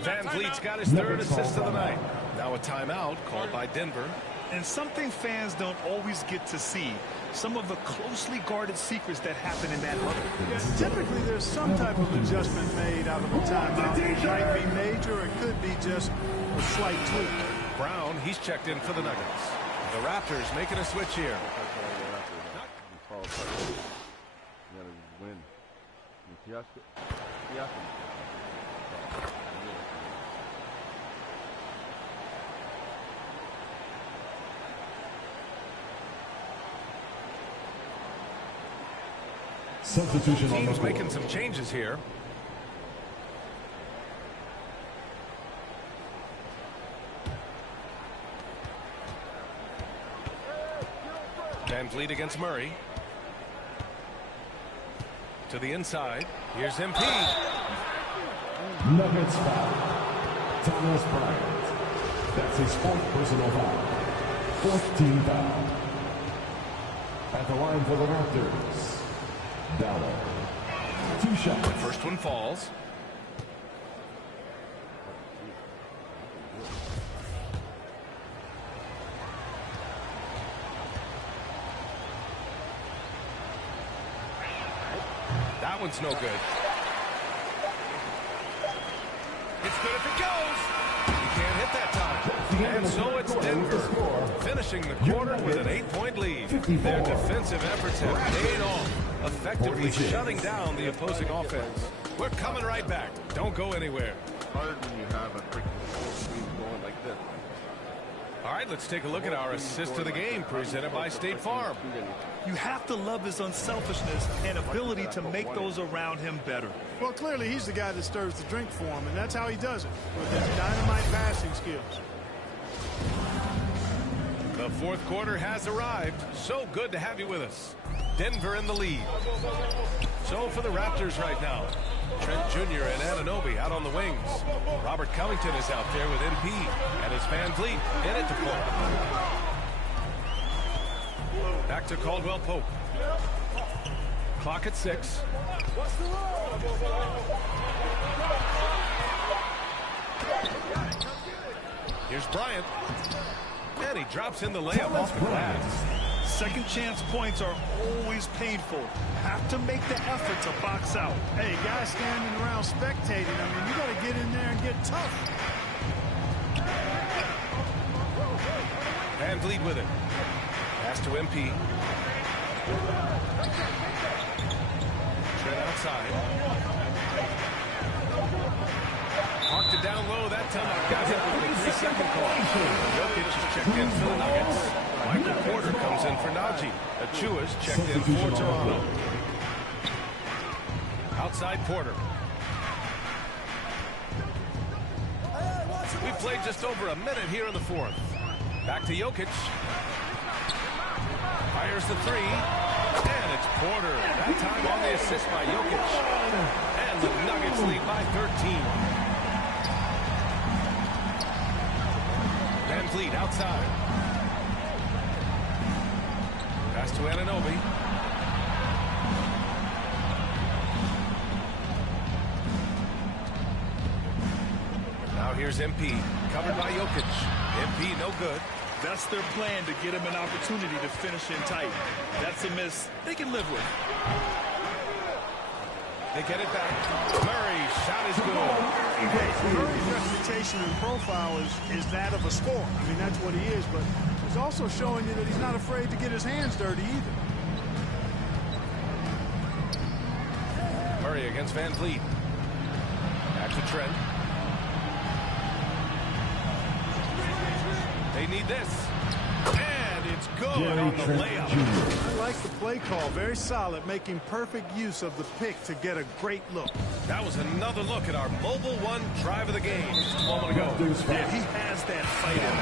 Van Vliet's got his 3rd assist of the night. Now a timeout called by Denver. And something fans don't always get to see. Some of the closely guarded secrets that happen in that huddle. Yeah, typically there's some type of adjustment made out of a timeout. It might be major, or it could be just a slight tweak. Brown, he's checked in for the Nuggets. The Raptors making a switch here. You gotta win. Substitution on the Team's floor. making some changes here. Van Vliet against Murray. To the inside. Here's MP. Nuggets foul. Thomas Bryant. That's his 4th personal foul. 4th team foul. At the line for the Raptors, Dallas. 2 shots. The first one falls. That one's no good. It's good if it goes. He can't hit that time. And so it's Denver, finishing the quarter with an 8-point lead. Their defensive efforts have paid off, effectively shutting down the opposing offense. We're coming right back. Don't go anywhere. Harder when you have a freaking full screen going like this. All right, let's take a look at our assist to the game presented by State Farm. You have to love his unselfishness and ability to make those around him better. Well, clearly he's the guy that stirs the drink for him, and that's how he does it, with his dynamite passing skills. The fourth quarter has arrived. So good to have you with us. Denver in the lead. So for the Raptors right now, Trent Jr. and Anunoby out on the wings. Robert Covington is out there with MP, and it's Van Vliet in it to Pope. Back to Caldwell Pope. Clock at 6. Here's Bryant. And he drops in the layup off the glass. Second chance points are always painful. Have to make the effort to box out. Hey, guys standing around spectating, I mean, you got to get in there and get tough. Van Vliet with it. Pass to MP. Trent outside. Marked it down low that time. Got hit with the 3-second call. Jokic is checked in for the Nuggets. Michael Porter comes in for Najee. Achua's checked in for Toronto. Outside Porter. We played just over a minute here in the fourth. Back to Jokic. Fires the 3. And it's Porter. That time on the assist by Jokic. And the Nuggets lead by 13. Van Vliet outside. Pass to Anunoby. Now here's MP. Covered by Jokic. MP no good. That's their plan, to get him an opportunity to finish in tight. That's a miss they can live with. They get it back. Murray, shot is good. Murray's reputation and profile is that of a scorer. I mean, that's what he is, but he's also showing you that he's not afraid to get his hands dirty either. Murray against Van Vliet. Back to Trent. They need this. And it's good on the layup. I like the play call. Very solid, making perfect use of the pick to get a great look. That was another look at our Mobile One drive of the game just a moment ago. Yeah, he has that fight in him.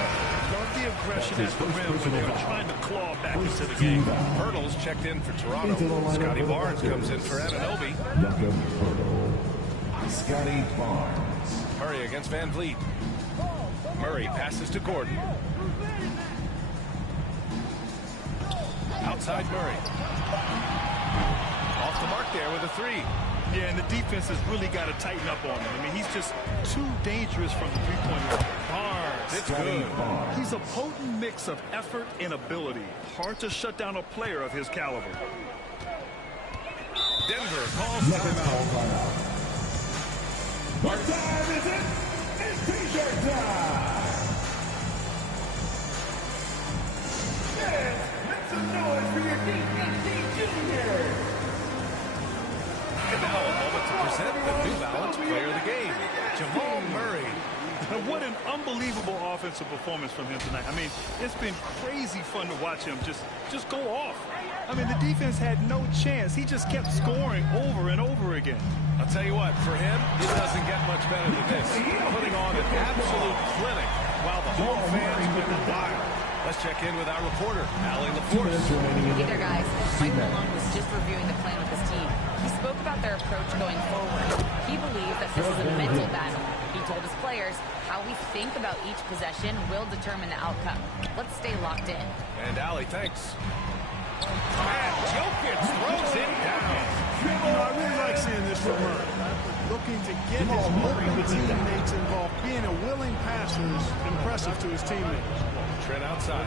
Love the aggression at the rim when they're trying to claw back into the game. Hurdle's checked in for Toronto. Scotty Barnes comes in for Anunoby. Scotty Barnes. Murray against Van Vliet. Murray passes to Gordon. Outside Murray. Off the mark there with a 3. Yeah, and the defense has really got to tighten up on him. I mean, he's just too dangerous from the three-point line. Barnes, it's good. He's a potent mix of effort and ability. Hard to shut down a player of his caliber. Denver calls timeout. What time is it? It's T-shirt time. Yeah, make some noise for your DPT Junior. And now a moment to present the New Balance Player of the Game, Jamal Murray. And what an unbelievable offensive performance from him tonight. I mean, it's been crazy fun to watch him just go off. I mean, the defense had no chance. He just kept scoring over and over again. I'll tell you what, for him, it doesn't get much better than this. Putting on an absolute clinic while the home fans went wild. Let's check in with our reporter, Allie LaForce. Hey there, guys. Mike Malone was just reviewing the plan with his team. He spoke about their approach going forward. He believes that this is a mental battle. He told his players how we think about each possession will determine the outcome. Let's stay locked in. And Allie, thanks. And Jokic throws it down. I really like seeing this from Murray. Looking to get his open teammates involved. Being a willing passer is impressive to his teammates. Trent outside.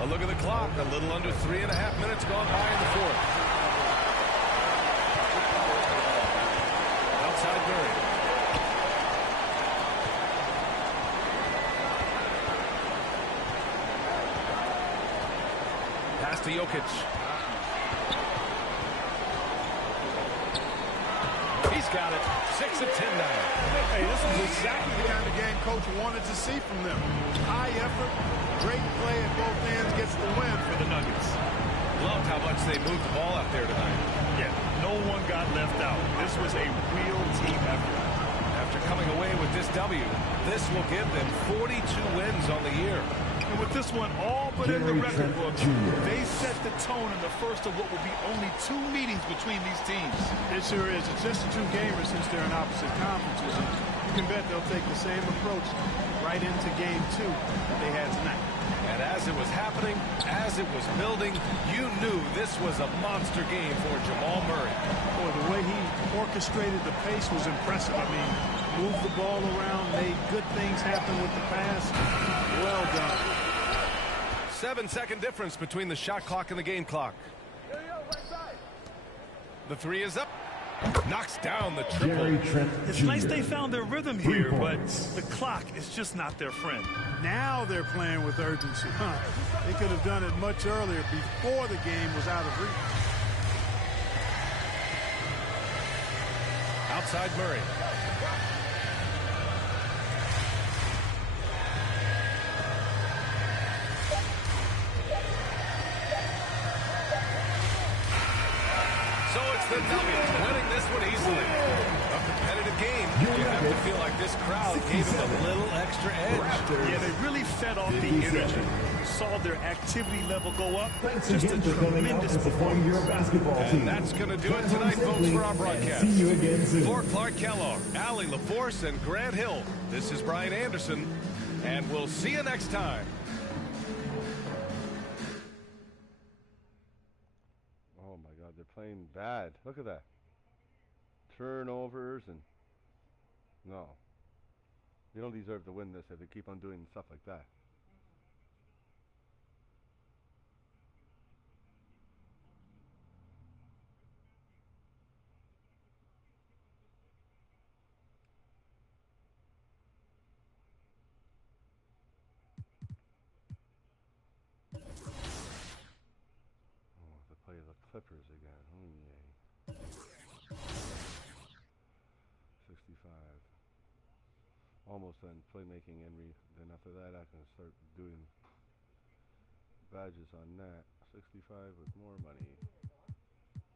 A look at the clock. A little under 3.5 minutes gone by in the fourth. Outside Murray. to Jokic. He's got it. 6 of 10 now. Hey, this is exactly the kind of game Coach wanted to see from them. High effort, great play at both ends, gets the win for the Nuggets. Loved how much they moved the ball out there tonight. Yeah, no one got left out. This was a real team effort. After coming away with this W, this will give them 42 wins on the year. And with this one all but in the record books, they set the tone in the first of what will be only 2 meetings between these teams. It sure is. It's just a 2-gamer since they're in opposite conferences. And you can bet they'll take the same approach right into game 2 that they had tonight. And as it was happening, as it was building, you knew this was a monster game for Jamal Murray. Boy, the way he orchestrated the pace was impressive. I mean, moved the ball around, made good things happen with the pass. Well done. 7-second difference between the shot clock and the game clock. The 3 is up. Knocks down the triple. It's nice they found their rhythm here, but the clock is just not their friend. Now they're playing with urgency. They could have done it much earlier, before the game was out of reach. Outside Murray. So it's the Nuggets winning this one easily. A competitive game. You have to feel like this crowd gave them a little extra edge. Yeah, they really fed off the energy. You saw their activity level go up. Just a tremendous performance. And that's going to do it tonight, folks, for our broadcast. See you again soon. For Clark Kellogg, Allie LaForce, and Grant Hill, this is Brian Anderson, and we'll see you next time. Oh my God, they're playing bad. Look at that. Turnovers and no. They don't deserve to win this if they keep on doing stuff like that. Play the Clippers again. Oh, yay. 65. Almost done playmaking, and then after that I can start doing badges on that. 65 with more money.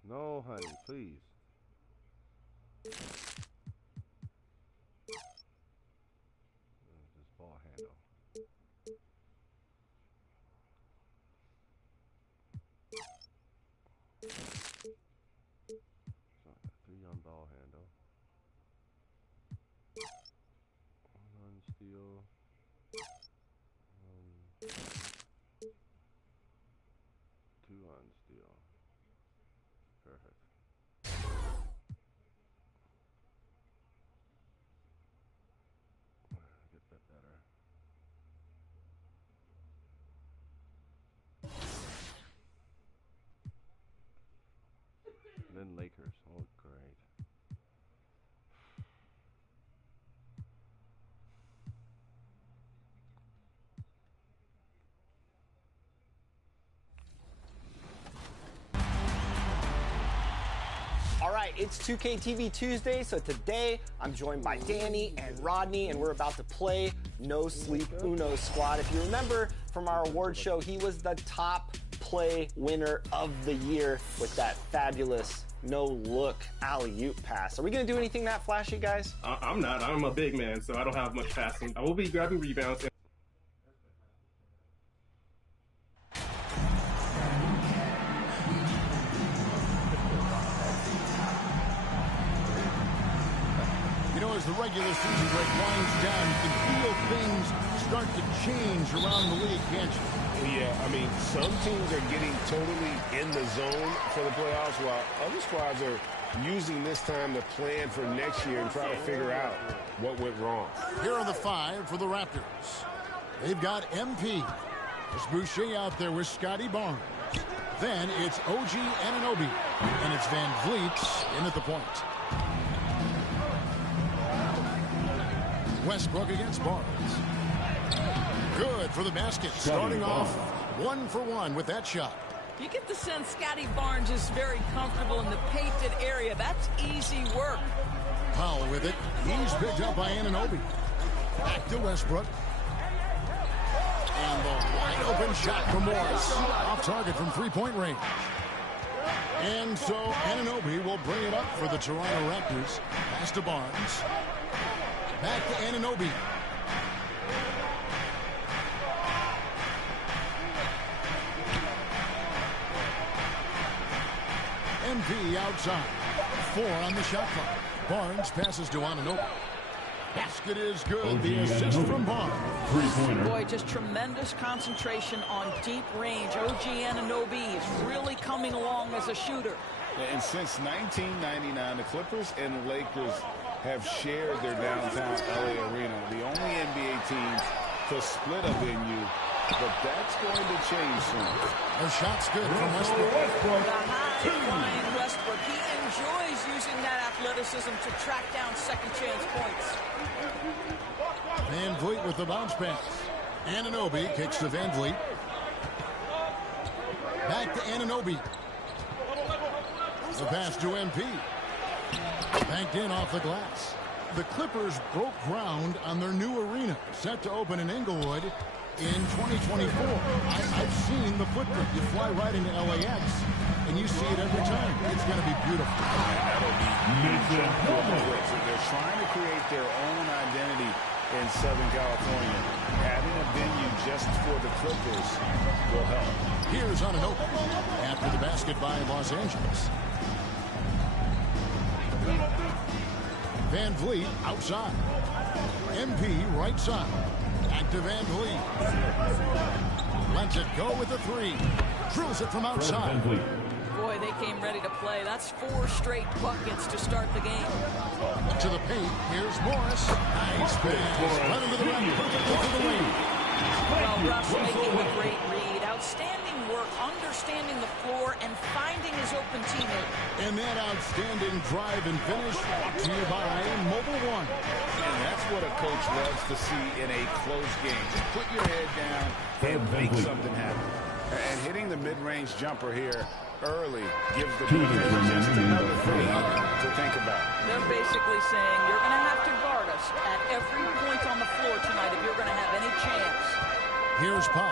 No, honey, please. This ball handle. 3 on ball handle. 1 on steal. 2 on steal. Perfect. Get that better. And then Lakers. Oh, great. All right, it's 2K TV Tuesday, so today I'm joined by Danny and Rodney, and we're about to play No Sleep Uno Squad. If you remember from our award show, he was the top play winner of the year with that fabulous no-look alley-oop pass. Are we going to do anything that flashy, guys? I'm not. I'm a big man, so I don't have much passing. I will be grabbing rebounds. You know, as the regular season break winds down, you can feel things start to change around the league, can't you? Yeah, I mean, some teams are getting totally in the zone for the playoffs, while other squads are using this time to plan for next year and try to figure out what went wrong. Here are the 5 for the Raptors. They've got MP. There's Boucher out there with Scotty Barnes. Then it's OG Anunoby. And it's Van Vliet in at the point. Westbrook against Barnes. Good for the basket. Starting off 1 for 1 with that shot. You get the sense Scotty Barnes is very comfortable in the painted area. That's easy work. Powell with it. He's picked up by Anunoby. Back to Westbrook. And the wide open shot from Morris. Off target from three-point range. And so Anunoby will bring it up for the Toronto Raptors. Pass to Barnes. Back to Anunoby. MP outside. 4 on the shot clock. Barnes passes to Anunoby. Basket is good. The assist from Barnes. Boy, just tremendous concentration on deep range. OG Anunoby is really coming along as a shooter. And since 1999, the Clippers and the Lakers have shared their downtown LA arena. The only NBA team to split a venue, but that's going to change soon. The shot's good from Westbrook. The high-flying Westbrook. He enjoys using that athleticism to track down second-chance points. Van Vliet with the bounce pass. Anunoby kicks to Van Vliet. Back to Anunoby. The pass to MP. Banked in off the glass. The Clippers broke ground on their new arena, set to open in Inglewood in 2024. I've seen the footprint. You fly right into LAX, and you see it every time. It's going to be beautiful. They're trying to create their own identity in Southern California. Having a venue just for the Clippers will help. Here's Anunoby after the basket by Los Angeles. Van Vliet outside. MP right side. Back to Van Vliet. Lets it go with the 3. Drills it from outside. Boy, they came ready to play. That's 4 straight buckets to start the game. To the paint. Here's Morris. Nice pass. Run into the rack. Perfectly to the wing. Well, Russ making a great read. Outstanding work, understanding the floor, and finding his open teammate. And that outstanding drive and finish brought to you by Mobile One. And that's what a coach loves to see in a close game. Just put your head down and make something happen. And hitting the mid-range jumper here early gives the defense just another thing to think about. They're basically saying you're going to have to guard us at every point on the floor tonight if you're going to have any chance. Here's Powell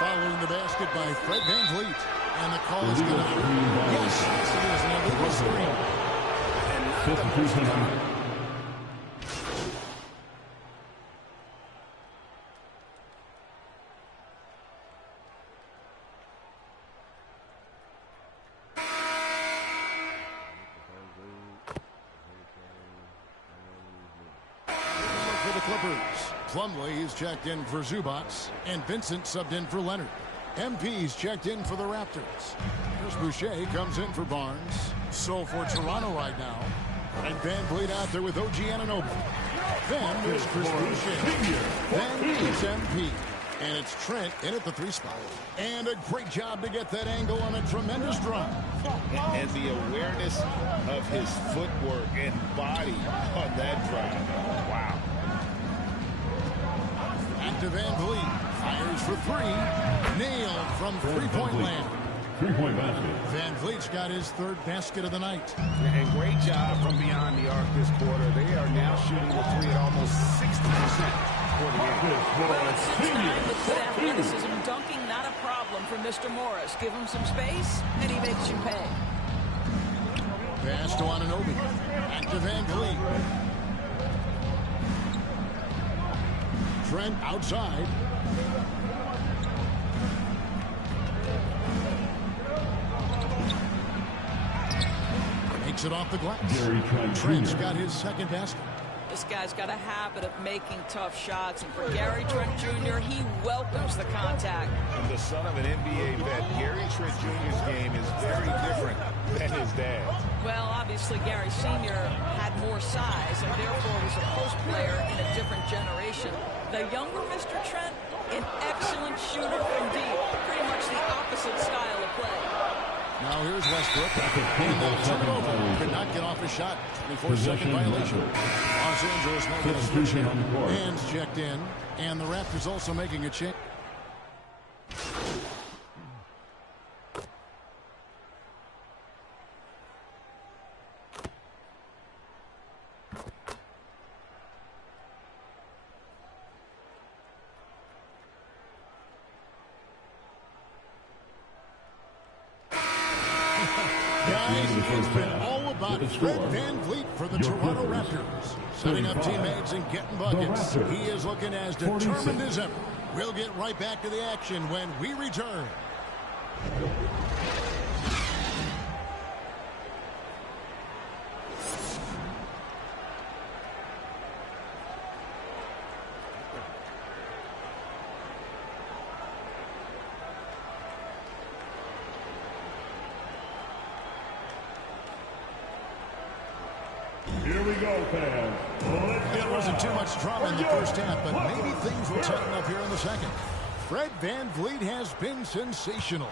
following the basket by Fred Van Vliet. And the call is going to be, yes, it is an illegal screen. And not the first time. Plumlee is checked in for Zubats, and Vincent subbed in for Leonard. MP's checked in for the Raptors. Chris Boucher comes in for Barnes. So for Toronto right now, and Van Vliet out there with OG Anunoby. Then there's Chris Boucher. Then it's MP. And it's Trent in at the 3 spot. And a great job to get that angle on a tremendous drive. And the awareness of his footwork and body on that drive. Wow. To Van Vliet. Fires for 3. Nailed from three-point land. 3-point basket. Van Vliet's got his 3rd basket of the night. And great job from beyond the arc this quarter. They are now shooting the 3 at almost 60% for the game. With good athleticism, dunking not a problem for Mr. Morris. Give him some space, and he makes you pay. Pass to Anunoby. Back to Van Vliet. Trent outside. Makes it off the glass. Trent's got his 2nd basket. This guy's got a habit of making tough shots, and for Gary Trent Jr., he welcomes the contact. And the son of an NBA vet, Gary Trent Jr.'s game is very different than his dad's. Well, obviously, Gary Sr. had more size, and therefore was a post player in a different generation. The younger Mr. Trent, an excellent shooter from deep. Pretty much the opposite style of play. Now here's Westbrook. And they'll turn it over. Could not get off a shot. 24-second violation. Los Angeles making a switch in. Hands checked in. And the Raptors also making a change. Guys, it's been all about Fred VanVleet for the Toronto Raptors. Setting up teammates and getting buckets. He is looking as determined as ever. We'll get right back to the action when we return. Here we go, fans. There wasn't too much drama in the first half, but maybe things will tighten up here in the second. Fred VanVleet has been sensational.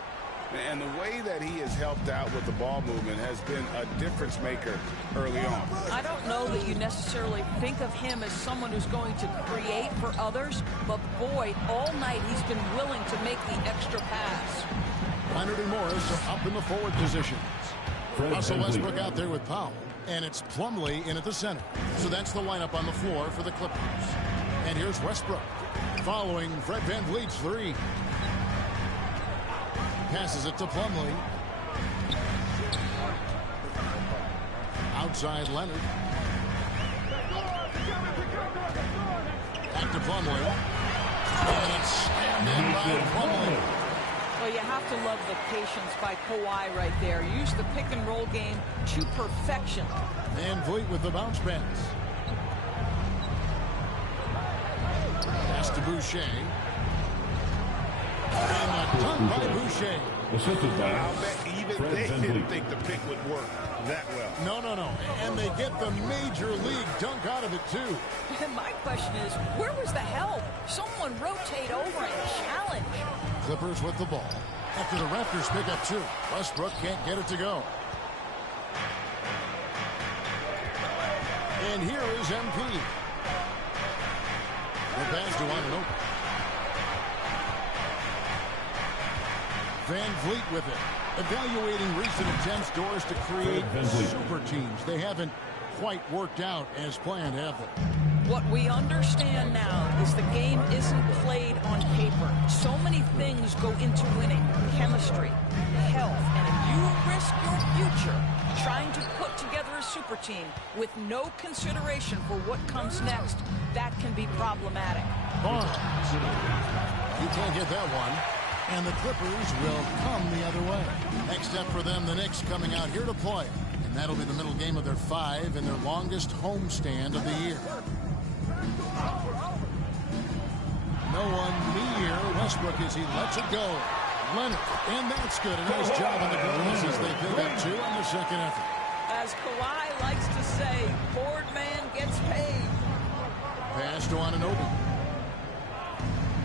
And the way that he has helped out with the ball movement has been a difference maker early on. I don't know that you necessarily think of him as someone who's going to create for others, but boy, all night he's been willing to make the extra pass. Leonard and Morris are up in the forward positions. Russell Westbrook out there with Powell. And it's Plumlee in at the center. So that's the lineup on the floor for the Clippers. And here's Westbrook following Fred VanVleet's three. Passes it to Plumlee. Outside Leonard. Back to Plumlee. And it's slammed in by Plumlee. Well, you have to love the patience by Kawhi right there. Use the pick-and-roll game to perfection. VanVleet with the bounce pass. Pass to Boucher. And a dunk by Boucher. I'll bet even they didn't think the pick would work that well. No. And they get the major league dunk out of it, too. And my question is, where was the help? Someone rotate over and challenge. Clippers with the ball. After the Raptors pick up two, Westbrook can't get it to go. And here is MP. The pass to Anunoby. VanVleet with it. Evaluating recent attempts, Doris, to create super teams. They haven't quite worked out as planned, have they? What we understand now is the game isn't played on paper. So many things go into winning. Chemistry, health, and if you risk your future trying to put together a super team with no consideration for what comes next, that can be problematic. Barnes. You can't get that one. And the Clippers will come the other way. Next step for them, the Knicks coming out here to play. And that'll be the middle game of their 5 and their longest homestand of the year. No one near Westbrook as he lets it go. Leonard, and that's good. A nice job on the glass as they pick up 2 on the second effort. As Kawhi likes to say, board man gets paid. Pass to Anunoby.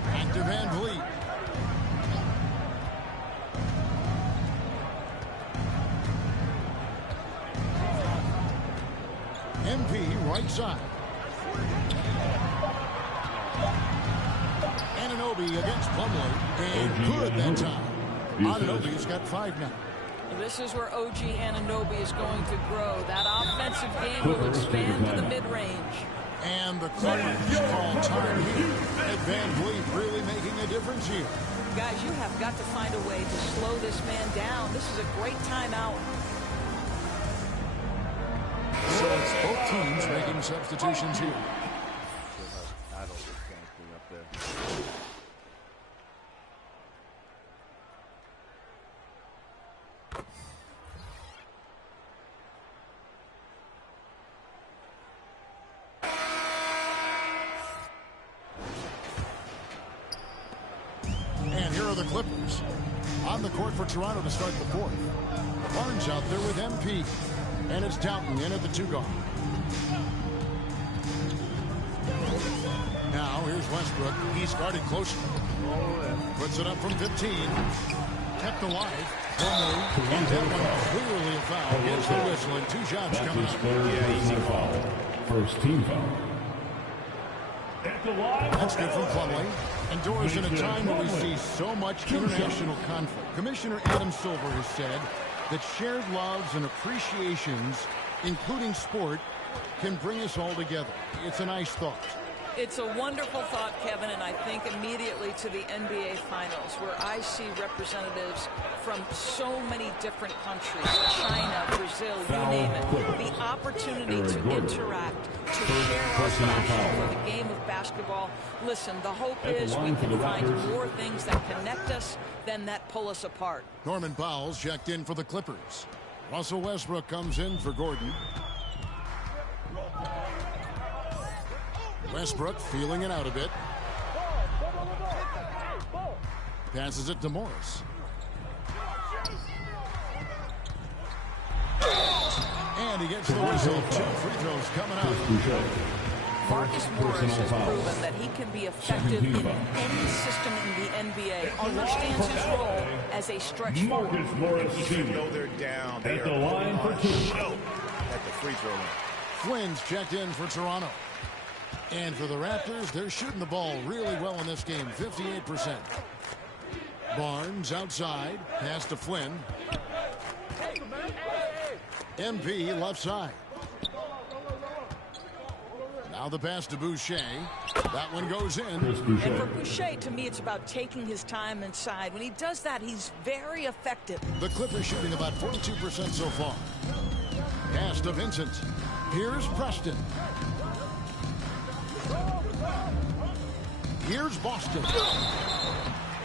Back to VanVleet. MP right side. Anunoby against Plumlee. And good that time. Anunoby's got 5 now. This is where OG Anunoby is going to grow. That offensive game will expand to the mid-range. And the Clippers call time here. And VanVleet really making a difference here. Guys, you have got to find a way to slow this man down. This is a great timeout. So it's both teams making substitutions here. And here are the Clippers on the court for Toronto to start the fourth. Barnes out there with MP. And it's Downton in at the 2 guard. Now here's Westbrook. He's guarded closely. Puts it up from 15. Kept alive. And that one clearly a foul. Gets the whistle and 2 shots coming up. Yeah, easy foul. First team foul. That's good from Plumlee. And Doris, in a time where we see so much international conflict, Commissioner Adam Silver has said that shared loves and appreciations, including sport, can bring us all together. It's a nice thought. It's a wonderful thought, Kevin, and I think immediately to the NBA Finals, where I see representatives from so many different countries, China, opportunity to interact, to share our passion for the game of basketball. Listen, the hope is we can find more things that connect us than that pull us apart. Norman Powell's checked in for the Clippers. Russell Westbrook comes in for Gordon. Westbrook feeling it out a bit. Passes it to Morris. And he gets the whistle. 2 free throws coming up. Marcus Morris has proven that he can be effective in any system in the NBA, understands his role as a stretch forward. Even though they're down, they are line for 2 at the free throw line. Flynn's checked in for Toronto. And for the Raptors, they're shooting the ball really well in this game, 58%. Barnes outside, pass to Flynn. MP left side. Now the pass to Boucher. That one goes in. And for Boucher, to me, it's about taking his time inside. When he does that, he's very effective. The Clippers shooting about 42% so far. Pass to Vincent. Here's Preston. Here's Boston.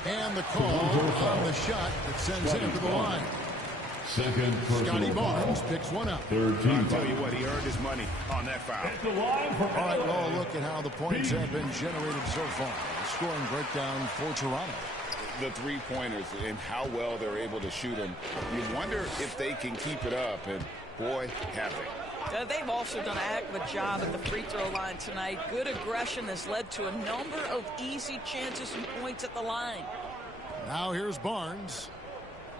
And the call on the shot that sends him to the line. Scotty Barnes picks one up. I'll tell you what, he earned his money on that foul. All right, well, look at how the points have been generated so far. The scoring breakdown for Toronto. The three-pointers and how well they're able to shoot them. You wonder if they can keep it up, and boy, have they. They've also done a heck of a job at the free throw line tonight. Good aggression has led to a number of easy chances and points at the line. Now here's Barnes.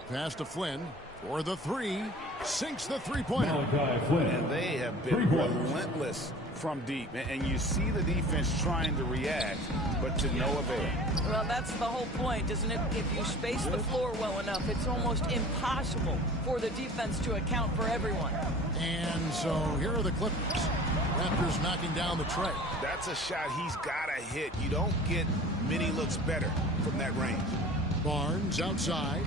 Pass to Flynn for the three. Sinks the three-pointer. And they have been relentless from deep. And you see the defense trying to react, but to no avail. Well, that's the whole point, isn't it? If you space the floor well enough, it's almost impossible for the defense to account for everyone. And so here are the Clippers. Raptors knocking down the tray. That's a shot he's got to hit. You don't get many looks better from that range. Barnes outside.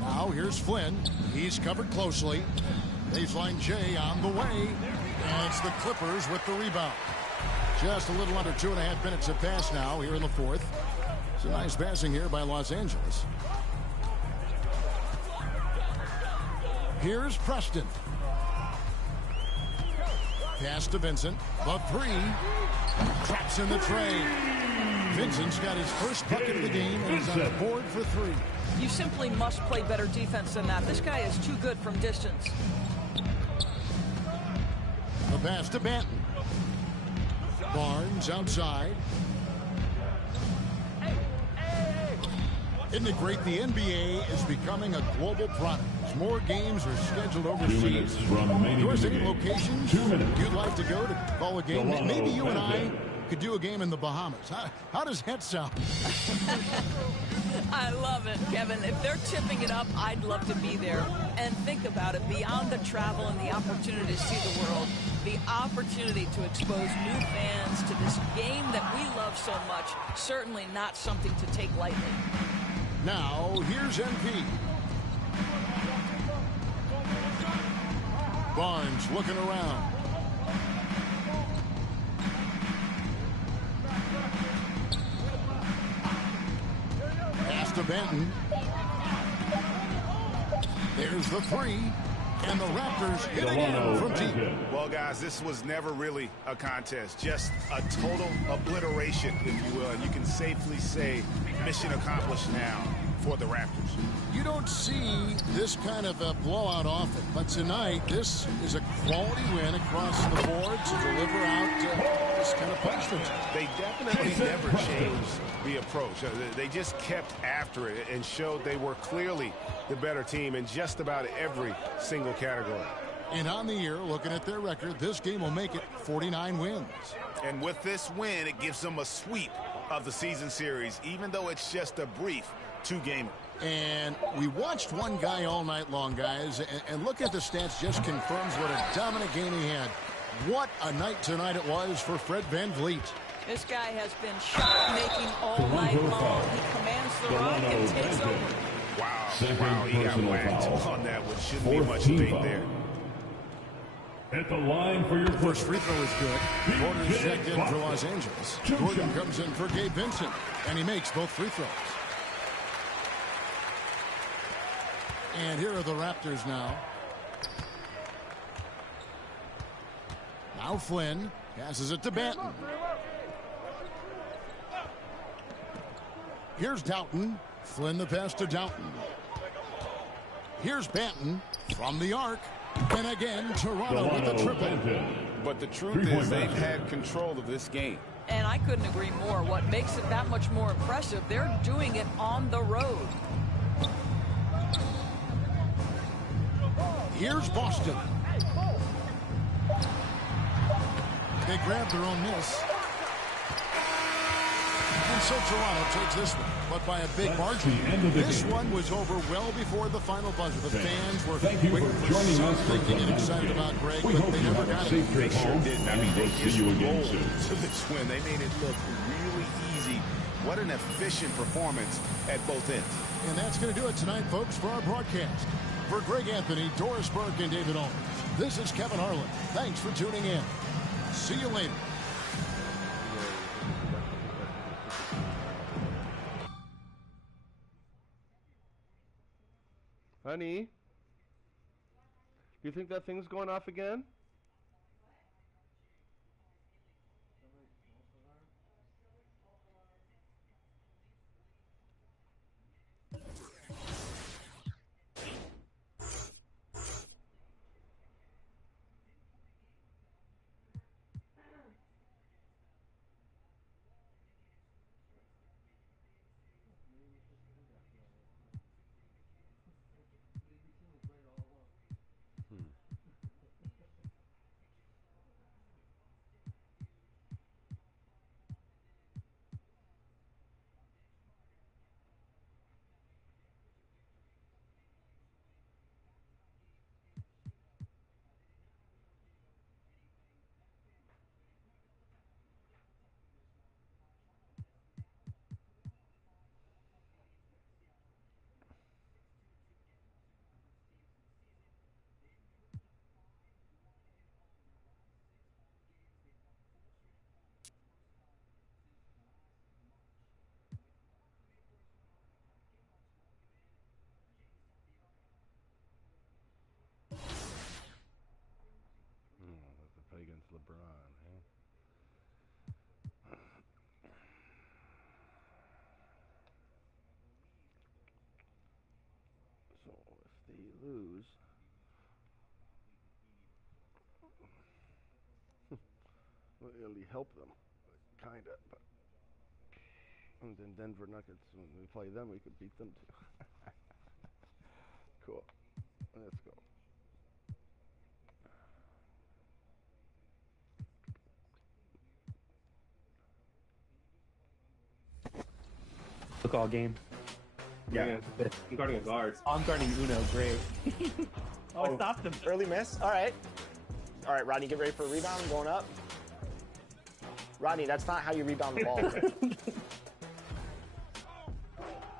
Now here's Flynn. He's covered closely. Baseline J on the way. And it's the Clippers with the rebound. Just a little under 2.5 minutes have passed now here in the fourth. It's a nice passing here by Los Angeles. Here's Preston. Pass to Vincent. The three. Traps in the tray. Vincent's got his first bucket of the game and is on the board for three. You simply must play better defense than that. This guy is too good from distance. The pass to Banton. Barnes outside. Isn't it great? The NBA is becoming a global product. As more games are scheduled overseas. There's any locations you'd like to go to call a game? Maybe you and I could do a game in the Bahamas. How does that sound? I love it, Kevin. If they're tipping it up, I'd love to be there. And think about it, beyond the travel and the opportunity to see the world, the opportunity to expose new fans to this game that we love so much, certainly not something to take lightly. Now, here's MP. Barnes looking around. Pass to Benton. There's the three. And the Raptors hit again from deep. Well, guys, this was never really a contest. Just a total obliteration, if you will. And you can safely say mission accomplished now for the Raptors. You don't see this kind of a blowout often, but tonight this is a quality win across the board to deliver out this kind of punishment. They definitely never changed the approach. They just kept after it and showed they were clearly the better team in just about every single category. And on the year, looking at their record, this game will make it 49 wins. And with this win, it gives them a sweep of the season series, even though it's just a brief two-gamer. And we watched one guy all night long, guys, and look at the stats, just confirms what a dominant game he had. What a night tonight it was for Fred VanVleet. This guy has been shot-making all night long. He commands the rock and takes over. Wow, Second he got personal whacked foul. on that one. Shouldn't be Fourth much team debate foul. there. At the line for your First free throw is good. Porter's checked in for Los Angeles. Gordon comes in for Gabe Vincent, and he makes both free throws. And here are the Raptors now. Now Flynn passes it to Banton. Here's Doughton. Flynn the pass to Doughton. Here's Banton from the arc. And again, Toronto with the triple. But the truth is they've had control of this game. And I couldn't agree more. What makes it that much more impressive, they're doing it on the road. Here's Boston. They grab their own miss. And so Toronto takes this one, but by a big margin. This one was over well before the final buzzer. The fans were waiting for something to get excited about, Greg, but they never got it. They sure didn't. I mean, they just rolled to this win. They made it look really easy. What an efficient performance at both ends. And that's going to do it tonight, folks, for our broadcast. For Greg Anthony, Doris Burke, and David Owens, this is Kevin Harlan. Thanks for tuning in. See you later. Honey, do you think that thing's going off again? Against LeBron, eh? So if they lose, will really help them, kinda. But and then Denver Nuggets, when we play them, we could beat them too. Cool. Let's go. Look all game. Yeah. I'm guarding a guard. I'm guarding Uno. Great. I stopped him. Early miss. All right. All right, Rodney, get ready for a rebound. I'm going up. Rodney, that's not how you rebound the ball.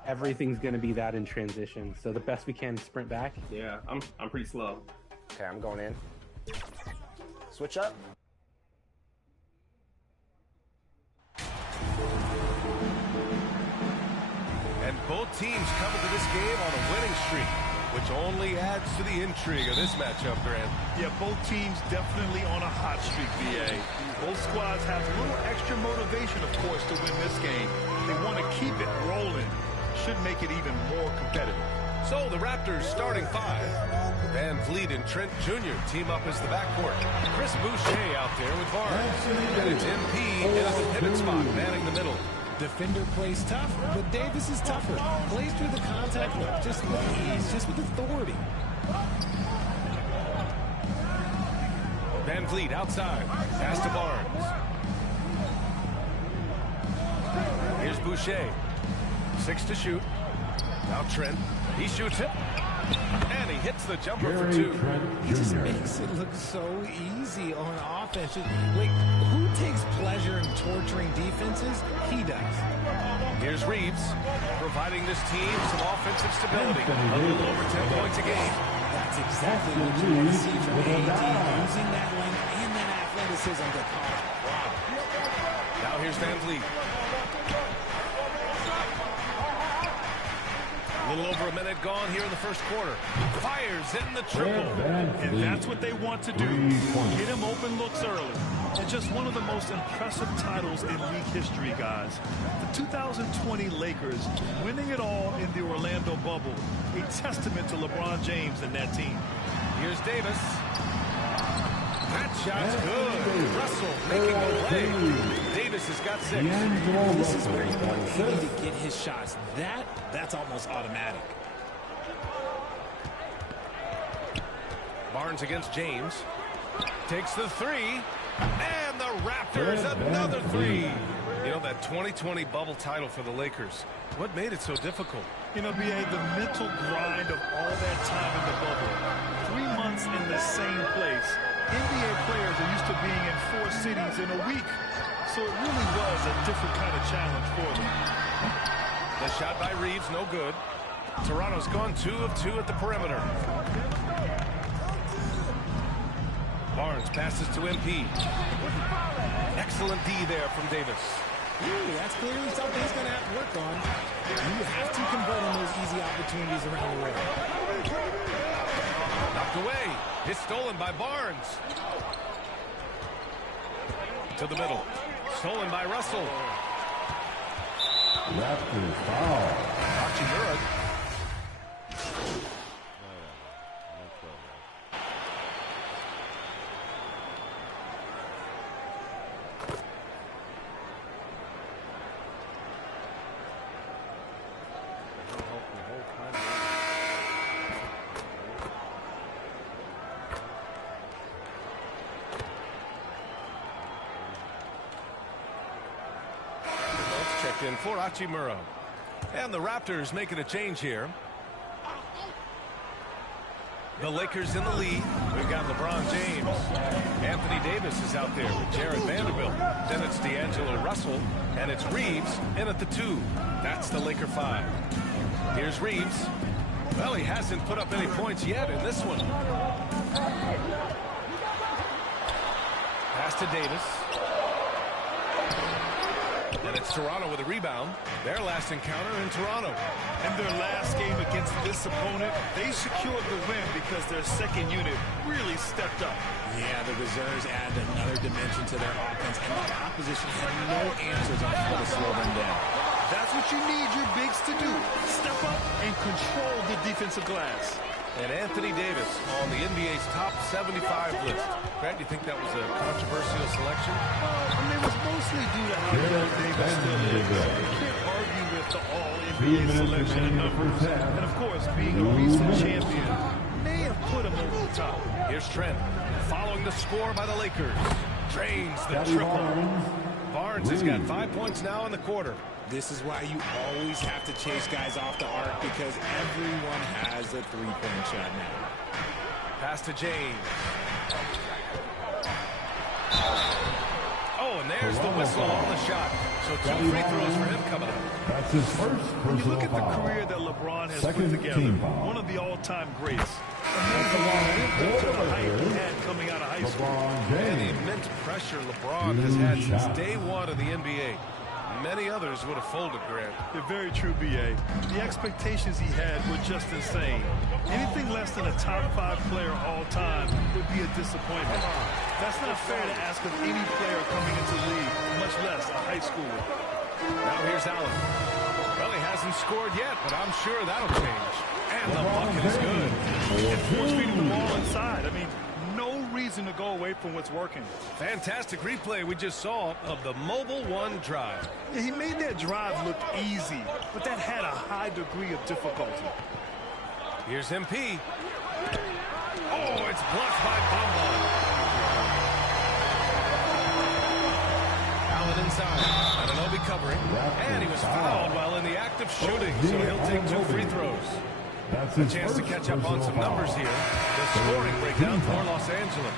Everything's gonna be that in transition. So the best we can sprint back. Yeah, I'm pretty slow. Okay, I'm going in. Switch up. And both teams come into this game on a winning streak, which only adds to the intrigue of this matchup, Grant. Yeah, both teams definitely on a hot streak, BA. Both squads have a little extra motivation, of course, to win this game. They want to keep it rolling. Should make it even more competitive. So the Raptors starting five. Van Vliet and Trent Jr. team up as the backcourt. Chris Boucher out there with Barnes. And it's MP in at the pivot spot, manning the middle. Defender plays tough, but Davis is tougher. Plays through the contact, just with ease, just with authority. Van Vliet outside. Pass to Barnes. Here's Boucher. 6 to shoot. Now Trent. He shoots it. And he hits the jumper for two. He just makes it look so easy on offense. Like, who takes pleasure in torturing defenses? He does. Here's Reeves, providing this team some offensive stability. A little over 10 points a game. That's exactly what you want to see from AD, using that length and that athleticism to cause a problem. Now here's Van Vliet. A little over a minute gone here in the first quarter. Fires in the triple. And that's what they want to do. Get him open looks early. And just one of the most impressive titles in league history, guys. The 2020 Lakers winning it all in the Orlando bubble. A testament to LeBron James and that team. Here's Davis. That shot's good. Russell making a play. Davis has got 6. This is where you want AD to get his shots. That's almost automatic. Barnes against James. Takes the 3. And the Raptors, another 3. You know, that 2020 bubble title for the Lakers. What made it so difficult? You know, B.A., the mental grind of all that time in the bubble. 3 months in the same place. NBA players are used to being in 4 cities in a week. So it really was a different kind of challenge for them. The shot by Reeves, no good. Toronto's gone 2 of 2 at the perimeter. Barnes passes to MP. Excellent D there from Davis. Ooh, that's clearly something he's going to have to work on. You have to convert on those easy opportunities around the rim. Knocked away. It's stolen by Barnes. To the middle. Stolen by Russell. Raptors foul. Hachimura. In for Hachimura. And the Raptors making a change here. The Lakers in the lead. We've got LeBron James. Anthony Davis is out there with Jared Vanderbilt. Then it's D'Angelo Russell. And it's Reeves in at the 2. That's the Laker 5. Here's Reeves. Well, he hasn't put up any points yet in this one. Pass to Davis. And it's Toronto with a rebound. Their last encounter in Toronto. In their last game against this opponent, they secured the win because their second unit really stepped up. Yeah, the reserves add another dimension to their offense, and the opposition had no answers on how to slow them down. That's what you need your bigs to do. Step up and control the defensive glass. And Anthony Davis on the NBA's top 75 list. Grant, do you think that was a controversial selection? I mean, it was mostly due to how young Davis still is. You can't argue with the all-NBA selection and numbers. And, of course, being a recent champion may have put him over the top. Here's Trent following the score by the Lakers. Drains the triple. Barnes has got 5 points now in the quarter. This is why you always have to chase guys off the arc, because everyone has a three-point shot now. Pass to James. Oh, and there's the whistle on the shot. So 2 free throws for him coming up. That's his first When you personal look at the foul. career that LeBron has Second put together, team foul. one of the all-time greats. Amazing to the height he had coming out of high school. And the immense pressure LeBron has had since day 1 of the NBA. Many others would have folded, Grant. They're very true, B.A. The expectations he had were just insane. Anything less than a top 5 player all time would be a disappointment. That's not fair to ask of any player coming into the league, much less a high schooler. Now here's Allen. Well, he hasn't scored yet, but I'm sure that'll change. And the bucket is good. And force feeding the ball inside. I mean, no reason to go away from what's working. Fantastic replay we just saw of the Mobile One drive. Yeah, he made that drive look easy, but that had a high degree of difficulty. Here's MP. Oh, it's blocked by Bamba. Allen inside. Anunoby covering. And he was fouled while in the act of shooting, so he'll take 2 free throws. A chance to catch up on some numbers here. The scoring breakdown for Los Angeles.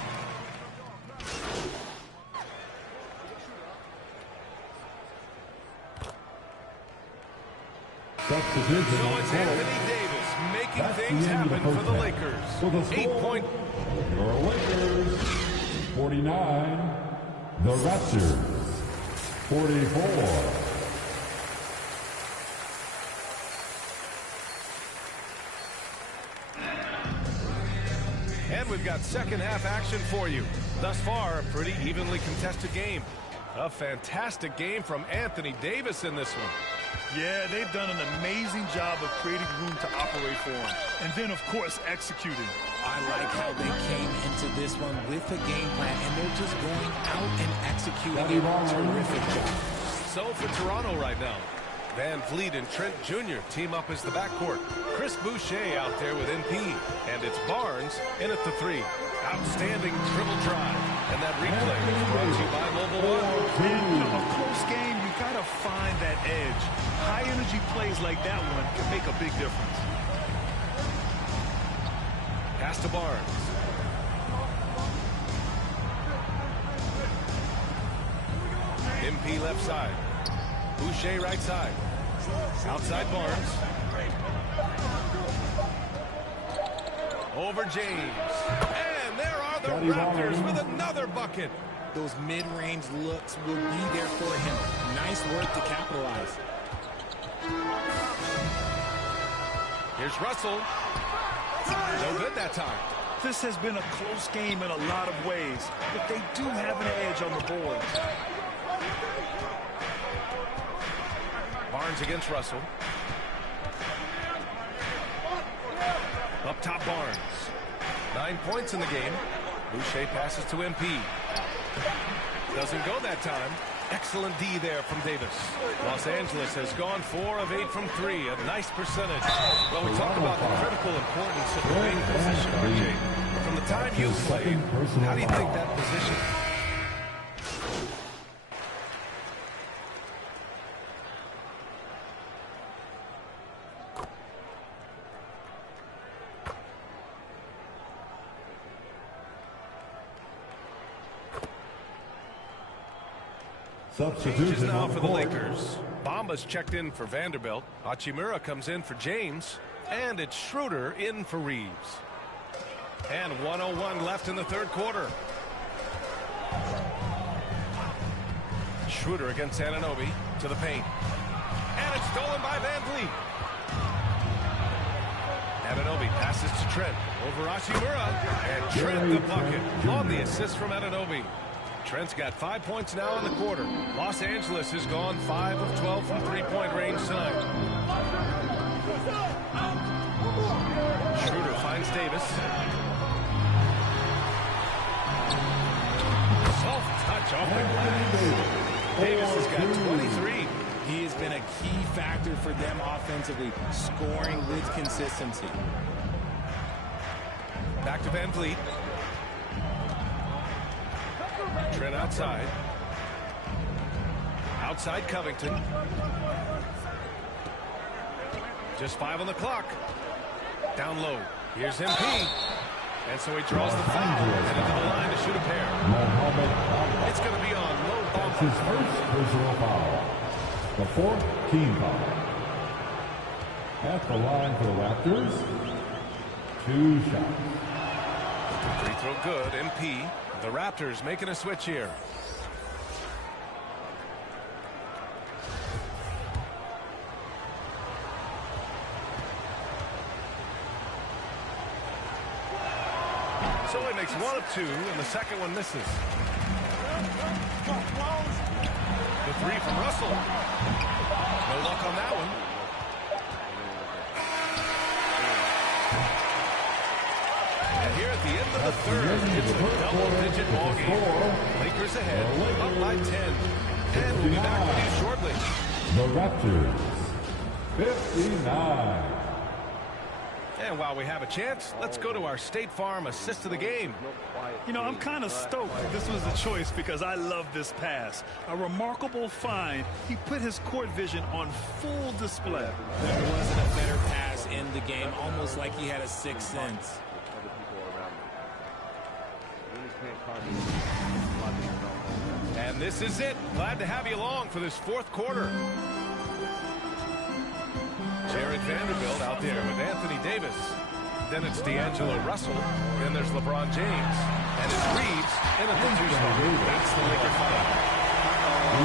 So it's Anthony Davis making things happen for the Lakers. 8 point. The Lakers, 49. The Raptors, 44. And we've got second half action for you. Thus far, a pretty evenly contested game. A fantastic game from Anthony Davis in this one. Yeah, they've done an amazing job of creating room to operate for him. And then, of course, executing. I like how they came into this one with a game plan, and they're just going out and executing it. Terrific job. So for Toronto right now, Van Vliet and Trent Jr. team up as the backcourt. Chris Boucher out there with NP. And it's Barnes in at the 3. Outstanding dribble drive. And that replay is brought to you by Mobile One. In a close game, you got to find that edge. High-energy plays like that one can make a big difference. Pass to Barnes. MP left side. Boucher right side. Outside Barnes. Over James. And there are the Raptors with another bucket. Those mid-range looks will be there for him. Nice work to capitalize. Here's Russell. No good that time. This has been a close game in a lot of ways, but they do have an edge on the board. Barnes against Russell. Up top Barnes. 9 points in the game. Boucher passes to MP. Doesn't go that time. Excellent D there from Davis. Los Angeles has gone 4 of 8 from 3. A nice percentage. Well, we talk about the critical importance of the wing position, RJ. From the time you played, how do you think that position? Changes now for the Lakers. Bamba's checked in for Vanderbilt. Hachimura comes in for James. And it's Schroeder in for Reeves. And 1:01 left in the third quarter. Schroeder against Anunoby to the paint. And it's stolen by Van Vliet. Anunoby passes to Trent. Over Hachimura. And Trent the bucket on the assist from Anunoby. Trent's got 5 points now in the quarter. Los Angeles has gone 5 of 12 from three-point range tonight. Schroeder finds Davis. Soft touch off the glass. Davis has got 23. He has been a key factor for them offensively, scoring with consistency. Back to Van Vliet. Trent outside. Outside Covington. Just 5 on the clock. Down low. Here's MP. And so he draws the foul. And into the line to shoot a pair. It's going to be on Mo Bamba. His first personal foul. The 4th team foul. At the line for the Raptors. 2 shots. Free throw good. MP. The Raptors making a switch here. So he makes 1 of 2, and the second one misses. The 3 from Russell. No luck on that one. And here at the end of the third, it's a double-digit ball game. Lakers ahead, up by 10. And we'll be back with you shortly. The Raptors, 59. And while we have a chance, let's go to our State Farm assist of the game. You know, I'm kind of stoked that this was the choice because I love this pass. A remarkable find. He put his court vision on full display. There wasn't a better pass in the game, almost like he had a sixth sense. Other people around him. Really can't cause And this is it. Glad to have you along for this fourth quarter. Jared Vanderbilt out there with Anthony Davis. Then it's D'Angelo Russell. Then there's LeBron James. And it's Reeves in at the 2 spot. That's the Laker foul. He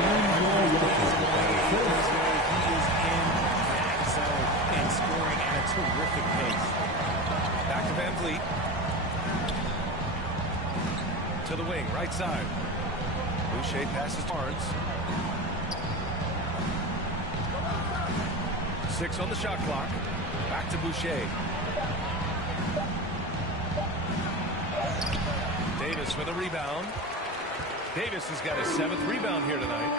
is in that zone and scoring at a terrific pace. Back to Van Vliet. To the wing, right side. Boucher passes Barnes. 6 on the shot clock. Back to Boucher. Davis with a rebound. Davis has got his 7th rebound here tonight.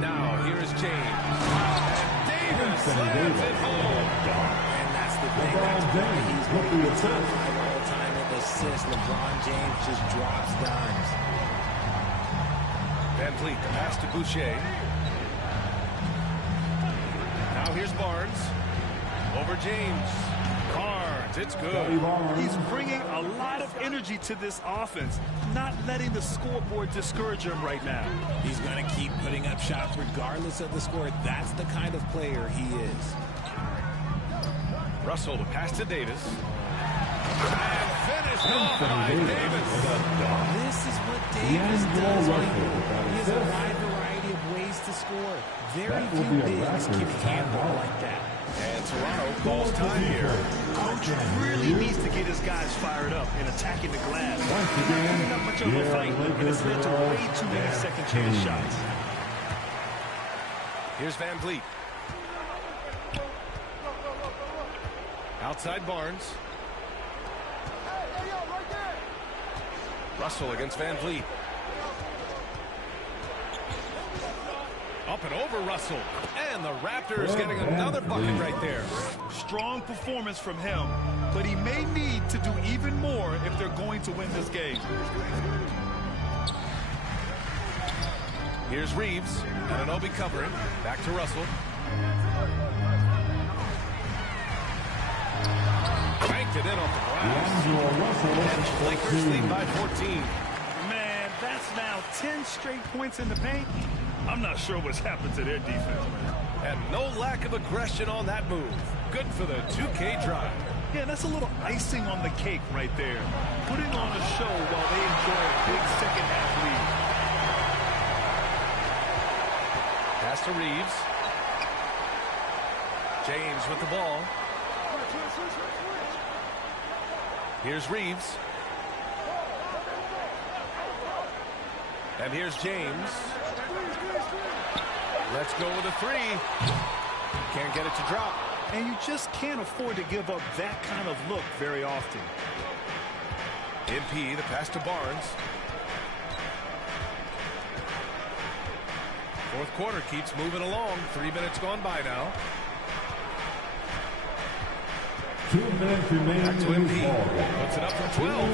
Now here is James. And Davis slams it home. And that's the thing. That's why he's one of the top 5 all-time in assists. LeBron James just drops dimes. Van Vliet, the pass to Boucher. Now here's Barnes. Over James. Carnes, it's good. He's bringing a lot of energy to this offense, not letting the scoreboard discourage him right now. He's going to keep putting up shots regardless of the score. That's the kind of player he is. Russell to pass to Davis. And finished off by Davis. This is what Davis does. He has a wide variety of ways to score. Very few bigs can handle like that. And Toronto calls time here. Coach really needs to get his guys fired up and attacking the glass. Not much of a fight, and it's led to way too many second chance shots. Here's Van Vliet. Outside Barnes. Russell against Van Vliet. Up and over Russell. And the Raptors getting another bucket right there. Strong performance from him, but he may need to do even more if they're going to win this game. Here's Reeves. Anunoby covering. Back to Russell. Banked it in off the glass. And Lakers lead by 14. Man, that's now 10 straight points in the paint. I'm not sure what's happened to their defense, man. And no lack of aggression on that move. Good for the 2K drive. Yeah, that's a little icing on the cake right there. Putting on a show while they enjoy a big second half lead. Pass to Reeves. James with the ball. Here's Reeves. And here's James. Let's go with a 3. Can't get it to drop. And you just can't afford to give up that kind of look very often. MP, the pass to Barnes. Fourth quarter keeps moving along. 3 minutes gone by now. 2 minutes remaining. Back to MP. Puts it up from 12.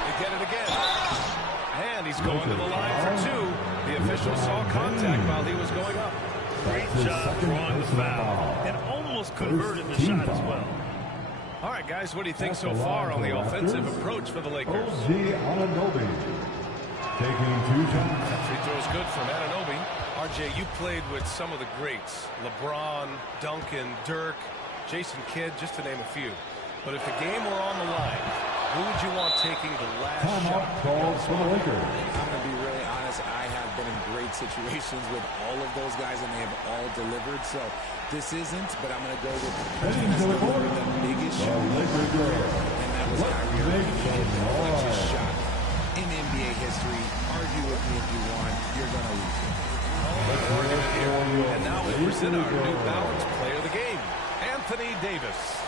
They get it again. And he's going to the line for 2. The official saw contact while he was going up. Great job drawing the foul and almost converted the shot as well. All right, guys, what do you think so far on the offensive approach for the Lakers? Anunoby taking 2 shots. That free throw is good from Anunoby. RJ, you played with some of the greats. LeBron, Duncan, Dirk, Jason Kidd, just to name a few. But if the game were on the line, who would you want taking the last shot? Called for the Lakers. I'm going to be really honest. I have been in great situations with all of those guys, and they have all delivered. So this isn't, but I'm going to go with the person that's delivered the biggest shot. And that was Kyrie Irving. He hit the clutchest shot in NBA history. Argue with me if you want. You're going to lose it. And now we present our New Balance player of the game, Anthony Davis.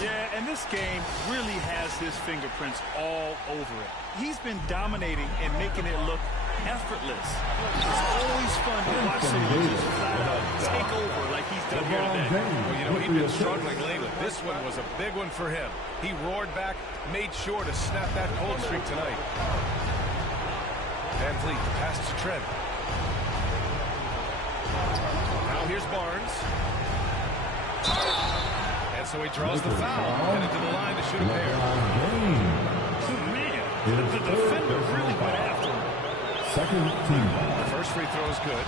Yeah, and this game really has his fingerprints all over it. He's been dominating and making it look effortless. It's always fun to watch someone just flat out take over like he's done here today. Well, you know, he'd been struggling lately. This one was a big one for him. He roared back, made sure to snap that cold streak tonight. Van Vliet, pass to Trent. here's Barnes. And so he draws the foul, headed to the line to shoot a pair. Man, the defender really went after him. Second team. The first free throw is good.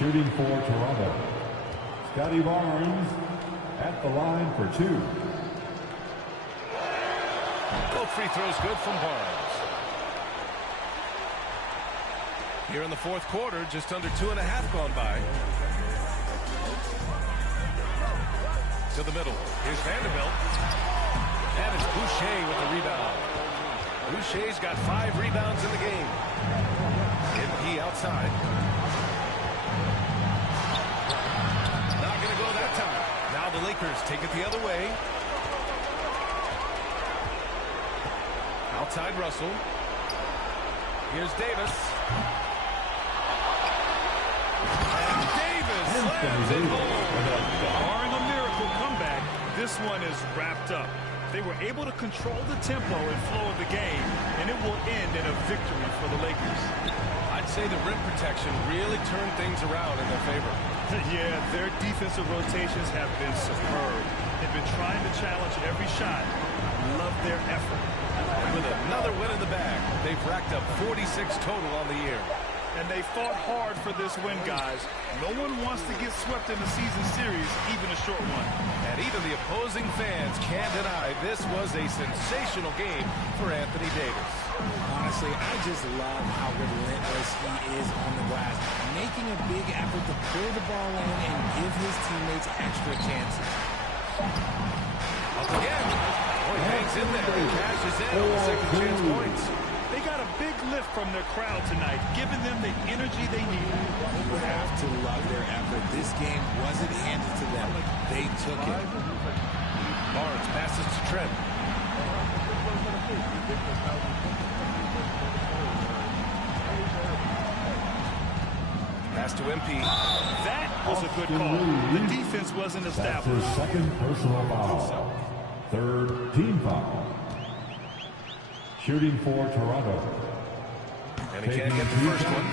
Shooting for Toronto. Scotty Barnes at the line for 2. Both free throws good from Barnes. Here in the fourth quarter, just under 2.5 gone by. To the middle. Here's Vanderbilt. And it's Boucher with the rebound. Boucher's got 5 rebounds in the game. MP outside. Not going to go that time. Now the Lakers take it the other way. Outside Russell. Here's Davis. And Davis slams it home. Barring a miracle comeback, this one is wrapped up. They were able to control the tempo and flow of the game, and it will end in a victory for the Lakers. I'd say the rim protection really turned things around in their favor. Yeah, their defensive rotations have been superb. They've been trying to challenge every shot. Love their effort. And with another win in the bag, they've racked up 46 total on the year. And they fought hard for this win, guys. No one wants to get swept in the season series, even a short one. And even the opposing fans can't deny this was a sensational game for Anthony Davis. Honestly, I just love how relentless he is on the glass, making a big effort to pull the ball in and give his teammates extra chances. Up again. Boy, hangs in there and cashes in on the second chance points. They got a big lift from their crowd tonight, giving them the energy they need. You have to love their effort. This game wasn't handed to them. They took it. Barnes passes to Trent. Pass to MP. That was a good call. The defense wasn't established. That's his second personal foul. Third team foul. Shooting for Toronto. And he can't get the first one.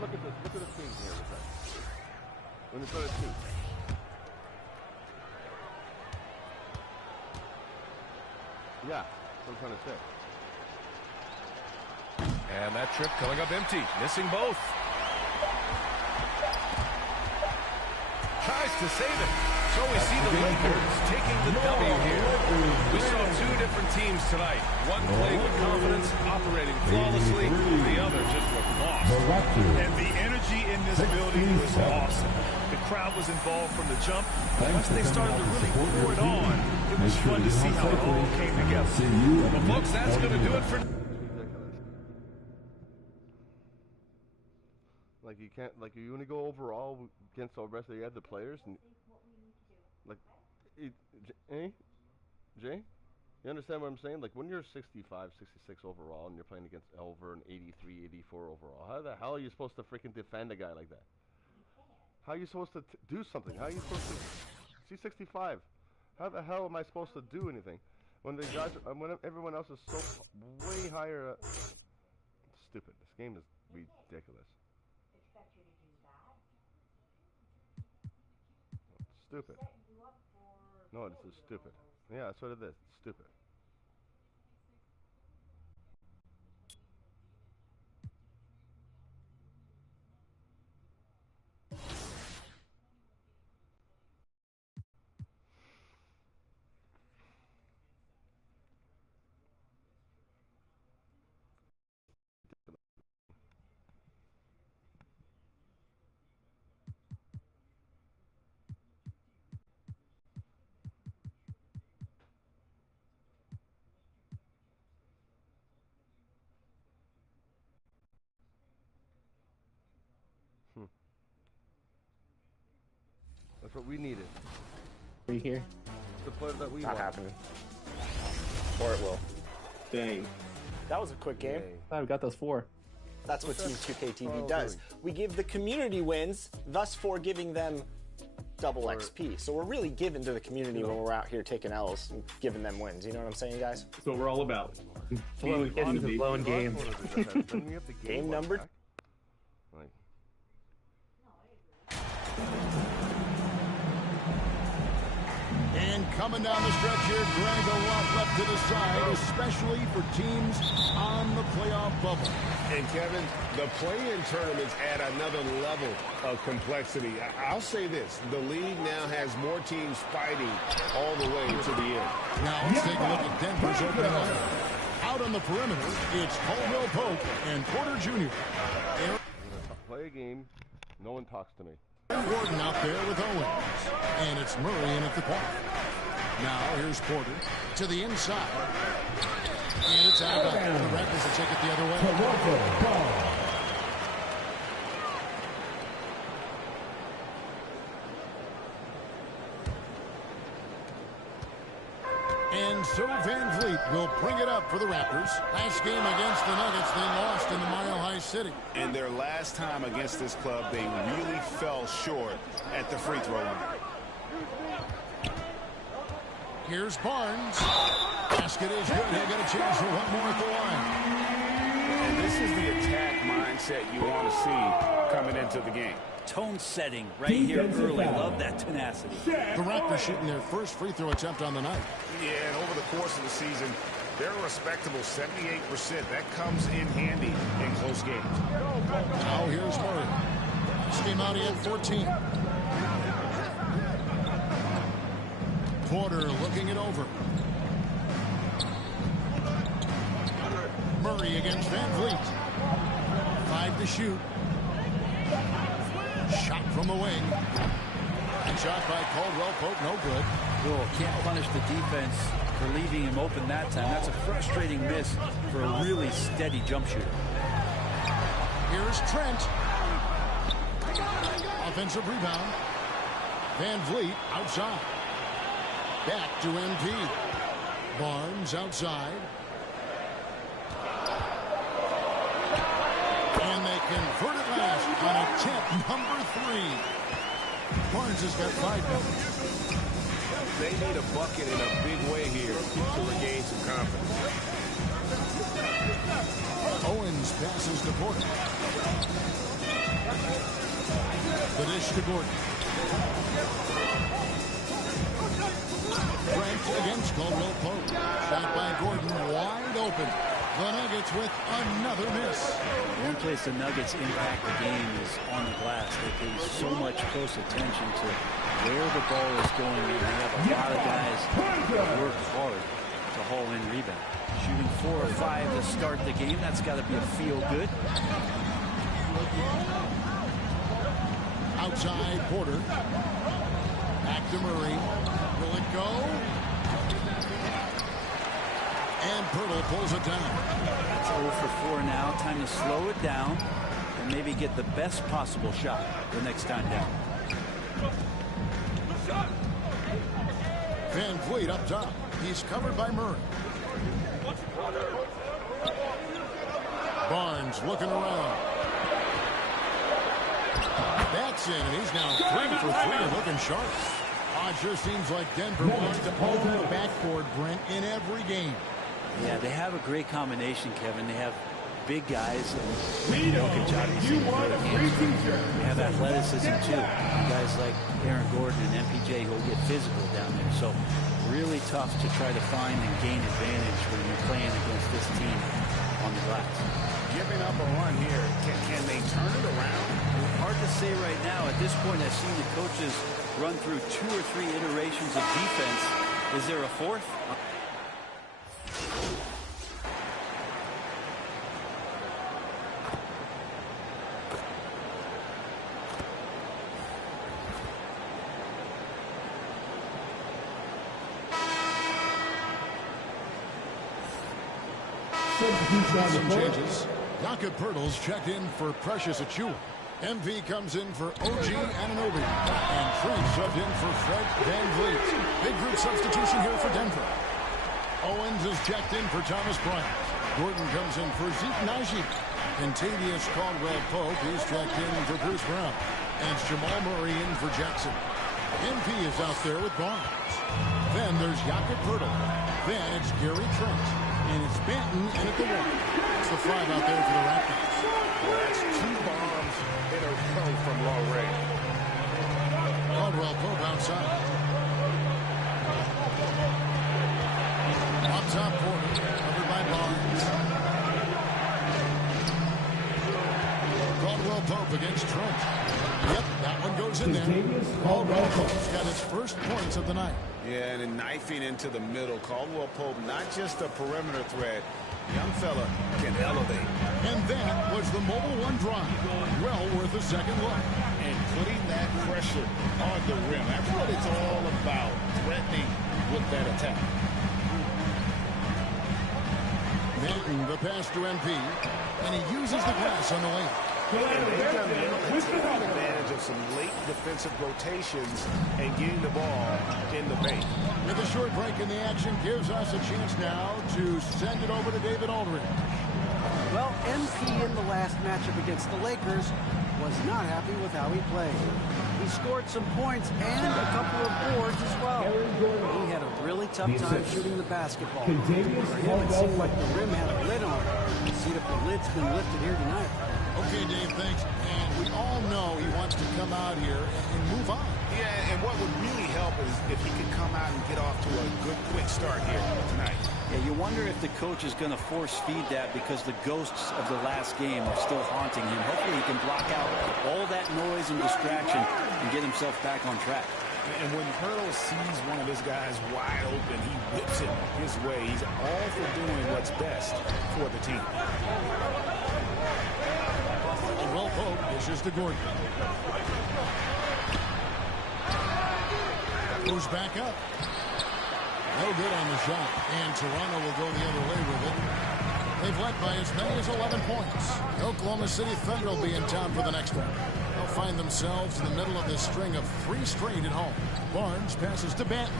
Look at this. Look at the team here. When it's on a 2. Yeah, that's what I'm trying to say. And that trip coming up empty. Missing both. Tries to save it. So we see the Lakers taking the W here. We saw 2 different teams tonight. One playing with confidence, operating flawlessly. The other just looked lost. And the energy in this building was awesome. The crowd was involved from the jump. Once they started to really pour it on, it was fun to see how it all came together. Well, folks, that's going to do it for... Like you can't, like you want to go overall against all the rest of the other players, and like, Jay, you understand what I'm saying? Like when you're 65, 66 overall, and you're playing against Elver and 83, 84 overall, how the hell are you supposed to freaking defend a guy like that? How are you supposed to do something? How are you supposed to see 65? How the hell am I supposed to do anything when the guys, when everyone else is so way higher? Stupid. This game is ridiculous. Stupid. No, this is stupid. Yeah, that's what it is. It's stupid. That's what we needed. Are you here? The player that we Not want. happening. Or it will. Dang. That was a quick game. I've got those 4. That's what Team 2K TV does. We give the community wins, thus for giving them double XP. So we're really giving to the community when we're out here taking L's and giving them wins. You know what I'm saying, guys? That's what we're all about. Blowing games. Game number. coming down the stretch here, Greg, a lot left to the side, especially for teams on the playoff bubble. And Kevin, the play-in tournaments add another level of complexity. I'll say this, the league now has more teams fighting all the way to the end. Now let's take a look at Denver's opening line. Out on the perimeter, it's Caldwell Pope and Porter Jr. Play a game, no one talks to me. Gordon out there with Owens. And it's Murray in at the point. Now here's Porter to the inside. And it's out. The Raptors will take it the other way. And so Van Vliet will bring it up for the Raptors. Last game against the Nuggets, they lost in the Mile High City. And their last time against this club, they really fell short at the free throw line. Here's Barnes. Basket is good. He'll get a chance for one more at the line. And this is the attack mindset you want to see coming into the game. Tone setting right here early. Love that tenacity. The Raptors shooting their first free throw attempt on the night. Yeah, and over the course of the season, they're a respectable 78%. That comes in handy in close games. Now here's Murray. Schemati at 14. Porter looking it over. Murray against Van Vliet. 5 to shoot. Shot from the wing. And shot by Caldwell Pope, no good. Oh, can't punish the defense for leaving him open that time. That's a frustrating miss for a really steady jump shooter. Here's Trent. Offensive rebound. Van Vliet outside. Back to MP. Barnes outside. And they convert it last on attempt number 3. Barnes has got 5 minutes. They need a bucket in a big way here to regain some confidence. Owens passes to Porter. The dish to Gordon. Trent against Caldwell Pope. Shot by Gordon, wide open. The Nuggets with another miss. One place the Nuggets impact the game is on the glass. They pay so much close attention to where the ball is going, and they have a lot of guys that work hard to haul in rebound. Shooting 4 or 5 to start the game, that's got to be a feel good. Outside Porter. Back to Murray. Will it go? And Pirtle pulls it down. It's 0 for 4 now. Time to slow it down and maybe get the best possible shot the next time down. Van Vliet up top. He's covered by Murray. Barnes looking around. That's in, and he's now 3 for 3 and looking sharp. It sure seems like Denver wants to own the backboard, Brent, in every game. Yeah, they have a great combination, Kevin. They have big guys. And they have athleticism, too. Guys like Aaron Gordon and MPJ who will get physical down there. So really tough to try to find and gain advantage when you're playing against this team on the glass. Giving up a run here. Can they turn it around? Hard to say right now. At this point, I've seen the coaches run through 2 or 3 iterations of defense. Is there a 4th? Some changes. Jakob Pirtle's checked in for Precious Achiuwa. MV comes in for OG Anunoby. And Tree subbed in for Fred Van Vliet. Big group substitution here for Denver. Owens is checked in for Thomas Bryant. Gordon comes in for Zeke Naji. Contavious Caldwell Pope, he's checked in for Bruce Brown. And it's Jamal Murray in for Jackson. MP is out there with Barnes. Then there's Jakob Pirtle. Then it's Gary Trent. And it's Benton in at the 1. It's the 5 out there for the Raptors. Well, that's 2 bombs in a row from long range. Caldwell Pope outside. Pope against Trent. Yep, that one goes in there. Caldwell Pope's got his first points of the night. Yeah, and then knifing into the middle. Caldwell Pope, not just a perimeter threat. Young fella can elevate. And that was the Mobile One drive. Well worth a second look. And putting that pressure on the rim. That's what it's all about, threatening with that attack. Manton, the pass to MP, and he uses the glass on the lane. And they've done well to take advantage of some late defensive rotations and getting the ball in the paint. With a short break in the action gives us a chance now to send it over to David Aldridge. Well, MP in the last matchup against the Lakers was not happy with how he played. He scored some points and a couple of boards as well. He had a really tough time shooting the basketball. For him, it seemed like the rim had a lid on it. Let's see if the lid's been lifted here tonight. Okay, Dave, thanks. And we all know he wants to come out here and move on. Yeah, and what would really help is if he could come out and get off to a good, quick start here tonight. Yeah, you wonder if the coach is going to force feed that because the ghosts of the last game are still haunting him. Hopefully he can block out all that noise and distraction and get himself back on track. And when Hurdle sees one of his guys wide open, he whips it his way. He's all for doing what's best for the team. Well, Pope dishes to Gordon. Goes back up. No good on the shot. And Toronto will go the other way with it. They've led by as many as 11 points. Oklahoma City Thunder will be in town for the next one. They'll find themselves in the middle of this string of 3 straight at home. Barnes passes to Banton.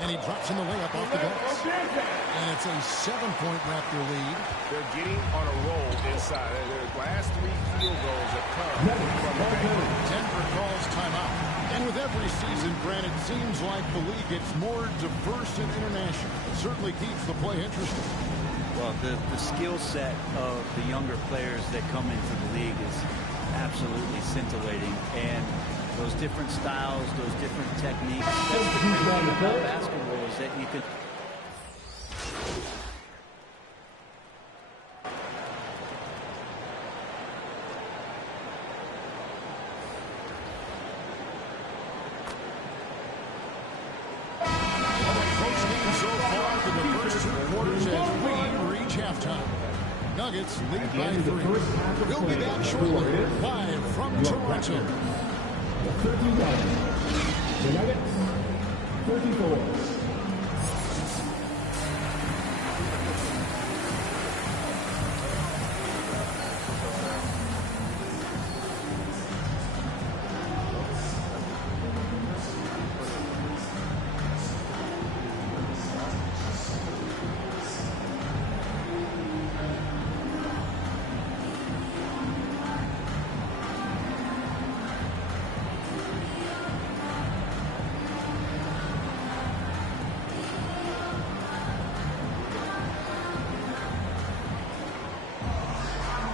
And he drops in the layup off the glass. And it's a 7-point Raptor lead. They're getting on a roll inside. Their last 3 field goals have come from the paint. Denver calls timeout. And with every season, Grant, it seems like the league gets more diverse and international. It certainly keeps the play interesting. Well, the skill set of the younger players that come into the league is absolutely scintillating. And those different styles, those different techniques. That's the great thing about basketball is that you can. Close game so far for the first 2 quarters as we reach halftime. Nuggets lead by 3. We'll be back shortly, live from Toronto. 13 the Nuggets, 34.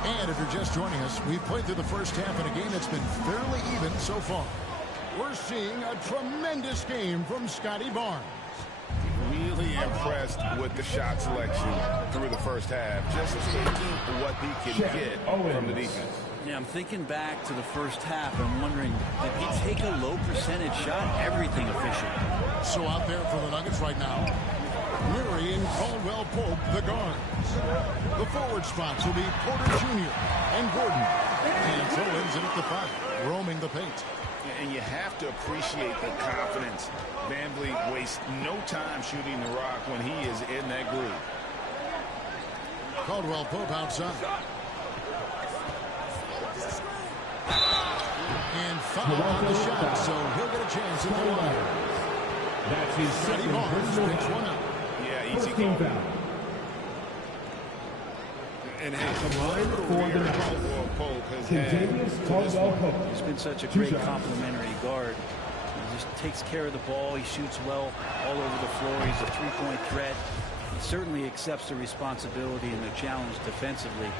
And if you're just joining us, we've played through the first half in a game that's been fairly even so far. We're seeing a tremendous game from Scotty Barnes. Really impressed with the shot selection through the first half. Just taking what he can get from the defense. Yeah, I'm thinking back to the first half. I'm wondering, did he take a low percentage shot? Everything efficient. So out there for the Nuggets right now, Leary and Caldwell Pope, the guards. The forward spots will be Porter Jr. and Gordon. And throw-ins in at the 5, roaming the paint. And you have to appreciate the confidence. VanVleet wastes no time shooting the rock when he is in that groove. Caldwell Pope outside. And foul on the shot, so he'll get a chance at the line. That's his second personal picks one up. Yeah, easy call. And for the Caldwell Pope has had Caldwell Pope. He's been such a great complimentary guard. He just takes care of the ball. He shoots well all over the floor. He's a three-point threat. He certainly accepts the responsibility and the challenge defensively.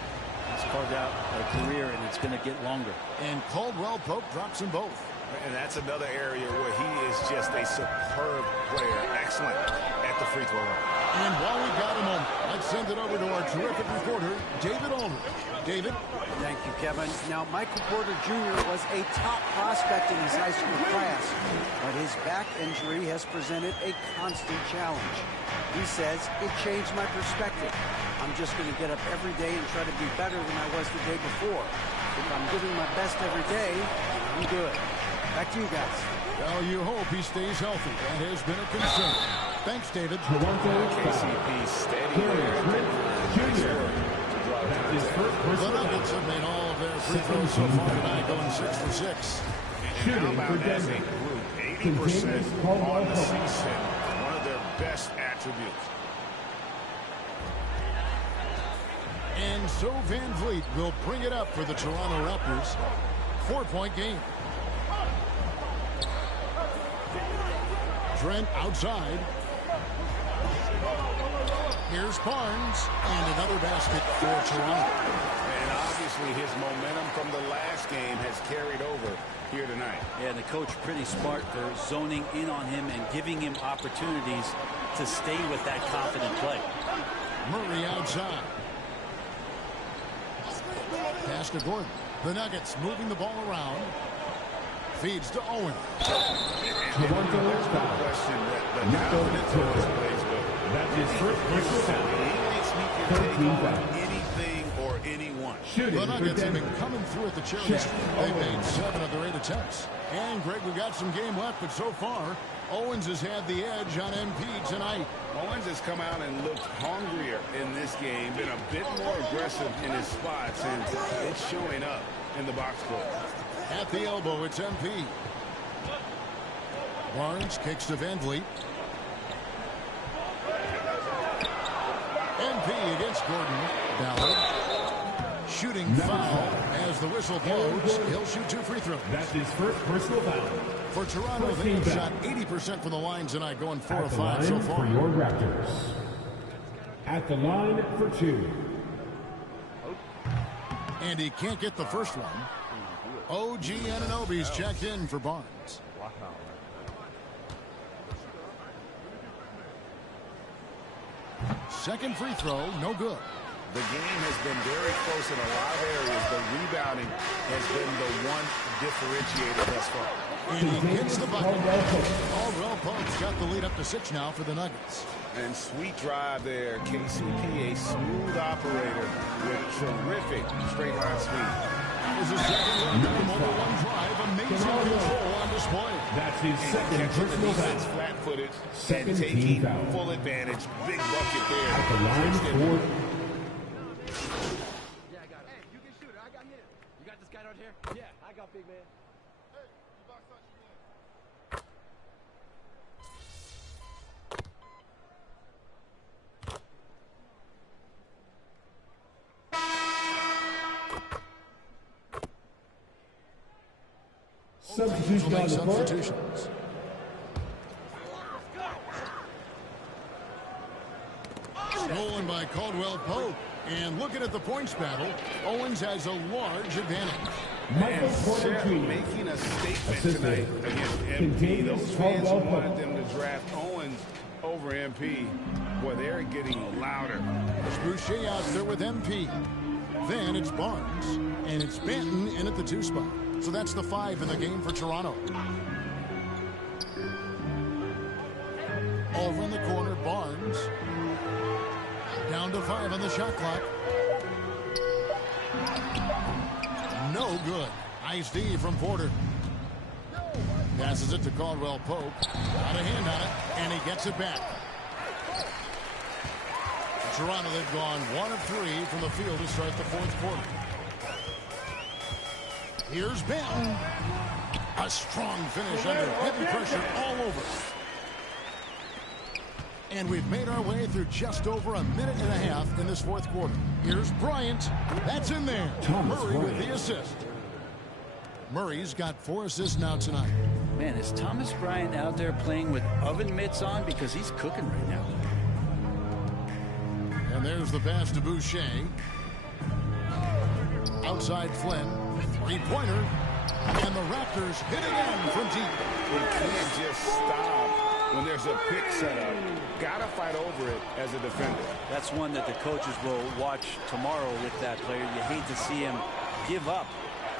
He's carved out a career, and it's going to get longer. And Caldwell Pope drops them both. And that's another area where he is just a superb player. Excellent at the free throw line. And while we got a moment, let's send it over to our terrific reporter, David Aldridge. David? Thank you, Kevin. Now, Michael Porter Jr. was a top prospect in his high school class, but his back injury has presented a constant challenge. He says, it changed my perspective. I'm just going to get up every day and try to be better than I was the day before. If I'm giving my best every day, I'm good. Back to you guys. Well, you hope he stays healthy. That has been a concern. Thanks, David. KCP steady there. The Nuggets have made all of their free throws so far tonight, going 6 for 6. And how about as a group? 80% on the season. One of their best attributes. And so Van Vliet will bring it up for the Toronto Raptors. 4-point game. Trent outside. Here's Barnes, and another basket for Toronto. And obviously his momentum from the last game has carried over here tonight. Yeah, the coach pretty smart for zoning in on him and giving him opportunities to stay with that confident play. Murray outside. Pass to Gordon. The Nuggets moving the ball around. Feeds to Owen. There's no question that the confidence always plays, but that's his first personal foul. He makes me can take on anything or anyone. The Nuggets have been coming through at the charity stripe. They've made 7 of their 8 attempts. And, Greg, we've got some game left, but so far, Owens has had the edge on MP tonight. Owens has come out and looked hungrier in this game, been a bit more aggressive in his spots, and it's showing up in the box score. At the elbow, it's MP. Barnes kicks to Van Vliet. MP against Gordon. Ballard. Shooting foul as the whistle blows. He'll shoot 2 free throws. That's his first personal foul. For Toronto, they've shot 80% from the line tonight, going 4 of 5 so far. For your Raptors. At the line for 2. And he can't get the first one. OG Anunoby's checked in for Barnes. Second free throw, no good. The game has been very close in a lot of areas. The rebounding has been the one differentiator thus far. And he hits the bucket. Caldwell Pope's got the lead up to 6 now for the Nuggets. And sweet drive there. KCP, a smooth operator with terrific straight line speed. Is a second run over one drive. Amazing control on display. That's his second personal foul. Flat-footed and taking full advantage. Big bucket there. At the line for... Yeah, I got it. Hey, you can shoot it. I got him. You got this guy right here? Yeah, I got big man. Hey, you box out your man. Substitution on the court. Substitutions. Stolen by Caldwell Pope. And looking at the points battle, Owens has a large advantage. Michael Porter Jr. making a statement tonight against MP. Those fans who wanted them to draft Owens over MP, boy, they're getting louder. There's Boucher out there with MP. Then it's Barnes. And it's Benton in at the 2 spot. So that's the 5 in the game for Toronto. Over in the corner, Barnes. Down to 5 on the shot clock. No good. Nice D from Porter. Passes it to Caldwell Pope. Got a hand on it, and he gets it back. Toronto, they've gone 1 of 3 from the field to start the 4th quarter. Here's Benton. A strong finish under heavy pressure all over. And we've made our way through just over a minute and a half in this 4th quarter. Here's Bryant. That's in there. Murray with the assist. Murray's got 4 assists now tonight. Man, is Thomas Bryant out there playing with oven mitts on? Because he's cooking right now. And there's the pass to Boucher. Outside Flynn. 3-pointer. And the Raptors hit again from deep. They can't just stop when there's a pick set up, got to fight over it as a defender. That's one that the coaches will watch tomorrow with that player. You hate to see him give up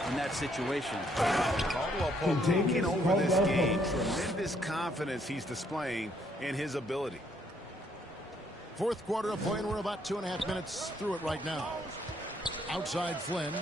in that situation. Caldwell Pope taking over this game. Tremendous confidence he's displaying in his ability. Fourth quarter of play, and we're about 2.5 minutes through it right now. Outside Flynn.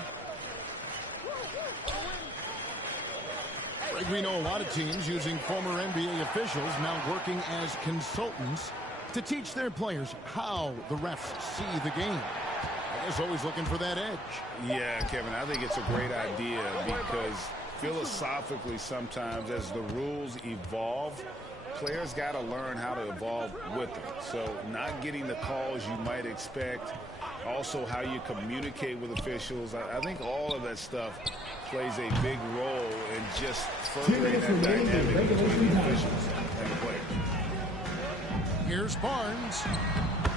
We know a lot of teams using former NBA officials now working as consultants to teach their players how the refs see the game. I guess always looking for that edge. Yeah, Kevin, I think it's a great idea because philosophically sometimes as the rules evolve, players got to learn how to evolve with them. So not getting the calls you might expect, also how you communicate with officials. I think all of that stuff plays a big role in just furthering that dynamic between the officials and the players. Here's Barnes.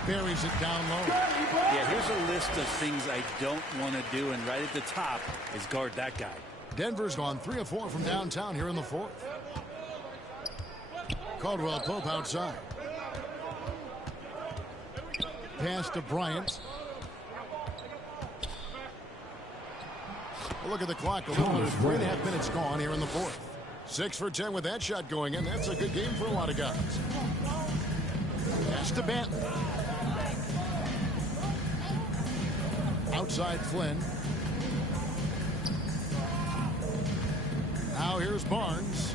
Buries it down low. Yeah, here's a list of things I don't want to do, and right at the top is guard that guy. Denver's gone 3 of 4 from downtown here in the fourth. Caldwell Pope outside. Pass to Bryant. Look at the clock. A little under 3.5 minutes gone here in the fourth. 6 for 10 with that shot going in. That's a good game for a lot of guys. Pass to Banton. Outside Flynn. Now here's Barnes.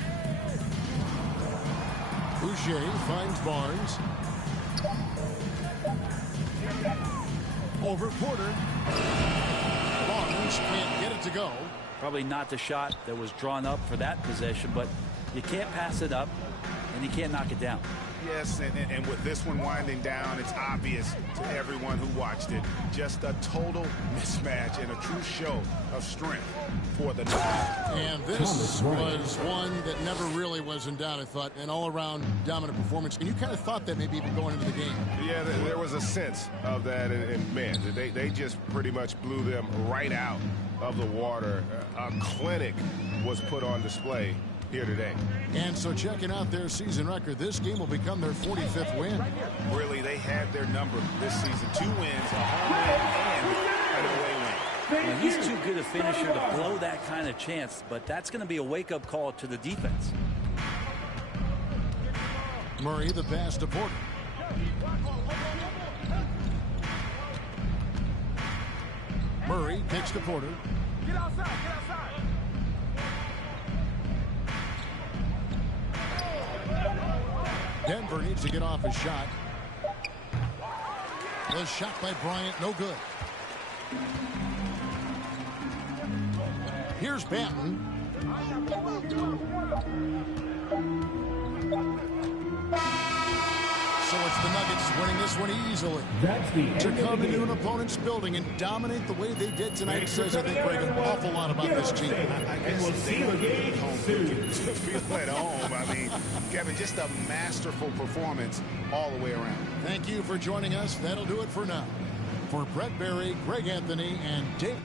Boucher finds Barnes. Over Porter. Barnes can't get it to go. Probably not the shot that was drawn up for that possession, but you can't pass it up, and you can't knock it down. Yes, and with this one winding down, it's obvious to everyone who watched it. Just a total mismatch and a true show of strength for the Knicks. And this was one that never really was in doubt, I thought. An all-around dominant performance. And you kind of thought that maybe even going into the game. Yeah, there was a sense of that. And man, they just pretty much blew them right out of the water. A clinic was put on display here today. And so checking out their season record, this game will become their 45th win. Really, they had their number this season. 2 wins, a home win, and an away win. And he's too good a finisher to blow that kind of chance, but that's going to be a wake-up call to the defense. Murray, the pass to Porter. Murray kicks to Porter. Get outside, get outside. Denver needs to get off his shot. The shot by Bryant, no good. Here's Banton. So it's the Nuggets winning this one easily. To come into an opponent's building and dominate the way they did tonight says, I think, Greg, an awful lot about this team. I guess they don't need home cooking to feel at home. I mean, Kevin, just a masterful performance all the way around. Thank you for joining us. That'll do it for now. For Brett Berry, Greg Anthony, and Dave.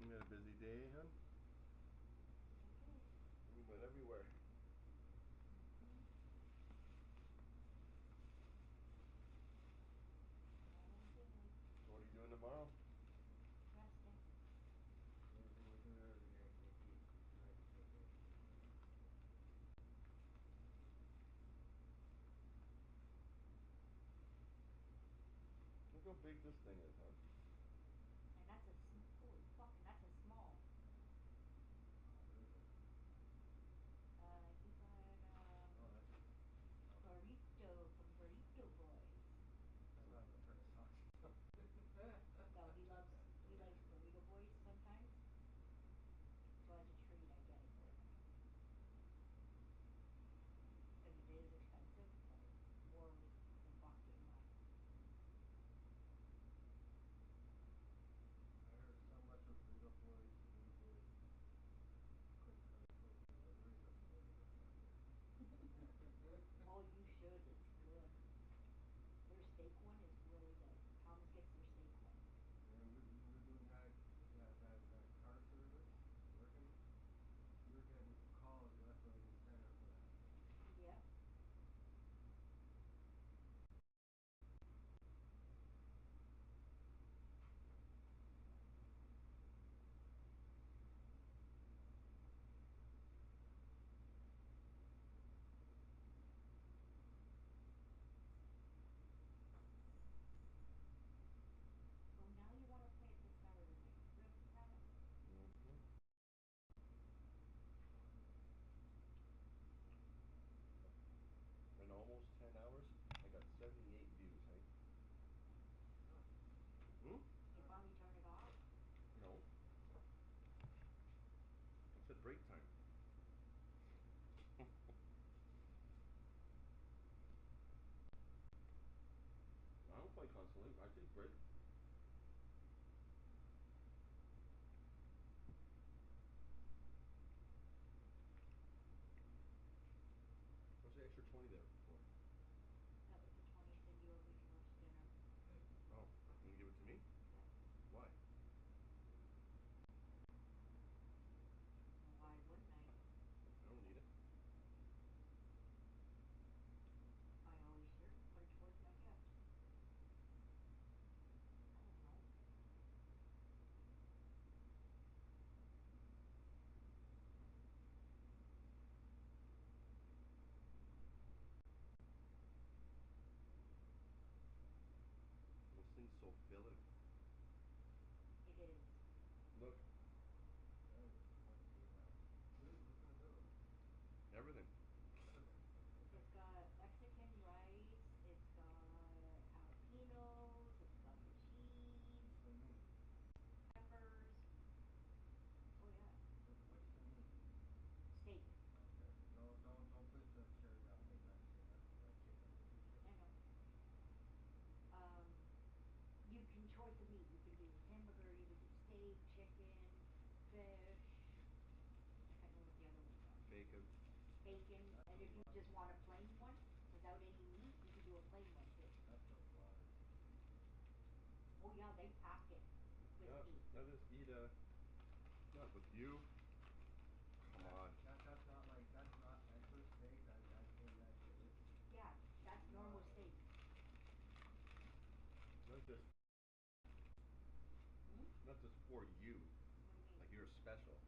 You had a busy day, huh? We went everywhere. So what are you doing tomorrow? Look how big this thing is, huh? And that's a holy fuck, and that's a small. He got burrito from Burrito Boys. No, he likes Burrito Boys sometimes. So as a treat, I get it. break time. I don't play constantly. I take break. What's the extra 20 there for? That was the 20 said you owe me for lunch dinner. Oh, you give it to me? Yep. Why? Why wouldn't I? I don't need it. I always sure put it towards my gift. I don't know. This thing's so filling. It is. Look. Everything. It's got Mexican rice, it's got jalapenos, it's got the cheese, peppers. Oh yeah. What's the meat? Steak. Okay. Don't put the cherry on it. That's like chicken. I know. You can choice the meat. You can do hamburger, you can do steak, chicken, fish. I can't remember what the other ones are. Bacon. Bacon, and if you just want a plain one without any meat, you can do a plain one too. That's a lot of meat. Oh yeah, they pack it with meat. Now just eat not with you. Come on. That's not like, that's not extra steak. That's in that dish. Yeah, that's normal steak. Not just not just for you. What do you mean? Like you're special.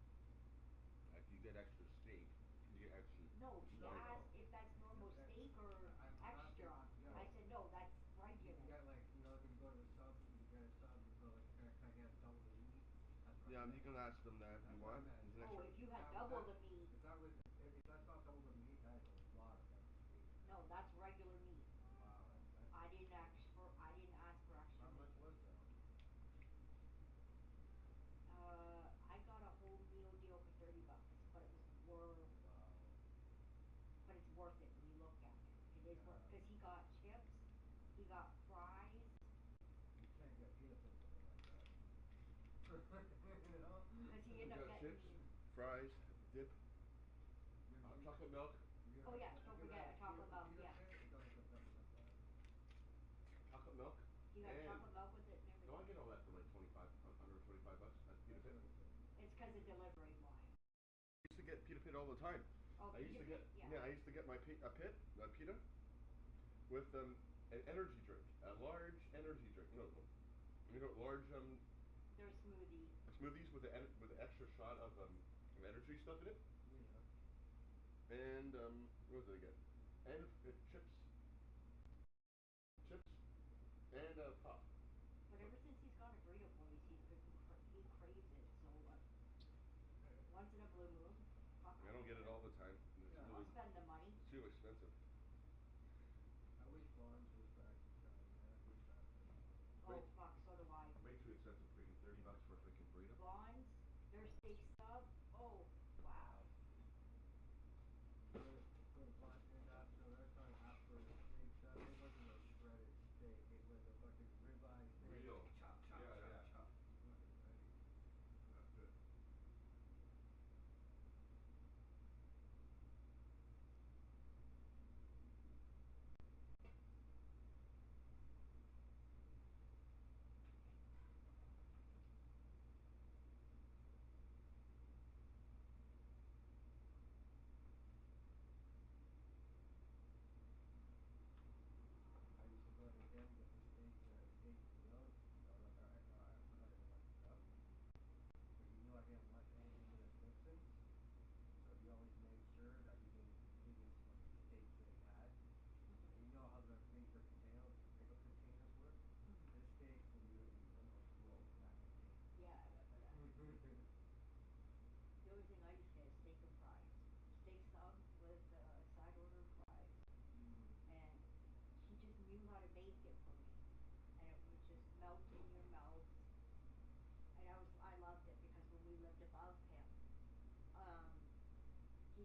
Like you get extra steak. You get extra. No, she asked if that's normal steak or extra. I said no, that's regular. You can get like, you know, like when you go to the sub, you get a sub, you go like, can I get double the meat? That's what Yeah, you can ask them that if you want. Oh, if you had double the meat. If that's not double the meat, that is a lot of extra meat. No, that's regular meat. Wow, that's I didn't ask for extra how meat. much was that? I got a whole meal deal for $30, but it was worth. Wow. But it's worth it when you look at it. It is worth, because he got chips, he got fries. You can't get peanut in something like that. You know? Because he ended up getting chips, fries, dip, chocolate milk. Oh yeah, don't forget a chocolate milk, yeah. It don't even nothing like that. Chocolate milk. You got and chocolate milk with it and everything. No, I get all that for like $125 at Peter Pit. It's because of delivery why. I used to get Peter Pit all the time. Oh, I used to get yeah. I used to get my pita with an energy drink, a large energy drink. Large They're smoothie. smoothies with the extra shot of energy stuff in it. Yeah. And what was it again? And chips, and pop. But ever since he's gone to Burrito Boys, he craves it. So once in a blue moon. Fuck, I don't get it all the time. I'll spend the money. It's too expensive. I wish Bonds was back in town, man. I wish that. Oh fuck, so do I. Way too expensive. Freaking $30 for a freaking burrito. Bonds, their steak sub. Oh wow. Go to Bonds Industrial. They're trying to ask for a steak sub. It wasn't a shredded steak. It was a fucking ribeye steak. Real. Chop, chop, chop, chop. Fucking ready. That's good.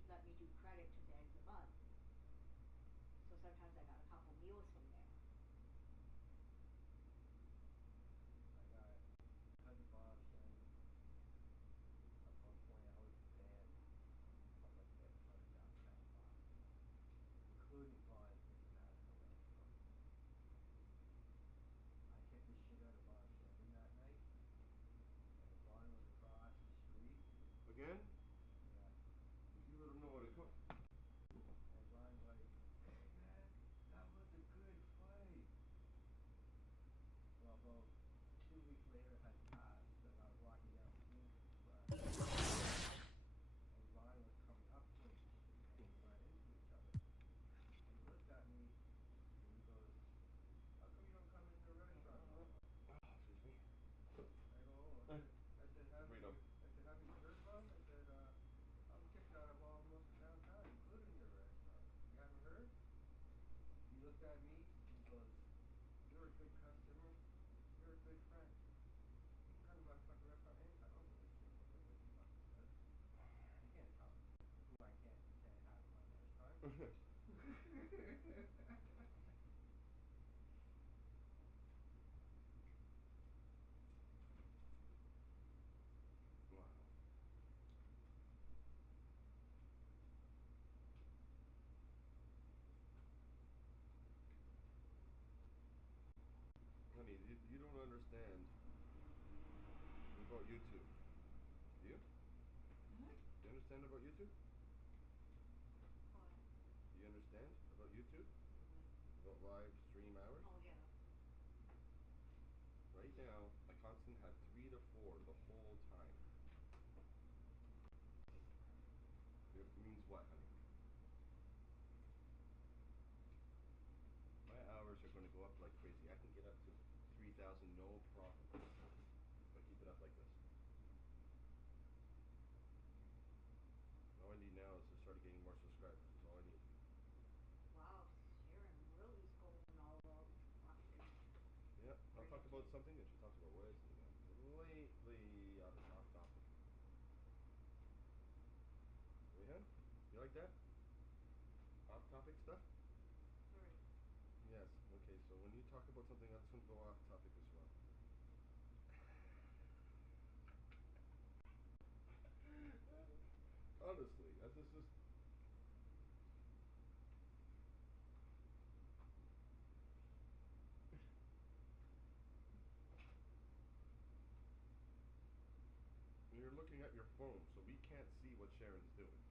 let me do credit to the end of the month. So sometimes I got a couple meals from there. I got, because of Bob saying, about 20 hours a day, I'm like getting running down 10 o'clock, including Vaughn's International Restaurant. I kicked the shit out of Bob Shannon that night, and Vaughn was across the street. Again? Yeah. You let him know what it cost. And Vaughn's like, hey man, that was a good fight. Well, about 2 weeks later had passed, and I was walking down Queen Street last night, and Vaughn was coming up Queen Street, and we ran into each other. And he looked at me, and he goes, how come you don't come in the restaurant no more? Excuse me. I go, oh, I said, haven't you heard, Bob? I said, I'm kicked out of almost downtown, including your restaurant. You haven't heard? He looked at me, and he goes, you're a good customer. You're a good friend. You can come to my fucking restaurant anytime. I don't give a shit what he fucking says. You can't tell me who I can't have in my lifetime. Wow. Honey, you don't understand about YouTube. Do you? Mm-hmm. Do you understand about YouTube? What? Do you understand about YouTube? About live stream hours? Oh, yeah. Right now, I constant had 3 to 4 the whole time. It means what, honey? My hours are going to go up like crazy. I can get up to 3,000 no problem if I keep it up like this. All I need now is to start getting more subscribers. That's all I need. Wow, Sharon really is going all out. Yeah, I'll talk about something and she talks about what is completely off topic. Yeah? You like that? Off topic stuff? Sorry. Yes, okay, so when you talk about something else, it's going to go off topic as well. Honestly, that's just... You're looking at your phone, so we can't see what Sharon's doing.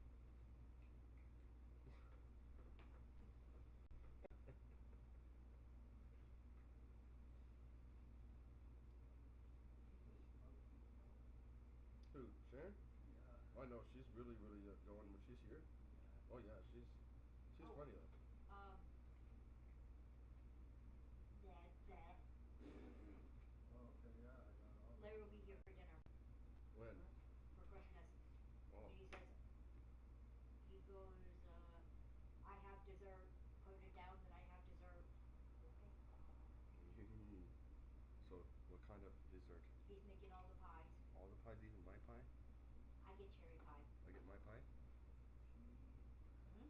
Who, Sharon? Yeah. Oh, I know, she's really going when she's here. Yeah. Oh yeah, she's funny though. That. Oh, okay, yeah, I got all Larry will be here for dinner. When? For Christmas. Oh. And he goes, I have dessert. Put it down that I have dessert. Okay. So, what kind of dessert? He's making all the pies. All the pies, even my pie? I get cherry pie. I get my pie? Mm-hmm.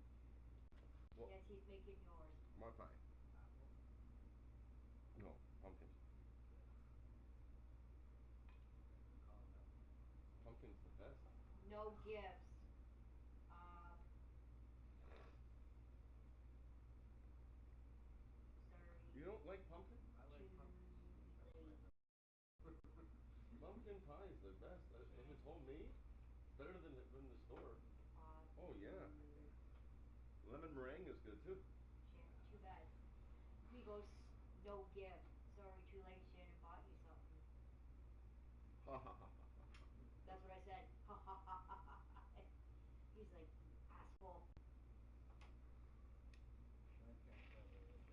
Well, yes, he's making yours. My pie. Apple? No, pumpkin. Pumpkin's the best. No gifts. Sorry. You don't like pumpkin? I like pumpkin. That's my number. Pumpkin pie is the best. If it's homemade, it's better than the store. Oh yeah. Lemon meringue is good too. Too bad. He goes, no gift. Sorry, too late. Shannon bought you something. Ha ha ha ha. That's what I said. Ha ha ha ha ha. He's like, asshole.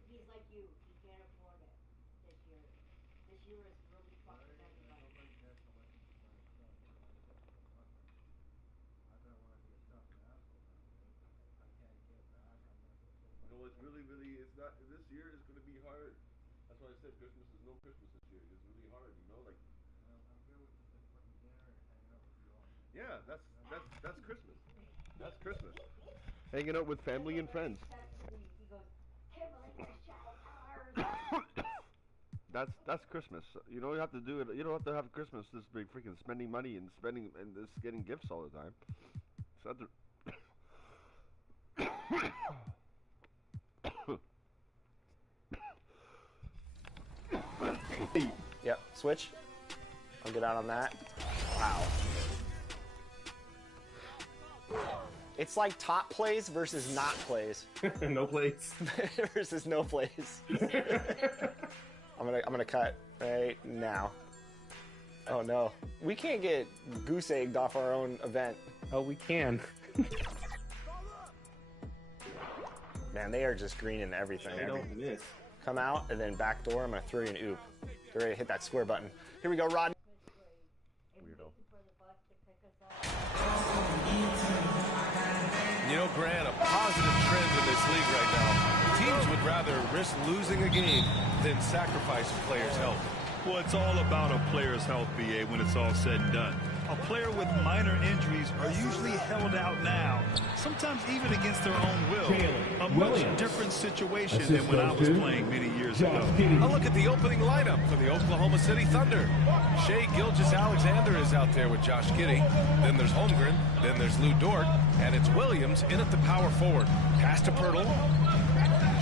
He's like you. He can't afford it this year. This year is really fucked with everybody. Nobody cares how much you spend on stuff as long as it's for fun. I don't want to be a stubborn asshole nowadays. If I can't give back, I'm not going to say money. No, it's really, it's not, this year is going to be hard. That's why I said Christmas is no Christmas this year. It's really hard, you know, like. I'm good with just fucking dinner and hanging out with you all. Yeah, that's Christmas. That's Christmas. Hanging out with family and friends. That's Christmas. You don't have to do it. You don't have to have Christmas this big, freaking spending money and spending and this getting gifts all the time. So Yep, switch. I'll get out on that. Wow. It's like top plays versus not plays. No plays. Versus no plays. I'm gonna cut right now. Oh no. We can't get goose egged off our own event. Oh, we can. Man, they are just greening everything. They don't miss. Come out and then back door. I'm gonna throw you an oop. Get ready to hit that square button. Here we go, Rod. Weirdo. You know, Grant, a positive trend in this league right now. Teams would rather risk losing a game than sacrifice a player's health. Well, it's all about a player's health, BA, when it's all said and done. A player with minor injuries are usually held out now, sometimes even against their own will. A much different situation than when I was playing many years ago. A look at the opening lineup for the Oklahoma City Thunder. Shea Gilgeous-Alexander is out there with Josh Giddey. Then there's Holmgren. Then there's Lou Dort. And it's Williams in at the power forward. Pass to Pirtle.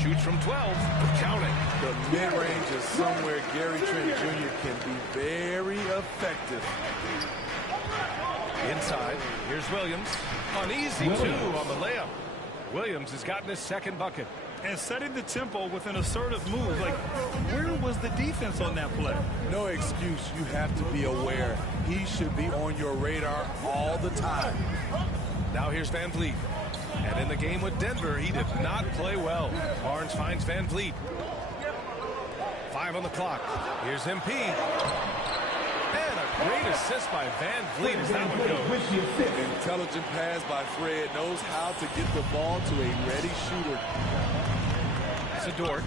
Shoots from 12. Counting. The mid-range is somewhere Gary Trent Jr. can be very effective. Inside, here's Williams. On easy two on the layup. Williams has gotten his second bucket. And setting the tempo with an assertive move. Like, where was the defense on that play? No excuse. You have to be aware. He should be on your radar all the time. Now here's Van Vliet. And in the game with Denver, he did not play well. Barnes finds Van Vliet. 5 on the clock. Here's MP. And a great assist by Van Vliet as that one goes. Intelligent pass by Fred. Knows how to get the ball to a ready shooter. It's a Dort.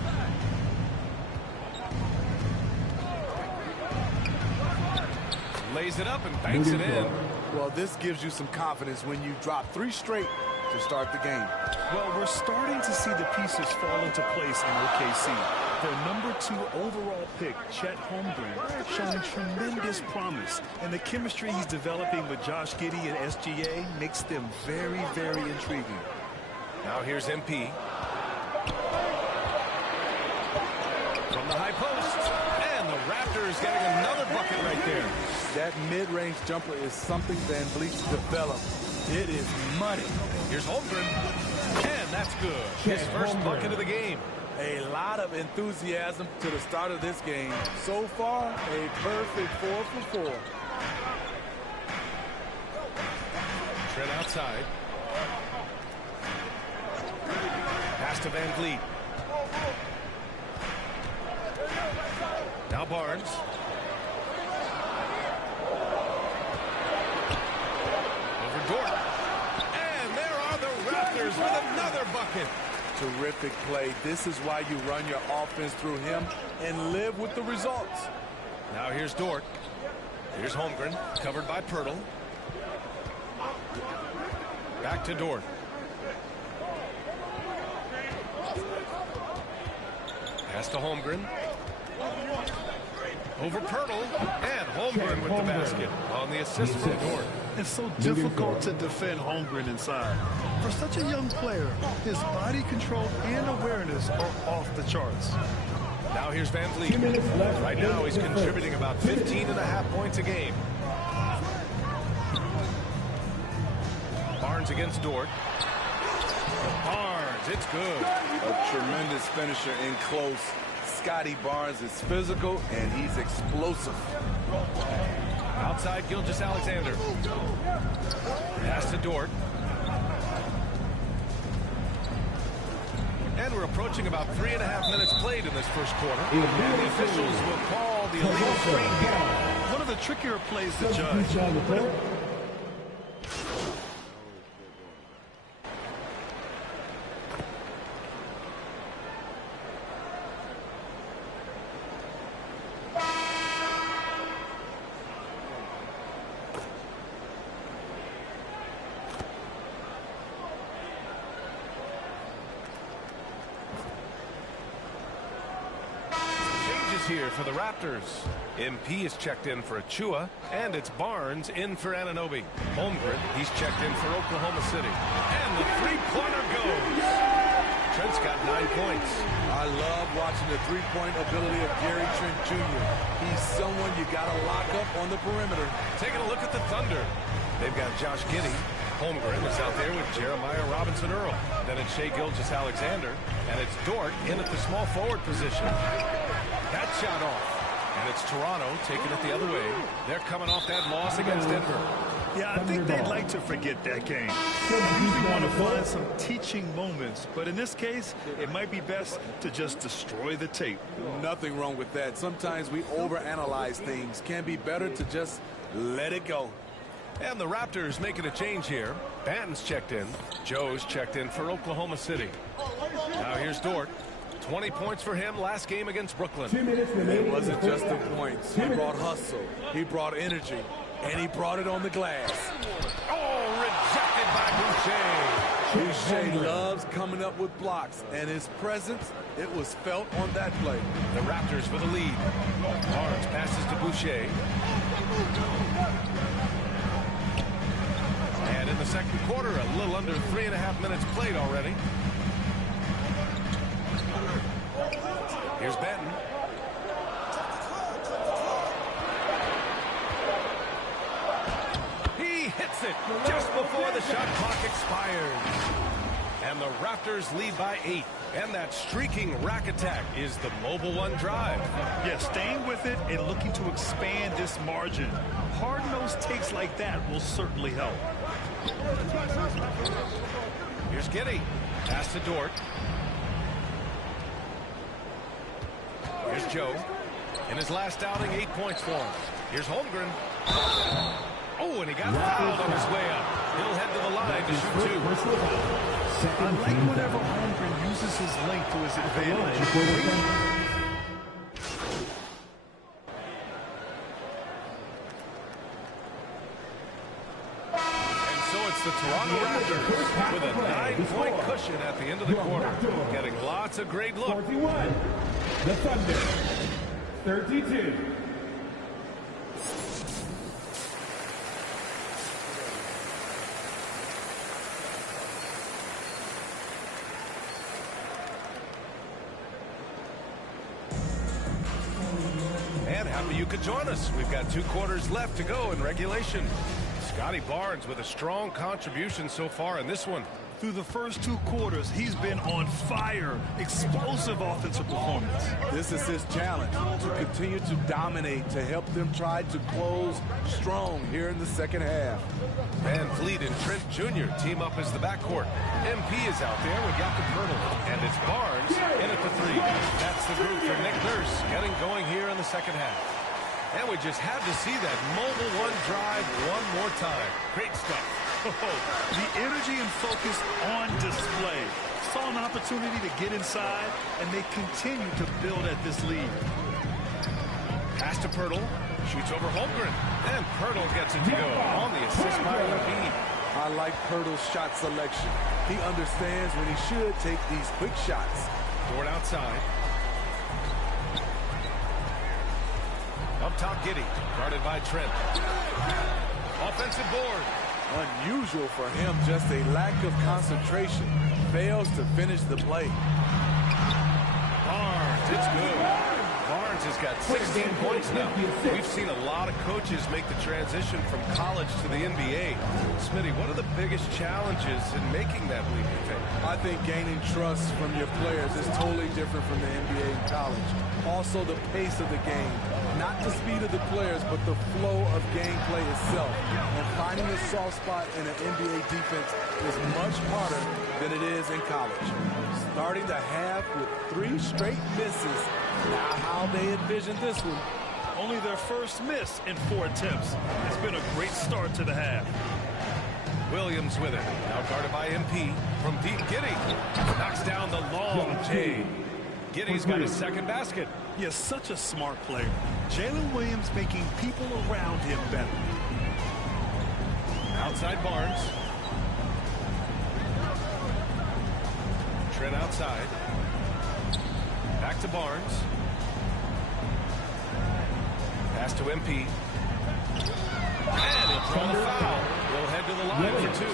Lays it up and banks it in. Well, this gives you some confidence when you drop 3 straight to start the game. Well, we're starting to see the pieces fall into place in OKC. Their #2 overall pick, Chet Holmgren, showing tremendous promise. And the chemistry he's developing with Josh Giddey and SGA makes them very, very intriguing. Now here's MP. From the high post. And the Raptors getting another bucket right there. That mid-range jumper is something Van Vliet's developed. It is money. Here's Holmgren. And that's good. His first bucket of the game. A lot of enthusiasm to the start of this game. So far, a perfect 4 for 4. Trent outside. Pass to Van Vliet. Now Barnes. Over Dort. And there are the Raptors with another bucket. Terrific play. This is why you run your offense through him and live with the results. Now here's Dort. Here's Holmgren, covered by Pirtle. Back to Dort. Pass to Holmgren. Over Pirtle. And Holmgren with the basket on the assist from Dort. It's so difficult to defend Holmgren inside. For such a young player, his body control and awareness are off the charts. Now here's Van Vliet. Right now he's contributing about 15.5 points a game. Barnes against Dort. Barnes, it's good. A tremendous finisher in close. Scotty Barnes is physical and he's explosive. Outside Gilgeous-Alexander. Pass to Dort. And we're approaching about 3.5 minutes played in this first quarter. And the officials will call the illegal screen here. One of the trickier plays to judge. here for the Raptors. MP is checked in for Achua, and it's Barnes in for Anunoby. Holmgren, he's checked in for Oklahoma City. And the three-pointer goes. Trent's got 9 points. I love watching the three-point ability of Gary Trent Jr. He's someone you got to lock up on the perimeter. Taking a look at the Thunder. They've got Josh Giddey. Holmgren is out there with Jeremiah Robinson-Earl. Then it's Shai Gilgeous-Alexander. And it's Dort in at the small forward position. That shot off. And it's Toronto taking it the other way. They're coming off that loss against Denver. Yeah, I think they'd like to forget that game. They usually want to find some teaching moments, but in this case, it might be best to just destroy the tape. Nothing wrong with that. Sometimes we overanalyze things. Can be better to just let it go. And the Raptors making a change here. Banton's checked in. Joe's checked in for Oklahoma City. Now here's Dort. 20 points for him last game against Brooklyn. It wasn't just the points. He brought hustle. He brought energy. And he brought it on the glass. Oh, rejected by Boucher loves coming up with blocks. And his presence, it was felt on that play. The Raptors with a lead. Barnes passes to Boucher. And in the second quarter, a little under 3.5 minutes played already. Here's Benton. He hits it just before the shot clock expires. And the Raptors lead by 8. And that streaking rack attack is the Mobile One drive. Yeah, staying with it and looking to expand this margin. Hard-nosed takes like that will certainly help. Here's Giddey. Pass to Dort. Here's Joe. In his last outing, 8 points for him. Here's Holmgren. Oh, and he got fouled on his way up. He'll head to the line to shoot 2. I like whenever Holmgren uses his length to his advantage. The Toronto Raptors with a 9-point cushion at the end of the quarter, getting lots of great looks. 41. The Thunder. 32. And happy you could join us. We've got 2 quarters left to go in regulation. Scotty Barnes with a strong contribution so far in this one. Through the first 2 quarters, he's been on fire. Explosive offensive performance. This is his challenge, to continue to dominate, to help them try to close strong here in the second half. Van Vliet and Trent Jr. team up as the backcourt. MP is out there with Jakob Poeltl. And it's Barnes in at the 3. That's the group for Nick Nurse getting going here in the second half. And we just had to see that Mobile One drive one more time. Great stuff. The energy and focus on display. Saw an opportunity to get inside, and they continue to build at this lead. Pass to Poeltl. Shoots over Holmgren. And Poeltl gets it to go on the assist by Embiid. I like Poeltl's shot selection. He understands when he should take these quick shots. Dort outside. Up top, Giddey, guarded by Trent. Offensive board. Unusual for him, just a lack of concentration. Fails to finish the play. Barnes, it's good. Barnes has got 16 points now. We've seen a lot of coaches make the transition from college to the NBA. Smitty, what are the biggest challenges in making that leap of faith? I think gaining trust from your players is totally different from the NBA and college. Also, the pace of the game. Not the speed of the players, but the flow of gameplay itself. And finding a soft spot in an NBA defense is much harder than it is in college. Starting the half with 3 straight misses. Now how they envision this one. Only their first miss in 4 attempts. It's been a great start to the half. Williams with it. Now guarded by MP from deep. Giddey knocks down the long J. Giddey's got his second basket. Yes, such a smart player. Jalen Williams making people around him better. Outside Barnes. Trent outside. Back to Barnes. Pass to MP. And it's from the foul. We'll head to the line for 2.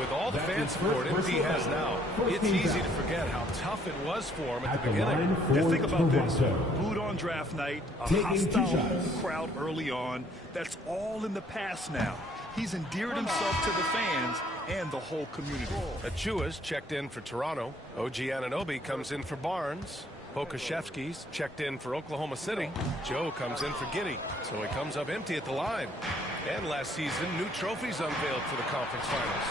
With all the fan support MP has now, it's easy to forget how tough it was for him at the beginning. Yeah, think about this. Booed on draft night, a hostile home crowd early on. That's all in the past now. He's endeared himself to the fans and the whole community. Achua's checked in for Toronto. OG Anunoby comes in for Barnes. Pokashevsky's checked in for Oklahoma City. Joe comes in for Giddey, so he comes up empty at the line. And last season, new trophies unveiled for the conference finals,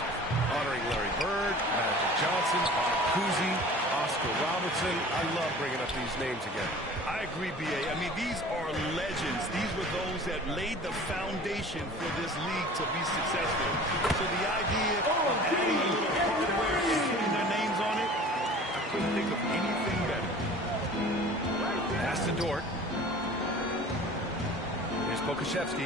honoring Larry Bird, Magic Johnson, Bob Cousy, Oscar Robertson. I love bringing up these names again. I agree, B.A. I mean, these are legends. These were those that laid the foundation for this league to be successful. So the idea of adding a little hardware and putting their names on it, I couldn't think of anything better. Pass to Dort. Here's Pokashevsky.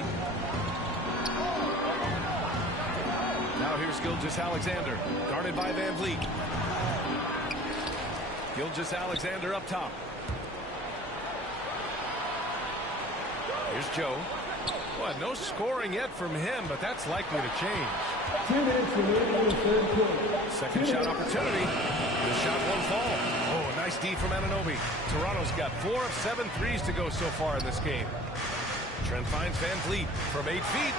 Now here's Gilgeous-Alexander, guarded by Van Vliet. Gilgeous-Alexander up top. Here's Joe. Well, no scoring yet from him, but that's likely to change. 2 minutes remaining in the third quarter. Second shot opportunity. The shot won't fall. Oh, a nice D from Anunoby. Toronto's got 4 of 7 threes to go so far in this game. Trent finds Van Vliet from 8 feet.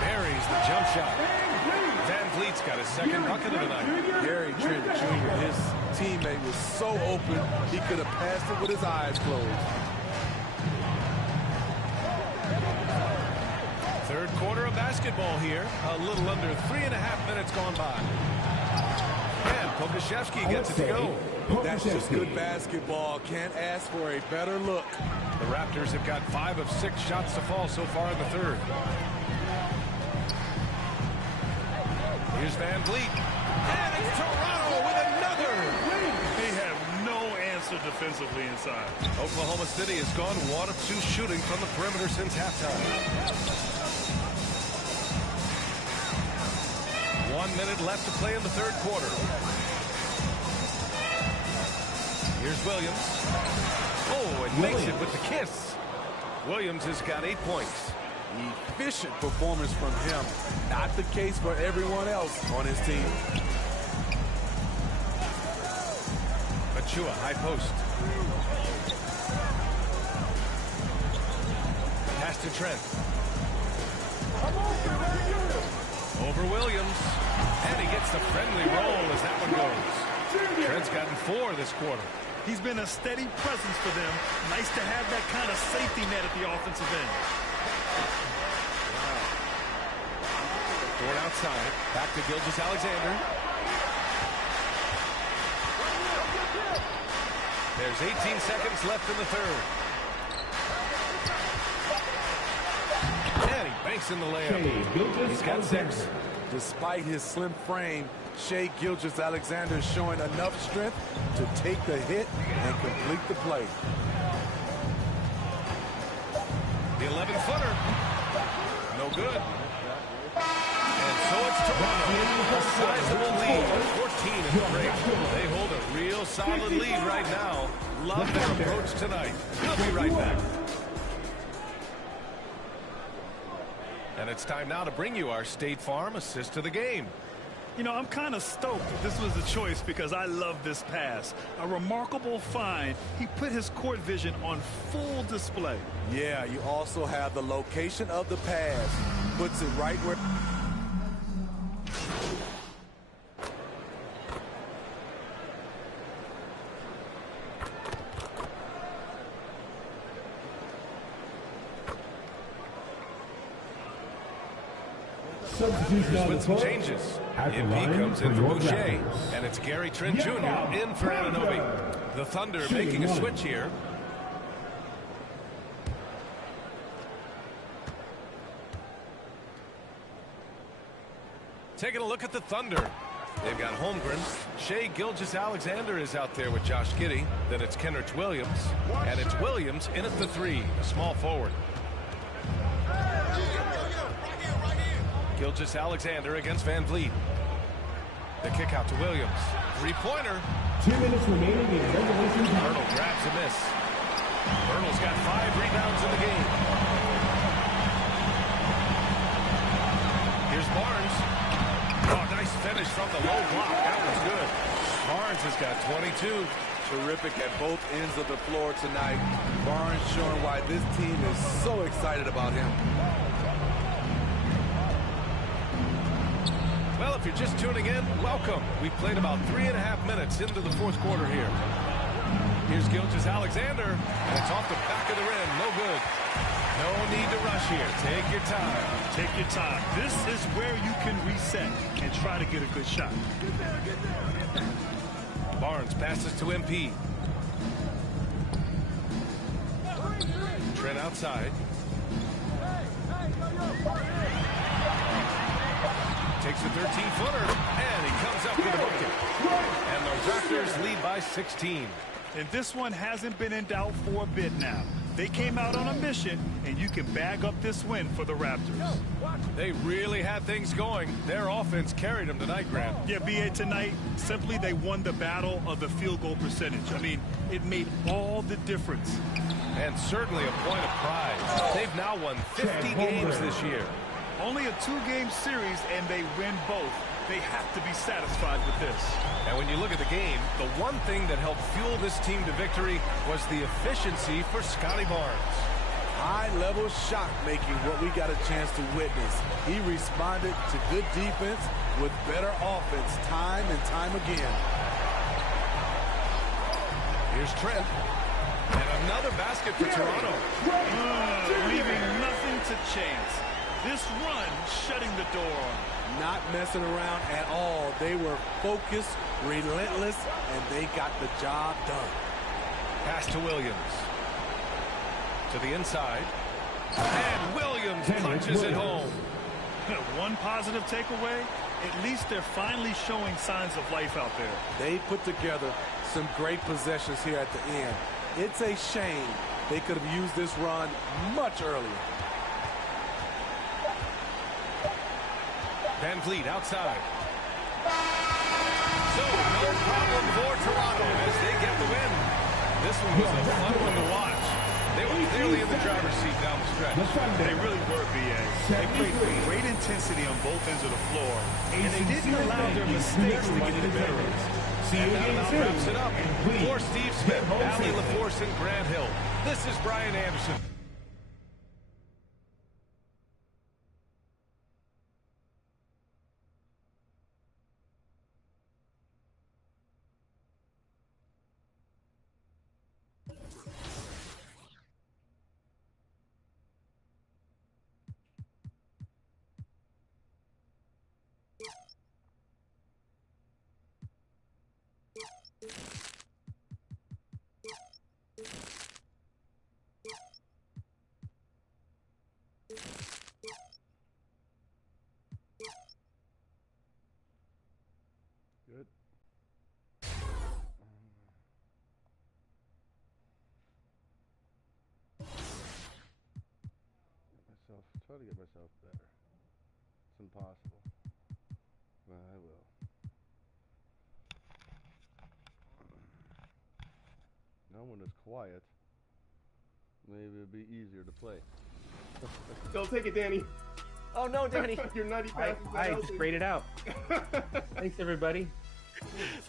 Buries the jump shot. Van Vliet's got his second bucket of the night. Gary Trent Jr., his teammate was so open, he could have passed it with his eyes closed. Third quarter of basketball here. A little under 3.5 minutes gone by. And Pokashevsky gets it to go. That's just good basketball. Can't ask for a better look. The Raptors have got 5 of 6 shots to fall so far in the third. Here's Van Vliet. And it's Toronto with another. They have no answer defensively inside. Oklahoma City has gone 1 of 2 shooting from the perimeter since halftime. 1 minute left to play in the third quarter. Here's Williams. Oh, and makes it with the kiss. Williams has got 8 points. Efficient performance from him. Not the case for everyone else on his team. Achua, high post. Pass to Trent. Over Williams. And he gets the friendly roll as that one goes. Trent's gotten 4 this quarter. He's been a steady presence for them. Nice to have that kind of safety net at the offensive end. Dort outside. Back to Gilgeous-Alexander. There's 18 seconds left in the third. And he banks in the layup. He's got 6. Despite his slim frame, Shai Gilgeous-Alexander is showing enough strength to take the hit and complete the play. The 11-footer. No good. And so it's Toronto. A sizable lead. 14 in the break. They hold a real solid lead right now. Love their approach tonight. We'll be right back. And it's time now to bring you our State Farm assist to the game. You know, I'm kind of stoked that this was a choice because I love this pass. A remarkable find. He put his court vision on full display. Yeah, you also have the location of the pass. Puts it right where... Here's with some changes. MP comes in for Boucher, and it's Gary Trent Jr. in for Anunoby. The Thunder making a switch here. Taking a look at the Thunder. They've got Holmgren. Shai Gilgeous-Alexander is out there with Josh Giddey. Then it's Kenrich Williams. And it's Williams in at the 3, a small forward. Gilgeous-Alexander against Van Vliet. The kick out to Williams. 3-pointer. 2 minutes remaining in regulation time. Hurdle grabs a miss. Hurdle's got 5 rebounds in the game. finish from the low block. That was good. Barnes has got 22. Terrific at both ends of the floor tonight. Barnes showing why this team is so excited about him. Well, if you're just tuning in, welcome. We've played about 3.5 minutes into the fourth quarter here. Here's Gilgeous-Alexander, and it's off the back of the rim. No good. No need to rush here. Take your time. Take your time. This is where you can reset and try to get a good shot. Barnes passes to MP. Trent outside. Takes a 13-footer, and he comes up with a bucket. And the Raptors lead by 16. And this one hasn't been in doubt for a bit now. They came out on a mission, and you can bag up this win for the Raptors. They really had things going. Their offense carried them tonight, Grant. Yeah, B.A., tonight, simply they won the battle of the field goal percentage. I mean, it made all the difference. And certainly a point of pride. They've now won 50 games this year. Only a 2-game series, and they win both. They have to be satisfied with this. And when you look at the game, the one thing that helped fuel this team to victory was the efficiency for Scotty Barnes. High-level shot making, what we got a chance to witness. He responded to good defense with better offense time and time again. Here's Trent. And another basket for Toronto. Leaving nothing to chance. This run shutting the door on him. Not messing around at all. They were focused, relentless, and they got the job done. Pass to Williams. To the inside. And Williams punches it home. One positive takeaway, at least they're finally showing signs of life out there. They put together some great possessions here at the end. It's a shame they could have used this run much earlier. Van Vliet outside. So, no problem for Toronto as they get the win. This one was a fun one to watch. They were clearly in the driver's seat down the stretch. They really were, B.A. They played with great intensity on both ends of the floor, and they didn't allow their mistakes to get the better of us. And that about wraps it up. For Steve Smith, Allie LaForce, and Grant Hill, this is Brian Anderson. Good. Try to get myself better. It's impossible. But I will. Now when it's quiet, maybe it'll be easier to play. Don't take it, Danny. Oh no, Danny. Your nutty passes. I just sprayed it out. Thanks, everybody.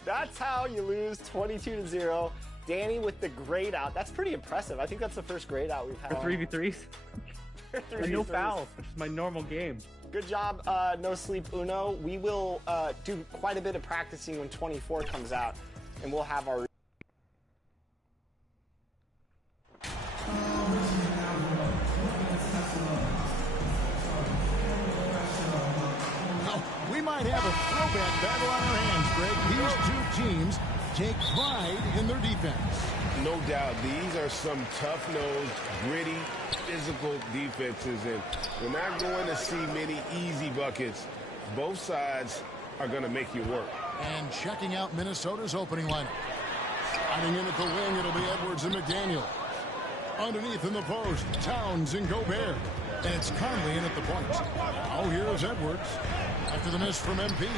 That's how you lose 22-0. Danny with the grade out. That's pretty impressive. I think that's the first grade out we've had. For 3v3s? And no fouls, which is my normal game. Good job, No Sleep Uno. We will do quite a bit of practicing when 24 comes out, and we'll have our... We might have a throwback battle on our hands, Greg. These two teams take pride in their defense. No doubt, these are some tough-nosed, gritty, physical defenses, and we're not going to see many easy buckets. Both sides are going to make you work. And checking out Minnesota's opening lineup. Sliding in at the wing, it'll be Edwards and McDaniel. Underneath in the post, Towns and Gobert. And it's Conley in at the point. Now here's Edwards after the miss from MP.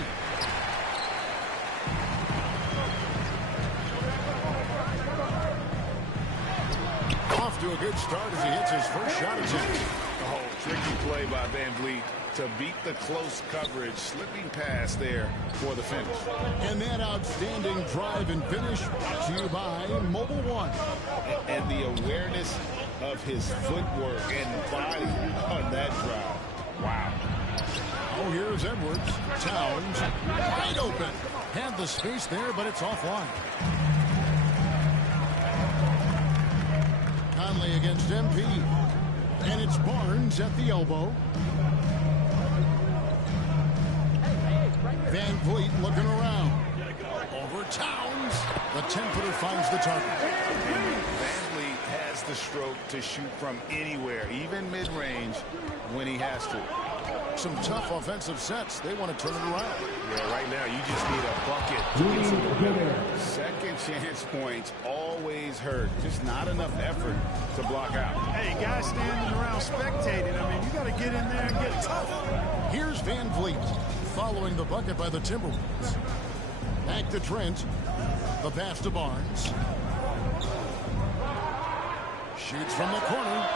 Off to a good start as he hits his first shot attempt. Oh, tricky play by Van Vliet to beat the close coverage, slipping past there for the finish. And that outstanding drive and finish brought to you by Mobile One. And the awareness of his footwork and body on that drive. Wow. Oh, here's Edwards. Towns wide open. Had the space there, but it's offline. Conley against MP. And it's Barnes at the elbow. Van Vliet looking around. Over Towns. The 10-footer finds the target. Van Vliet has the stroke to shoot from anywhere, even mid-range, when he has to. Some tough offensive sets. They want to turn it around. Yeah, right now you just need a bucket to get some momentum. Second chance points always hurt. Just not enough effort to block out. Hey, guys standing around spectating. I mean, you got to get in there and get tough. Here's Van Vliet following the bucket by the Timberwolves. Back to Trent. The pass to Barnes. Shoots from the corner.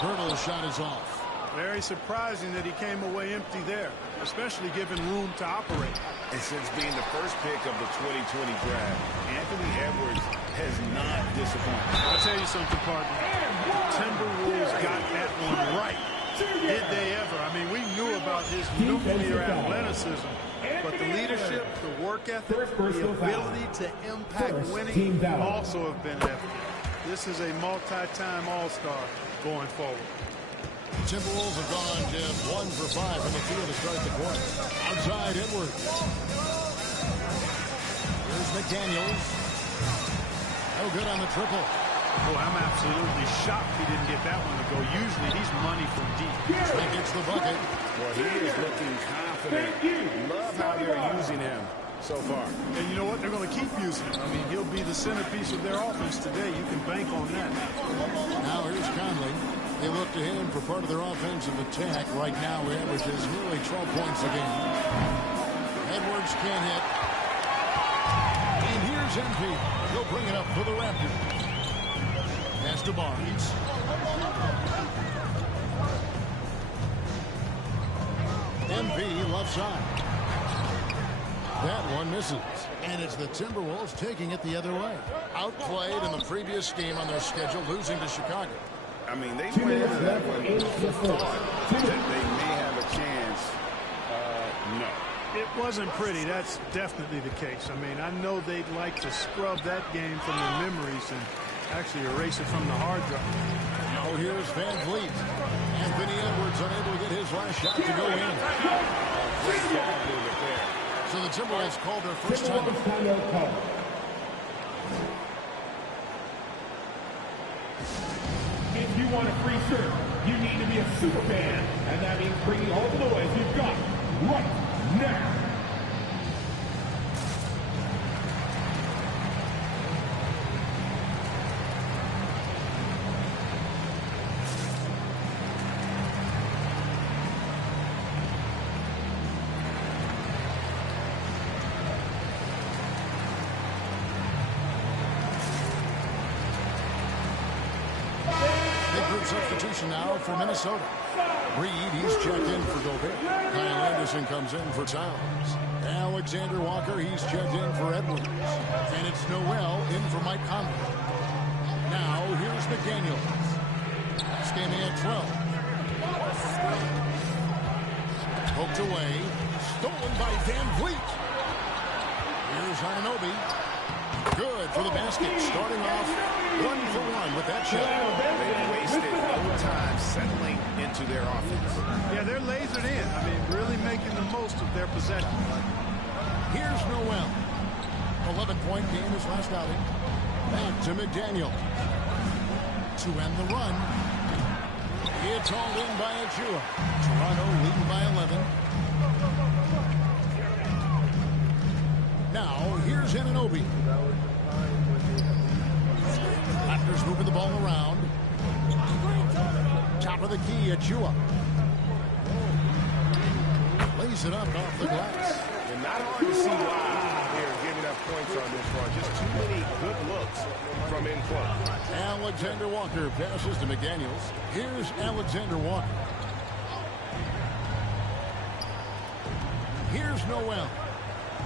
Hurdle's shot is off. Very surprising that he came away empty there, especially given room to operate. And since being the first pick of the 2020 draft, Anthony Edwards has not disappointed. I'll tell you something, partner. The Timberwolves got that one right. Did they ever? I mean, we knew about his nuclear athleticism, but the leadership, the work ethic, the ability to impact winning also have been evident. This is a multi-time All-Star going forward. Timberwolves have gone just 1 for 5 from the field to start the quarter. Outside Edwards. Here's McDaniels. No good on the triple. Boy, I'm absolutely shocked he didn't get that one to go. Usually he's money from deep. He gets the bucket. Well, he is looking confident. Love how they're using him so far. And you know what? They're going to keep using him. I mean, he'll be the centerpiece of their offense today. You can bank on that. Now here's Conley. They look to him for part of their offensive attack. Right now, he averages nearly 12 points a game. Edwards can't hit. And here's MP. He'll bring it up for the Raptors. Pass to Barnes. MP left side. That one misses. And it's the Timberwolves taking it the other way. Outplayed in the previous game on their schedule, losing to Chicago. I mean, they went into that one with the thought that they may have a chance. No. It wasn't pretty. That's definitely the case. I mean, I know they'd like to scrub that game from their memories and actually erase it from the hard drive. Now here's Van Vliet. Anthony Edwards unable to get his last shot to go in. Great job with it there. So the Timberwolves called their first time. If you want a free shirt, you need to be a super fan, and that means bringing all the noise you've got right now. Substitution now for Minnesota. Reed, he's checked in for Gobert. Kyle Anderson comes in for Towns. Alexander Walker, he's checked in for Edwards. And it's Noel in for Mike Conley. Now, here's McDaniels. Standing at 12. Poked away. Stolen by Van Vliet. Here's Anunoby. Good for the basket. Starting off 1 for 1 with that shot. They've wasted no time settling into their offense. Yeah, they're lasered in. I mean, really making the most of their possession. Here's Noel. 11-point game his last outing. Back to McDaniel. To end the run. It's hauled in by Achua. Toronto leading by 11. Now, here's Anunoby. Raptors moving the ball around. Top of the key, Achua. Lays it up off the glass. And not hard to see why they're giving up points on this one. Just too many good looks from in close. Alexander Walker passes to McDaniels. Here's Alexander Walker. Here's Noel.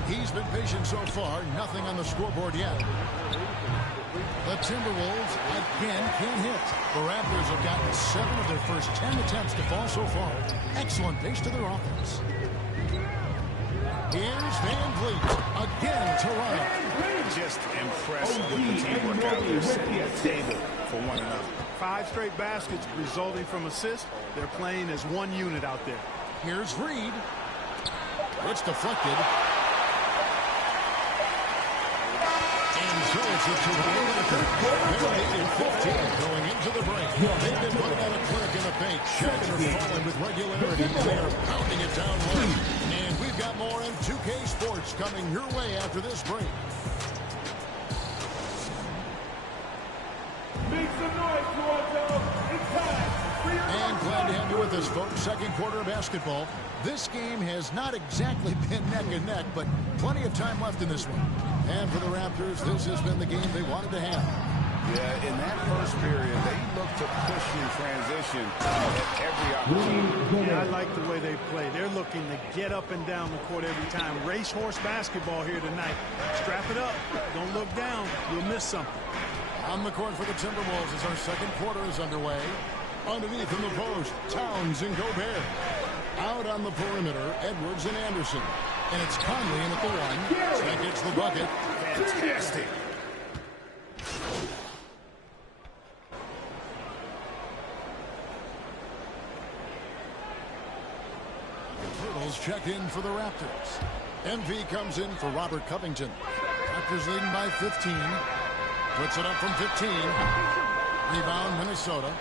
He's been patient so far. Nothing on the scoreboard yet. The Timberwolves again can't hit. The Raptors have gotten 7 of their first 10 attempts to fall so far. Excellent pace to their offense. Here's Van Vliet. Again, Toronto. Just impressed with the teamwork out there, setting the table for one another. 5 straight baskets resulting from assists. They're playing as one unit out there. Here's Reed. It's deflected. And so it's a Toronto record. They're leading 15 going into the break. They've been putting on a clinic in the paint. Shots are falling with regularity. They are pounding it down low. And we've got more in 2K Sports coming your way after this break. Make some noise, Toronto. It's time for your And glad to have you with us, folks. Second quarter of basketball. This game has not exactly been neck and neck, but plenty of time left in this one. And for the Raptors, this has been the game they wanted to have. Yeah, in that first period, they looked to push in transition at every opportunity. Yeah, I like the way they play. They're looking to get up and down the court every time. Racehorse basketball here tonight. Strap it up. Don't look down. You'll miss something. On the court for the Timberwolves as our second quarter is underway. Underneath in the post, Towns and Gobert. Out on the perimeter, Edwards and Anderson. And it's Conley in at the one. That gets the bucket. Fantastic. The Turtles check in for the Raptors. MV comes in for Robert Covington. Raptors leading by 15. Puts it up from 15. Rebound, Minnesota.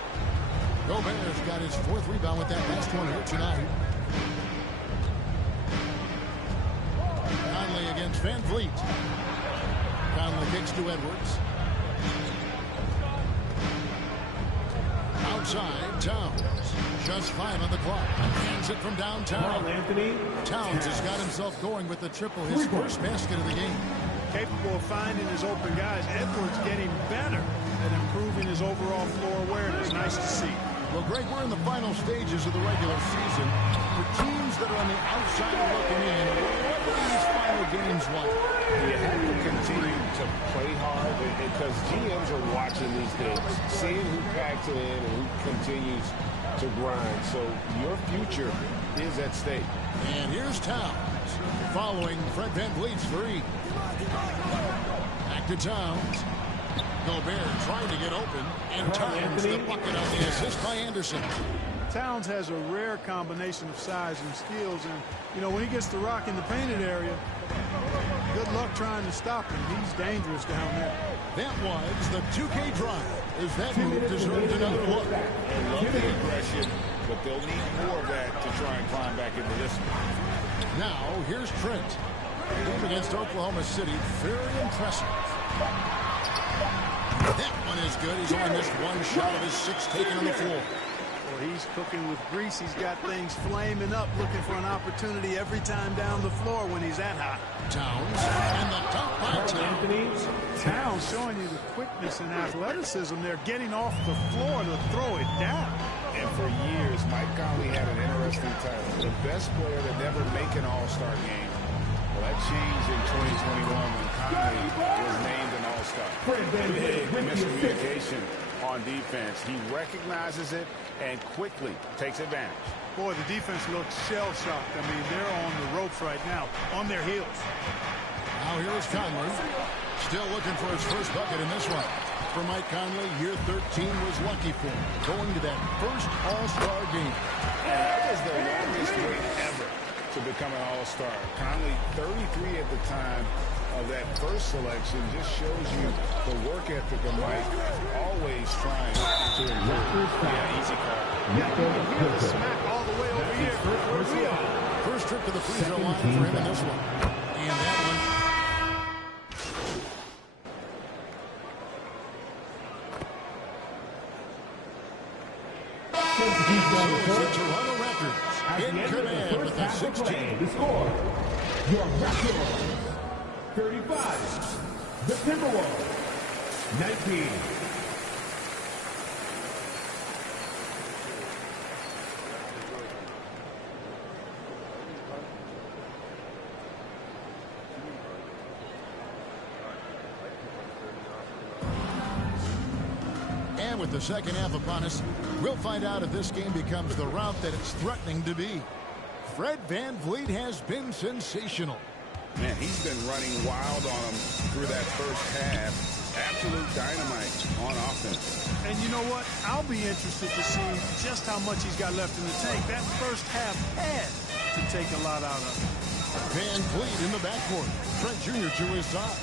Gobert's got his 4th rebound with that last one here tonight. Conley against Van Vliet. Conley kicks to Edwards. Outside, Towns. Just 5 on the clock. Hands it from downtown. Towns has got himself going with the triple, his first basket of the game. Capable of finding his open guys. Edwards getting better at improving his overall floor awareness. Nice to see. Well, Greg, we're in the final stages of the regular season. For teams that are on the outside looking in, what are these final games like? You have to continue to play hard because GMs are watching these games, seeing who packs it in and who continues to grind. So your future is at stake. And here's Towns following Fred Van Vliet's 3. Back to Towns. Gobert trying to get open, and Towns the bucket on the assist by Anderson. Towns has a rare combination of size and skills, and you know when he gets the rock in the painted area, good luck trying to stop him. He's dangerous down there. That was the 2K drive. As that move deserved another look. They love the aggression, but they'll need more of that to try and climb back into this one. Now here's Trent. Game against Oklahoma City, very impressive. That one is good. He's only missed one shot of his 6 taken on the floor. Well, he's cooking with grease. He's got things flaming up, looking for an opportunity every time down the floor when he's that hot. Towns and the dunk by Towns. Towns showing you the quickness and athleticism. They're getting off the floor to throw it down. And for years, Mike Conley had an interesting title. The best player to never make an all-star game. Well, that changed in 2021 when Conley was named an all-star. Big miscommunication on defense. He recognizes it and quickly takes advantage. Boy, the defense looks shell-shocked. I mean, they're on the ropes right now, on their heels. Now here's Conley. Still looking for his first bucket in this one. For Mike Conley, year 13 was lucky for him, going to that first all-star game. And that was the longest wait ever to become an all-star. Conley, 33 at the time of that first selection, just shows you the work ethic of Mike, always trying to improve. Yeah, easy call. Yeah, you can hear the smack all the way over here where we are. First trip to the free throw line for him in this one. And that one. The Toronto Raptors in command with the 16. The score, your Raptors. 35. The Timberwolves. 19. And with the second half upon us, we'll find out if this game becomes the route that it's threatening to be. Fred VanVleet has been sensational. Man, he's been running wild on him through that first half. Absolute dynamite on offense. And you know what? I'll be interested to see just how much he's got left in the tank. That first half had to take a lot out of him. VanVleet in the backcourt. Trent Jr. to his side.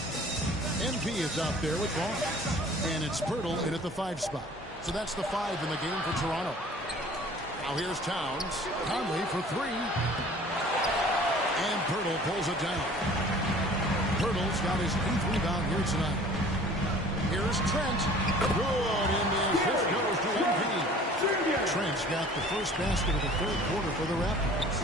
MP is out there with Vaughn. And it's Pirtle in at the 5 spot. So that's the 5 in the game for Toronto. Now here's Towns. Conley for 3. And Pirtle pulls it down. Pirtle's got his 8th rebound here tonight. Here's Trent. Good, and the assist goes to MP. Trent's got the first basket of the third quarter for the Raptors.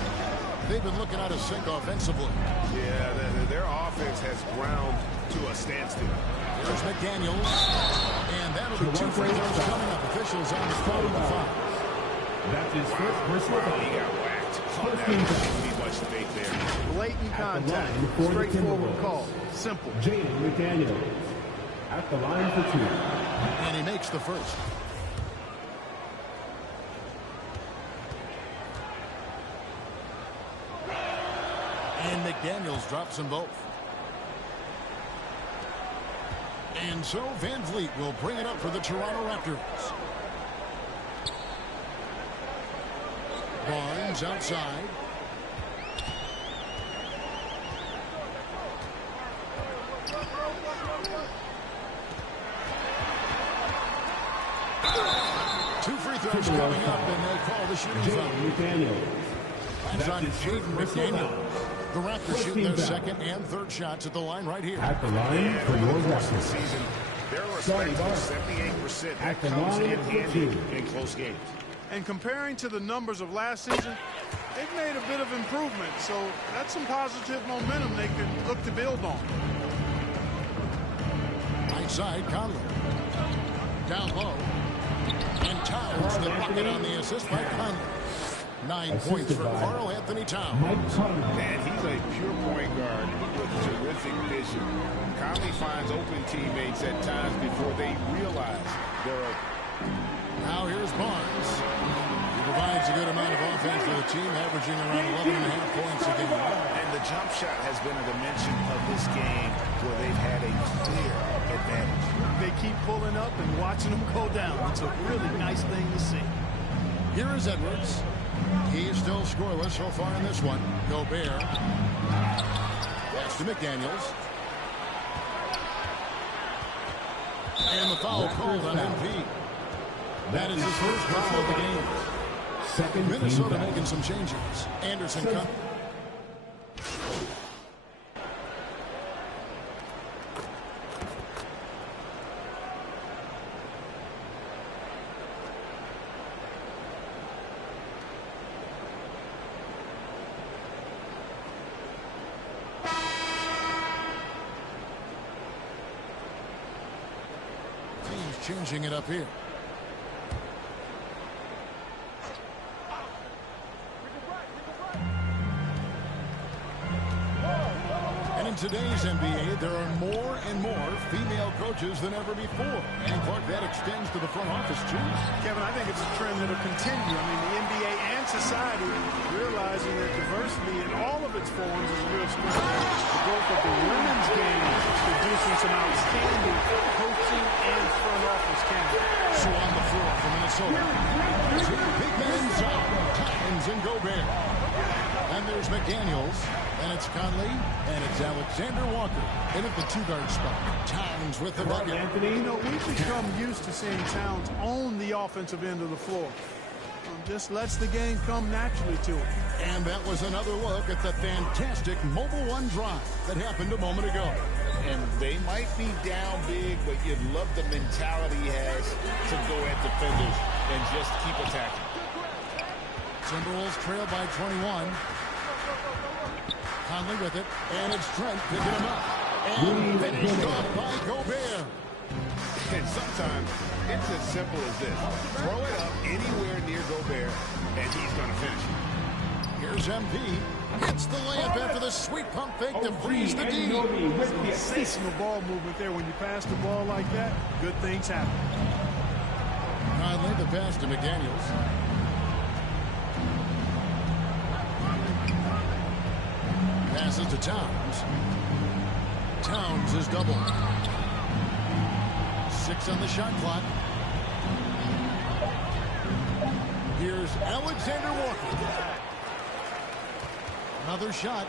They've been looking out of sync offensively. Yeah, their offense has ground to a standstill. There's McDaniels. And that'll be 2 free throws coming up. Officials on the phone with 5. That's his first personal foul. He got whacked. First That team doesn't need much debate there. Blatant contact. Straightforward call. Simple. Jaden McDaniels at the line for 2. And he makes the first. And McDaniels drops them both. And so VanVleet will bring it up for the Toronto Raptors. Barnes outside. Two free throws coming up, and they call the shooting foul. That's on Jaden McDaniels. The Raptors shooting their second and third shots at the line right here. At the line for your Raptors. Season, their respectable 78% that comes in handy in close games. And comparing to the numbers of last season, they've made a bit of improvement. So that's some positive momentum they can look to build on. Right side, Conley. Down low. And Towns the bucket on the assist by Conley. 9 points for Carl Anthony Towns. Man, he's a pure point guard with terrific vision. Conley finds open teammates at times before they realize they're open. Now here's Barnes. He provides a good amount of offense for the team, averaging around 11.5 points a game. And the jump shot has been a dimension of this game where they've had a clear advantage. They keep pulling up and watching them go down. It's a really nice thing to see. Here is Edwards. He's still scoreless so far in this one. Gobert. Pass to McDaniels. And the foul called on MP. That is his first foul of the game. Second Minnesota making some changes. Anderson comes. Changing it up here. And in today's NBA, there are more and more female coaches than ever before. And Clark, that extends to the front office too. Kevin, I think it's a trend that'll continue. I mean, the NBA and society realizing that diversity in all of its forms is a real strength. The growth of the women's game is producing some outstanding coaching and front office candidates. So on the floor for Minnesota, two big men, Towns and Gobert. And there's McDaniels, and it's Conley, and it's Alexander Walker in at the 2-guard spot. Towns with the bucket. You know, we've become used to seeing Towns own the offensive end of the floor. Just lets the game come naturally to him. And that was another look at the fantastic Mobile One drive that happened a moment ago. And they might be down big, but you'd love the mentality he has to go at defenders and just keep attacking. Timberwolves trail by 21. Conley with it, and it's Trent picking him up. And finished off by Gobert. And sometimes it's as simple as this. Throw it up anywhere near Gobert, and he's going to finish it. Here's MP. Hits the layup after the sweet pump fake to freeze the D. Sensational ball movement there. When you pass the ball like that, good things happen. Conley, the pass to McDaniels. Passes to Towns. Towns is double. 6 on the shot clock. Here's Alexander Walker. Another shot.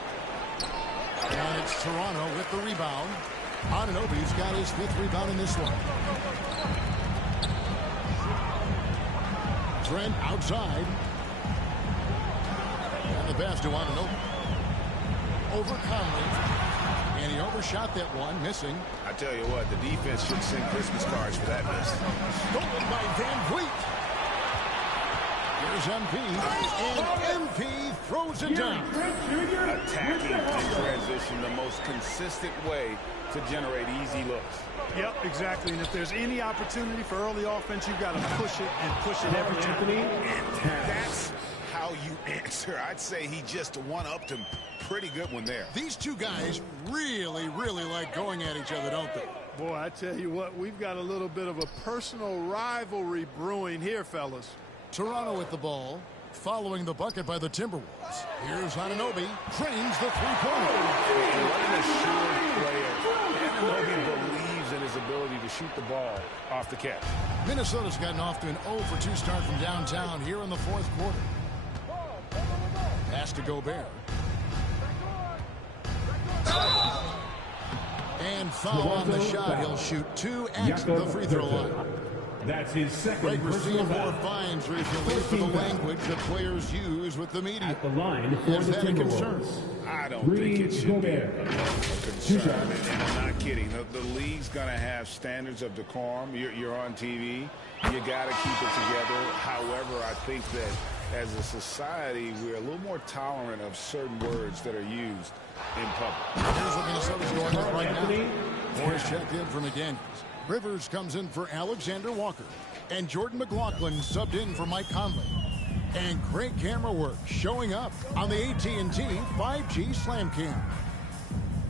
And it's Toronto with the rebound. Anunoby's got his 5th rebound in this one. Trent outside. And the pass to Anunoby. Over Conley. And he overshot that one, missing. I tell you what, the defense should send Christmas cards for that miss. Stolen by Van Vliet. Here's MP. And MP throws it down. Attacking in transition, the most consistent way to generate easy looks. Yep, exactly. And if there's any opportunity for early offense, you've got to push it and push it every time. And that's how you answer. I'd say he just one-upped him pretty good one there. These two guys really like going at each other, don't they? Boy, I tell you what, we've got a little bit of a personal rivalry brewing here, fellas. Toronto with the ball, following the bucket by the Timberwolves. Here's Anunoby, drains the three-pointer. What an assured player. Anunoby believes in his ability to shoot the ball off the catch. Minnesota's gotten off to an 0-for-2 start from downtown here in the 4th quarter. Pass to Gobert. And foul on the shot. He'll shoot 2 at the free throw line. That's his second Greg, we're personal seeing more foul. fines recently for the language that players use with the media. At the line for Is the that a concern? Timberwolves. I don't think it should be a concern. And I'm not kidding. The league's going to have standards of decorum. You're on TV. You got to keep it together. However, I think that as a society, we're a little more tolerant of certain words that are used in public. Here's what Minnesota's going with right now. Morris checked in for McDaniels. Rivers comes in for Alexander Walker. And Jordan McLaughlin subbed in for Mike Conley. And great camera work showing up on the AT&T 5G Slam Cam.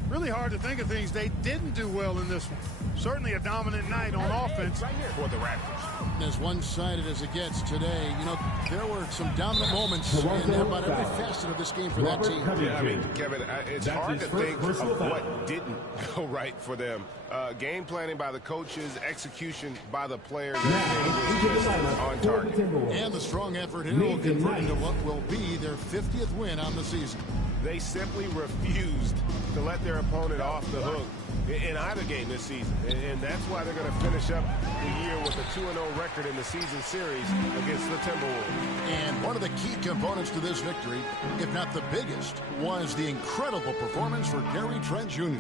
Really hard to think of things they didn't do well in this one. Certainly a dominant night on offense for the Raptors. As one-sided as it gets today, you know, there were some dominant moments in about every facet of this game for that team. Yeah, I mean, Kevin, it's hard to think of what didn't go right for them. Game planning by the coaches, execution by the players, on target. And the strong effort here will convert into what will be their 50th win on the season. They simply refused to let their opponent off the hook in either game this season. And that's why they're going to finish up the year with a 2-0 record in the season series against the Timberwolves. And one of the key components to this victory, if not the biggest, was the incredible performance for Gary Trent Jr.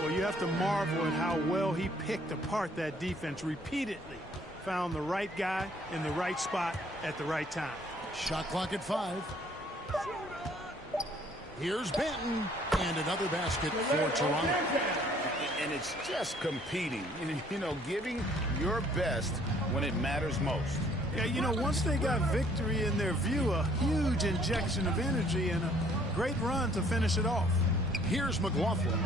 Well, you have to marvel at how well he picked apart that defense repeatedly. Found the right guy in the right spot at the right time. Shot clock at 5. Here's Benton, and another basket for Toronto. And it's just competing, you know, giving your best when it matters most. Yeah, you know, once they got victory in their view, a huge injection of energy and a great run to finish it off. Here's McLaughlin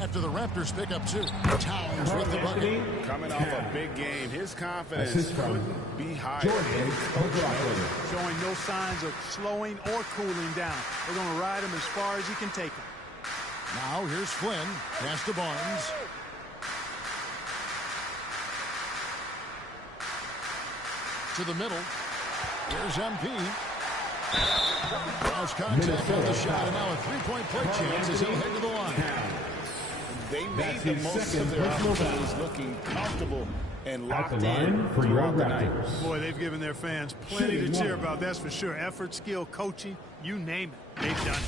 after the Raptors pick up 2. Towns with the bucket. Coming off a big game, his confidence couldn't be higher. Showing no signs of slowing or cooling down. They're going to ride him as far as he can take him. Now here's Flynn. Pass to Barnes. To the middle. Here's MP. Cross contact on the shot, and now a three-point play chance as he'll head to the line. They made the most of their opportunities, looking comfortable and locked in for your throughout the night. Boy, they've given their fans plenty to cheer about, that's for sure. Effort, skill, coaching, you name it, they've done it.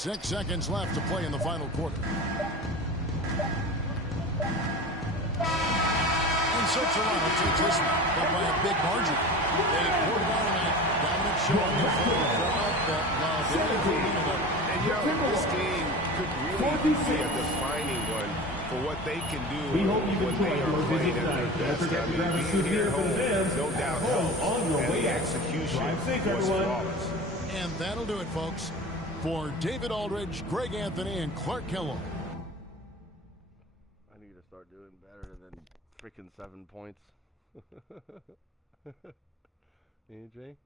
6 seconds left to play in the final quarter. And so Toronto takes this one, but by a big margin. They poured it on tonight. Dominant showing in front of a crowd that loved every minute of it. And this game could really be a defining one for what they can do when they are playing at their best. I mean, being here at home, no doubt helps, and the execution was flawless. And that'll do it, folks. For David Aldridge, Greg Anthony, and Clark Kellogg. I need to start doing better than freaking 7 points. AJ?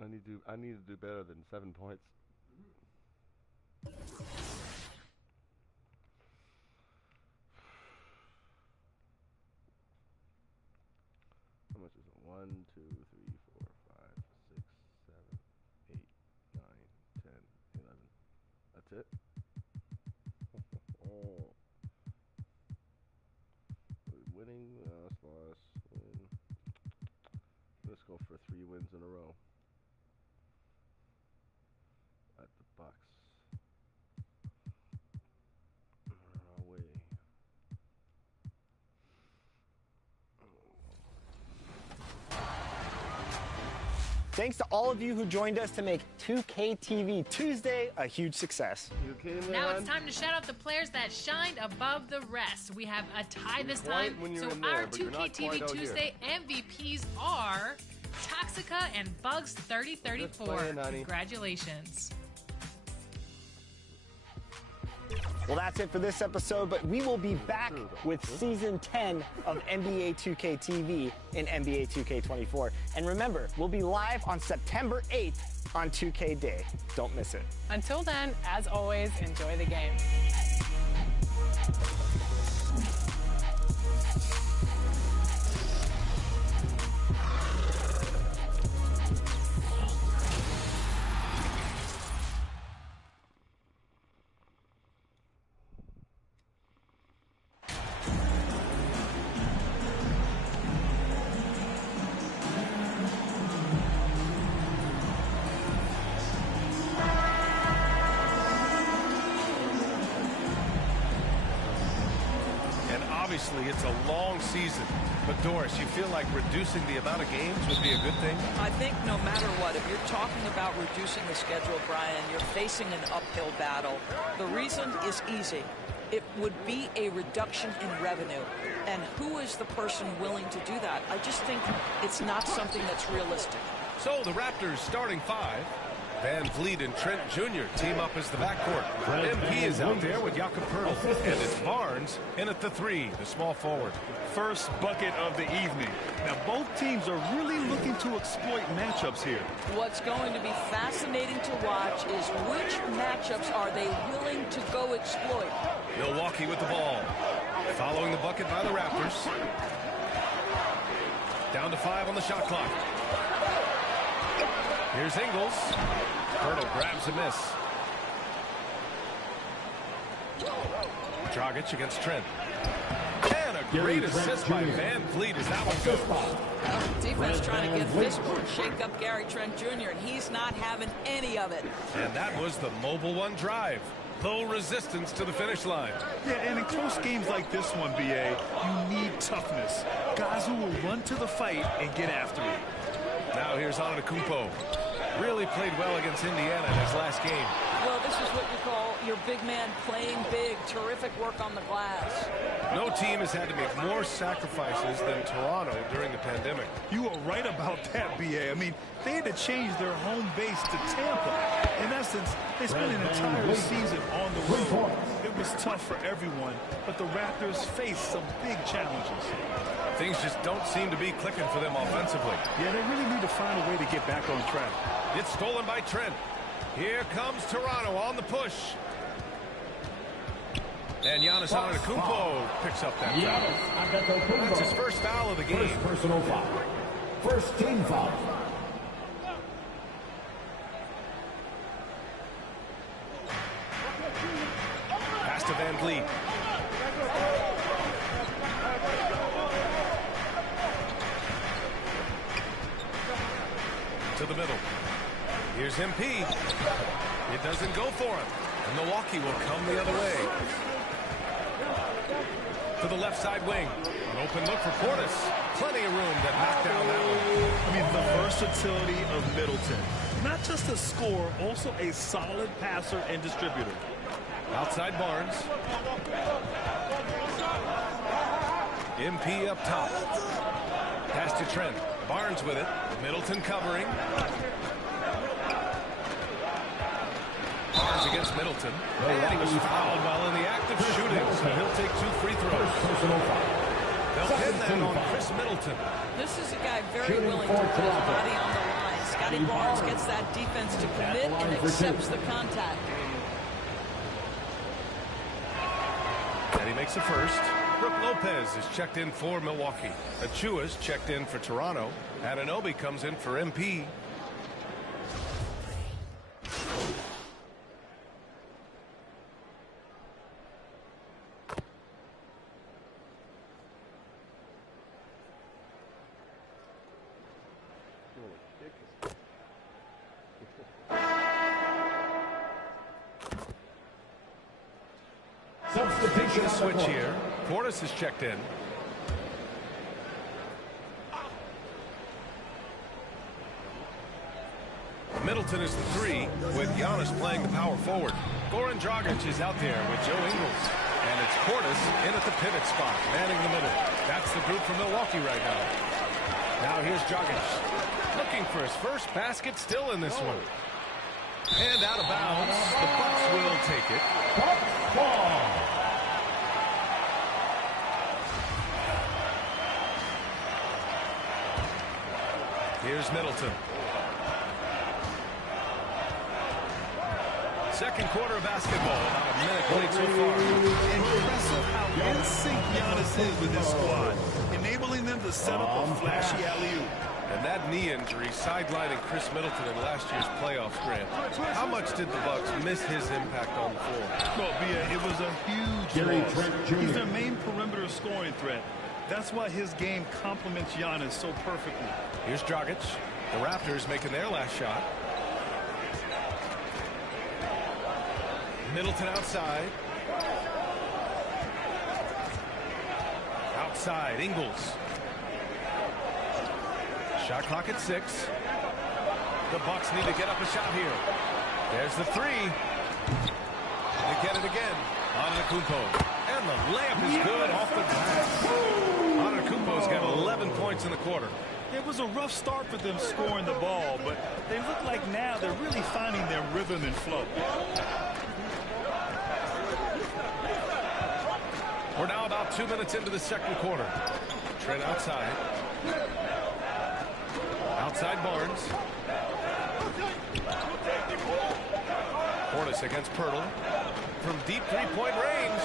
I need to do better than 7 points. How much is it? 1, 2, 3, 4, 5, 6, 7, 8, 9, 10, 11. That's it? Winning, loss, win. Let's go for 3 wins in a row. At the Bucks. Away. Thanks to all of you who joined us to make 2K TV Tuesday a huge success. You okay, man? Now it's time to shout out the players that shined above the rest. We have a tie this time, so our 2K TV Tuesday MVPs are Toxica and Bugs3034. Congratulations. Well, that's it for this episode, but we will be back with Season 10 of NBA 2K TV in NBA 2K24. And remember, we'll be live on September 8th on 2K Day. Don't miss it. Until then, as always, enjoy the game. Obviously, it's a long season. But, Doris, you feel like reducing the amount of games would be a good thing? I think no matter what, if you're talking about reducing the schedule, Brian, you're facing an uphill battle. The reason is easy. It would be a reduction in revenue. And who is the person willing to do that? I just think it's not something that's realistic. So the Raptors starting 5. Van Vliet and Trent Jr. team up as the backcourt. MP is out there with Jakob Poeltl. And it's Barnes in at the 3, the small forward. First bucket of the evening. Now, both teams are really looking to exploit matchups here. What's going to be fascinating to watch is which matchups are they willing to go exploit. Milwaukee with the ball. Following the bucket by the Raptors. Down to 5 on the shot clock. Here's Ingles. Poeltl grabs a miss. Dragic against Trent. And a great assist by Van Vliet as that one goes. Defense trying to get physical and shake up Gary Trent Jr., and he's not having any of it. And that was the Mobile One drive. Low resistance to the finish line. Yeah, and in close games like this one, BA, you need toughness. Guys who will run to the fight and get after it. Now here's Antetokounmpo. Really played well against Indiana in his last game. Well, this is what you call your big man playing big. Terrific work on the glass. No team has had to make more sacrifices than Toronto during the pandemic. You are right about that, BA. I mean, they had to change their home base to Tampa. In essence, they spent an entire season on the road. It was tough for everyone, but the Raptors faced some big challenges. Things just don't seem to be clicking for them offensively. Yeah, they really need to find a way to get back on track. It's stolen by Trent. Here comes Toronto on the push. And Giannis Antetokounmpo picks up that foul. That's his first foul of the game. First personal foul. First team foul. Pass to Van Vliet. To the middle. Here's MP. It doesn't go for him. And Milwaukee will come the other way. To the left side wing. An open look for Portis. Plenty of room to knock down that one. I mean, the versatility of Middleton. Not just a scorer, also a solid passer and distributor. Outside Barnes. MP up top. Pass to Trent. Barnes with it. Middleton covering. Barnes against Middleton. And he was fouled while in the act of shooting, so he'll take 2 free throws. They'll pin that on Chris Middleton. This is a guy very willing to put his body on the line. Scotty Barnes gets that defense to commit and accepts the contact. And he makes a first. Brook Lopez is checked in for Milwaukee. Achua's checked in for Toronto. Anunoby comes in for MP. Taking a switch here. Portis is checked in. Middleton is the 3, with Giannis playing the power forward. Goran Dragic is out there with Joe Ingles. And it's Portis in at the pivot spot, manning the middle. That's the group from Milwaukee right now. Now here's Dragic. Looking for his first basket, still in this one. And out of bounds. The Bucks will take it. Bucks ball. Here's Middleton. Second quarter of basketball, about a minute played so far. Impressive how in sync Giannis is with his squad, enabling them to set up a flashy alley-oop. And that knee injury sidelining Chris Middleton in last year's playoffs, Grant. How much did the Bucks miss his impact on the floor? Well, Bia, it was a huge loss. He's their main perimeter scoring threat. That's why his game complements Giannis so perfectly. Here's Dragic. The Raptors making their last shot. Middleton outside. Outside, Ingles. Shot clock at 6. The Bucks need to get up a shot here. There's the 3. They get it again. Antetokounmpo. And the layup is good off the glass. Antetokounmpo's got 11 points in the quarter. It was a rough start for them scoring the ball, but they look like now they're really finding their rhythm and flow. We're now about 2 minutes into the second quarter. Trent outside. Outside Barnes. Portis against Pirtle. From deep three-point range.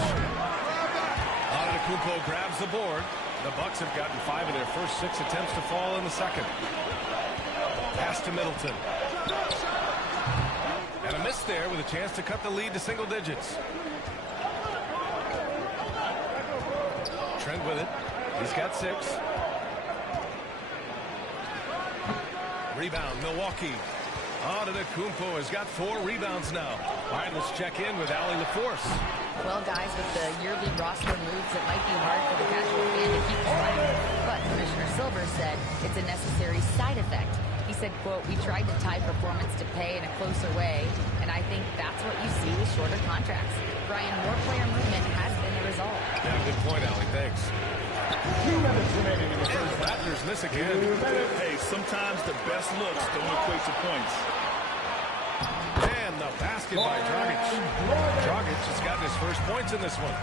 Antetokounmpo grabs the board. The Bucks have gotten 5 of their first 6 attempts to fall in the second. Pass to Middleton. And a miss there with a chance to cut the lead to single digits. Trent with it. He's got 6. Rebound, Milwaukee. Antetokounmpo has got 4 rebounds now. All right, let's check in with Allie LaForce. Well, guys, with the yearly roster moves, it might be hard for the casual fan to keep track. But Commissioner Silver said it's a necessary side effect. He said, quote, "We tried to tie performance to pay in a closer way, and I think that's what you see with shorter contracts." Brian, more player movement has been the result. Yeah, good point, Allie. Thanks. 2 minutes remaining in the first half. Raptors miss again. Hey, sometimes the best looks don't equate to points. And the basket by Dragic. Dragic has gotten his first points in this one.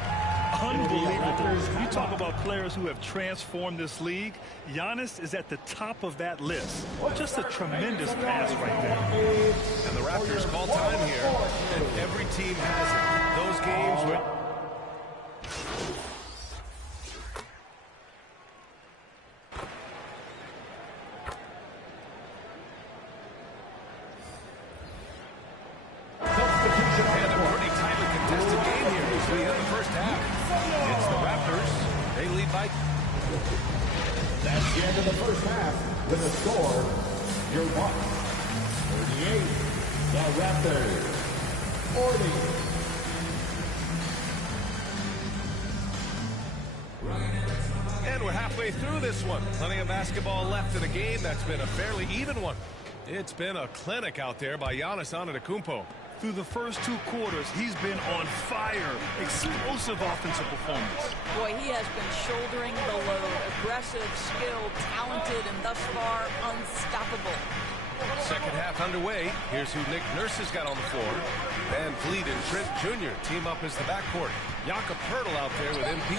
Unbelievable. You talk about players who have transformed this league. Giannis is at the top of that list. Just a tremendous pass right there. And the Raptors call time here. And every team has it. Those games where... That's the end of the first half with a score, your Bucks 38, the Raptors And we're halfway through this one. Plenty of basketball left in a game that's been a fairly even one. It's been a clinic out there by Giannis Antetokounmpo. Through the first 2 quarters, he's been on fire. Explosive offensive performance. Boy, he has been shouldering the load. Aggressive, skilled, talented, and thus far unstoppable. Second half underway. Here's who Nick Nurse has got on the floor. Van Vliet and Trent Jr. team up as the backcourt. Jakob Poeltl out there with MP.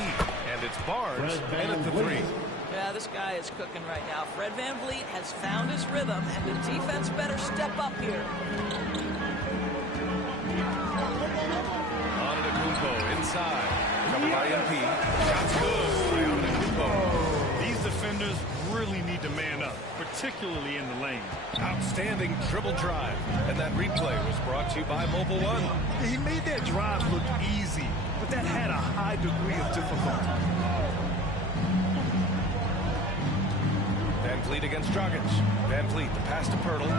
And it's Barnes in at the 3. Yeah, this guy is cooking right now. Fred Van Vliet has found his rhythm, and the defense better step up here. Antetokounmpo inside. Covered by MP. Shots good by Antetokounmpo. These defenders really need to man up, particularly in the lane. Outstanding dribble drive. And that replay was brought to you by Mobile One. He made that drive look easy, but that had a high degree of difficulty. Van Vliet against Dragic. Van Vliet, the pass to Poeltl.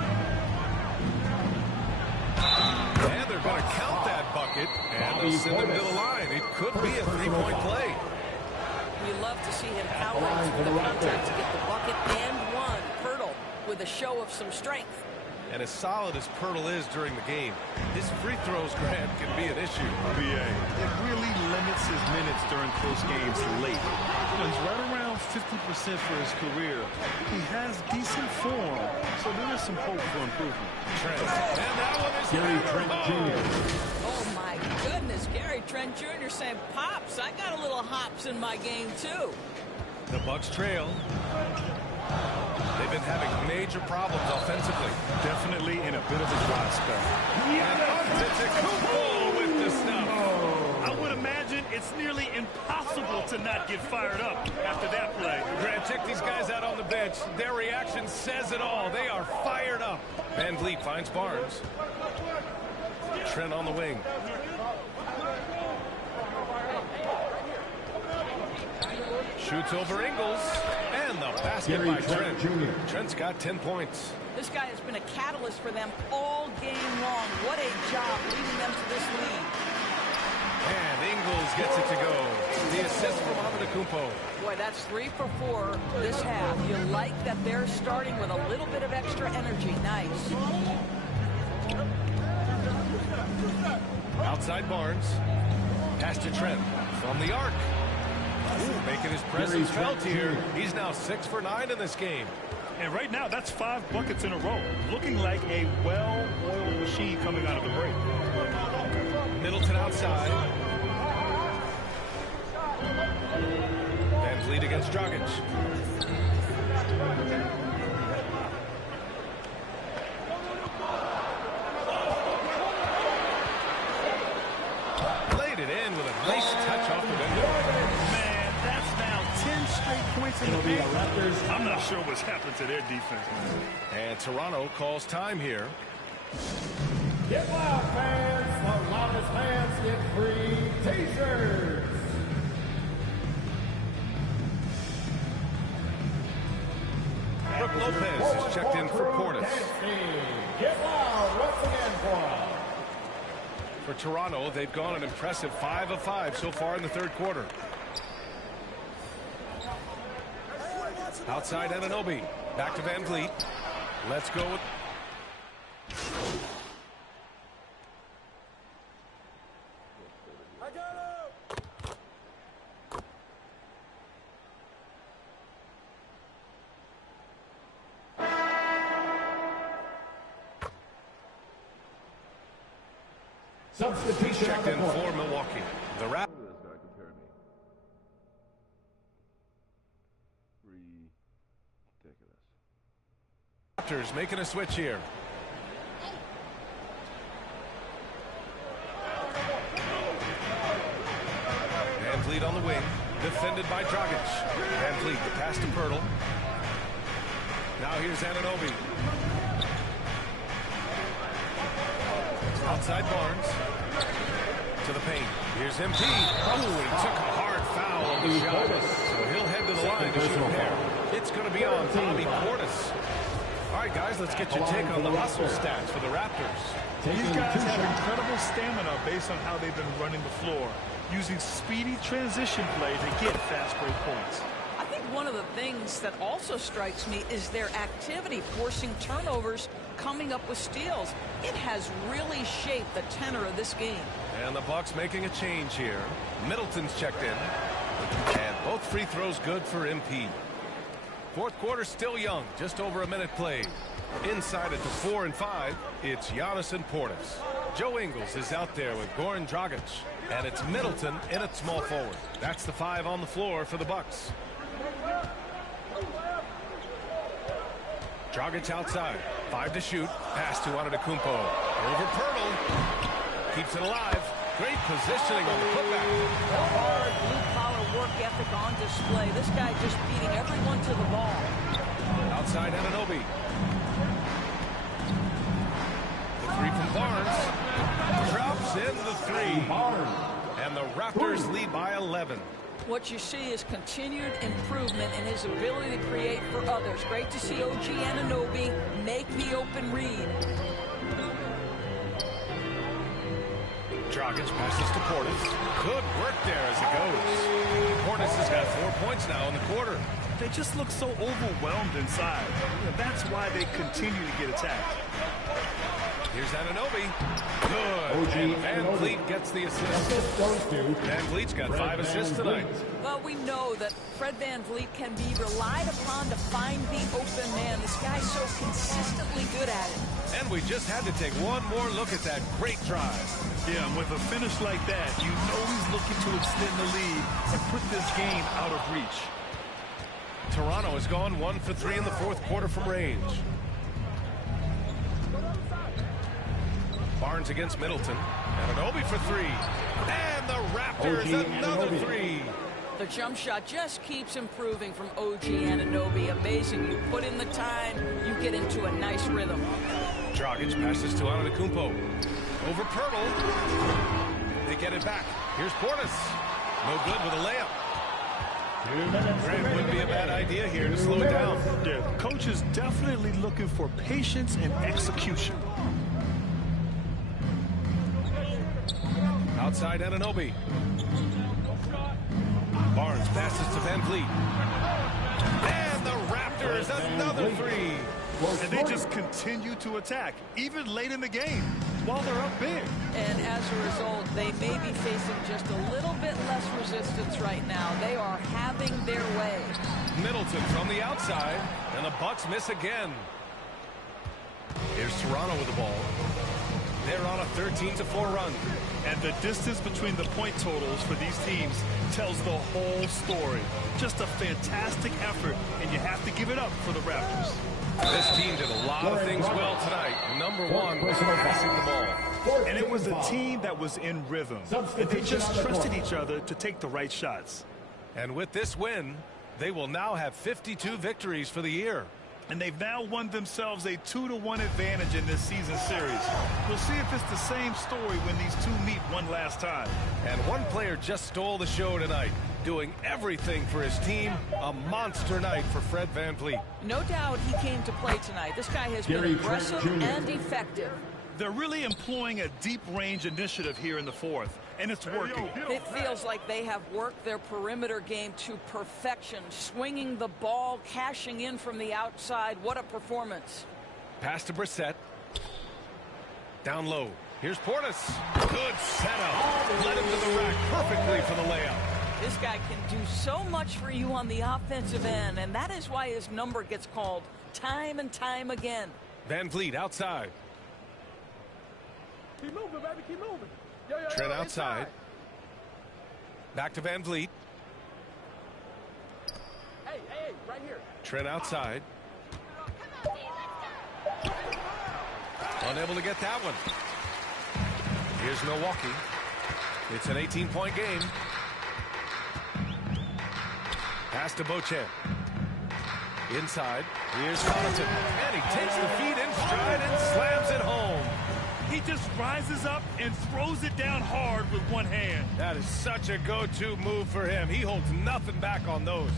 And they're going to count that bucket, and they'll send him to the line. It could be a 3-point play. We love to see him powering through the contact to get the bucket and one. Poeltl with a show of some strength. And as solid as Poeltl is during the game, his free throws, Grant, can be an issue. BA, it really limits his minutes during close games late. He's right around 50% for his career. He has decent form, so there is some hope for improvement. Trent. And that one is Gary Trent Jr. Oh, my goodness. Gary Trent Jr. saying, Pops, I got a little hops in my game, too. The Bucks trail. They've been having major problems offensively. Definitely in a bit of a dry spell. And Antetokounmpo with the stuff. I would imagine it's nearly impossible to not get fired up after that play. Grant, check these guys out on the bench. Their reaction says it all. They are fired up. Van Vliet finds Barnes. Trent on the wing. Shoots over Ingles. And the basket by Trent. Trent's got 10 points. This guy has been a catalyst for them all game long. What a job leading them to this lead. And Ingles gets it to go. The assist from Antetokounmpo. Boy, that's 3 for 4 this half. You like that they're starting with a little bit of extra energy. Nice. Outside Barnes. Pass to Trent from the arc. Ooh, making his presence felt here. He's now 6 for 9 in this game. And right now, that's 5 buckets in a row. Looking like a well-oiled machine coming out of the break. Middleton outside. Van Vliet against Dragic. Laid it in with a nice touch off the window. Man, that's now 10 straight points in the game. I'm not sure what's happened to their defense. And Toronto calls time here. Get loud, fans. The loudest fans get free t-shirts. Brook Lopez is checked in for Portis. Get loud once again for us. For Toronto, they've gone an impressive 5 of 5 so far in the third quarter. Outside Anunoby. Back to Van Vliet. Let's go with... Substitution checked in for Milwaukee. The Raptors. Raptors making a switch here. Van Vliet on the wing, defended by Dragic. Van Vliet, the pass to Poeltl. Now here's Anunoby. Outside Barnes. To the paint. Here's MP. Oh, he took a hard foul on the shot. So he'll head to the line to shoot there. It's going to be on Bobby Portis. All right, guys, let's get your take on the hustle stats for the Raptors. These guys have incredible stamina based on how they've been running the floor, using speedy transition play to get fast break points. I think one of the things that also strikes me is their activity, forcing turnovers, coming up with steals. It has really shaped the tenor of this game. And the Bucks making a change here. Middleton's checked in. And both free throws good for MP. Fourth quarter still young, just over a minute played. Inside at the 4 and 5, it's Giannis and Portis. Joe Ingles is out there with Goran Dragic. And it's Middleton in at small forward. That's the 5 on the floor for the Bucks. Dragic outside. 5 to shoot. Pass to Antetokounmpo. Over Pirtle. Keeps it alive. Great positioning on the putback. Hard blue-collar work ethic on display. This guy just beating everyone to the ball. Outside Anunoby. The 3 from Barnes. Drops in the 3. And the Raptors lead by 11. What you see is continued improvement in his ability to create for others. Great to see OG Anunoby make the open read. Dragic passes to Portis. Good work there as it goes. Portis has got 4 points now in the quarter. They just look so overwhelmed inside. That's why they continue to get attacked. Here's Anunoby. Good. And Van Vliet gets the assist. Van Vliet's got 5 assists tonight. Well, we know that Fred Van Vliet can be relied upon to find the open man. This guy's so consistently good at it. And we just had to take one more look at that great drive. Yeah, and with a finish like that, you know he's looking to extend the lead and put this game out of reach. Toronto has gone 1 for 3 in the fourth quarter from range. Barnes against Middleton. Anunoby for 3. And the Raptors another 3. The jump shot just keeps improving from OG Anunoby. Amazing. You put in the time, you get into a nice rhythm. Dragic passes to Antetokounmpo. Over Pirtle. They get it back. Here's Portis. No good with a layup. It would be a bad idea here to slow it down. Yeah, the coach is definitely looking for patience and execution. Outside Anunoby. Barnes passes to Van Vliet. And the Raptors another 3. And they just continue to attack, even late in the game, while they're up big. And as a result, they may be facing just a little bit less resistance right now. They are having their way. Middleton from the outside, and the Bucks miss again. Here's Toronto with the ball. They're on a 13-4 run. And the distance between the point totals for these teams tells the whole story. Just a fantastic effort, and you have to give it up for the Raptors. This team did a lot of things well tonight. Number 1, passing the ball. And it was a team that was in rhythm. And they just trusted each other to take the right shots. And with this win, they will now have 52 victories for the year. And they've now won themselves a 2-1 advantage in this season series. We'll see if it's the same story when these two meet one last time. And one player just stole the show tonight, doing everything for his team. A monster night for Fred Van Vliet. No doubt he came to play tonight. This guy has been aggressive and effective. They're really employing a deep range initiative here in the fourth, and it's working. It feels like they have worked their perimeter game to perfection, swinging the ball, cashing in from the outside. What a performance. Pass to Brissett. Down low. Here's Portis. Good setup. Led him to the rack perfectly for the layup. This guy can do so much for you on the offensive end, and that is why his number gets called time and time again. Van Vliet outside. Keep moving, baby, keep moving. Trent outside. Back to Van Vliet. Hey, right here. Trent outside. Unable to get that one. Here's Milwaukee. It's an 18-point game. Pass to Beauchamp. Inside. Here's Connaughton. And he takes the feed in stride and slams it home. He just rises up and throws it down hard with one hand. That is such a go-to move for him. He holds nothing back on those.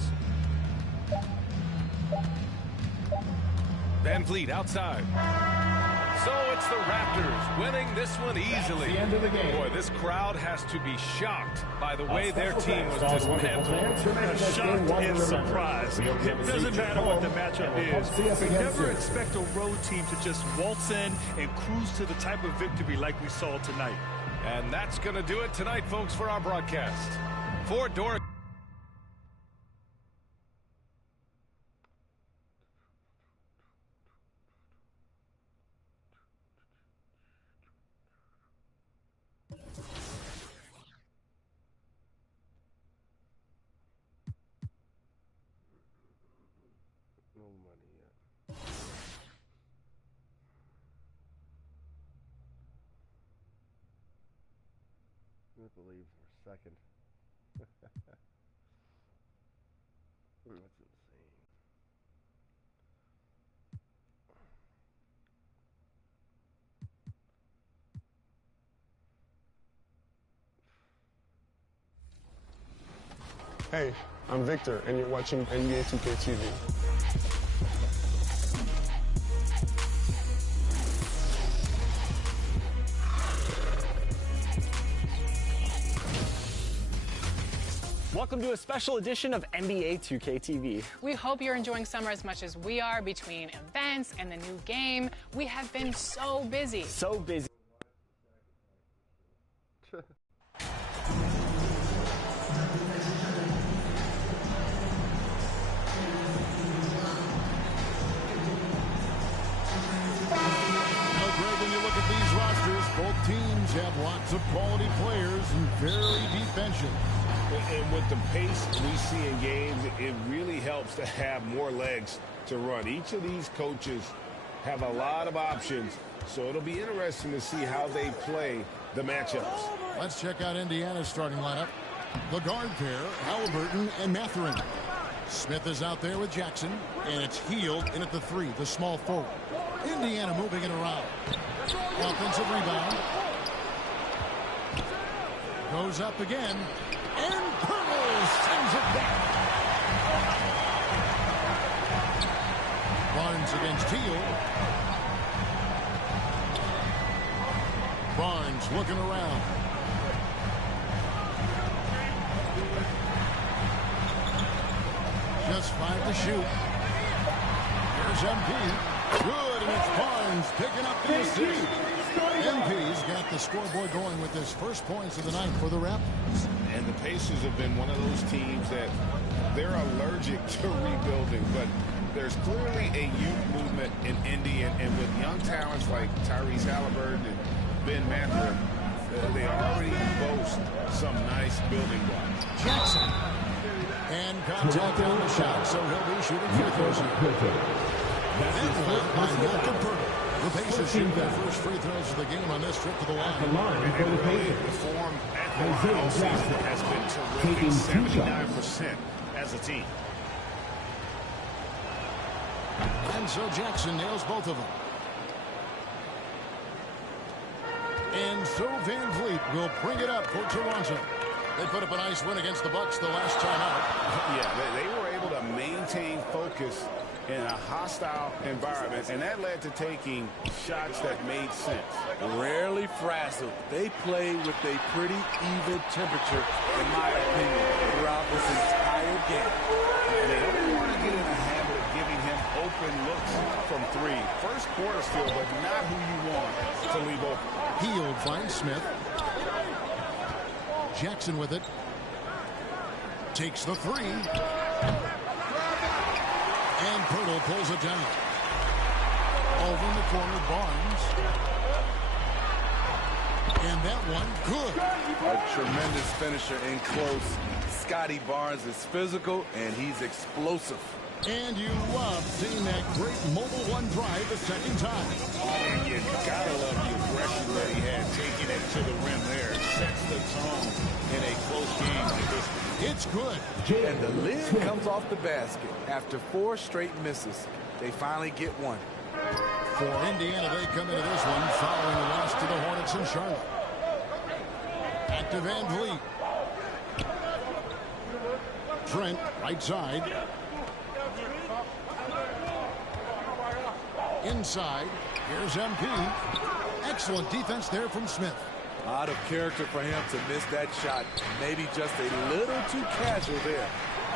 Van Vliet outside. So it's the Raptors winning this one easily. The end of the game. Boy, this crowd has to be shocked by the way their team was dismantled. Shocked and surprised. It doesn't matter what the matchup is. We never expect a road team to just waltz in and cruise to the type of victory like we saw tonight. And that's going to do it tonight, folks, for our broadcast. For Dora. No money yet. I believe we're second. That's insane. Hey, I'm Victor, and you're watching NBA 2K TV. Welcome to a special edition of NBA 2K TV. We hope you're enjoying summer as much as we are. Between events and the new game, we have been so busy. So busy. When you look at these rosters, both teams have lots of quality players and very deep benches. And with the pace we see in games, it really helps to have more legs to run. Each of these coaches have a lot of options, so it'll be interesting to see how they play the matchups. Let's check out Indiana's starting lineup. The guard pair, Halliburton and Mathurin. Smith is out there with Jackson, and it's Heald in at the 3, the small forward. Indiana moving it around. Offensive rebound. Goes up again. And Pirtle sends it back. Barnes against Heald. Barnes looking around. Just 5 to shoot. Here's MP. Good, and it's Barnes picking up the assist. MP's got the scoreboard going with his first points of the night for the Raptors. And the Pacers have been one of those teams that they're allergic to rebuilding, but there's clearly a youth movement in Indy, and with young talents like Tyrese Halliburton and Ben Mathurin, they already boast some nice building blocks. Jackson. And contact on the shot, so he'll be shooting free throws. The Pacers shoot their first free throws of the game on this trip to the line. The form at the all season has been terrific, 79% as a team. And so Jackson nails both of them. And so Van Vliet will bring it up for Toronto. They put up a nice win against the Bucks the last time out. Yeah, they were able to maintain focus in a hostile environment, and that led to taking shots that made sense. Rarely frazzled. They play with a pretty even temperature, in my opinion, throughout this entire game. And they don't want to get in the habit of giving him open looks from 3. First quarter still, but not who you want to leave open. Heald finds Smith. Jackson with it. Takes the 3. And Pirtle pulls it down. Over in the corner, Barnes. And that one, good. A tremendous finisher in close. Scotty Barnes is physical, and he's explosive. And you love seeing that great mobile one drive the second time. And you gotta love the aggression that he had taking it to the rim there. It sets the tone in a close game like this. It's good. And the lid comes off the basket. After 4 straight misses, they finally get one. For Indiana, they come into this one following the loss to the Hornets in Charlotte. Back to Van Vliet. Trent, right side. Inside, here's MP. Excellent defense there from Smith. Out of character for him to miss that shot. Maybe just a little too casual there.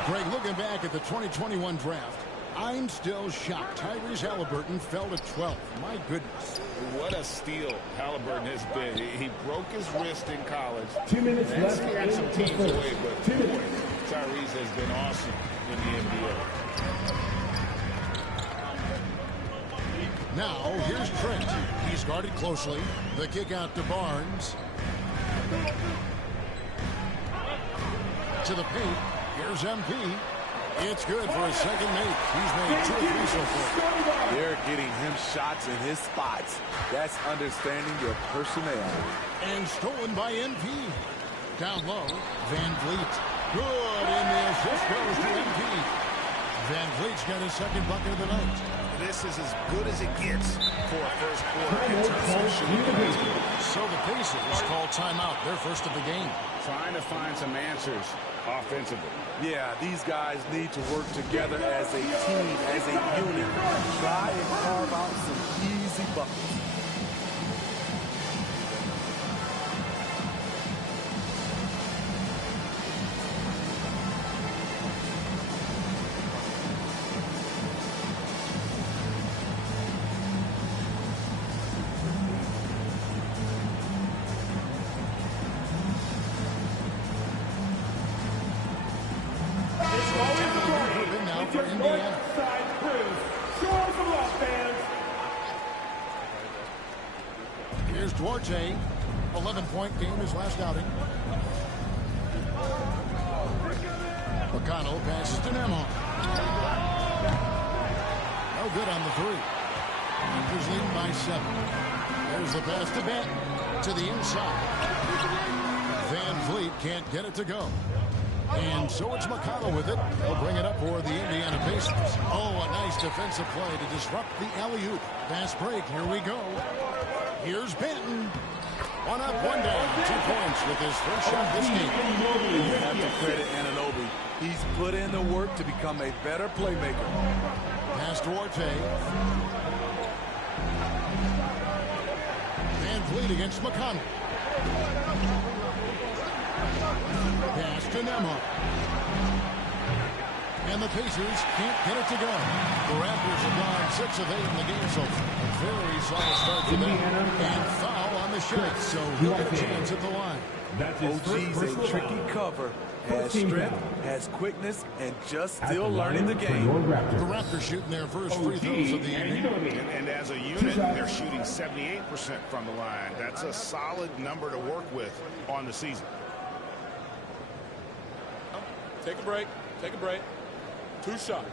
Greg, looking back at the 2021 draft, I'm still shocked Tyrese Halliburton fell to 12th. My goodness. What a steal Halliburton has been. He broke his wrist in college. 2 minutes left. Scared some teams away, but Tyrese has been awesome in the NBA. Now, here's Trent. He's guarded closely. The kick out to Barnes. To the paint. Here's MP. It's good for his second make. He's made 2 of 3 so far. They're getting him shots in his spots. That's understanding your personnel. And stolen by MP. Down low, Van Vliet. Good, and the assist goes to MP. Van Vliet's got his second bucket of the night. This is as good as it gets for a first quarter in terms of shooting. So the Pacers call timeout, their first of the game. Trying to find some answers offensively. Yeah, these guys need to work together as a team, as a unit. Try and carve out some easy buckets. Here's Duarte. 11-point game his last outing. McConnell passes to Nemhart. No good on the 3. Rangers leading by 7. There's the pass to Benton. To the inside. Van Vliet can't get it to go. And so it's McConnell with it. He'll bring it up for the Indiana Pacers. Oh, a nice defensive play to disrupt the alley-oop. Fast break. Here we go. Here's Benton. 1 up, 1 down. 2 points with his first shot this game. You have to credit Anunoby. He's put in the work to become a better playmaker. Pass to Duarte. Van Vliet against McConnell. Pass to Nemhart. And the Pacers can't get it to go. The Raptors have gone 6 of 8 in the game so far. A very solid start for them. And foul on the shot, so he'll get a chance at the line. OG's a tricky cover. Has strength, has quickness, and just still learning the game. The Raptors shooting their first free throws of the evening. And as a unit, they're shooting 78% from the line. That's a solid number to work with on the season. Take a break. Take a break. 2 shots.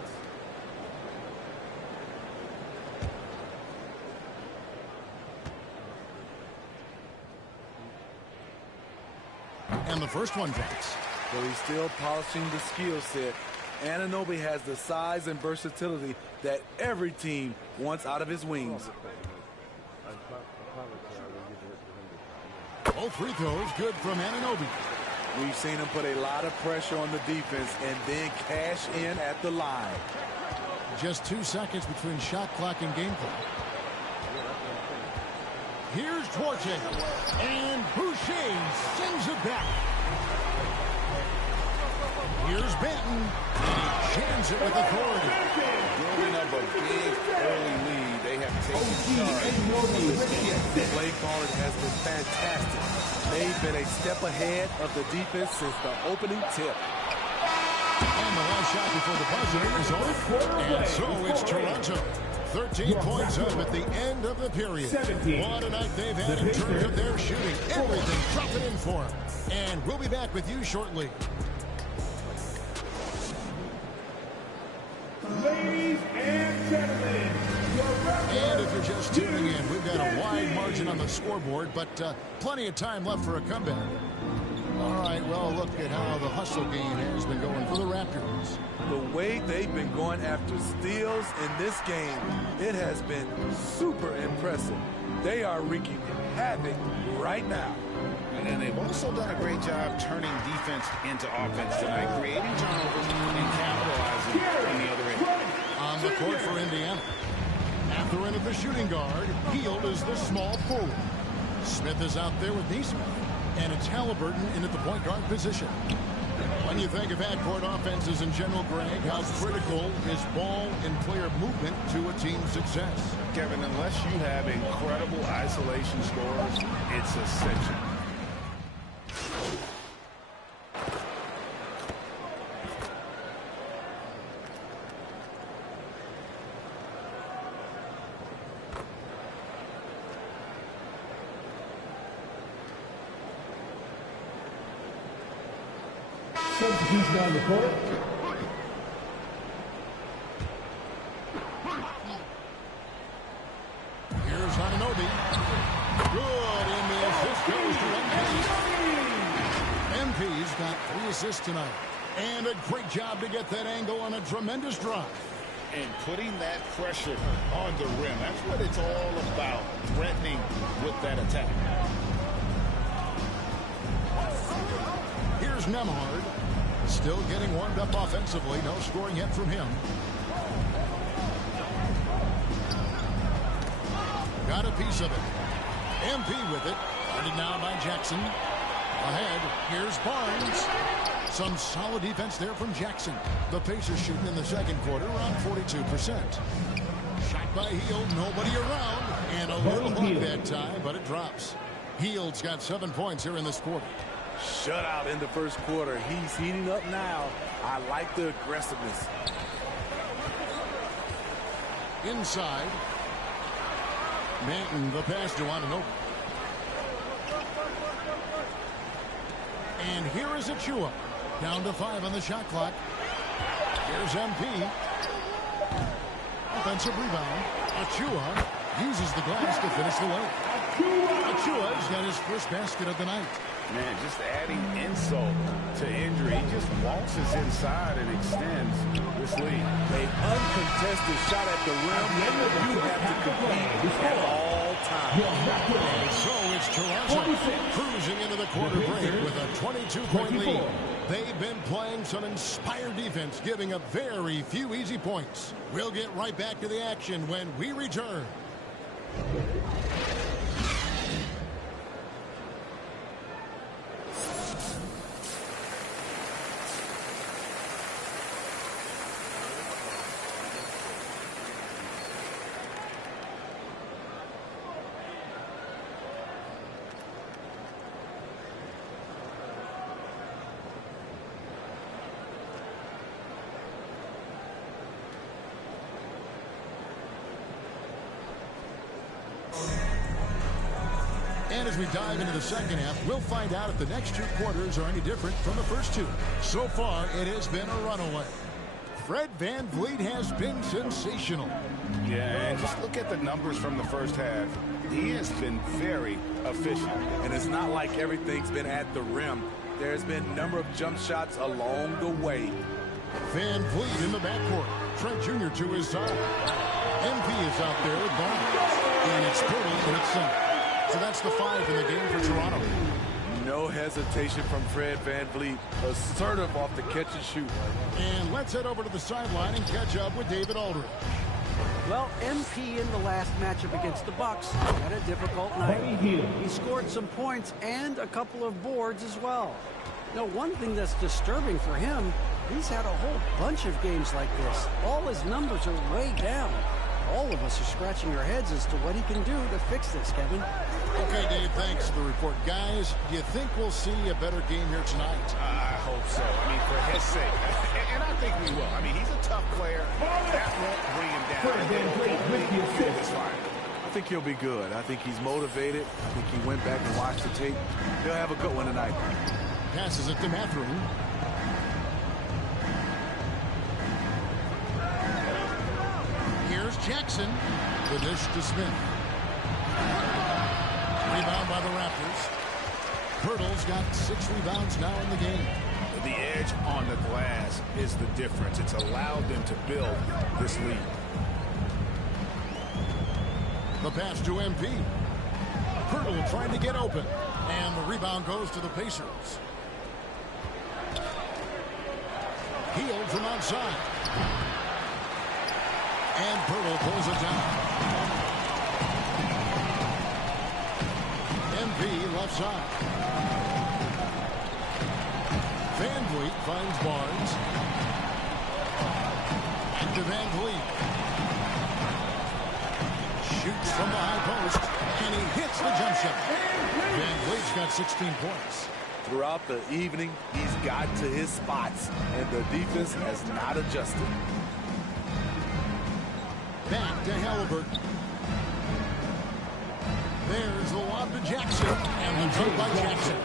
And the first one drops. But he's still polishing the skill set. Anunoby has the size and versatility that every team wants out of his wings. Both free throws good from Anunoby. We've seen him put a lot of pressure on the defense and then cash in at the line. Just 2 seconds between shot clock and game clock. Here's Duarte. And Boucher sends it back. Here's Benton. And he jams it with authority. Building up a big early lead. They have taken charge of this game. The play calling has been fantastic. They've been a step ahead of the defense since the opening tip. And the last shot before the buzzer is off. And so it's Toronto. 13 points up at the end of the period. What a night they've had in terms of their shooting. Everything dropping in for them. And we'll be back with you shortly. Ladies and gentlemen, and if you're just tuning in, we've got a wide margin on the scoreboard, but plenty of time left for a comeback. All right, well, look at how the hustle game has been going for the Raptors. The way they've been going after steals in this game, it has been super impressive. They are wreaking havoc right now. And they've also done a great job turning defense into offense tonight, creating turnovers and capitalizing on the other end. On the court for Indiana. Panther in at the shooting guard. Hield is the small forward. Smith is out there with Neesmith. And it's Halliburton in at the point guard position. When you think of half-court offenses in general, Greg, how critical is ball and player movement to a team's success? Kevin, unless you have incredible isolation scores, it's essential. Substitution on the court. Here's Anunoby. Good, and the assist goes to MP. MP's got 3 assists tonight. And a great job to get that angle on a tremendous drive. And putting that pressure on the rim. That's what it's all about, threatening with that attack. Here's Nemhard. Still getting warmed up offensively. No scoring yet from him. Got a piece of it. MP with it. Guarded now by Jackson. Ahead. Here's Barnes. Some solid defense there from Jackson. The Pacers shooting in the second quarter around 42%. Shot by Hield. Nobody around. And a little luck that time, but it drops. Hield's got 7 points here in this quarter. Shutout in the first quarter. He's heating up now. I like the aggressiveness. Inside. Manton, the pass to Anunoby. And here is Achua. Down to 5 on the shot clock. Here's MP. Offensive rebound. Achua uses the glass to finish the way. Achua's got his first basket of the night. Man, just adding insult to injury. He just waltzes inside and extends this lead. An uncontested shot at the rim. You have to compete at all times. And so it's Toronto cruising into the quarter break with a 22-point lead. They've been playing some inspired defense, giving up very few easy points. We'll get right back to the action when we return. And as we dive into the second half, we'll find out if the next 2 quarters are any different from the first 2. So far, it has been a runaway. Fred VanVleet has been sensational. Yeah, and just look at the numbers from the first half. He has been very efficient. And it's not like everything's been at the rim. There's been a number of jump shots along the way. VanVleet in the backcourt. Trent Jr. to his side. MP is out there with Barnes. And it's Purtle in its center. So that's the 5 in the game for Toronto. No hesitation from Fred VanVleet. Assertive off the catch and shoot. And let's head over to the sideline and catch up with David Aldridge. Well, MP in the last matchup against the Bucks had a difficult night. He scored some points and a couple of boards as well. Now, one thing that's disturbing for him, he's had a whole bunch of games like this. All his numbers are way down. All of us are scratching our heads as to what he can do to fix this, Kevin. Okay, Dave, thanks for the report. Guys, do you think we'll see a better game here tonight? I hope so. I mean, for his sake. And I think we will. I mean, he's a tough player. That won't bring him down. It's fine. I think he'll be good. I think he's motivated. I think he went back and watched the tape. He'll have a good one tonight. Passes it to Mathurin. Here's Jackson. The dish to Smith. Rebound by the Raptors. Pirtle's got 6 rebounds now in the game. The edge on the glass is the difference. It's allowed them to build this lead. The pass to MP. Pirtle trying to get open. And the rebound goes to the Pacers. Hield from outside. And Pirtle pulls it down. MP left side. Van Vliet finds Barnes. Back to Van Vliet. Shoots from the high post, and he hits the jump shot. Van Vliet's got 16 points. Throughout the evening, he's got to his spots, and the defense has not adjusted. Back to Halliburton. There's the lob to Jackson, and the dunk by Jackson.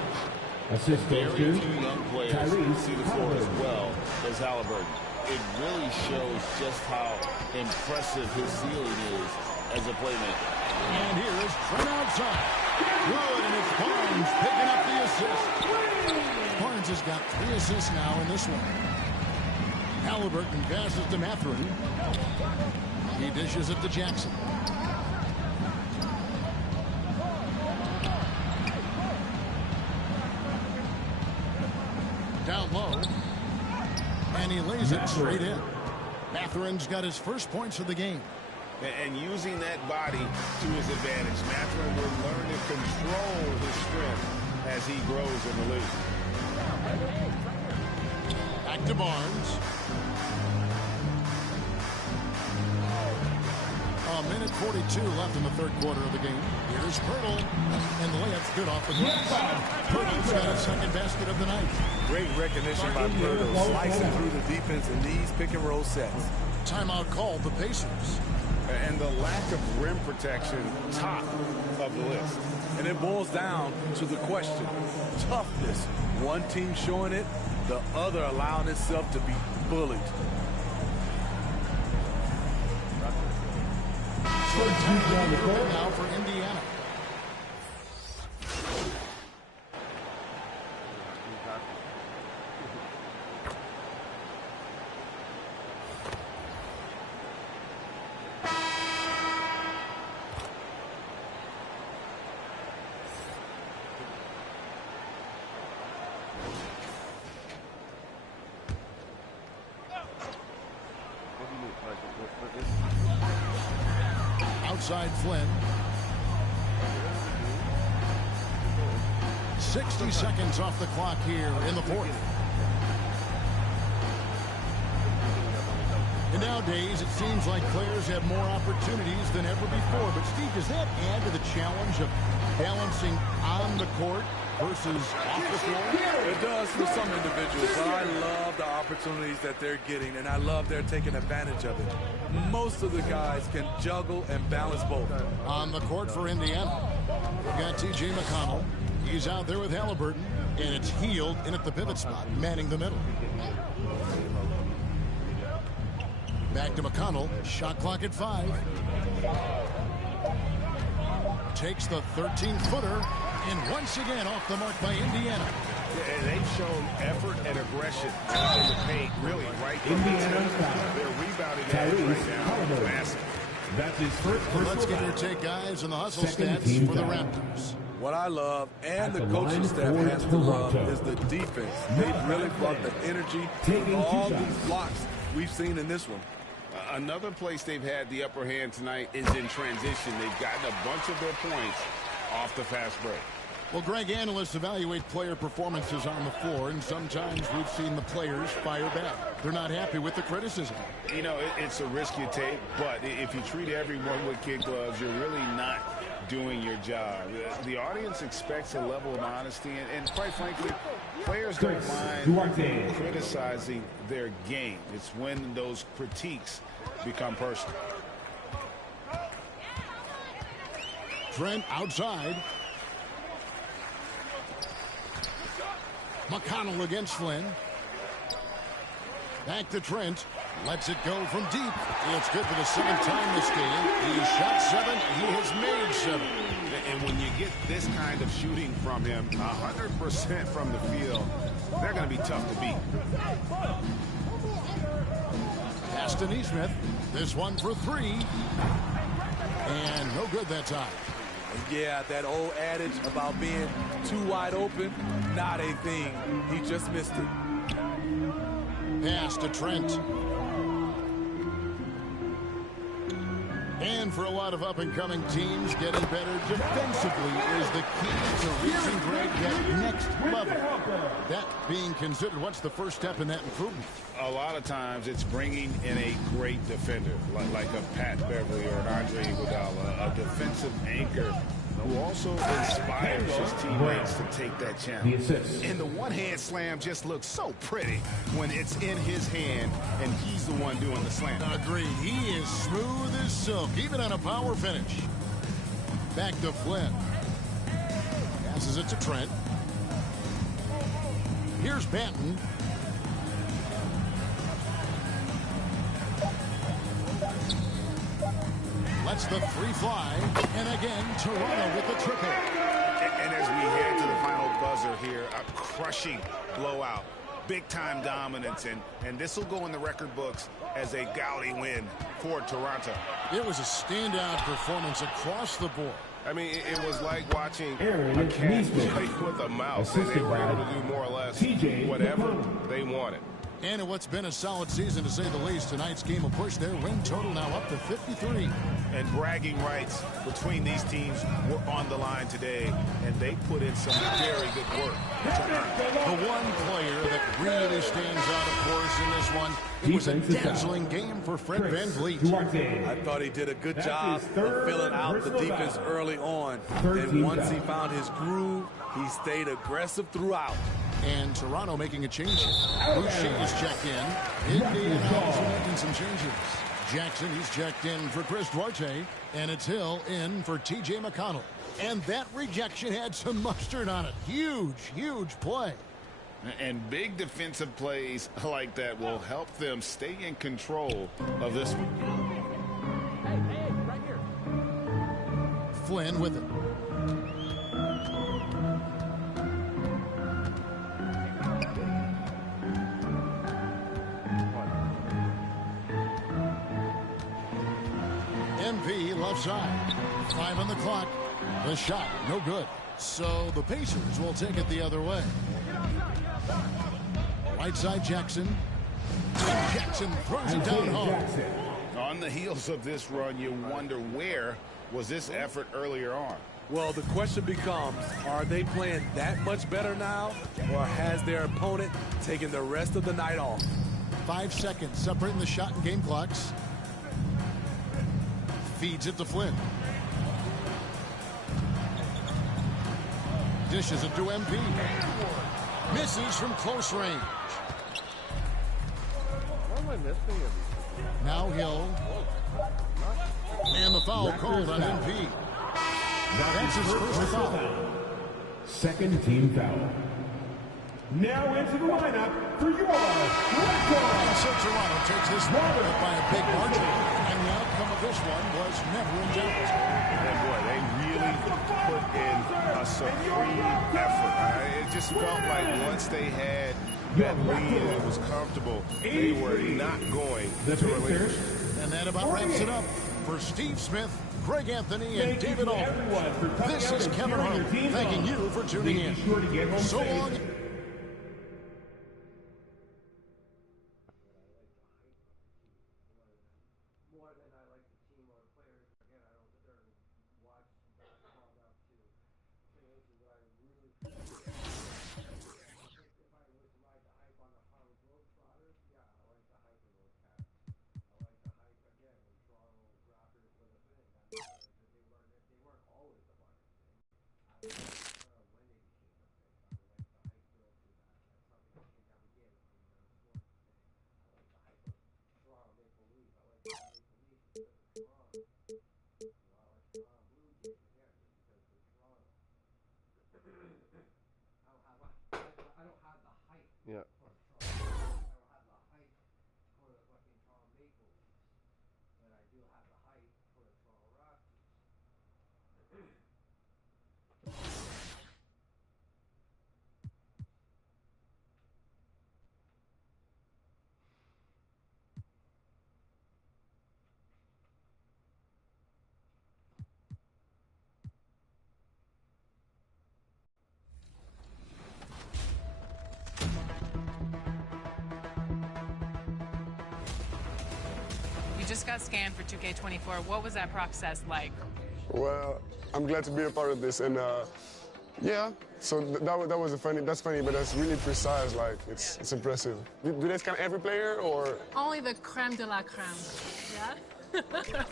Assist goes Very to few young players see the floor as well as Halliburton. It really shows just how impressive his ceiling is as a playmaker. And here is Trent outside. Good, and it's Barnes picking up the assist. Barnes has got 3 assists now in this one. Halliburton passes to Mathurin. He dishes it to Jackson. Down low. And he lays it straight in. Mathurin's got his first points of the game. And using that body to his advantage, Mathurin will learn to control his strength as he grows in the league. Back to Barnes. A minute 42 left in the third quarter of the game. Here's Pirtle, and the layup's good off the glass. Pirtle's got his second basket of the night. Great recognition by Pirtle, slicing through the defense in these pick-and-roll sets. Timeout called the Pacers. And the lack of rim protection, top of the list. And it boils down to the question, toughness. One team showing it, the other allowing itself to be bullied. Now for Indiana. Outside Flynn. 60 seconds off the clock here in the fourth. And nowadays, it seems like players have more opportunities than ever before. But, Steve, does that add to the challenge of balancing on the court versus off the floor? It does for some individuals, but I love the opportunities that they're getting, and I love they're taking advantage of it. Most of the guys can juggle and balance both. On the court for Indiana, we've got T.J. McConnell. He's out there with Halliburton, and it's Heald in at the pivot spot, manning the middle. Back to McConnell. Shot clock at 5. Takes the 13-footer, and once again off the mark by Indiana. And they've shown effort and aggression in the paint, really, right? They're rebounding right now. Massive. That's his first Let's get your take, guys, on the hustle stats for the Raptors. What I love, and the coaching staff has to love, is the defense. They've really brought the energy to all these blocks we've seen in this one. Another place they've had the upper hand tonight is in transition. They've gotten a bunch of their points off the fast break. Well, Greg, analysts evaluate player performances on the floor, and sometimes we've seen the players fire back. They're not happy with the criticism. You know, it's a risk you take, but if you treat everyone with kid gloves, you're really not doing your job. The audience expects a level of honesty, and quite frankly, players don't mind criticizing their game. It's when those critiques become personal. Trent outside. McConnell against Flynn. Back to Trent. Lets it go from deep. It's good for the second time this game. He shot 7. He has made 7. And when you get this kind of shooting from him, 100% from the field, they're going to be tough to beat. Pass to Neesmith. This one for 3. And no good that time. Yeah, that old adage about being too wide open, not a thing. He just missed it. Pass to Trent. And for a lot of up-and-coming teams, getting better defensively is the key to reaching great that next level. That being considered, what's the first step in that improvement? A lot of times it's bringing in a great defender, like a Pat Beverly or an Andre Iguodala, a defensive anchor who also inspires his teammates to take that challenge. And the one-hand slam just looks so pretty when it's in his hand and he's the one doing the slam. Agreed. He is smooth as silk, even on a power finish. Back to Flynn. Passes it to Trent. Here's Banton. Lets the three fly. And again, Toronto with the triple. And as we head to the final buzzer here, a crushing blowout. Big-time dominance, and this will go in the record books as a gaudy win for Toronto. It was a standout performance across the board. I mean, it was like watching a cat play with a mouse. And they were able to do more or less whatever they wanted. And in what's been a solid season, to say the least, tonight's game will push their win total now up to 53. And bragging rights between these teams were on the line today, and they put in some very good work to earn it. The one player that really stands out, of course, in this one, it was a dazzling game for Fred VanVleet. I thought he did a good job of filling out the defense early on. And once he found his groove, he stayed aggressive throughout. And Toronto making a change. Boucher is checked in. Indiana also making some changes. Jackson, he's checked in for Chris Duarte. And it's Hill in for T.J. McConnell. And that rejection had some mustard on it. Huge, huge play. And big defensive plays like that will help them stay in control of this one. Hey, right here. Flynn with it. MP left side. 5 on the clock. The shot, no good. So the Pacers will take it the other way. Right side Jackson. And Jackson throws it down hard. On the heels of this run, you wonder where was this effort earlier on? Well, the question becomes, are they playing that much better now, or has their opponent taken the rest of the night off? 5 seconds separating the shot and game clocks. Feeds it to Flynn. Dishes it to MP. Misses from close range. Why am I missing it? Now Hill. And the foul called on MP. That's his first foul. Second team foul. Now into the lineup for your And so Toronto takes this one up by a big margin. And the outcome of this one was never in doubt. And boy, they really put in a supreme effort. It just felt like once they had that lead and it was comfortable, they were not going to relinquish. And that about wraps it up. For Steve Smith, Greg Anthony, and David Aldridge, this is Kevin Hart thanking you for tuning in. So long. just got scanned for 2K24. What was that process like? Well, I'm glad to be a part of this, and yeah. So that was that's funny, but that's really precise. Like it's impressive. Do they scan every player or? Only the creme de la creme. Yeah.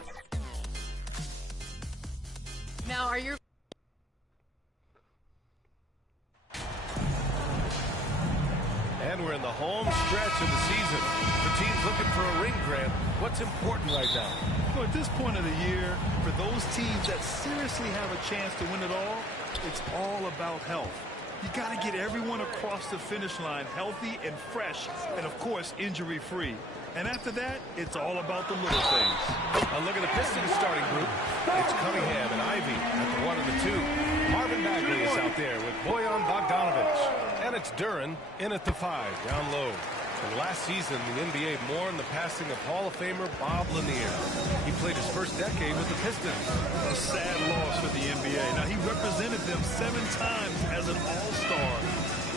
Now, are you? And we're in the home stretch of the season. The team's looking for a ring, Grant. What's important right now? Well, at this point of the year, for those teams that seriously have a chance to win it all, it's all about health. You got to get everyone across the finish line healthy and fresh, and of course, injury-free. And after that, it's all about the little things. A look at the Pistons starting group. It's Cunningham and Ivy at the 1 and the 2. Marvin Bagley is out there with Bojan Bogdanovic. And it's Duren in at the 5, down low. And last season, the NBA mourned the passing of Hall of Famer Bob Lanier. He played his first decade with the Pistons. A sad loss for the NBA. Now, he represented them 7 times as an all-star.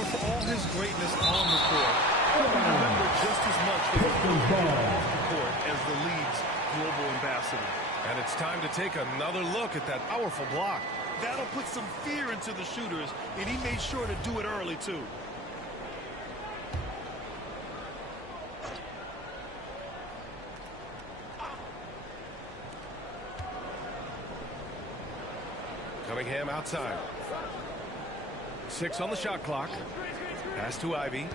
But for all his greatness on the court, he'll be remembered just as much for his off the court as the league's global ambassador. And it's time to take another look at that powerful block. That'll put some fear into the shooters, and he made sure to do it early, too. Cunningham outside. 6 on the shot clock. Pass to Ivy.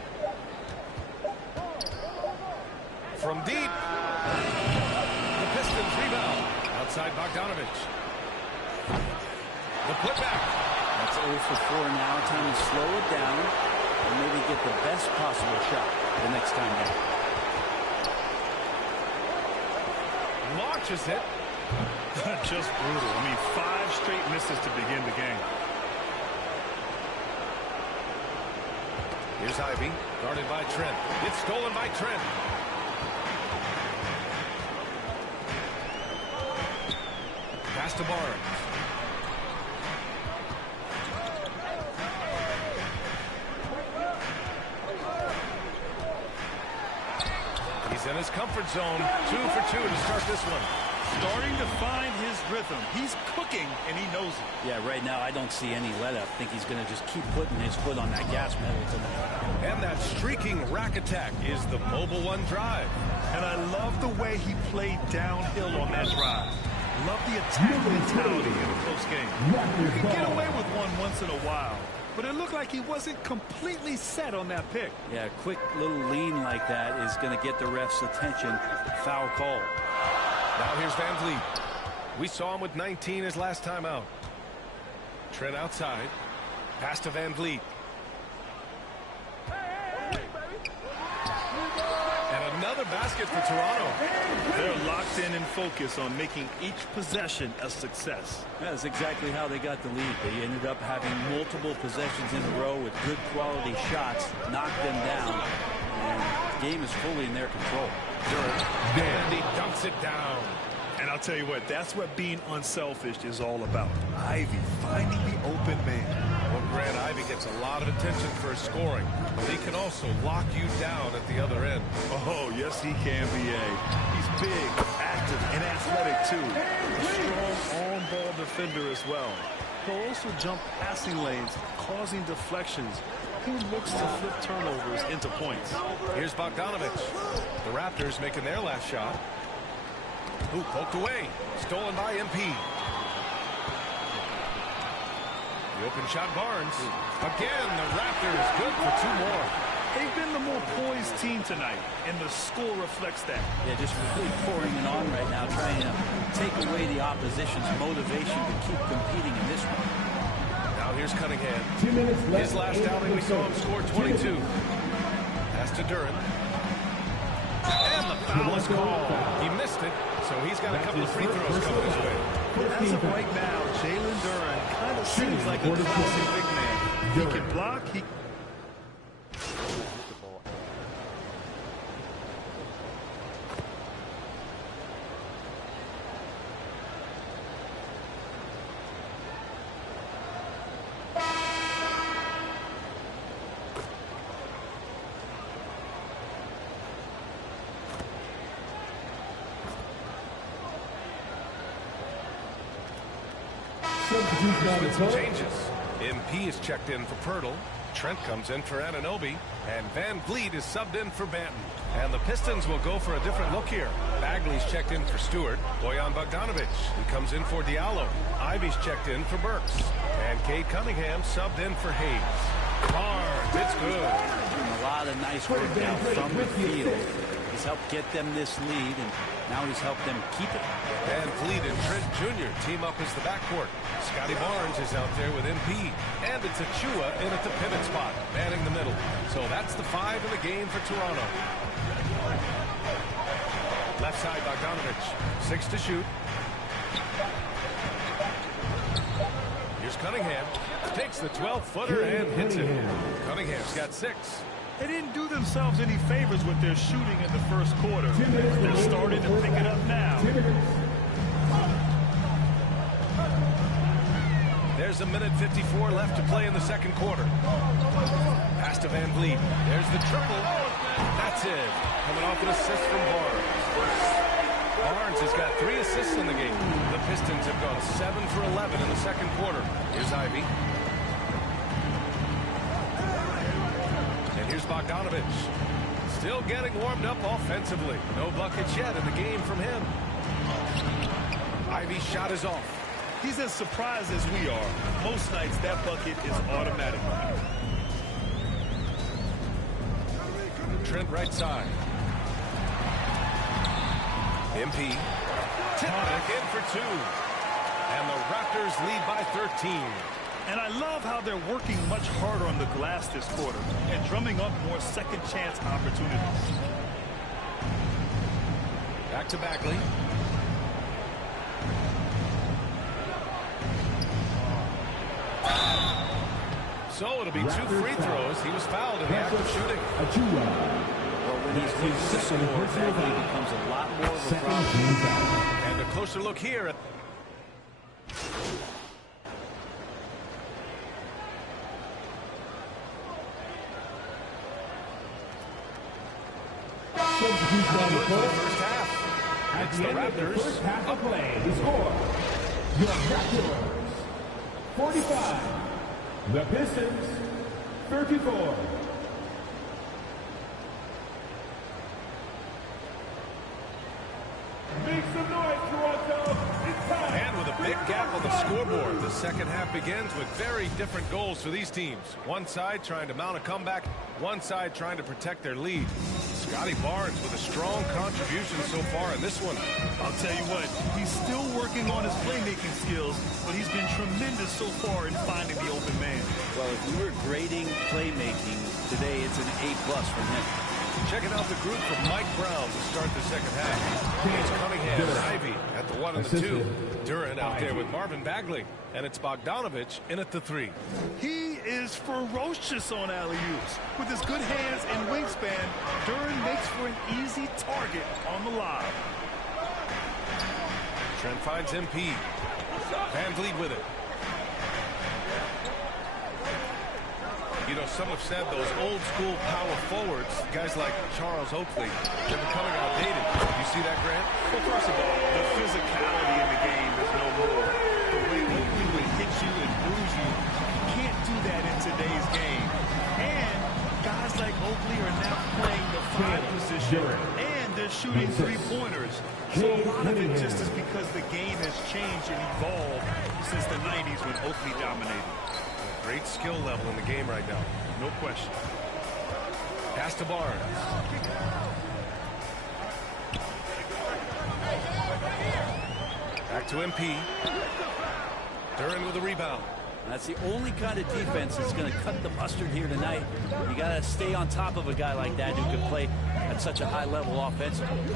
From deep. The Pistons rebound. Outside Bogdanovic. The putback. That's 0 for 4 now. Time to slow it down and maybe get the best possible shot the next time down. Launches it. Just brutal. I mean, 5 straight misses to begin the game. Here's Ivy, guarded by Trent. It's stolen by Trent. Pass to Barnes. He's in his comfort zone. 2 for 2 to start this one. Starting to find his rhythm. He's cooking, and he knows it. Yeah, right now I don't see any let up. I think he's going to just keep putting his foot on that gas pedal tonight. And that streaking rack attack is the Mobile One drive. And I love the way he played downhill on that drive. Love the attack mentality in a close game. You can get away with one once in a while, but it looked like he wasn't completely set on that pick. Yeah, a quick little lean like that is going to get the ref's attention. Foul call. Now here's Van Vliet. We saw him with 19 his last time out. Trent outside. Pass to Van Vliet. And another basket for Toronto. They're locked in and focused on making each possession a success. That's exactly how they got the lead. They ended up having multiple possessions in a row with good quality shots, knocked them down, and the game is fully in their control. And he dunks it down. And I'll tell you what, that's what being unselfish is all about. Ivy finding the open man. Well, Grant, Ivy gets a lot of attention for his scoring, but he can also lock you down at the other end. Oh, yes, he can, B.A. He's big, active, and athletic, too. A strong on-ball defender as well. He'll also jump passing lanes, causing deflections. He looks to flip turnovers into points. Here's Bogdanovic. The Raptors making their last shot. Ooh, poked away. Stolen by MP. The open shot, Barnes. Again, the Raptors good for 2 more. They've been the more poised team tonight, and the score reflects that. Yeah, just really pouring it on right now, trying to take away the opposition's motivation to keep competing in this one. Now here's Cunningham. His last outing, we saw him score 22. Pass to Duren. And the foul is called. He missed it, so he's got a couple of free throws coming his way. As of right now, Jalen Duren kind of seems like a classic big man. He can block. He Here's with some changes. MP is checked in for Pirtle. Trent comes in for Anunoby. And Van Vliet is subbed in for Banton. And the Pistons will go for a different look here. Bagley's checked in for Stewart. Bojan Bogdanovic, he comes in for Diallo. Ivy's checked in for Burks. And Cade Cunningham subbed in for Hayes. Barnes, it's good. A lot of nice work now from the field. He's helped get them this lead, and now he's helped them keep it. Van Vliet and Trent Jr. team up as the backcourt. Scotty Barnes is out there with MP. And it's Achua in at the pivot spot, manning the middle. So that's the 5 in the game for Toronto. Left side, Bogdanovic. 6 to shoot. Here's Cunningham. Takes the 12-footer and hits it. Cunningham's got 6. They didn't do themselves any favors with their shooting in the first quarter. They're starting to pick it up now. There's a minute 54 left to play in the second quarter. Pass to Van Vliet. There's the triple. That's it. Coming off an assist from Barnes. Barnes has got 3 assists in the game. The Pistons have gone 7 for 11 in the second quarter. Here's Ivy. And here's Bogdanovic. Still getting warmed up offensively. No buckets yet in the game from him. Ivy's shot is off. He's as surprised as we are. Most nights that bucket is automatic. Trent right side. MP. Tonic in for 2. And the Raptors lead by 13. And I love how they're working much harder on the glass this quarter and drumming up more second chance opportunities. Back to Bagley. So it'll be 2 free throws. He was fouled in the act of shooting. Well, when he's used to score, Bagley becomes a lot more of a problem. And a closer look here at first half. It's the Raptors up. The score, your Raptors 45, the Pistons 34. Make some noise, Toronto. It's time. And with a big gap on the scoreboard, the second half begins with very different goals for these teams. One side trying to mount a comeback, one side trying to protect their lead. Scotty Barnes with a strong contribution so far in this one. I'll tell you what, he's still working on his playmaking skills, but he's been tremendous so far in finding the open man. Well, if we were grading playmaking today, it's an A+ from him. Checking out the group from Mike Brown to start the second half. It's Cunningham and Ivy at the 1 and the 2. Duran out there with Marvin Bagley. And it's Bogdanovic in at the 3. He is ferocious on alley-oops. With his good hands and wingspan, Duran makes for an easy target on the lob. Trent finds MP. Van Vliet with it. You know, some have said those old-school power forwards, guys like Charles Oakley, they're becoming outdated. You see that, Grant? Well, first of all, the physicality in the game is no more. The way Oakley would hit you and bruise you, you can't do that in today's game. And guys like Oakley are now playing the 5 position, and they're shooting 3-pointers. So a lot of it just is because the game has changed and evolved since the 90s when Oakley dominated. Great skill level in the game right now. No question. Pass to Barnes. Back to MP. Duran with a rebound. That's the only kind of defense that's going to cut the mustard here tonight. You got to stay on top of a guy like that who can play at such a high level offensively.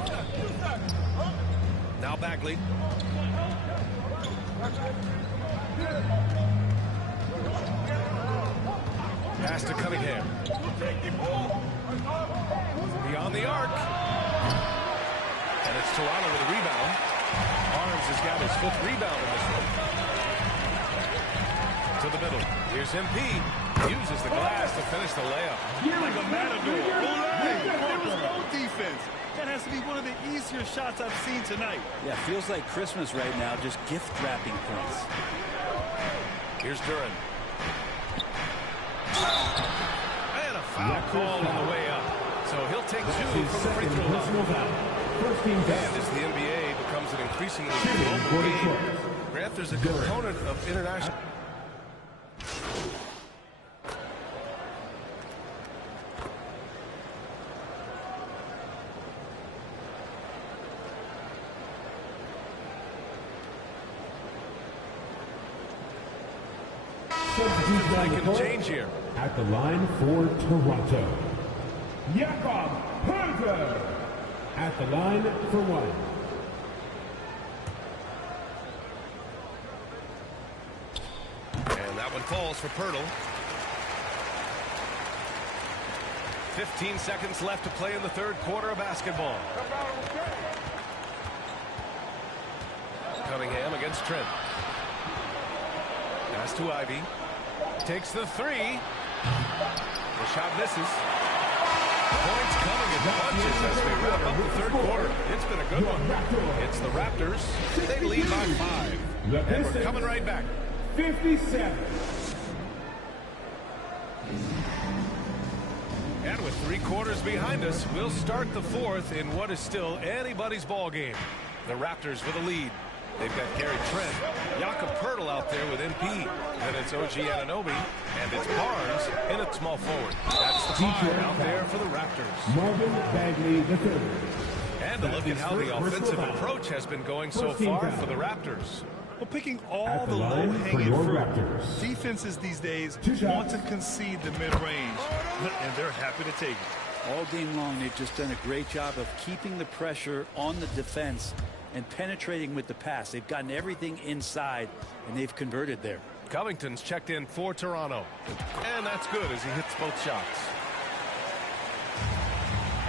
Now Bagley. Pass to Cunningham. Beyond the arc. And it's Toronto with a rebound. Barnes has got his 5th rebound in this one. To the middle. Here's MP. Uses the glass to finish the layup. Like a matador. There was no defense. That has to be one of the easier shots I've seen tonight. Yeah, feels like Christmas right now, just gift wrapping points. Here's Duran. And a foul call on the way up. So he'll take 2 from the free throw line. And as the NBA becomes an increasingly global game, Grant, there's a component of international. Making a change here. At the line for Toronto, Jakob Poeltl. At the line for 1. And that one falls for Poeltl. 15 seconds left to play in the third quarter of basketball. Cunningham against Trent. Pass to Ivy. Takes the 3. The shot misses. Points coming in bunches as we wrap up the third quarter. It's been a good one. It's the Raptors. They lead by 5. And we're coming right back. 57. And with 3 quarters behind us, we'll start the fourth in what is still anybody's ball game. The Raptors with a lead. They've got Gary Trent, Jakob Poeltl out there with MP. And it's OG Anunoby, and it's Barnes in at small forward. That's the 5 out there for the Raptors. Marvin Bagley III. And a look at how the offensive approach has been going so far for the Raptors. Well, picking all the low-hanging fruit. Defenses these days want to concede the mid-range, and they're happy to take it. All game long, they've just done a great job of keeping the pressure on the defense and penetrating with the pass. They've gotten everything inside, and they've converted there. Covington's checked in for Toronto. And that's good as he hits both shots.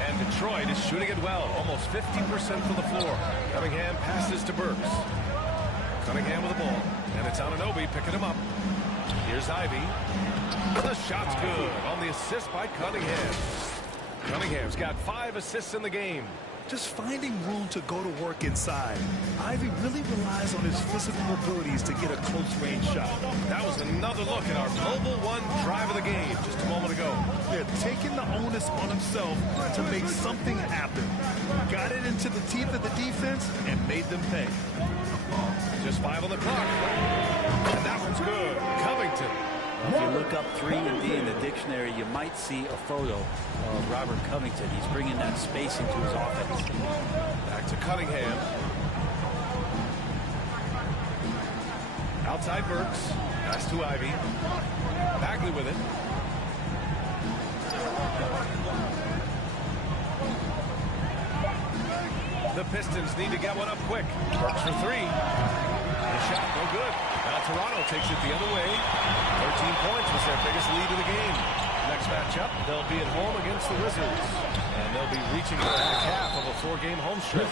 And Detroit is shooting it well, almost 50% from the floor. Cunningham passes to Burks. Cunningham with the ball, and it's Anunoby picking him up. Here's Ivy. The shot's good on the assist by Cunningham. Cunningham's got 5 assists in the game. Just finding room to go to work inside. Ivy really relies on his physical abilities to get a close-range shot. That was another look at our mobile 1 drive of the game just a moment ago. They're taking the onus on himself to make something happen. Got it into the teeth of the defense and made them pay. Just 5 on the clock. And that one's good. Covington. If you look up 3 and D in the dictionary, you might see a photo of Robert Covington. He's bringing that space into his offense. Back to Cunningham. Outside Burks. Pass to Ivy. Bagley with it. The Pistons need to get one up quick. Burks for 3. The shot, no good. Now Toronto takes it the other way. 13 points was their biggest lead of the game. Next matchup, they'll be at home against the Wizards. And they'll be reaching the back half of a 4-game home stretch.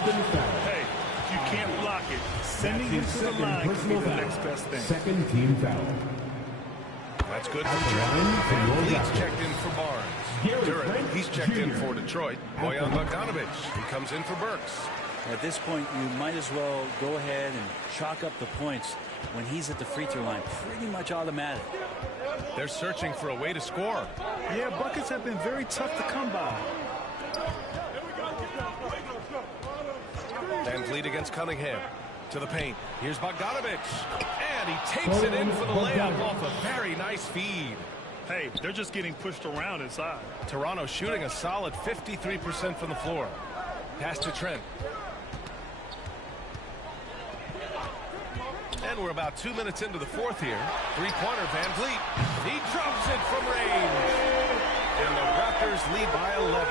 Hey, you can't block it. Sending him to the line could be the next best thing. Second team foul. That's good for Trent. Leeds checked in for Barnes. Duran, he's checked in for Detroit. Bojan Bogdanovic, he comes in for Burks. At this point, you might as well go ahead and chalk up the points when he's at the free throw line. Pretty much automatic. They're searching for a way to score. Yeah, buckets have been very tough to come by. Van Vliet against Cunningham. To the paint. Here's Bogdanovic. And he takes it in for the layup off a very nice feed. Hey, they're just getting pushed around inside. Toronto shooting a solid 53% from the floor. Pass to Trent. And we're about 2 minutes into the fourth here. 3-pointer Van Vliet. He drops it from range. And the Raptors lead by 11.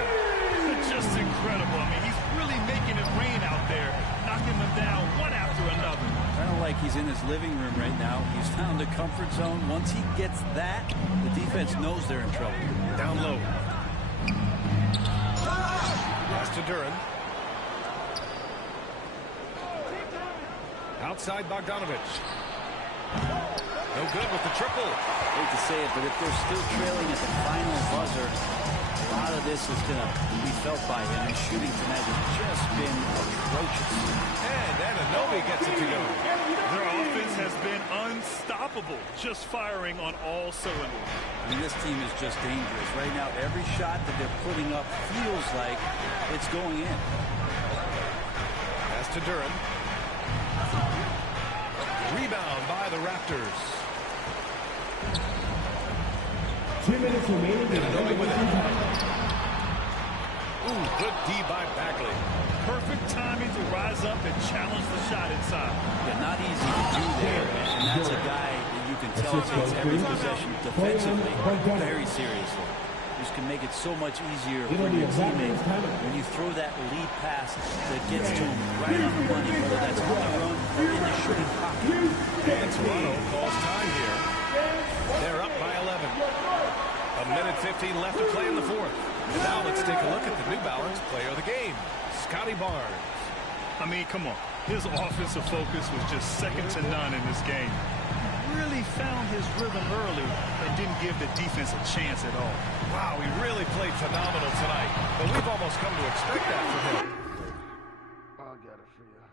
Just incredible. I mean, he's really making it rain out there, knocking them down one after another. Kind of like he's in his living room right now. He's found the comfort zone. Once he gets that, the defense knows they're in trouble. Down low. Pass to Duran. Outside Bogdanovic. No good with the triple. Hate to say it, but if they're still trailing at the final buzzer, a lot of this is going to be felt by him. His shooting tonight has just been atrocious. And Anunoby gets it to go. Their offense has been unstoppable. unstoppable, just firing on all cylinders. I mean, this team is just dangerous. Right now, every shot that they're putting up feels like it's going in. Pass to Duran. Rebound by the Raptors. 2 minutes remaining. Anunoby with it. Ooh, good D by Bagley. Perfect timing to rise up and challenge the shot inside. Yeah, not easy to do there, and that's a guy that you can tell takes every possession defensively very seriously. Just can make it so much easier for your teammate when you throw that lead pass that gets to him right on the money, whether that's on the run or in the shooting pocket. And Toronto calls time here. They're up by 11. A minute 15 left to play in the fourth. Now let's take a look at the New Balance player of the game, Scotty Barnes. I mean, come on. His offensive focus was just second to none in this game. He really found his rhythm early and didn't give the defense a chance at all. Wow, he really played phenomenal tonight, but we've almost come to expect that from him. I'll get it for you.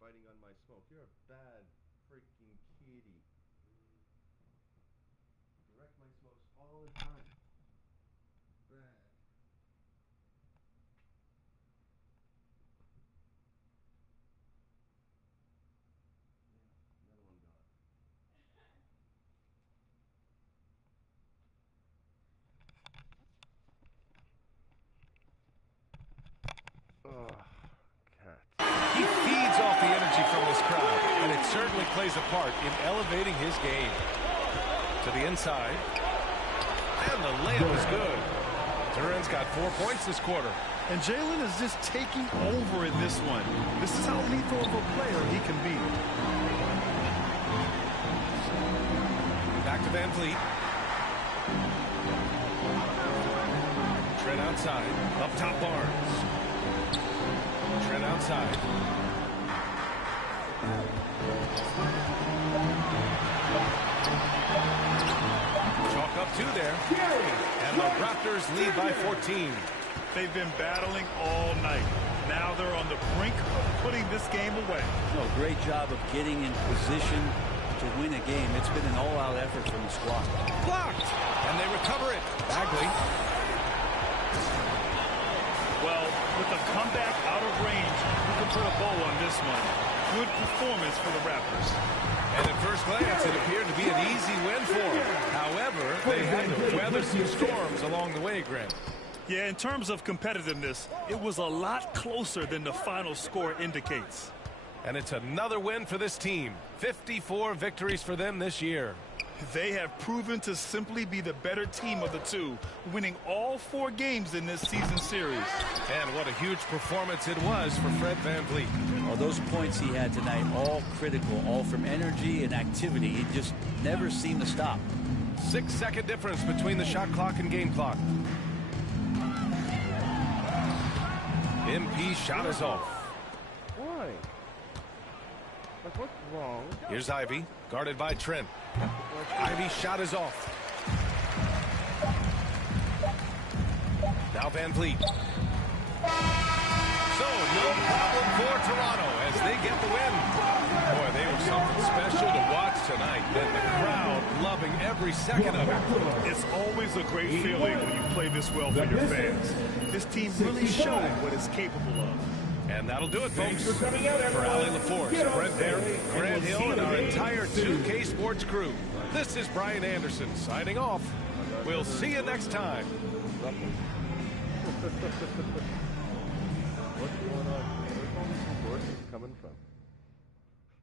Biting on my smoke. You're a bad freaking kitty. You wreck my smokes all the time. Bad. Yeah, another one gone. He feeds off the energy from this crowd, and it certainly plays a part in elevating his game. To the inside, and the layup is good. Duran's got 4 points this quarter. And Jalen is just taking over in this one. This is how lethal of a player he can be. Back to Van Vliet. Trent outside. Up top Barnes. Trent outside. Chalk up two there. And the Raptors lead by 14. They've been battling all night. Now they're on the brink of putting this game away. No, great job of getting in position to win a game. It's been an all-out effort from the squad. Blocked. And they recover it. Bagley. Well, with the comeback out of range, you can put a bow on this one. Good performance for the Raptors. And at first glance, it appeared to be an easy win for them. However, they had to weather some storms along the way, Grant. Yeah, in terms of competitiveness, it was a lot closer than the final score indicates. And it's another win for this team. 54 victories for them this year. They have proven to simply be the better team of the two, winning all 4 games in this season series. And what a huge performance it was for Fred VanVleet. Well, those points he had tonight, all critical, all from energy and activity. He just never seemed to stop. 6-second difference between the shot clock and game clock. MP shot is off. Why? What's wrong? Here's Ivy, guarded by Trent. Ivy's shot is off. Now Van Vliet. So, no problem for Toronto as they get the win. Boy, they were something special to watch tonight. And the crowd loving every second of it. It's always a great feeling when you play this well for your fans. This team really showed what it's capable of. And that'll do it, folks. For Allie LaForce, Brent Barry, Grant Hill, and our entire 2K Sports crew, this is Brian Anderson signing off. We'll see you next time. What's going on? Where's all these endorsements coming from?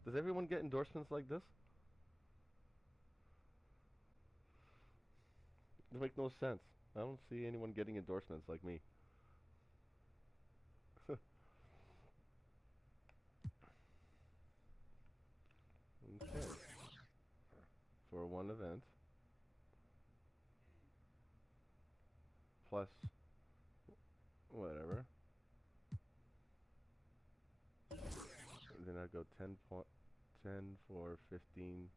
Does everyone get endorsements like this? It makes no sense. I don't see anyone getting endorsements like me. Okay. For one event. Plus whatever. And then I go 10 for 15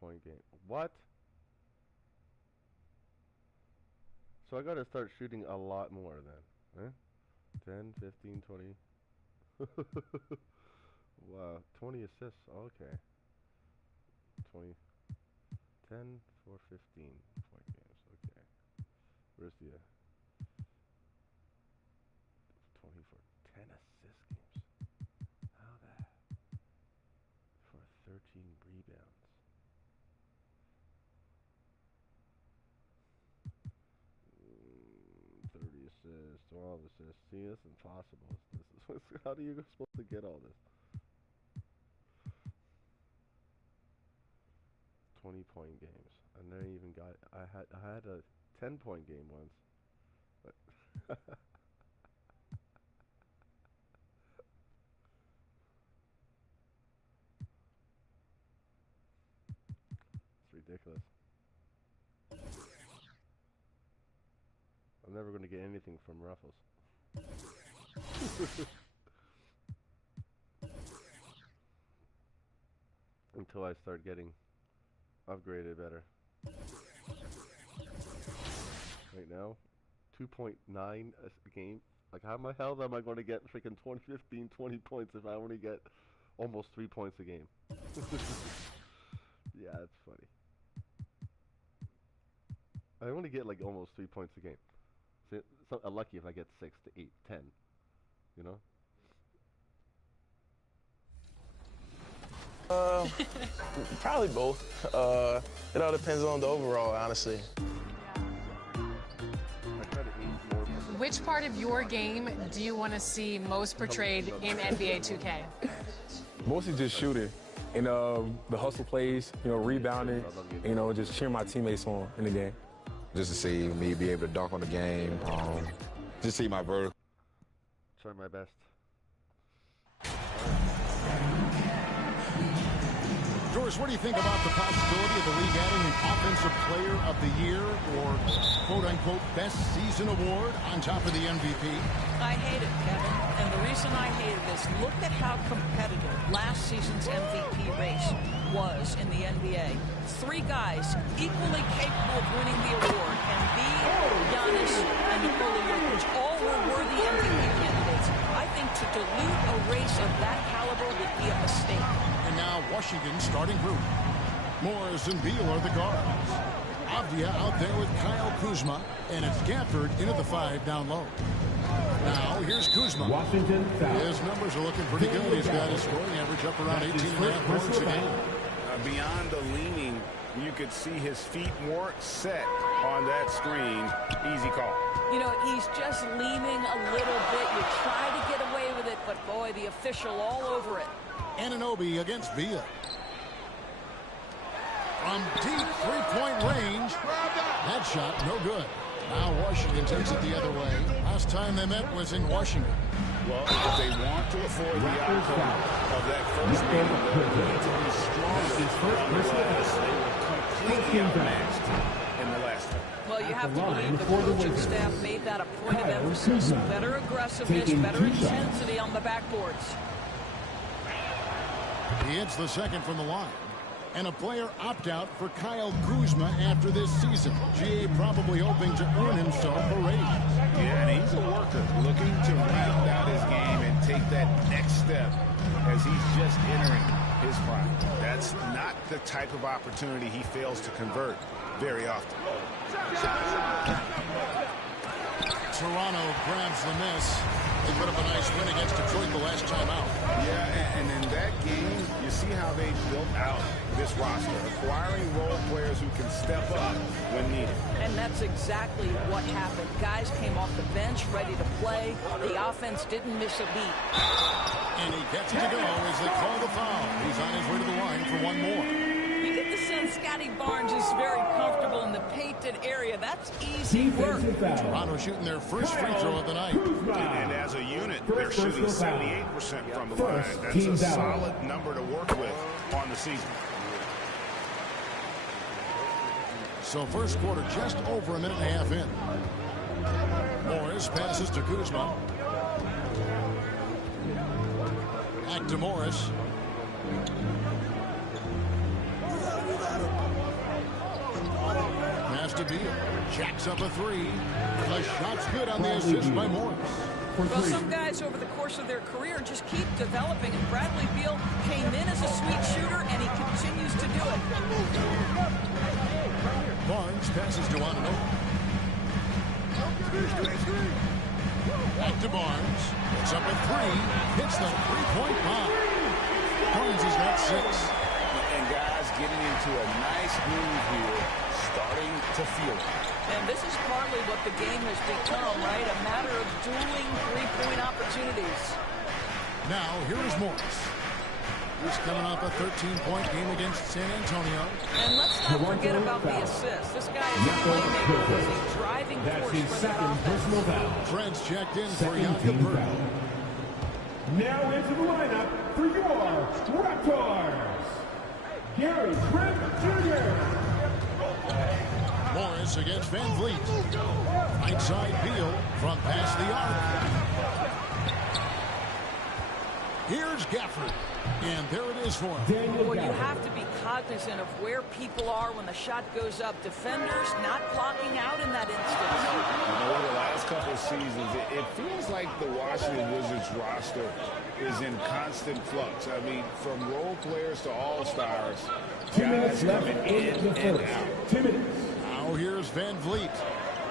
point game. What? So I gotta start shooting a lot more then. 10, 15, 20. Wow, 20 assists. Okay. 20. 10 for 15 point games. Okay. Where's the 20 for 10 assist games? How that? For 13 rebounds. 30 assists, 12 assists. See, this is impossible. How do you supposed to get all this? 20-point games. I never even got. I had a 10-point game once. But it's ridiculous. I'm never going to get anything from Ruffles. Until I start getting upgraded better. Right now, 2.9 a game. Like, how the hell am I going to get freaking 20 points if I only get almost 3 points a game? Yeah, it's funny. I only get like almost 3 points a game. So I'm lucky if I get 6 to 8, 10. You know? Probably both. It all depends on the overall, honestly. Which part of your game do you want to see most portrayed in NBA 2K? Mostly just shooting. And the hustle plays, rebounding, just cheering my teammates on in the game. Just to see me be able to dunk on the game, just see my vertical. Try my best. George, what do you think about the possibility of the league adding an Offensive Player of the Year or quote-unquote Best Season Award on top of the MVP? I hate it, Kevin. And the reason I hate it is look at how competitive last season's MVP race was in the NBA. 3 guys equally capable of winning the award. Embiid, Giannis, and Nikola Jokic all were worthy MVP candidates. I think to dilute a race of that caliber would be a mistake. And now Washington's starting group. Morris and Beal are the guards. Avdia out there with Kyle Kuzma, and it's Gafford into the 5 down low. Now here's Kuzma. Washington foul. His numbers are looking pretty good. He's got his scoring average up around 18.5 points a game. Beyond the leaning, you could see his feet weren't set on that screen. Easy call. He's just leaning a little bit. You try to get away with it, but boy, the official all over it. Anunoby against Beal. From deep three-point range. That shot, no good. Now Washington takes it the other way. Last time they met was in Washington. Well, if they want to avoid the outcome of that first game, they need to be stronger. Otherwise, they were completely outmatched in the last one. Well, you have to believe the coaching staff made that a point of emphasis. Better aggressiveness, better intensity on the backboards. He hits the second from the line. And a player opt-out for Kyle Kuzma after this season. GA probably hoping to earn himself a raise. Yeah, and he's a worker looking to round out his game and take that next step as he's just entering his prime. That's not the type of opportunity he fails to convert very often. Toronto grabs the miss. They put up a nice win against Detroit the last time out. Yeah, and in that game, you see how they built out this roster, acquiring role players who can step up when needed. And that's exactly what happened. Guys came off the bench ready to play. The offense didn't miss a beat. And he gets it to go as they call the foul. He's on his way to the line for one more. You get the sense Scotty Barnes is very comfortable in the painted area. That's easy work. Toronto shooting their first free throw of the night. And as a unit, they're shooting 78% from the line. That's a solid number to work with on the season. So first quarter just over a minute and a half in. Morris passes to Kuzma. Back to Morris. Pass to Beal. Jacks up a three. The shot's good on the assist by Morris. Well, some guys over the course of their career just keep developing, and Bradley Beal came in as a sweet shooter, and he continues to do it. Barnes passes to Anunoby. Back to Barnes. It's up a three. Hits the three-point bomb. Barnes has got 6. And guys getting into a nice groove here, starting to feel it. And this is partly what the game has become, right? A matter of dueling three-point opportunities. Now, here is Morris. He's coming off a 13-point game against San Antonio. And let's not forget about the assist. This guy is a playmaker. He's a driving force for that offense. Fred's checked in for Jakob. Now into the lineup for your Raptors, Gary Trent Jr. Morris against Van Vliet. Right side Beal from past the arc. Here's Gafford. And there it is for him. Well, you have to be cognizant of where people are when the shot goes up. Defenders not clocking out in that instance. Over the last couple of seasons, it feels like the Washington Wizards roster is in constant flux. I mean, from role players to all-stars, guys coming in and out. 2 minutes. Now here's Van Vliet.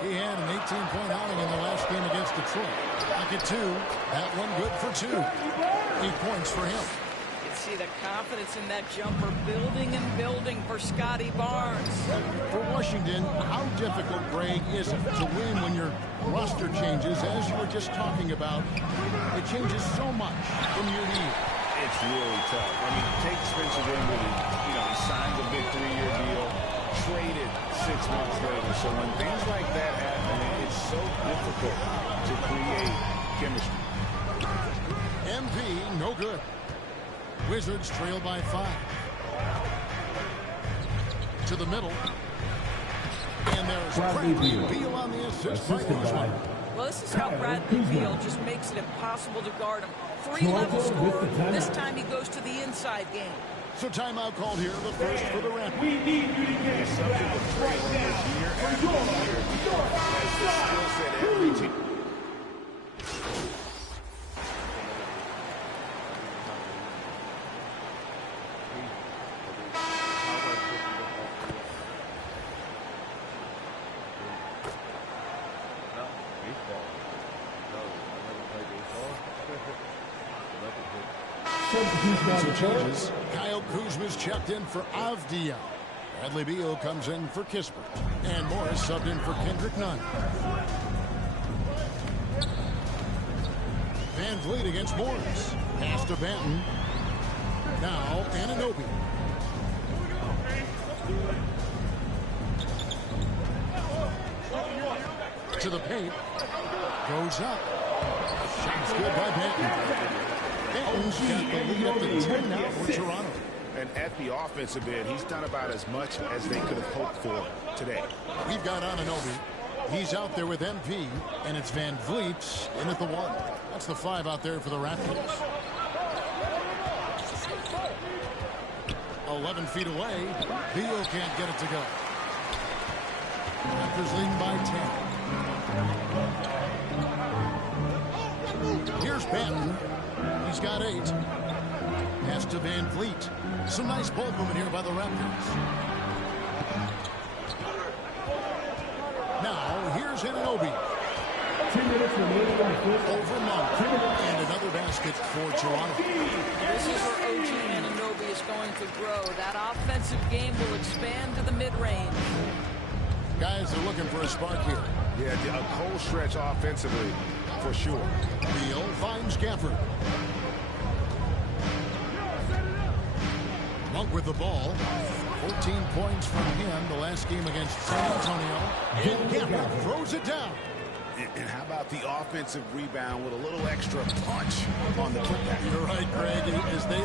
He had an 18-point outing in the last game against Detroit. Back at 2. That one good for 2. 8 points for him. See the confidence in that jumper building and building for Scotty Barnes. For Washington, how difficult, Greg, is it to win when your roster changes, as you were just talking about? It changes so much from year to year. It's really tough. I mean, take Spencer Dinwiddie. He signed a big 3-year deal, traded 6 months later. So when things like that happen, it's so difficult to create chemistry. MP, no good. Wizards trail by 5. To the middle. And there's Bradley Beal on the assist by Kuzma. Well, this is how Bradley Beal just makes it impossible to guard him. 3-level scorer. This time he goes to the inside game. So timeout called here, the first for the Raptors. We need you to get back right now for your team. Changes. Kyle Kuzma's checked in for Avdia. Bradley Beal comes in for Kispert. And Morris subbed in for Kendrick Nunn. Van Vliet against Morris. Pass to Banton. Now Anunoby. To the paint. Goes up. Shot's good by Banton. Banton's got the lead up to 10 now for Toronto. And at the offensive end, he's done about as much as they could have hoped for today. We've got Anunoby. He's out there with MP, and it's Van Vliet in at the 1. That's the 5 out there for the Raptors. 11 feet away. Beal can't get it to go. Raptors leading by 10. Here's Benton. He's got 8. Pass to Van Vliet. Some nice ball movement here by the Raptors. Now, here's Anunoby. 2 minutes remaining on the first. Over Monk. And another basket for Toronto. This is where OG Anunoby is going to grow. That offensive game will expand to the mid-range. Guys are looking for a spark here. Yeah, a cold stretch offensively, for sure. Beal finds Gafford. Monk with the ball. 14 points from him the last game against San Antonio. And Gafford throws it down. And how about the offensive rebound with a little extra punch on the putback? You're right, Greg. As they